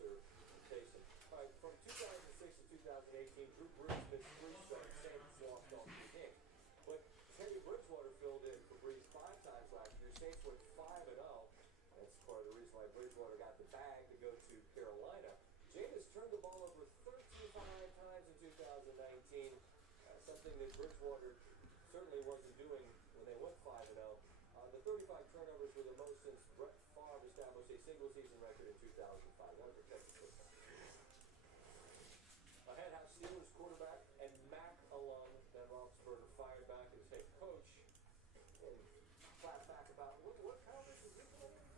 or Taysom. All right, from 2006 to 2018, Drew Brees missed 3 starts. Saints lost all 3 games. But Teddy Bridgewater filled in for Brees 5 times last year. Saints went 5-0. That's part of the reason why Bridgewater got the bag to go to Carolina. Jameis turned the ball over 35 times in 2019. Something that Bridgewater certainly wasn't doing when they went 5-0. The 35 turnovers were the most since Brett Favre established a single-season record in 2005. That was a Texas system. Ahead, how Steelers quarterback and Mac alum Ben Roethlisberger fired back at his head coach and clapped back about what conference is this for? His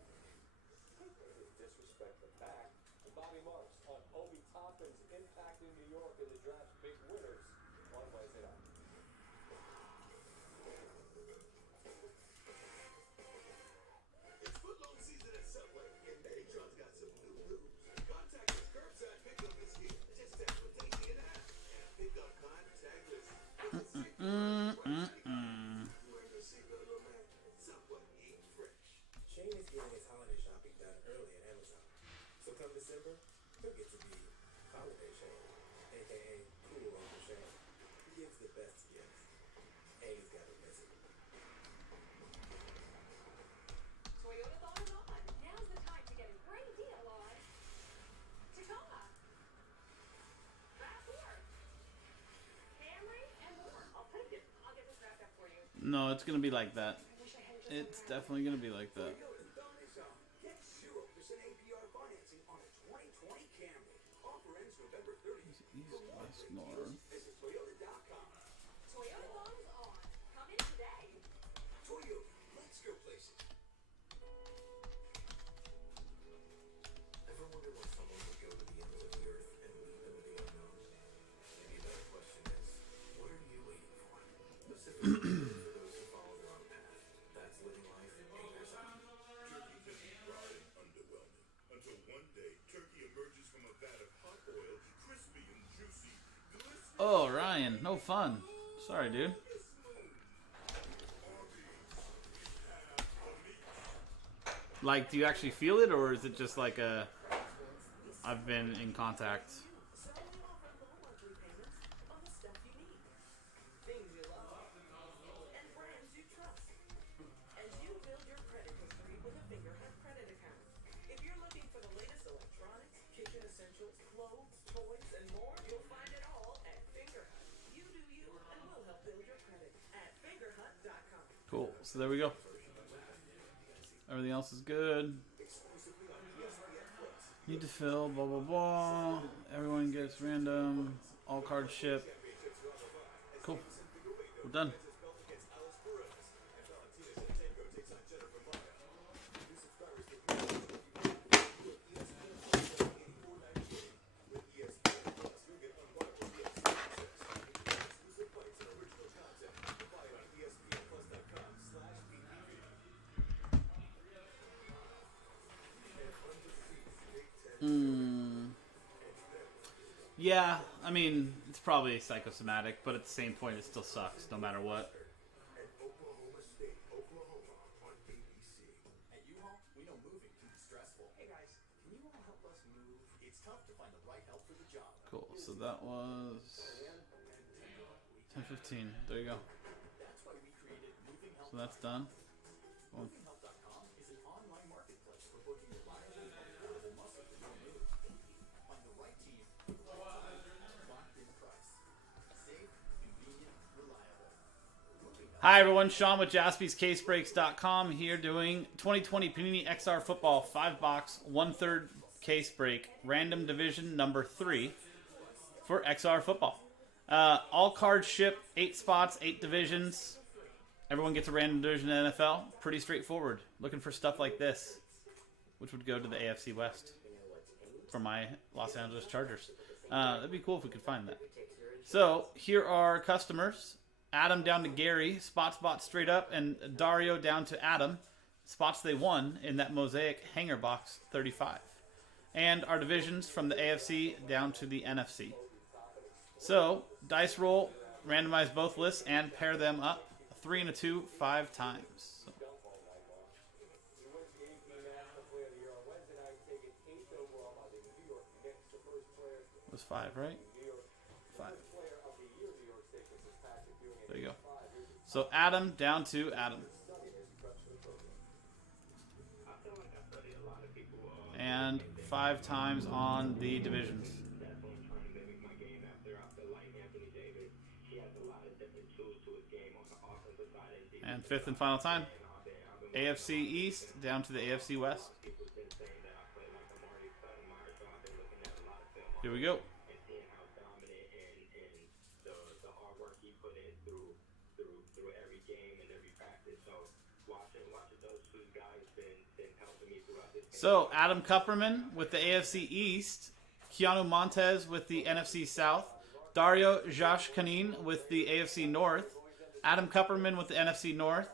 disrespect the back. And Bobby Marks on Obi Toppin's impact in New York in the draft's big winners on Wednesday night. It's football season at Subway, and Megatron's got some new news. Contactless curbside pickup is here. Just tap the tasty in the app and pick up contactless. Wearing your seatbelt, little man? Subway, eat fresh. Shane is getting his holiday shopping done early at Amazon. So come December, he'll get to be Holiday Shane, aka Cool Uncle Shane. He gives the best gifts. And he's got a visit. Toyotathon is on. Now's the time to get a great deal on Tacoma, Ford, Camry, and more. I'll get this wrapped up for you. No, it's gonna be like that. It's definitely gonna be like that. Get 0% APR financing on a 2020 Camry. Offer ends November 30th. East, west, north. Visit Toyota.com. Toyotathon is on. Come in today. Toyota, let's go places. Ever wonder why someone would go to the ends of the earth and leave into the unknown? Maybe a better question is, what are you waiting for? Specifically, for those who follow their own path. That's living life in person. Turkey can be dry and underwhelming until one day turkey emerges from a vat of hot oil, crispy and juicy, glistening. Oh, Ryan, no fun. Sorry, dude. Like, do you actually feel it, or is it just like a I've been in contact? So we offer low monthly payments on the stuff you need. Things you love. And brands you trust. As you build your credit history with a Fingerhut credit account. If you're looking for the latest electronics, kitchen essentials, clothes, toys, and more, you'll find it all at Fingerhut. You do you, and we'll help build your credit at Fingerhut.com. Cool. So there we go. Everything else is good. Need to fill, blah, blah, blah. Everyone gets random. All cards ship. Cool. We're done. Yeah, I mean, it's probably psychosomatic, but at the same point, it still sucks, no matter what. At Oklahoma State, Oklahoma on ABC. At U-Haul, we know moving can be stressful. Hey guys, can you all help us move? It's tough to find the right help for the job. Cool, so that was 10:15. There you go. That's why we created Moving Help. So that's done. Cool. MovingHelp.com is an online marketplace for booking reliable, affordable muscle for your move. Find the right team, right time, locked in price. Safe, convenient, reliable. Hi everyone, Sean with JaspysCaseBreaks.com here doing 2020 Panini XR Football 5-box 1/3 case break, random division number 3 for XR Football. All cards ship, 8 spots, 8 divisions. Everyone gets a random division in NFL. Pretty straightforward. Looking for stuff like this, which would go to the AFC West for my Los Angeles Chargers. That'd be cool if we could find that. So here are customers. Adam down to Gary, spots bought straight up, and Dario down to Adam, spots they won in that Mosaic Hanger Box 35. And our divisions from the AFC down to the NFC. So, dice roll, randomize both lists, and pair them up. A 3 and a 2, 5 times. So. was 5, right? 5. There you go. So Adam down to Adam. And 5 times on the divisions. And 5th and final time. AFC East down to the AFC West. Here we go. So, Adam Kupperman with the AFC East, Keanu Montez with the NFC South, Dario Jashkanin with the AFC North, Adam Kupperman with the NFC North,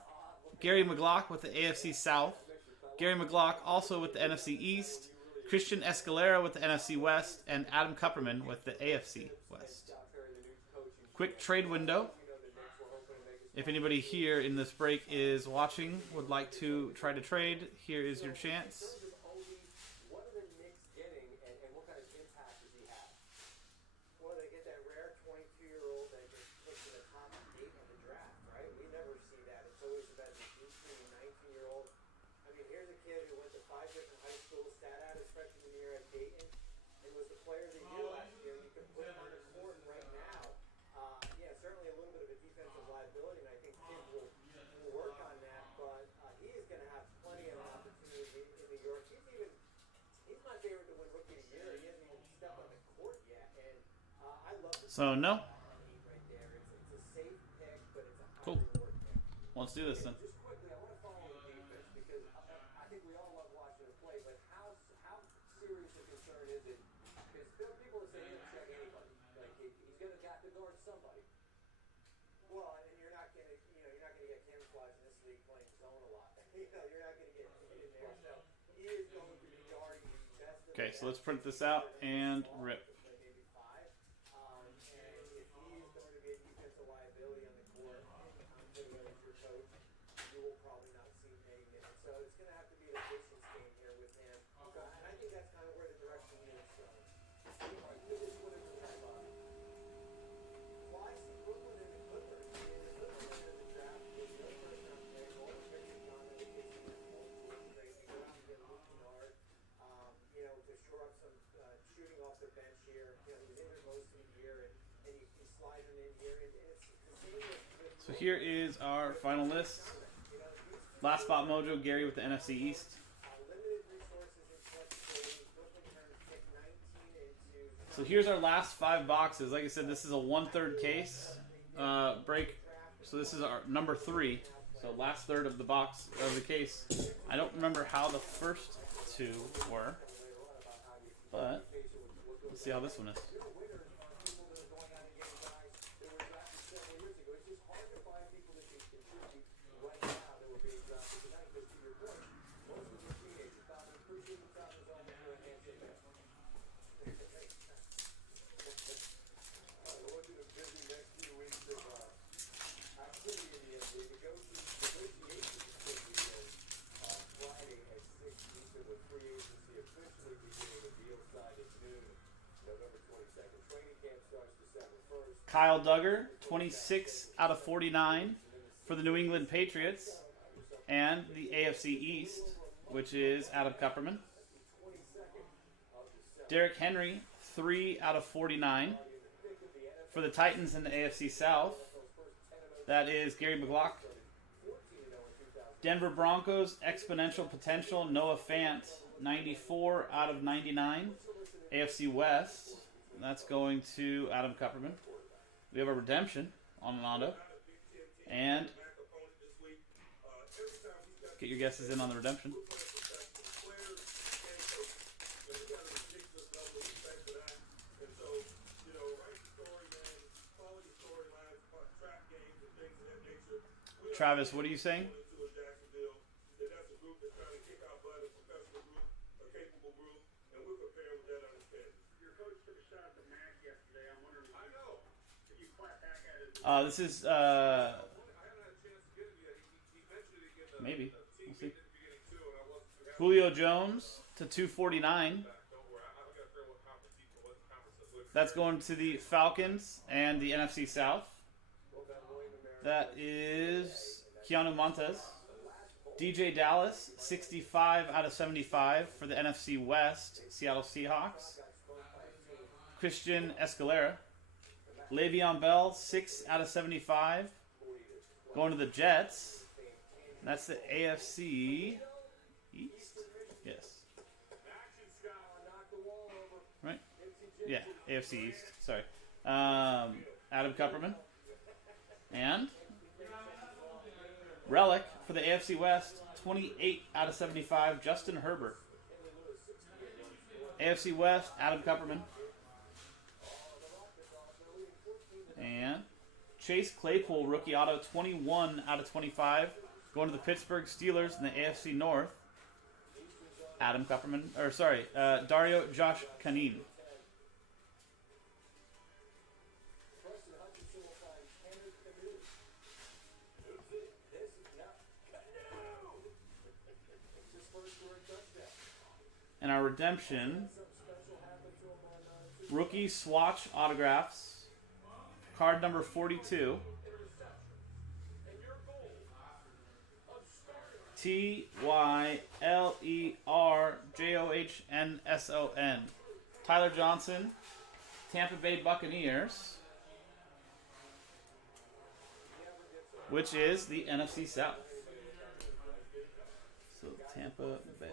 Gary McGlock with the AFC South, Gary McGlock also with the NFC East, Christian Escalera with the NFC West, and Adam Kupperman with the AFC West. Quick trade window. If anybody here in this break is watching, would like to try to trade, here is your chance. What are the Knicks getting, and what kind of impact does he have? Well, they get that rare 22-year-old that gets picked in the top 8 of the draft, right? We never see that. It's always about the 18 and 19-year-old. I mean, here's a kid who went to 5 different high schools, sat out his freshman year at Dayton, and was the player of the year last year. You can put him on the court right now. Yeah, certainly a little bit of a defensive liability, and I think Tim will work on that, but he is going to have plenty of opportunity in New York. He's my favorite to win Rookie of the Year. He hasn't even stepped on the court yet, and I love the So, no. right there. It's a safe pick, but it's a high Cool. reward pick. Let's do this then. Just quickly, I want to follow on the defense because I think we all love watching it play, but how serious a concern is it? Because there are people that say he doesn't check anybody. Like he's going to have to guard somebody. Well, and you're not going to get camouflage in this league playing zone a lot. You're not going to get in there. So he is going to be guarding the best of Okay, so let's print this out and rip. maybe 5. And if he is going to be a defensive liability on the court, I'm putting it as your coach, you will probably not see many minutes. So it's going to have to be a patience game here with him. And I think that's kind of where the direction he is going. This is what it's about. Well, I see Brooklyn and the Clippers. I mean, the Clippers are in the draft with no first round pick. All the picks have gone to the kids in their multiple trades. They go out and get Luke Kennard, to shore up some shooting off their bench here. He was injured most of the year, and you slide him in here. And it's the same with So here is our final list. Last spot mojo, Gary with the NFC East. limited resources in flexibility. Brooklyn turns pick 19 into So here's our last 5 boxes. Like I said, this is a 1/3 case break. So this is our number 3. So last third of the box of the case. I don't remember how the first 2 were, but let's see how this one is. Kyle Duggar, 26 out of 49 for the New England Patriots and the AFC East, which is Adam Kupperman. Derrick Henry, 3 out of 49 for the Titans in the AFC South. That is Gary McGlock. Denver Broncos, exponential potential, Noah Fant, 94 out of 99. AFC West, that's going to Adam Kupperman. We have a redemption on Nando. And get your guesses in on the redemption. Travis, what are you saying? This is maybe. We'll see. Julio Jones to 249 That's going to the Falcons and the NFC South. That is Keanu Montez. DJ Dallas, 65 out of 75 for the NFC West, Seattle Seahawks. Christian Escalera. Le'Veon Bell, 6 out of 75. Going to the Jets. That's the AFC East? Yes. Right? Yeah, AFC East. Sorry. Adam Kupperman. And Relic for the AFC West, 28 out of 75, Justin Herbert. AFC West, Adam Kupperman. And Chase Claypool, rookie auto, 21 out of 25. Going to the Pittsburgh Steelers in the AFC North. Adam Kupperman, Dario Josh Kanin. And our redemption, rookie swatch autographs, card number 42. TYLERJOHNSON. Tyler Johnson, Tampa Bay Buccaneers, which is the NFC South. So Tampa Bay.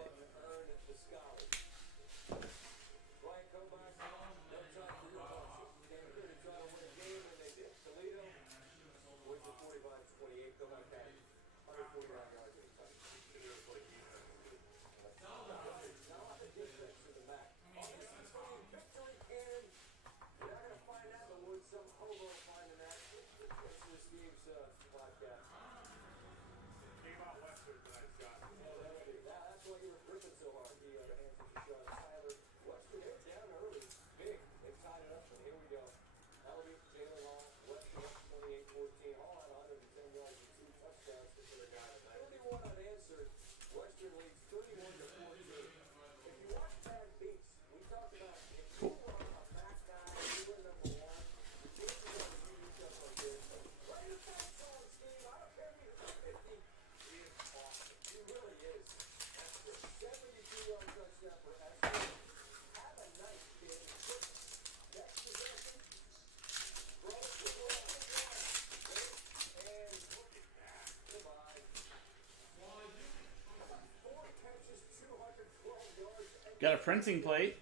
Got a printing plate,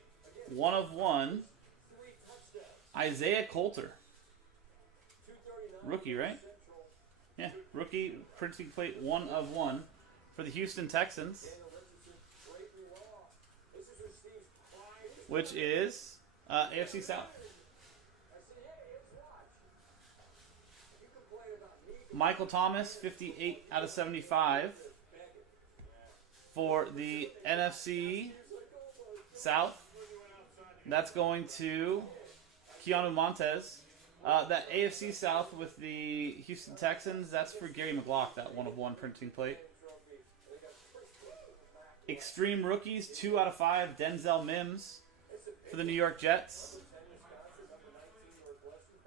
1 of 1. Isaiah Coulter. Rookie, right? Yeah, rookie printing plate, 1 of 1 for the Houston Texans, which is AFC South. Michael Thomas, 58 out of 75 for the NFC South. That's going to Keanu Montez. That AFC South with the Houston Texans, that's for Gary McLaughlin, that 1 of 1 printing plate. Extreme Rookies, 2 out of 5, Denzel Mims for the New York Jets.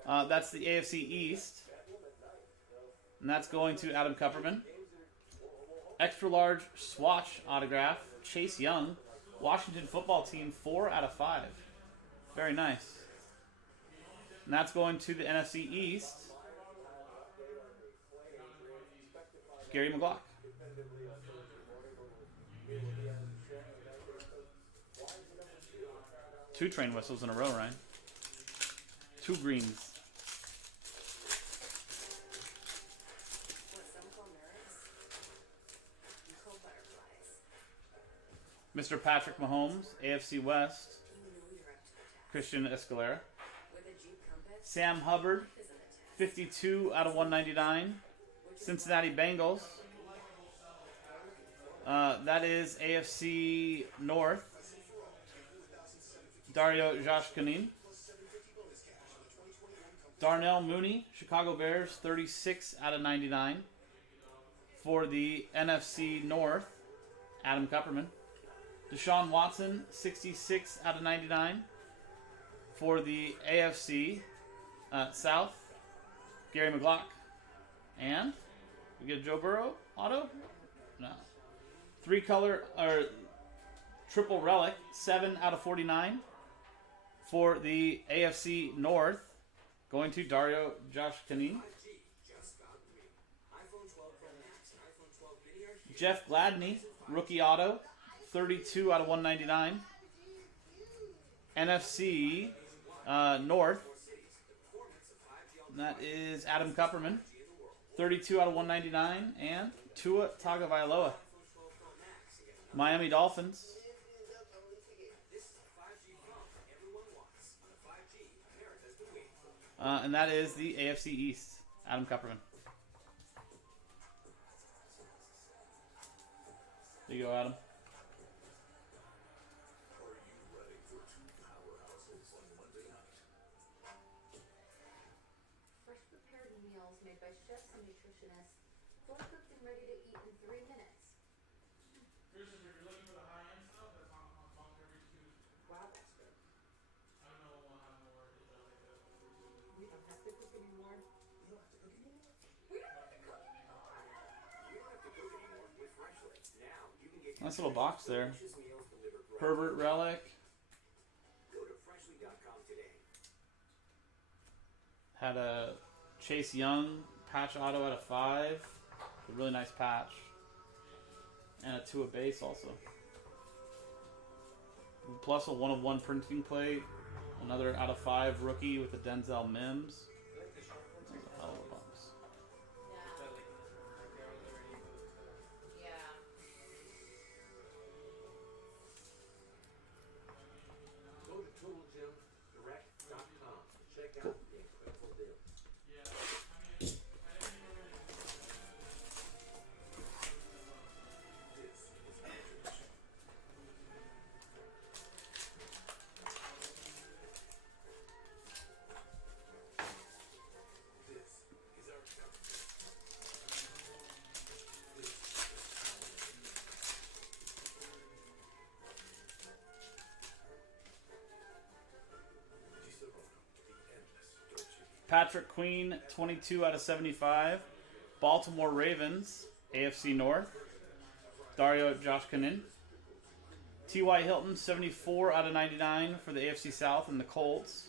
That's the AFC East. And that's going to Adam Kupperman. Extra large swatch autograph, Chase Young, Washington Football Team, 4 out of 5. Very nice. And that's going to the NFC East, Gary McLaughlin. 2 train whistles in a row, Ryan. 2 greens. Mr. Patrick Mahomes, AFC West, Christian Escalera. Sam Hubbard, 52 out of 199, Cincinnati Bengals. That is AFC North, Dario Josh Kanin. Darnell Mooney, Chicago Bears, 36 out of 99 for the NFC North, Adam Kupperman. Deshaun Watson, 66 out of 99 For the AFC South, Gary McGlock. And we get a Joe Burrow auto? No. 3-color or triple relic, 7 out of 49. For the AFC North, going to Dario Josh Kanin. Jeff Gladney, rookie auto, 32 out of 199. NFC North, that is Adam Kupperman, 32 out of 199. And Tua Tagovailoa, Miami Dolphins. And that is the AFC East, Adam Kupperman. There you go, Adam. Fresh prepared meals made by chefs and nutritionists, fully cooked and ready to eat in 3 minutes. Christian, if you're looking for the high-end stuff, that's on Funk every Tuesday. Wow, that's good. I don't know what we'll have more like that every Tuesday. We don't have to cook anymore. You don't have to cook anymore. You don't have to cook anymore with Freshly. Now you can get Nice little box there. delicious meals delivered right Herbert relic. Go to freshly.com today. Had a Chase Young patch auto out of 5. A really nice patch. And a Tua base also. Plus a 1/1 printing plate. Another out of 5 rookie with the Denzel Mims. That's a hell of a box. Yeah. Go to TotalGymDirect.com to check out the incredible deals. This is our tradition. This is our culture. This is Patrick Queen, 22 out of 75. Baltimore Ravens, AFC North. Dario Josh Kanin. T.Y. Hilton, 74 out of 99 for the AFC South and the Colts.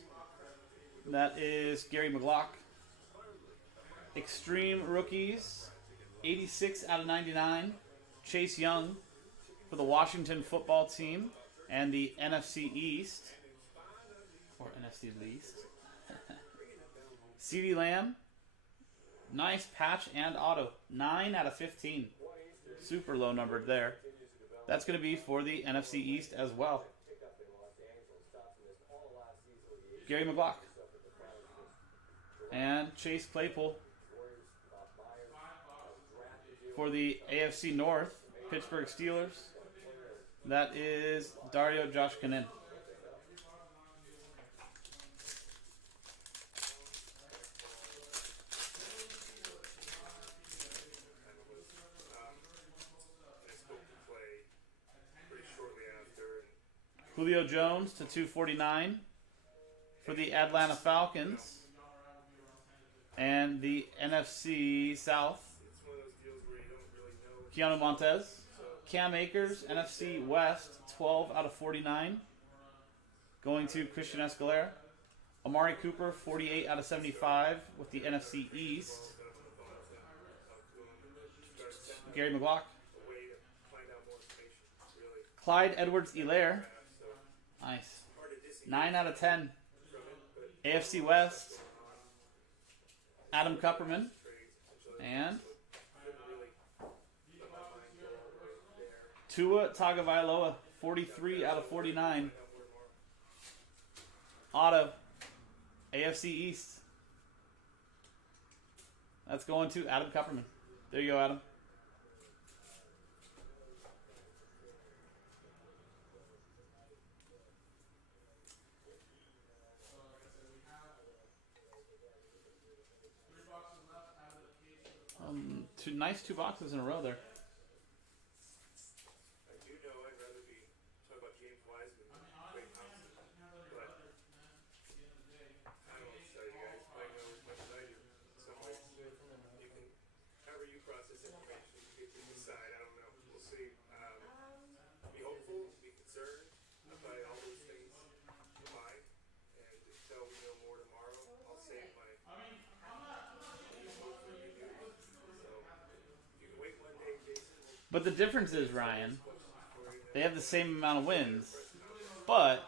That is Gary McGlock. Extreme Rookies, 86 out of 99. Chase Young for the Washington football team and the NFC East. Or NFC Least. CeeDee Lamb. Nice patch and auto. 9 out of 15. Super low numbered there. That's going to be for the NFC East as well. Gary McGlock. And Chase Claypool. For the AFC North, Pittsburgh Steelers. That is Dario Josh Kanin. I spoke to Clay pretty shortly after, and Julio Jones to 249 for the Atlanta Falcons. And the NFC South, it's one of those deals where you don't really know. Keanu Montez. Cam Akers, NFC West, 12 out of 49. Going to Christian Escalera. Amari Cooper, 48 out of 75 with the NFC East. Gary McGlock. A way to find out more information, really. Clyde Edwards-Helaire. Nice. 9 out of 10. AFC West. Adam Kupperman. And Tua Tagovailoa, 43 out of 49. Auto. AFC East. That's going to Adam Kupperman. There you go, Adam. Nice 2 boxes in a row there. I do know I'd rather be talking about James Wiseman than Clay Thompson, but But the difference is, Ryan, they have the same amount of wins. But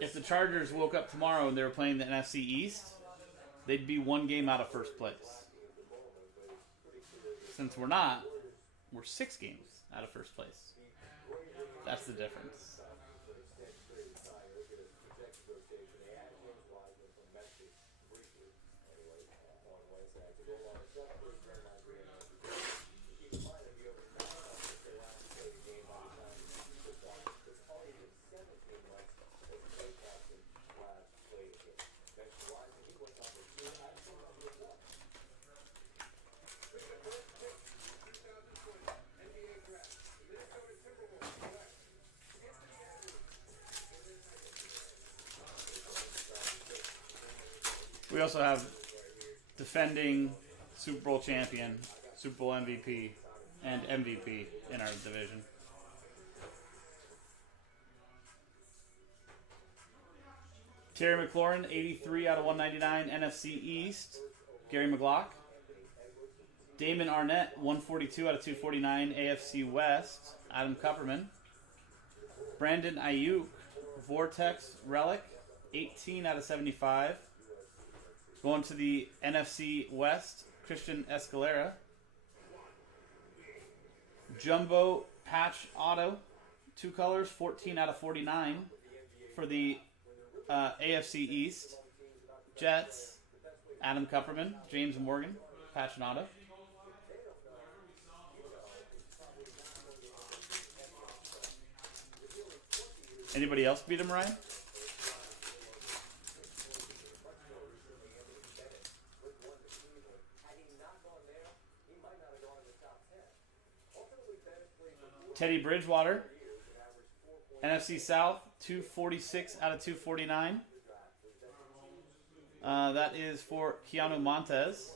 if the Chargers woke up tomorrow and they were playing the NFC East, they'd be one game out of first place. Since we're not, we're 6 games out of first place. That's the difference. We also have defending Super Bowl champion, Super Bowl MVP, and MVP in our division. Terry McLaurin, 83 out of 199, NFC East, Gary McGlock. Damon Arnett, 142 out of 249, AFC West, Adam Kupperman. Brandon Ayuk, Vortex Relic, 18 out of 75. Going to the NFC West, Christian Escalera. Jumbo Patch Auto, 2 colors, 14 out of 49 for the AFC East. Jets, Adam Kupperman, James Morgan, Patch and Auto. Anybody else beat him, Ryan? Teddy Bridgewater, NFC South, 246 out of 249. That is for Keanu Montez.